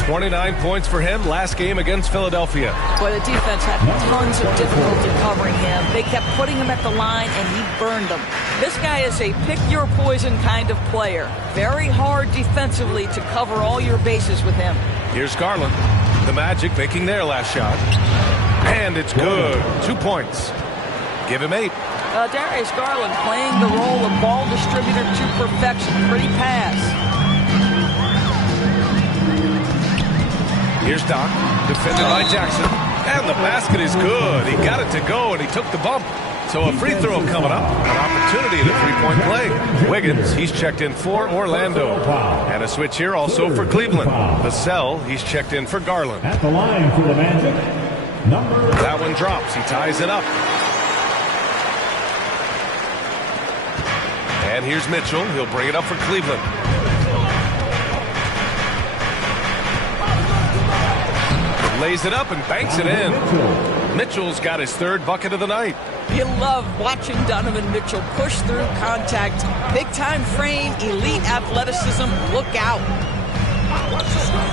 29 points for him last game against Philadelphia. Boy, the defense had tons of difficulty covering him. They kept putting him at the line, and he burned them. This guy is a pick-your-poison kind of player. Very hard defensively to cover all your bases with him. Here's Garland. The Magic making their last shot. And it's good. 2 points. Give him 8. Darius Garland playing the role of ball distributor to perfection. Pretty pass. Here's Doc, defended by Jackson. And the basket is good. He got it to go, and he took the bump. So a free throw coming up. An opportunity in a three-point play. Wiggins, he's checked in for Orlando. And a switch here also for Cleveland. Vassell, he's checked in for Garland. At the line for the Magic, that one drops. He ties it up. And here's Mitchell. He'll bring it up for Cleveland. Lays it up and banks it in. Mitchell's got his 3rd bucket of the night. You love watching Donovan Mitchell push through contact. Big-time frame, elite athleticism. Look out.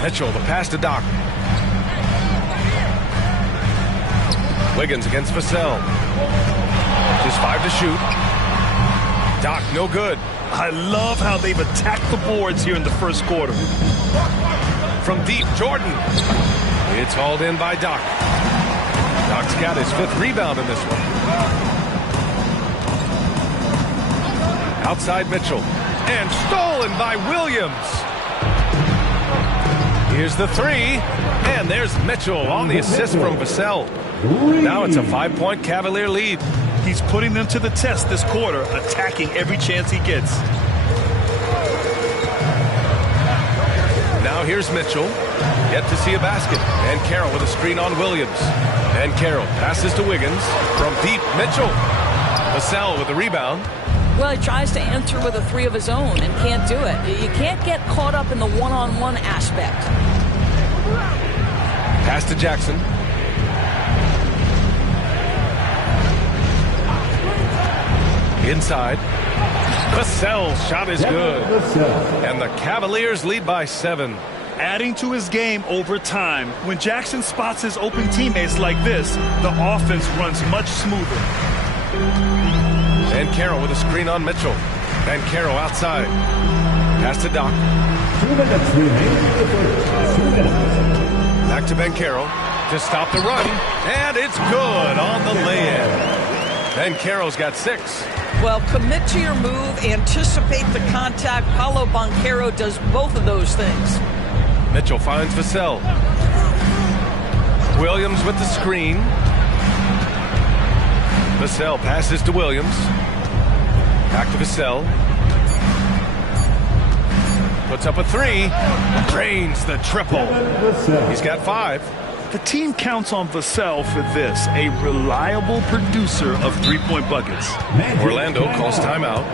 Mitchell, the pass to Doc. Wiggins against Vassell. Just 5 to shoot. Doc, no good. I love how they've attacked the boards here in the first quarter. From deep, Jordan. It's hauled in by Doc. Doc's got his 5th rebound in this one. Outside Mitchell. And stolen by Williams. Here's the 3. And there's Mitchell on the assist from Vassell. Now it's a 5-point Cavalier lead. He's putting them to the test this quarter, attacking every chance he gets. Now here's Mitchell. Yet to see a basket. And Carroll with a screen on Williams. And Carroll passes to Wiggins. From deep, Mitchell. Vassell with the rebound. Well, he tries to enter with a 3 of his own and can't do it. You can't get caught up in the one-on-one aspect. Pass to Jackson. Inside. Vassell's shot is good. And the Cavaliers lead by 7. Adding to his game over time. When Jackson spots his open teammates like this, the offense runs much smoother. And Carroll with a screen on Mitchell. And Carroll outside. Pass to Doc. 2 minutes remaining in the third. 2 minutes. Back to Ben Carroll to stop the run. And it's good on the lay-in. Ben Carroll's got 6. Well, commit to your move, anticipate the contact. Paolo Banchero does both of those things. Mitchell finds Vassell. Williams with the screen. Vassell passes to Williams. Back to Vassell. Puts up a 3. Drains the triple. He's got 5. The team counts on Vassell for this, a reliable producer of 3-point buckets. Orlando calls timeout.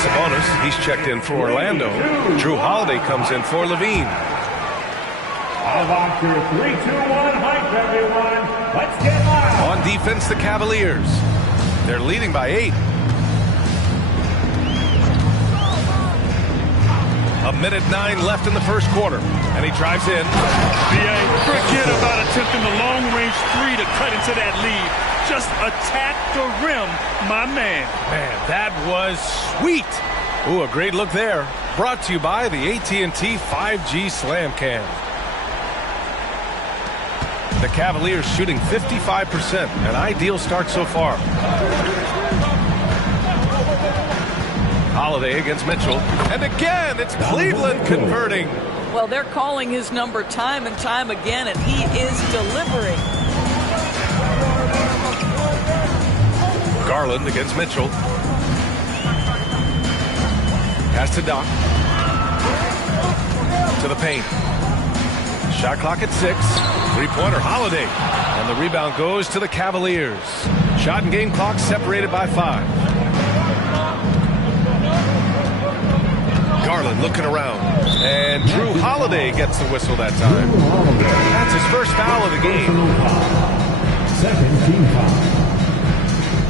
Sabonis, he's checked in for Orlando. Drew Holiday comes in for Levine. Out of 3, 2, 1, hype everyone. Let's get loud. On defense, the Cavaliers. They're leading by 8. A minute 9 left in the first quarter. And he drives in. Forget about attempting the long-range 3 to cut into that lead. Just attack the rim, my man. Man, that was sweet. Ooh, a great look there. Brought to you by the AT&T 5G Slam Cam. The Cavaliers shooting 55%. An ideal start so far. Holiday against Mitchell. And again, it's Cleveland converting. Well, they're calling his number time and time again, and he is delivering. Garland against Mitchell. Pass to Doc. To the paint. Shot clock at 6. 3-pointer Holiday. And the rebound goes to the Cavaliers. Shot and game clock separated by 5. Garland looking around. And Drew Holiday gets the whistle that time. That's his first foul of the game. Second team foul.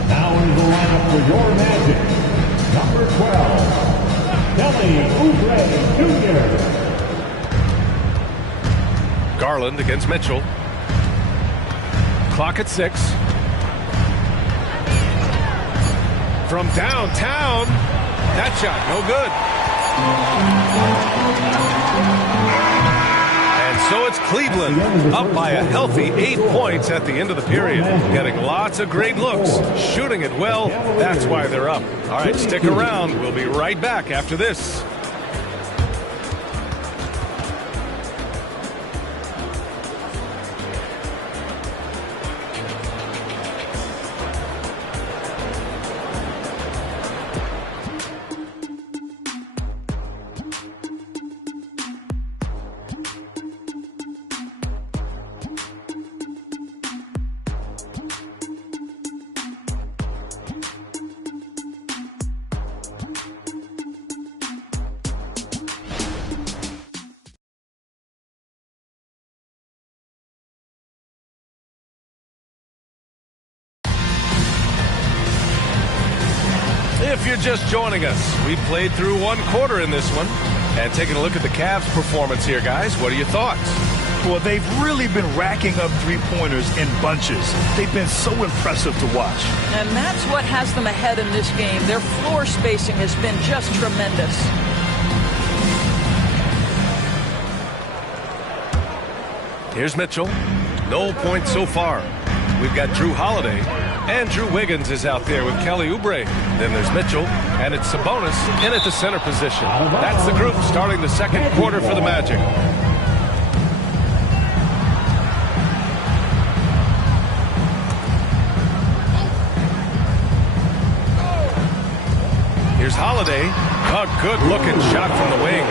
Now in the lineup for your Magic, number 12, Kelly Oubre Jr. Garland against Mitchell. Clock at 6. From downtown. That shot, no good. So it's Cleveland up by a healthy 8 points at the end of the period. Getting lots of great looks, shooting it well. That's why they're up. All right, stick around. We'll be right back after this. you're just joining us, we played through one quarter in this one. And taking a look at the Cavs' performance here, guys, what are your thoughts? Well, they've really been racking up three-pointers in bunches. They've been so impressive to watch. And that's what has them ahead in this game. Their floor spacing has been just tremendous. Here's Mitchell. No points so far. We've got Drew Holiday. Andrew Wiggins is out there with Kelly Oubre. Then there's Mitchell, and it's Sabonis in at the center position. That's the group starting the second quarter for the Magic. Here's Holiday. A good-looking shot from the wing.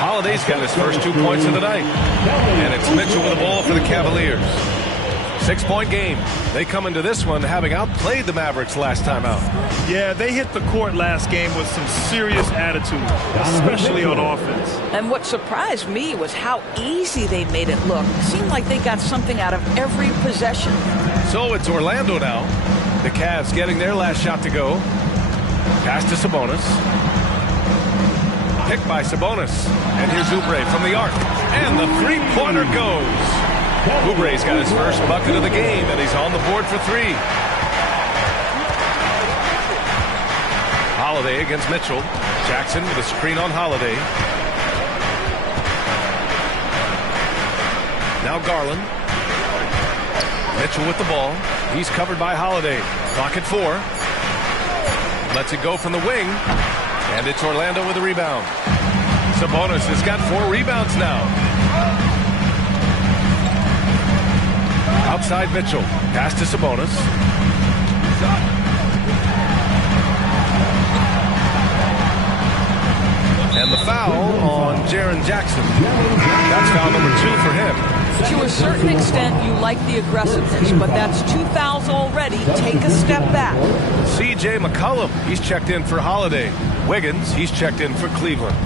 Holiday's got his first 2 points of the night. And it's Mitchell with the ball for the Cavaliers. 6-point game. They come into this one having outplayed the Mavericks last time out. Yeah, they hit the court last game with some serious attitude, especially on offense. And what surprised me was how easy they made it look. It seemed like they got something out of every possession. So it's Orlando now. The Cavs getting their last shot to go. Pass to Sabonis. Picked by Sabonis. And here's Oubre from the arc. And the three-pointer goes. Oubre's got his first bucket of the game, and he's on the board for three. Holiday against Mitchell. Jackson with a screen on Holiday. Now Garland. Mitchell with the ball. He's covered by Holiday. Clock at 4. Lets it go from the wing. And it's Orlando with a rebound. Sabonis has got 4 rebounds now. Outside Mitchell. Pass to Sabonis. And the foul on Jaren Jackson. That's foul number 2 for him. To a certain extent, you like the aggressiveness, but that's 2 fouls already. Take a step back. C.J. McCollum, he's checked in for Holiday. Wiggins, he's checked in for Cleveland.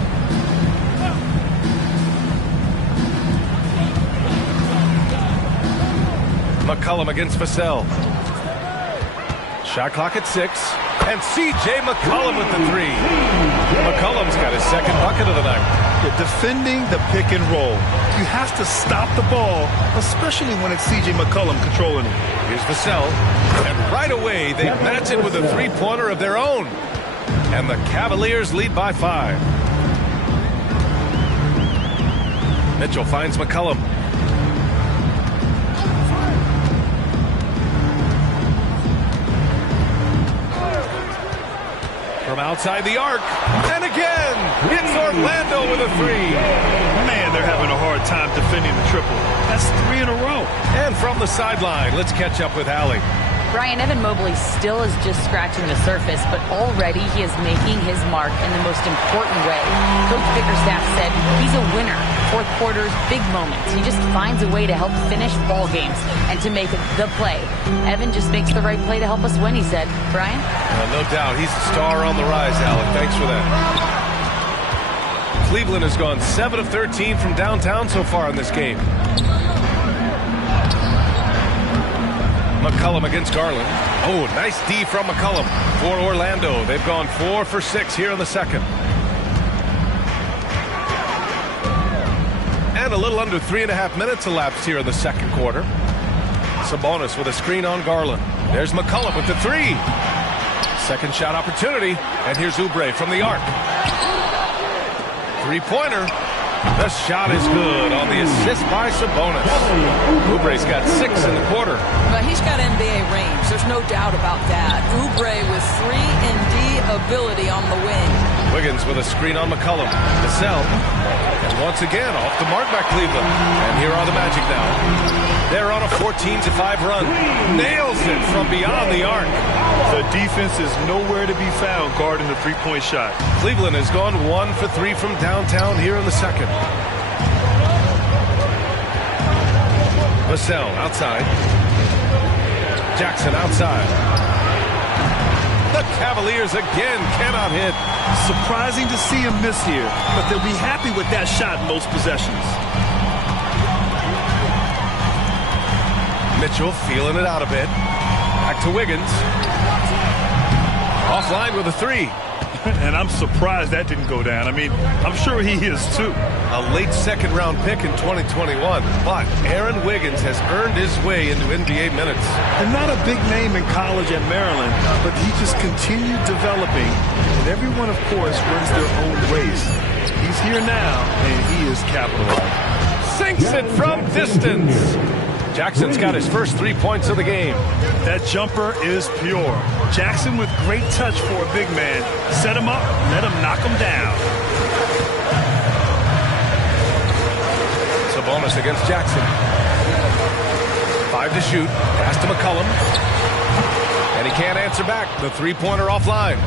McCollum against Vassell. Shot clock at 6. And C.J. McCollum with the 3. McCollum's got his second bucket of the night. You're defending the pick and roll. You have to stop the ball, especially when it's C.J. McCollum controlling it. Here's Vassell. And right away, they match it with a three-pointer of their own. And the Cavaliers lead by 5. Mitchell finds McCollum. From outside the arc. And again, it's Orlando with a 3. Man, they're having a hard time defending the triple. That's 3 in a row. And from the sideline, let's catch up with Allie. Brian, Evan Mobley still is just scratching the surface, but already he is making his mark in the most important way. Coach Bickerstaff said he's a winner. Fourth quarters, big moments. He just finds a way to help finish ball games and to make the play. Evan just makes the right play to help us win, he said. Brian? No doubt. He's a star on the rise, Alec. Thanks for that. Cleveland has gone 7 of 13 from downtown so far in this game. McCollum against Garland. Oh, nice D from McCollum for Orlando. They've gone 4 for 6 here in the second. And a little under 3.5 minutes elapsed here in the second quarter. Sabonis with a screen on Garland. There's McCollum with the 3. Second shot opportunity. And here's Oubre from the arc. Three-pointer. The shot is good on the assist by Sabonis. Oubre's got 6 in the quarter. But he's got NBA range. There's no doubt about that. Oubre with 3-and-D ability on the wing. Wiggins with a screen on McCollum. Vassell. And once again, off the mark by Cleveland. And here are the Magic now. They're on a 14-5 run. Nails it from beyond the arc. The defense is nowhere to be found guarding the three-point shot. Cleveland has gone 1 for 3 from downtown here in the second. Vassell outside. Jackson outside. The Cavaliers again cannot hit. Surprising to see him miss here, but they'll be happy with that shot in most possessions. Mitchell feeling it out a bit. Back to Wiggins. Offline with a three. And I'm surprised that didn't go down. I mean, I'm sure he is too. A late second-round pick in 2021, but Aaron Wiggins has earned his way into NBA minutes. And not a big name in college at Maryland, but he just continued developing. And everyone, of course, runs their own race. He's here now, and he is capitalizing. Sinks it from distance. Jackson's got his first 3 points of the game. That jumper is pure. Jackson with great touch for a big man. Set him up, let him knock him down. Sabonis against Jackson. 5 to shoot. Pass to McCollum. And he can't answer back. The three-pointer offline.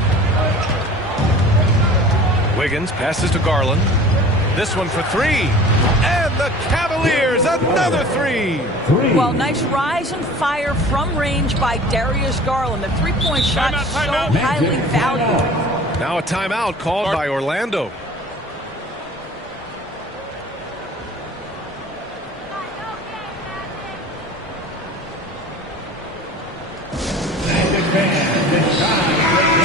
Wiggins passes to Garland. This one for three. And the Cavaliers, another three. Well, nice rise and fire from range by Darius Garland. The three-point shot so highly valued. Now a timeout called by Orlando.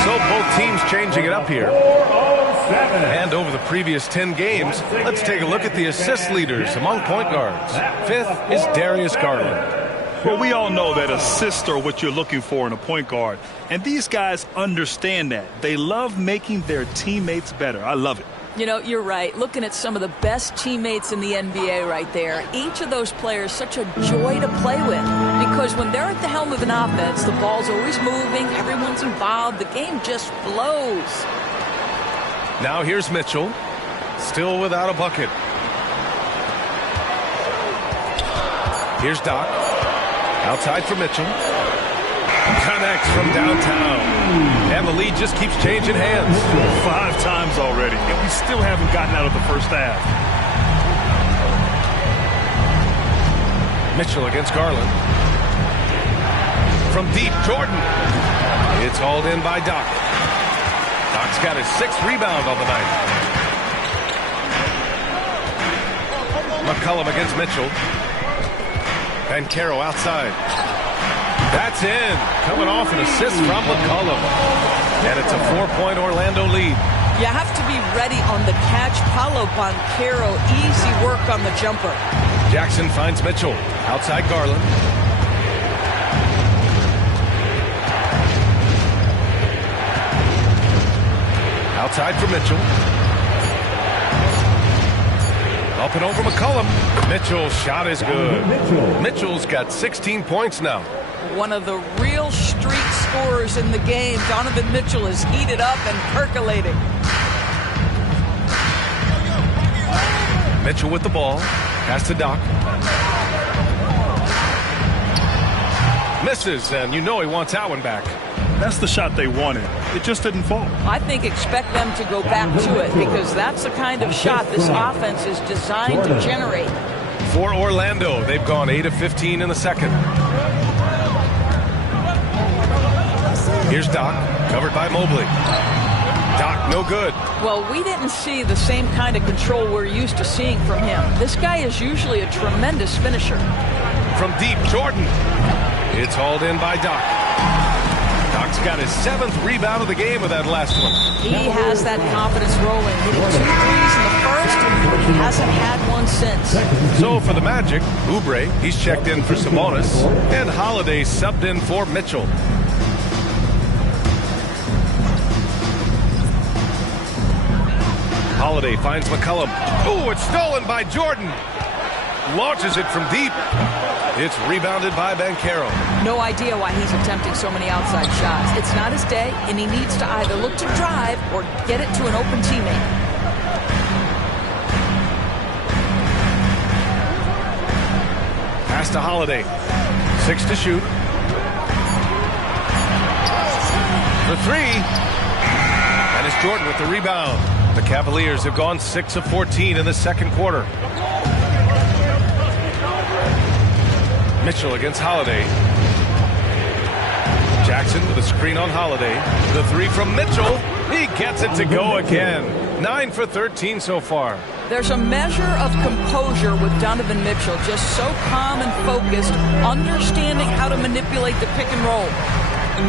So both teams changing it up here. And over the previous 10 games, let's take a look at the assist leaders among point guards. 5th is Darius Garland. Well, we all know that assists are what you're looking for in a point guard. And these guys understand that. They love making their teammates better. I love it. You know, you're right. Looking at some of the best teammates in the NBA right there, each of those players such a joy to play with. Because when they're at the helm of an offense, the ball's always moving, everyone's involved, the game just flows. Now here's Mitchell, still without a bucket. Here's Doc, outside for Mitchell. Connects from downtown. And the lead just keeps changing hands. 5 times already, and we still haven't gotten out of the first half. Mitchell against Garland. From deep, Jordan. It's hauled in by Doc. Doc's got his 6th rebound on the night. McCollum against Mitchell. Banchero outside. That's in. Coming off an assist from McCollum. And it's a 4-point Orlando lead. You have to be ready on the catch. Paulo Banchero, easy work on the jumper. Jackson finds Mitchell. Outside Garland. Outside for Mitchell. Up and over McCollum. Mitchell's shot is good. Mitchell's got 16 points now. One of the real streak scorers in the game. Donovan Mitchell is heated up and percolating. Mitchell with the ball. Pass to Doc. Misses, and you know he wants that one back. That's the shot they wanted. It just didn't fall. I think expect them to go back to it because that's the kind of shot this offense is designed to generate. For Orlando, they've gone 8 of 15 in the second. Here's Doc, covered by Mobley. Doc, no good. Well, we didn't see the same kind of control we're used to seeing from him. This guy is usually a tremendous finisher. From deep, Jordan. It's hauled in by Doc. Doc's got his 7th rebound of the game with that last one. He has that confidence rolling. Hitting 2 threes in the first. He hasn't had one since. So for the Magic, Oubre, he's checked in for Sabonis. And Holiday subbed in for Mitchell. Holiday finds McCollum. Ooh, it's stolen by Jordan. Launches it from deep. It's rebounded by Banchero. No idea why he's attempting so many outside shots. It's not his day, and he needs to either look to drive or get it to an open teammate. Pass to Holiday. 6 to shoot. For 3. And it's Jordan with the rebound. The Cavaliers have gone 6 of 14 in the second quarter. Mitchell against Holiday. Jackson with a screen on Holiday. The 3 from Mitchell. He gets it to go again. 9 for 13 so far. There's a measure of composure with Donovan Mitchell. Just so calm and focused, understanding how to manipulate the pick and roll.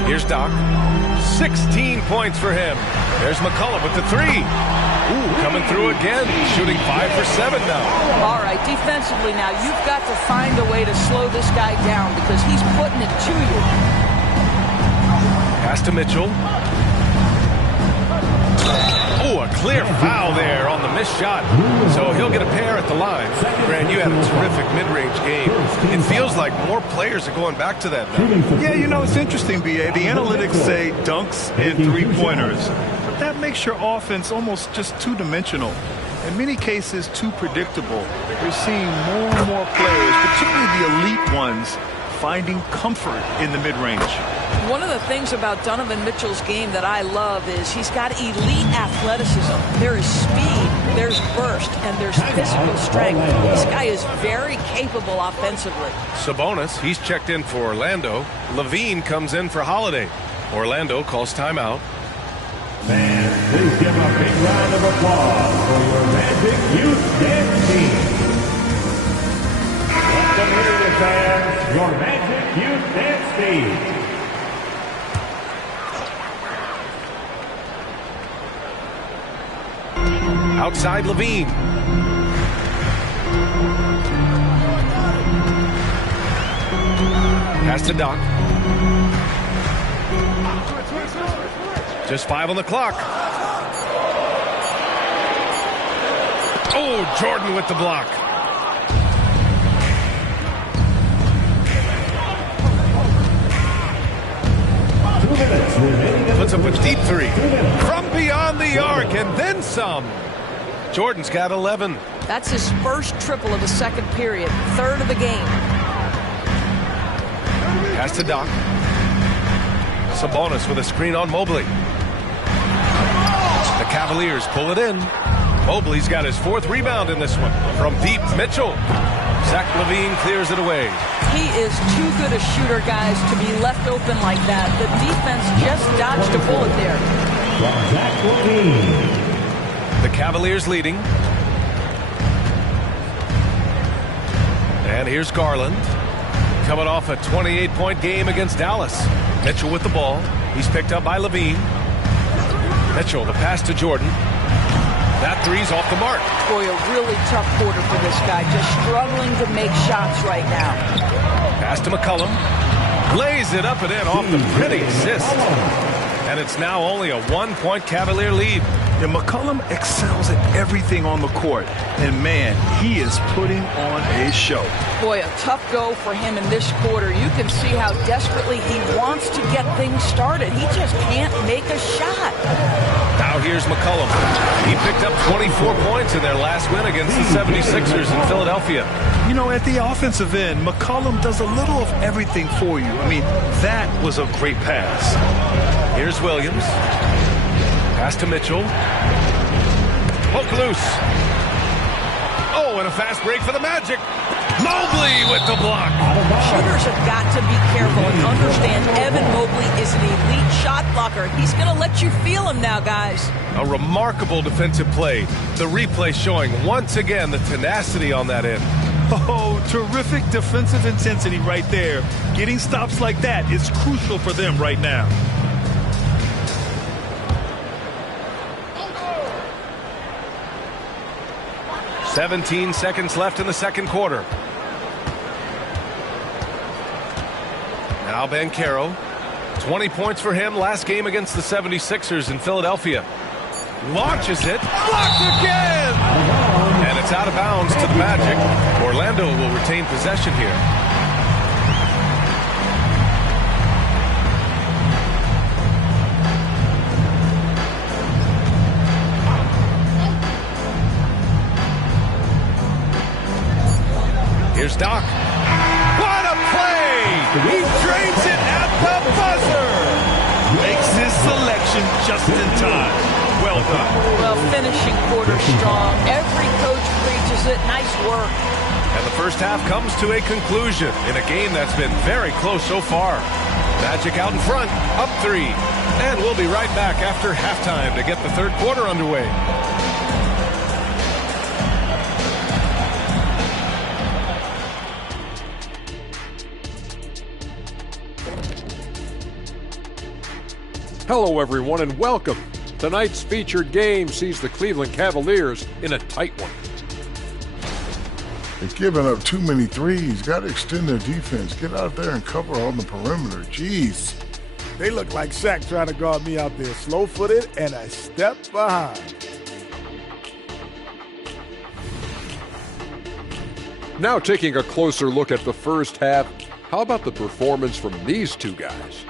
Here's Doc. 16 points for him. There's McCullough with the three. Ooh, coming through again. Shooting 5 for 7 now. All right, defensively now, you've got to find a way to slow this guy down because he's putting it to you. Pass to Mitchell. Oh, a clear foul there on the missed shot. So he'll get a pair at the line. Grant, you had a terrific mid-range game. It feels like more players are going back to that now. Yeah, you know, it's interesting, B.A. The analytics say dunks and three-pointers. But that makes your offense almost just two-dimensional. In many cases, too predictable. You're seeing more and more players, particularly the elite ones, finding comfort in the mid-range. One of the things about Donovan Mitchell's game that I love is he's got elite athleticism. There is speed, there's burst, and there's physical strength. This guy is very capable offensively. Sabonis, he's checked in for Orlando. Levine comes in for Holiday. Orlando calls timeout. Fans, please give a big round of applause for your Magic Youth Dance Team. Welcome here, fans, your Magic Youth Dance Team. Outside Levine. Pass to Doc. Just 5 on the clock. Oh, Jordan with the block. Puts up a deep three. From beyond the arc and then some. Jordan's got 11. That's his first triple of the second period, third of the game. Pass to Doc. Sabonis with a screen on Mobley. The Cavaliers pull it in. Mobley's got his 4th rebound in this one. From deep, Mitchell. Zach LaVine clears it away. He is too good a shooter, guys, to be left open like that. The defense just dodged a bullet there. Zach LaVine. The Cavaliers leading. And here's Garland. Coming off a 28-point game against Dallas. Mitchell with the ball. He's picked up by Levine. Mitchell, the pass to Jordan. That three's off the mark. Boy, a really tough quarter for this guy. Just struggling to make shots right now. Pass to McCullum. Lays it up and in off the pretty assist. And it's now only a 1-point Cavalier lead. And McCullum excels at everything on the court. And, man, he is putting on a show. Boy, a tough go for him in this quarter. You can see how desperately he wants to get things started. He just can't make a shot. Now here's McCullum. He picked up 24 points in their last win against the 76ers in Philadelphia. You know, at the offensive end, McCullum does a little of everything for you. I mean, that was a great pass. Here's Williams. Pass to Mitchell. Poke loose. Oh, and a fast break for the Magic. Mobley with the block. Shooters have got to be careful and understand Evan Mobley is an elite shot blocker. He's going to let you feel him now, guys. A remarkable defensive play. The replay showing once again the tenacity on that end. Oh, terrific defensive intensity right there. Getting stops like that is crucial for them right now. "17 seconds left in the second quarter. Now Banchero. 20 points for him last game against the 76ers in Philadelphia. Launches it. Blocked again! And it's out of bounds to the Magic. Orlando will retain possession here. Here's Doc. What a play! He drains it at the buzzer! Makes his selection just in time. Well done. Well, finishing quarter strong. Every coach preaches it. Nice work. And the first half comes to a conclusion in a game that's been very close so far. Magic out in front, up 3. And we'll be right back after halftime to get the third quarter underway. Hello, everyone, and welcome. Tonight's featured game sees the Cleveland Cavaliers in a tight one. They're giving up too many threes. Got to extend their defense. Get out there and cover on the perimeter. Jeez. They look like Shaq trying to guard me out there. Slow-footed and a step behind. Now taking a closer look at the first half, how about the performance from these two guys?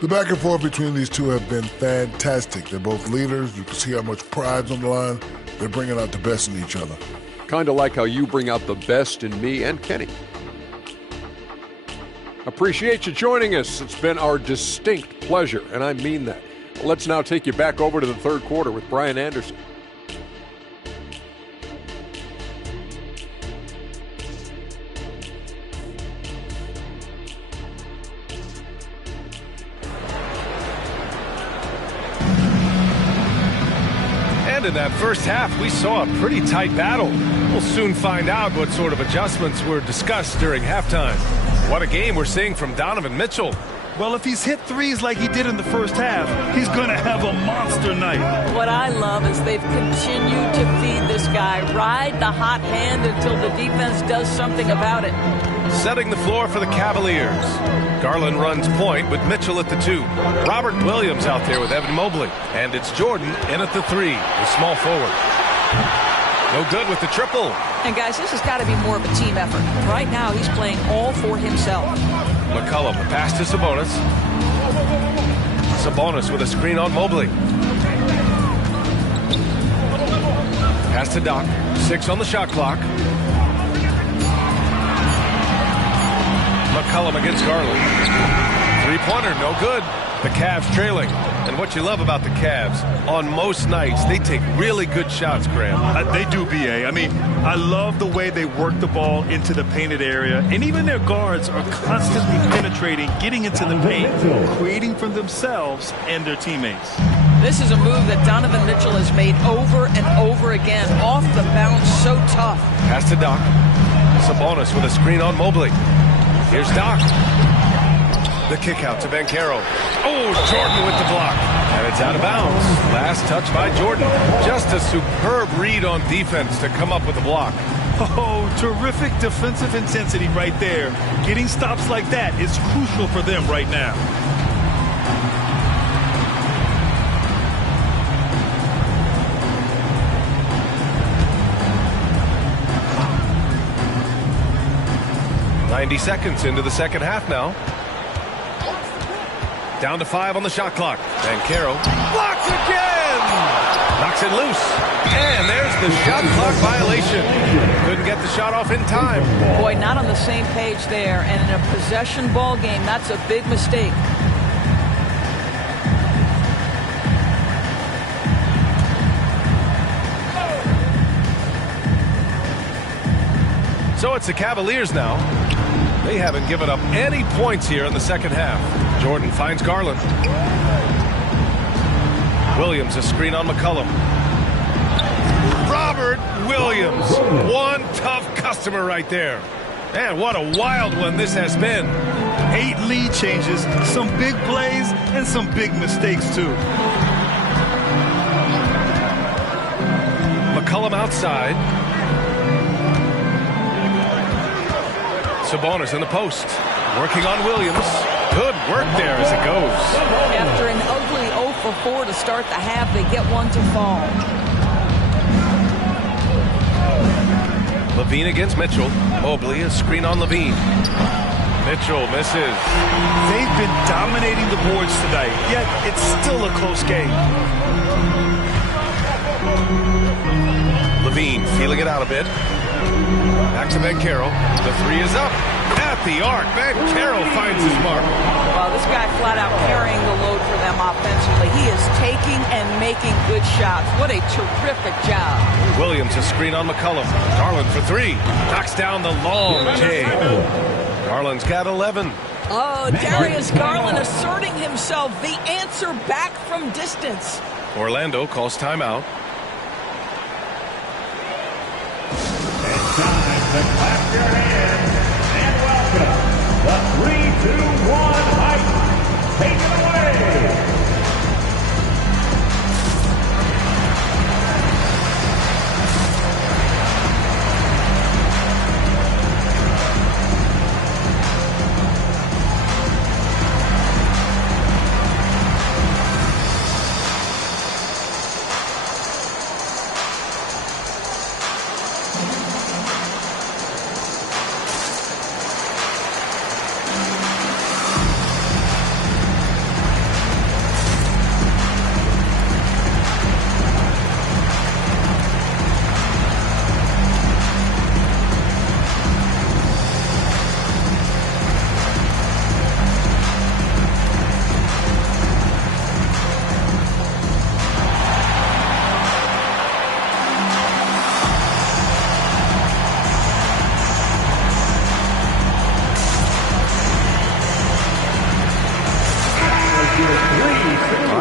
The back and forth between these two have been fantastic. They're both leaders. You can see how much pride's on the line. They're bringing out the best in each other. Kind of like how you bring out the best in me and Kenny. Appreciate you joining us. It's been our distinct pleasure, and I mean that. Let's now take you back over to the third quarter with Brian Anderson. In that first half, we saw a pretty tight battle. We'll soon find out what sort of adjustments were discussed during halftime. What a game we're seeing from Donovan Mitchell. Well, if he's hit threes like he did in the first half, he's going to have a monster night. What I love is they've continued to feed this guy. Ride the hot hand until the defense does something about it. Setting the floor for the Cavaliers. Garland runs point with Mitchell at the 2. Robert Williams out there with Evan Mobley. And it's Jordan in at the 3, the small forward. No good with the triple. And guys, this has got to be more of a team effort. Right now, he's playing all for himself. McCollum, a pass to Sabonis. Sabonis with a screen on Mobley. Pass to Doc. 6 on the shot clock. McCollum against Garland. Three-pointer, no good. The Cavs trailing. And what you love about the Cavs, on most nights, they take really good shots, Graham. They do, B.A. I mean, I love the way they work the ball into the painted area. And even their guards are constantly penetrating, getting into the paint, creating for themselves and their teammates. This is a move that Donovan Mitchell has made over and over again. Off the bounce, so tough. Pass to Doc. Sabonis with a screen on Mobley. Here's Doc. The kick out to Banchero. Oh, Jordan with the block. And it's out of bounds. Last touch by Jordan. Just a superb read on defense to come up with the block. Oh, terrific defensive intensity right there. Getting stops like that is crucial for them right now. Seconds into the second half now. Down to 5 on the shot clock. Banchero blocks again. Knocks it loose. And there's the shot clock violation. Couldn't get the shot off in time. Boy, not on the same page there. And in a possession ball game, that's a big mistake. So it's the Cavaliers now. They haven't given up any points here in the second half. Jordan finds Garland. Williams, a screen on McCollum. Robert Williams, one tough customer right there. Man, what a wild one this has been. 8 lead changes, some big plays, and some big mistakes, too. McCollum outside. Sabonis in the post. Working on Williams. Good work there as it goes. After an ugly 0 for 4 to start the half, they get one to fall. Levine against Mitchell. Mobley, a screen on Levine. Mitchell misses. They've been dominating the boards tonight, yet it's still a close game. Levine feeling it out a bit. Back to Banchero. The 3 is up. At the arc. Banchero finds his mark. Well, this guy flat out carrying the load for them offensively. He is taking and making good shots. What a terrific job. Williams, a screen on McCollum. Garland for 3. Knocks down the long J. Garland's got 11. Oh, Darius Garland asserting himself. The answer back from distance. Orlando calls timeout. It's time to clap your hands and welcome the 3-2-1 hype. Take it away,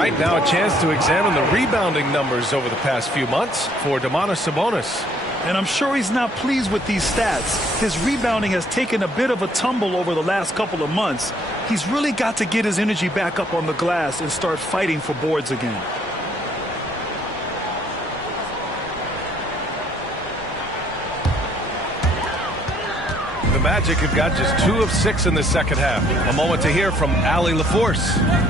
right, now a chance to examine the rebounding numbers over the past few months for Domantas Sabonis. And I'm sure he's not pleased with these stats. His rebounding has taken a bit of a tumble over the last couple of months. He's really got to get his energy back up on the glass and start fighting for boards again. The Magic have got just 2 of 6 in the second half. A moment to hear from Allie LaForce.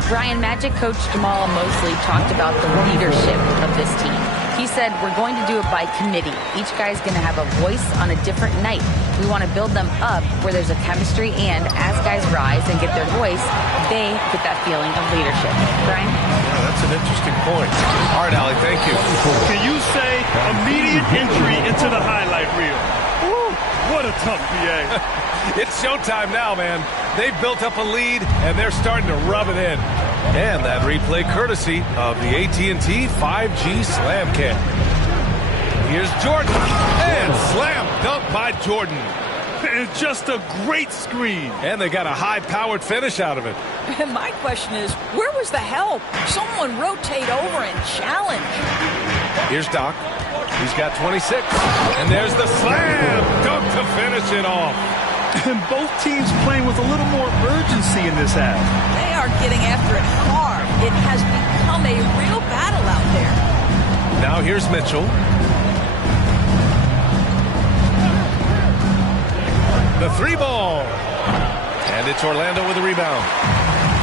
Brian, Magic coach Jamal Mosley talked about the leadership of this team. He said, we're going to do it by committee. Each guy's going to have a voice on a different night. We want to build them up where there's a chemistry, and as guys rise and get their voice, they get that feeling of leadership. Brian? Yeah, that's an interesting point. All right, Allie, thank you. Can you say immediate entry into the highlight reel? Woo, what a tough PA. It's showtime now, man. They've built up a lead, and they're starting to rub it in. And that replay courtesy of the AT&T 5G Slam Cam. Here's Jordan. And slam dunk by Jordan. And just a great screen. And they got a high-powered finish out of it. And my question is, where was the help? Someone rotate over and challenge. Here's Doc. He's got 26. And there's the slam dunk to finish it off. And both teams playing with a little more urgency in this half. They are getting after it hard. It has become a real battle out there. Now here's Mitchell. The 3 ball. And it's Orlando with a rebound.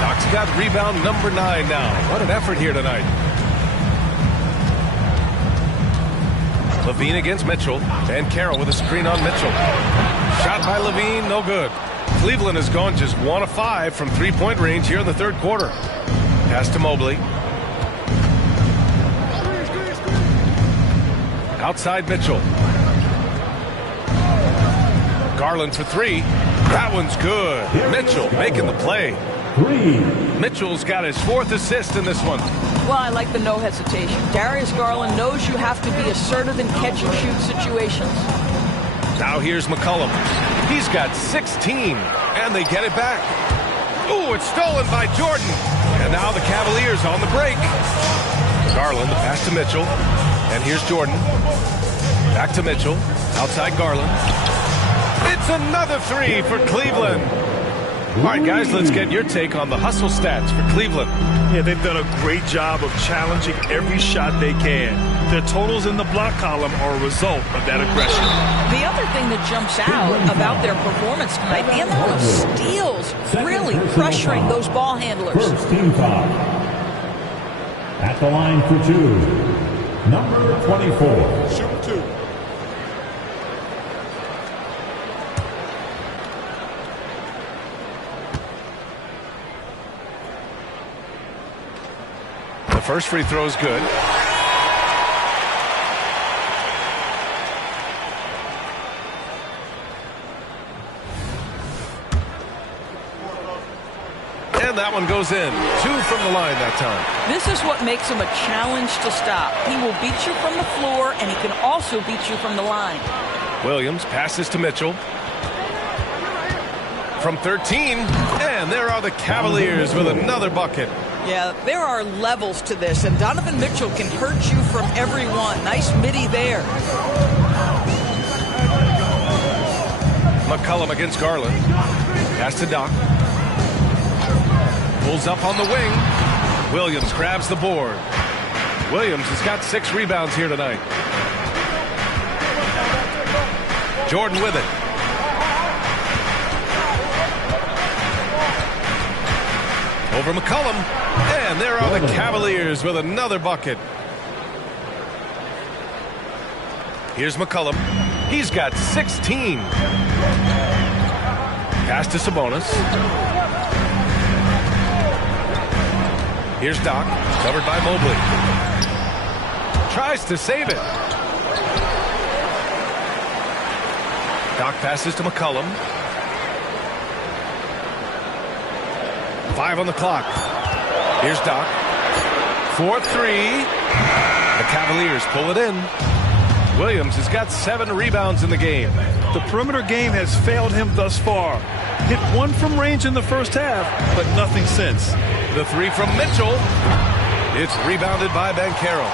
Doc's got rebound number 9 now. What an effort here tonight. Levine against Mitchell. And Carroll with a screen on Mitchell. Shot by Levine, no good. Cleveland has gone just 1 of 5 from 3-point range here in the third quarter. Pass to Mobley. Outside Mitchell. Garland for 3. That one's good. Mitchell making the play. 3. Mitchell's got his 4th assist in this one. Well, I like the no hesitation. Darius Garland knows you have to be assertive in catch-and-shoot situations. Now here's McCollum. He's got 16, and they get it back. Ooh, it's stolen by Jordan. And now the Cavaliers on the break. Garland, the pass to Mitchell. And here's Jordan. Back to Mitchell. Outside Garland. It's another 3 for Cleveland. All right, guys, let's get your take on the hustle stats for Cleveland. Yeah, they've done a great job of challenging every shot they can. Their totals in the block column are a result of that aggression. The other thing that jumps out about their performance tonight, the amount of steals, really pressuring those ball handlers. First team foul. At the line for 2, number 24. Shoot 2. The first free throw is good. And that one goes in. 2 from the line that time. This is what makes him a challenge to stop. He will beat you from the floor, and he can also beat you from the line. Williams passes to Mitchell. From 13, and there are the Cavaliers with another bucket. Yeah, there are levels to this, and Donovan Mitchell can hurt you from everyone. Nice midi there. McCollum against Garland. Pass to Doc. Pulls up on the wing. Williams grabs the board. Williams has got 6 rebounds here tonight. Jordan with it. Over McCollum. And there are the Cavaliers with another bucket. Here's McCollum. He's got 16. Pass to Sabonis. Here's Doc. Covered by Mobley. Tries to save it. Doc passes to McCollum. 5 on the clock. Here's Doc. 4-3. The Cavaliers pull it in. Williams has got 7 rebounds in the game. The perimeter game has failed him thus far. Hit 1 from range in the first half, but nothing since. The 3 from Mitchell. It's rebounded by Banchero.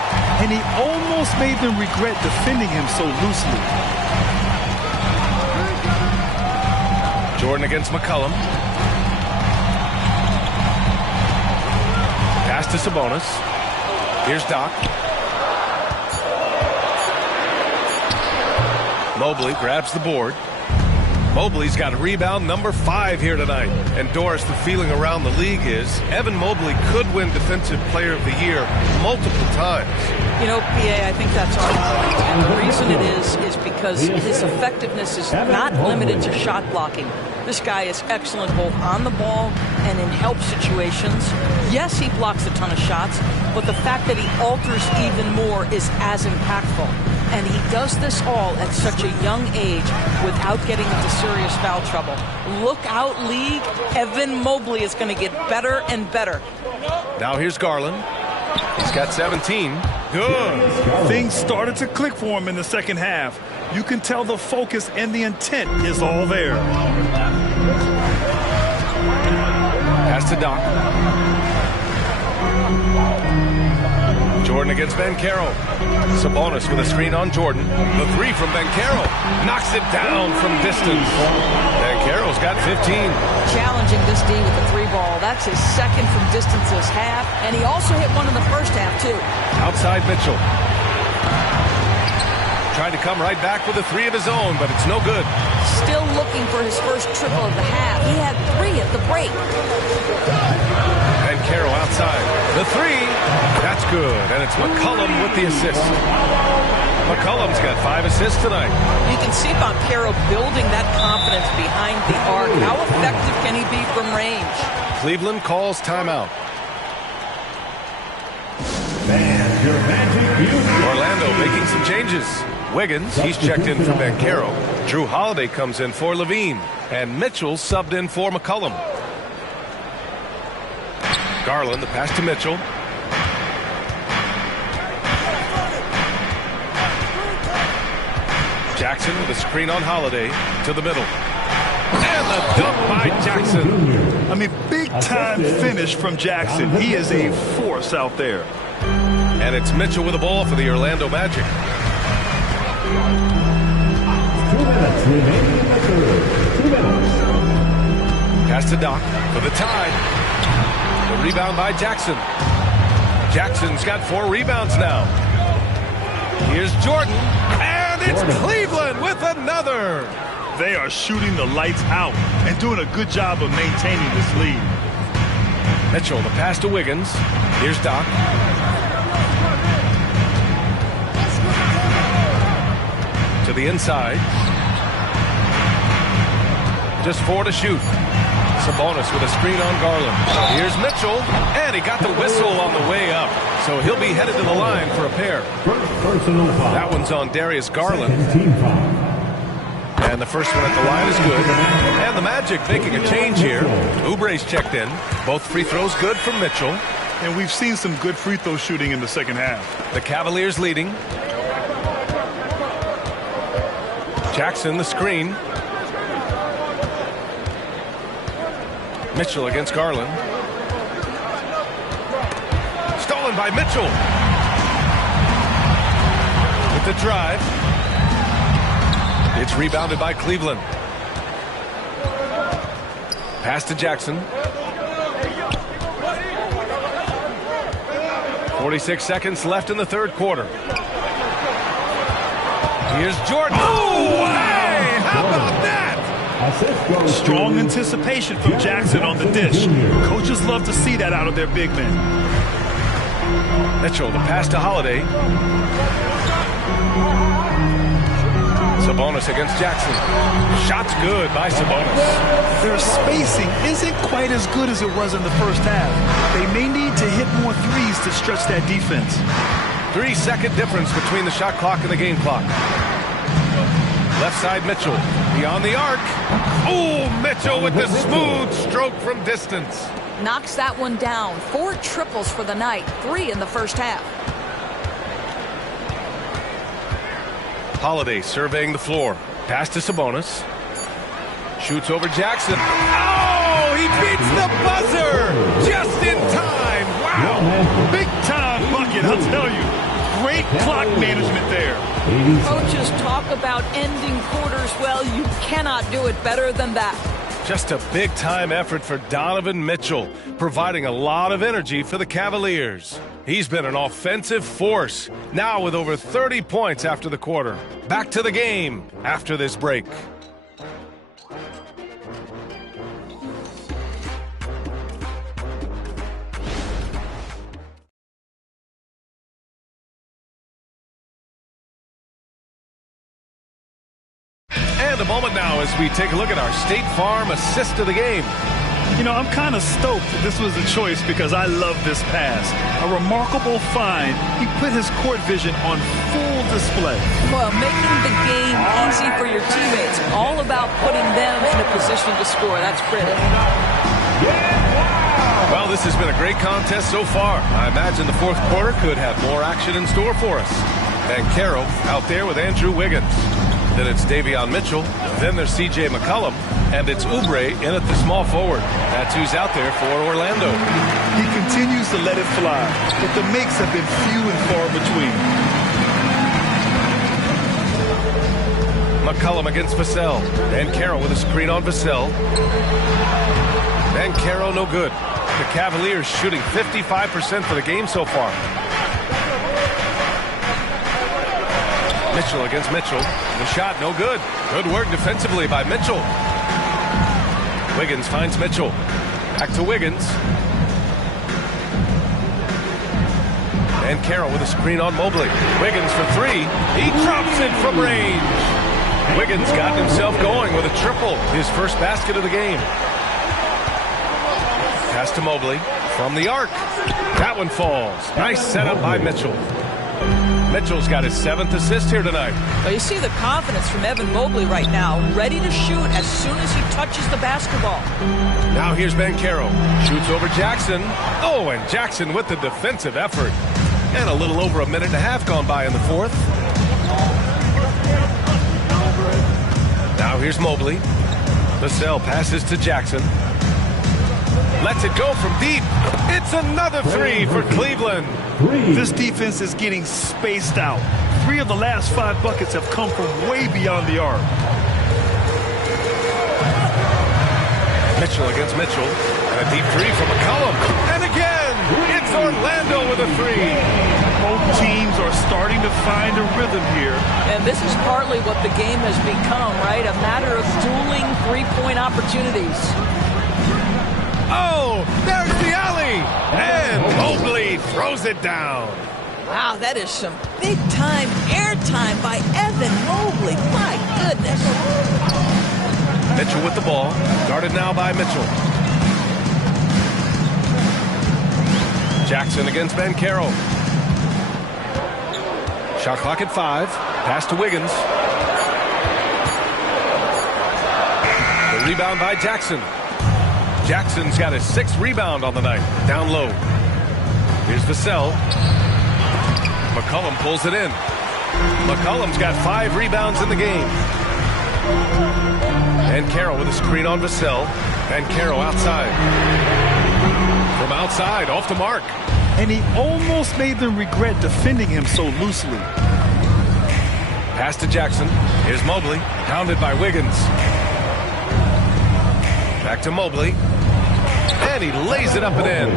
And he almost made them regret defending him so loosely. Jordan against McCollum. Pass to Sabonis. Here's Doc. Mobley grabs the board. Mobley's got rebound number 5 here tonight. And Doris, the feeling around the league is Evan Mobley could win Defensive Player of the Year multiple times. You know, PA, I think that's our point. And the reason it is because his effectiveness is not limited to shot blocking. This guy is excellent both on the ball and in help situations. Yes, he blocks a ton of shots, but the fact that he alters even more is as impactful. And he does this all at such a young age without getting into serious foul trouble. Look out, league. Evan Mobley is going to get better and better. Now here's Garland. He's got 17. Good. Things started to click for him in the second half. You can tell the focus and the intent is all there. Pass to Doc. Jordan against Banchero. Sabonis with a screen on Jordan. The 3 from Banchero. Knocks it down from distance. Banchero's got 15. Challenging this D with the 3 ball. That's his second from distance this half. And he also hit one in the first half, too. Outside Mitchell. Trying to come right back with a 3 of his own, but it's no good. Still looking for his first triple of the half. He had 3 at the break. Banchero outside. The 3. That's good. And it's McCollum with the assist. McCollum's got 5 assists tonight. You can see Banchero building that confidence behind the arc. How effective can he be from range? Cleveland calls timeout. Orlando making some changes. Wiggins, he's checked in for Banchero. Drew Holiday comes in for Levine. And Mitchell subbed in for McCollum. Garland, the pass to Mitchell. Jackson with a screen on Holiday to the middle. And the dunk by Jackson. I mean, big-time finish from Jackson. He is a force out there. And it's Mitchell with the ball for the Orlando Magic. 2 minutes remaining in the third. 2 minutes. Pass to Doc for the tie. The rebound by Jackson. Jackson's got 4 rebounds now. Here's Jordan. And it's Cleveland with another. They are shooting the lights out and doing a good job of maintaining this lead. Mitchell, the pass to Wiggins. Here's Doc. To the inside. Just 4 to shoot. Sabonis with a screen on Garland. Here's Mitchell, and he got the whistle on the way up. So he'll be headed to the line for a pair. That one's on Darius Garland. And the first one at the line is good. And the Magic making a change here. Oubre's checked in. Both free throws good from Mitchell. And we've seen some good free throw shooting in the second half. The Cavaliers leading. Jackson, the screen. Mitchell against Garland. Stolen by Mitchell. With the drive. It's rebounded by Cleveland. Pass to Jackson. 46 seconds left in the third quarter. Here's Jordan. Oh, hey! How about that? Strong anticipation from Jackson on the dish. Coaches love to see that out of their big men. Mitchell, the pass to Holiday. Sabonis against Jackson. Shot's good by Sabonis. Their spacing isn't quite as good as it was in the first half. They may need to hit more threes to stretch that defense. 3-second difference between the shot clock and the game clock. Left side Mitchell. Beyond the arc. Oh, Mitchell with the smooth stroke from distance. Knocks that one down. 4 triples for the night. 3 in the first half. Holiday surveying the floor. Pass to Sabonis. Shoots over Jackson. Oh, he beats the buzzer just in time. Wow. Wow. Big time bucket, I'll tell you. Great clock management there. Coaches talk about ending quarters. Well, you cannot do it better than that. Just a big-time effort for Donovan Mitchell, providing a lot of energy for the Cavaliers. He's been an offensive force, now with over 30 points after the quarter. Back to the game after this break. And a moment now as we take a look at our State Farm assist of the game. You know, I'm kind of stoked that this was a choice because I love this pass. A remarkable find. He put his court vision on full display. Well, making the game easy for your teammates. All about putting them in a position to score. That's pretty. Well, this has been a great contest so far. I imagine the fourth quarter could have more action in store for us. And Carroll out there with Andrew Wiggins. Then it's Davion Mitchell. Then there's C.J. McCollum. And it's Oubre in at the small forward. That's who's out there for Orlando. He continues to let it fly, but the makes have been few and far between. McCollum against Vassell. And Carroll with a screen on Vassell. And Carroll no good. The Cavaliers shooting 55% for the game so far. Mitchell against Mitchell. The shot no good. Good work defensively by Mitchell. Wiggins finds Mitchell. Back to Wiggins. And Carroll with a screen on Mobley. Wiggins for three. He drops it from range. Wiggins got himself going with a triple. His first basket of the game. Pass to Mobley from the arc. That one falls. Nice setup by Mitchell. Mitchell's got his 7th assist here tonight. Well, you see the confidence from Evan Mobley right now, ready to shoot as soon as he touches the basketball. Now here's Ben Carroll. Shoots over Jackson. Oh, and Jackson with the defensive effort. And a little over a minute and a half gone by in the fourth. Now here's Mobley. Vassell passes to Jackson. Lets it go from deep. It's another three for Cleveland. This defense is getting spaced out. 3 of the last 5 buckets have come from way beyond the arc. Mitchell against Mitchell. And a deep three from McCollum. And again, it's Orlando with a three. Both teams are starting to find a rhythm here. And this is partly what the game has become, right? A matter of dueling three-point opportunities. Oh, there's the alley. And Mobley throws it down. Wow, that is some big-time airtime by Evan Mobley. My goodness. Mitchell with the ball. Guarded now by Mitchell. Jackson against Ben Carroll. Shot clock at 5. Pass to Wiggins. The rebound by Jackson. Jackson's got his 6th rebound on the night. Down low. Here's Vassell. McCollum pulls it in. McCollum's got 5 rebounds in the game. And Carroll with a screen on Vassell. And Carroll outside. From outside, off the mark. And he almost made them regret defending him so loosely. Pass to Jackson. Here's Mobley. Pounded by Wiggins. Back to Mobley. And he lays it up and in.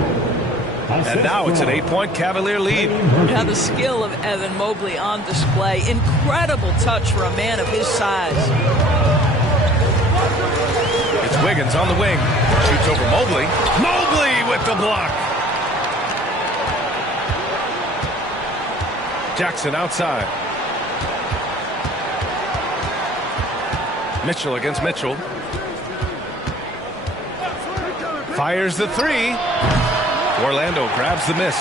And now it's an 8-point Cavalier lead. Now the skill of Evan Mobley on display. Incredible touch for a man of his size. It's Wiggins on the wing. Shoots over Mobley. Mobley with the block. Jackson outside. Mitchell against Mitchell. Fires the three. Orlando grabs the miss.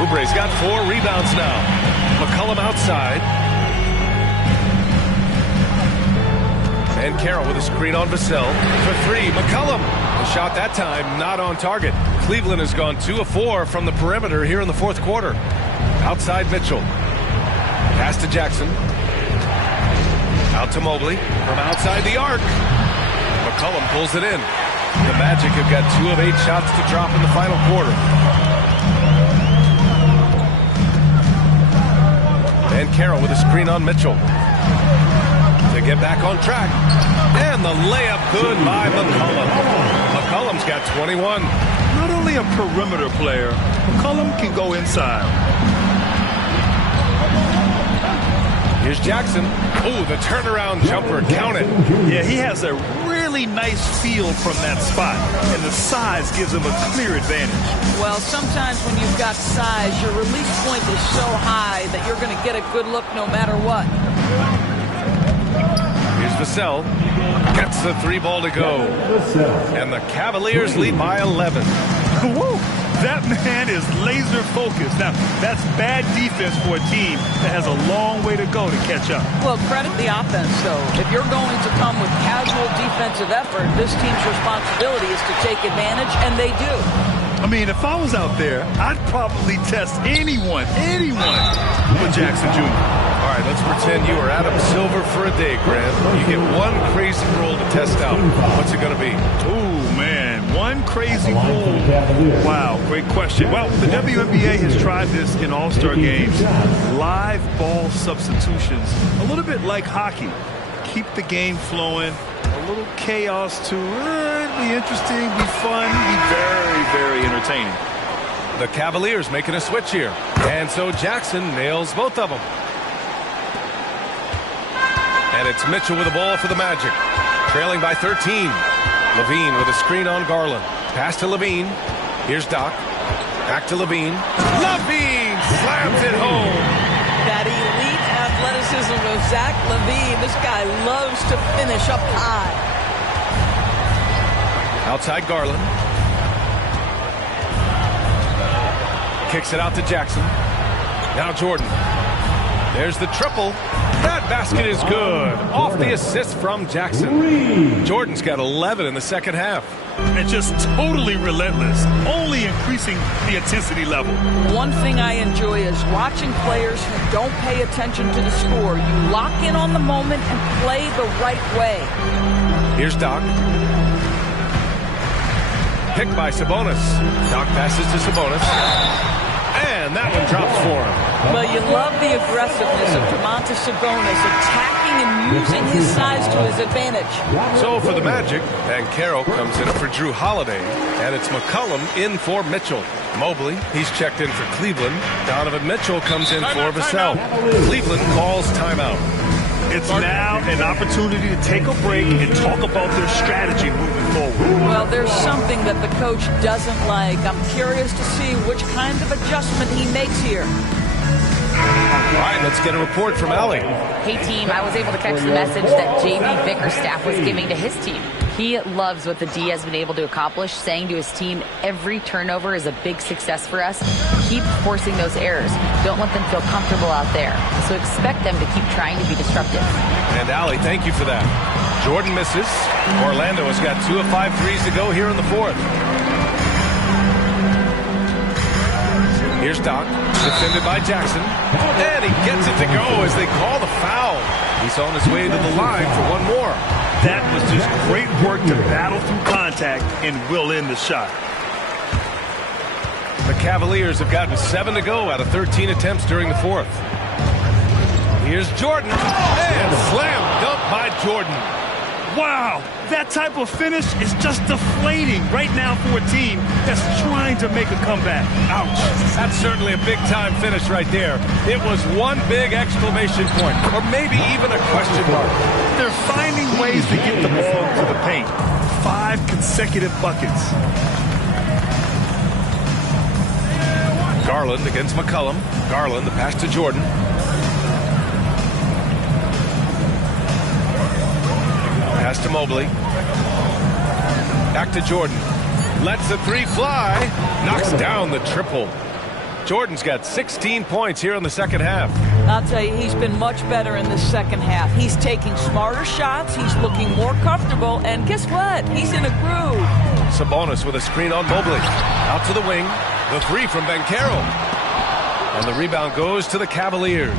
Oubre's got 4 rebounds now. McCollum outside. And Carroll with a screen on Vassell for 3. McCollum. The shot that time not on target. Cleveland has gone 2 of 4 from the perimeter here in the fourth quarter. Outside Mitchell. Pass to Jackson. Out to Mobley. From outside the arc. McCollum pulls it in. The Magic have got 2 of 8 shots to drop in the final quarter. Banchero with a screen on Mitchell. To get back on track. And the layup good by McCollum. McCollum's got 21. Not only a perimeter player, McCollum can go inside. Here's Jackson. Oh, the turnaround jumper. Count it. Yeah, he has a really nice feel from that spot, and the size gives him a clear advantage. Well, sometimes when you've got size, your release point is so high that you're going to get a good look no matter what. Here's Vassell. Gets the 3 ball to go. And the Cavaliers lead by 11. Woo! That man is laser focused. Now, that's bad defense for a team that has a long way to go to catch up. Well, credit the offense, though. If you're going to come with casual defensive effort, this team's responsibility is to take advantage, and they do. I mean, if I was out there, I'd probably test anyone with Jackson Jr. All right, let's pretend you are Adam Silver for a day, Grant. You get one crazy rule to test out. What's it going to be? Ooh, man, one crazy rule. Wow, great question. Well, the WNBA has tried this in all-star games. Live ball substitutions, a little bit like hockey. Keep the game flowing. A little chaos to be interesting, be fun, be very, very entertaining. The Cavaliers making a switch here. And so Jackson nails both of them. And it's Mitchell with the ball for the Magic. Trailing by 13. Levine with a screen on Garland. Pass to Levine. Here's Doc. Back to Levine. Levine slams it home. That elite athleticism of Zach Levine. This guy loves to finish up high. Outside Garland. Kicks it out to Jackson. Now Jordan. There's the triple. That basket is good. Off the assist from Jackson. Jordan's got 11 in the second half. And just totally relentless, only increasing the intensity level. One thing I enjoy is watching players who don't pay attention to the score. You lock in on the moment and play the right way. Here's Doc. Picked by Sabonis. Doc passes to Sabonis. And that one drops for him. Well, you love the aggressiveness of Domantas Sabonis, attacking and using his size to his advantage. So for the Magic, Banchero comes in for Drew Holiday, and it's McCollum in for Mitchell. Mobley, he's checked in for Cleveland. Donovan Mitchell comes in for Vassell. Cleveland calls timeout. It's now an opportunity to take a break and talk about their strategy moving forward. Well, there's something that the coach doesn't like. I'm curious to see which kind of adjustment he makes here. All right, let's get a report from Allie. Hey, team, I was able to catch the message that J.B. Bickerstaff was giving to his team. He loves what the D has been able to accomplish, saying to his team, every turnover is a big success for us. Keep forcing those errors. Don't let them feel comfortable out there. So expect them to keep trying to be disruptive. And Allie, thank you for that. Jordan misses. Orlando has got 2 of 5 threes to go here in the fourth. Here's Doc, defended by Jackson. And he gets it to go as they call the foul. He's on his way to the line for one more. That was just great work to battle through contact and will in the shot. The Cavaliers have gotten 7 to go out of 13 attempts during the fourth. Here's Jordan. And slam dunk by Jordan. Wow, that type of finish is just deflating right now for a team that's trying to make a comeback. Ouch. That's certainly a big-time finish right there. It was one big exclamation point, or maybe even a question mark. They're finding ways to get the ball to the paint. 5 consecutive buckets. Garland against McCollum. Garland, the pass to Jordan. Pass to Mobley. Back to Jordan. Lets the 3 fly. Knocks down the triple. Jordan's got 16 points here in the second half. I'll tell you, he's been much better in the second half. He's taking smarter shots. He's looking more comfortable. And guess what? He's in a groove. Sabonis with a screen on Mobley. Out to the wing. The 3 from Banchero. And the rebound goes to the Cavaliers.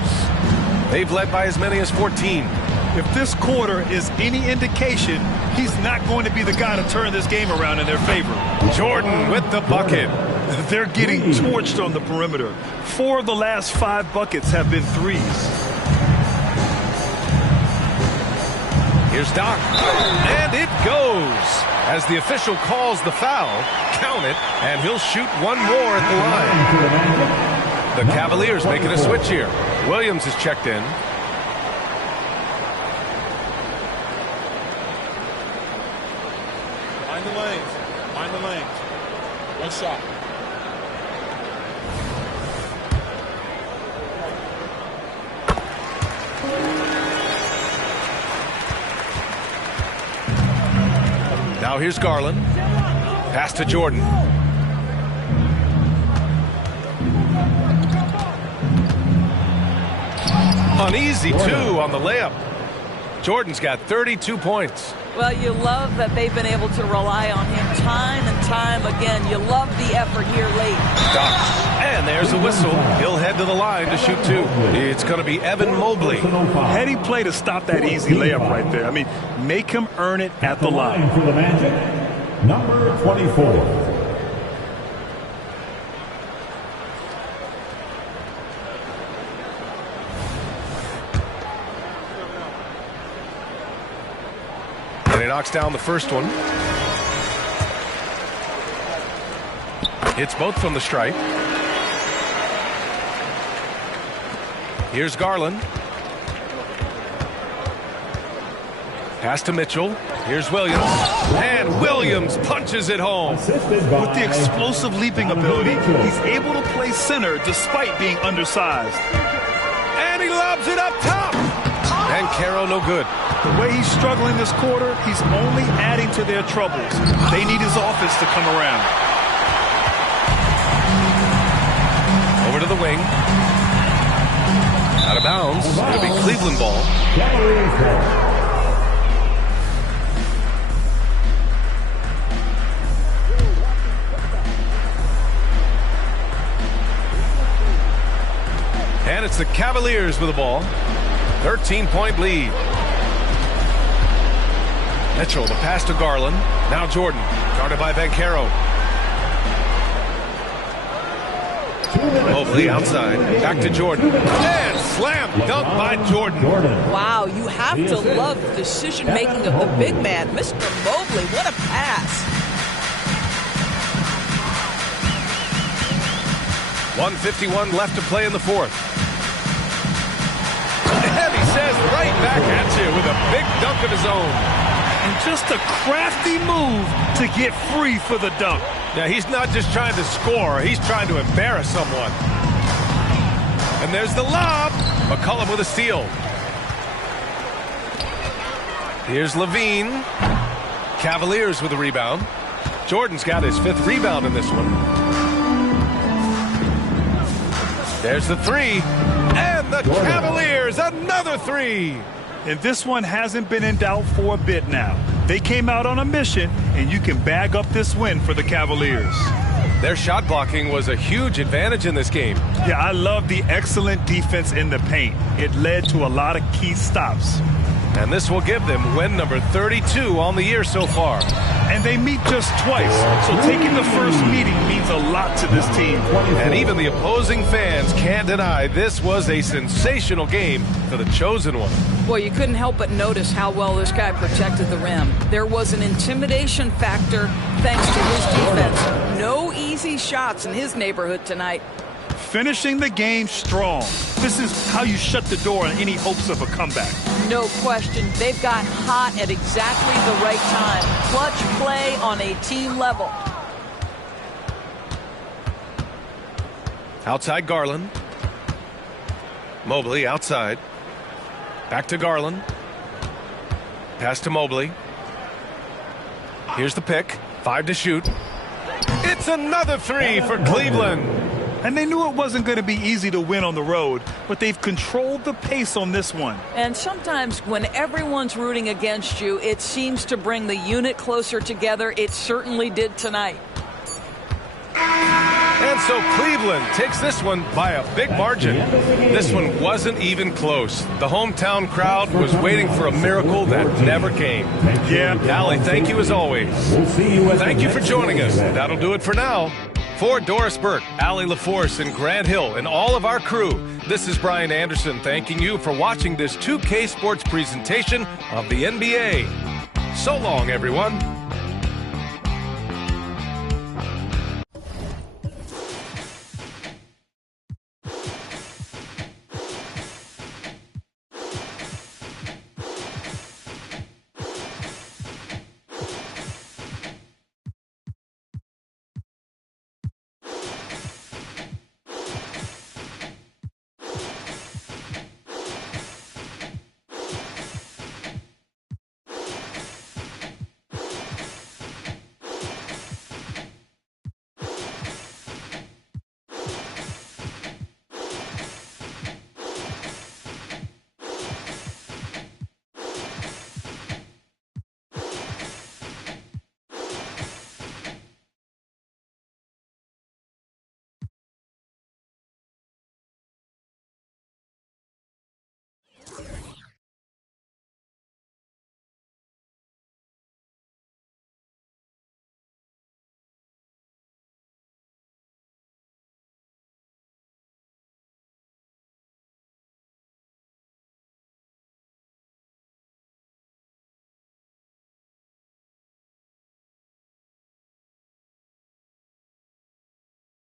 They've led by as many as 14. If this quarter is any indication, he's not going to be the guy to turn this game around in their favor. Jordan with the bucket. They're getting torched on the perimeter. 4 of the last 5 buckets have been threes. Here's Doc, and it goes. As the official calls the foul, count it, and he'll shoot one more at the line. The Cavaliers making a switch here. Williams is checked in. Mind the lanes. Mind the lanes. One shot. Now here's Garland. Pass to Jordan. Uneasy, too, on the layup. Jordan's got 32 points. Well, you love that they've been able to rely on him time and time again. You love the effort here late. Stop. And there's a whistle. He'll head to the line to shoot 2. It's going to be Evan Mobley. Heady play to stop that easy layup right there. I mean, make him earn it at the line. For the Magic, number 24. And he knocks down the first one. Hits both from the stripe. Here's Garland. Pass to Mitchell. Here's Williams. And Williams punches it home. With the explosive leaping ability, he's able to play center despite being undersized. And he lobs it up top. And Caro no good. The way he's struggling this quarter, he's only adding to their troubles. They need his offense to come around. Over to the wing. Out of bounds. It'll be Cleveland ball. And it's the Cavaliers with the ball. 13-point lead. Mitchell, the pass to Garland. Now Jordan, guarded by Bancaro. Mobley outside. Back to Jordan. And slam dunk by Jordan. Wow, you have to love the decision-making of the big man. Mr. Mobley, what a pass. 1:51 left to play in the fourth. And he says right back at you with a big dunk of his own. And just a crafty move to get free for the dunk. Yeah, he's not just trying to score. He's trying to embarrass someone. And there's the lob. McCollum with a steal. Here's Levine. Cavaliers with a rebound. Jordan's got his 5th rebound in this one. There's the 3. And the Cavaliers, another 3. And this one hasn't been in doubt for a bit now. They came out on a mission, and you can bag up this win for the Cavaliers. Their shot blocking was a huge advantage in this game. Yeah, I love the excellent defense in the paint. It led to a lot of key stops. And this will give them win number 32 on the year so far. And they meet just twice, so taking the first meeting means a lot to this team. And even the opposing fans can't deny this was a sensational game for the chosen one. Well, you couldn't help but notice how well this guy protected the rim. There was an intimidation factor thanks to his defense. No easy shots in his neighborhood tonight. Finishing the game strong. This is how you shut the door on any hopes of a comeback. No question. They've got hot at exactly the right time. Clutch play on a team level. Outside Garland. Mobley outside. Back to Garland. Pass to Mobley. Here's the pick. 5 to shoot. It's another 3 for Cleveland. And they knew it wasn't going to be easy to win on the road, but they've controlled the pace on this one. And sometimes when everyone's rooting against you, it seems to bring the unit closer together. It certainly did tonight. And so Cleveland takes this one by a big margin. This one wasn't even close. The hometown crowd was waiting for a miracle that never came. Yeah. Allie, thank you as always. Thank you for joining us. That'll do it for now. For Doris Burke, Allie LaForce, and Grant Hill, and all of our crew, this is Brian Anderson thanking you for watching this 2K Sports presentation of the NBA. So long, everyone.